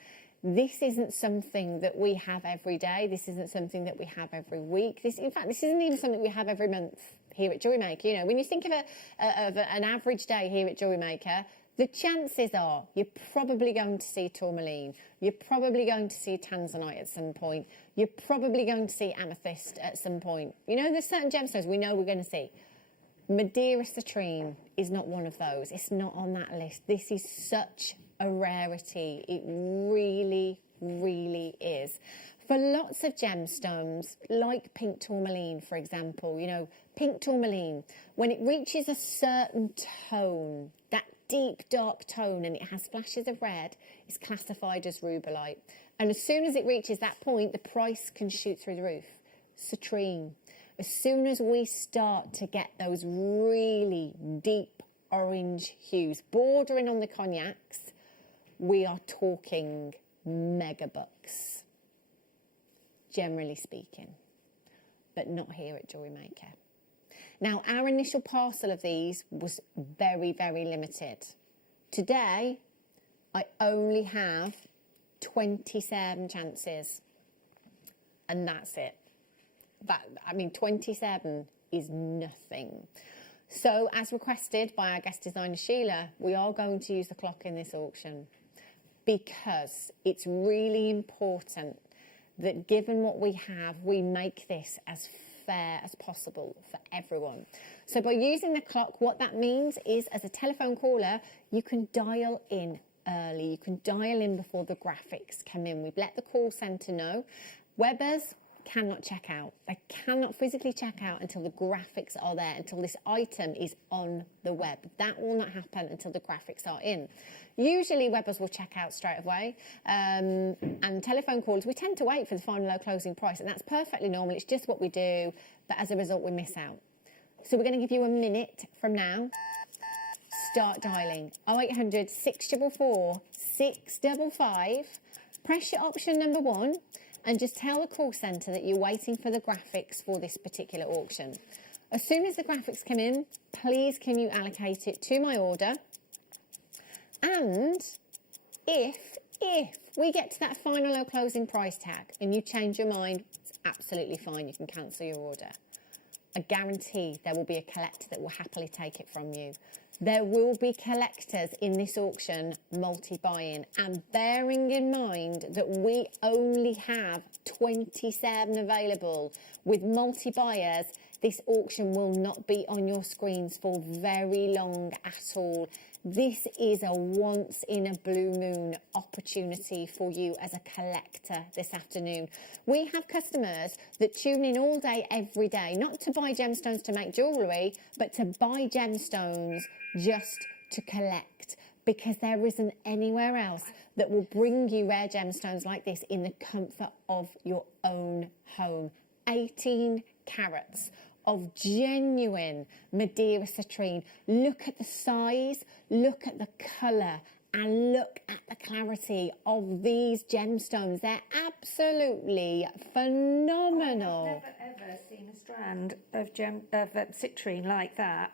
This isn't something that we have every day. This isn't something that we have every week. In fact, this isn't even something we have every month here at JewelleryMaker. You know, when you think of an average day here at JewelleryMaker, the chances are you're probably going to see tourmaline. You're probably going to see tanzanite at some point. You're probably going to see amethyst at some point. You know, there's certain gemstones we know we're going to see. Madeira citrine is not one of those. It's not on that list. This is such a rarity. It really is. For lots of gemstones, like pink tourmaline, for example, you know, pink tourmaline, when it reaches a certain tone, that deep dark tone, and it has flashes of red, is classified as rubellite. And as soon as it reaches that point, the price can shoot through the roof. Citrine, as soon as we start to get those really deep orange hues bordering on the cognacs, we are talking mega bucks, generally speaking, but not here at JewelleryMaker. Now, our initial parcel of these was very limited. Today, I only have 27 chances, and that's it. 27 is nothing. So, as requested by our guest designer Sheila, we are going to use the clock in this auction, because it's really important that, given what we have, we make this as fair as possible for everyone. So by using the clock, what that means is, as a telephone caller, you can dial in early. You can dial in before the graphics come in. We've let the call centre know. Webbers cannot check out. They cannot physically check out until the graphics are there, until this item is on the web. That will not happen until the graphics are in. Usually Webbers will check out straight away, and telephone calls, we tend to wait for the final low closing price, and that's perfectly normal. It's just what we do, but as a result we miss out. So we're going to give you a minute from now. Start dialing 0800 644 655. Press your option number 1 and just tell the call centre that you're waiting for the graphics for this particular auction. As soon as the graphics come in, please can you allocate it to my order. And if we get to that final low closing price tag and you change your mind, it's absolutely fine. You can cancel your order. I guarantee there will be a collector that will happily take it from you. There will be collectors in this auction multi-buying, and bearing in mind that we only have 27 available with multi-buyers, this auction will not be on your screens for very long at all. This is a once in a blue moon opportunity for you as a collector this afternoon. We have customers that tune in all day, every day, not to buy gemstones to make jewellery, but to buy gemstones just to collect, because there isn't anywhere else that will bring you rare gemstones like this in the comfort of your own home. 18 carats of genuine Madeira citrine. Look at the size, look at the colour, and look at the clarity of these gemstones. They're absolutely phenomenal. I've never ever seen a strand of citrine like that.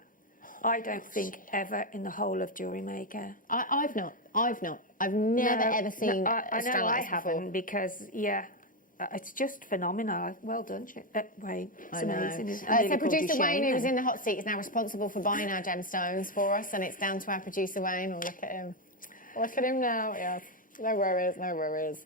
I don't think ever in the whole of Jewellery Maker. I've not. I've never ever seen I a strand know like I this before. haven't because, it's just phenomenal. Well done, Wayne. It's amazing. Isn't it? So producer Wayne, who was in the hot seat, is now responsible for buying our gemstones for us, and it's down to our producer Wayne. Oh, look at him. Look at him now. Yes. No worries, no worries.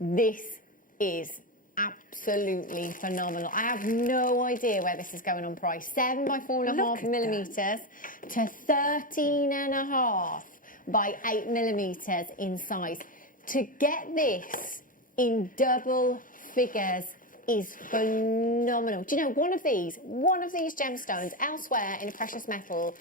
This is absolutely phenomenal. I have no idea where this is going on price. 7 by 4.5 millimetres to 13.5 by 8 millimetres in size. To get this in double figures is phenomenal. Do you know, one of these gemstones elsewhere in a precious metal,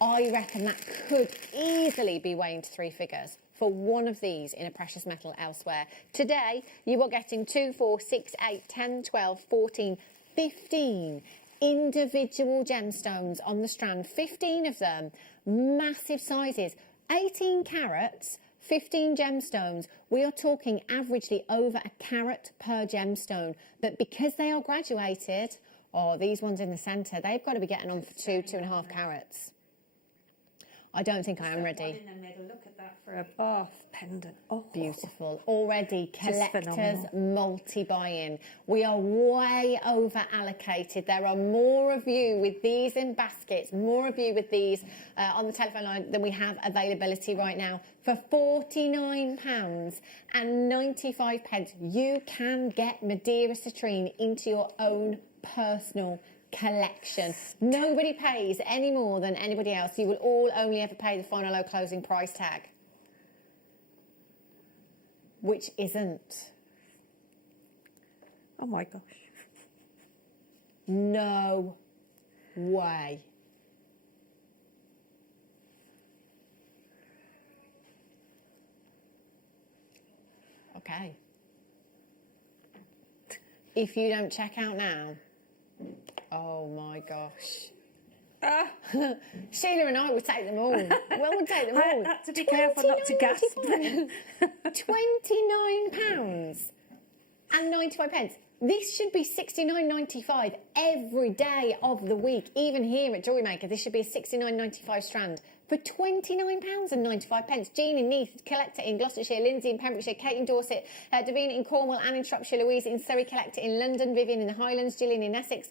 I reckon that could easily be weighing to 3 figures for one of these in a precious metal elsewhere. Today, you are getting 2, 4, 6, 8, 10, 12, 14, 15 individual gemstones on the strand. 15 of them, massive sizes, 18 carats, 15 gemstones. We are talking averagely over a carat per gemstone. But because they are graduated, these ones in the centre, they've got to be getting on for 2.5 carats. I don't think I am ready. One in the middle. Look at that for a bath pendant. Oh, beautiful. Already collectors phenomenal. multi-buying. We are way over allocated. There are more of you with these in baskets, more of you with these on the telephone line than we have availability right now. For £49.95, you can get Madeira citrine into your own personal collection. Nobody pays any more than anybody else. You will all only ever pay the final low closing price tag, which isn't. Oh my gosh. No way. Okay. If you don't check out now, oh my gosh. Sheila and I would take them all. Well, we'd take them all. I had to be careful not to gasp. £29.95. This should be £69.95 every day of the week. Even here at Jewellery Maker, this should be a £69.95 strand for £29.95. Jean in Neath, collector in Gloucestershire, Lindsay in Pembrokeshire, Kate in Dorset, Davina in Cornwall, Anne in Shropshire, Louise in Surrey, collector in London, Vivian in the Highlands, Gillian in Essex,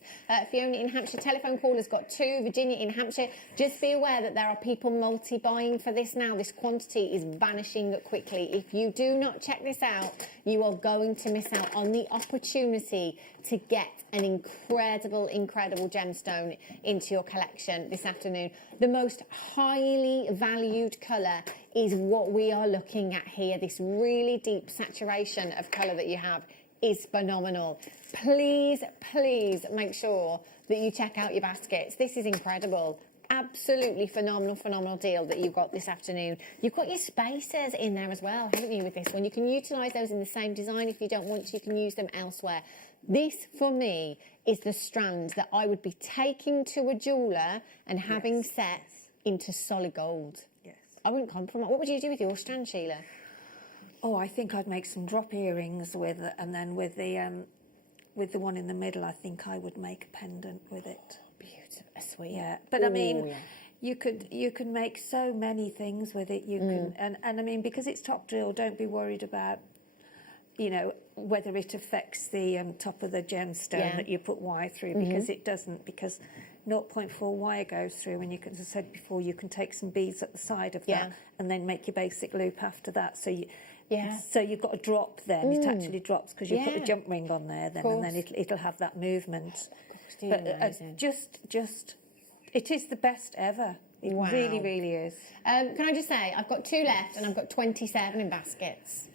Fiona in Hampshire. Telephone caller's got 2, Virginia in Hampshire. Just be aware that there are people multi-buying for this now. This quantity is vanishing quickly. If you do not check this out, you are going to miss out on the opportunity to get an incredible gemstone into your collection this afternoon. The most highly valued colour is what we are looking at here. This really deep saturation of colour that you have is phenomenal. Please, please make sure that you check out your baskets. This is incredible. Absolutely phenomenal deal that you've got this afternoon. You've got your spacers in there as well, haven't you, with this one? You can utilise those in the same design. If you don't want to, you can use them elsewhere. This, for me, is the strand that I would be taking to a jeweller and having set into solid gold. Yes. I wouldn't compromise. What would you do with your strand, Sheila? Oh, I think I'd make some drop earrings with, and then with the one in the middle, I think I would make a pendant with it. Beautiful, sweet. Yeah, but I mean, you could make so many things with it. You can, and I mean, because it's top drill, don't be worried about, you know, whether it affects the top of the gemstone that you put wire through, because it doesn't, because 0.4 wire goes through, and you can, as I said before, you can take some beads at the side of that and then make your basic loop after that. So you, so you've got a drop then. It actually drops because you put a jump ring on there then, and then it'll have that movement. But just, it is the best ever. It really, really is. Can I just say, I've got 2 left and I've got 27 in baskets.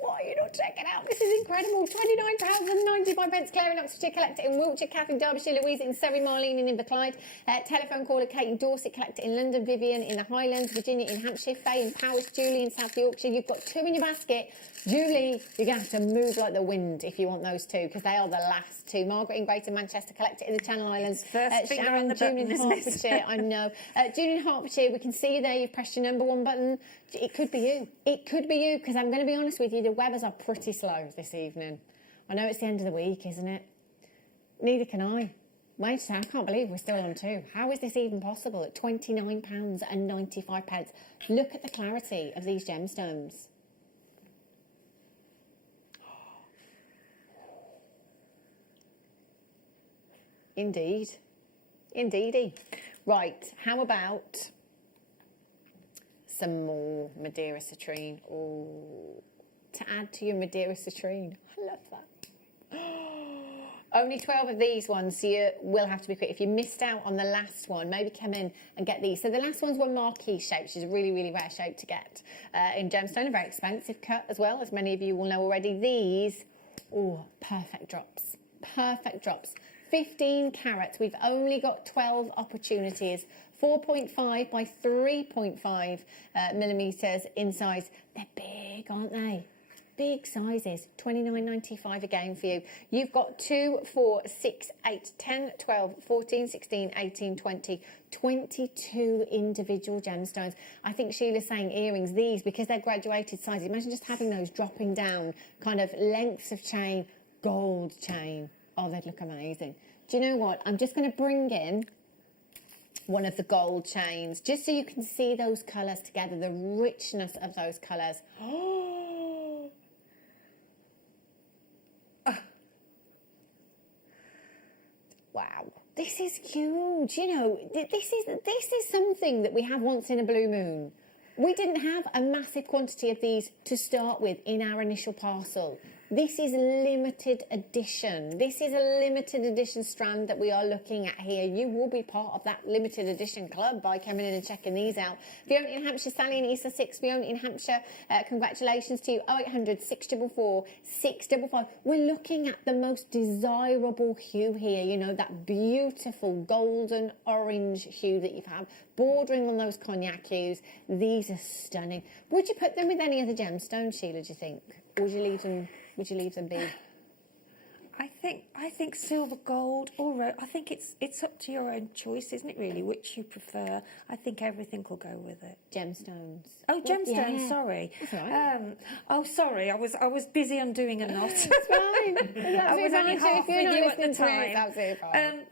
What you not check it out? This is incredible. £29.95. Claire in Oxfordshire, collect it in Wiltshire. Catherine, Derbyshire. Louise in Surrey. Marlene in Inverclyde. Telephone caller Kate in Dorset, collect it in London. Vivian in the Highlands. Virginia in Hampshire. Faye in Powys. Julie in South Yorkshire. You've got 2 in your basket. Julie, you're going to have to move like the wind if you want those 2, because they are the last 2. Margaret in Greater Manchester, collect it in the Channel Islands. Sharon, June in Hertfordshire, I know. June in Hertfordshire, we can see you there. You've pressed your number 1 button. It could be you. It could be you, because I'm going to be honest with you, the Webbers are pretty slow this evening. I know it's the end of the week, isn't it? Neither can I. Wait a second, I can't believe we're still on 2. How is this even possible at £29.95? Look at the clarity of these gemstones. Indeed. Indeedy. Right, how about some more Madeira citrine? Oh, to add to your Madeira citrine. I love that. Only 12 of these ones, so you will have to be quick. If you missed out on the last one, maybe come in and get these. So the last one's one marquee shape, which is a really, really rare shape to get in gemstone, a very expensive cut as well, as many of you will know already. These, oh, perfect drops. Perfect drops. 15 carats. We've only got 12 opportunities. 4.5 by 3.5 millimetres in size. They're big, aren't they? Big sizes. £29.95 again for you. You've got 2, 4, 6, 8, 10, 12, 14, 16, 18, 20, 22 individual gemstones. I think Sheila's saying earrings, these, because they're graduated sizes. Imagine just having those dropping down, kind of lengths of chain, gold chain. Oh, they'd look amazing. Do you know what? I'm just going to bring in one of the gold chains, just so you can see those colours together, the richness of those colours. Oh. Wow, this is huge. You know, this is something that we have once in a blue moon. We didn't have a massive quantity of these to start with in our initial parcel. This is limited edition. This is a limited edition strand that we are looking at here. You will be part of that limited edition club by coming in and checking these out. Fiona in Hampshire, Sally in East Sussex, Fiona in Hampshire, congratulations to you. 0800 644 655. We're looking at the most desirable hue here, you know, that beautiful golden orange hue that you've had, bordering on those cognac hues. These are stunning. Would you put them with any other gemstones, Sheila, do you think? Or would you leave them? Would you leave them be? I think silver, gold, or I think it's up to your own choice, isn't it? Really, which you prefer. I think everything will go with it. Gemstones. Oh, gemstones. Yeah. Sorry. That's all right. Oh, sorry. I was busy undoing a knot. It's fine. I was only half with you at the time. It's absolutely fine.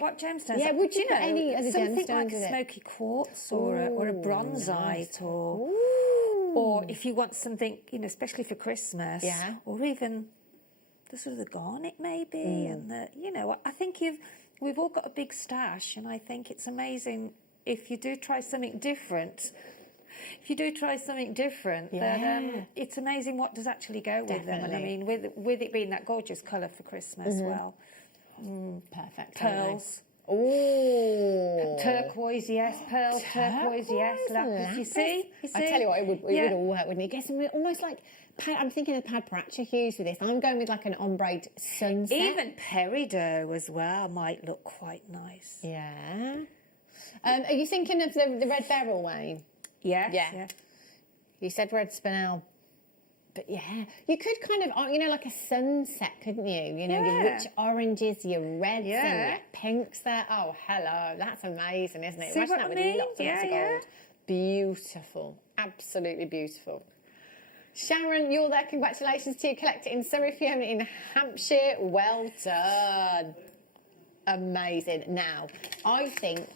What gemstones? Yeah. Would you put any other something gemstones like with a it? smoky quartz or a bronzite nice. or if you want something, you know, especially for Christmas. Yeah. Or even the sort of the garnet maybe, and the, you know, I think we've all got a big stash, and I think it's amazing if you do try something different. Then it's amazing what does actually go with them. And I mean, with it being that gorgeous colour for Christmas, well, perfect. Pearls. Oh, turquoise, yes. Pearls, turquoise, yes. Lapis. You see? I tell you what, it would all work, wouldn't it? Get some almost like, I'm thinking of Pad Paracha hues with this. I'm going with like an ombre sunset. Even peridot as well might look quite nice. Yeah. Are you thinking of the red beryl, Wayne? Yes. Yeah. You said red spinel. But yeah, you could kind of, you know, like a sunset, couldn't you? You know, your rich oranges, your reds and your pinks there. Oh, hello. That's amazing, isn't it? See Imagine what that I with mean? lots of gold. Beautiful. Absolutely beautiful. Sharon, you're there. Congratulations to you. Collect it in Surrey, Fiona in Hampshire. Well done. Amazing. Now, I think,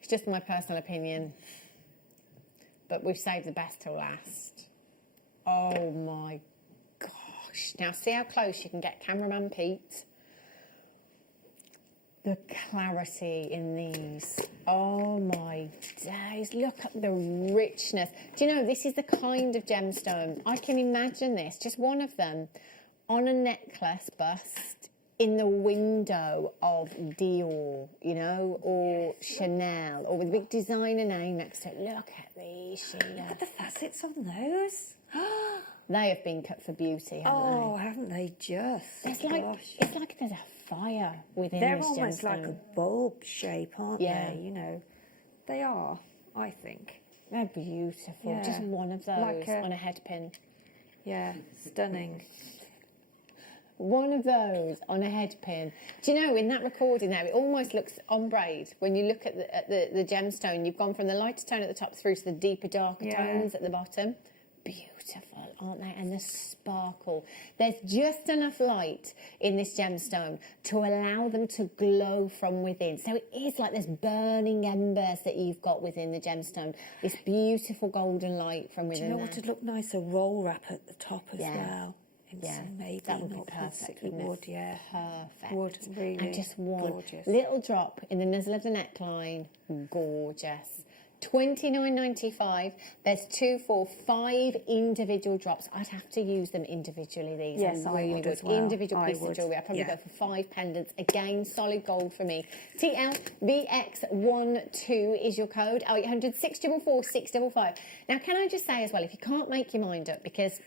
it's just my personal opinion, but we've saved the best till last. Oh my gosh. Now see how close you can get, cameraman Pete. The clarity in these. Oh my days. Look at the richness. Do you know, this is the kind of gemstone. I can imagine this, just one of them, on a necklace bust in the window of Dior, you know, or Chanel, or with a big designer name next to it. Look at these, Sheila. Look at the facets on those. They have been cut for beauty, haven't they just? It's like there's a fire within They're this almost gemstone. like a bulb shape, aren't Yeah. they? You know, they are, I think. They're beautiful. Yeah. Just one of those Like a- on a head pin. Yeah, stunning. One of those on a head pin. Do you know, in that recording there, it almost looks ombre. When you look at the gemstone, you've gone from the lighter tone at the top through to the deeper, darker tones at the bottom. Beautiful, aren't they? And the sparkle. There's just enough light in this gemstone to allow them to glow from within. So it is like this burning embers that you've got within the gemstone. This beautiful golden light from Do within you know there. what would look nice? A roll wrap at the top as Yeah. well. Yeah, Maybe that would be not perfect, plastic, it wouldn't it? would, yeah. Perfect. Would, really. And just one gorgeous. little drop in the nozzle of the neckline. Gorgeous. $29.95. There's 2, 4, 5 individual drops. I'd have to use them individually, these. Yes, I really would as well. Individual I pieces of would, jewellery. I'd probably yeah. go for 5 pendants. Again, solid gold for me. TLVX12 is your code. 0800 644 655. Now, can I just say as well, if you can't make your mind up, because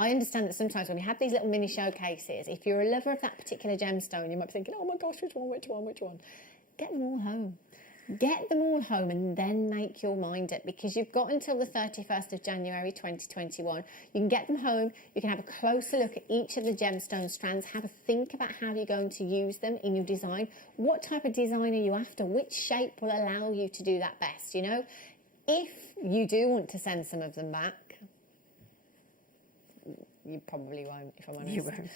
I understand that sometimes when we have these little mini showcases, if you're a lover of that particular gemstone, you might be thinking, oh my gosh, which one? Get them all home. Get them all home and then make your mind up, because you've got until the 31st of January 2021. You can get them home, you can have a closer look at each of the gemstone strands, have a think about how you're going to use them in your design. What type of design are you after? Which shape will allow you to do that best, you know? If you do want to send some of them back, you probably won't, if I'm honest. You won't.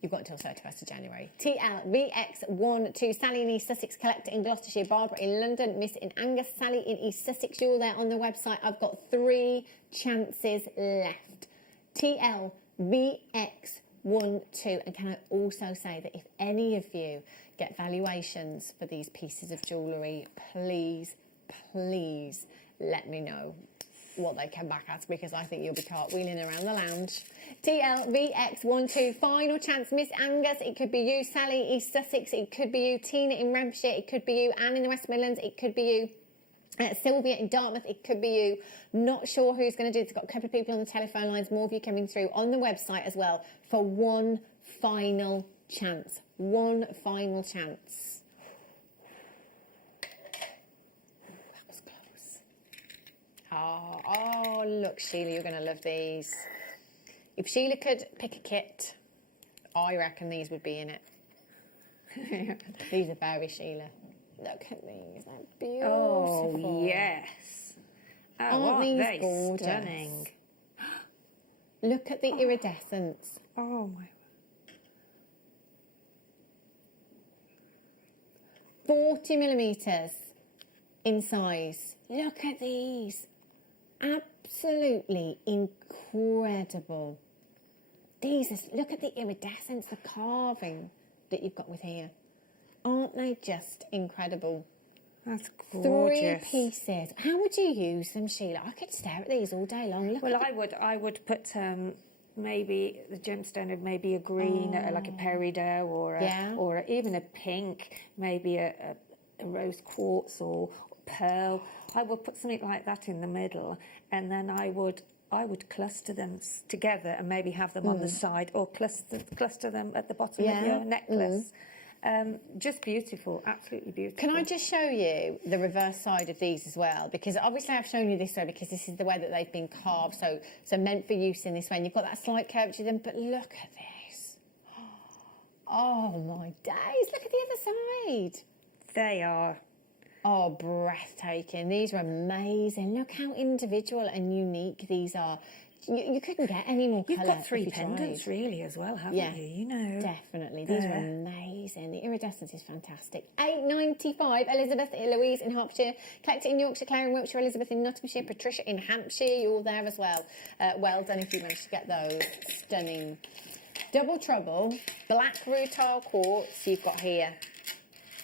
You've got until 31st of January. TLVX12, Sally in East Sussex, Collector in Gloucestershire, Barbara in London, Miss in Angus, Sally in East Sussex. You're there on the website. I've got 3 chances left. TLVX12. And can I also say that if any of you get valuations for these pieces of jewellery, please let me know what they come back at, because I think you'll be cartwheeling around the lounge. TLVX12, final chance, Miss Angus, it could be you. Sally, East Sussex, it could be you. Tina in Renfrewshire, it could be you. Anne in the West Midlands, it could be you. Sylvia in Dartmouth, it could be you. Not sure who's going to do it. It's got a couple of people on the telephone lines, more of you coming through on the website as well, for one final chance. One final chance. Oh, look, Sheila, you're going to love these. If Sheila could pick a kit, I reckon these would be in it. These are very Sheila. Look at these, they're beautiful. Oh, yes. Aren't aren't these they gorgeous? stunning? Look at the iridescence. Oh, my. 40 millimetres in size. Look at these. Absolutely incredible. These are, look at the iridescence, the carving that you've got with here. Aren't they just incredible? That's gorgeous. 3 pieces. How would you use them, Sheila? I could stare at these all day long. Look Well, at I would put maybe the gemstone of maybe a green, like a peridot, or even a pink, maybe a rose quartz or pearl. I would put something like that in the middle, and then I would cluster them together and maybe have them on the side, or cluster them at the bottom of your necklace. Just beautiful, absolutely beautiful. Can I just show you the reverse side of these as well? Because obviously I've shown you this way because this is the way that they've been carved, so meant for use in this way. And you've got that slight curvature to them, but look at this. Oh my days, look at the other side. They are. Oh, breathtaking. These are amazing. Look how individual and unique these are. You couldn't get any more colour. You've got 3 if you pendants, tried. really, as well, haven't you? You know. Definitely. These are amazing. The iridescence is fantastic. £8.95. Elizabeth Louise in Hertfordshire. Collector in Yorkshire. Claire in Wiltshire. Elizabeth in Nottinghamshire. Patricia in Hampshire. You're there as well. Well done if you managed to get those. Stunning. Double Trouble. Black rutile quartz you've got here.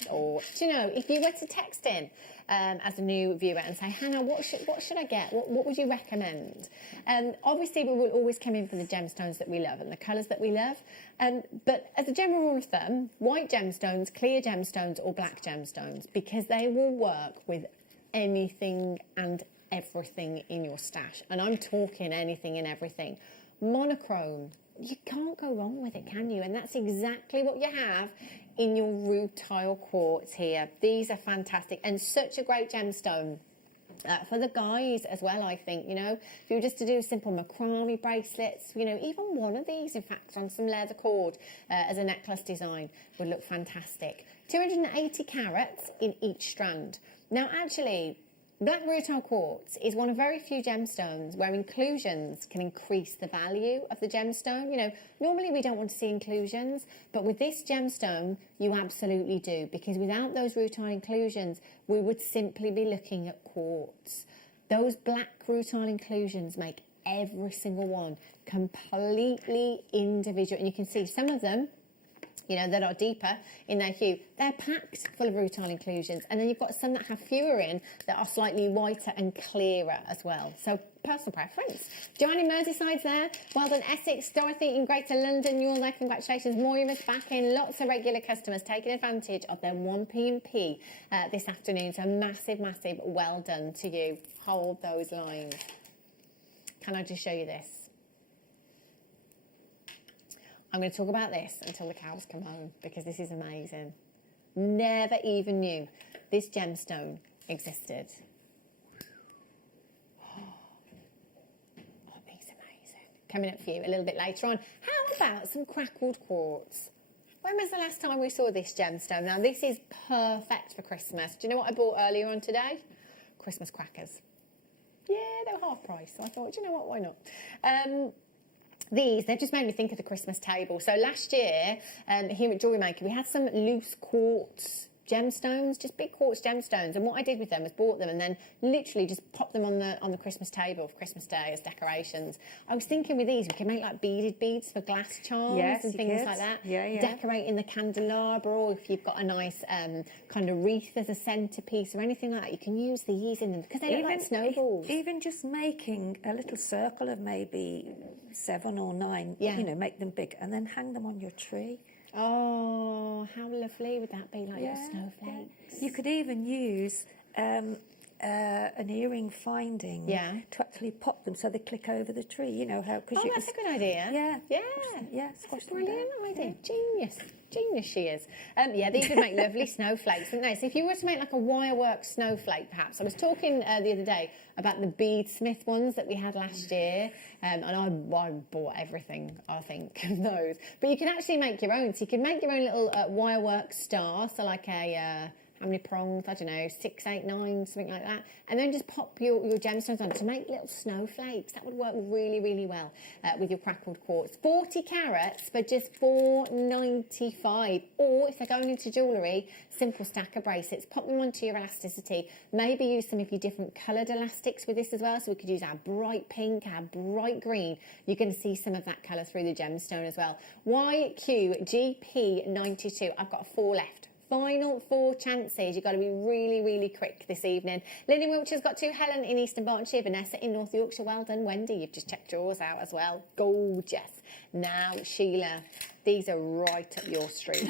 Or, do you know, if you were to text in as a new viewer and say, Hannah, what should I get? What would you recommend? Obviously, we will always come in for the gemstones that we love and the colours that we love. But as a general rule of thumb, white gemstones, clear gemstones or black gemstones, because they will work with anything and everything in your stash. And I'm talking anything and everything. Monochrome, you can't go wrong with it, can you? And that's exactly what you have in your rutile quartz here. These are fantastic and such a great gemstone. For the guys as well, I think, you know, if you were just to do simple macrame bracelets, you know, even one of these, in fact, on some leather cord as a necklace design would look fantastic. 280 carats in each strand. Now, actually, black rutile quartz is one of very few gemstones where inclusions can increase the value of the gemstone. You know, normally we don't want to see inclusions, but with this gemstone, you absolutely do, because without those rutile inclusions, we would simply be looking at quartz. Those black rutile inclusions make every single one completely individual, and you can see some of them, you know, that are deeper in their hue, they're packed full of rutile inclusions. And then you've got some that have fewer in that are slightly whiter and clearer as well. So personal preference. Joanne in Merseyside's there. Well done, Essex. Dorothy in Greater London, you're there. Congratulations. Moira's back in. Lots of regular customers taking advantage of their 1P&P this afternoon. So massive, massive well done to you. Hold those lines. Can I just show you this? I'm going to talk about this until the cows come home, because this is amazing. Never even knew this gemstone existed. Oh, these are amazing. Coming up for you a little bit later on. How about some crackled quartz? When was the last time we saw this gemstone? Now, this is perfect for Christmas. Do you know what I bought earlier on today? Christmas crackers. Yeah, they were half price, so I thought, do you know what, why not? They've just made me think of the Christmas table. So last year, here at JewelleryMaker, we had some loose quartz gemstones, just big quartz gemstones. And what I did with them was bought them and then literally just popped them on the Christmas table for Christmas Day as decorations. I was thinking with these, we could make like beaded beads for glass charms and things like that. Yeah. Decorating the candelabra, or if you've got a nice kind of wreath as a centerpiece or anything like that, you can use these in them because they look like snowballs. Even just making a little circle of maybe 7 or 9, you know, make them big and then hang them on your tree. Oh, how lovely would that be, like your snowflakes? You could even use an earring finding to actually pop them so they click over the tree. You know how? Oh, that's a good idea. Yeah. That's a brilliant idea. Genius. Genius she is. These would make lovely snowflakes, wouldn't they? So if you were to make like a wirework snowflake, perhaps. I was talking the other day about the bead smith ones that we had last year, and I bought everything, I think, of those. But you can actually make your own. So you can make your own little wirework star, so like a... how many prongs? I don't know, 6, 8, 9, something like that. And then just pop your gemstones on to make little snowflakes. That would work really, really well with your crackled quartz. 40 carats for just $4.95. Or if they're going into jewellery, simple stacker bracelets. Pop them onto your elasticity. Maybe use some of your different coloured elastics with this as well. So we could use our bright pink, our bright green. You can see some of that colour through the gemstone as well. YQGP92. I've got 4 left. Final 4 chances. You've got to be really, really quick this evening. Lynn in Wiltshire's got 2. Helen in Eastern Berkshire. Vanessa in North Yorkshire. Well done, Wendy. You've just checked yours out as well. Gorgeous. Now, Sheila, these are right up your street.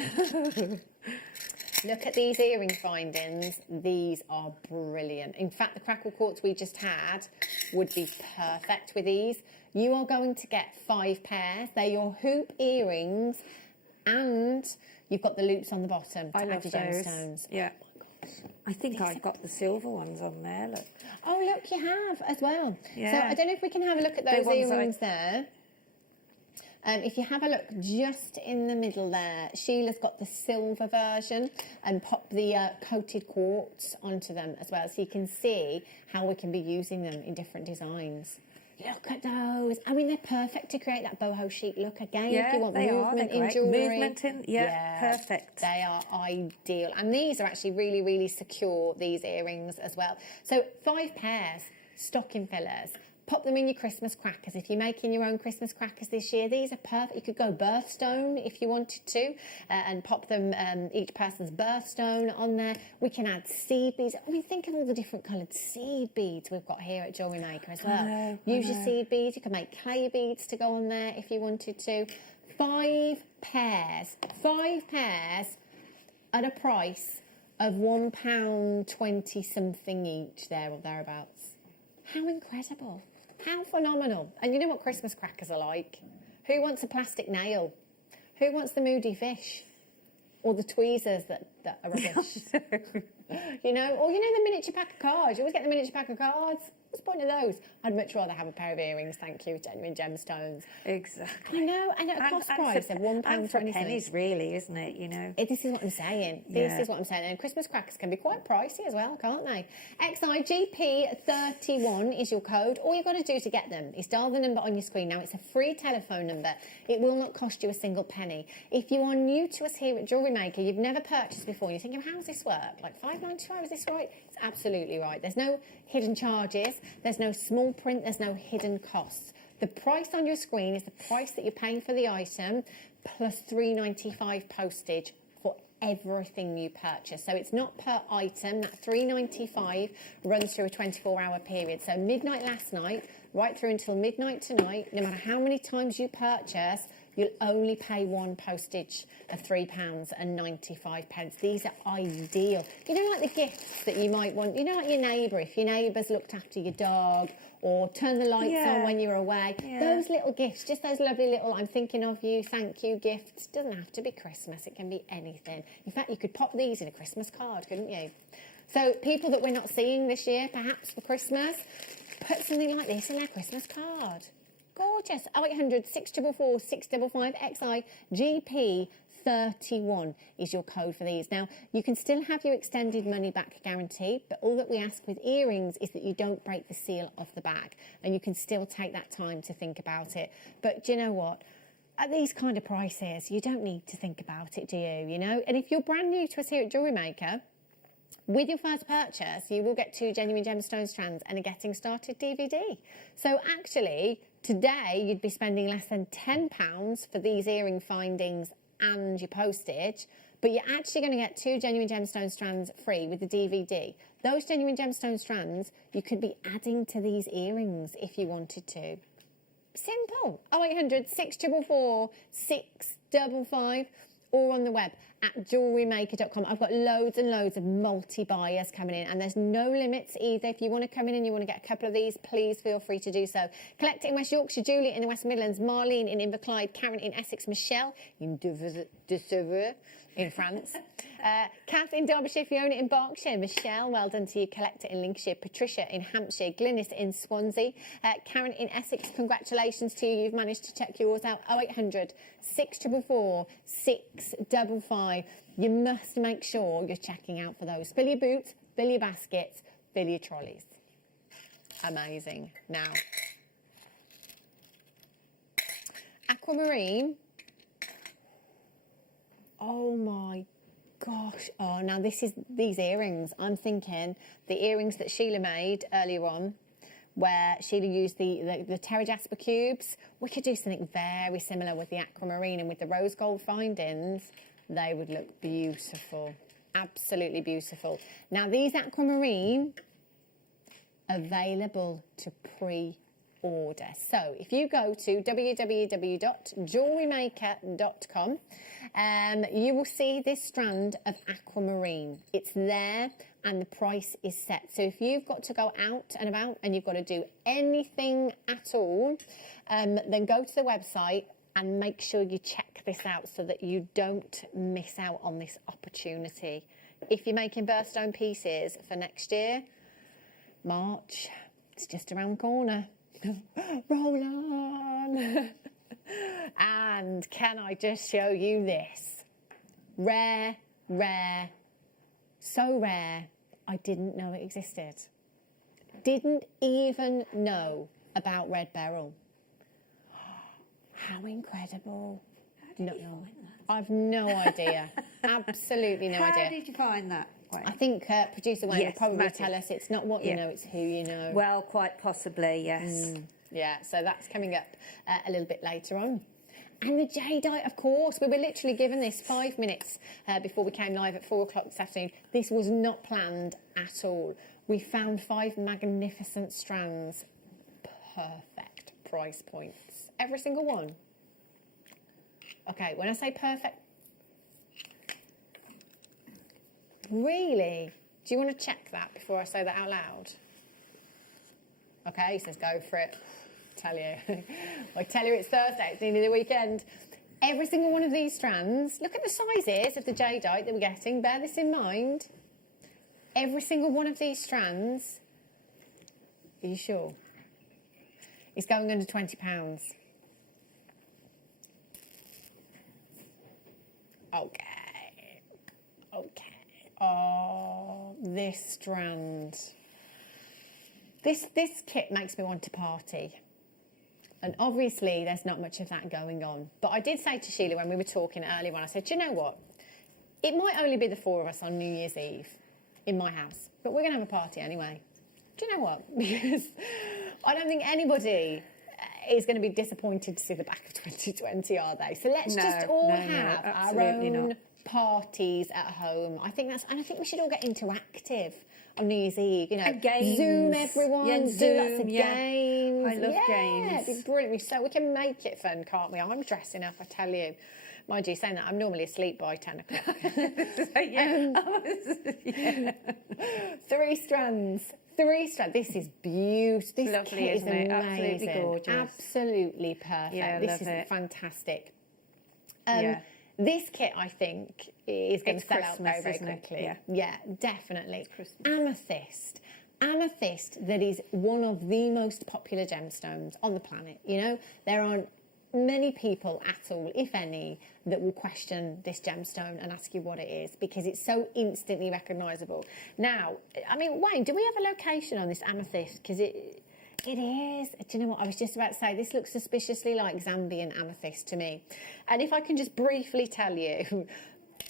Look at these earring findings. These are brilliant. In fact, the crackle quartz we just had would be perfect with these. You are going to get 5 pairs. They're your hoop earrings, and you've got the loops on the bottom. I love those. Gemstones. Yeah. Oh my gosh. I think I've got the silver ones on there. Look. Oh, look, you have as well. Yeah. So I don't know if we can have a look at those earrings there. If you have a look just in the middle there, Sheila's got the silver version, and pop the coated quartz onto them as well, so you can see how we can be using them in different designs. Look at those. I mean, they're perfect to create that boho chic look again. Yeah, if you want they movement are. in jewellery. Movement in, perfect. They are ideal. And these are actually really, really secure, these earrings as well. So 5 pairs, stocking fillers. Pop them in your Christmas crackers. If you're making your own Christmas crackers this year, these are perfect. You could go birthstone if you wanted to, and pop them, each person's birthstone on there. We can add seed beads. I mean, think of all the different coloured seed beads we've got here at JewelleryMaker as well. Use your seed beads. You can make clay beads to go on there if you wanted to. 5 pairs. 5 pairs at a price of £1.20 something each, there or thereabouts. How incredible. How phenomenal. And you know what Christmas crackers are like? Who wants a plastic nail? Who wants the moody fish? Or the tweezers that are rubbish? You know, or you know the miniature pack of cards. You always get the miniature pack of cards. What's the point of those? I'd much rather have a pair of earrings, thank you, with genuine gemstones. Exactly. I know, and at a cost price of £1.20. Pennies, really, isn't it? You know. This is what I'm saying. This is what I'm saying. And Christmas crackers can be quite pricey as well, can't they? XIGP31 is your code. All you've got to do to get them is dial the number on your screen. Now, it's a free telephone number. It will not cost you a single penny. If you are new to us here at Jewellery Maker, you've never purchased before, and you're thinking, how does this work? Like £5.95, is this right? It's absolutely right. There's no hidden charges. There's no small print. There's no hidden costs. The price on your screen is the price that you're paying for the item plus £3.95 postage for everything you purchase. So it's not per item. That £3.95 runs through a 24-hour period. So midnight last night, right through until midnight tonight, no matter how many times you purchase, you'll only pay one postage of £3.95. These are ideal. You know, like the gifts that you might want, you know, like your neighbour, if your neighbour's looked after your dog, or turn the lights on when you're away. Those little gifts, just those lovely little I'm thinking of you, thank you gifts. Doesn't have to be Christmas, it can be anything. In fact, you could pop these in a Christmas card, couldn't you? So people that we're not seeing this year, perhaps for Christmas, put something like this in their Christmas card. Gorgeous. 0800 644 655 XI GP 31 is your code for these. Now, you can still have your extended money back guarantee, but all that we ask with earrings is that you don't break the seal of the bag, and you can still take that time to think about it. But do you know what? At these kind of prices, you don't need to think about it, do you? You know? And if you're brand new to us here at Jewellery Maker, with your first purchase, you will get 2 genuine gemstone strands and a Getting Started DVD. So actually, today, you'd be spending less than £10 for these earring findings and your postage, but you're actually going to get 2 genuine gemstone strands free with the DVD. Those genuine gemstone strands, you could be adding to these earrings if you wanted to. Simple. 0800 644 655 or on the web at jewellerymaker.com. I've got loads and loads of multi-buyers coming in, and there's no limits either. If you want to come in and you want to get a couple of these, please feel free to do so. Collect it in West Yorkshire, Julie in the West Midlands, Marlene in Inverclyde, Karen in Essex, Michelle in Deveux in France, Kath in Derbyshire, Fiona in Berkshire, Michelle, well done to you, Collector in Lincolnshire, Patricia in Hampshire, Glynis in Swansea, Karen in Essex, congratulations to you, you've managed to check yours out. 0800 644 655. You must make sure you're checking out for those. Fill your boots, fill your baskets, fill your trolleys. Amazing. Now, aquamarine. Oh my gosh. Oh, now this is these earrings. I'm thinking the earrings that Sheila made earlier on, where Sheila used the terra jasper cubes. We could do something very similar with the aquamarine and with the rose gold findings. They would look beautiful. Absolutely beautiful. Now these aquamarine, available to pre-order. So if you go to www.jewellerymaker.com, you will see this strand of aquamarine. It's there and the price is set. So if you've got to go out and about and you've got to do anything at all, then go to the website and make sure you check this out so that you don't miss out on this opportunity. If you're making birthstone pieces for next year, March, it's just around the corner. Roll on. And can I just show you this? Rare, rare, so rare, I didn't know it existed. Didn't even know about red beryl. How incredible. No, I've no idea. Absolutely no idea. How did you find that? I think producer Wayne will probably magic. tell us it's not what you know, it's who you know. Well, quite possibly, yes. Yeah, so that's coming up a little bit later on. And the Jadeite, of course. We were literally given this 5 minutes before we came live at 4 o'clock this afternoon. This was not planned at all. We found 5 magnificent strands. Perfect price points. Every single one. Okay, when I say perfect... Really? Do you want to check that before I say that out loud? Okay, he says go for it. Tell you. I tell you it's Thursday, it's nearly the weekend. Every single one of these strands, look at the sizes of the jadeite that we're getting, bear this in mind. Every single one of these strands, are you sure? It's going under £20. Okay. Oh, this strand. This kit makes me want to party. And obviously there's not much of that going on. But I did say to Sheila when we were talking earlier on, I said, do you know what? It might only be the 4 of us on New Year's Eve in my house, but we're going to have a party anyway. Do you know what? Because I don't think anybody is going to be disappointed to see the back of 2020, are they? So let's just all have our own parties at home. I think we should all get interactive on New Year's Eve. You know, games. Zoom everyone, do lots of games. I love games. It'd be brilliant. So we can make it fun, can't we? I'm dressing up, I tell you. Mind you, saying that, I'm normally asleep by 10 o'clock. 3 strands. 3 strands. This is beautiful. This lovely, kit is isn't it? amazing. Absolutely gorgeous. Absolutely perfect. Yeah, this is fantastic. This kit, I think, is going to sell out very, very quickly. Yeah, definitely. Amethyst. Amethyst, that is one of the most popular gemstones on the planet. You know, there aren't many people at all, if any, that will question this gemstone and ask you what it is, because it's so instantly recognisable. Now, I mean, Wayne, do we have a location on this amethyst? Because it is. Do you know what? I was just about to say, this looks suspiciously like Zambian amethyst to me. And if I can just briefly tell you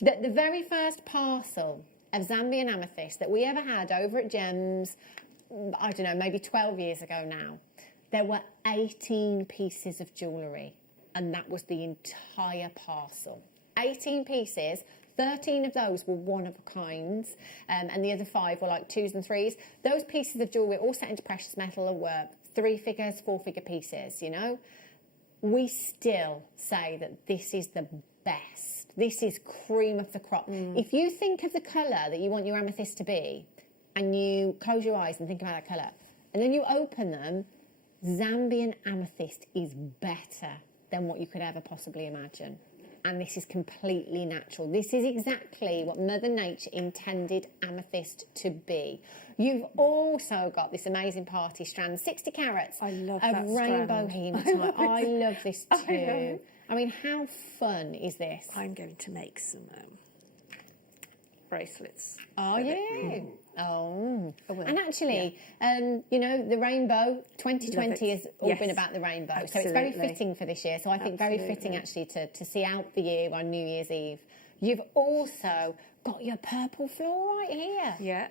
that the very first parcel of Zambian amethyst that we ever had over at Gems, I don't know, maybe 12 years ago now, there were 18 pieces of jewellery, and that was the entire parcel. 18 pieces. 13 of those were one-of-a-kinds, and the other 5 were like 2s and 3s. Those pieces of jewellery all set into precious metal and were 3-figure, 4-figure pieces, you know. We still say that this is the best. This is cream of the crop. If you think of the colour that you want your amethyst to be, and you close your eyes and think about that colour, and then you open them, Zambian amethyst is better than what you could ever possibly imagine. And this is completely natural. This is exactly what Mother Nature intended amethyst to be. You've also got this amazing party strand, 60 carats of rainbow hematite. I love this too. I mean, how fun is this? I'm going to make some bracelets. Are you? Oh. And actually, you know, the rainbow, 2020 has all been about the rainbow. Absolutely. So it's very fitting for this year. So I think very fitting, actually, to see out the year on New Year's Eve. You've also got your purple fluorite here. Yeah.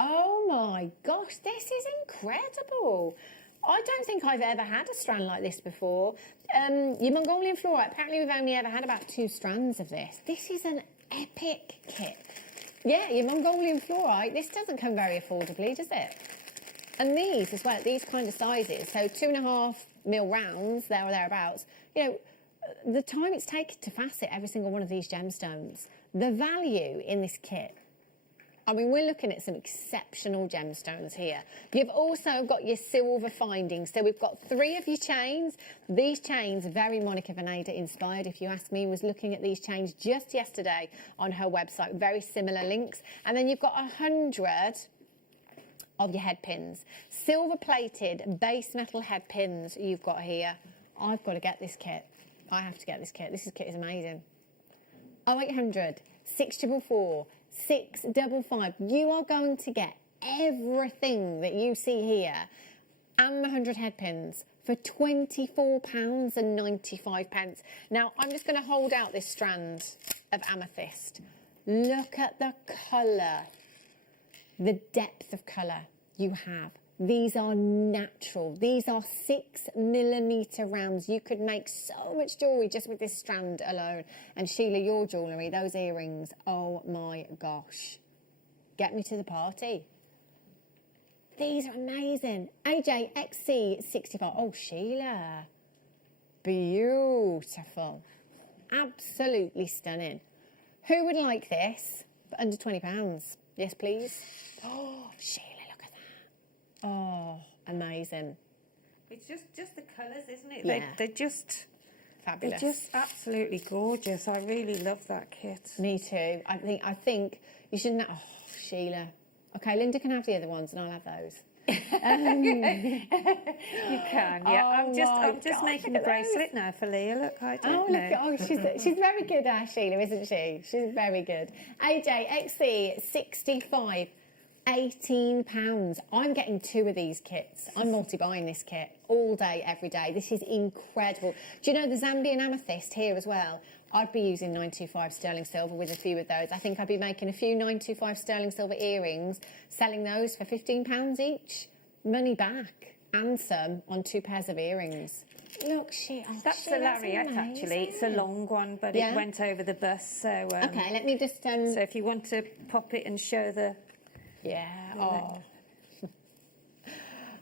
Oh, my gosh, this is incredible. I don't think I've ever had a strand like this before. Your Mongolian fluorite, apparently we've only ever had about 2 strands of this. This is an epic kit. Yeah, your Mongolian fluorite, this doesn't come very affordably, does it? And these as well, these kind of sizes, so 2.5mm rounds, there or thereabouts. You know, the time it's taken to facet every single one of these gemstones, the value in this kit, I mean, we're looking at some exceptional gemstones here. You've also got your silver findings. So we've got 3 of your chains. These chains are very Monica Veneda inspired, if you ask me. I was looking at these chains just yesterday on her website. Very similar links. And then you've got 100 of your head pins. Silver plated base metal head pins you've got here. I've got to get this kit. I have to get this kit. This kit is amazing. 0800 644 655. You are going to get everything that you see here and the 100 head pins for £24.95. Now, I'm just going to hold out this strand of amethyst. Look at the colour, the depth of colour you have. These are natural. These are 6mm rounds. You could make so much jewellery just with this strand alone. And Sheila, your jewellery, those earrings, oh my gosh. Get me to the party. These are amazing. AJXC65. Oh, Sheila. Beautiful. Absolutely stunning. Who would like this for under £20? Yes, please. Oh, Sheila. Oh, I amazing. It's just the colours, isn't it? Yeah. They're just Fabulous. They're just absolutely gorgeous. I really love that kit. Me too. I think you shouldn't. Oh, Sheila. Okay, Linda can have the other ones, and I'll have those. You can, yeah. Oh I'm just God, making look a at bracelet now for Leah. Look, I don't Oh, know. look! Oh, she's very good, Sheila, isn't she? She's very good. AJ XC 65, £18. I'm getting 2 of these kits. I'm multi-buying this kit all day, every day. This is incredible. Do you know the Zambian Amethyst here as well? I'd be using 925 sterling silver with a few of those. I think I'd be making a few 925 sterling silver earrings, selling those for £15 each. Money back and some on 2 pairs of earrings. Look, that's a lariat, actually. It's a long one, but it went over the bus. So okay, let me just. So if you want to pop it and show the. Yeah. Oh.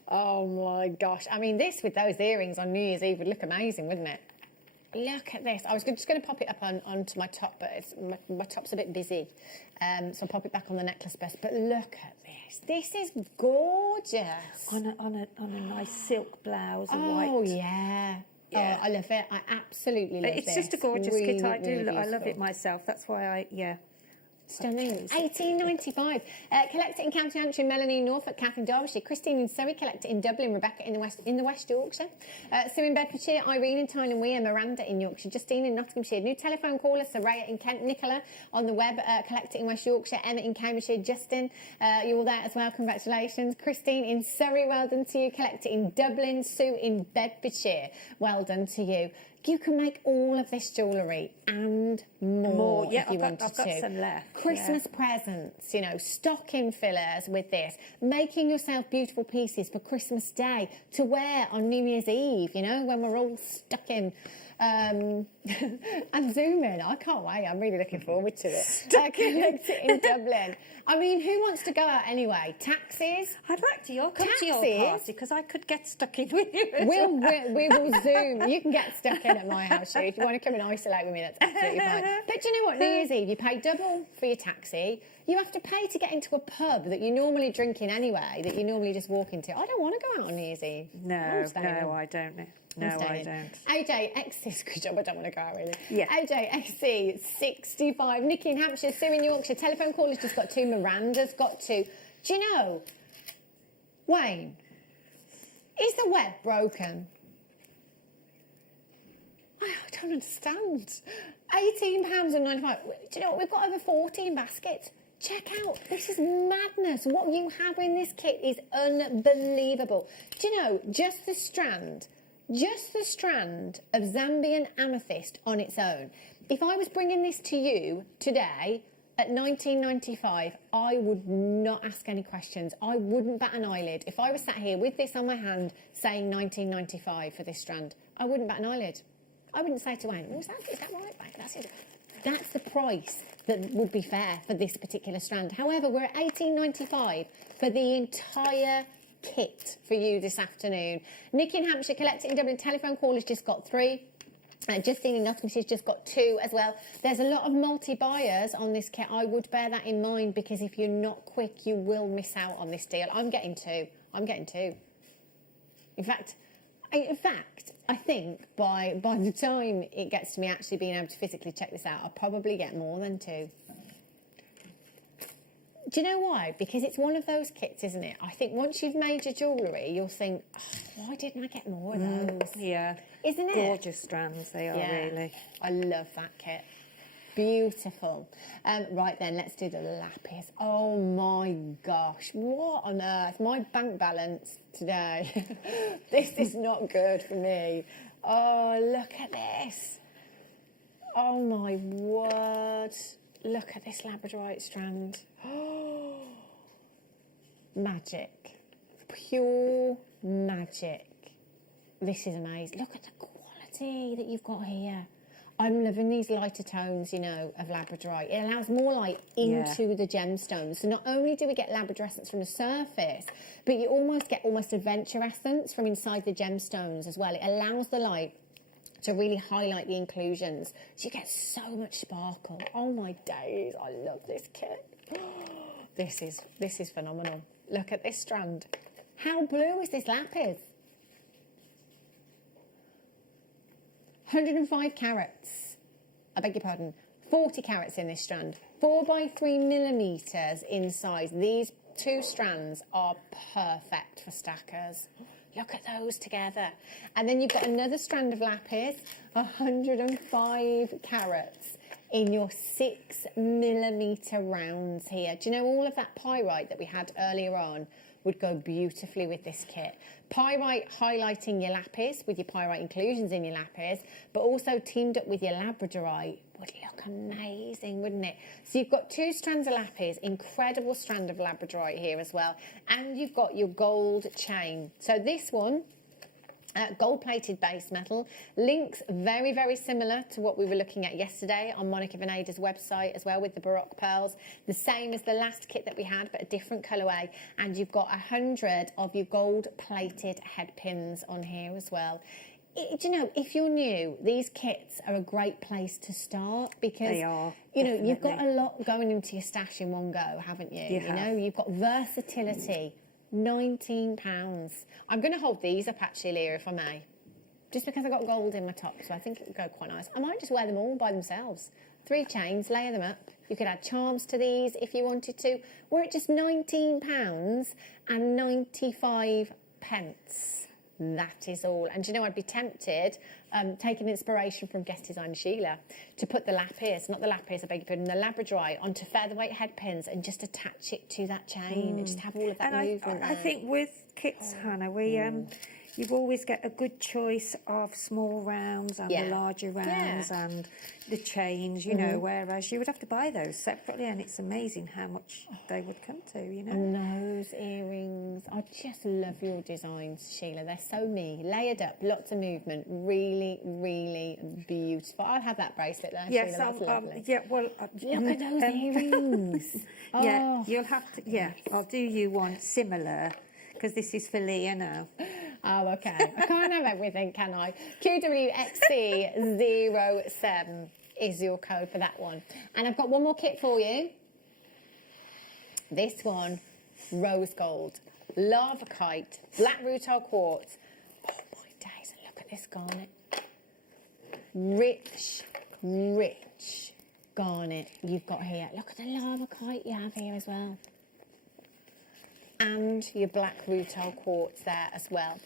Oh my gosh! I mean, this with those earrings on New Year's Eve would look amazing, wouldn't it? Look at this. I was just going to pop it up onto my top, but my top's a bit busy. So I'll pop it back on the necklace bust. But look at this. This is gorgeous. On a nice silk blouse, white. Oh, yeah. Yeah. Oh, I love it. I absolutely love it. It's just a gorgeous really, kit. I love it beautiful. myself. That's why Stunning. £18.95. Collect it in County Antrim, Melanie in Norfolk, Kath in Derbyshire, Christine in Surrey, collect it in Dublin, Rebecca in the West Yorkshire, Sue in Bedfordshire, Irene in Tyne and Weir, Miranda in Yorkshire, Justine in Nottinghamshire, new telephone caller, Saraya in Kent, Nicola on the web, collect it in West Yorkshire, Emma in Cambridgeshire, Justin, you're all there as well, congratulations. Christine in Surrey, well done to you. Collect it in Dublin, Sue in Bedfordshire, well done to you. You can make all of this jewellery and more yeah, if you wanted I've got to. some left. Christmas presents, you know, stocking fillers with this, making yourself beautiful pieces for Christmas Day to wear on New Year's Eve, you know, when we're all stuck in. And Zoom in. I can't wait. I'm really looking forward to it. Collect it in Dublin. I mean, who wants to go out anyway? Taxis? I'd like to come to your party because I could get stuck in with you. We will Zoom. You can get stuck in at my house, Sue. If you want to come and isolate with me, that's absolutely fine. But do you know what? New Year's Eve, you pay double for your taxi. You have to pay to get into a pub that you normally drink in anyway, that you normally just walk into. I don't want to go out on New Year's Eve. No, I don't. No, I don't. AJ XC, good job, I don't want to go out really. Yeah. AJ XC 65, Nikki in Hampshire, Sue in Yorkshire, telephone caller's just got 2, Miranda's got 2. Do you know, Wayne, is the web broken? I don't understand. £18.95. Do you know what? We've got over 14 baskets. Check out, this is madness. What you have in this kit is unbelievable. Do you know, just the strand of Zambian amethyst on its own. If I was bringing this to you today at £19.95, I would not ask any questions. I wouldn't bat an eyelid. If I was sat here with this on my hand saying £19.95 for this strand, I wouldn't bat an eyelid. I wouldn't say to Wayne, is that right, mate? That's the price that would be fair for this particular strand. However, we're at £18.95 for the entire kit for you this afternoon. Nick in Hampshire, collect it in Dublin. Telephone call has just got 3. Justine in Nottinghamshire's just got 2 as well. There's a lot of multi-buyers on this kit. I would bear that in mind because if you're not quick, you will miss out on this deal. I'm getting 2. In fact, I think by the time it gets to me actually being able to physically check this out, I'll probably get more than 2. Do you know why? Because it's one of those kits, isn't it? I think once you've made your jewellery, you'll think, why didn't I get more of those? Yeah. Isn't it? Gorgeous strands they are, really. I love that kit. Beautiful. Right then, let's do the lapis. Oh my gosh, what on earth? My bank balance today. This is not good for me. Oh, look at this. Oh my word. Look at this labradorite strand. Oh, magic. Pure magic. This is amazing. Look at the quality that you've got here. I'm loving these lighter tones, you know, of labradorite. It allows more light into the gemstones. So not only do we get labradorescence from the surface, but you almost get adventure essence from inside the gemstones as well. It allows the light to really highlight the inclusions. So you get so much sparkle. Oh my days, I love this kit. This is phenomenal. Look at this strand. How blue is this lapis? 105 carats. I beg your pardon. 40 carats in this strand. 4 by 3 millimeters in size. These 2 strands are perfect for stackers. Look at those together. And then you've got another strand of lapis, 105 carats in your 6 millimeter rounds here. Do you know all of that pyrite that we had earlier on would go beautifully with this kit? Pyrite highlighting your lapis with your pyrite inclusions in your lapis, but also teamed up with your labradorite would look amazing, wouldn't it? So you've got 2 strands of lapis, incredible strand of labradorite here as well, and you've got your gold chain. So this one, gold-plated base metal, links very, very similar to what we were looking at yesterday on Monica Venada's website as well with the Baroque pearls. The same as the last kit that we had, but a different colourway. And you've got 100 of your gold-plated head pins on here as well. Do you know, if you're new, these kits are a great place to start because They are, you know, you've definitely. got a lot going into your stash in one go, haven't you? You know, have. you've got versatility. £19. I'm going to hold these up actually, Leah, if I may. Just because I've got gold in my top, so I think it would go quite nice. I might just wear them all by themselves. 3 chains, layer them up. You could add charms to these if you wanted to. We're at just £19 and 95 pence. That is all. And you know, I'd be tempted, taking inspiration from guest designer Sheila, to put the lapis, not the lapis, I beg your pardon, the labradorite onto featherweight head pins and just attach it to that chain and just have all of that movement. I think with kits, Hannah, you always get a good choice of small rounds and the larger rounds and the chains, you know, whereas you would have to buy those separately, and it's amazing how much they would come to, you know. And those earrings, I just love your designs, Sheila. They're so me, layered up, lots of movement, really, really beautiful. I'll have that bracelet there, Yes, Sheila, that's lovely. yeah, well, Look at those earrings. Yeah, you'll have to, I'll do you one similar, because this is for Leah now. Oh, okay. I can't have everything, can I? QWXC07 is your code for that one. And I've got one more kit for you. This one, rose gold, lavakite, black rutile quartz. Oh, my days, look at this garnet. Rich, rich garnet you've got here. Look at the lavakite you have here as well. And your black rutile quartz there as well.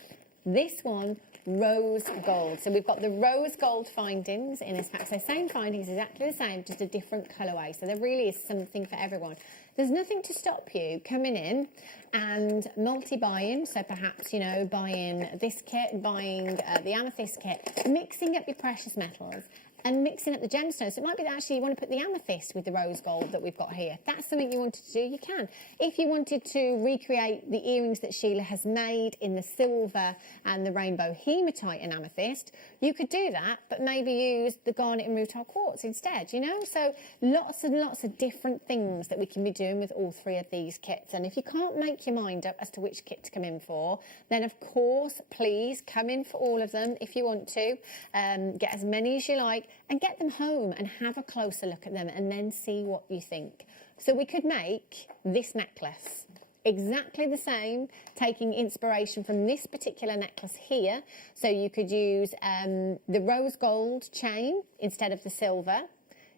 This one, rose gold. So we've got the rose gold findings in this pack. So same findings, exactly the same, just a different colourway. So there really is something for everyone. There's nothing to stop you coming in and multi-buying. So perhaps, you know, buying this kit, buying the Amethyst kit, mixing up your precious metals and mixing up the gemstones. So it might be that actually you want to put the amethyst with the rose gold that we've got here. If that's something you wanted to do, you can. If you wanted to recreate the earrings that Sheila has made in the silver and the rainbow hematite and amethyst, you could do that, but maybe use the garnet and rutile quartz instead, you know? So lots and lots of different things that we can be doing with all 3 of these kits. And if you can't make your mind up as to which kit to come in for, then of course, please come in for all of them if you want to. Get as many as you like, and get them home and have a closer look at them and then see what you think. So we could make this necklace exactly the same, taking inspiration from this particular necklace here. So you could use the rose gold chain instead of the silver.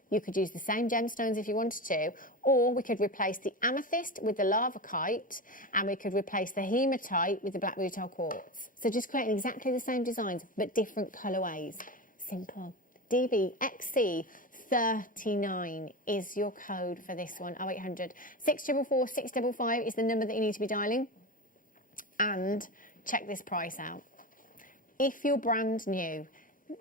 You could use the same gemstones if you wanted to, or we could replace the amethyst with the lavakite, and we could replace the hematite with the black rutile quartz. So just creating exactly the same designs, but different colourways. Simple. DBXC39 is your code for this one. 0800 644 655 is the number that you need to be dialing. And check this price out. If you're brand new,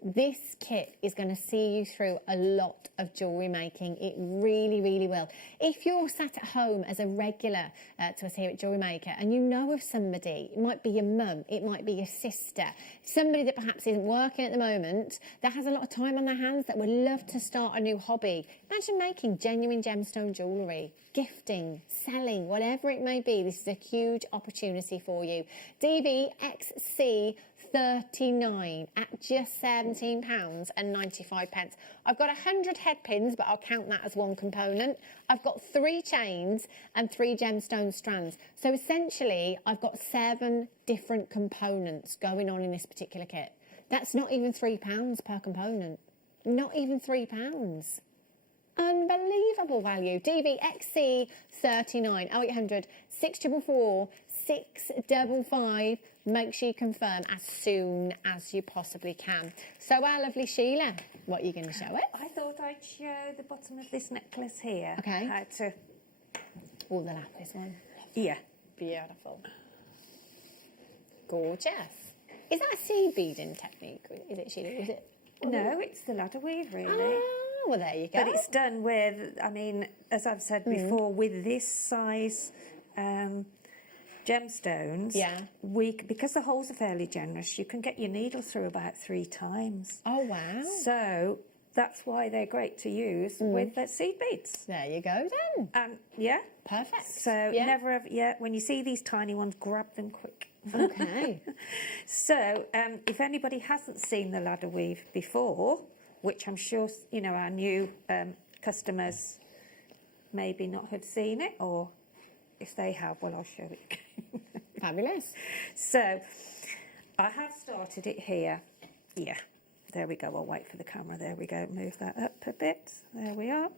this kit is going to see you through a lot of jewellery making. It really, really will. If you're sat at home as a regular to us here at JewelleryMaker and you know of somebody, it might be your mum, it might be your sister, somebody that perhaps isn't working at the moment, that has a lot of time on their hands, that would love to start a new hobby. Imagine making genuine gemstone jewellery, gifting, selling, whatever it may be. This is a huge opportunity for you. DBXC £39 at just £17.95. I've got 100 head pins, but I'll count that as one component. I've got 3 chains and 3 gemstone strands. So essentially, I've got 7 different components going on in this particular kit. That's not even £3 per component. Not even £3. Unbelievable value. DVXC 39 0800 644 655. Make sure you confirm as soon as you possibly can. So our lovely Sheila, what are you going to show us? I thought I'd show the bottom of this necklace here. Okay. How to... All the lapis one. Yeah. Beautiful. Gorgeous. Is that a seed beading technique? Is it, Sheila? Is it? No, it's the ladder weave, really. Oh, well, there you go. But it's done with, I mean, as I've said before, with this size gemstones, because the holes are fairly generous, you can get your needle through about 3 times. Oh, wow. So that's why they're great to use with seed beads. There you go, then. Yeah. Perfect. So never ever, when you see these tiny ones, grab them quick. Okay. So if anybody hasn't seen the ladder weave before, which I'm sure, you know, our new customers maybe not have seen it, or if they have, well, I'll show it again. Fabulous. So I have started it here. Yeah, there we go. I'll wait for the camera. There we go. Move that up a bit. There we are.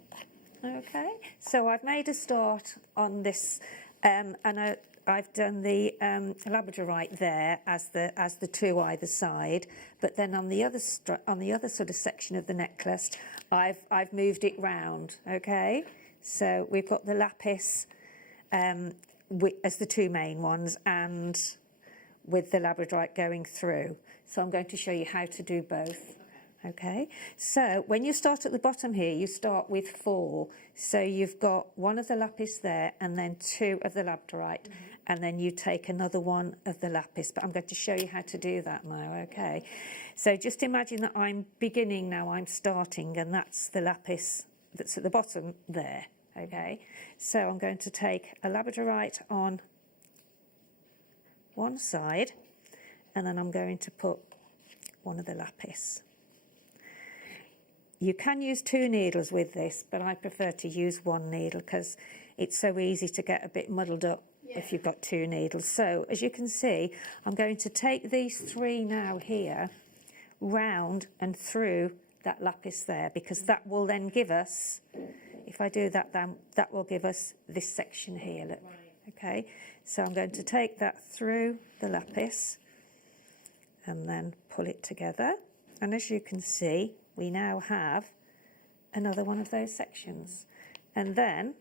Okay. So I've made a start on this, and I've done the labradorite there as the 2 either side, but then on the other sort of section of the necklace, I've moved it round. Okay, so we've got the lapis as the 2 main ones, and with the labradorite going through. So I'm going to show you how to do both. Okay, so when you start at the bottom here, you start with 4. So you've got 1 of the lapis there, and then 2 of the labradorite, and then you take another 1 of the lapis. But I'm going to show you how to do that now. Okay, so just imagine that I'm beginning now. I'm starting, and that's the lapis that's at the bottom there. Okay, so I'm going to take a labradorite on one side, and then I'm going to put 1 of the lapis. You can use 2 needles with this, but I prefer to use 1 needle because it's so easy to get a bit muddled up if you've got 2 needles. So as you can see, I'm going to take these 3 now here, round and through that lapis there, because that will then give us, if I do that, then that will give us this section here, look. Okay, so I'm going to take that through the lapis and then pull it together. And as you can see, we now have another one of those sections. And then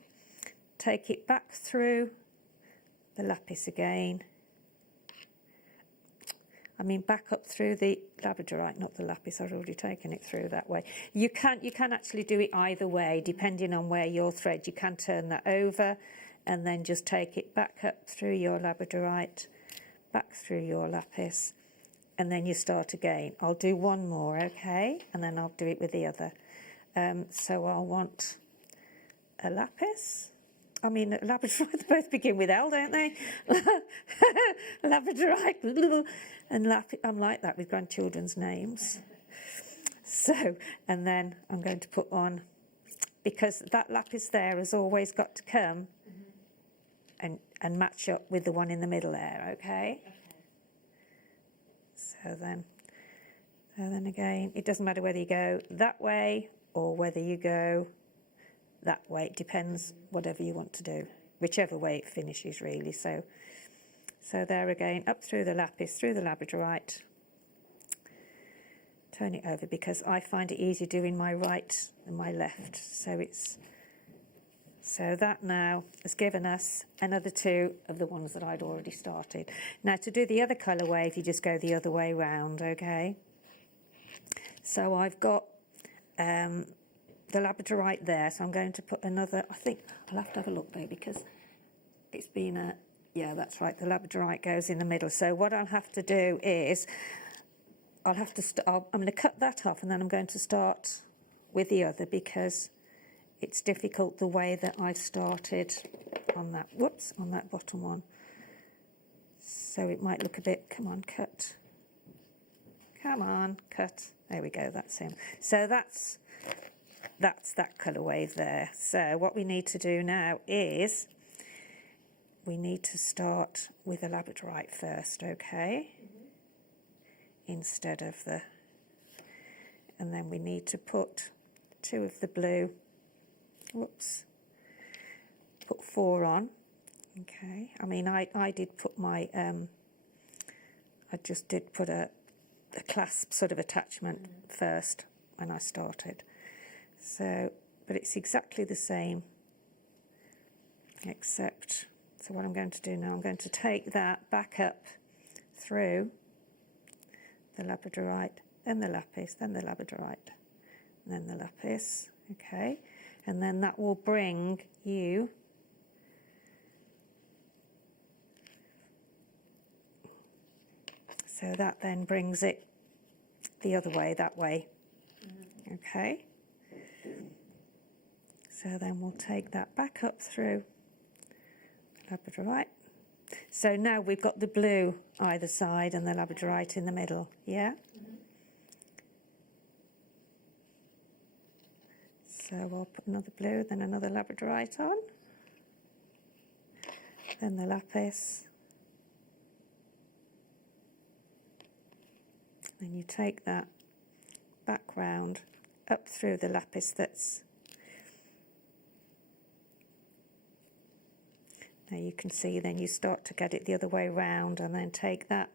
take it back through the lapis again. I mean, back up through the labradorite, not the lapis. I've already taken it through that way. You can actually do it either way, depending on where your thread. You can turn that over and then just take it back up through your labradorite, back through your lapis, and then you start again. I'll do 1 more, okay? And then I'll do it with the other. So I'll want a lapis. I mean, labradorite, they both begin with L, don't they? Labradorite and lapis. I'm like that with grandchildren's names. So, and then I'm going to put on, because that lapis there has always got to come and match up with the one in the middle there, okay? So then again, it doesn't matter whether you go that way or whether you go that way. It depends whatever you want to do, whichever way it finishes really. So there again, up through the lapis, through the labradorite. Turn it over because I find it easy doing my right and my left. So that now has given us another 2 of the ones that I'd already started. Now to do the other colourway, if you just go the other way round, okay? So I've got the labradorite there, so I'm going to put another, I think I'll have to have a look though, because it's been yeah, that's right, the labradorite goes in the middle. So what I'll have to do is, I'm going to cut that off and then I'm going to start with the other because it's difficult the way that I've started on that, on that bottom one. So it might look a bit, come on, cut. Come on, cut. There we go, that's him. So that's that colourway there. So what we need to do now is we need to start with the labradorite first, okay? Instead of the... And then we need to put 2 of the blue. Whoops. Put 4 on. Okay. I mean, I did put my... I just did put a clasp sort of attachment first when I started. So, but it's exactly the same, except, so what I'm going to do now, I'm going to take that back up through the labradorite, then the lapis, then the labradorite, and then the lapis, okay, and then that will bring you so that then brings it the other way, that way, okay. So then we'll take that back up through labradorite. So now we've got the blue either side and the labradorite in the middle, yeah? So I'll put another blue, then another labradorite on. Then the lapis. Then you take that back round up through the lapis that's... Now you can see then you start to get it the other way round and then take that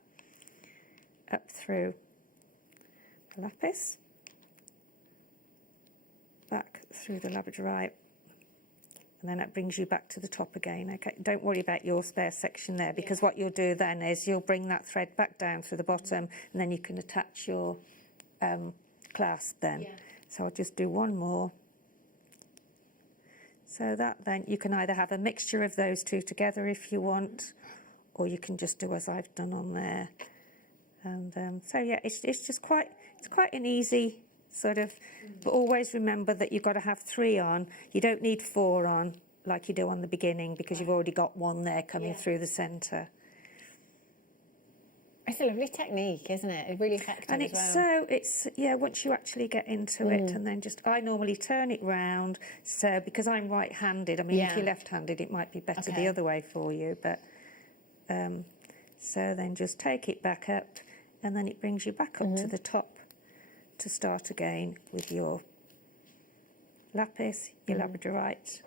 up through the lapis, back through the labradorite, and then that brings you back to the top again. Okay, don't worry about your spare section there, because what you'll do then is you'll bring that thread back down through the bottom and then you can attach your clasp then. So I'll just do one more. So that then you can either have a mixture of those two together if you want, or you can just do as I've done on there. And so yeah, it's just quite an easy sort of, but always remember that you've got to have 3 on. You don't need 4 on like you do on the beginning, because you've already got 1 there coming through the centre. It's a lovely technique, isn't it? It's really effective and as it's well. yeah, once you actually get into it, and then just, I normally turn it round, so because I'm right-handed, I mean, if you're left-handed, it might be better the other way for you, but so then just take it back up, and then it brings you back up to the top to start again with your lapis, your labradorite,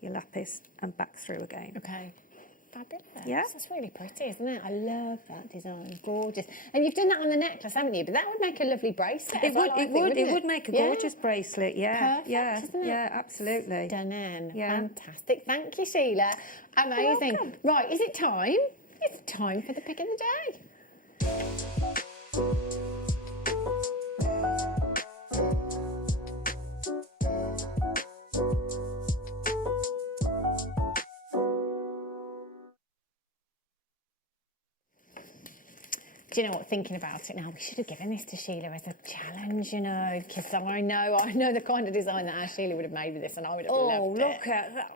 your lapis, and back through again. Okay. Fabulous. Yeah. That's really pretty, isn't it? I love that design. Gorgeous. And you've done that on the necklace, haven't you? But that would make a lovely bracelet. It would make a gorgeous bracelet, yeah. Perfect, isn't it? Yeah, absolutely. Stunning. Yeah. Fantastic. Thank you, Sheila. Amazing. Right, is it time? It's time for the pick of the day. Do you know what, thinking about it now, we should have given this to Sheila as a challenge, you know, because I know the kind of design that our Sheila would have made with this, and I would have loved it. Look at that.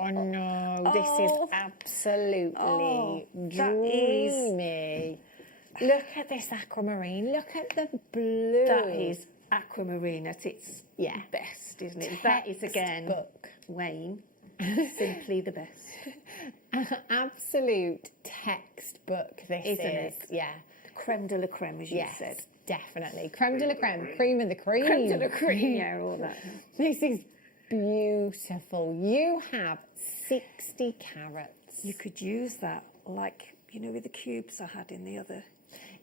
I know. This is absolutely dreamy. Look at this aquamarine. Look at the blue. That is aquamarine at its best, isn't it? That is, again, Wayne, simply the best. Absolute textbook, this Isn't it? Yeah. Creme de la creme, as you said. Definitely. Creme de la creme. Cream of the cream. Creme de la creme, yeah, all that. This is beautiful. You have 60 carats. You could use that, like, you know, with the cubes I had in the other...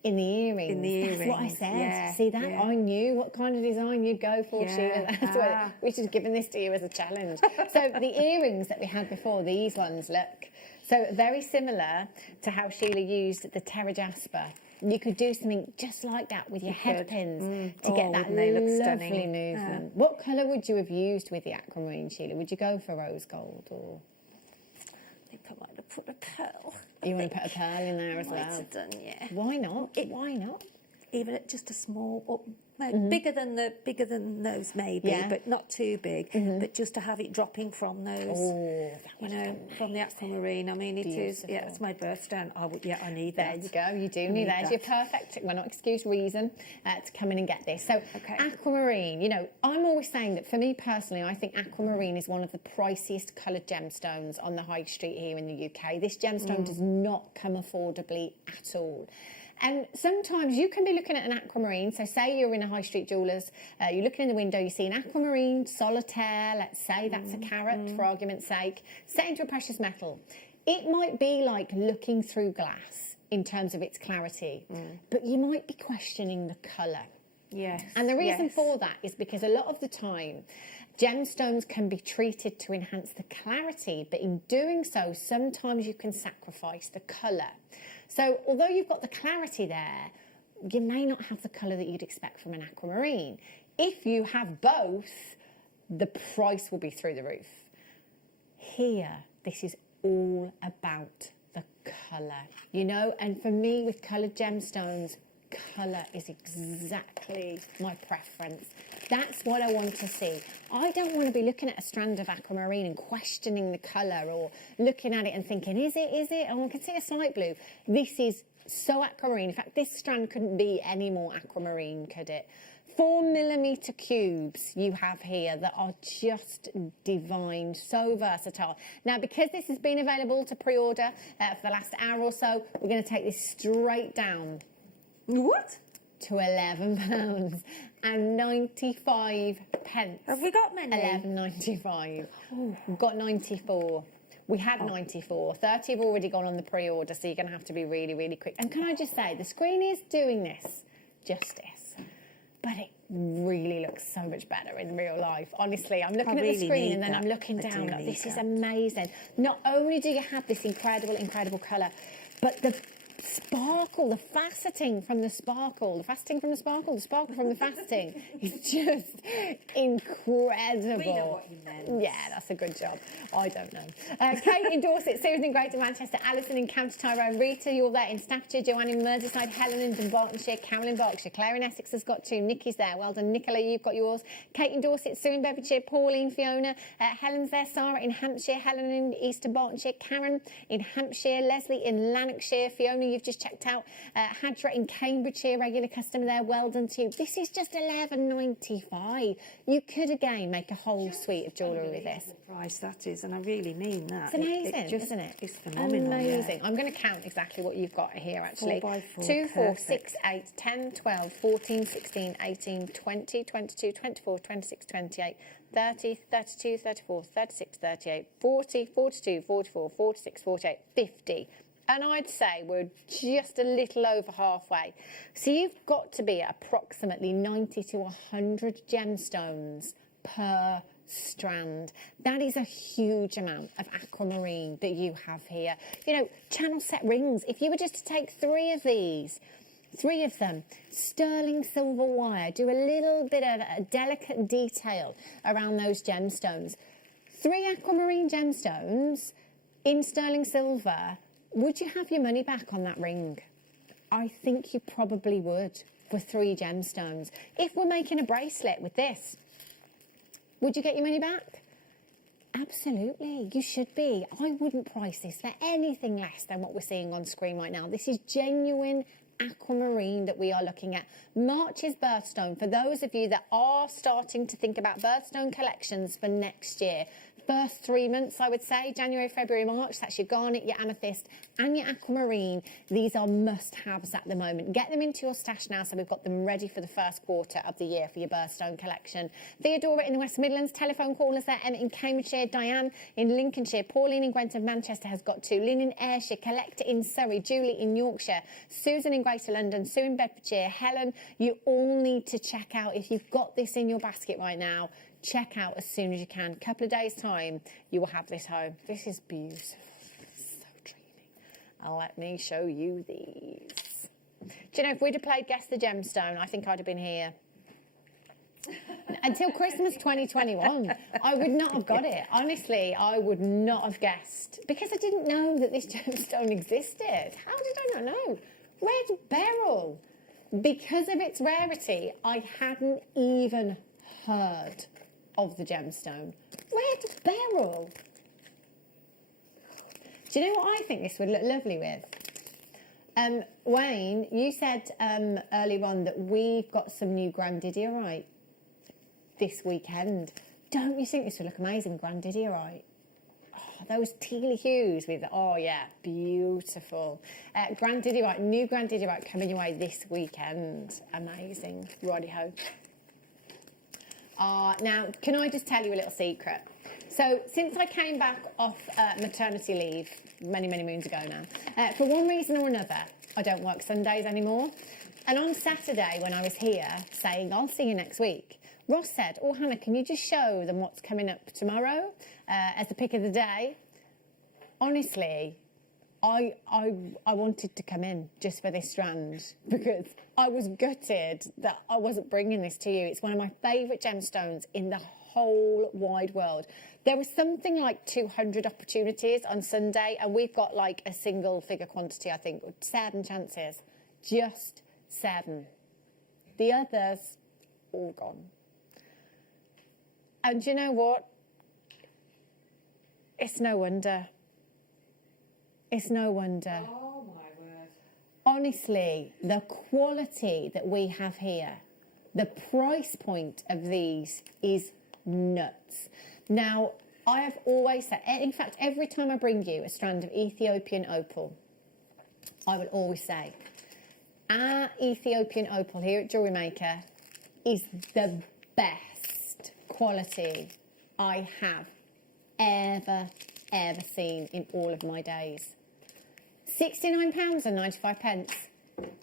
In the earrings. In the earrings. That's what I said. Yeah, See that? yeah. I knew what kind of design you'd go for, Yeah. Sheila. That's what, we should have given this to you as a challenge. So the earrings that we had before, these ones, look. So very similar to how Sheila used the Terra Jasper. You could do something just like that with your head pins to get that lovely movement. What colour would you have used with the aquamarine, Sheila? Would you go for rose gold or...? I think I might have put a pearl. You want to put a pearl in there as well? Might have done, yeah. Why not? Why not? even just a small, bigger than those maybe, Yeah. but not too big. But just to have it dropping from those, from the aquamarine. I mean, it is. Yeah, it's my birthstone. I need There that. you go, you do need that. You're perfect, well, not excuse, reason to come in and get this. So, aquamarine, you know, I'm always saying that for me personally, I think aquamarine is one of the priciest coloured gemstones on the high street here in the UK. This gemstone does not come affordably at all. And sometimes you can be looking at an aquamarine, so say you're in a high street jewellers, you're looking in the window, you see an aquamarine solitaire, let's say that's a carat for argument's sake, set into a precious metal. It might be like looking through glass in terms of its clarity, but you might be questioning the colour. Yes. And the reason for that is because a lot of the time, gemstones can be treated to enhance the clarity, but in doing so, sometimes you can sacrifice the colour. So although you've got the clarity there, you may not have the colour that you'd expect from an aquamarine. If you have both, the price will be through the roof. Here, this is all about the colour, you know, and for me with coloured gemstones, colour is exactly my preference. That's what I want to see. I don't want to be looking at a strand of aquamarine and questioning the colour or looking at it and thinking, is it? Oh, I can see a slight blue. This is so aquamarine. In fact, this strand couldn't be any more aquamarine, could it? 4mm cubes you have here that are just divine, so versatile. Now, because this has been available to pre-order for the last hour or so, we're going to take this straight down. What? To £11 and 95 pence. Have we got many? 11.95. We've got 94. We had 94. 30 have already gone on the pre-order, so you're going to have to be really, really quick. And can I just say, the screen is doing this justice, but it really looks so much better in real life. Honestly, I'm looking at the screen and then I'm looking down. Like, this is amazing. Not only do you have this incredible colour, but the sparkle, the faceting from the sparkle, the faceting from the sparkle, the sparkle from the faceting is just incredible. We know what you meant. Yeah, that's a good job. I don't know. Kate in Dorset, Susan in Greater Manchester, Alison in County Tyrone, Rita, you're there in Staffordshire, Joanne in Merseyside, Helen in Dunbartonshire, Carol in Berkshire, Claire in Essex has got 2, Nikki's there, well done. Nicola, you've got yours. Kate in Dorset, Sue in Bedfordshire, Pauline, Fiona, Helen's there, Sarah in Hampshire, Helen in East Bartonshire, Karen in Hampshire, Leslie in Lanarkshire, Fiona, you've just checked out, Hadra in Cambridgeshire, regular customer there, well done to you. This is just £11.95. You could again make a whole suite of jewellery with this. Price that is, and I really mean that. It's amazing, isn't it? It's phenomenal. Amazing. I'm going to count exactly what you've got here actually. 4 by 4, 2, 4, perfect. 6, 8, 10, 12, 14, 16, 18, 20, 22, 24, 26, 28, 30, 32, 34, 36, 38, 40, 42, 44, 46, 48, 50. And I'd say we're just a little over halfway. So you've got to be at approximately 90 to 100 gemstones per strand. That is a huge amount of aquamarine that you have here. You know, channel set rings, if you were just to take 3 of these, 3 of them, sterling silver wire, do a little bit of a delicate detail around those gemstones. 3 aquamarine gemstones in sterling silver, would you have your money back on that ring? I think you probably would for 3 gemstones. If we're making a bracelet with this, would you get your money back? Absolutely, you should be. I wouldn't price this for anything less than what we're seeing on screen right now. This is genuine aquamarine that we are looking at. March's birthstone, for those of you that are starting to think about birthstone collections for next year. First 3 months, I would say, January, February, March, that's your garnet, your amethyst and your aquamarine. These are must-haves at the moment. Get them into your stash now so we've got them ready for the first quarter of the year for your birthstone collection. Theodora in the West Midlands, telephone callers there, Emma in Cambridgeshire, Diane in Lincolnshire, Pauline in Gwent of Manchester has got 2, Lynn in Ayrshire, Collector in Surrey, Julie in Yorkshire, Susan in Greater London, Sue in Bedfordshire, Helen, you all need to check out, if you've got this in your basket right now, check out as soon as you can. Couple of days' time, you will have this home. This is beautiful. So dreamy. Let me show you these. Do you know, if we'd have played Guess the Gemstone, I think I'd have been here. Until Christmas 2021, I would not have got it. Honestly, I would not have guessed. Because I didn't know that this gemstone existed. How did I not know? Red beryl. because of its rarity, I hadn't even heard of the gemstone. Red beryl. Do you know what I think this would look lovely with? Wayne, you said earlier on that we've got some new grandidierite this weekend. Don't you think this would look amazing with grandidierite? Oh, those tealy hues with, oh yeah, beautiful. Grandidierite, new grandidierite coming your way this weekend. Amazing. Righty-ho. Now, can I just tell you a little secret? So, since I came back off maternity leave many, many moons ago now, for one reason or another, I don't work Sundays anymore. And on Saturday, when I was here saying, I'll see you next week, Ross said, oh, Hannah, can you just show them what's coming up tomorrow as the pick of the day? Honestly, I wanted to come in just for this strand because I was gutted that I wasn't bringing this to you. It's one of my favourite gemstones in the whole wide world. There was something like 200 opportunities on Sunday, and we've got like a single figure quantity, I think, 7 chances. Just 7. The others, all gone. And do you know what? It's no wonder. It's no wonder. Oh, my word. Honestly, the quality that we have here, the price point of these is nuts. Now, I have always said, in fact, every time I bring you a strand of Ethiopian opal, I will always say, our Ethiopian opal here at JewelleryMaker is the best quality I have ever seen in all of my days. £69.95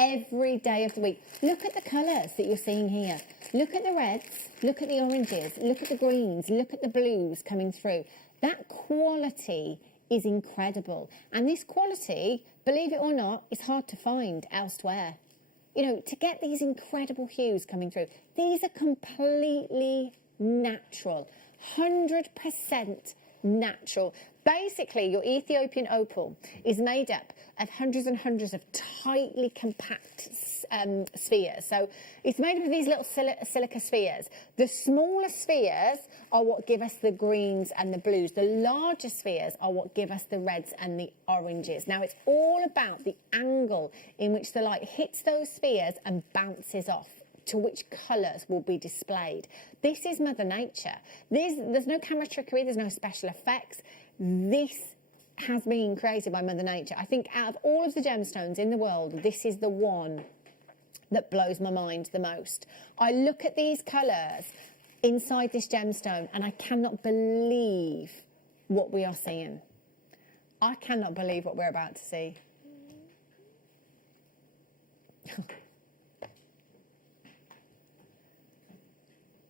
every day of the week. Look at the colours that you're seeing here. Look at the reds, look at the oranges, look at the greens, look at the blues coming through. That quality is incredible. And this quality, believe it or not, is hard to find elsewhere. You know, to get these incredible hues coming through, these are completely natural, 100% natural. Basically, your Ethiopian opal is made up of hundreds and hundreds of tightly compact spheres. So it's made up of these little silica spheres. The smaller spheres are what give us the greens and the blues. The larger spheres are what give us the reds and the oranges. Now, it's all about the angle in which the light hits those spheres and bounces off to which colours will be displayed. This is Mother Nature. There's no camera trickery, there's no special effects. This has been created by Mother Nature. I think out of all of the gemstones in the world, this is the one that blows my mind the most. I look at these colours inside this gemstone and I cannot believe what we are seeing. I cannot believe what we're about to see.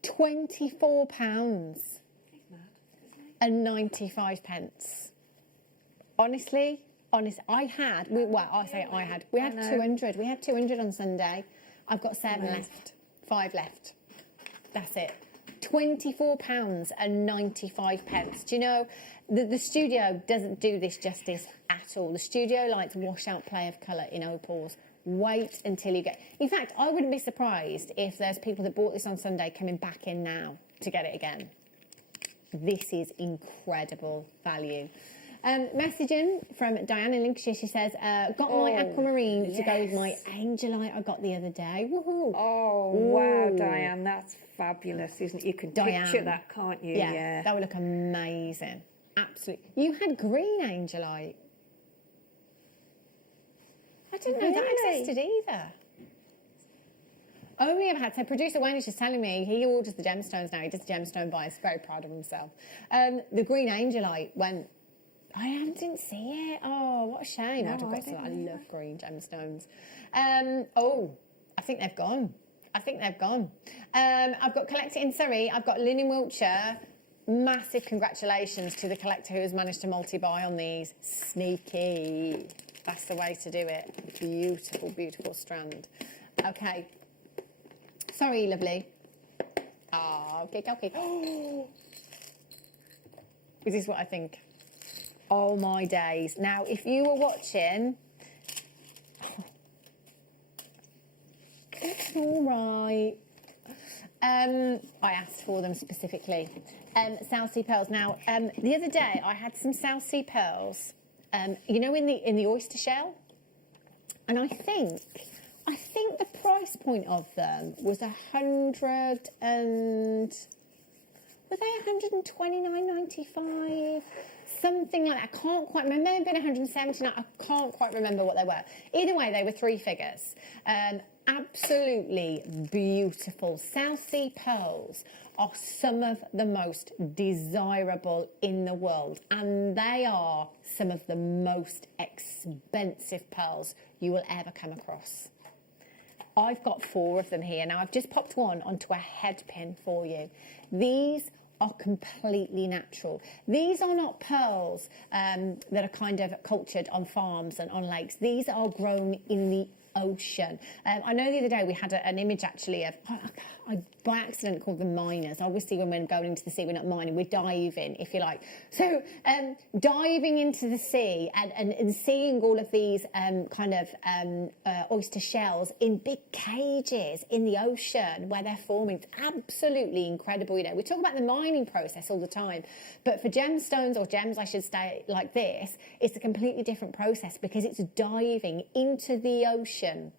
£24 and 95 pence. Honestly, we had 200. We had 200 on Sunday. I've got 7 left, 5 left. That's it. £24 and 95 pence. Do you know, the studio doesn't do this justice at all. The studio likes wash-out play of colour in opals. Wait until you get... In fact, I wouldn't be surprised if there's people that bought this on Sunday coming back in now to get it again. This is incredible value. Messaging from Diane in Lincolnshire. She says, got my aquamarine to go with my angelite I got the other day. Woohoo! Oh, wow, Diane, that's fabulous, isn't it? You can picture that, can't you? Yeah, that would look amazing. Absolutely. You had green angelite. I didn't know that existed either. Only ever had. So producer Wayne is just telling me he orders the gemstones now. He does the gemstone buys. Very proud of himself. The green angelite went. I didn't see it. Oh, what a shame. No, I love green gemstones. Oh, I think they've gone. I've got Collector in Surrey. I've got Lynn in Wiltshire. Massive congratulations to the collector who has managed to multi-buy on these. Sneaky. That's the way to do it. Beautiful, beautiful strand. Okay. Sorry, lovely. Oh, okay. Is this what I think? Oh, my days. Now, if you were watching... all right. I asked for them specifically. South Sea pearls. Now, the other day I had some South Sea pearls, you know, in the oyster shell, and I think the price point of them was 100 and were they 129.95? Something like that. I can't quite remember. Maybe 179. I can't quite remember what they were. Either way, they were 3 figures. Absolutely beautiful. South Sea pearls are some of the most desirable in the world, and they are some of the most expensive pearls you will ever come across. I've got 4 of them here. Now, I've just popped one onto a head pin for you. These are completely natural. These are not pearls that are kind of cultured on farms and on lakes. These are grown in the ocean. I know the other day we had an image actually of, I by accident called them miners. Obviously when we're going into the sea we're not mining, we're diving, if you like. So diving into the sea and seeing all of these kind of oyster shells in big cages in the ocean where they're forming, it's absolutely incredible. You know, we talk about the mining process all the time, but for gemstones, or gems I should say, like this, it's a completely different process because it's diving into the ocean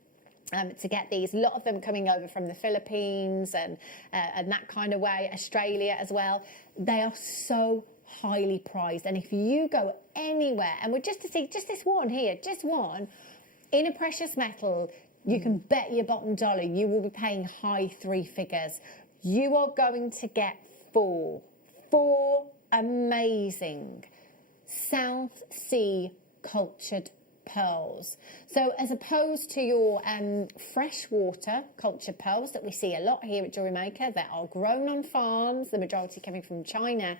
to get these. A lot of them coming over from the Philippines and that kind of way, Australia as well. They are so highly prized, and if you go anywhere, and we're just to see just this one here, just one in a precious metal, you can bet your bottom dollar you will be paying high 3 figures. You are going to get 4 amazing South Sea cultured pearls. So as opposed to your freshwater cultured pearls that we see a lot here at JewelleryMaker that are grown on farms, the majority coming from China,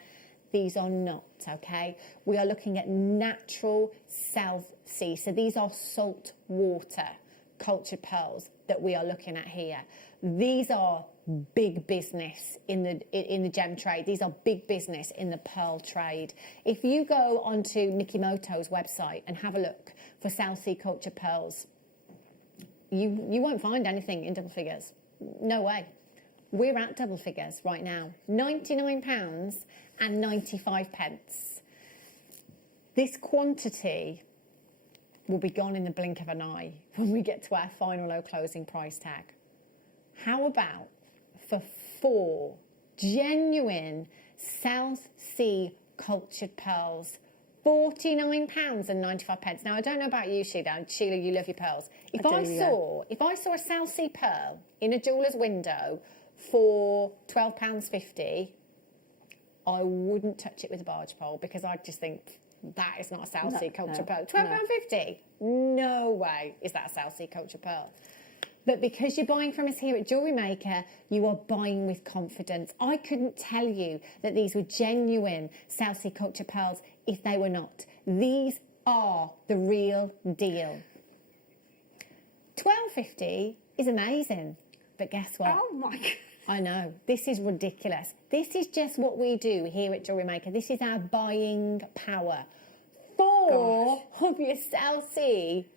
these are not, okay? We are looking at natural South Sea. So these are salt water cultured pearls that we are looking at here. These are big business in the gem trade. These are big business in the pearl trade. If you go onto Nikimoto's website and have a look for South Sea culture pearls, you won't find anything in double figures. No way. We're at double figures right now. £99.95. This quantity will be gone in the blink of an eye when we get to our final low closing price tag. How about for 4 genuine South Sea cultured pearls, £49.95. Now I don't know about you, Sheila. Sheila, you love your pearls. If I saw a South Sea pearl in a jeweller's window for £12.50, I wouldn't touch it with a barge pole because I'd just think that is not a South Sea cultured pearl. £12.50? No way is that a South Sea cultured pearl. But because you're buying from us here at JewelleryMaker, you are buying with confidence. I couldn't tell you that these were genuine South Sea culture pearls if they were not. These are the real deal. £12.50 is amazing, but guess what? Oh my God. I know, this is ridiculous. This is just what we do here at JewelleryMaker. This is our buying power. 4 of your South Sea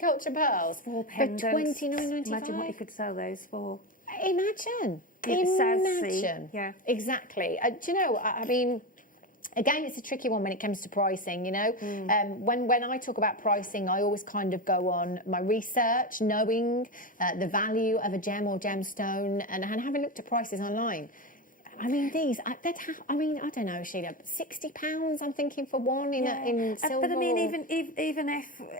culture pearls 4 for pendants. £29.95. Imagine what you could sell those for. Imagine. South Sea. Yeah, exactly. Do you know? I mean, again, it's a tricky one when it comes to pricing. You know, when I talk about pricing, I always kind of go on my research, knowing the value of a gem or gemstone, and having looked at prices online. I mean, these, I don't know, Sheila, £60 I'm thinking for one in silver. But I mean, even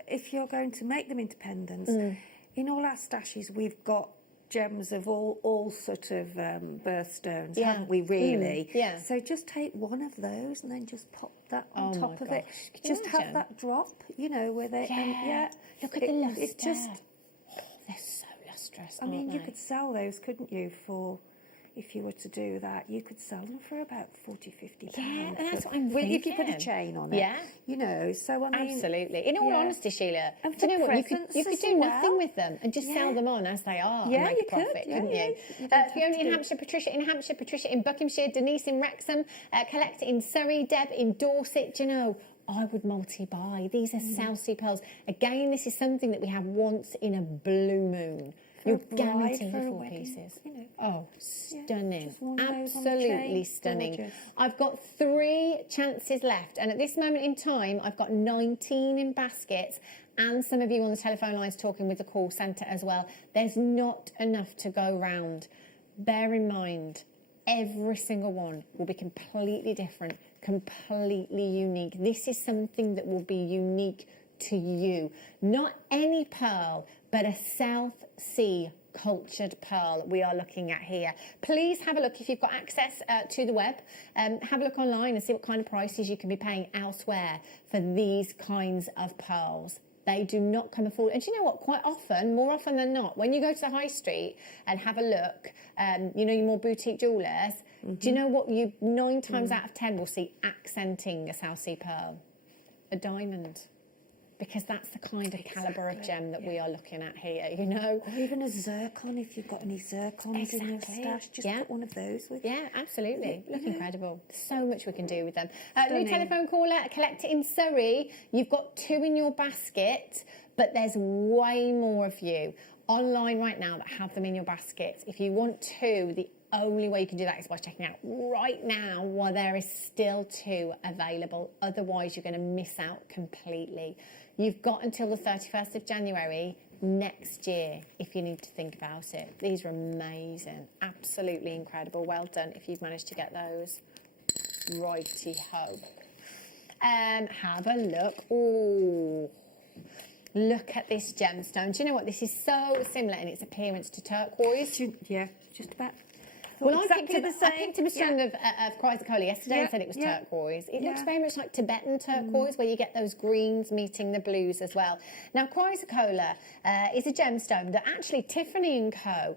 if you're going to make them into pendants, in all our stashes we've got gems of all sort of birthstones, haven't we, really? Yeah. So just take one of those and then just pop that on top of it. Just have that drop, you know, with it. Yeah. Look at the luster. It's just... they're so lustrous, I mean, aren't you they? could sell those, couldn't you, for... If you were to do that, you could sell them for about £40-50. Yeah, and that's what I'm If you thinking. put a chain on it. Yeah. You know, so I mean... Absolutely. In all honesty, Sheila, and do you know what? You presents could as do well. nothing with them and just sell them on as they are Yeah, and make you a profit, could. couldn't Yeah, you? you don't Fiona have in to. Hampshire, Patricia in Buckinghamshire, Denise in Wrexham, Collector in Surrey, Deb in Dorset. Do you know, I would multi-buy. These are South Sea pearls. Again, this is something that we have once in a blue moon. You're a bride, guaranteed for a 4 wedding, pieces. you know. Oh, stunning. just one of those on a Absolutely chain. stunning. Gorgeous. I've got 3 chances left, and at this moment in time, I've got 19 in baskets, and some of you on the telephone lines talking with the call centre as well. There's not enough to go round. Bear in mind, every single one will be completely different, completely unique. This is something that will be unique to you. Not any pearl, but a South Sea cultured pearl we are looking at here. Please have a look if you've got access to the web. Have a look online and see what kind of prices you can be paying elsewhere for these kinds of pearls. They do not come afford. And do you know what? Quite often, more often than not, when you go to the high street and have a look, you know, your more boutique jewellers, do you know what you 9 times out of 10 will see accenting a South Sea pearl? A diamond. Because that's the kind of calibre of gem that we are looking at here, you know. Or even a zircon, if you've got any zircons in your stash, just put one of those with. Yeah, absolutely. Look incredible. So much we can do with them. New Stunning. telephone caller, a collector in Surrey. You've got 2 in your basket, but there's way more of you online right now that have them in your basket. If you want 2, the only way you can do that is by checking out right now while there is still 2 available. Otherwise, you're going to miss out completely. You've got until the 31st of January next year if you need to think about it. These are amazing. Absolutely incredible. Well done if you've managed to get those. Righty-ho. Have a look. Oh, look at this gemstone. Do you know what? This is so similar in its appearance to turquoise. Yeah, just about. Well, exactly I picked up a strand of chrysocolla yesterday and said it was turquoise. It looks very much like Tibetan turquoise, where you get those greens meeting the blues as well. Now, chrysocolla is a gemstone that actually Tiffany & Co.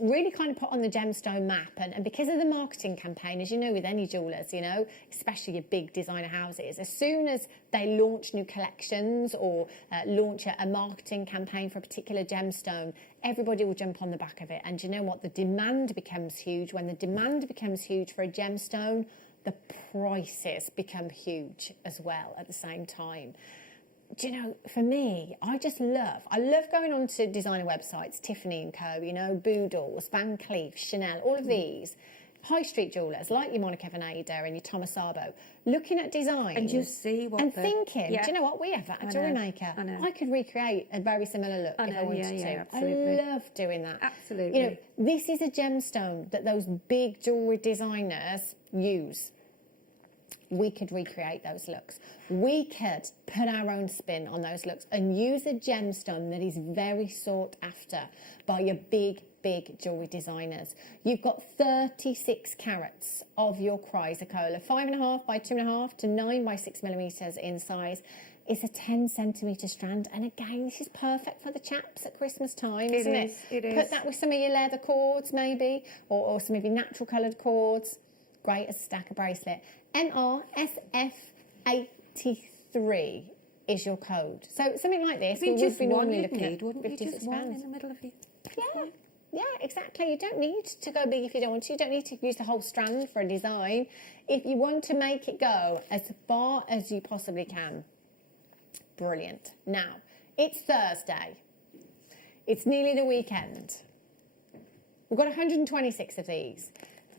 really kind of put on the gemstone map, and because of the marketing campaign, as you know with any jewellers, you know, especially your big designer houses, as soon as they launch new collections or launch a marketing campaign for a particular gemstone, everybody will jump on the back of it. And you know what? The demand becomes huge. When the demand becomes huge for a gemstone, the prices become huge as well at the same time. Do you know, for me, I love going on to designer websites, Tiffany & Co., you know, Boodles, Van Cleef, Chanel, all of these. High street jewellers like your Monica Veneda and your Thomas Sabo, looking at designs And just see what and the- thinking, yeah. do you know what, we have that at I know, JewelleryMaker. I know. I could recreate a very similar look if I wanted to. absolutely. I love doing that. Absolutely. You know, this is a gemstone that those big jewellery designers use. We could recreate those looks. We could put our own spin on those looks and use a gemstone that is very sought after by your big jewellery designers. You've got 36 carats of your chrysocolla, 5.5 by 2.5 to 9 by 6 millimetres in size. It's a 10 centimetre strand, and again, this is perfect for the chaps at Christmas time, isn't it? It is. Put that with some of your leather cords, maybe, or some of your natural coloured cords. Great as a stacker bracelet. MRSF83 is your code. So something like this, we would be normally looking at wouldn't you? 56 Just one pounds. in the middle of you. Yeah, exactly. You don't need to go big if you don't want to. You don't need to use the whole strand for a design. If you want to make it go as far as you possibly can. Brilliant. Now, it's Thursday. It's nearly the weekend. We've got 126 of these.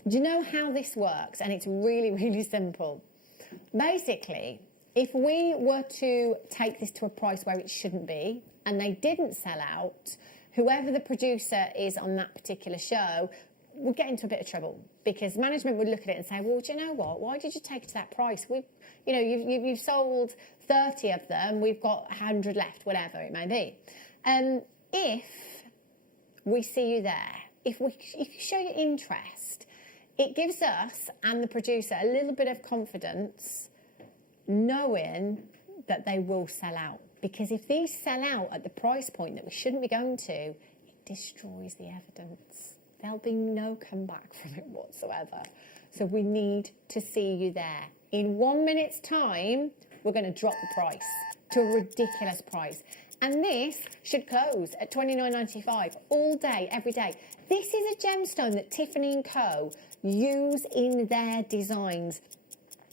Do you know how this works? And it's really, really simple. Basically, if we were to take this to a price where it shouldn't be, and they didn't sell out, whoever the producer is on that particular show would get into a bit of trouble, because management would look at it and say, well, do you know what? Why did you take it to that price? You've sold 30 of them. We've got 100 left, whatever it may be. If we see you there, if you show your interest, it gives us and the producer a little bit of confidence knowing that they will sell out. Because if these sell out at the price point that we shouldn't be going to, it destroys the evidence. There'll be no comeback from it whatsoever. So we need to see you there. In 1 minute's time, we're going to drop the price to a ridiculous price. And this should close at $29.95 all day, every day. This is a gemstone that Tiffany & Co. use in their designs.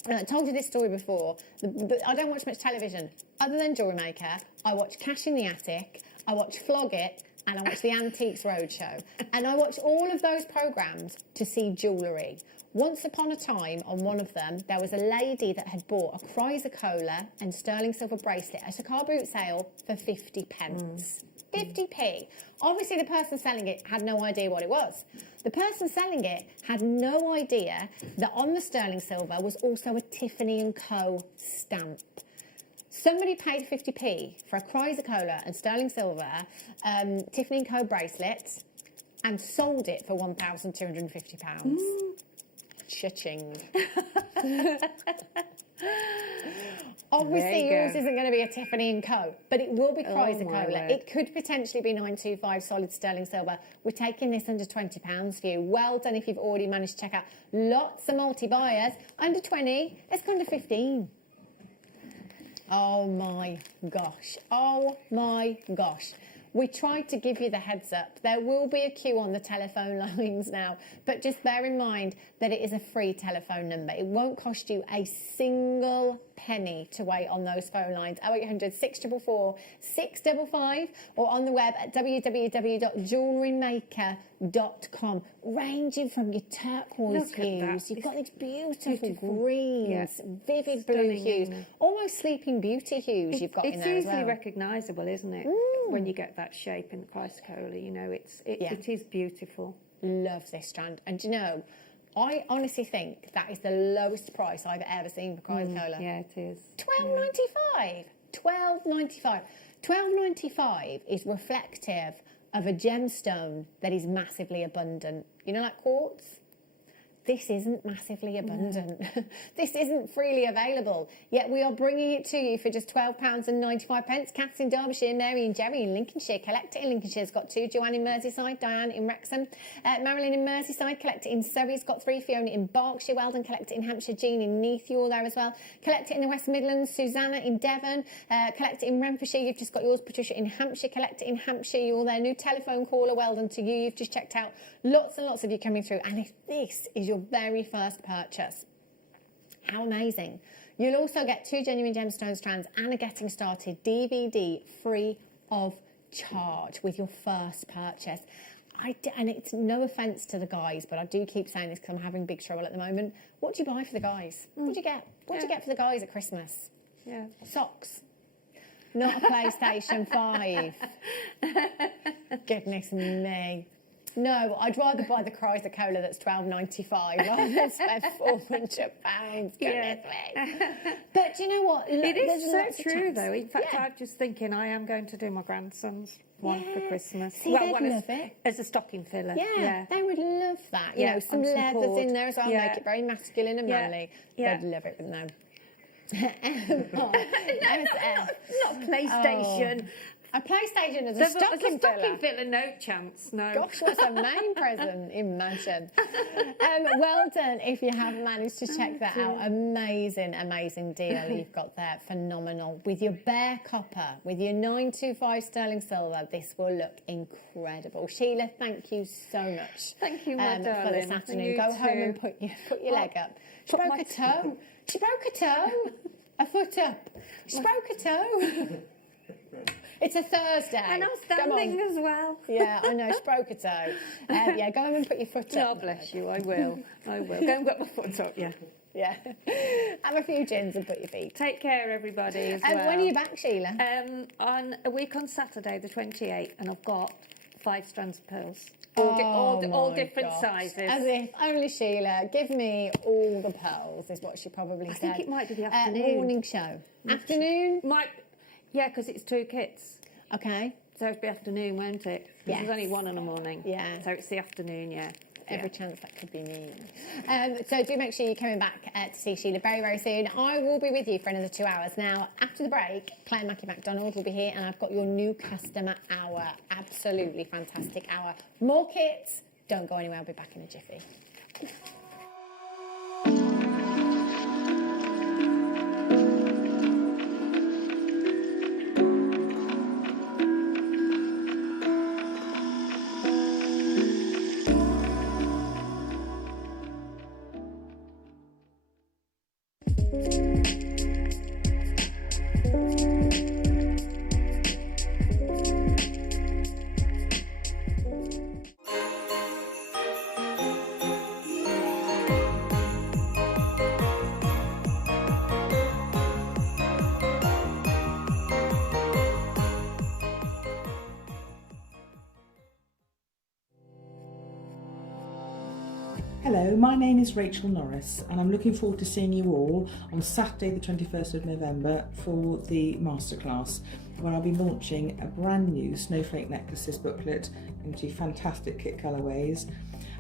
And I told you this story before. I don't watch much television. Other than JewelleryMaker, I watch Cash in the Attic, I watch Flog It, and I watch the Antiques Roadshow, and I watch all of those programmes to see jewellery. Once upon a time, on one of them, there was a lady that had bought a chrysocolla and sterling silver bracelet at a car boot sale for 50 pence. 50p. Obviously, the person selling it had no idea what it was. The person selling it had no idea that on the sterling silver was also a Tiffany & Co. stamp. Somebody paid 50p for a chrysocolla and sterling silver Tiffany & Co. bracelet and sold it for £1,250. Cha-ching. Obviously, yours isn't going to be a Tiffany & Co., but it will be chrysocolla. It could potentially be 925 solid sterling silver. We're taking this under £20 for you. Well done if you've already managed to check out. Lots of multi-buyers. Under 20, let's go under 15. Oh my gosh. Oh my gosh. We tried to give you the heads up. There will be a queue on the telephone lines now, but just bear in mind that it is a free telephone number. It won't cost you a single penny to wait on those phone lines. 0800 644 655 or on the web at www.JewelleryMaker.com. Ranging from your turquoise hues, you've got these beautiful greens, vivid blue hues, almost Sleeping Beauty hues you've got in there as well. It's easily recognisable, isn't it? When you get that shape in the chrysocolla, you know, it is beautiful. Love this strand. And you know, I honestly think that is the lowest price I've ever seen for chrysocolla. Yeah, it is. £12.95. £12.95. £12.95 is reflective of a gemstone that is massively abundant. You know, like quartz? This isn't massively abundant. This isn't freely available. Yet we are bringing it to you for just £12.95. Kath's in Derbyshire, Mary and Jerry in Lincolnshire. Collect it in Lincolnshire's got 2. Joanne in Merseyside, Diane in Wrexham. Marilyn in Merseyside, collect it in Surrey's got 3. Fiona in Berkshire, Weldon, collect it in Hampshire. Jean in Neath, you're all there as well. Collect it in the West Midlands. Susanna in Devon, collect it in Renfrewshire. You've just got yours. Patricia in Hampshire, collect it in Hampshire. You're all there. New telephone caller, well done to you. You've just checked out. Lots and lots of you coming through. And if this is your very first purchase, how amazing. You'll also get 2 genuine gemstone strands and a Getting Started DVD free of charge with your first purchase. And it's no offence to the guys, but I do keep saying this because I'm having big trouble at the moment. What do you buy for the guys? What do you get? What do you get for the guys at Christmas? Yeah. Socks. Not a PlayStation 5. Goodness me. No, I'd rather buy the chrysocolla that's £12.95 rather than spend £400. Goodness me. But do you know what? It is so true, though. In fact, I'm just thinking I am going to do my grandson's one for Christmas. See, they'd love it. As a stocking filler. Yeah, they would love that. You know, some leathers in there as well, make it very masculine and manly. They'd love it, wouldn't they? Not PlayStation. A PlayStation as a stocking filler, no chance, no. Gosh, what's a main present? Imagine. Well done if you have managed to check that out. Amazing, amazing deal you've got there. Phenomenal. With your bare copper, with your 925 sterling silver, this will look incredible. Sheila, thank you so much. Thank you, my darling. For this afternoon. Go home and put your leg up. She broke a toe. She broke a toe. A foot up. She broke a toe. It's a Thursday. And I'm standing as well. Yeah, I know. She broke a toe. Yeah, go home and put your foot up. God bless you. I will. I will. Go and get my foot up. Yeah. Yeah. Have a few gins and put your feet. Take care, everybody. As well. When are you back, Sheila? On a week on Saturday, the 28th, and I've got 5 strands of pearls. All different sizes. As if only Sheila, give me all the pearls, is what she probably said. I think it might be the afternoon. Morning show. Afternoon? Yeah, because it's 2 kits. Okay. So it'll be afternoon, won't it? Yes. There's only one in the morning. Yeah. So it's the afternoon, yeah. Every chance that could be me. So do make sure you're coming back to see Sheila very, very soon. I will be with you for another 2 hours. Now, after the break, Claire Mackie MacDonald will be here, and I've got your new customer hour. Absolutely fantastic hour. More kits. Don't go anywhere. I'll be back in a jiffy. Hello, my name is Rachel Norris and I'm looking forward to seeing you all on Saturday the 21st of November for the masterclass, where I'll be launching a brand new snowflake necklaces booklet into fantastic kit colourways.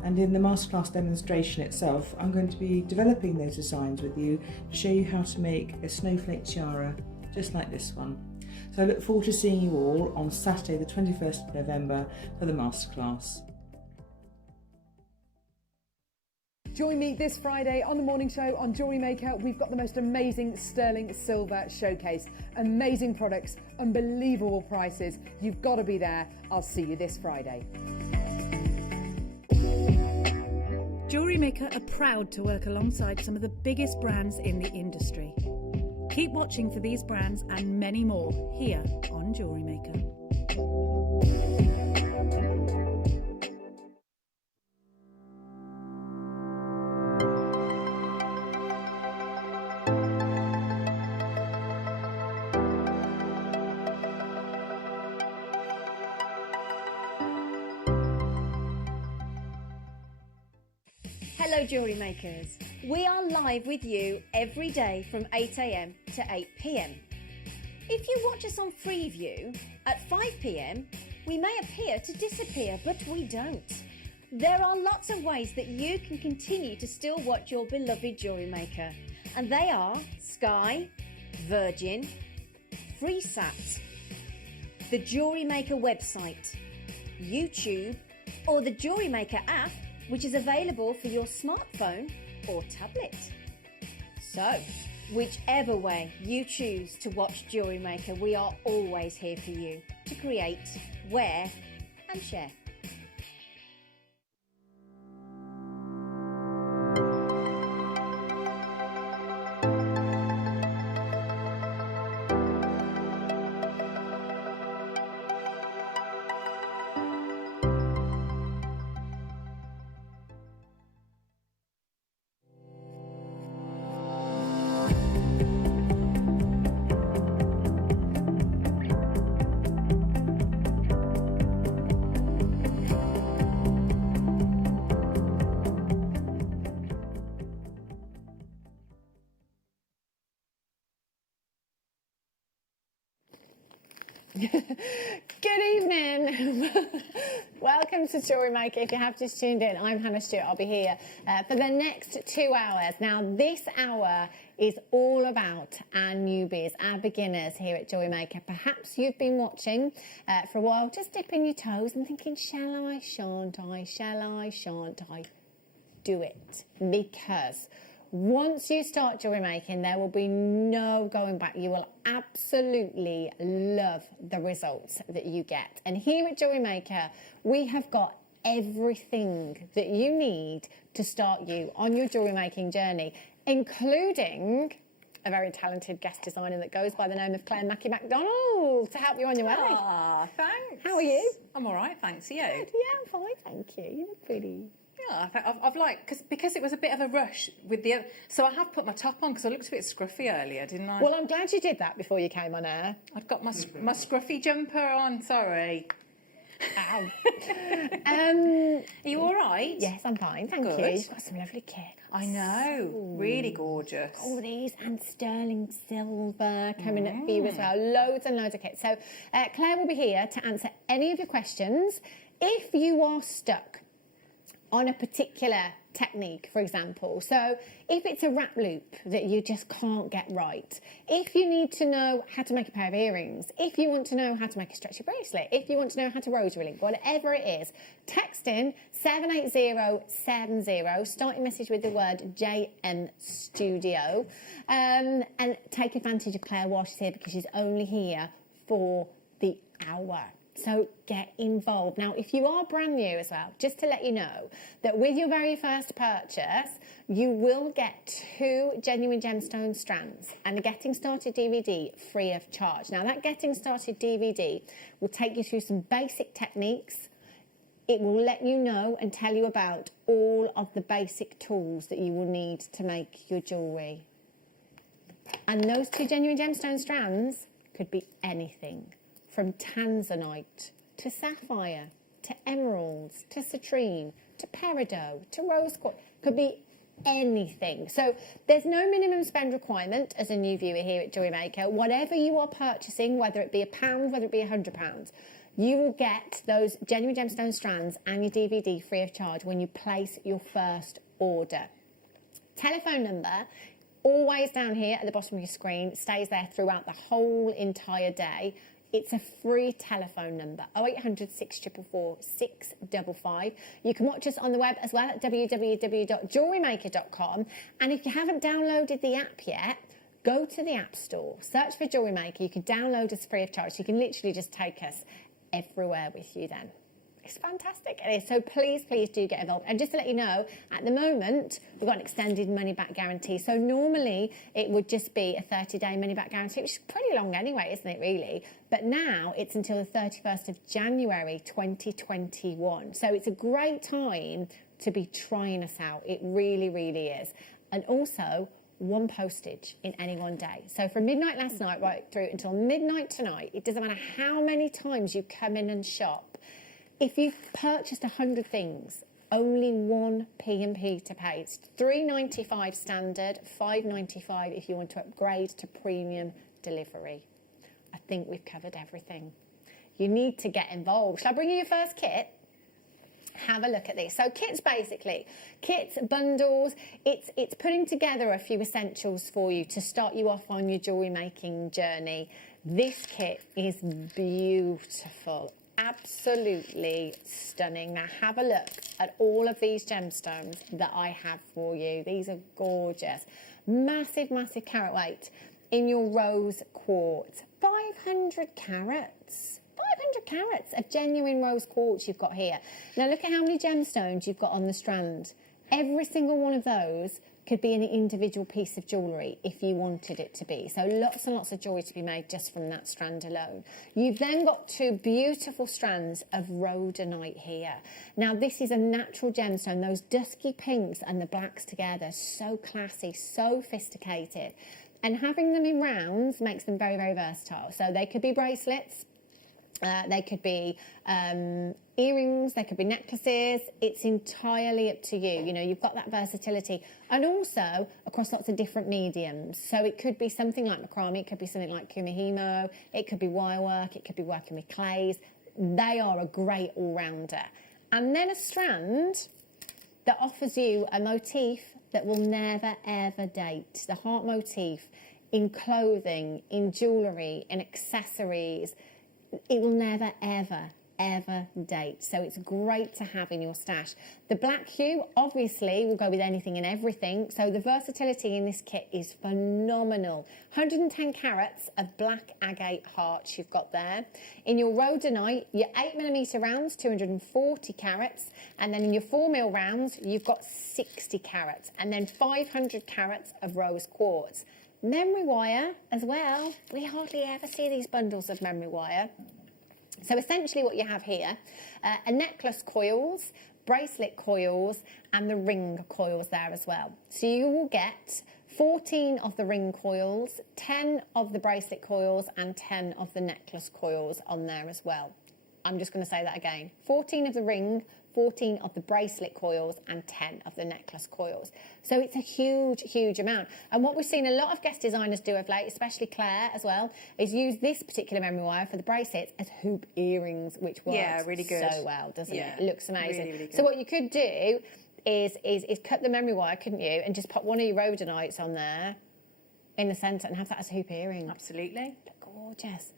And in the masterclass demonstration itself, I'm going to be developing those designs with you to show you how to make a snowflake tiara just like this one. So I look forward to seeing you all on Saturday the 21st of November for the masterclass. Join me this Friday on the morning show on Jewellery Maker. We've got the most amazing sterling silver showcase. Amazing products, unbelievable prices. You've got to be there. I'll see you this Friday. JewelleryMaker are proud to work alongside some of the biggest brands in the industry. Keep watching for these brands and many more here on JewelleryMaker. Hello Jewellery Makers. We are live with you every day from 8 AM to 8 PM. If you watch us on Freeview at 5 PM, we may appear to disappear, but we don't. There are lots of ways that you can continue to still watch your beloved Jewellery Maker, and they are Sky, Virgin, FreeSat, the Jewellery Maker website, YouTube, or the Jewellery Maker app, which is available for your smartphone or tablet. So, whichever way you choose to watch Jewellery Maker, we are always here for you to create, wear and share. Good evening. Welcome to Jewellery Maker. If you have just tuned in, I'm Hannah Stewart. I'll be here for the next 2 hours. Now, this hour is all about our newbies, our beginners here at Jewellery Maker. Perhaps you've been watching for a while, just dipping your toes and thinking, shall I, shan't I, shall I, shan't I? Do it. Because once you start jewellery making, there will be no going back. You will absolutely love the results that you get. And here at Jewellery Maker, we have got everything that you need to start you on your jewellery making journey, including a very talented guest designer that goes by the name of Claire Mackie MacDonald to help you on your way. Ah, thanks. How are you? I'm all right, thanks. You? Good. Yeah, I'm fine, thank you. You look pretty. Yeah, I've liked, because it was a bit of a rush with the, so I have put my top on because I looked a bit scruffy earlier, didn't I? Well, I'm glad you did that before you came on air. I've got my scruffy jumper on, sorry. Ow. Are you all right? Yes, I'm fine, thank you. You've got some lovely kit. I know, really gorgeous. All these and sterling silver coming up for you as well. Loads and loads of kits. So Claire will be here to answer any of your questions. If you are stuck on a particular technique, for example. So if it's a wrap loop that you just can't get right, if you need to know how to make a pair of earrings, if you want to know how to make a stretchy bracelet, if you want to know how to rosary link, whatever it is, text in 78070, start your message with the word JM Studio, and take advantage of Claire while she's here, because she's only here for the hour. So get involved. Now, if you are brand new as well, just to let you know that with your very first purchase, you will get 2 genuine gemstone strands and a Getting Started DVD free of charge. Now, that Getting Started DVD will take you through some basic techniques. It will let you know and tell you about all of the basic tools that you will need to make your jewellery. And those 2 genuine gemstone strands could be anything, from tanzanite to sapphire to emeralds to citrine to peridot, to rose quartz, could be anything. So there's no minimum spend requirement as a new viewer here at JewelleryMaker. Whatever you are purchasing, whether it be £1, whether it be £100, you will get those genuine gemstone strands and your DVD free of charge when you place your first order. Telephone number, always down here at the bottom of your screen, stays there throughout the whole entire day. It's a free telephone number, 0800 644 655. You can watch us on the web as well at www.jewellerymaker.com. And if you haven't downloaded the app yet, go to the App Store, search for JewelleryMaker. You can download us free of charge. So you can literally just take us everywhere with you then. It's fantastic, it is. So please, please do get involved. And just to let you know, at the moment, we've got an extended money-back guarantee. So normally, it would just be a 30-day money-back guarantee, which is pretty long anyway, isn't it, really? But now, it's until the 31st of January 2021. So it's a great time to be trying us out. It really, really is. And also, one postage in any one day. So from midnight last night right through until midnight tonight, it doesn't matter how many times you come in and shop, if you've purchased 100 things, only one P&P to pay. It's $3.95 standard, $5.95 if you want to upgrade to premium delivery. I think we've covered everything. You need to get involved. Shall I bring you your first kit? Have a look at this. So kits, basically, kits, bundles, it's putting together a few essentials for you to start you off on your jewellery making journey. This kit is beautiful. Absolutely stunning. Now have a look at all of these gemstones that I have for you. These are gorgeous. Massive, massive carat weight in your rose quartz. 500 carats. 500 carats of genuine rose quartz you've got here. Now look at how many gemstones you've got on the strand. Every single one of those could be an individual piece of jewellery if you wanted it to be. So lots and lots of jewellery to be made just from that strand alone. You've then got two beautiful strands of rhodonite here. Now this is a natural gemstone. Those dusky pinks and the blacks together, so classy, so sophisticated. And having them in rounds makes them very, very versatile. So they could be bracelets, they could be earrings, they could be necklaces. It's entirely up to you. You know, you've got that versatility. And also across lots of different mediums. So it could be something like macrame, it could be something like kumihimo, it could be wire work, it could be working with clays. They are a great all-rounder. And then a strand that offers you a motif that will never, ever date. The heart motif in clothing, in jewellery, in accessories. It will never, ever, ever date. So it's great to have in your stash. The black hue, obviously, will go with anything and everything. So the versatility in this kit is phenomenal. 110 carats of black agate hearts you've got there. In your rhodonite, your 8mm rounds, 240 carats. And then in your 4mm rounds, you've got 60 carats. And then 500 carats of rose quartz. Memory wire as well. We hardly ever see these bundles of memory wire. So essentially what you have here, a necklace coils, bracelet coils, and the ring coils there as well. So you will get 14 of the ring coils, 10 of the bracelet coils, and 10 of the necklace coils on there as well. I'm just going to say that again. 14 of the ring, 14 of the bracelet coils, and 10 of the necklace coils. So it's a huge, huge amount. And what we've seen a lot of guest designers do of late, especially Claire as well, is use this particular memory wire for the bracelets as hoop earrings, which works really good. so well, doesn't it? It looks amazing. Really, really good. So what you could do is cut the memory wire, couldn't you, and just pop one of your rhodonites on there in the centre and have that as a hoop earring. Absolutely. Look gorgeous.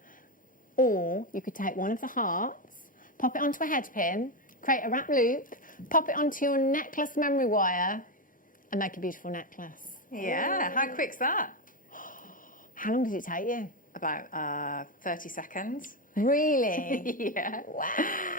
Or you could take one of the hearts, pop it onto a head pin, create a wrap loop, pop it onto your necklace memory wire, and make a beautiful necklace. Yeah, how quick's that? How long did it take you? About 30 seconds. Really? Yeah. Wow.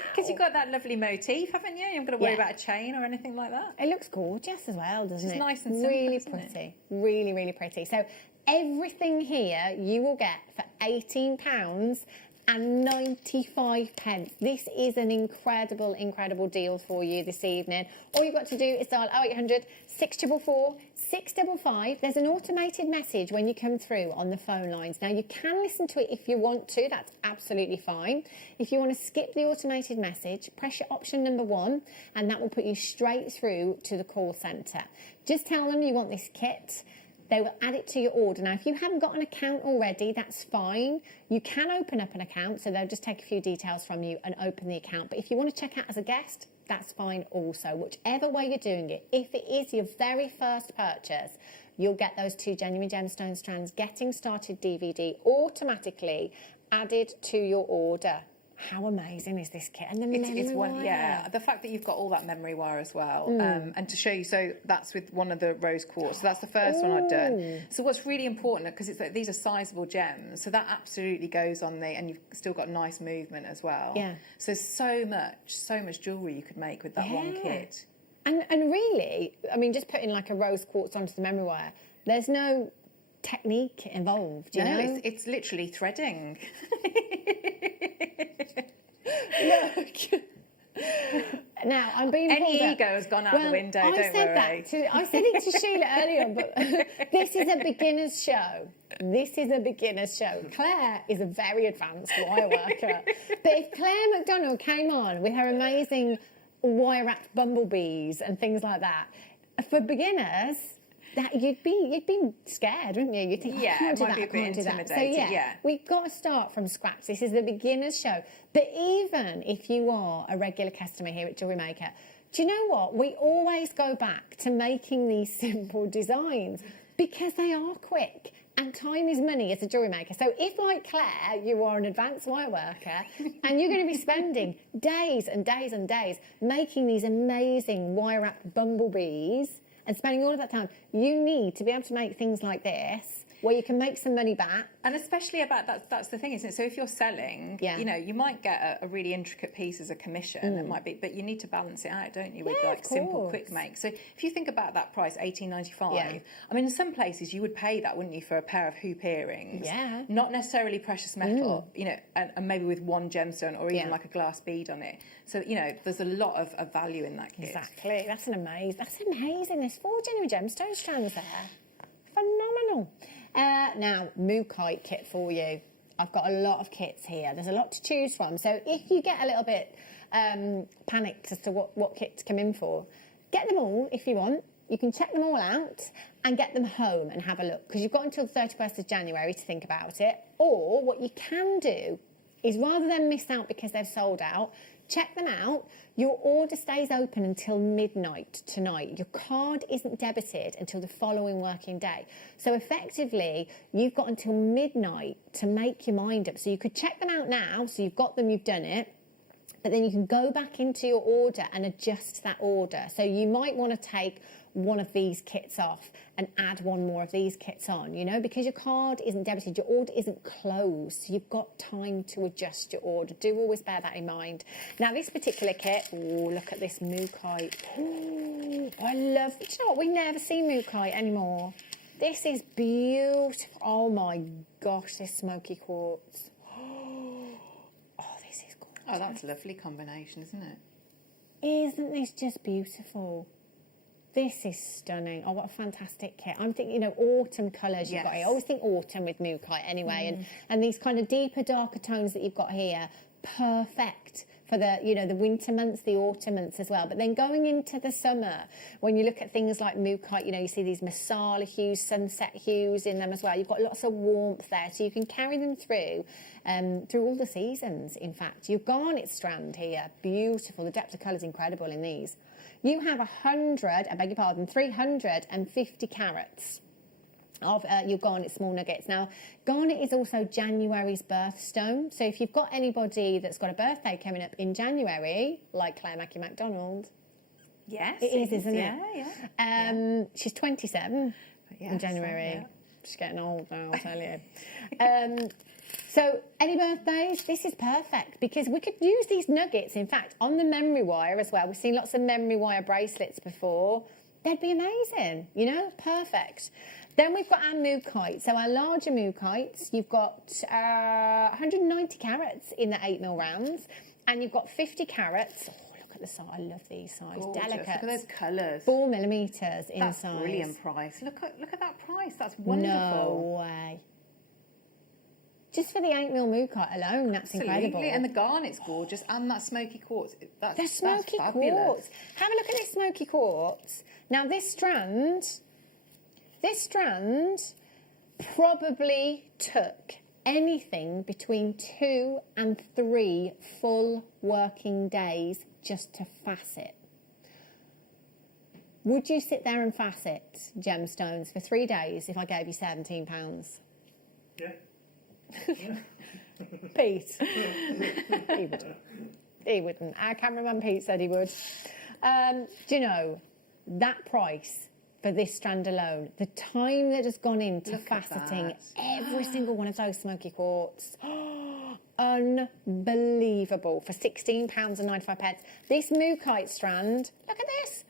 Because you've got that lovely motif, haven't you? You haven't got to worry about a chain or anything like that. It looks gorgeous as well, doesn't it? It's nice and simple, really isn't it? pretty. Really, really pretty. So everything here you will get for £18 £8.95. This is an incredible, incredible deal for you this evening. All you've got to do is dial 0800 644 655. There's an automated message when you come through on the phone lines. Now, you can listen to it if you want to. That's absolutely fine. If you want to skip the automated message, press your option number 1, and that will put you straight through to the call centre. Just tell them you want this kit. They will add it to your order. Now, if you haven't got an account already, that's fine. You can open up an account, so they'll just take a few details from you and open the account. But if you want to check out as a guest, that's fine also. Whichever way you're doing it, if it is your very first purchase, you'll get those 2 Genuine Gemstone Strands Getting Started DVD automatically added to your order. How amazing is this kit? And the memory wire. Yeah, the fact that you've got all that memory wire as well. And to show you, so that's with one of the rose quartz. So that's the first one I've done. So what's really important, because it's like, these are sizable gems, so that absolutely goes on the, and you've still got nice movement as well. Yeah. So so much jewellery you could make with that one kit. And really, I mean, just putting like a rose quartz onto the memory wire, there's no technique involved, you know? It's literally threading. Look. Now, I'm being Any pulled ego up. has gone out the window, I don't said worry. I said it to Sheila earlier, but this is a beginner's show. This is a beginner's show. Claire is a very advanced wire worker. But if Claire McDonald came on with her amazing wire-wrapped bumblebees and things like that, for beginners, that you'd be scared, wouldn't you? You'd think, Yeah, I can't it do might that, be a I can't bit do that. So intimidating, yeah, yeah. we've got to start from scratch. This is the beginner's show. But even if you are a regular customer here at JewelleryMaker, do you know what? We always go back to making these simple designs because they are quick. And time is money as a jewellery maker. So if, like Claire, you are an advanced wire worker and you're going to be spending days and days and days making these amazing wire-wrapped bumblebees and spending all of that time, you need to be able to make things like this where you can make some money back. And especially about that's the thing, isn't it? So if you're selling, you know, you might get a really intricate piece as a commission. It might be, but you need to balance it out, don't you, with like simple, quick make. So if you think about that price, $18.95. I mean, in some places you would pay that, wouldn't you, for a pair of hoop earrings? Yeah. Not necessarily precious metal, you know, and maybe with one gemstone or even like a glass bead on it. So you know, there's a lot of value in that kit. Exactly. That's amazing. There's 4 genuine gemstone strands there. Phenomenal. Now, mookaite kit for you. I've got a lot of kits here. There's a lot to choose from. So if you get a little bit panicked as to what kit to come in for, get them all if you want. You can check them all out and get them home and have a look, because you've got until the 31st of January to think about it. Or what you can do is, rather than miss out because they've sold out, check them out. Your order stays open until midnight tonight. Your card isn't debited until the following working day. So effectively, you've got until midnight to make your mind up. So you could check them out now. So you've got them, you've done it. But then you can go back into your order and adjust that order. So you might want to take one of these kits off and add one more of these kits on, you know, because your card isn't debited, your order isn't closed, so you've got time to adjust your order. Do always bear that in mind. Now, this particular kit, look at this mookaite. I love, do you know what, we never see mookaite anymore. This is beautiful. Oh my gosh, this smoky quartz. Oh, this is gorgeous. Oh, that's a lovely combination, isn't it? Isn't this just beautiful? This is stunning. Oh, what a fantastic kit. I'm thinking, you know, autumn colours you've got here. I always think autumn with mookaite anyway. And these kind of deeper, darker tones that you've got here, perfect for the, you know, the winter months, the autumn months as well. But then going into the summer, when you look at things like mookaite, you know, you see these masala hues, sunset hues in them as well. You've got lots of warmth there, so you can carry them through all the seasons, in fact. Your garnet strand here, beautiful. The depth of colour is incredible in these. You have 350 carats of your garnet small nuggets. Now, garnet is also January's birthstone. So if you've got anybody that's got a birthday coming up in January, like Claire Mackie MacDonald. Yes. It is, isn't it? Yeah. She's 27 in January. Yeah. She's getting old now, I'll tell you. So any birthdays, this is perfect, because we could use these nuggets, in fact, on the memory wire as well. We've seen lots of memory wire bracelets before. they'd be amazing, you know, perfect. Then we've got our mookites. So our larger mookites, you've got 190 carats in the 8mm rounds, and you've got 50 carats. Oh, look at the size. I love these size. Gorgeous. Delicate. Look at those colours. 4mm in That's size. brilliant price. Look at that price. That's wonderful. No way. Just for the 8mm mookite alone, that's Absolutely. incredible. And the garnet's gorgeous, and that smoky quartz. The smoky that's fabulous. quartz. Have a look at this smoky quartz. Now this strand probably took anything between 2 and 3 full working days just to facet. Would you sit there and facet gemstones for 3 days if I gave you £17? Yeah. Pete. He wouldn't. He wouldn't. Our cameraman Pete said he would. Do you know, that price for this strand alone, the time that has gone into faceting every single one of those smoky quartz, unbelievable. For £16.95. This mookite strand, look at this.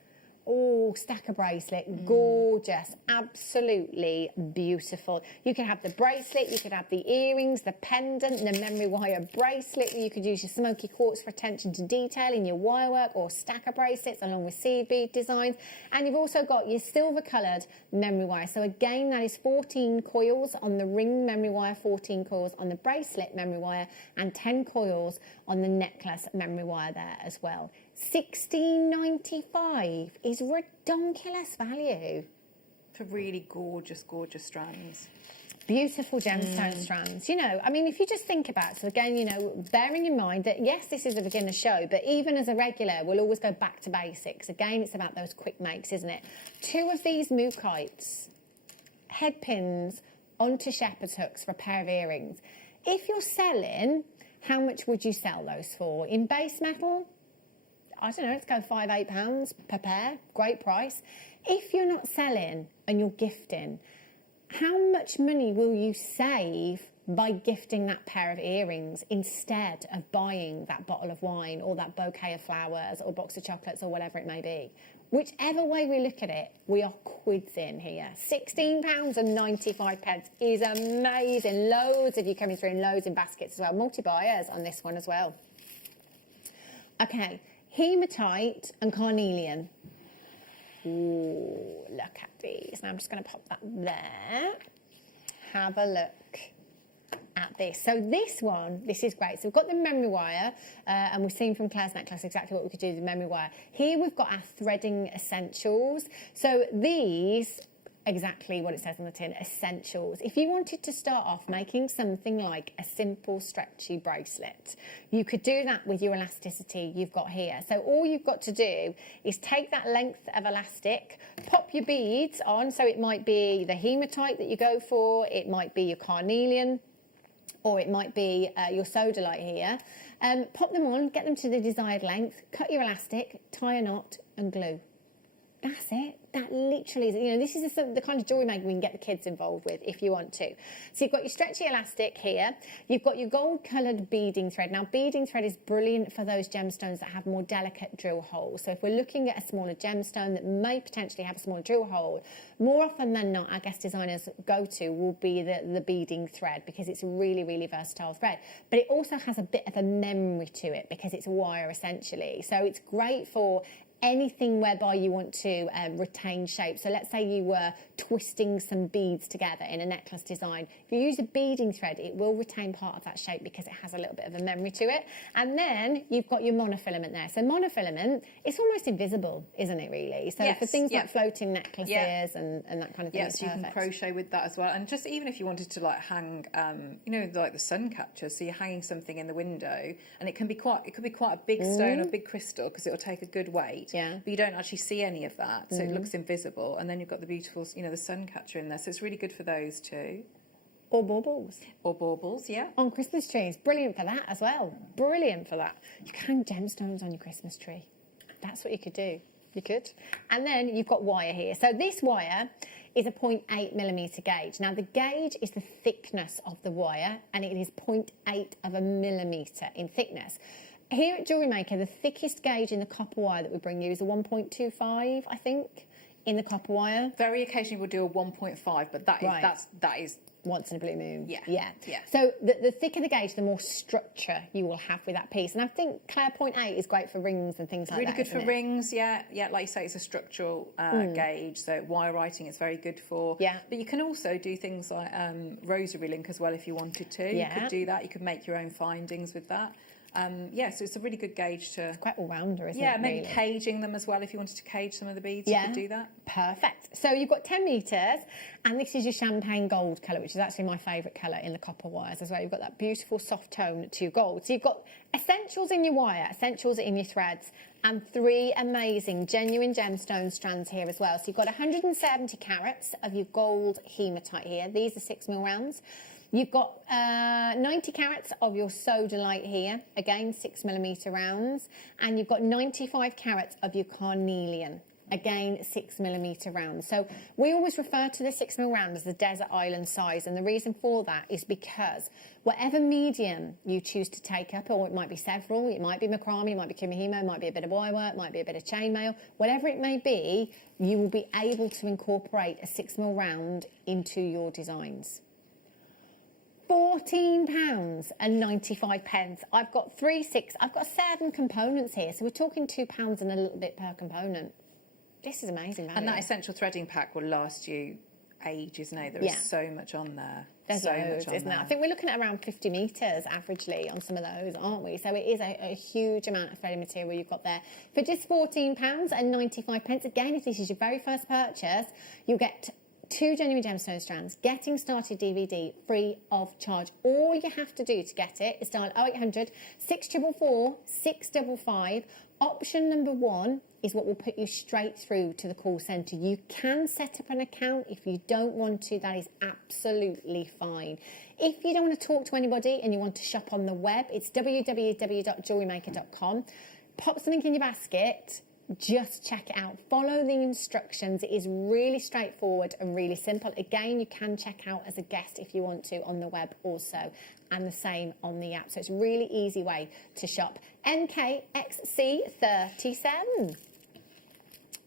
Oh, stacker bracelet, gorgeous, absolutely beautiful. You could have the bracelet, you could have the earrings, the pendant, the memory wire bracelet. You could use your smoky quartz for attention to detail in your wire work, or stacker bracelets along with seed bead designs. And you've also got your silver coloured memory wire. So again, that is 14 coils on the ring memory wire, 14 coils on the bracelet memory wire, and 10 coils on the necklace memory wire there as well. $16.95 is redonkulous value. For really gorgeous, gorgeous strands. Beautiful gemstone strands. You know, I mean, if you just think about it, so again, you know, bearing in mind that, yes, this is a beginner show, but even as a regular, we'll always go back to basics. Again, it's about those quick makes, isn't it? 2 of these mookites, head pins onto shepherd's hooks for a pair of earrings. If you're selling, how much would you sell those for? In base metal? I don't know, let's go £5, £8 per pair. Great price. If you're not selling and you're gifting, how much money will you save by gifting that pair of earrings instead of buying that bottle of wine or that bouquet of flowers or box of chocolates or whatever it may be? Whichever way we look at it, we are quids in here. £16.95 is amazing. Loads of you coming through, and loads in baskets as well. Multi-buyers on this one as well. Okay. Hematite and carnelian. Ooh, look at these. Now I'm just going to pop that there. Have a look at this. So this one, this is great. So we've got the memory wire, and we've seen from Claire's necklace exactly what we could do with the memory wire. Here we've got our threading essentials. So these, exactly what it says on the tin, essentials. If you wanted to start off making something like a simple stretchy bracelet, you could do that with your elasticity you've got here. So all you've got to do is take that length of elastic, pop your beads on. So it might be the hematite that you go for, it might be your carnelian, or it might be your sodalite here. Pop them on, get them to the desired length, cut your elastic, tie a knot and glue. That's it. That literally is, you know, this is the kind of jewellery making we can get the kids involved with if you want to. So you've got your stretchy elastic here. You've got your gold coloured beading thread. Now, beading thread is brilliant for those gemstones that have more delicate drill holes. So if we're looking at a smaller gemstone that may potentially have a smaller drill hole, more often than not, our guest designers go to will be the beading thread, because it's a really, really versatile thread. But it also has a bit of a memory to it because it's wire essentially. So it's great for anything whereby you want to retain shape. So let's say you were twisting some beads together in a necklace design. If you use a beading thread, it will retain part of that shape because it has a little bit of a memory to it. And then you've got your monofilament there. So monofilament, it's almost invisible, isn't it really? So Yes, for things like floating necklaces and that kind of thing, yes, you can crochet with that as well. And just even if you wanted to like hang, you know, like the sun catchers, so you're hanging something in the window, and it could be quite a big stone or big crystal because it will take a good weight. Yeah. But you don't actually see any of that, so it looks invisible. And then you've got the beautiful, you know, the sun catcher in there. So it's really good for those too. Or baubles. Or baubles, yeah. On Christmas trees. Brilliant for that as well. Brilliant for that. You can hang gemstones on your Christmas tree. That's what you could do. You could. And then you've got wire here. So this wire is a 0.8mm gauge. Now the gauge is the thickness of the wire, and it is 0.8 of a millimetre in thickness. Here at JewelleryMaker, the thickest gauge in the copper wire that we bring you is a 1.25, I think, in the copper wire? Very occasionally we'll do a 1.5, but that is once in a blue moon. Yeah. Yeah. Yeah. So the thicker the gauge, the more structure you will have with that piece. And I think Claire 0.8 is great for rings and things like really that. good for isn't it? rings, yeah. Like you say, it's a structural gauge, so wire writing it's very good for. Yeah. But you can also do things like rosary link as well if you wanted to. Yeah. You could do that. You could make your own findings with that. So it's a really good gauge to... It's quite all-rounder, isn't it? Yeah, maybe really? caging them as well. If you wanted to cage some of the beads, you could do that. Perfect. So you've got 10 metres, and this is your champagne gold colour, which is actually my favourite colour in the copper wires as well. You've got that beautiful soft tone to your gold. So you've got essentials in your wire, essentials in your threads, and 3 amazing genuine gemstone strands here as well. So you've got 170 carats of your gold hematite here. These are 6mm rounds. You've got 90 carats of your sodalite here, again 6mm rounds, and you've got 95 carats of your carnelian, again 6mm rounds. So we always refer to the 6mm round as the desert island size, and the reason for that is because whatever medium you choose to take up, or it might be several, it might be macrame, it might be kimihimo, it might be a bit of wire work, it might be a bit of chainmail, whatever it may be, you will be able to incorporate a 6mm round into your designs. £14.95. I've got 7 components here, so we're talking £2 and a little bit per component. This is amazing value. And that essential threading pack will last you ages now. There is so much on there. There's so loads, much on isn't there. there? I think we're looking at around 50 metres averagely on some of those, aren't we? So it is a huge amount of threading material you've got there. For just £14.95, again, if this is your very first purchase, you'll get 2 genuine gemstone strands, getting started DVD free of charge. All you have to do to get it is dial 0800 644 655. Option number 1 is what will put you straight through to the call centre. You can set up an account. If you don't want to, that is absolutely fine. If you don't want to talk to anybody and you want to shop on the web, it's www.JewelleryMaker.com. Pop something in your basket. Just check it out. Follow the instructions. It is really straightforward and really simple. Again, you can check out as a guest if you want to on the web also, and the same on the app. So it's a really easy way to shop. NKXC37.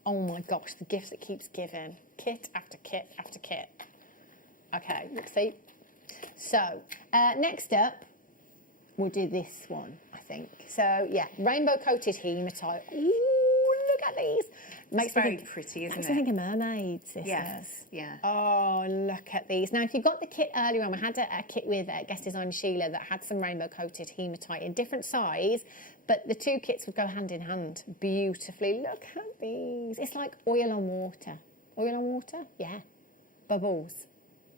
Oh my gosh, the gifts it keeps giving. Kit after kit after kit. Okay, let's see. So, next up, we'll do this one, I think. So, yeah, rainbow coated hematite. Ooh, look at these. It's very pretty, isn't it? Makes me think of mermaids, this Yes, does. yeah. Oh, look at these. Now, if you got the kit earlier on, we had a kit with guest designer Sheila that had some rainbow coated hematite in different size, but the 2 kits would go hand in hand beautifully. Look at these. It's like oil on water. Oil on water? Yeah. Bubbles.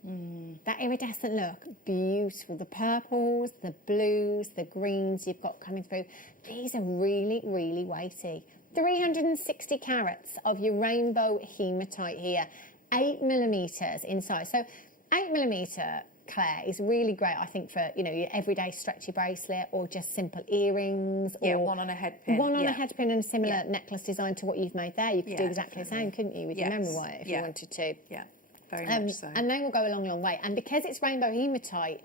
That iridescent look, beautiful. The purples, the blues, the greens you've got coming through. These are really, really weighty. 360 carats of your rainbow hematite here, 8mm in size. So 8mm, Claire, is really great, I think, for your everyday stretchy bracelet or just simple earrings. Yeah, or one on a head pin. One on a head pin and a similar necklace design to what you've made there. You could do exactly the same, couldn't you, with your memory wire if you wanted to. Yeah. Very much so. And they will go a long, long way. And because it's rainbow hematite,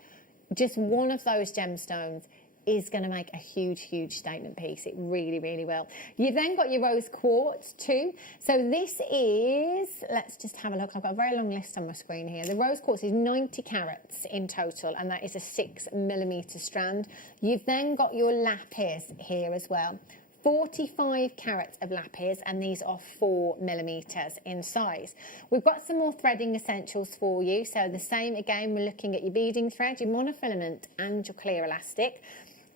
just one of those gemstones is going to make a huge, huge statement piece. It really, really will. You've then got your rose quartz too. So this is, let's just have a look. I've got a very long list on my screen here. The rose quartz is 90 carats in total, and that is a 6mm strand. You've then got your lapis here as well. 45 carats of lapis, and these are 4mm in size. We've got some more threading essentials for you. So the same again, we're looking at your beading thread, your monofilament and your clear elastic.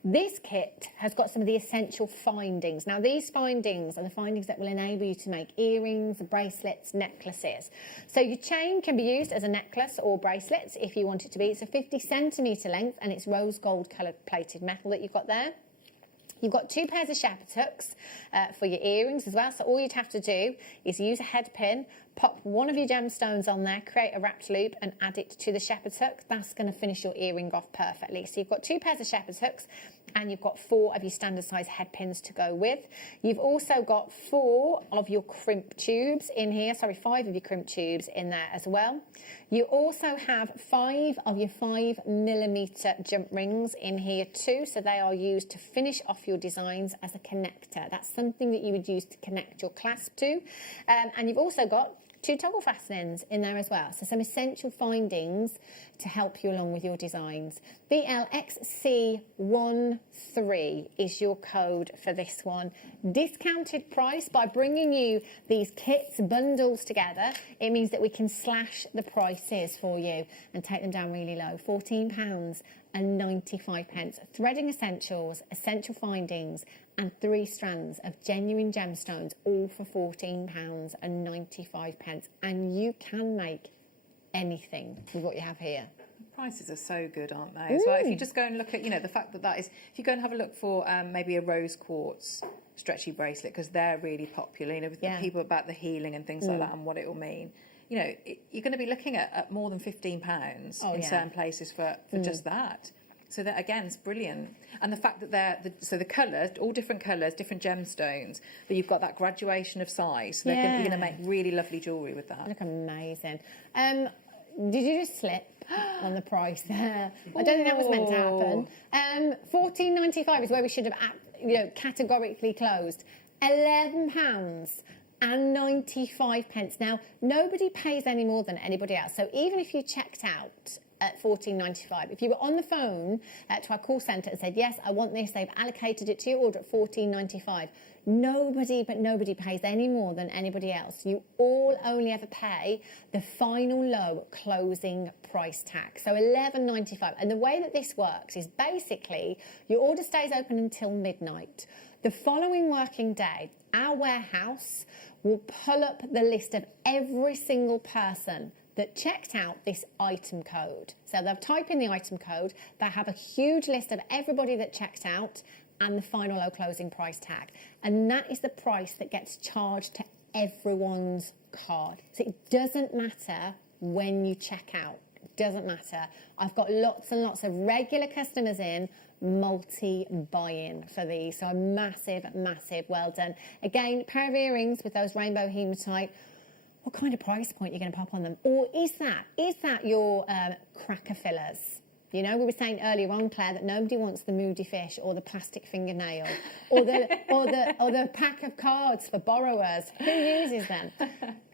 This kit has got some of the essential findings. Now these findings are the findings that will enable you to make earrings, bracelets, necklaces. So your chain can be used as a necklace or bracelets if you want it to be. It's a 50cm length and it's rose gold coloured plated metal that you've got there. You've got 2 pairs of shepherd's hooks for your earrings as well. So all you'd have to do is use a head pin, pop one of your gemstones on there, create a wrapped loop and add it to the shepherd's hook. That's going to finish your earring off perfectly. So you've got 2 pairs of shepherd's hooks. and you've got 4 of your standard size head pins to go with. You've also got 4 of your crimp tubes in here, sorry, 5 of your crimp tubes in there as well. You also have 5 of your 5mm jump rings in here too, so they are used to finish off your designs as a connector. That's something that you would use to connect your clasp to. And you've also got 2 toggle fastenings in there as well. So some essential findings to help you along with your designs. BLXC13 is your code for this one. Discounted price by bringing you these kits, bundles together. It means that we can slash the prices for you and take them down really low. £14.95. Threading essentials, essential findings, and 3 strands of genuine gemstones, all for £14.95. And you can make anything with what you have here. Prices are so good, aren't they? As well, if you just go and look at, the fact that is, if you go and have a look for maybe a rose quartz stretchy bracelet, because they're really popular, with the people about the healing and things like that and what it will mean. You're going to be looking at more than £15 in certain places for just that. So that again, it's brilliant. And the fact that the colours, all different colours, different gemstones, but you've got that graduation of size. So you're going to make really lovely jewellery with that. Look amazing. Did you just slip on the price there? I don't think that was meant to happen. £14.95 is where we should have, categorically closed. £11.95. Now, nobody pays any more than anybody else. So even if you checked out at £14.95, if you were on the phone to our call centre and said, yes, I want this, they've allocated it to your order at £14.95, nobody pays any more than anybody else. You all only ever pay the final low closing price tag, so £11.95. And the way that this works is basically your order stays open until midnight. The following working day, our warehouse will pull up the list of every single person that checked out this item code. So they'll type in the item code, they have a huge list of everybody that checked out and the final low closing price tag. And that is the price that gets charged to everyone's card. So it doesn't matter when you check out. It doesn't matter. I've got lots and lots of regular customers in, multi-buy-in for these. So a massive, massive well done. Again, pair of earrings with those rainbow hematite. What kind of price point are you going to pop on them? Or is that your cracker fillers? We were saying earlier on, Claire, that nobody wants the moody fish or the plastic fingernail or the pack of cards for borrowers. Who uses them?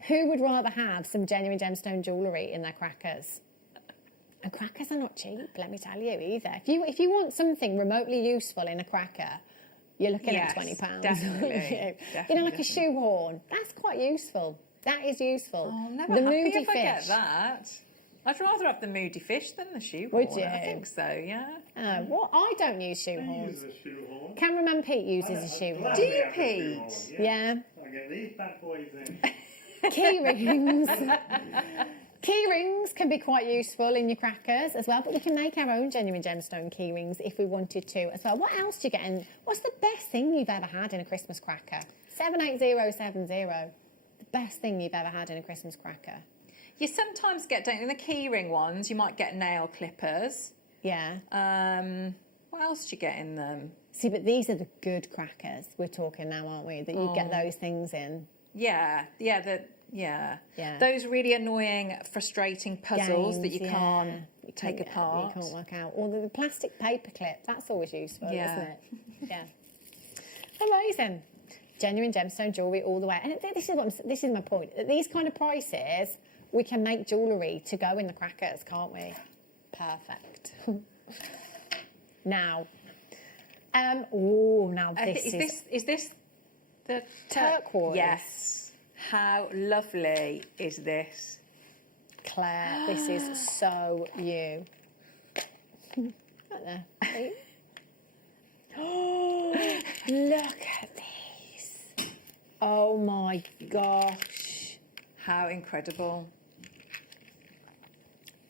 Who would rather have some genuine gemstone jewellery in their crackers? And crackers are not cheap, let me tell you, either. If you want something remotely useful in a cracker, you're looking at £20. Definitely. Like a shoehorn. That's quite useful. That is useful. Oh, never the happy moody if I fish. get that. I'd rather have the moody fish than the shoehorn. Would you? I think so, yeah. Well, I don't use shoehorns. I use a shoehorn. Cameraman Pete uses a shoehorn. Do you, Pete? Yeah. I get these bad boys in. Key rings. Key rings can be quite useful in your crackers as well, but we can make our own genuine gemstone key rings if we wanted to as well. What else do you get in? What's the best thing you've ever had in a Christmas cracker? 78070. The best thing you've ever had in a Christmas cracker. You sometimes get, don't you, in the key ring ones, you might get nail clippers. Yeah. What else do you get in them? See, but these are the good crackers we're talking now, aren't we? That you get those things in. Yeah. Those really annoying, frustrating puzzles that you can't take apart. You can't work out. Or the plastic paper clip, that's always useful, isn't it? Yeah. Amazing. Genuine gemstone jewellery all the way. And this is my point. At these kind of prices, we can make jewellery to go in the crackers, can't we? Perfect. Now, is this the turquoise? Yes. How lovely is this? Claire, this is so you. Right there. Look at these. Oh my gosh. How incredible.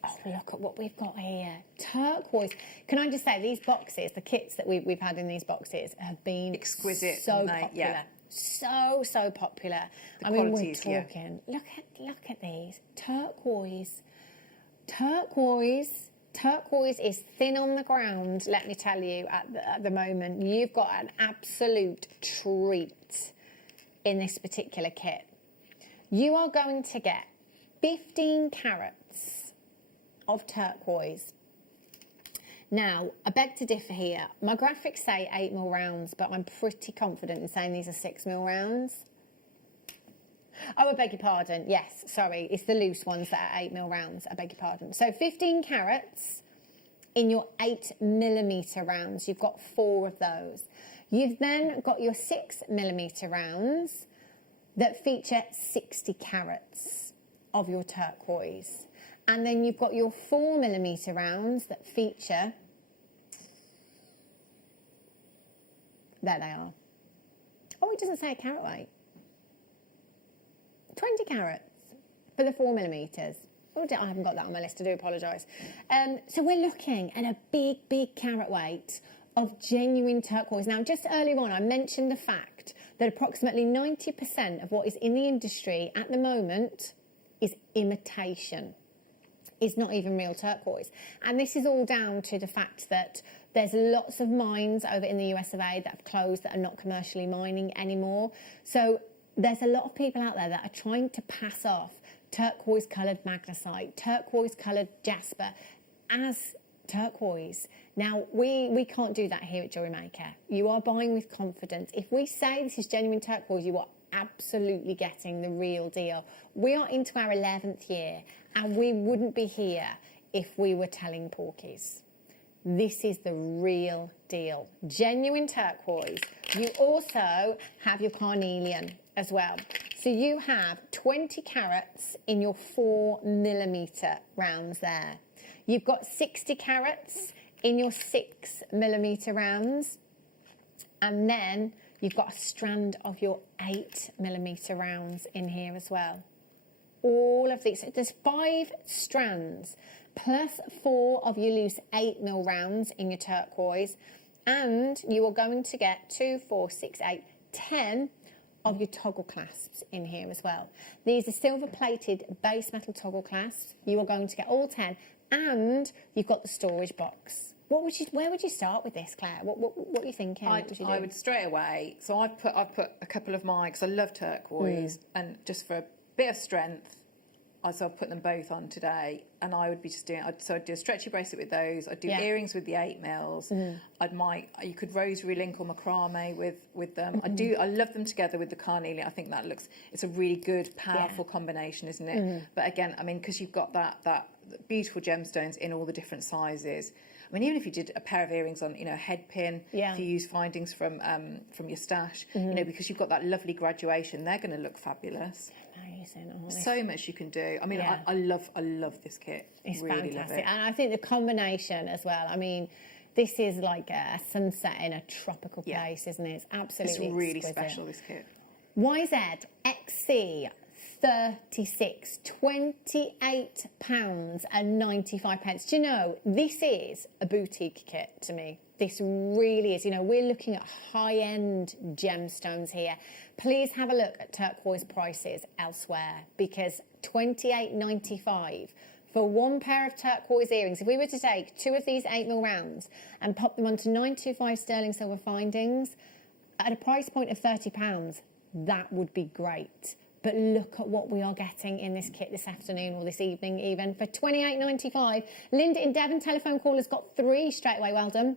Oh, look at what we've got here. Turquoise. Can I just say, these boxes, the kits that we've had in these boxes have been exquisite, so popular. Yeah. So popular. The quality is, we're talking. Look at these. Turquoise, Turquoise is thin on the ground, let me tell you, at the moment. You've got an absolute treat in this particular kit. You are going to get 15 carats of turquoise. Now, I beg to differ here. My graphics say 8mm rounds, but I'm pretty confident in saying these are 6mm rounds. Oh, I beg your pardon. Yes, sorry. It's the loose ones that are 8mm rounds. I beg your pardon. So 15 carats in your 8mm rounds. You've got 4 of those. You've then got your 6mm rounds that feature 60 carats of your turquoise. And then you've got your 4mm rounds that feature, there they are. Oh, it doesn't say a carat weight. 20 carats for the 4mm. Oh, I haven't got that on my list, I do apologise. So we're looking at a big, big carat weight of genuine turquoise. Now, just earlier on, I mentioned the fact that approximately 90% of what is in the industry at the moment is imitation. Is not even real turquoise. And this is all down to the fact that there's lots of mines over in the US of A that have closed, that are not commercially mining anymore. So there's a lot of people out there that are trying to pass off turquoise coloured magnesite, turquoise coloured jasper as turquoise. Now, we can't do that here at JewelleryMaker. You are buying with confidence. If we say this is genuine turquoise, you are absolutely getting the real deal. We are into our 11th year, and we wouldn't be here if we were telling porkies. This is the real deal. Genuine turquoise. You also have your carnelian as well. So you have 20 carats in your 4mm rounds there. You've got 60 carats in your 6mm rounds. And then you've got a strand of your 8mm rounds in here as well. All of these, so there's 5 strands plus 4 of your loose 8mm rounds in your turquoise, and you are going to get 2, 4, 6, 8, 10 of your toggle clasps in here as well. These are silver plated base metal toggle clasps. You are going to get all 10, and you've got the storage box. Where would you start with this, Claire? What are you thinking? I would straight away. So I've put a couple of mine, because I love turquoise, and just for a bit of strength, so I've put them both on today, and I would be just doing. So I'd do a stretchy bracelet with those. I'd do earrings with the 8mm. You could rosary link or macrame with them. I love them together with the carnelian. I think it's a really good, powerful combination, isn't it? But again, I mean, because you've got that beautiful gemstones in all the different sizes. I mean, even if you did a pair of earrings on, a head pin, if you use findings from your stash, because you've got that lovely graduation, they're going to look fabulous. So much you can do. I mean, I love this kit. It's really fantastic, love it. and I think the combination as well. I mean, this is like a sunset in a tropical place, isn't it? It's absolutely really exquisite. special, this kit. YZ XC 36, £28.95. Do you know, this is a boutique kit to me. This really is. We're looking at high-end gemstones here. Please have a look at turquoise prices elsewhere, because £28.95 for one pair of turquoise earrings. If we were to take 2 of these 8mm rounds and pop them onto 925 sterling silver findings at a price point of £30, that would be great. But look at what we are getting in this kit this afternoon, or this evening even, for £28.95. Linda in Devon, telephone call, has got 3 straight away. Well done.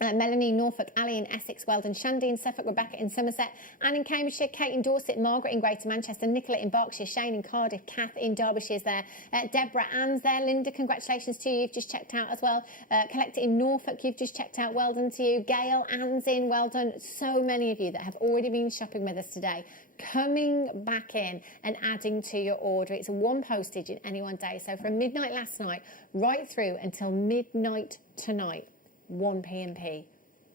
Melanie, Norfolk, Ali in Essex, well done. Shandy in Suffolk, Rebecca in Somerset, Anne in Cambridgeshire, Kate in Dorset, Margaret in Greater Manchester, Nicola in Berkshire, Shane in Cardiff, Kath in Derbyshire's there, Deborah, Anne's there, Linda, congratulations to you, you've just checked out as well. Collector in Norfolk, you've just checked out, well done to you. Gail, Anne's in, well done. So many of you that have already been shopping with us today, coming back in and adding to your order. It's 1 postage in any one day. So from midnight last night right through until midnight tonight, 1 P&P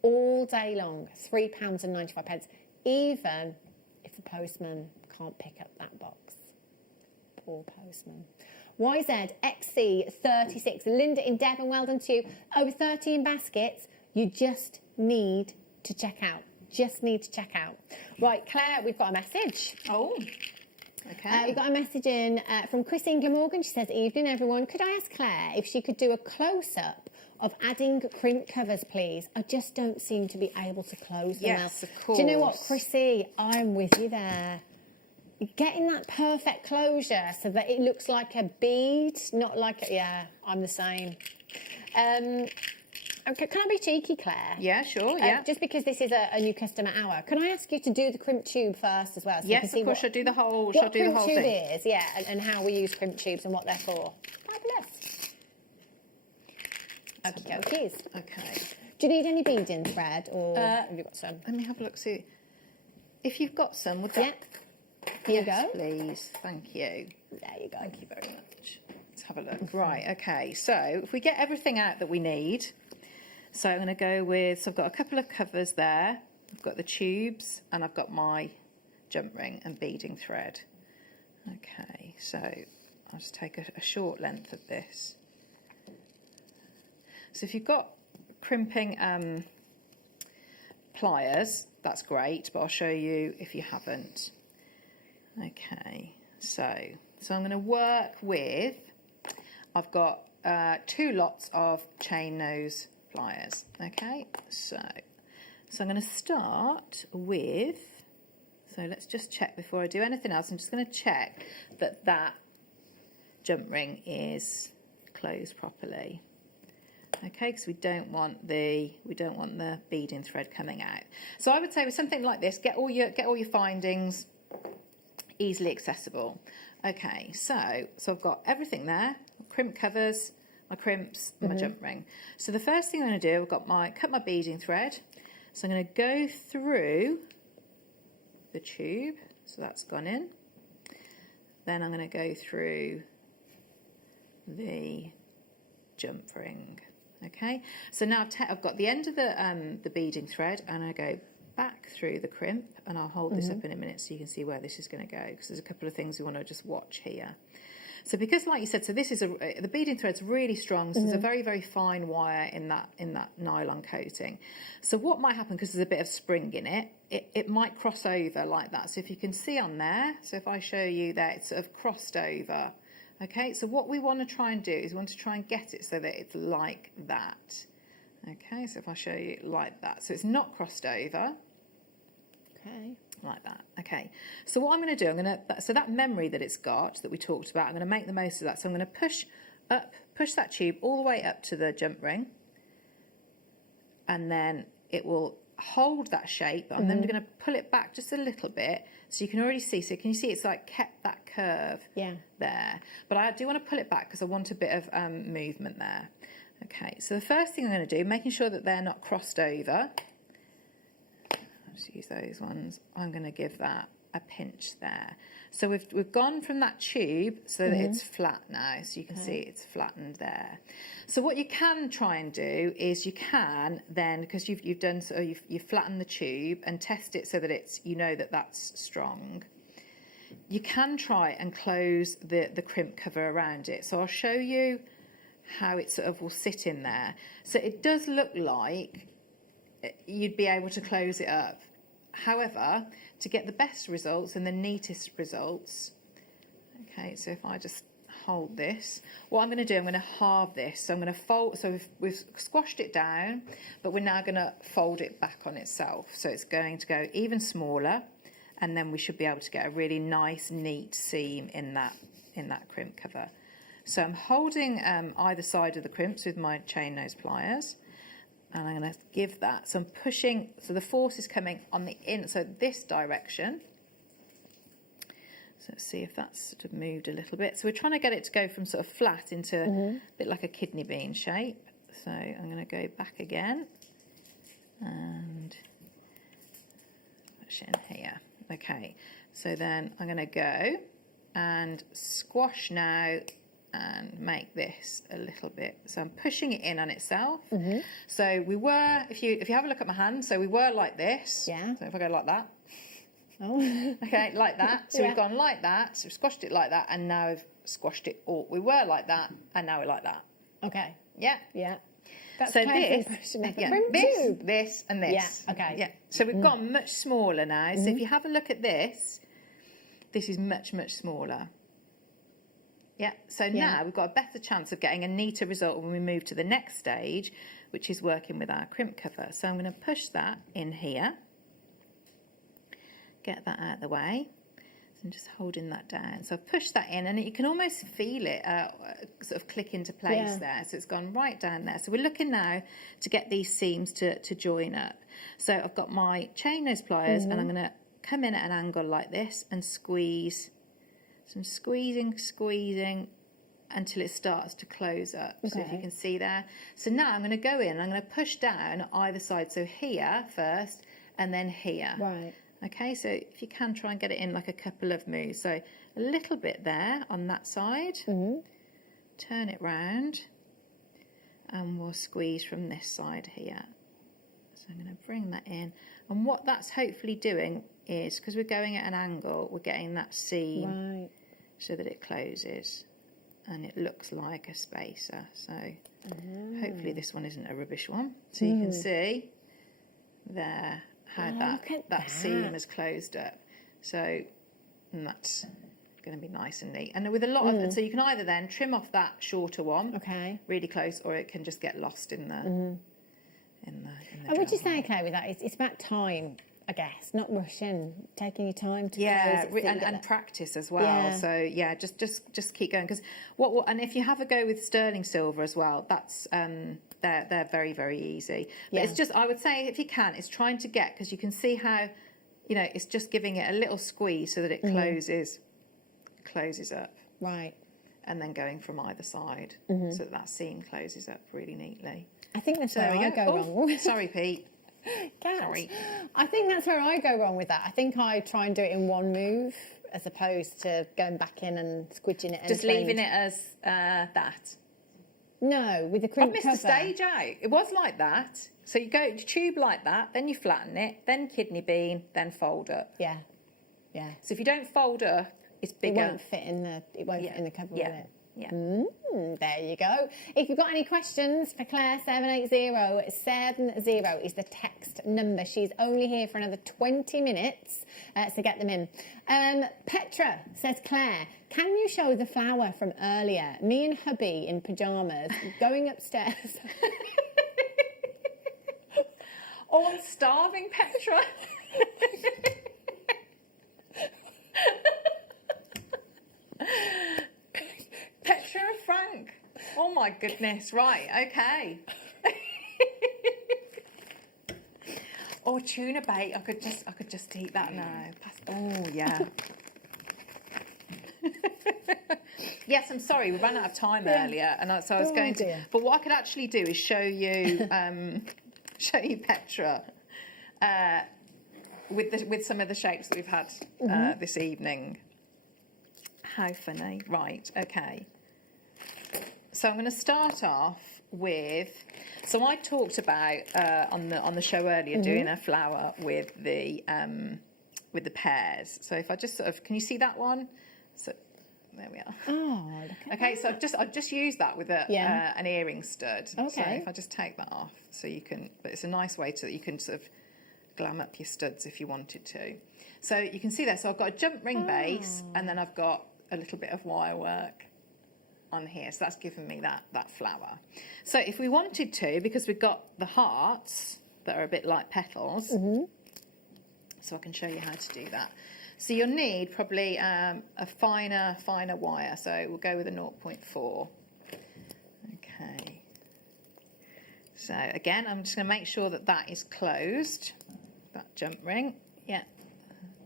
all day long, £3.95, even if the postman can't pick up that box. Poor postman. YZ XC 36, Linda in Devon, well done to you. Over 13 baskets. You just need to check out. Right, Claire, we've got a message. Oh. Okay. We've got a message in from Christine Glamorgan. She says, evening everyone. Could I ask Claire if she could do a close-up of adding crimp covers, please? I just don't seem to be able to close them Yes, out. of course. Do you know what, Chrissy? I'm with you there. Getting that perfect closure so that it looks like a bead, not like a, yeah, I'm the same. Okay, can I be cheeky, Claire? Yeah, sure, yeah. Just because this is a new customer hour, can I ask you to do the crimp tube first as well? So Yes, of course, what, I'll do the whole, what shall I do the crimp whole tube thing? is, yeah, and how we use crimp tubes and what they're for. Fabulous. Okay. Okay. Do you need any beading thread, or have you got some? Let me have a look, see. If you've got some, would that... Here you yes, go. please. Thank you. There you go. Thank you very much. Let's have a look. Right, okay. So if we get everything out that we need, so I'm going to go with, so I've got a couple of covers there. I've got the tubes and I've got my jump ring and beading thread. Okay, so I'll just take a short length of this. So if you've got crimping pliers, that's great, but I'll show you if you haven't. Okay, so I'm going to work with, I've got 2 lots of chain nose pliers. Okay, so I'm going to start with, so let's just check before I do anything else. I'm just going to check that that jump ring is closed properly. Okay, because we don't want the beading thread coming out. So I would say with something like this, get all your findings easily accessible. Okay, so I've got everything there, crimp covers, my crimps, and my jump ring. So the first thing I'm going to do, I've got cut my beading thread. So I'm going to go through the tube, so that's gone in. Then I'm going to go through the jump ring. Okay, so now I've got the end of the beading thread, and I go back through the crimp, and I'll hold this up in a minute so you can see where this is going to go, because there's a couple of things we want to just watch here. So because, like you said, so this is the beading thread's really strong, so there's a very, very fine wire in that nylon coating. So what might happen, because there's a bit of spring in it, it might cross over like that. So if you can see on there, so if I show you there, it's sort of crossed over. Okay, so what we want to try and do is we want to try and get it so that it's like that. Okay, so if I show you like that, so it's not crossed over. Okay. Like that. Okay, so what I'm going to do, so that memory that it's got that we talked about, I'm going to make the most of that. So I'm going to push that tube all the way up to the jump ring, and then it will hold that shape. I'm then going to pull it back just a little bit, so you can already see. So can you see it's like kept that curve there? But I do want to pull it back because I want a bit of movement there. Okay, so the first thing I'm going to do, making sure that they're not crossed over. I'll just use those ones. I'm going to give that a pinch there. So we've gone from that tube so that it's flat now, so you can see it's flattened there. So what you can try and do is you can then, because you've done so, you've flattened the tube and test it so that it's, you know that that's strong. You can try and close the crimp cover around it. So I'll show you how it sort of will sit in there. So it does look like you'd be able to close it up. However, to get the best results and the neatest results, okay, so if I just hold this, what I'm going to do, I'm going to halve this. So I'm going to fold, so we've squashed it down, but we're now going to fold it back on itself. So it's going to go even smaller, and then we should be able to get a really nice, neat seam in that crimp cover. So I'm holding either side of the crimps with my chain nose pliers, and I'm going to give that. So I'm pushing, so the force is coming on the so this direction. So let's see if that's sort of moved a little bit. So we're trying to get it to go from sort of flat into a bit like a kidney bean shape. So I'm going to go back again and push in here. Okay, so then I'm going to go and squash now and make this a little bit. So I'm pushing it in on itself. So we were, if you have a look at my hand, so we were like this. Yeah. So if I go like that. Oh. Okay, like that. So we've gone like that, so we've squashed it like that, and now we've squashed it all. We were like that, and now we're like that. Okay. Yeah. Yeah. That's so this, this, and this. Yeah. Okay. Yeah. So we've gone much smaller now. So if you have a look at this, this is much, much smaller. Yeah, so now we've got a better chance of getting a neater result when we move to the next stage, which is working with our crimp cover. So I'm going to push that in here, get that out of the way. So I'm just holding that down. So I've pushed that in, and you can almost feel it sort of click into place there. So it's gone right down there. So we're looking now to get these seams to join up. So I've got my chain nose pliers, and I'm going to come in at an angle like this and squeeze. So I'm squeezing until it starts to close up. So if you can see there. So now I'm going to go in and I'm going to push down on either side. So here first and then here. Right. Okay, so if you can try and get it in like a couple of moves. So a little bit there on that side. Turn it round and we'll squeeze from this side here. So I'm going to bring that in. And what that's hopefully doing is, because we're going at an angle, we're getting that seam so that it closes and it looks like a spacer. So hopefully this one isn't a rubbish one. So you can see there how that seam has closed up. So that's going to be nice and neat. And with a lot of, so you can either then trim off that shorter one, really close, or it can just get lost in the I would just say, Claire, with that, it's about time, I guess, not rushing, taking your time to close it, and practice as well. So just keep going, because what and if you have a go with sterling silver as well, that's they're very, very easy. But it's just, I would say, if you can, it's trying to get, because you can see how, you know, it's just giving it a little squeeze so that it closes up. Right. And then going from either side so that seam closes up really neatly. I think that's where I go wrong. Sorry, Pete. Sorry. I think that's where I go wrong with that. I think I try and do it in one move as opposed to going back in and squidging it. Just leaving it as that. No, with the crimp I've missed cover. the stage out. It was like that. So you go tube like that, then you flatten it, then kidney bean, then fold up. Yeah. So if you don't fold up, it's bigger. It won't fit in the. It won't fit in the cover, will it? Yeah. There you go. If you've got any questions for Claire, 78070 is the text number. She's only here for another 20 minutes, so get them in. Petra says, Claire, can you show the flower from earlier? Me and hubby in pyjamas going upstairs. Oh, I'm starving, Petra. Petra and Frank. Oh my goodness. Right. Okay. Or tuna bait. I could just eat that now. Oh yeah. Yes, I'm sorry. We ran out of time earlier, and so I was going to. But what I could actually do is show you Petra with some of the shapes that we've had this evening. How funny. Right. Okay. So I'm going to start off with. So I talked about on the show earlier doing a flower with the pears. So if I just sort of, can you see that one? So there we are. Oh, look okay. So I've just used that with an earring stud. Okay. So if I just take that off, so you can, but it's a nice way to, you can sort of glam up your studs if you wanted to. So you can see there. So I've got a jump ring base, and then I've got a little bit of wire work on here, so that's given me that flower. So if we wanted to, because we've got the hearts that are a bit like petals, so I can show you how to do that. So you'll need probably a finer wire, so we'll go with a 0.4. Okay, so again, I'm just going to make sure that is closed, that jump ring. Yeah,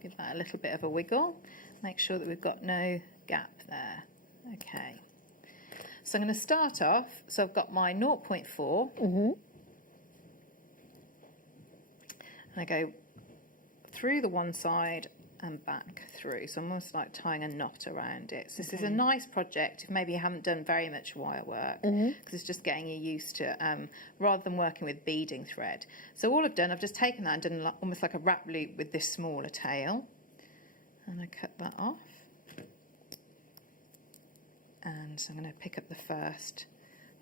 give that a little bit of a wiggle, make sure that we've got no gap there. Okay, so I'm going to start off, so I've got my 0.4 and I go through the one side and back through, so I'm almost like tying a knot around it. So this is a nice project if maybe you haven't done very much wire work, because it's just getting you used to rather than working with beading thread. So all I've done, I've just taken that and done almost like a wrap loop with this smaller tail, and I cut that off. And so I'm going to pick up the first.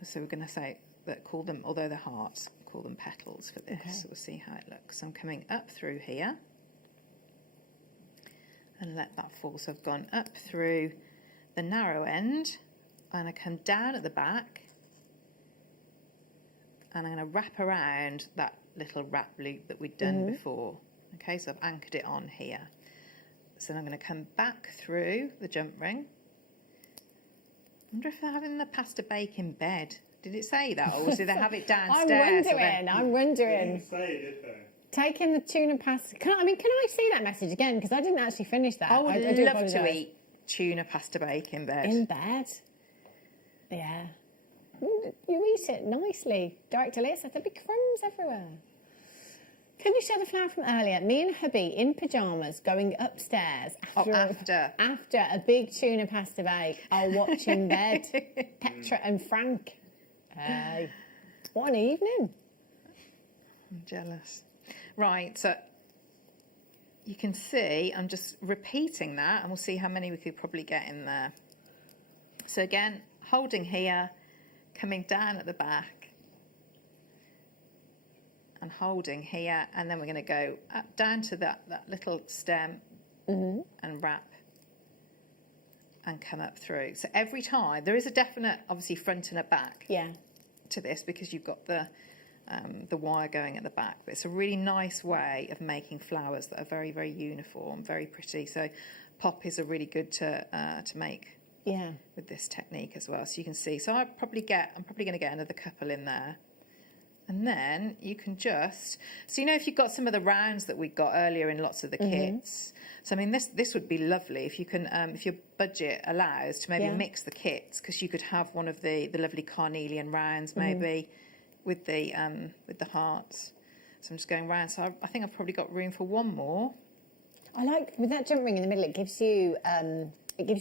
So we're going to say that, call them, although they're hearts, call them petals for this. So we'll see how it looks. So I'm coming up through here. going to let that fall. So I've gone up through the narrow end and I come down at the back and I'm going to wrap around that little wrap loop that we'd done before. Okay, so I've anchored it on here. So then I'm going to come back through the jump ring. I wonder if they're having the pasta bake in bed. Did it say that, or did they have it downstairs? I'm wondering. Didn't say it, did they? Taking the tuna pasta. Can I see that message again? Because I didn't actually finish that. I would do love apologise. to eat tuna pasta bake in bed. In bed? Yeah. You eat it nicely. Director Leah said there'd be crumbs everywhere. Can you show the flower from earlier? Me and hubby in pyjamas going upstairs after a big tuna pasta bake. I'll watch in bed. Petra and Frank. Hey, what an evening. I'm jealous. Right, so you can see I'm just repeating that and we'll see how many we could probably get in there. So again, holding here, coming down at the back and holding here, and then we're going to go up down to that little stem and wrap and come up through. So every time, there is a definite, obviously, front and a back to this because you've got the wire going at the back. But it's a really nice way of making flowers that are very, very uniform, very pretty. So pop is a really good to make with this technique as well. So you can see, so I'm probably going to get another couple in there. And then you can just, so you know, if you've got some of the rounds that we got earlier in lots of the kits, so I mean this would be lovely if you can, if your budget allows to maybe mix the kits, because you could have one of the lovely carnelian rounds maybe with the hearts. So I'm just going round. So I think I've probably got room for one more. I like with that jump ring in the middle. It gives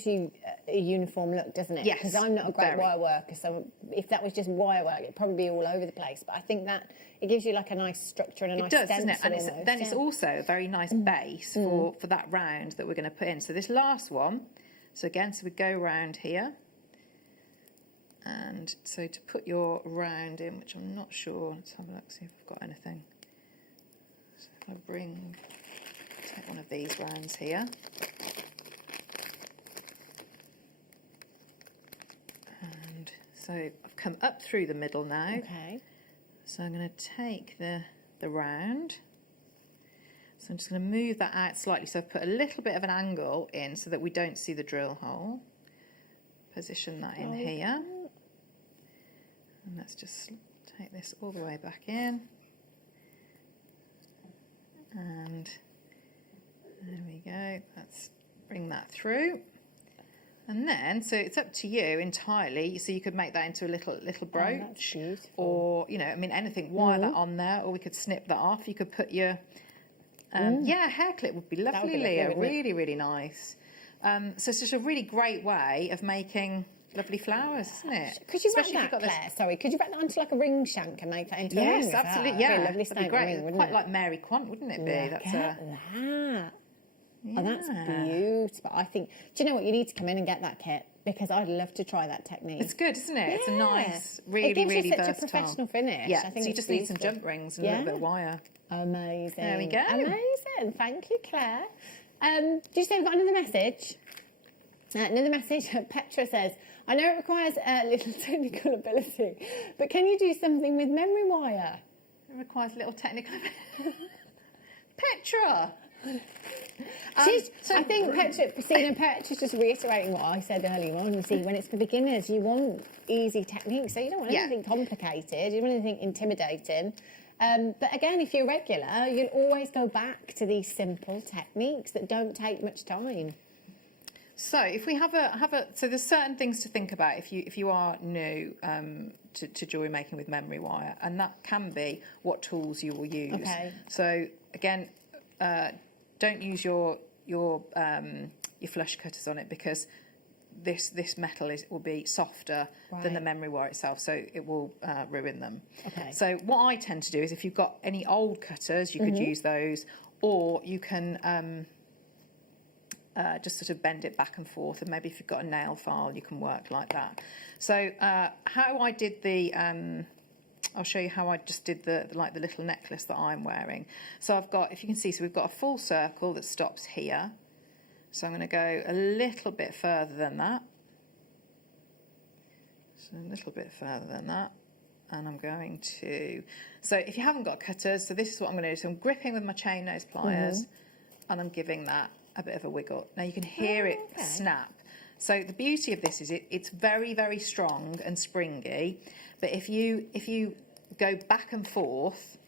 you a uniform look, doesn't it? Yes. Because I'm not a great wire worker, so if that was just wire work, it'd probably be all over the place. But I think that it gives you like a nice structure and a nice stencil. Doesn't it? And then it's also a very nice base for that round that we're going to put in. So this last one, so again, so we go round here. And so to put your round in, which I'm not sure, let's have a look, see if I've got anything. So if I take one of these rounds here. And so I've come up through the middle now. Okay. So I'm going to take the round. So I'm just going to move that out slightly. So I've put a little bit of an angle in so that we don't see the drill hole. Position that in here. And let's just take this all the way back in. And there we go. Let's bring that through. And then, so it's up to you entirely. So you could make that into a little brooch, or you know, I mean, anything. Wire that on there, or we could snip that off. You could put your, hair clip would be lovely, Leah. Really, really nice. So it's just a really great way of making lovely flowers, isn't it? Could you wrap that, Claire? Sorry, could you wrap that onto like a ring shank and make that into a ring? Yes, absolutely. Yeah, lovely that'd be great. Ring, Quite like Mary Quant, wouldn't it be? That's that. Oh, that's beautiful. I think, do you know what? You need to come in and get that kit because I'd love to try that technique. It's good, isn't it? Yeah. It's a nice, really, it gives really you such versatile. a professional finish. Yeah, I think so you just need some jump rings and a little bit of wire. Amazing. There we go. Amazing. Thank you, Claire. Do you say we've got another message? Another message. Petra says, I know it requires a little technical ability, but can you do something with memory wire? It requires a little technical ability. Petra! I think Petra's just reiterating what I said earlier on. You see, when it's for beginners, you want easy techniques, so you don't want anything complicated, you don't want anything intimidating. But again, if you're regular, you'll always go back to these simple techniques that don't take much time. So if we so there's certain things to think about if you are new to jewellery making with memory wire, and that can be what tools you will use. Okay. So again, don't use your flush cutters on it because this metal will be softer than the memory wire itself, so it will ruin them. Okay. So what I tend to do is if you've got any old cutters, you could use those, or you can just sort of bend it back and forth, and maybe if you've got a nail file, you can work like that. So how I did I'll show you how I just did the little necklace that I'm wearing. So I've got, if you can see, so we've got a full circle that stops here. So I'm going to go a little bit further than that. So a little bit further than that. And I'm going to, so if you haven't got cutters, so this is what I'm going to do. So I'm gripping with my chain nose pliers and I'm giving that a bit of a wiggle. Now you can hear it snap. So the beauty of this is it's very, very strong and springy. But if you go back and forth,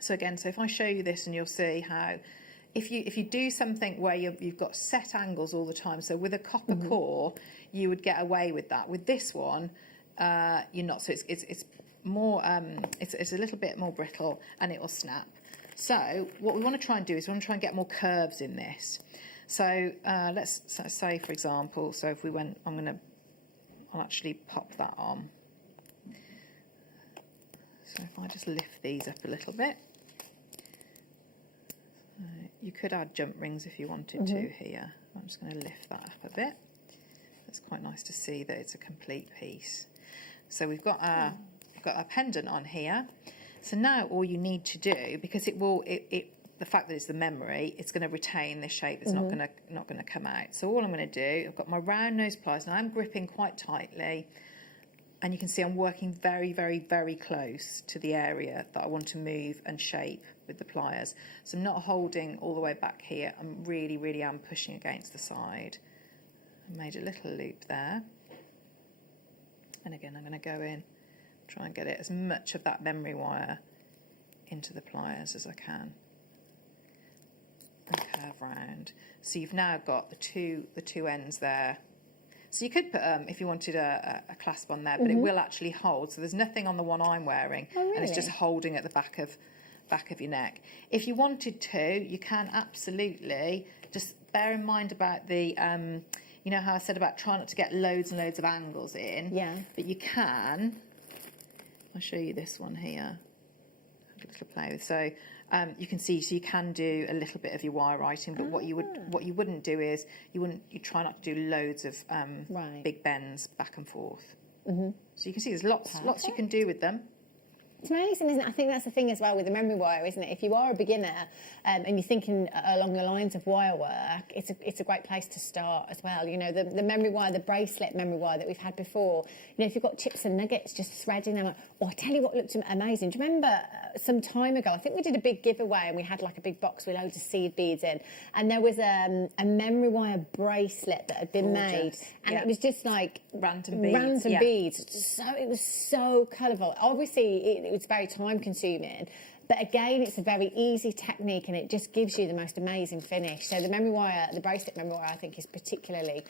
so again, so if I show you this and you'll see how, if you do something where you've got set angles all the time, so with a copper core, you would get away with that. With this one, you're not. So it's more, it's a little bit more brittle and it will snap. So what we want to try and do is we want to try and get more curves in this. So let's say, for example, so if we went, I'll actually pop that on. So if I just lift these up a little bit. You could add jump rings if you wanted to here. I'm just going to lift that up a bit. It's quite nice to see that it's a complete piece. So we've got our pendant on here. So now all you need to do, because the fact that it's the memory, it's going to retain this shape. It's not going to come out. So all I'm going to do, I've got my round nose pliers, and I'm gripping quite tightly. And you can see I'm working very, very, very close to the area that I want to move and shape with the pliers. So I'm not holding all the way back here. I'm really, really am pushing against the side. I made a little loop there. And again, I'm going to go in, try and get it as much of that memory wire into the pliers as I can. And curve round. So you've now got the two ends there. So you could put, if you wanted a clasp on there, but it will actually hold. So there's nothing on the one I'm wearing, and it's just holding at the back of your neck. If you wanted to, you can absolutely just bear in mind about the, you know how I said about trying not to get loads and loads of angles in. Yeah. But you can. I'll show you this one here. Have a little play with. So you can see, so you can do a little bit of your wire writing, but what you wouldn't do is you try not to do loads of big bends back and forth. So you can see there's lots you can do with them. It's amazing, isn't it? I think that's the thing as well with the memory wire, isn't it? If you are a beginner and you're thinking along the lines of wire work, it's a great place to start as well. You know, the memory wire, the bracelet memory wire that we've had before, you know, if you've got chips and nuggets, just threading them. Oh, I tell you what looked amazing. Do you remember some time ago, I think we did a big giveaway and we had like a big box with loads of seed beads in, and there was a memory wire bracelet that had been made, and it was just like random beads. Random beads. So it was so colourful. Obviously, it was very time consuming, but again, it's a very easy technique and it just gives you the most amazing finish. So the memory wire, the bracelet memory wire, I think is particularly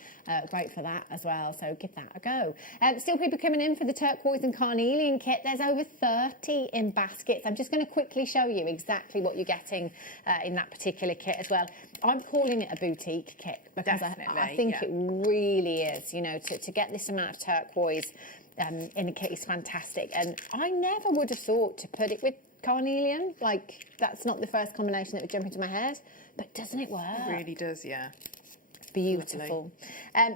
great for that as well. So give that a go. Still people coming in for the turquoise and carnelian kit. There's over 30 in baskets. I'm just going to quickly show you exactly what you're getting in that particular kit as well. I'm calling it a boutique kit because I think it really is, you know, to get this amount of turquoise in a kit is fantastic, and I never would have thought to put it with carnelian. Like, that's not the first combination that would jump into my head, but doesn't it work? It really does, yeah. Beautiful.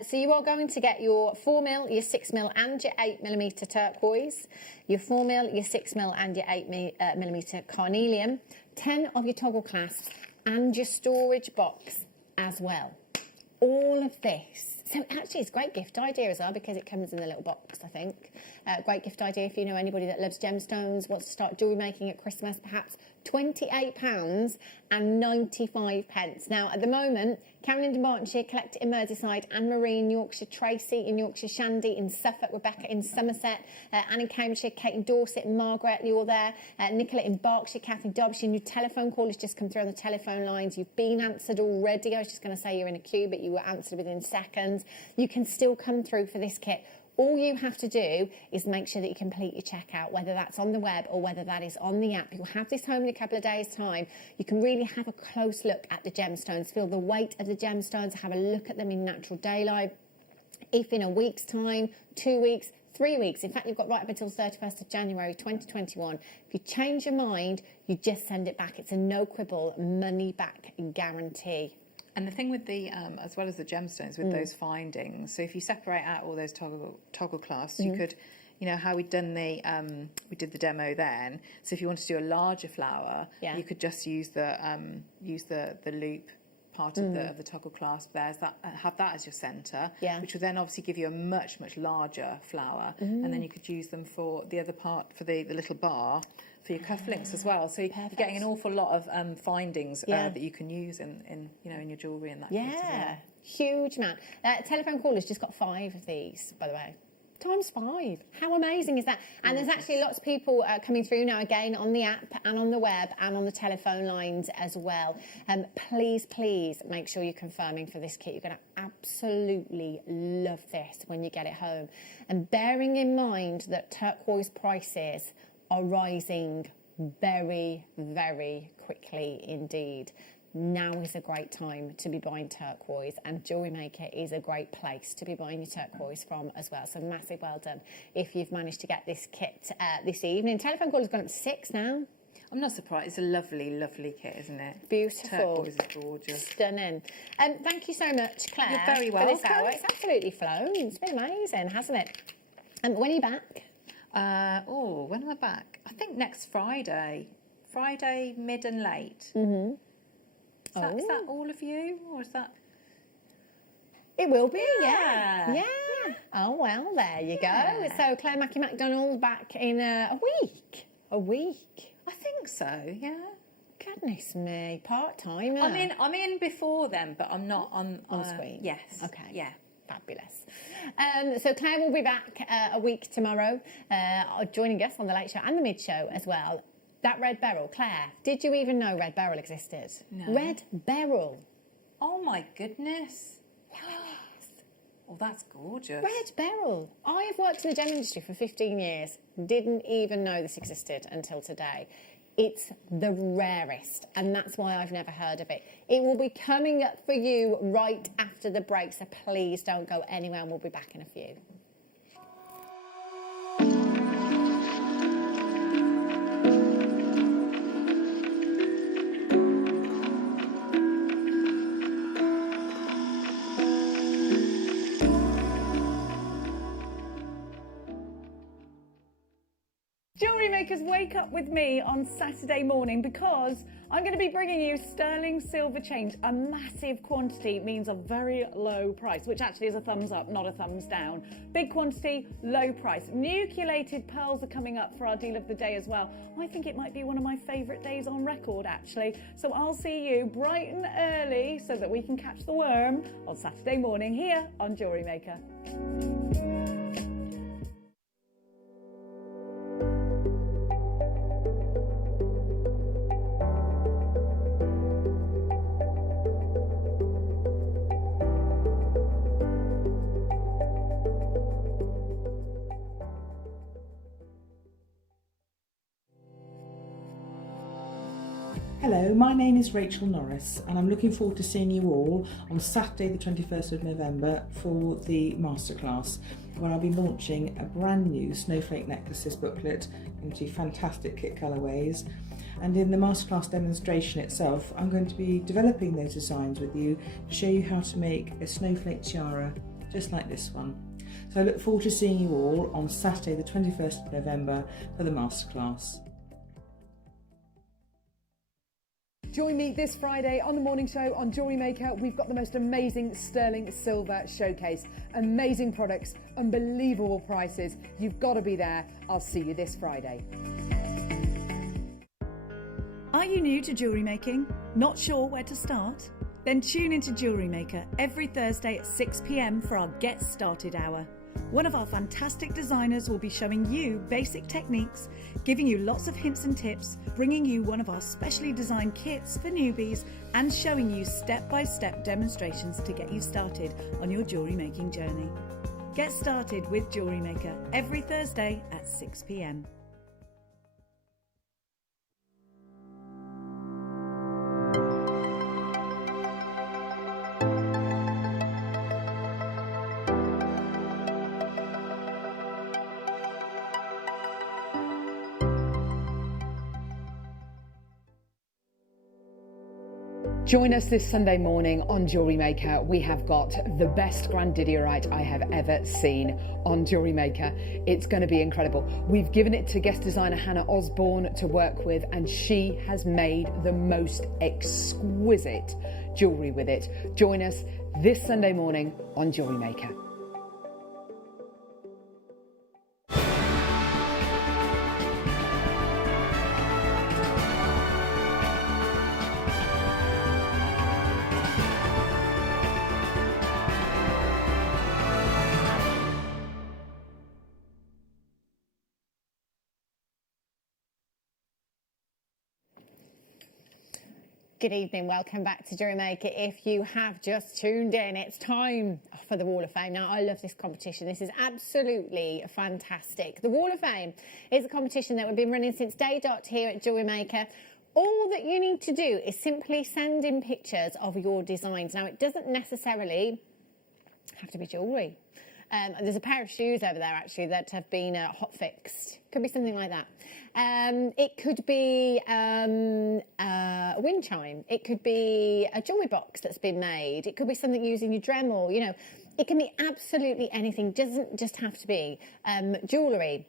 So you are going to get your 4mm, your 6mm and your 8mm turquoise, your 4mm, your 6mm and your 8mm carnelian, 10 of your toggle clasps and your storage box as well. All of this. So actually it's a great gift idea as well because it comes in the little box, I think. Great gift idea if you know anybody that loves gemstones, wants to start jewellery making at Christmas, perhaps. £28 and 95 pence. Now, at the moment, Carolyn in Bartonshire, Collect in Merseyside, Anne-Marie in Yorkshire, Tracy in Yorkshire, Shandy in Suffolk, Rebecca in Somerset, Anne in Cambridgeshire, Kate in Dorset, Margaret, you're there, Nicola in Berkshire, Kath in Derbyshire. Your telephone call has just come through on the telephone lines. You've been answered already. I was just going to say you're in a queue, but you were answered within seconds. You can still come through for this kit. All you have to do is make sure that you complete your checkout, whether that's on the web or whether that is on the app. You'll have this home in a couple of days' time. You can really have a close look at the gemstones, feel the weight of the gemstones, have a look at them in natural daylight. If in a week's time, 2 weeks, 3 weeks, in fact, you've got right up until the 31st of January 2021. If you change your mind, you just send it back. It's a no quibble, money back guarantee. And the thing with the, as well as the gemstones, with those findings, so if you separate out all those toggle clasps, you could, you know, how we'd done the, we did the demo then. So if you wanted to do a larger flower, you could just use the loop part of the toggle clasp there, is that have that as your centre, Yeah. which will then obviously give you a much larger flower, and then you could use them for the other part, for the little bar, for your cufflinks as well. So you're getting an awful lot of findings that you can use in your jewellery and that. kit as well. Huge amount. Telephone caller's just got 5 of these, by the way. Times 5. How amazing is that? And there's actually lots of people coming through now, again, on the app and on the web and on the telephone lines as well. Please make sure you're confirming for this kit. You're going to absolutely love this when you get it home. And bearing in mind that turquoise prices are rising very, very quickly indeed. Now is a great time to be buying turquoise, and JewelleryMaker is a great place to be buying your turquoise from as well. So massive well done if you've managed to get this kit this evening. Telephone call has gone up to 6 now. I'm not surprised. It's a lovely kit, isn't it? Beautiful. Turquoise is gorgeous. Stunning. Thank you so much, Claire. You're very for this welcome. hour. It's absolutely flown. It's been amazing, hasn't it? When are you back? When am I back? I think next Friday. Friday, mid and late. Mm-hmm. Is that all of you, or is that? It will be, yeah. Oh, well, there you go. So Claire Mackie-MacDonald back in a week. A week? I think so, yeah. Goodness me, part-time. I'm in before then, but I'm not on screen. Yes. Okay. Yeah. Fabulous. So Claire will be back a week tomorrow, joining us on the Late Show and the Mid Show as well. That red beryl, Claire, did you even know red beryl existed? No. Red beryl. Oh my goodness. Yes. Oh, that's gorgeous. Red beryl. I have worked in the gem industry for 15 years. Didn't even know this existed until today. It's the rarest, and that's why I've never heard of it. It will be coming up for you right after the break, so please don't go anywhere, and we'll be back in a few. JewelleryMakers, wake up with me on Saturday morning because I'm going to be bringing you sterling silver change. A massive quantity means a very low price, which actually is a thumbs up, not a thumbs down. Big quantity, low price. Nucleated pearls are coming up for our deal of the day as well. I think it might be one of my favourite days on record, actually. So I'll see you bright and early so that we can catch the worm on Saturday morning here on JewelleryMaker. Hello, my name is Rachel Norris and I'm looking forward to seeing you all on Saturday the 21st of November for the masterclass where I'll be launching a brand new snowflake necklaces booklet into fantastic kit colourways, and in the masterclass demonstration itself I'm going to be developing those designs with you to show you how to make a snowflake tiara just like this one. So I look forward to seeing you all on Saturday the 21st of November for the masterclass. Join me this Friday on the morning show on JewelleryMaker. We've got the most amazing sterling silver showcase. Amazing products, unbelievable prices. You've got to be there. I'll see you this Friday. Are you new to jewellery making? Not sure where to start? Then tune into JewelleryMaker every Thursday at 6 p.m. for our Get Started Hour. One of our fantastic designers will be showing you basic techniques, giving you lots of hints and tips, bringing you one of our specially designed kits for newbies, and showing you step-by-step demonstrations to get you started on your jewellery making journey. Get started with JewelleryMaker every Thursday at 6 p.m. Join us this Sunday morning on JewelleryMaker. We have got the best grandidiorite I have ever seen on JewelleryMaker. It's going to be incredible. We've given it to guest designer Hannah Osborne to work with, and she has made the most exquisite jewellery with it. Join us this Sunday morning on Jewellery Maker. Good evening, welcome back to JewelleryMaker. If you have just tuned in, it's time for the Wall of Fame. Now, I love this competition. This is absolutely fantastic. The Wall of Fame is a competition that we've been running since day dot here at JewelleryMaker. All that you need to do is simply send in pictures of your designs. Now, it doesn't necessarily have to be jewellery. There's a pair of shoes over there, actually, that have been hot fixed. Could be something like that. It could be a wind chime. It could be a jewellery box that's been made. It could be something using your Dremel. You know, it can be absolutely anything. It doesn't just have to be jewellery.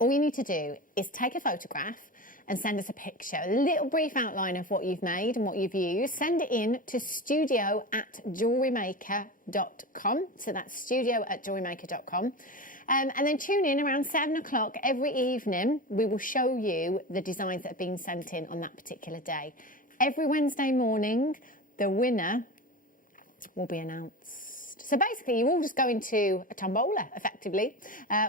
All you need to do is take a photograph and send us a picture, a little brief outline of what you've made and what you've used. Send it in to studio@jewellerymaker.com. So that's studio@jewellerymaker.com. And then tune in around 7 o'clock every evening. We will show you the designs that have been sent in on that particular day. Every Wednesday morning, the winner will be announced. So basically, you all just go into a tombola, effectively,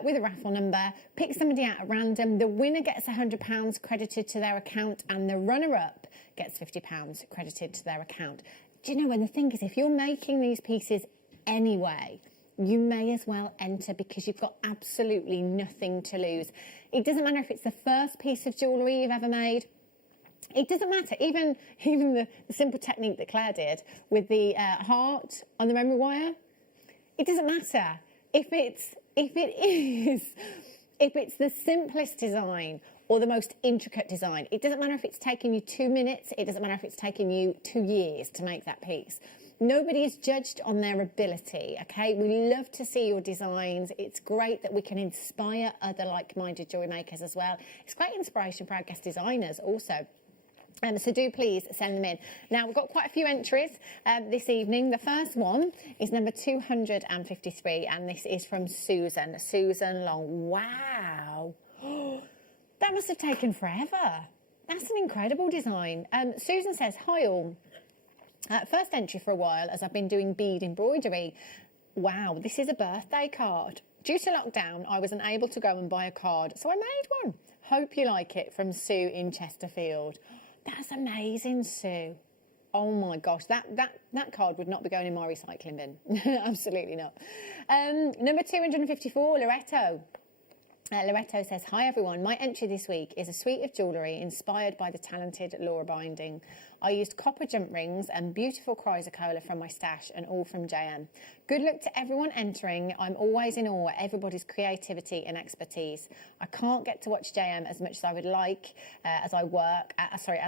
with a raffle number, pick somebody out at random. The winner gets £100 credited to their account, and the runner-up gets £50 credited to their account. Do you know, and the thing is, if you're making these pieces anyway, you may as well enter because you've got absolutely nothing to lose. It doesn't matter if it's the first piece of jewellery you've ever made. It doesn't matter. Even the simple technique that Claire did with the heart on the memory wire. It doesn't matter if it's the simplest design or the most intricate design. It doesn't matter if it's taken you 2 minutes. It doesn't matter if it's taken you 2 years to make that piece. Nobody is judged on their ability, okay? We love to see your designs. It's great that we can inspire other like-minded jewellery makers as well. It's great inspiration for our guest designers also. So do please send them in. Now, we've got quite a few entries this evening. The first one is number 253, and this is from Susan. Susan Long. Wow. That must have taken forever. That's an incredible design. Susan says, hi all. First entry for a while as I've been doing bead embroidery. Wow, this is a birthday card. Due to lockdown, I wasn't able to go and buy a card, so I made one. Hope you like it, from Sue in Chesterfield. That's amazing, Sue. Oh my gosh, that card would not be going in my recycling bin. Absolutely not. Number 254, Loretto. Loretto says, hi everyone, my entry this week is a suite of jewellery inspired by the talented Laura Binding. I used copper jump rings and beautiful chrysocolla from my stash, and all from JM. Good luck to everyone entering. I'm always in awe at everybody's creativity and expertise. I can't get to watch JM as much as I would like, as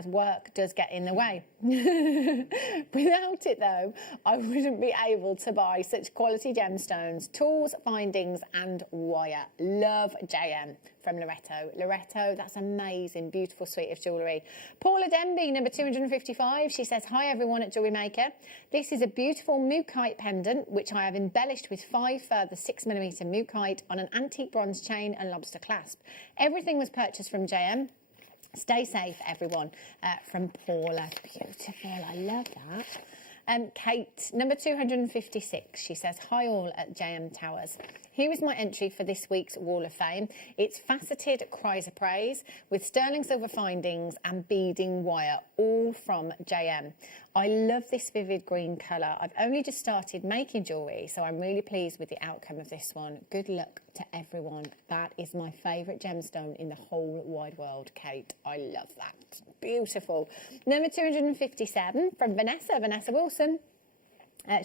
work does get in the way. Without it though, I wouldn't be able to buy such quality gemstones, tools, findings and wire. Love JM. From Loretto. Loretto, that's amazing. Beautiful suite of jewellery. Paula Denby, number 255. She says, hi everyone at Jewellery Maker. This is a beautiful mookaite pendant, which I have embellished with 5 further 6mm mookaite on an antique bronze chain and lobster clasp. Everything was purchased from JM. Stay safe, everyone. From Paula. Beautiful. I love that. Kate, number 256, she says, hi all at JM Towers. Here is my entry for this week's Wall of Fame. It's faceted chrysoprase with sterling silver findings and beading wire, all from JM. I love this vivid green colour. I've only just started making jewellery, so I'm really pleased with the outcome of this one. Good luck to everyone. That is my favourite gemstone in the whole wide world, Kate. I love that. Beautiful. Number 257 from Vanessa. Vanessa Wilson.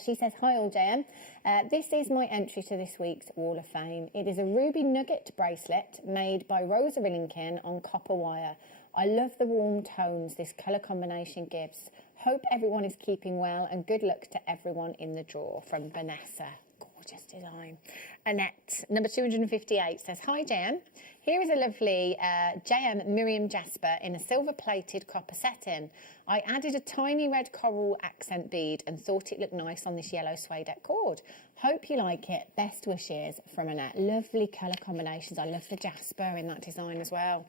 She says, hi all JM. This is my entry to this week's Wall of Fame. It is a ruby nugget bracelet made by Rosa Rillington on copper wire. I love the warm tones this colour combination gives. Hope everyone is keeping well, and good luck to everyone in the draw. From Vanessa. gorgeous design. Annette, number 258, says, hi, JM. Here is a lovely JM Miriam Jasper in a silver-plated copper setting. I added a tiny red coral accent bead and thought it looked nice on this yellow suede cord. Hope you like it. Best wishes from Annette. Lovely colour combinations. I love the jasper in that design as well.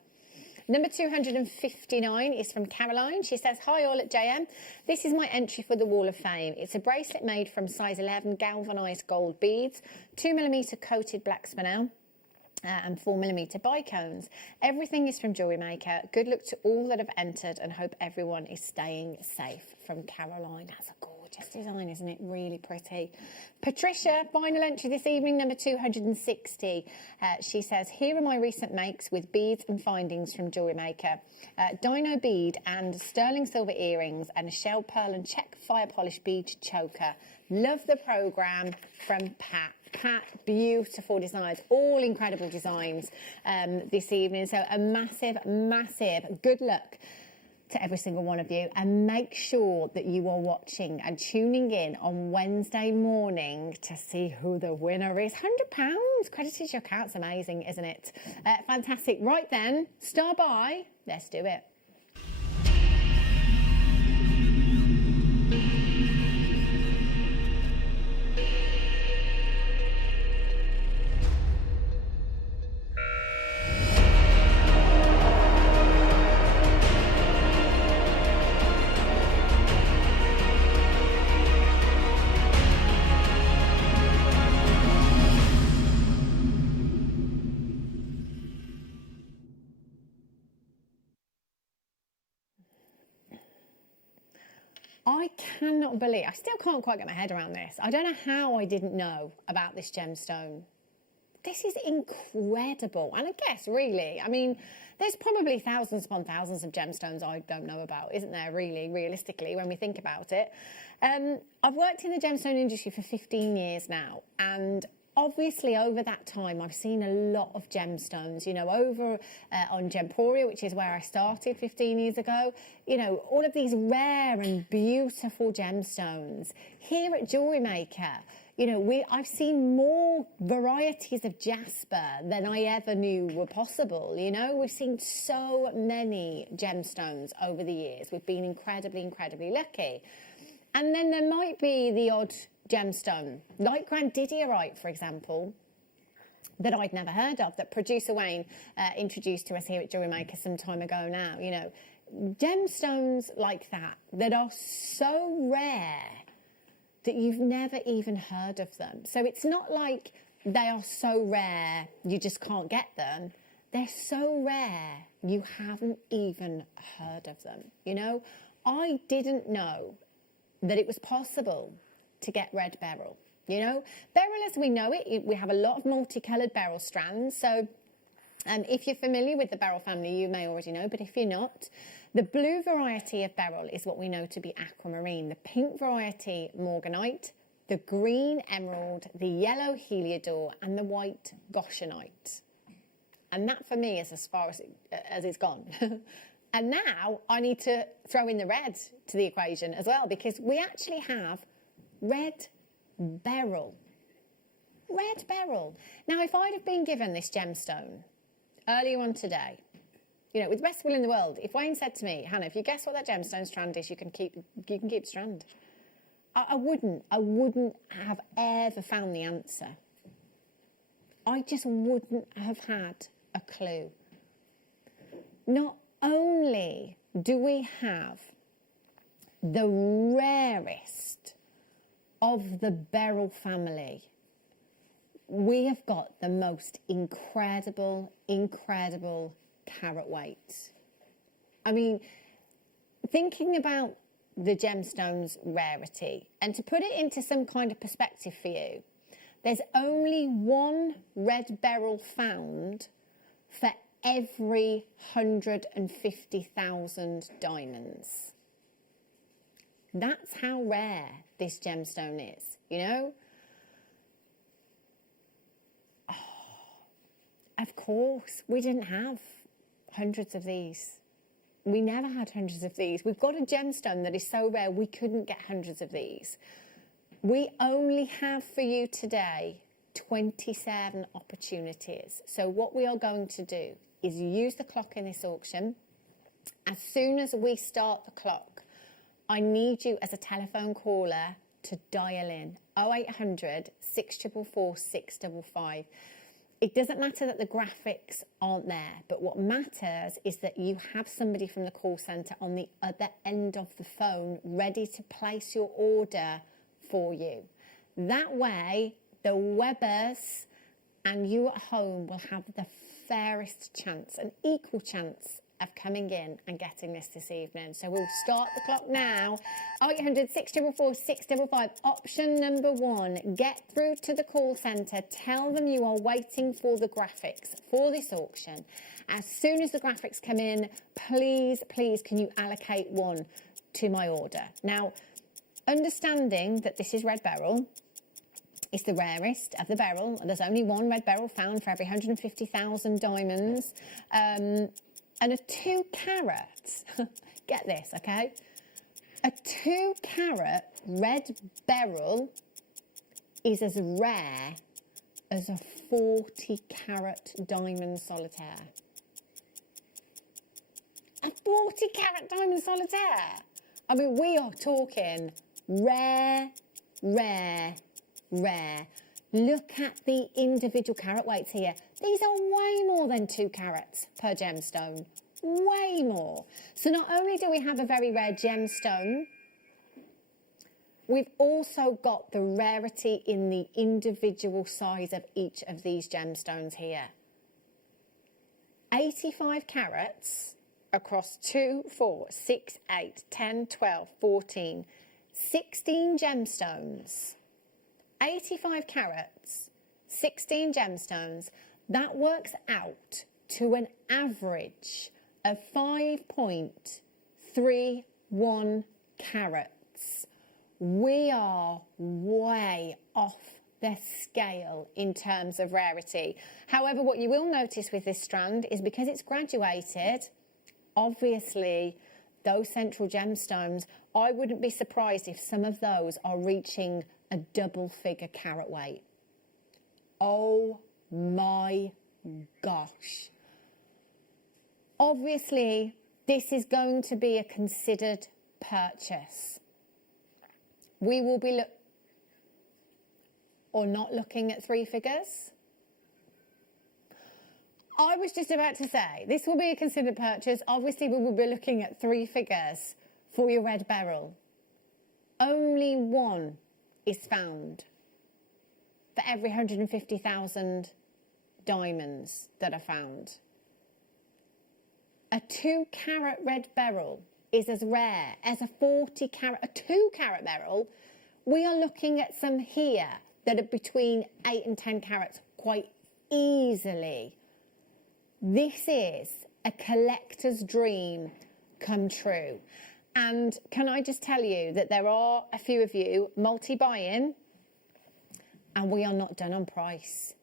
Number 259 is from Caroline. She says, hi all at JM. This is my entry for the Wall of Fame. It's a bracelet made from size 11 galvanised gold beads, 2mm coated black spinel, and 4mm bicones. Everything is from JewelleryMaker. Good luck to all that have entered and hope everyone is staying safe. From Caroline. That's a gorgeous design, isn't it? Really pretty. Patricia, final entry this evening, number 260. She says, here are my recent makes with beads and findings from JewelleryMaker. Dino bead and sterling silver earrings and a shell pearl and check fire polish bead choker. Love the programme, from Pat. Pat, beautiful designs, all incredible designs this evening. So a massive, massive good luck to every single one of you, and make sure that you are watching and tuning in on Wednesday morning to see who the winner is. £100 credited to your account. It's amazing, isn't it? Fantastic. Right then, star by. Let's do it. I cannot believe, I still can't quite get my head around this. I don't know how I didn't know about this gemstone. This is incredible. And I guess, really, I mean, there's probably thousands upon thousands of gemstones I don't know about, isn't there, really, realistically, when we think about it. I've worked in the gemstone industry for 15 years now, and obviously, over that time, I've seen a lot of gemstones, you know, over on Gemporia, which is where I started 15 years ago, you know, all of these rare and beautiful gemstones. Here at JewelleryMaker, you know, I've seen more varieties of jasper than I ever knew were possible, you know. We've seen so many gemstones over the years. We've been incredibly, incredibly lucky. And then there might be the odd gemstone, like grandidierite, for example, that I'd never heard of, that producer Wayne introduced to us here at JewelleryMaker some time ago now. You know, gemstones like that, that are so rare that you've never even heard of them. So it's not like they are so rare you just can't get them. They're so rare you haven't even heard of them, you know. I didn't know that it was possible to get red beryl, you know. Beryl, as we know it, we have a lot of multicoloured beryl strands. So if you're familiar with the beryl family, you may already know, but if you're not, the blue variety of beryl is what we know to be aquamarine, the pink variety morganite, the green emerald, the yellow heliodor, and the white goshenite. And that for me is as far as it's gone. And now I need to throw in the red to the equation as well, because we actually have red beryl. Red beryl. Now, if I'd have been given this gemstone earlier on today, you know, with the best will in the world, if Wayne said to me, Hannah, if you guess what that gemstone strand is, you can keep the strand. I wouldn't have ever found the answer. I just wouldn't have had a clue. Not only do we have the rarest of the beryl family, we have got the most incredible carat weight. I mean, thinking about the gemstone's rarity, and to put it into some kind of perspective for you, there's only one red beryl found for every 150,000 diamonds. That's how rare this gemstone is, you know? Oh, of course, we didn't have hundreds of these. We never had hundreds of these. We've got a gemstone that is so rare we couldn't get hundreds of these. We only have for you today 27 opportunities. So what we are going to do is use the clock in this auction. As soon as we start the clock, I need you as a telephone caller to dial in 0800 644 655. It doesn't matter that the graphics aren't there, but what matters is that you have somebody from the call centre on the other end of the phone ready to place your order for you. That way, the Webbers and you at home will have the fairest chance, an equal chance of coming in and getting this evening. So we'll start the clock now. 0800 644 655. Option number 1, get through to the call centre. Tell them you are waiting for the graphics for this auction. As soon as the graphics come in, please, please, can you allocate one to my order? Now, understanding that this is red beryl, it's the rarest of the beryl, and there's only one red beryl found for every 150,000 diamonds. And a 2 carat, get this, okay? A 2 carat red beryl is as rare as a 40 carat diamond solitaire. A 40 carat diamond solitaire. I mean, we are talking rare, rare, rare. Look at the individual carat weights here. These are way more than 2 carats per gemstone. Way more. So not only do we have a very rare gemstone, we've also got the rarity in the individual size of each of these gemstones here. 85 carats across 2, 4, 6, 8, 10, 12, 14, 16 gemstones. 85 carats, 16 gemstones, that works out to an average of 5.31 carats. We are way off the scale in terms of rarity. However, what you will notice with this strand is because it's graduated, obviously those central gemstones, I wouldn't be surprised if some of those are reaching a double-figure carat weight. Oh my gosh. Obviously, this is going to be a considered purchase. We will be not looking at 3 figures. I was just about to say, this will be a considered purchase. Obviously, we will be looking at 3 figures for your red beryl. Only one is found for every 150,000 diamonds that are found. A 2 carat red beryl is as rare as a 40 carat, a 2 carat beryl. We are looking at some here that are between 8 and 10 carats quite easily. This is a collector's dream come true. And can I just tell you that there are a few of you multi-buying, and we are not done on price.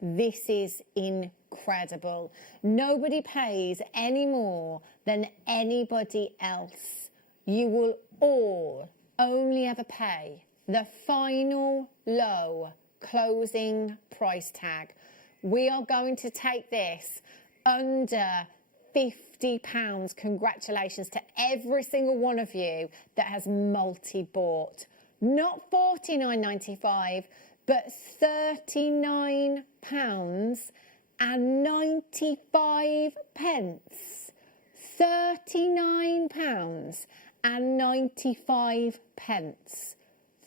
This is incredible. Nobody pays any more than anybody else. You will all only ever pay the final low closing price tag. We are going to take this under £50. Congratulations to every single one of you that has multi-bought. Not £49.95, but £39.95. £39.95.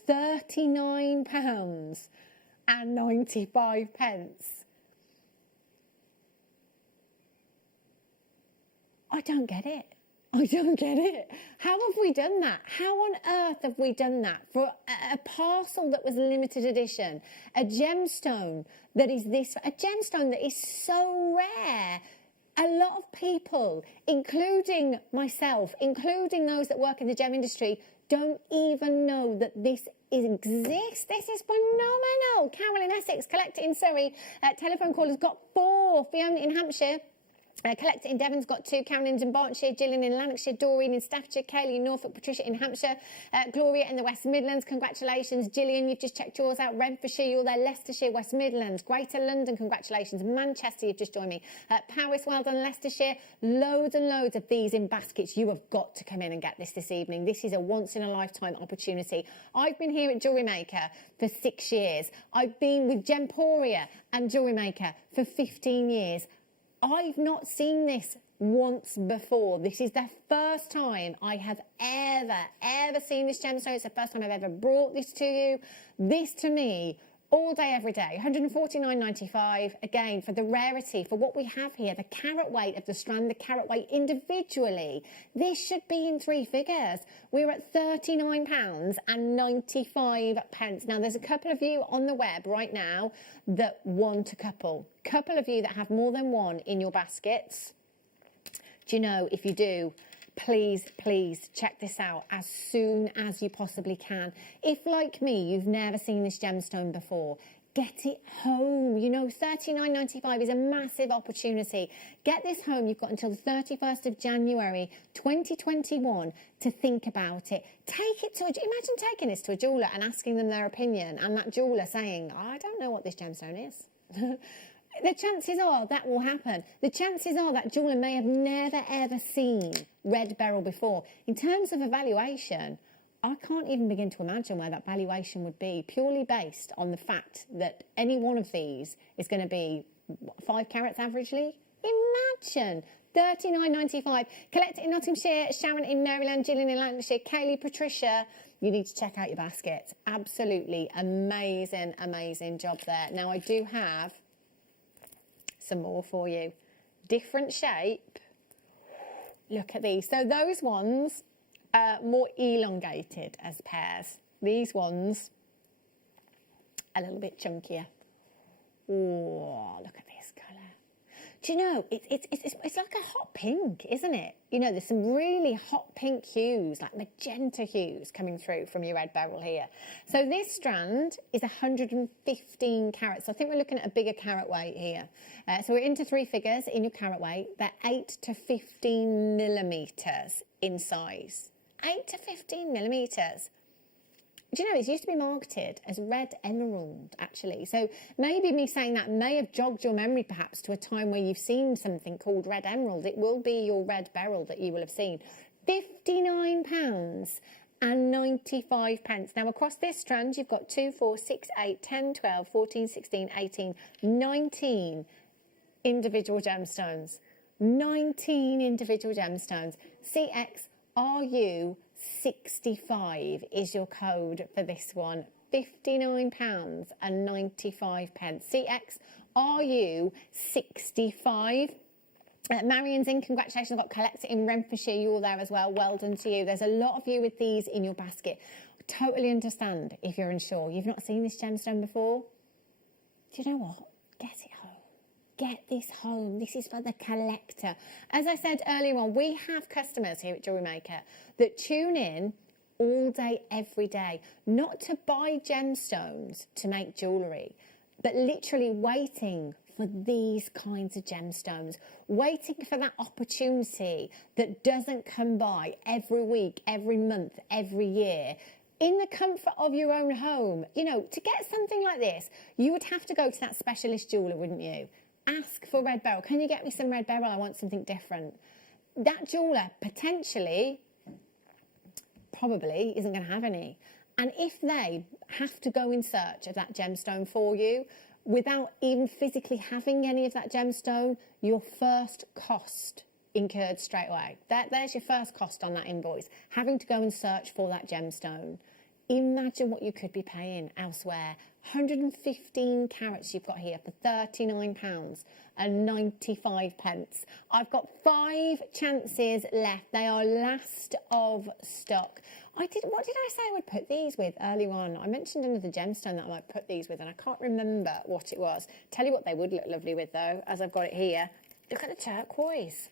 £39.95. I don't get it. I don't get it. How have we done that? How on earth have we done that for a parcel that was limited edition? A gemstone that is a gemstone that is so rare. A lot of people, including myself, including those that work in the gem industry, don't even know that this exists. This is phenomenal. Carol in Essex, Collector in Surrey, telephone callers got 4. Fiona in Hampshire, Collector in Devon's got 2, Karen in Berkshire, Gillian in Lanarkshire, Doreen in Staffordshire, Kaylee in Norfolk, Patricia in Hampshire, Gloria in the West Midlands, congratulations. Gillian, you've just checked yours out. Renfrewshire, you're there. Leicestershire, West Midlands, Greater London, congratulations. Manchester, you've just joined me. Paris, well done. Leicestershire, loads and loads of these in baskets. You have got to come in and get this evening. This is a once-in-a-lifetime opportunity. I've been here at JewelleryMaker for 6 years. I've been with Gemporia and JewelleryMaker for 15 years. I've not seen this once before. This is the first time I have ever seen this gemstone. It's the first time I've ever brought this to you. This to me, all day, every day, £149.95. Again, for the rarity, for what we have here, the carat weight of the strand, the carat weight individually. This should be in 3 figures. We're at £39.95. Now, there's a couple of you on the web right now that want a couple. Couple of you that have more than one in your baskets. Do you know, if you do, please check this out as soon as you possibly can. If, like me, you've never seen this gemstone before, get it home. You know, £39.95 is a massive opportunity. Get this home. You've got until the 31st of January 2021 to think about it. Take it to imagine taking this to a jeweller and asking them their opinion, and that jeweller saying, I don't know what this gemstone is. The chances are that will happen. The chances are that jeweller may have never ever seen red beryl before. In terms of evaluation, I can't even begin to imagine where that valuation would be, purely based on the fact that any one of these is going to be 5 carats averagely. Imagine. £39.95. Collector in Nottinghamshire, Sharon in Maryland, Gillian in Lancashire, Kaylee, Patricia. You need to check out your baskets. Absolutely amazing job there. Now, I do have some more for you. Different shape. Look at these. So those ones are more elongated as pairs. These ones a little bit chunkier. Oh, look at this colour. Do you know, it's like a hot pink, isn't it? You know, there's some really hot pink hues, like magenta hues coming through from your red beryl here. So this strand is 115 carats. So I think we're looking at a bigger carat weight here. So we're into 3 figures in your carat weight. They're 8 to 15 millimetres in size. 8 to 15 millimetres. Do you know, it used to be marketed as red emerald, actually. So maybe me saying that may have jogged your memory perhaps to a time where you've seen something called red emerald. It will be your red beryl that you will have seen. £59.95. Now, across this strand, you've got 2, 4, 6, 8, 10, 12, 14, 16, 18, 19 individual gemstones. 19 individual gemstones. CXRU65 is your code for this one. £59.95. CXRU65. Marion's in, congratulations. I've got Collector in Renfrewshire, you're there as well. Well done to you. There's a lot of you with these in your basket. Totally understand if you're unsure. You've not seen this gemstone before? Do you know what? Get it home. Get this home. This is for the collector. As I said earlier on, we have customers here at JewelleryMaker that tune in all day, every day, not to buy gemstones to make jewellery, but literally waiting for these kinds of gemstones, waiting for that opportunity that doesn't come by every week, every month, every year. In the comfort of your own home. You know, to get something like this, you would have to go to that specialist jeweller, wouldn't you? Ask for red beryl. Can you get me some red beryl? I want something different. That jeweller potentially, probably, isn't going to have any. And if they have to go in search of that gemstone for you, without even physically having any of that gemstone, your first cost incurred straight away. There's your first cost on that invoice, having to go and search for that gemstone. Imagine what you could be paying elsewhere. 115 carats you've got here for £39.95. I've got 5 chances left. They are last of stock. What did I say I would put these with earlier on? I mentioned another gemstone that I might put these with, and I can't remember what it was. Tell you what they would look lovely with, though, as I've got it here. Look at the turquoise.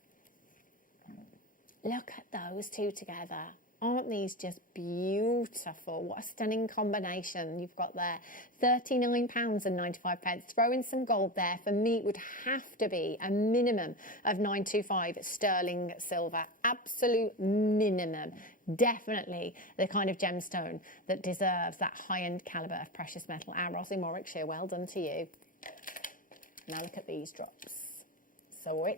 Look at those two together. Aren't these just beautiful? What a stunning combination you've got there. £39.95. Throw in some gold there. For me, it would have to be a minimum of 925 sterling silver. Absolute minimum. Definitely the kind of gemstone that deserves that high-end calibre of precious metal. Our Ross in Warwickshire, well done to you. Now look at these drops. Oh,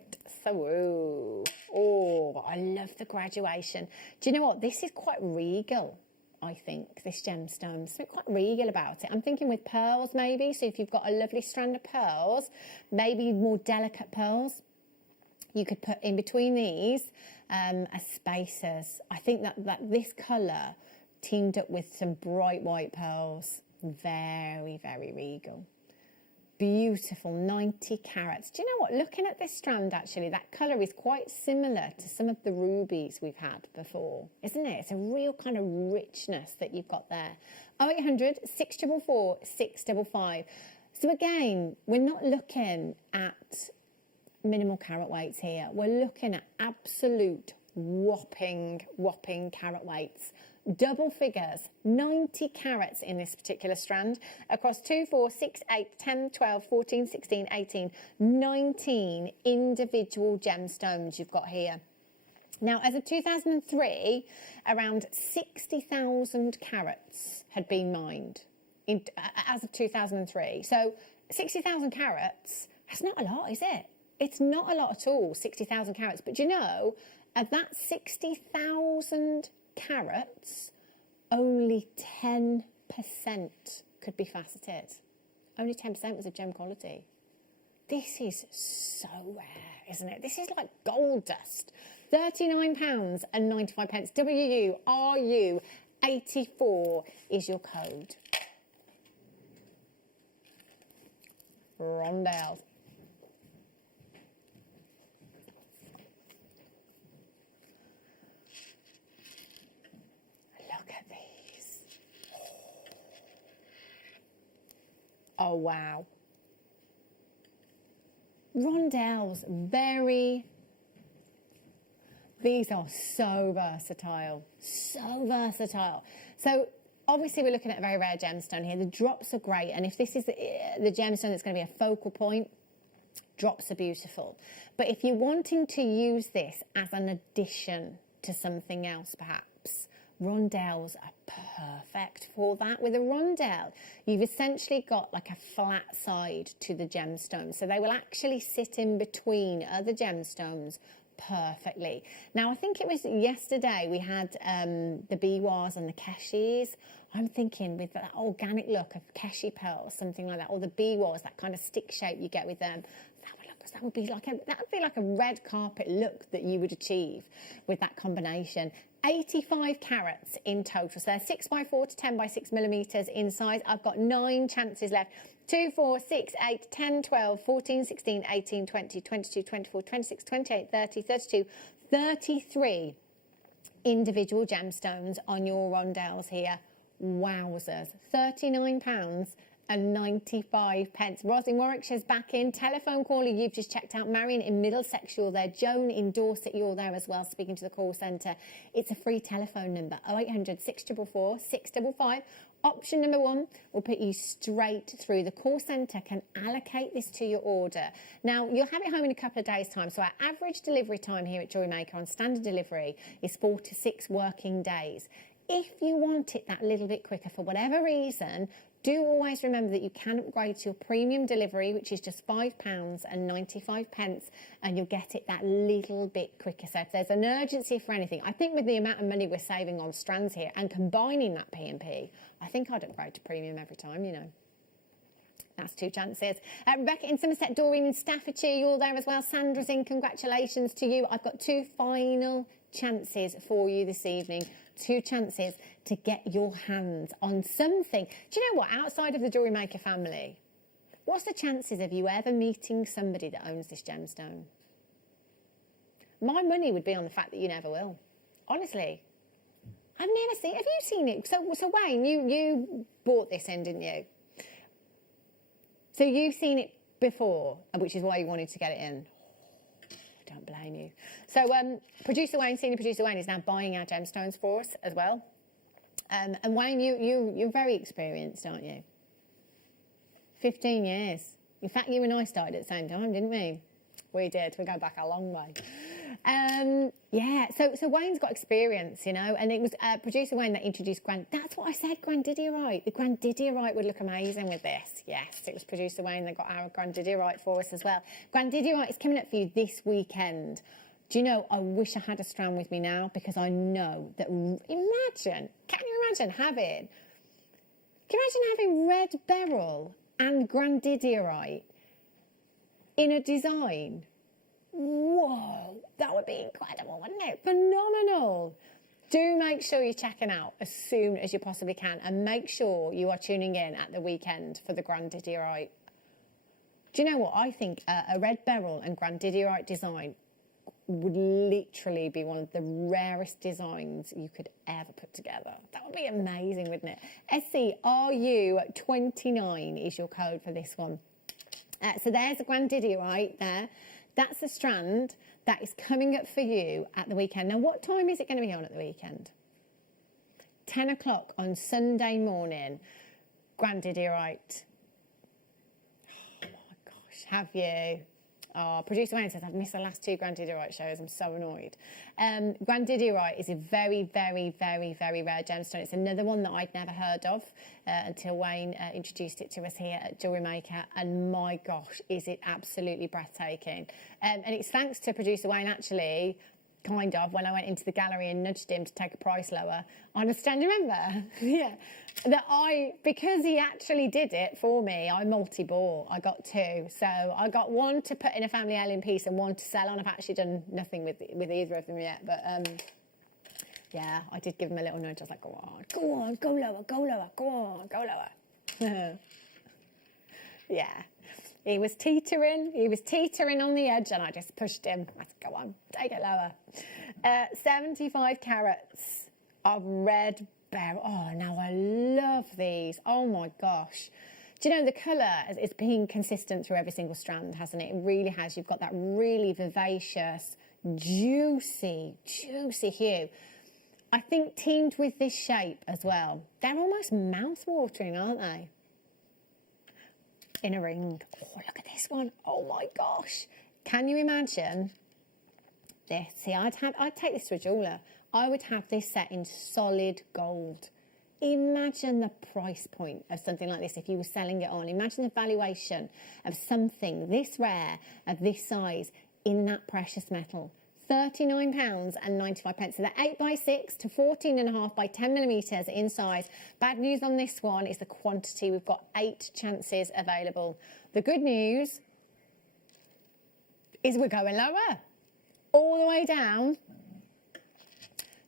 I love the graduation. Do you know what? This is quite regal, I think, this gemstone. Something quite regal about it. I'm thinking with pearls, maybe. So if you've got a lovely strand of pearls, maybe more delicate pearls, you could put in between these as spacers. I think that this colour teamed up with some bright white pearls. Very, very regal. Beautiful, 90 carats. Do you know what? Looking at this strand, actually, that colour is quite similar to some of the rubies we've had before, isn't it? It's a real kind of richness that you've got there. 0800 644 655. So again, we're not looking at minimal carat weights here. We're looking at absolute whopping carat weights. Double figures, 90 carats in this particular strand across 2, 4, 6, 8, 10, 12, 14, 16, 18, 19 individual gemstones you've got here. Now, as of 2003, around 60,000 carats had been mined as of 2003. So 60,000 carats, that's not a lot, is it? It's not a lot at all, 60,000 carats. But you know, of that 60,000 carats, only 10% could be faceted. Only 10% was of gem quality. This is so rare, isn't it? This is like gold dust. £39.95. WURU 84 is your code. Rondelles. Oh, wow. Rondelles, these are so versatile, so versatile. So obviously we're looking at a very rare gemstone here. The drops are great, and if this is the gemstone that's going to be a focal point, drops are beautiful. But if you're wanting to use this as an addition to something else, perhaps, rondelles are perfect for that. With a rondelle, you've essentially got like a flat side to the gemstone, so they will actually sit in between other gemstones perfectly. Now, I think it was yesterday we had the biwas and the keshis. I'm thinking with that organic look of keshi pearls, something like that, or the biwas, that kind of stick shape you get with them. That would be like a red carpet look that you would achieve with that combination. 85 carats in total. So they're 6x4 to 10x6 millimetres in size. I've got 9 chances left. 2, 4, 6, 8, 10, 12, 14, 16, 18, 20, 22, 24, 26, 28, 30, 32, 33 individual gemstones on your rondelles here. Wowzers. £39.95. Ros in Warwickshire's back in. Telephone caller, you've just checked out. Marion in Middlesex, you're there. Joan in Dorset, you're there as well, speaking to the call centre. It's a free telephone number, 0800 644 655. Option number 1 will put you straight through. The call centre can allocate this to your order. Now, you'll have it home in a couple of days' time, so our average delivery time here at JewelleryMaker on standard delivery is 4 to 6 working days. If you want it that little bit quicker for whatever reason, do always remember that you can upgrade to your premium delivery, which is just £5.95, and you'll get it that little bit quicker. So if there's an urgency for anything, I think with the amount of money we're saving on strands here and combining that P&P, I think I'd upgrade to premium every time, you know. That's 2 chances. Rebecca in Somerset, Doreen in Staffordshire, you're there as well. Sandra's in, congratulations to you. I've got 2 final chances for you this evening. 2 chances to get your hands on something. Do you know what? Outside of the JewelleryMaker family, what's the chances of you ever meeting somebody that owns this gemstone? My money would be on the fact that you never will. Honestly. I've never seen it. Have you seen it? So Wayne, you bought this in, didn't you? So you've seen it before, which is why you wanted to get it in. Don't blame you. So producer Wayne, senior producer Wayne, is now buying our gemstones for us as well. And Wayne, you're very experienced, aren't you? 15 years. In fact, you and I started at the same time, didn't we? We did. We go back a long way. Yeah, so Wayne's got experience, you know, and it was producer Wayne that introduced that's what I said, grandidierite. The grandidierite would look amazing with this. Yes, it was producer Wayne that got our grandidierite for us as well. Grandidierite is coming up for you this weekend. Do you know, I wish I had a strand with me now, because I know that, can you imagine having red beryl and grandidierite in a design? Whoa, that would be incredible, wouldn't it? Phenomenal. Do make sure you're checking out as soon as you possibly can, and make sure you are tuning in at the weekend for the grandidierite. Do you know what? I think a red beryl and grandidierite design would literally be one of the rarest designs you could ever put together. That would be amazing, wouldn't it? SCRU29 is your code for this one. So there's the grandidierite there. That's the strand that is coming up for you at the weekend. Now, what time is it going to be on at the weekend? 10 o'clock on Sunday morning. Grandidierite. Oh my gosh, have you? Oh, producer Wayne says, I've missed the last two grandidierite shows. I'm so annoyed. Grandidierite is a very, very, very, very rare gemstone. It's another one that I'd never heard of until Wayne introduced it to us here at JewelleryMaker. And my gosh, is it absolutely breathtaking. And it's thanks to producer Wayne, actually, kind of, when I went into the gallery and nudged him to take a price lower on a stand, remember? Yeah. Because he actually did it for me, I multi-bought. I got two. So I got one to put in a family heirloom piece and one to sell on. I've actually done nothing with either of them yet. But yeah, I did give him a little nudge. I was like, go on, go lower, go lower, go on, go lower. Yeah. He was teetering on the edge, and I just pushed him. I said, go on, take it lower. 75 carats of red beryl. Oh, now I love these. Oh my gosh. Do you know, the colour is being consistent through every single strand, hasn't it? It really has. You've got that really vivacious, juicy hue. I think teamed with this shape as well. They're almost mouth-watering, aren't they? In a ring. Oh, look at this one. Oh my gosh. Can you imagine this? See, I'd take this to a jeweller. I would have this set in solid gold. Imagine the price point of something like this if you were selling it on. Imagine the valuation of something this rare, of this size, in that precious metal. £39.95. So they're 8x6 to 14.5 by 10 millimetres in size. Bad news on this one is the quantity. We've got 8 chances available. The good news is we're going lower, all the way down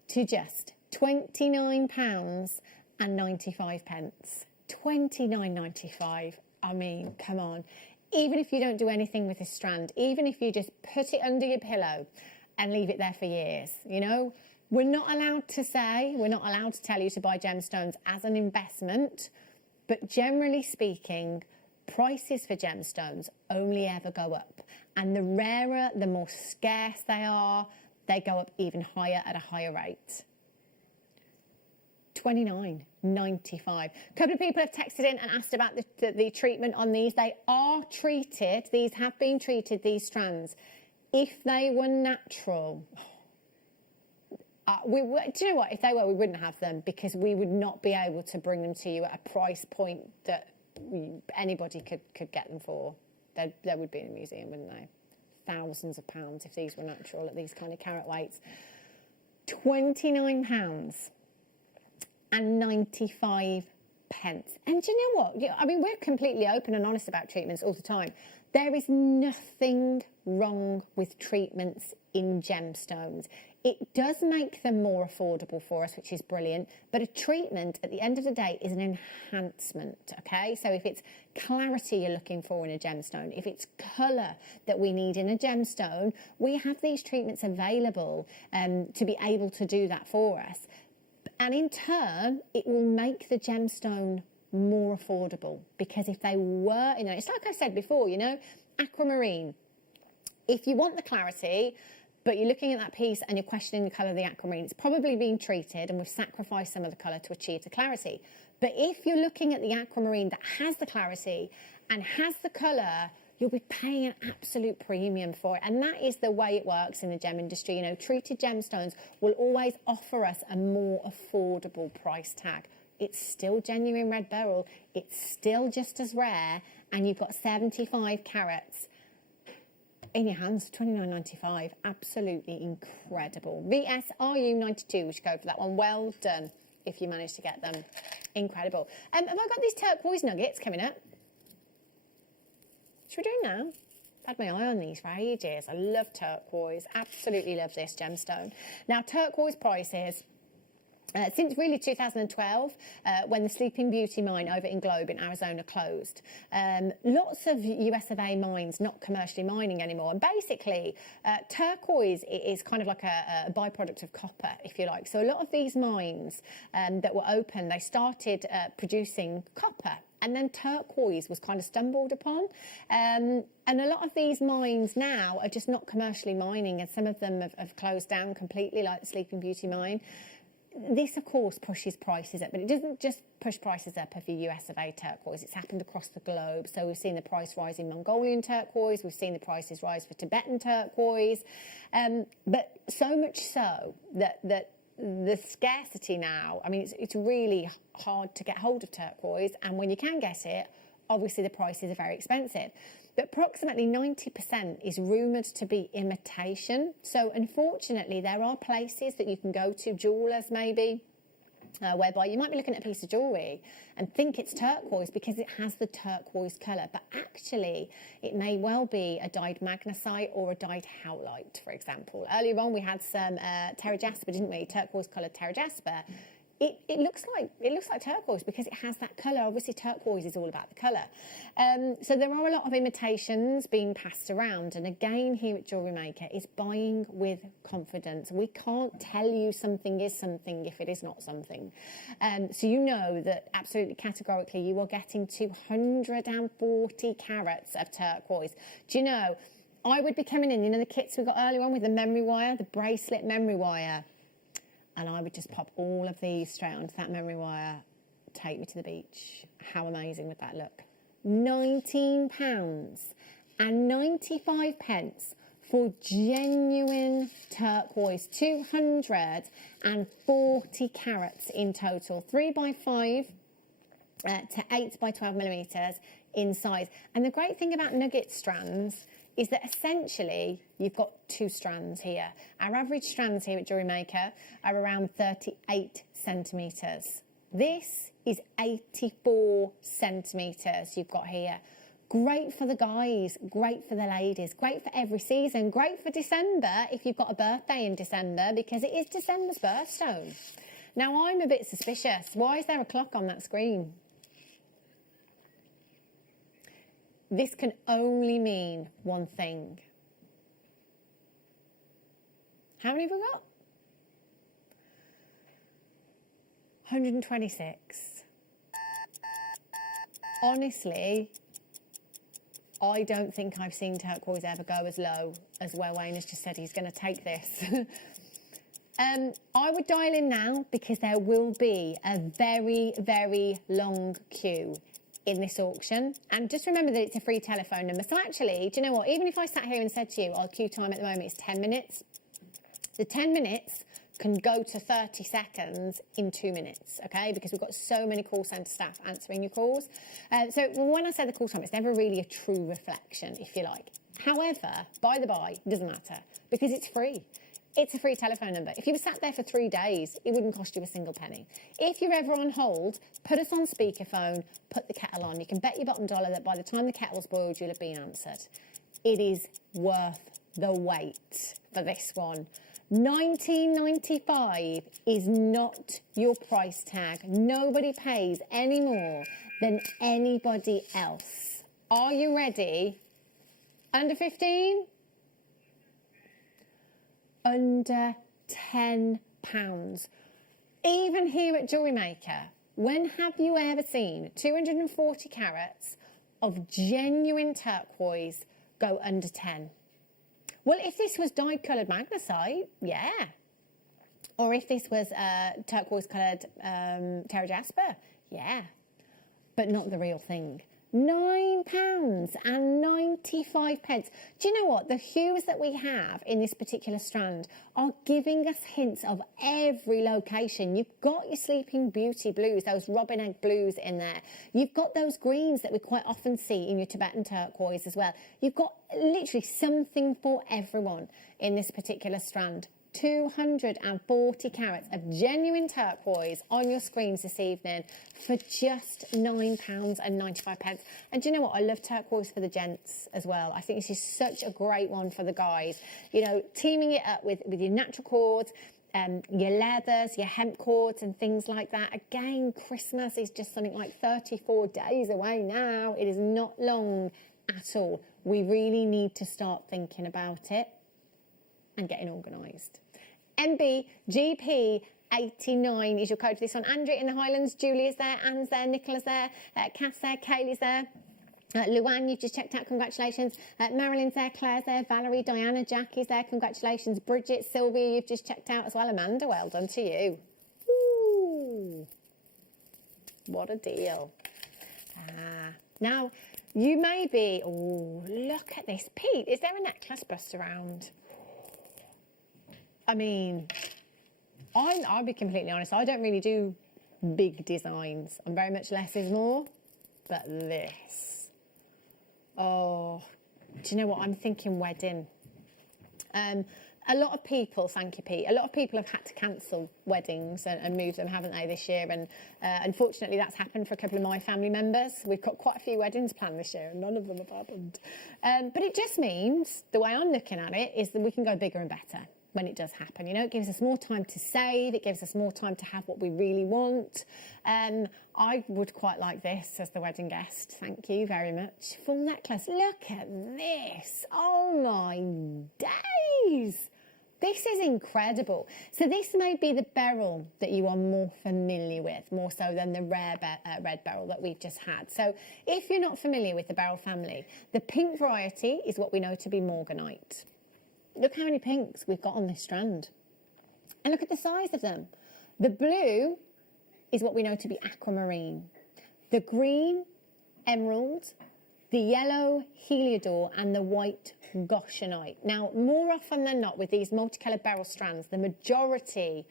to just £29.95. £29.95. I mean, come on. Even if you don't do anything with this strand, even if you just put it under your pillow and leave it there for years, you know, we're not allowed to tell you to buy gemstones as an investment, but generally speaking, prices for gemstones only ever go up. And the rarer, the more scarce they are, they go up even higher at a higher rate. £29.95. A couple of people have texted in and asked about the treatment on these. They are treated. These have been treated, these strands. If they were natural, do you know what? If they were, we wouldn't have them, because we would not be able to bring them to you at a price point that anybody could get them for. They would be in a museum, wouldn't they? Thousands of pounds if these were natural at these kind of carat weights. £29.95. And do you know what? I mean, we're completely open and honest about treatments all the time. There is nothing wrong with treatments in gemstones. It does make them more affordable for us, which is brilliant. But a treatment, at the end of the day, is an enhancement, okay? So if it's clarity you're looking for in a gemstone, if it's colour that we need in a gemstone, we have these treatments available to be able to do that for us. And in turn, it will make the gemstone more affordable, because if they were, you know, it's like I said before, you know, aquamarine If you want the clarity, but you're looking at that piece and you're questioning the colour of the aquamarine, it's probably been treated and we've sacrificed some of the colour to achieve the clarity. But if you're looking at the aquamarine that has the clarity and has the colour, you'll be paying an absolute premium for it. And that is the way it works in the gem industry. You know, treated gemstones will always offer us a more affordable price tag. It's still genuine red beryl, it's still just as rare, and you've got 75 carats in your hands, $29.95. Absolutely incredible. VSRU92, we should go for that one. Well done if you managed to get them. Incredible. Have I got these turquoise nuggets coming up? Should we do them now? I've had my eye on these for ages. I love turquoise. Absolutely love this gemstone. Now, turquoise prices, since really 2012, when the Sleeping Beauty mine over in Globe in Arizona closed, lots of US of A mines not commercially mining anymore. And basically, turquoise is kind of like a byproduct of copper, if you like. So a lot of these mines that were open, they started producing copper. And then turquoise was kind of stumbled upon. And a lot of these mines now are just not commercially mining, and some of them have closed down completely, like the Sleeping Beauty mine. This, of course, pushes prices up, but it doesn't just push prices up of your US of A turquoise. It's happened across the globe. So we've seen the price rise in Mongolian turquoise. We've seen the prices rise for Tibetan turquoise. But so much so that the scarcity now, I mean, it's really hard to get hold of turquoise. And when you can get it, obviously the prices are very expensive. But approximately 90% is rumoured to be imitation. So unfortunately, there are places that you can go to, jewellers maybe, whereby you might be looking at a piece of jewellery and think it's turquoise because it has the turquoise colour. But actually, it may well be a dyed magnesite or a dyed howlite, for example. Earlier on, we had some terra jasper, didn't we? Turquoise coloured terra jasper. It looks like turquoise because it has that colour. Obviously, turquoise is all about the colour. So there are a lot of imitations being passed around. And again, here at JewelleryMaker, is buying with confidence. We can't tell you something is something if it is not something. So you know that absolutely categorically you are getting 240 carats of turquoise. Do you know, I would be coming in, you know the kits we got earlier on with the memory wire, the bracelet memory wire. And I would just pop all of these straight onto that memory wire, take me to the beach. How amazing would that look? £19.95 for genuine turquoise, 240 carats in total, 3x5 to 8x12 millimetres in size. And the great thing about nugget strands is that essentially you've got two strands here. Our average strands here at JewelleryMaker are around 38 centimetres. This is 84 centimetres you've got here. Great for the guys, great for the ladies, great for every season, great for December if you've got a birthday in December, because it is December's birthstone. Now, I'm a bit suspicious. Why is there a clock on that screen? This can only mean one thing. How many have we got? 126. Honestly, I don't think I've seen turquoise ever go as low as where Wayne has just said he's going to take this. I would dial in now because there will be a very, very long queue in this auction. And just remember that it's a free telephone number. So actually, do you know what? Even if I sat here and said to you, our queue time at the moment is 10 minutes, the 10 minutes can go to 30 seconds in 2 minutes, okay? Because we've got so many call centre staff answering your calls. So when I say the call time, it's never really a true reflection, if you like. However, by the by, it doesn't matter because it's free. It's a free telephone number. If you were sat there for 3 days, it wouldn't cost you a single penny. If you're ever on hold, put us on speakerphone, put the kettle on. You can bet your bottom dollar that by the time the kettle's boiled, you'll have been answered. It is worth the wait for this one. $19.95 is not your price tag. Nobody pays any more than anybody else. Are you ready? Under 15? Under £10. Even here at JewelleryMaker, when have you ever seen 240 carats of genuine turquoise go under 10? Well, if this was dyed-coloured magnesite, yeah. Or if this was turquoise-coloured terra jasper, yeah. But not the real thing. £9.95. Do you know what? The hues that we have in this particular strand are giving us hints of every location. You've got your Sleeping Beauty blues, those robin egg blues in there. You've got those greens that we quite often see in your Tibetan turquoise as well. You've got literally something for everyone in this particular strand. 240 carats of genuine turquoise on your screens this evening for just £9.95. And do you know what? I love turquoise for the gents as well. I think this is such a great one for the guys. You know, teaming it up with your natural cords, your leathers, your hemp cords and things like that. Again, Christmas is just something like 34 days away now. It is not long at all. We really need to start thinking about it and getting organised. MBGP89 is your code for this one. Andrea in the Highlands, Julie is there, Anne's there, Nicola's there, Cass there, Kaylee's there. Luann, you've just checked out, congratulations. Marilyn's there, Claire's there, Valerie, Diana, Jackie's there, congratulations. Bridget, Sylvia, you've just checked out as well. Amanda, well done to you. Ooh, what a deal. Now, you may be, oh, look at this. Pete, is there a necklace bust around? I mean, I'll be completely honest, I don't really do big designs. I'm very much less is more, but this. Oh, do you know what? I'm thinking wedding. A lot of people, thank you, Pete, a lot of people have had to cancel weddings and move them, haven't they, this year? And unfortunately, that's happened for a couple of my family members. We've got quite a few weddings planned this year, and none of them have happened. But it just means, the way I'm looking at it, is that we can go bigger and better when it does happen. You know, it gives us more time to save, it gives us more time to have what we really want. I would quite like this as the wedding guest, thank you very much. Full necklace, look at this, oh my days. This is incredible. So this may be the beryl that you are more familiar with, more so than the rare red beryl that we've just had. So if you're not familiar with the beryl family, the pink variety is what we know to be morganite. Look how many pinks we've got on this strand. And look at the size of them. The blue is what we know to be aquamarine. The green, emerald. The yellow, heliodor, and the white, goshenite. Now, more often than not, with these multicoloured beryl strands, the majority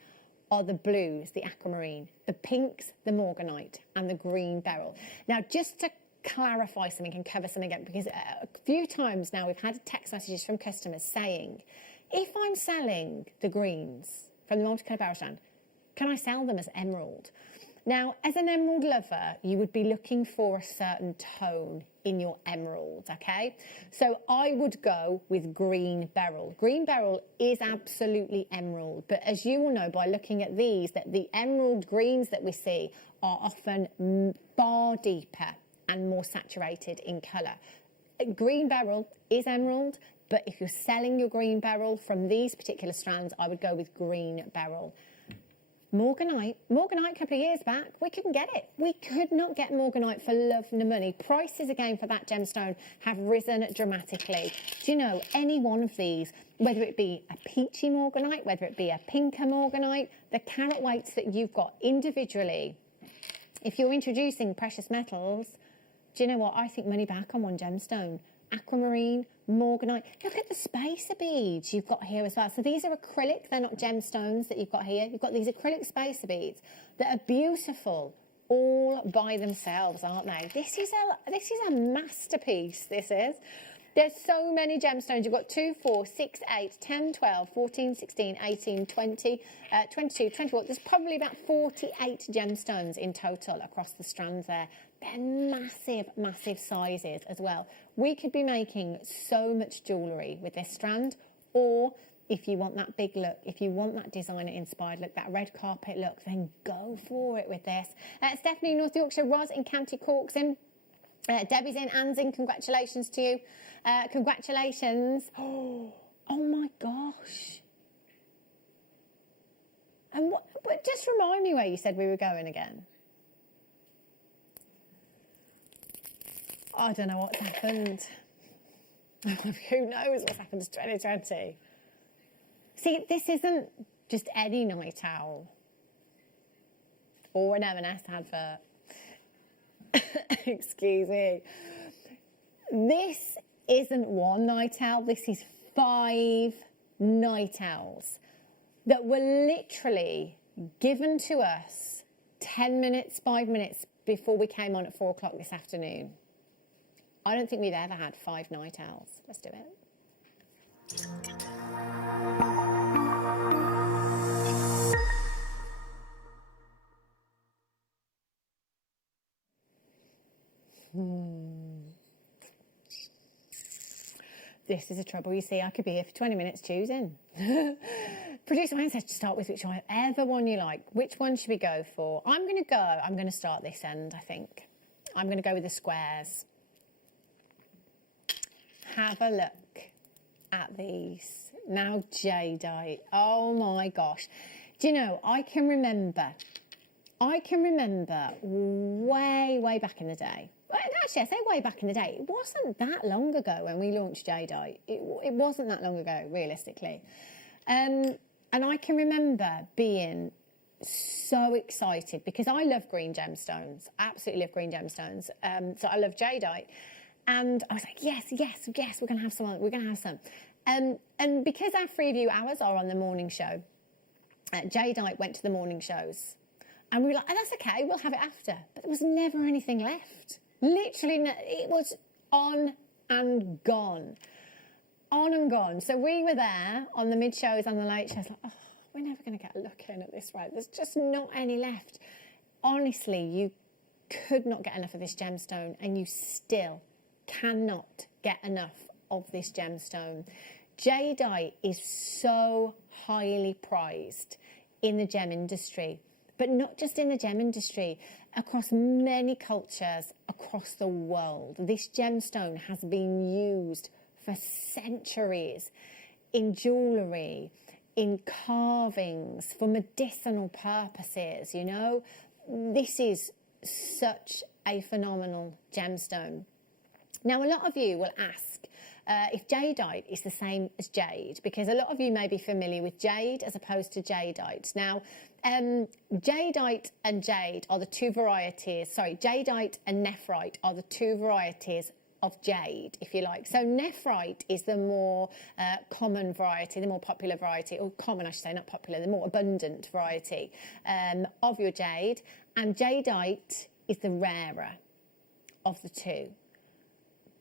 are the blues, the aquamarine, the pinks, the morganite, and the green beryl. Now, just to clarify something and cover something again, because a few times now we've had text messages from customers saying, if I'm selling the greens from the multicoloured beryl strand, can I sell them as emerald? Now, as an emerald lover, you would be looking for a certain tone in your emerald, okay? So I would go with green beryl. Green beryl is absolutely emerald, but as you will know by looking at these, that the emerald greens that we see are often far deeper and more saturated in colour. Green beryl is emerald, but if you're selling your green beryl from these particular strands, I would go with green beryl. Morganite a couple of years back, we couldn't get it. We could not get morganite for love nor money. Prices again for that gemstone have risen dramatically. Do you know, any one of these, whether it be a peachy morganite, whether it be a pinker morganite, the carat weights that you've got individually, if you're introducing precious metals, do you know what? I think money back on one gemstone. Aquamarine, morganite. Look at the spacer beads you've got here as well. So these are acrylic, they're not gemstones that you've got here. You've got these acrylic spacer beads that are beautiful all by themselves, aren't they? This is a masterpiece, this is. There's so many gemstones. You've got 2, 4, 6, 8, 10, 12, 14, 16, 18, 20, 22, 24. There's probably about 48 gemstones in total across the strands there. They're massive, massive sizes as well. We could be making so much jewellery with this strand, or if you want that big look, if you want that designer-inspired look, that red carpet look, then go for it with this. Stephanie, North Yorkshire, Roz in County Cork's in. Debbie's in, Anne's in, congratulations to you. Congratulations. Oh my gosh. And what, just remind me where you said we were going again. I don't know what's happened. Who knows what's happened to 2020? See, this isn't just any night owl or an M&S advert. Excuse me. This isn't one night owl, this is 5 night owls that were literally given to us 10 minutes, 5 minutes before we came on at 4 o'clock this afternoon. I don't think we've ever had 5 night owls. Let's do it. This is a trouble. You see, I could be here for 20 minutes choosing. Producer Wayne says to start with whichever one you like. Which one should we go for? I'm going to start this end, I think. I'm going to go with the squares. Have a look at these. Now, Jadeite. Oh my gosh. Do you know, I can remember way back in the day. Well, actually, I say way back in the day. It wasn't that long ago when we launched Jadeite. It wasn't that long ago, realistically. And I can remember being so excited because I love green gemstones. I absolutely love green gemstones. So I love Jadeite. And I was like, yes, we're going to have some. And because our Freeview hours are on the morning show, Jadeite went to the morning shows. And we were like, oh, that's okay, we'll have it after. But there was never anything left. Literally, it was on and gone. On and gone. So we were there on the mid-shows and the late shows, like, oh, we're never going to get a look in at this rate. There's just not any left. Honestly, you could not get enough of this gemstone, and you still cannot get enough of this gemstone. Jadeite is so highly prized in the gem industry, but not just in the gem industry, across many cultures across the world. This gemstone has been used for centuries in jewellery, in carvings, for medicinal purposes, you know. This is such a phenomenal gemstone. Now, a lot of you will ask if Jadeite is the same as jade, because a lot of you may be familiar with jade as opposed to Jadeite. Now, Jadeite and jade are the two varieties, Jadeite and nephrite are the two varieties of jade, if you like. So nephrite is the more common variety, the more popular variety, or common I should say, not popular, the more abundant variety of your jade, and Jadeite is the rarer of the two.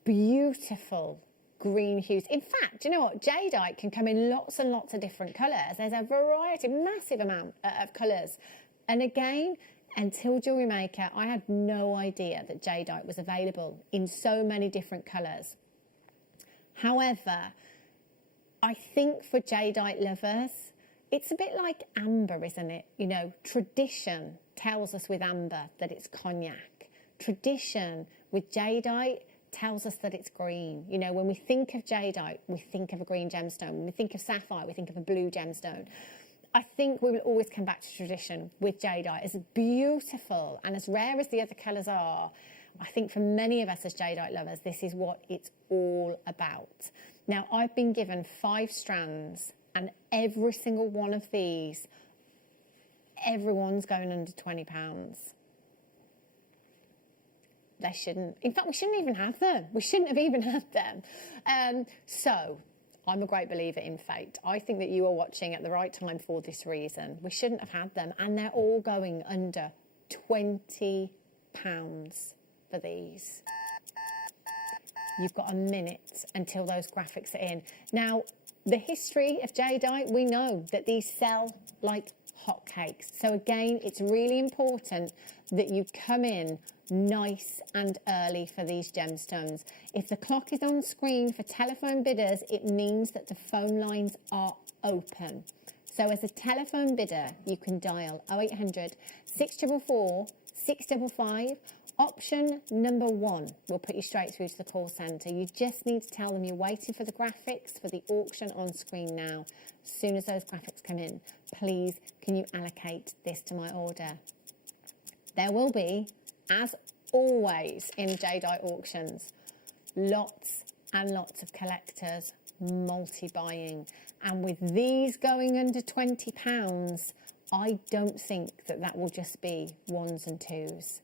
Beautiful green hues. In fact, you know what? Jadeite can come in lots and lots of different colours. There's a variety, massive amount of colours. And again, until JewelleryMaker, I had no idea that Jadeite was available in so many different colours. However, I think for Jadeite lovers, it's a bit like amber, isn't it? You know, tradition tells us with amber that it's cognac. Tradition with Jadeite tells us that it's green. You know, when we think of Jadeite, we think of a green gemstone. When we think of sapphire, we think of a blue gemstone. I think we will always come back to tradition with Jadeite. As beautiful and as rare as the other colours are, I think for many of us as Jadeite lovers, this is what it's all about. Now, I've been given 5 strands, and every single one of these, everyone's going under £20. They shouldn't. In fact, we shouldn't even have them. We shouldn't have even had them. So, I'm a great believer in fate. I think that you are watching at the right time for this reason. We shouldn't have had them, and they're all going under £20 for these. You've got a minute until those graphics are in. Now, the history of Jadeite, we know that these sell like hotcakes. So again, it's really important that you come in nice and early for these gemstones. If the clock is on screen for telephone bidders, it means that the phone lines are open. So as a telephone bidder, you can dial 0800 644 655. Option number 1 will put you straight through to the call centre. You just need to tell them you're waiting for the graphics for the auction on screen now. As soon as those graphics come in, please, can you allocate this to my order? There will be, as always in Jadeite auctions, lots and lots of collectors multi-buying. And with these going under £20, I don't think that that will just be ones and twos.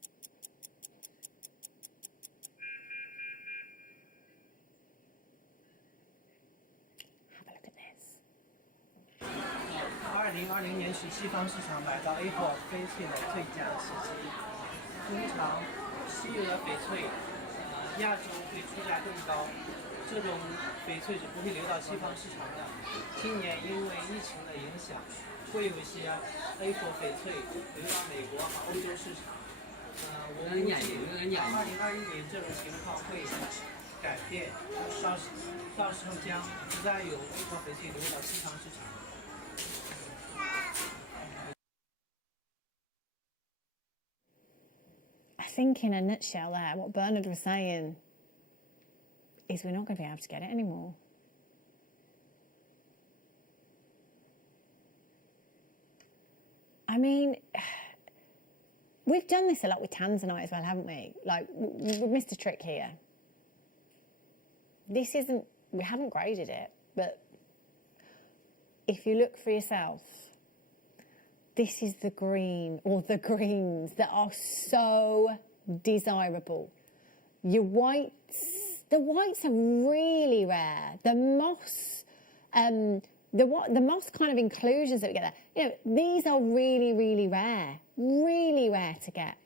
Have a look at this. 2020年是西方市场买到 Apple 翡翠的最佳时机。通常，西俄翡翠，亚洲会出价更高，这种翡翠是不会流到西方市场的。今年因为疫情的影响，会有一些 Apple 翡翠流到美国和欧洲市场。我估计2021年这种情况会改变，到时候将不再有 Apple 翡翠流到西方市场。I think in a nutshell there, what Bernard was saying is we're not going to be able to get it anymore. I mean, we've done this a lot with tanzanite as well, haven't we? Like, we've missed a trick here. This isn't, we haven't graded it, but if you look for yourself, this is the green, or the greens that are so desirable. Your whites, the whites are really rare. The moss, the moss kind of inclusions that we get there, you know, these are really, really rare to get.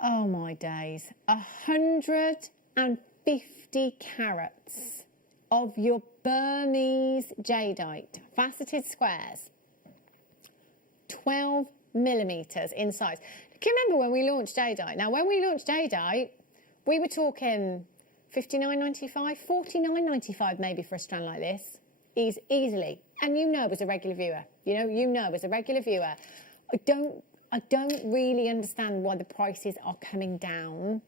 Oh my days, 150 carats of your Burmese jadeite, faceted squares, 12 millimetres in size. Can you remember when we launched jadeite? Now, when we launched jadeite, we were talking $59.95, $49.95 maybe for a strand like this, easily. And you know, as a regular viewer, as a regular viewer, I don't really understand why the prices are coming down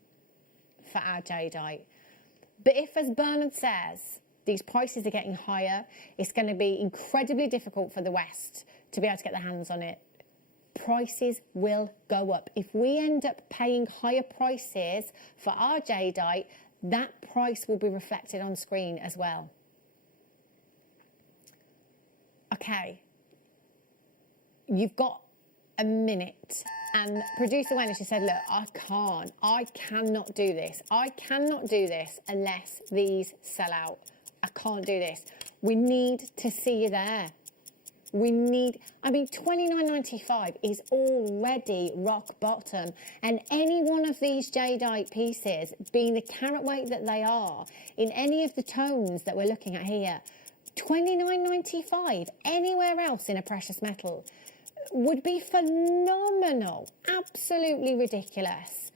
for our jadeite. But if, as Bernard says, these prices are getting higher, it's going to be incredibly difficult for the West to be able to get their hands on it. Prices will go up. If we end up paying higher prices for our jadeite, that price will be reflected on screen as well. Okay, you've got a minute. And producer Wendy, she said, look, I cannot do this. I cannot do this unless these sell out. I can't do this. We need to see you there. We need, I mean, $29.95 is already rock bottom. And any one of these jadeite pieces, being the carat weight that they are, in any of the tones that we're looking at here, $29.95 anywhere else in a precious metal would be phenomenal. Absolutely ridiculous.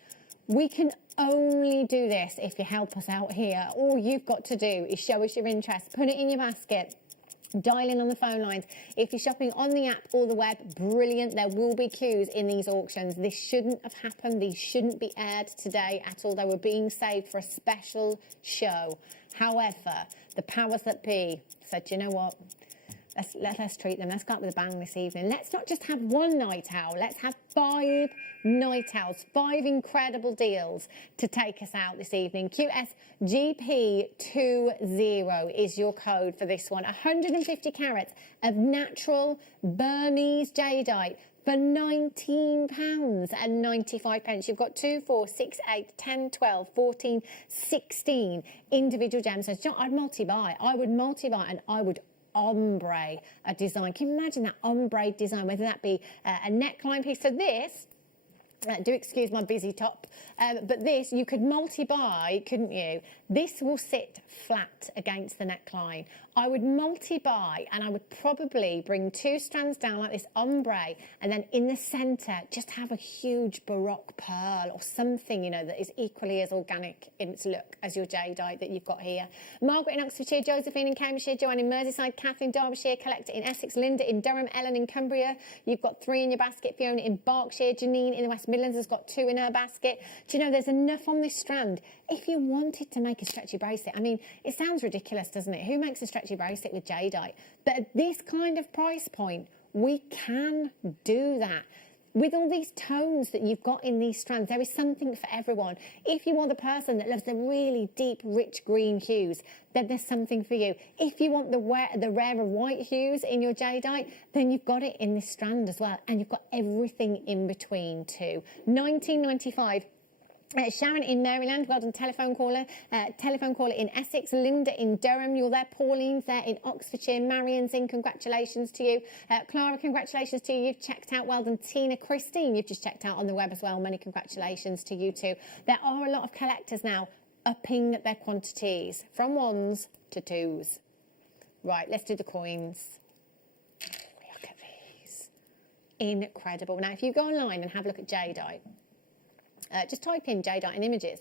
We can only do this if you help us out here. All you've got to do is show us your interest, put it in your basket, dial in on the phone lines. If you're shopping on the app or the web, brilliant. There will be queues in these auctions. This shouldn't have happened. These shouldn't be aired today at all. They were being saved for a special show. However, the powers that be said, you know what? Let's treat them. Let's go out with a bang this evening. Let's not just have one night owl. Let's have 5 night owls, 5 incredible deals to take us out this evening. QSGP20 is your code for this one. 150 carats of natural Burmese jadeite for £19.95. You've got 2, 4, 6, 8, 10, 12, 14, 16 individual gemstones. So I'd multi-buy. I would multi-buy and I would ombre a design. Can you imagine that ombre design, whether that be a neckline piece? So this, do excuse my busy top, but this you could multi-buy, couldn't you? This will sit flat against the neckline. I would multi-buy and I would probably bring 2 strands down like this ombre, and then in the centre just have a huge Baroque pearl or something, you know, that is equally as organic in its look as your jadeite that you've got here. Margaret in Oxfordshire, Josephine in Cambridgeshire, Joanne in Merseyside, Catherine Derbyshire, Collector in Essex, Linda in Durham, Ellen in Cumbria. You've got 3 in your basket. Fiona in Berkshire, Janine in the West Midlands has got 2 in her basket. Do you know there's enough on this strand? If you wanted to make a stretchy bracelet, I mean, it sounds ridiculous, doesn't it? Who makes a stretchy bracelet with jadeite? But at this kind of price point, we can do that. with all these tones that you've got in these strands, there is something for everyone. If you are the person that loves the really deep, rich green hues, then there's something for you. If you want the rarer white hues in your jadeite, then you've got it in this strand as well. And you've got everything in between too. $19.95. Sharon in Maryland, well done, telephone caller in Essex, Linda in Durham, you're there, Pauline's there in Oxfordshire, Marion's in, congratulations to you, Clara, congratulations to you, you've checked out, well done, Tina, Christine, you've just checked out on the web as well, many congratulations to you too. There are a lot of collectors now upping their quantities from 1s to 2s. Right, let's do the coins. Look at these. Incredible. Now, if you go online and have a look at jadeite, just type in jadeite in images.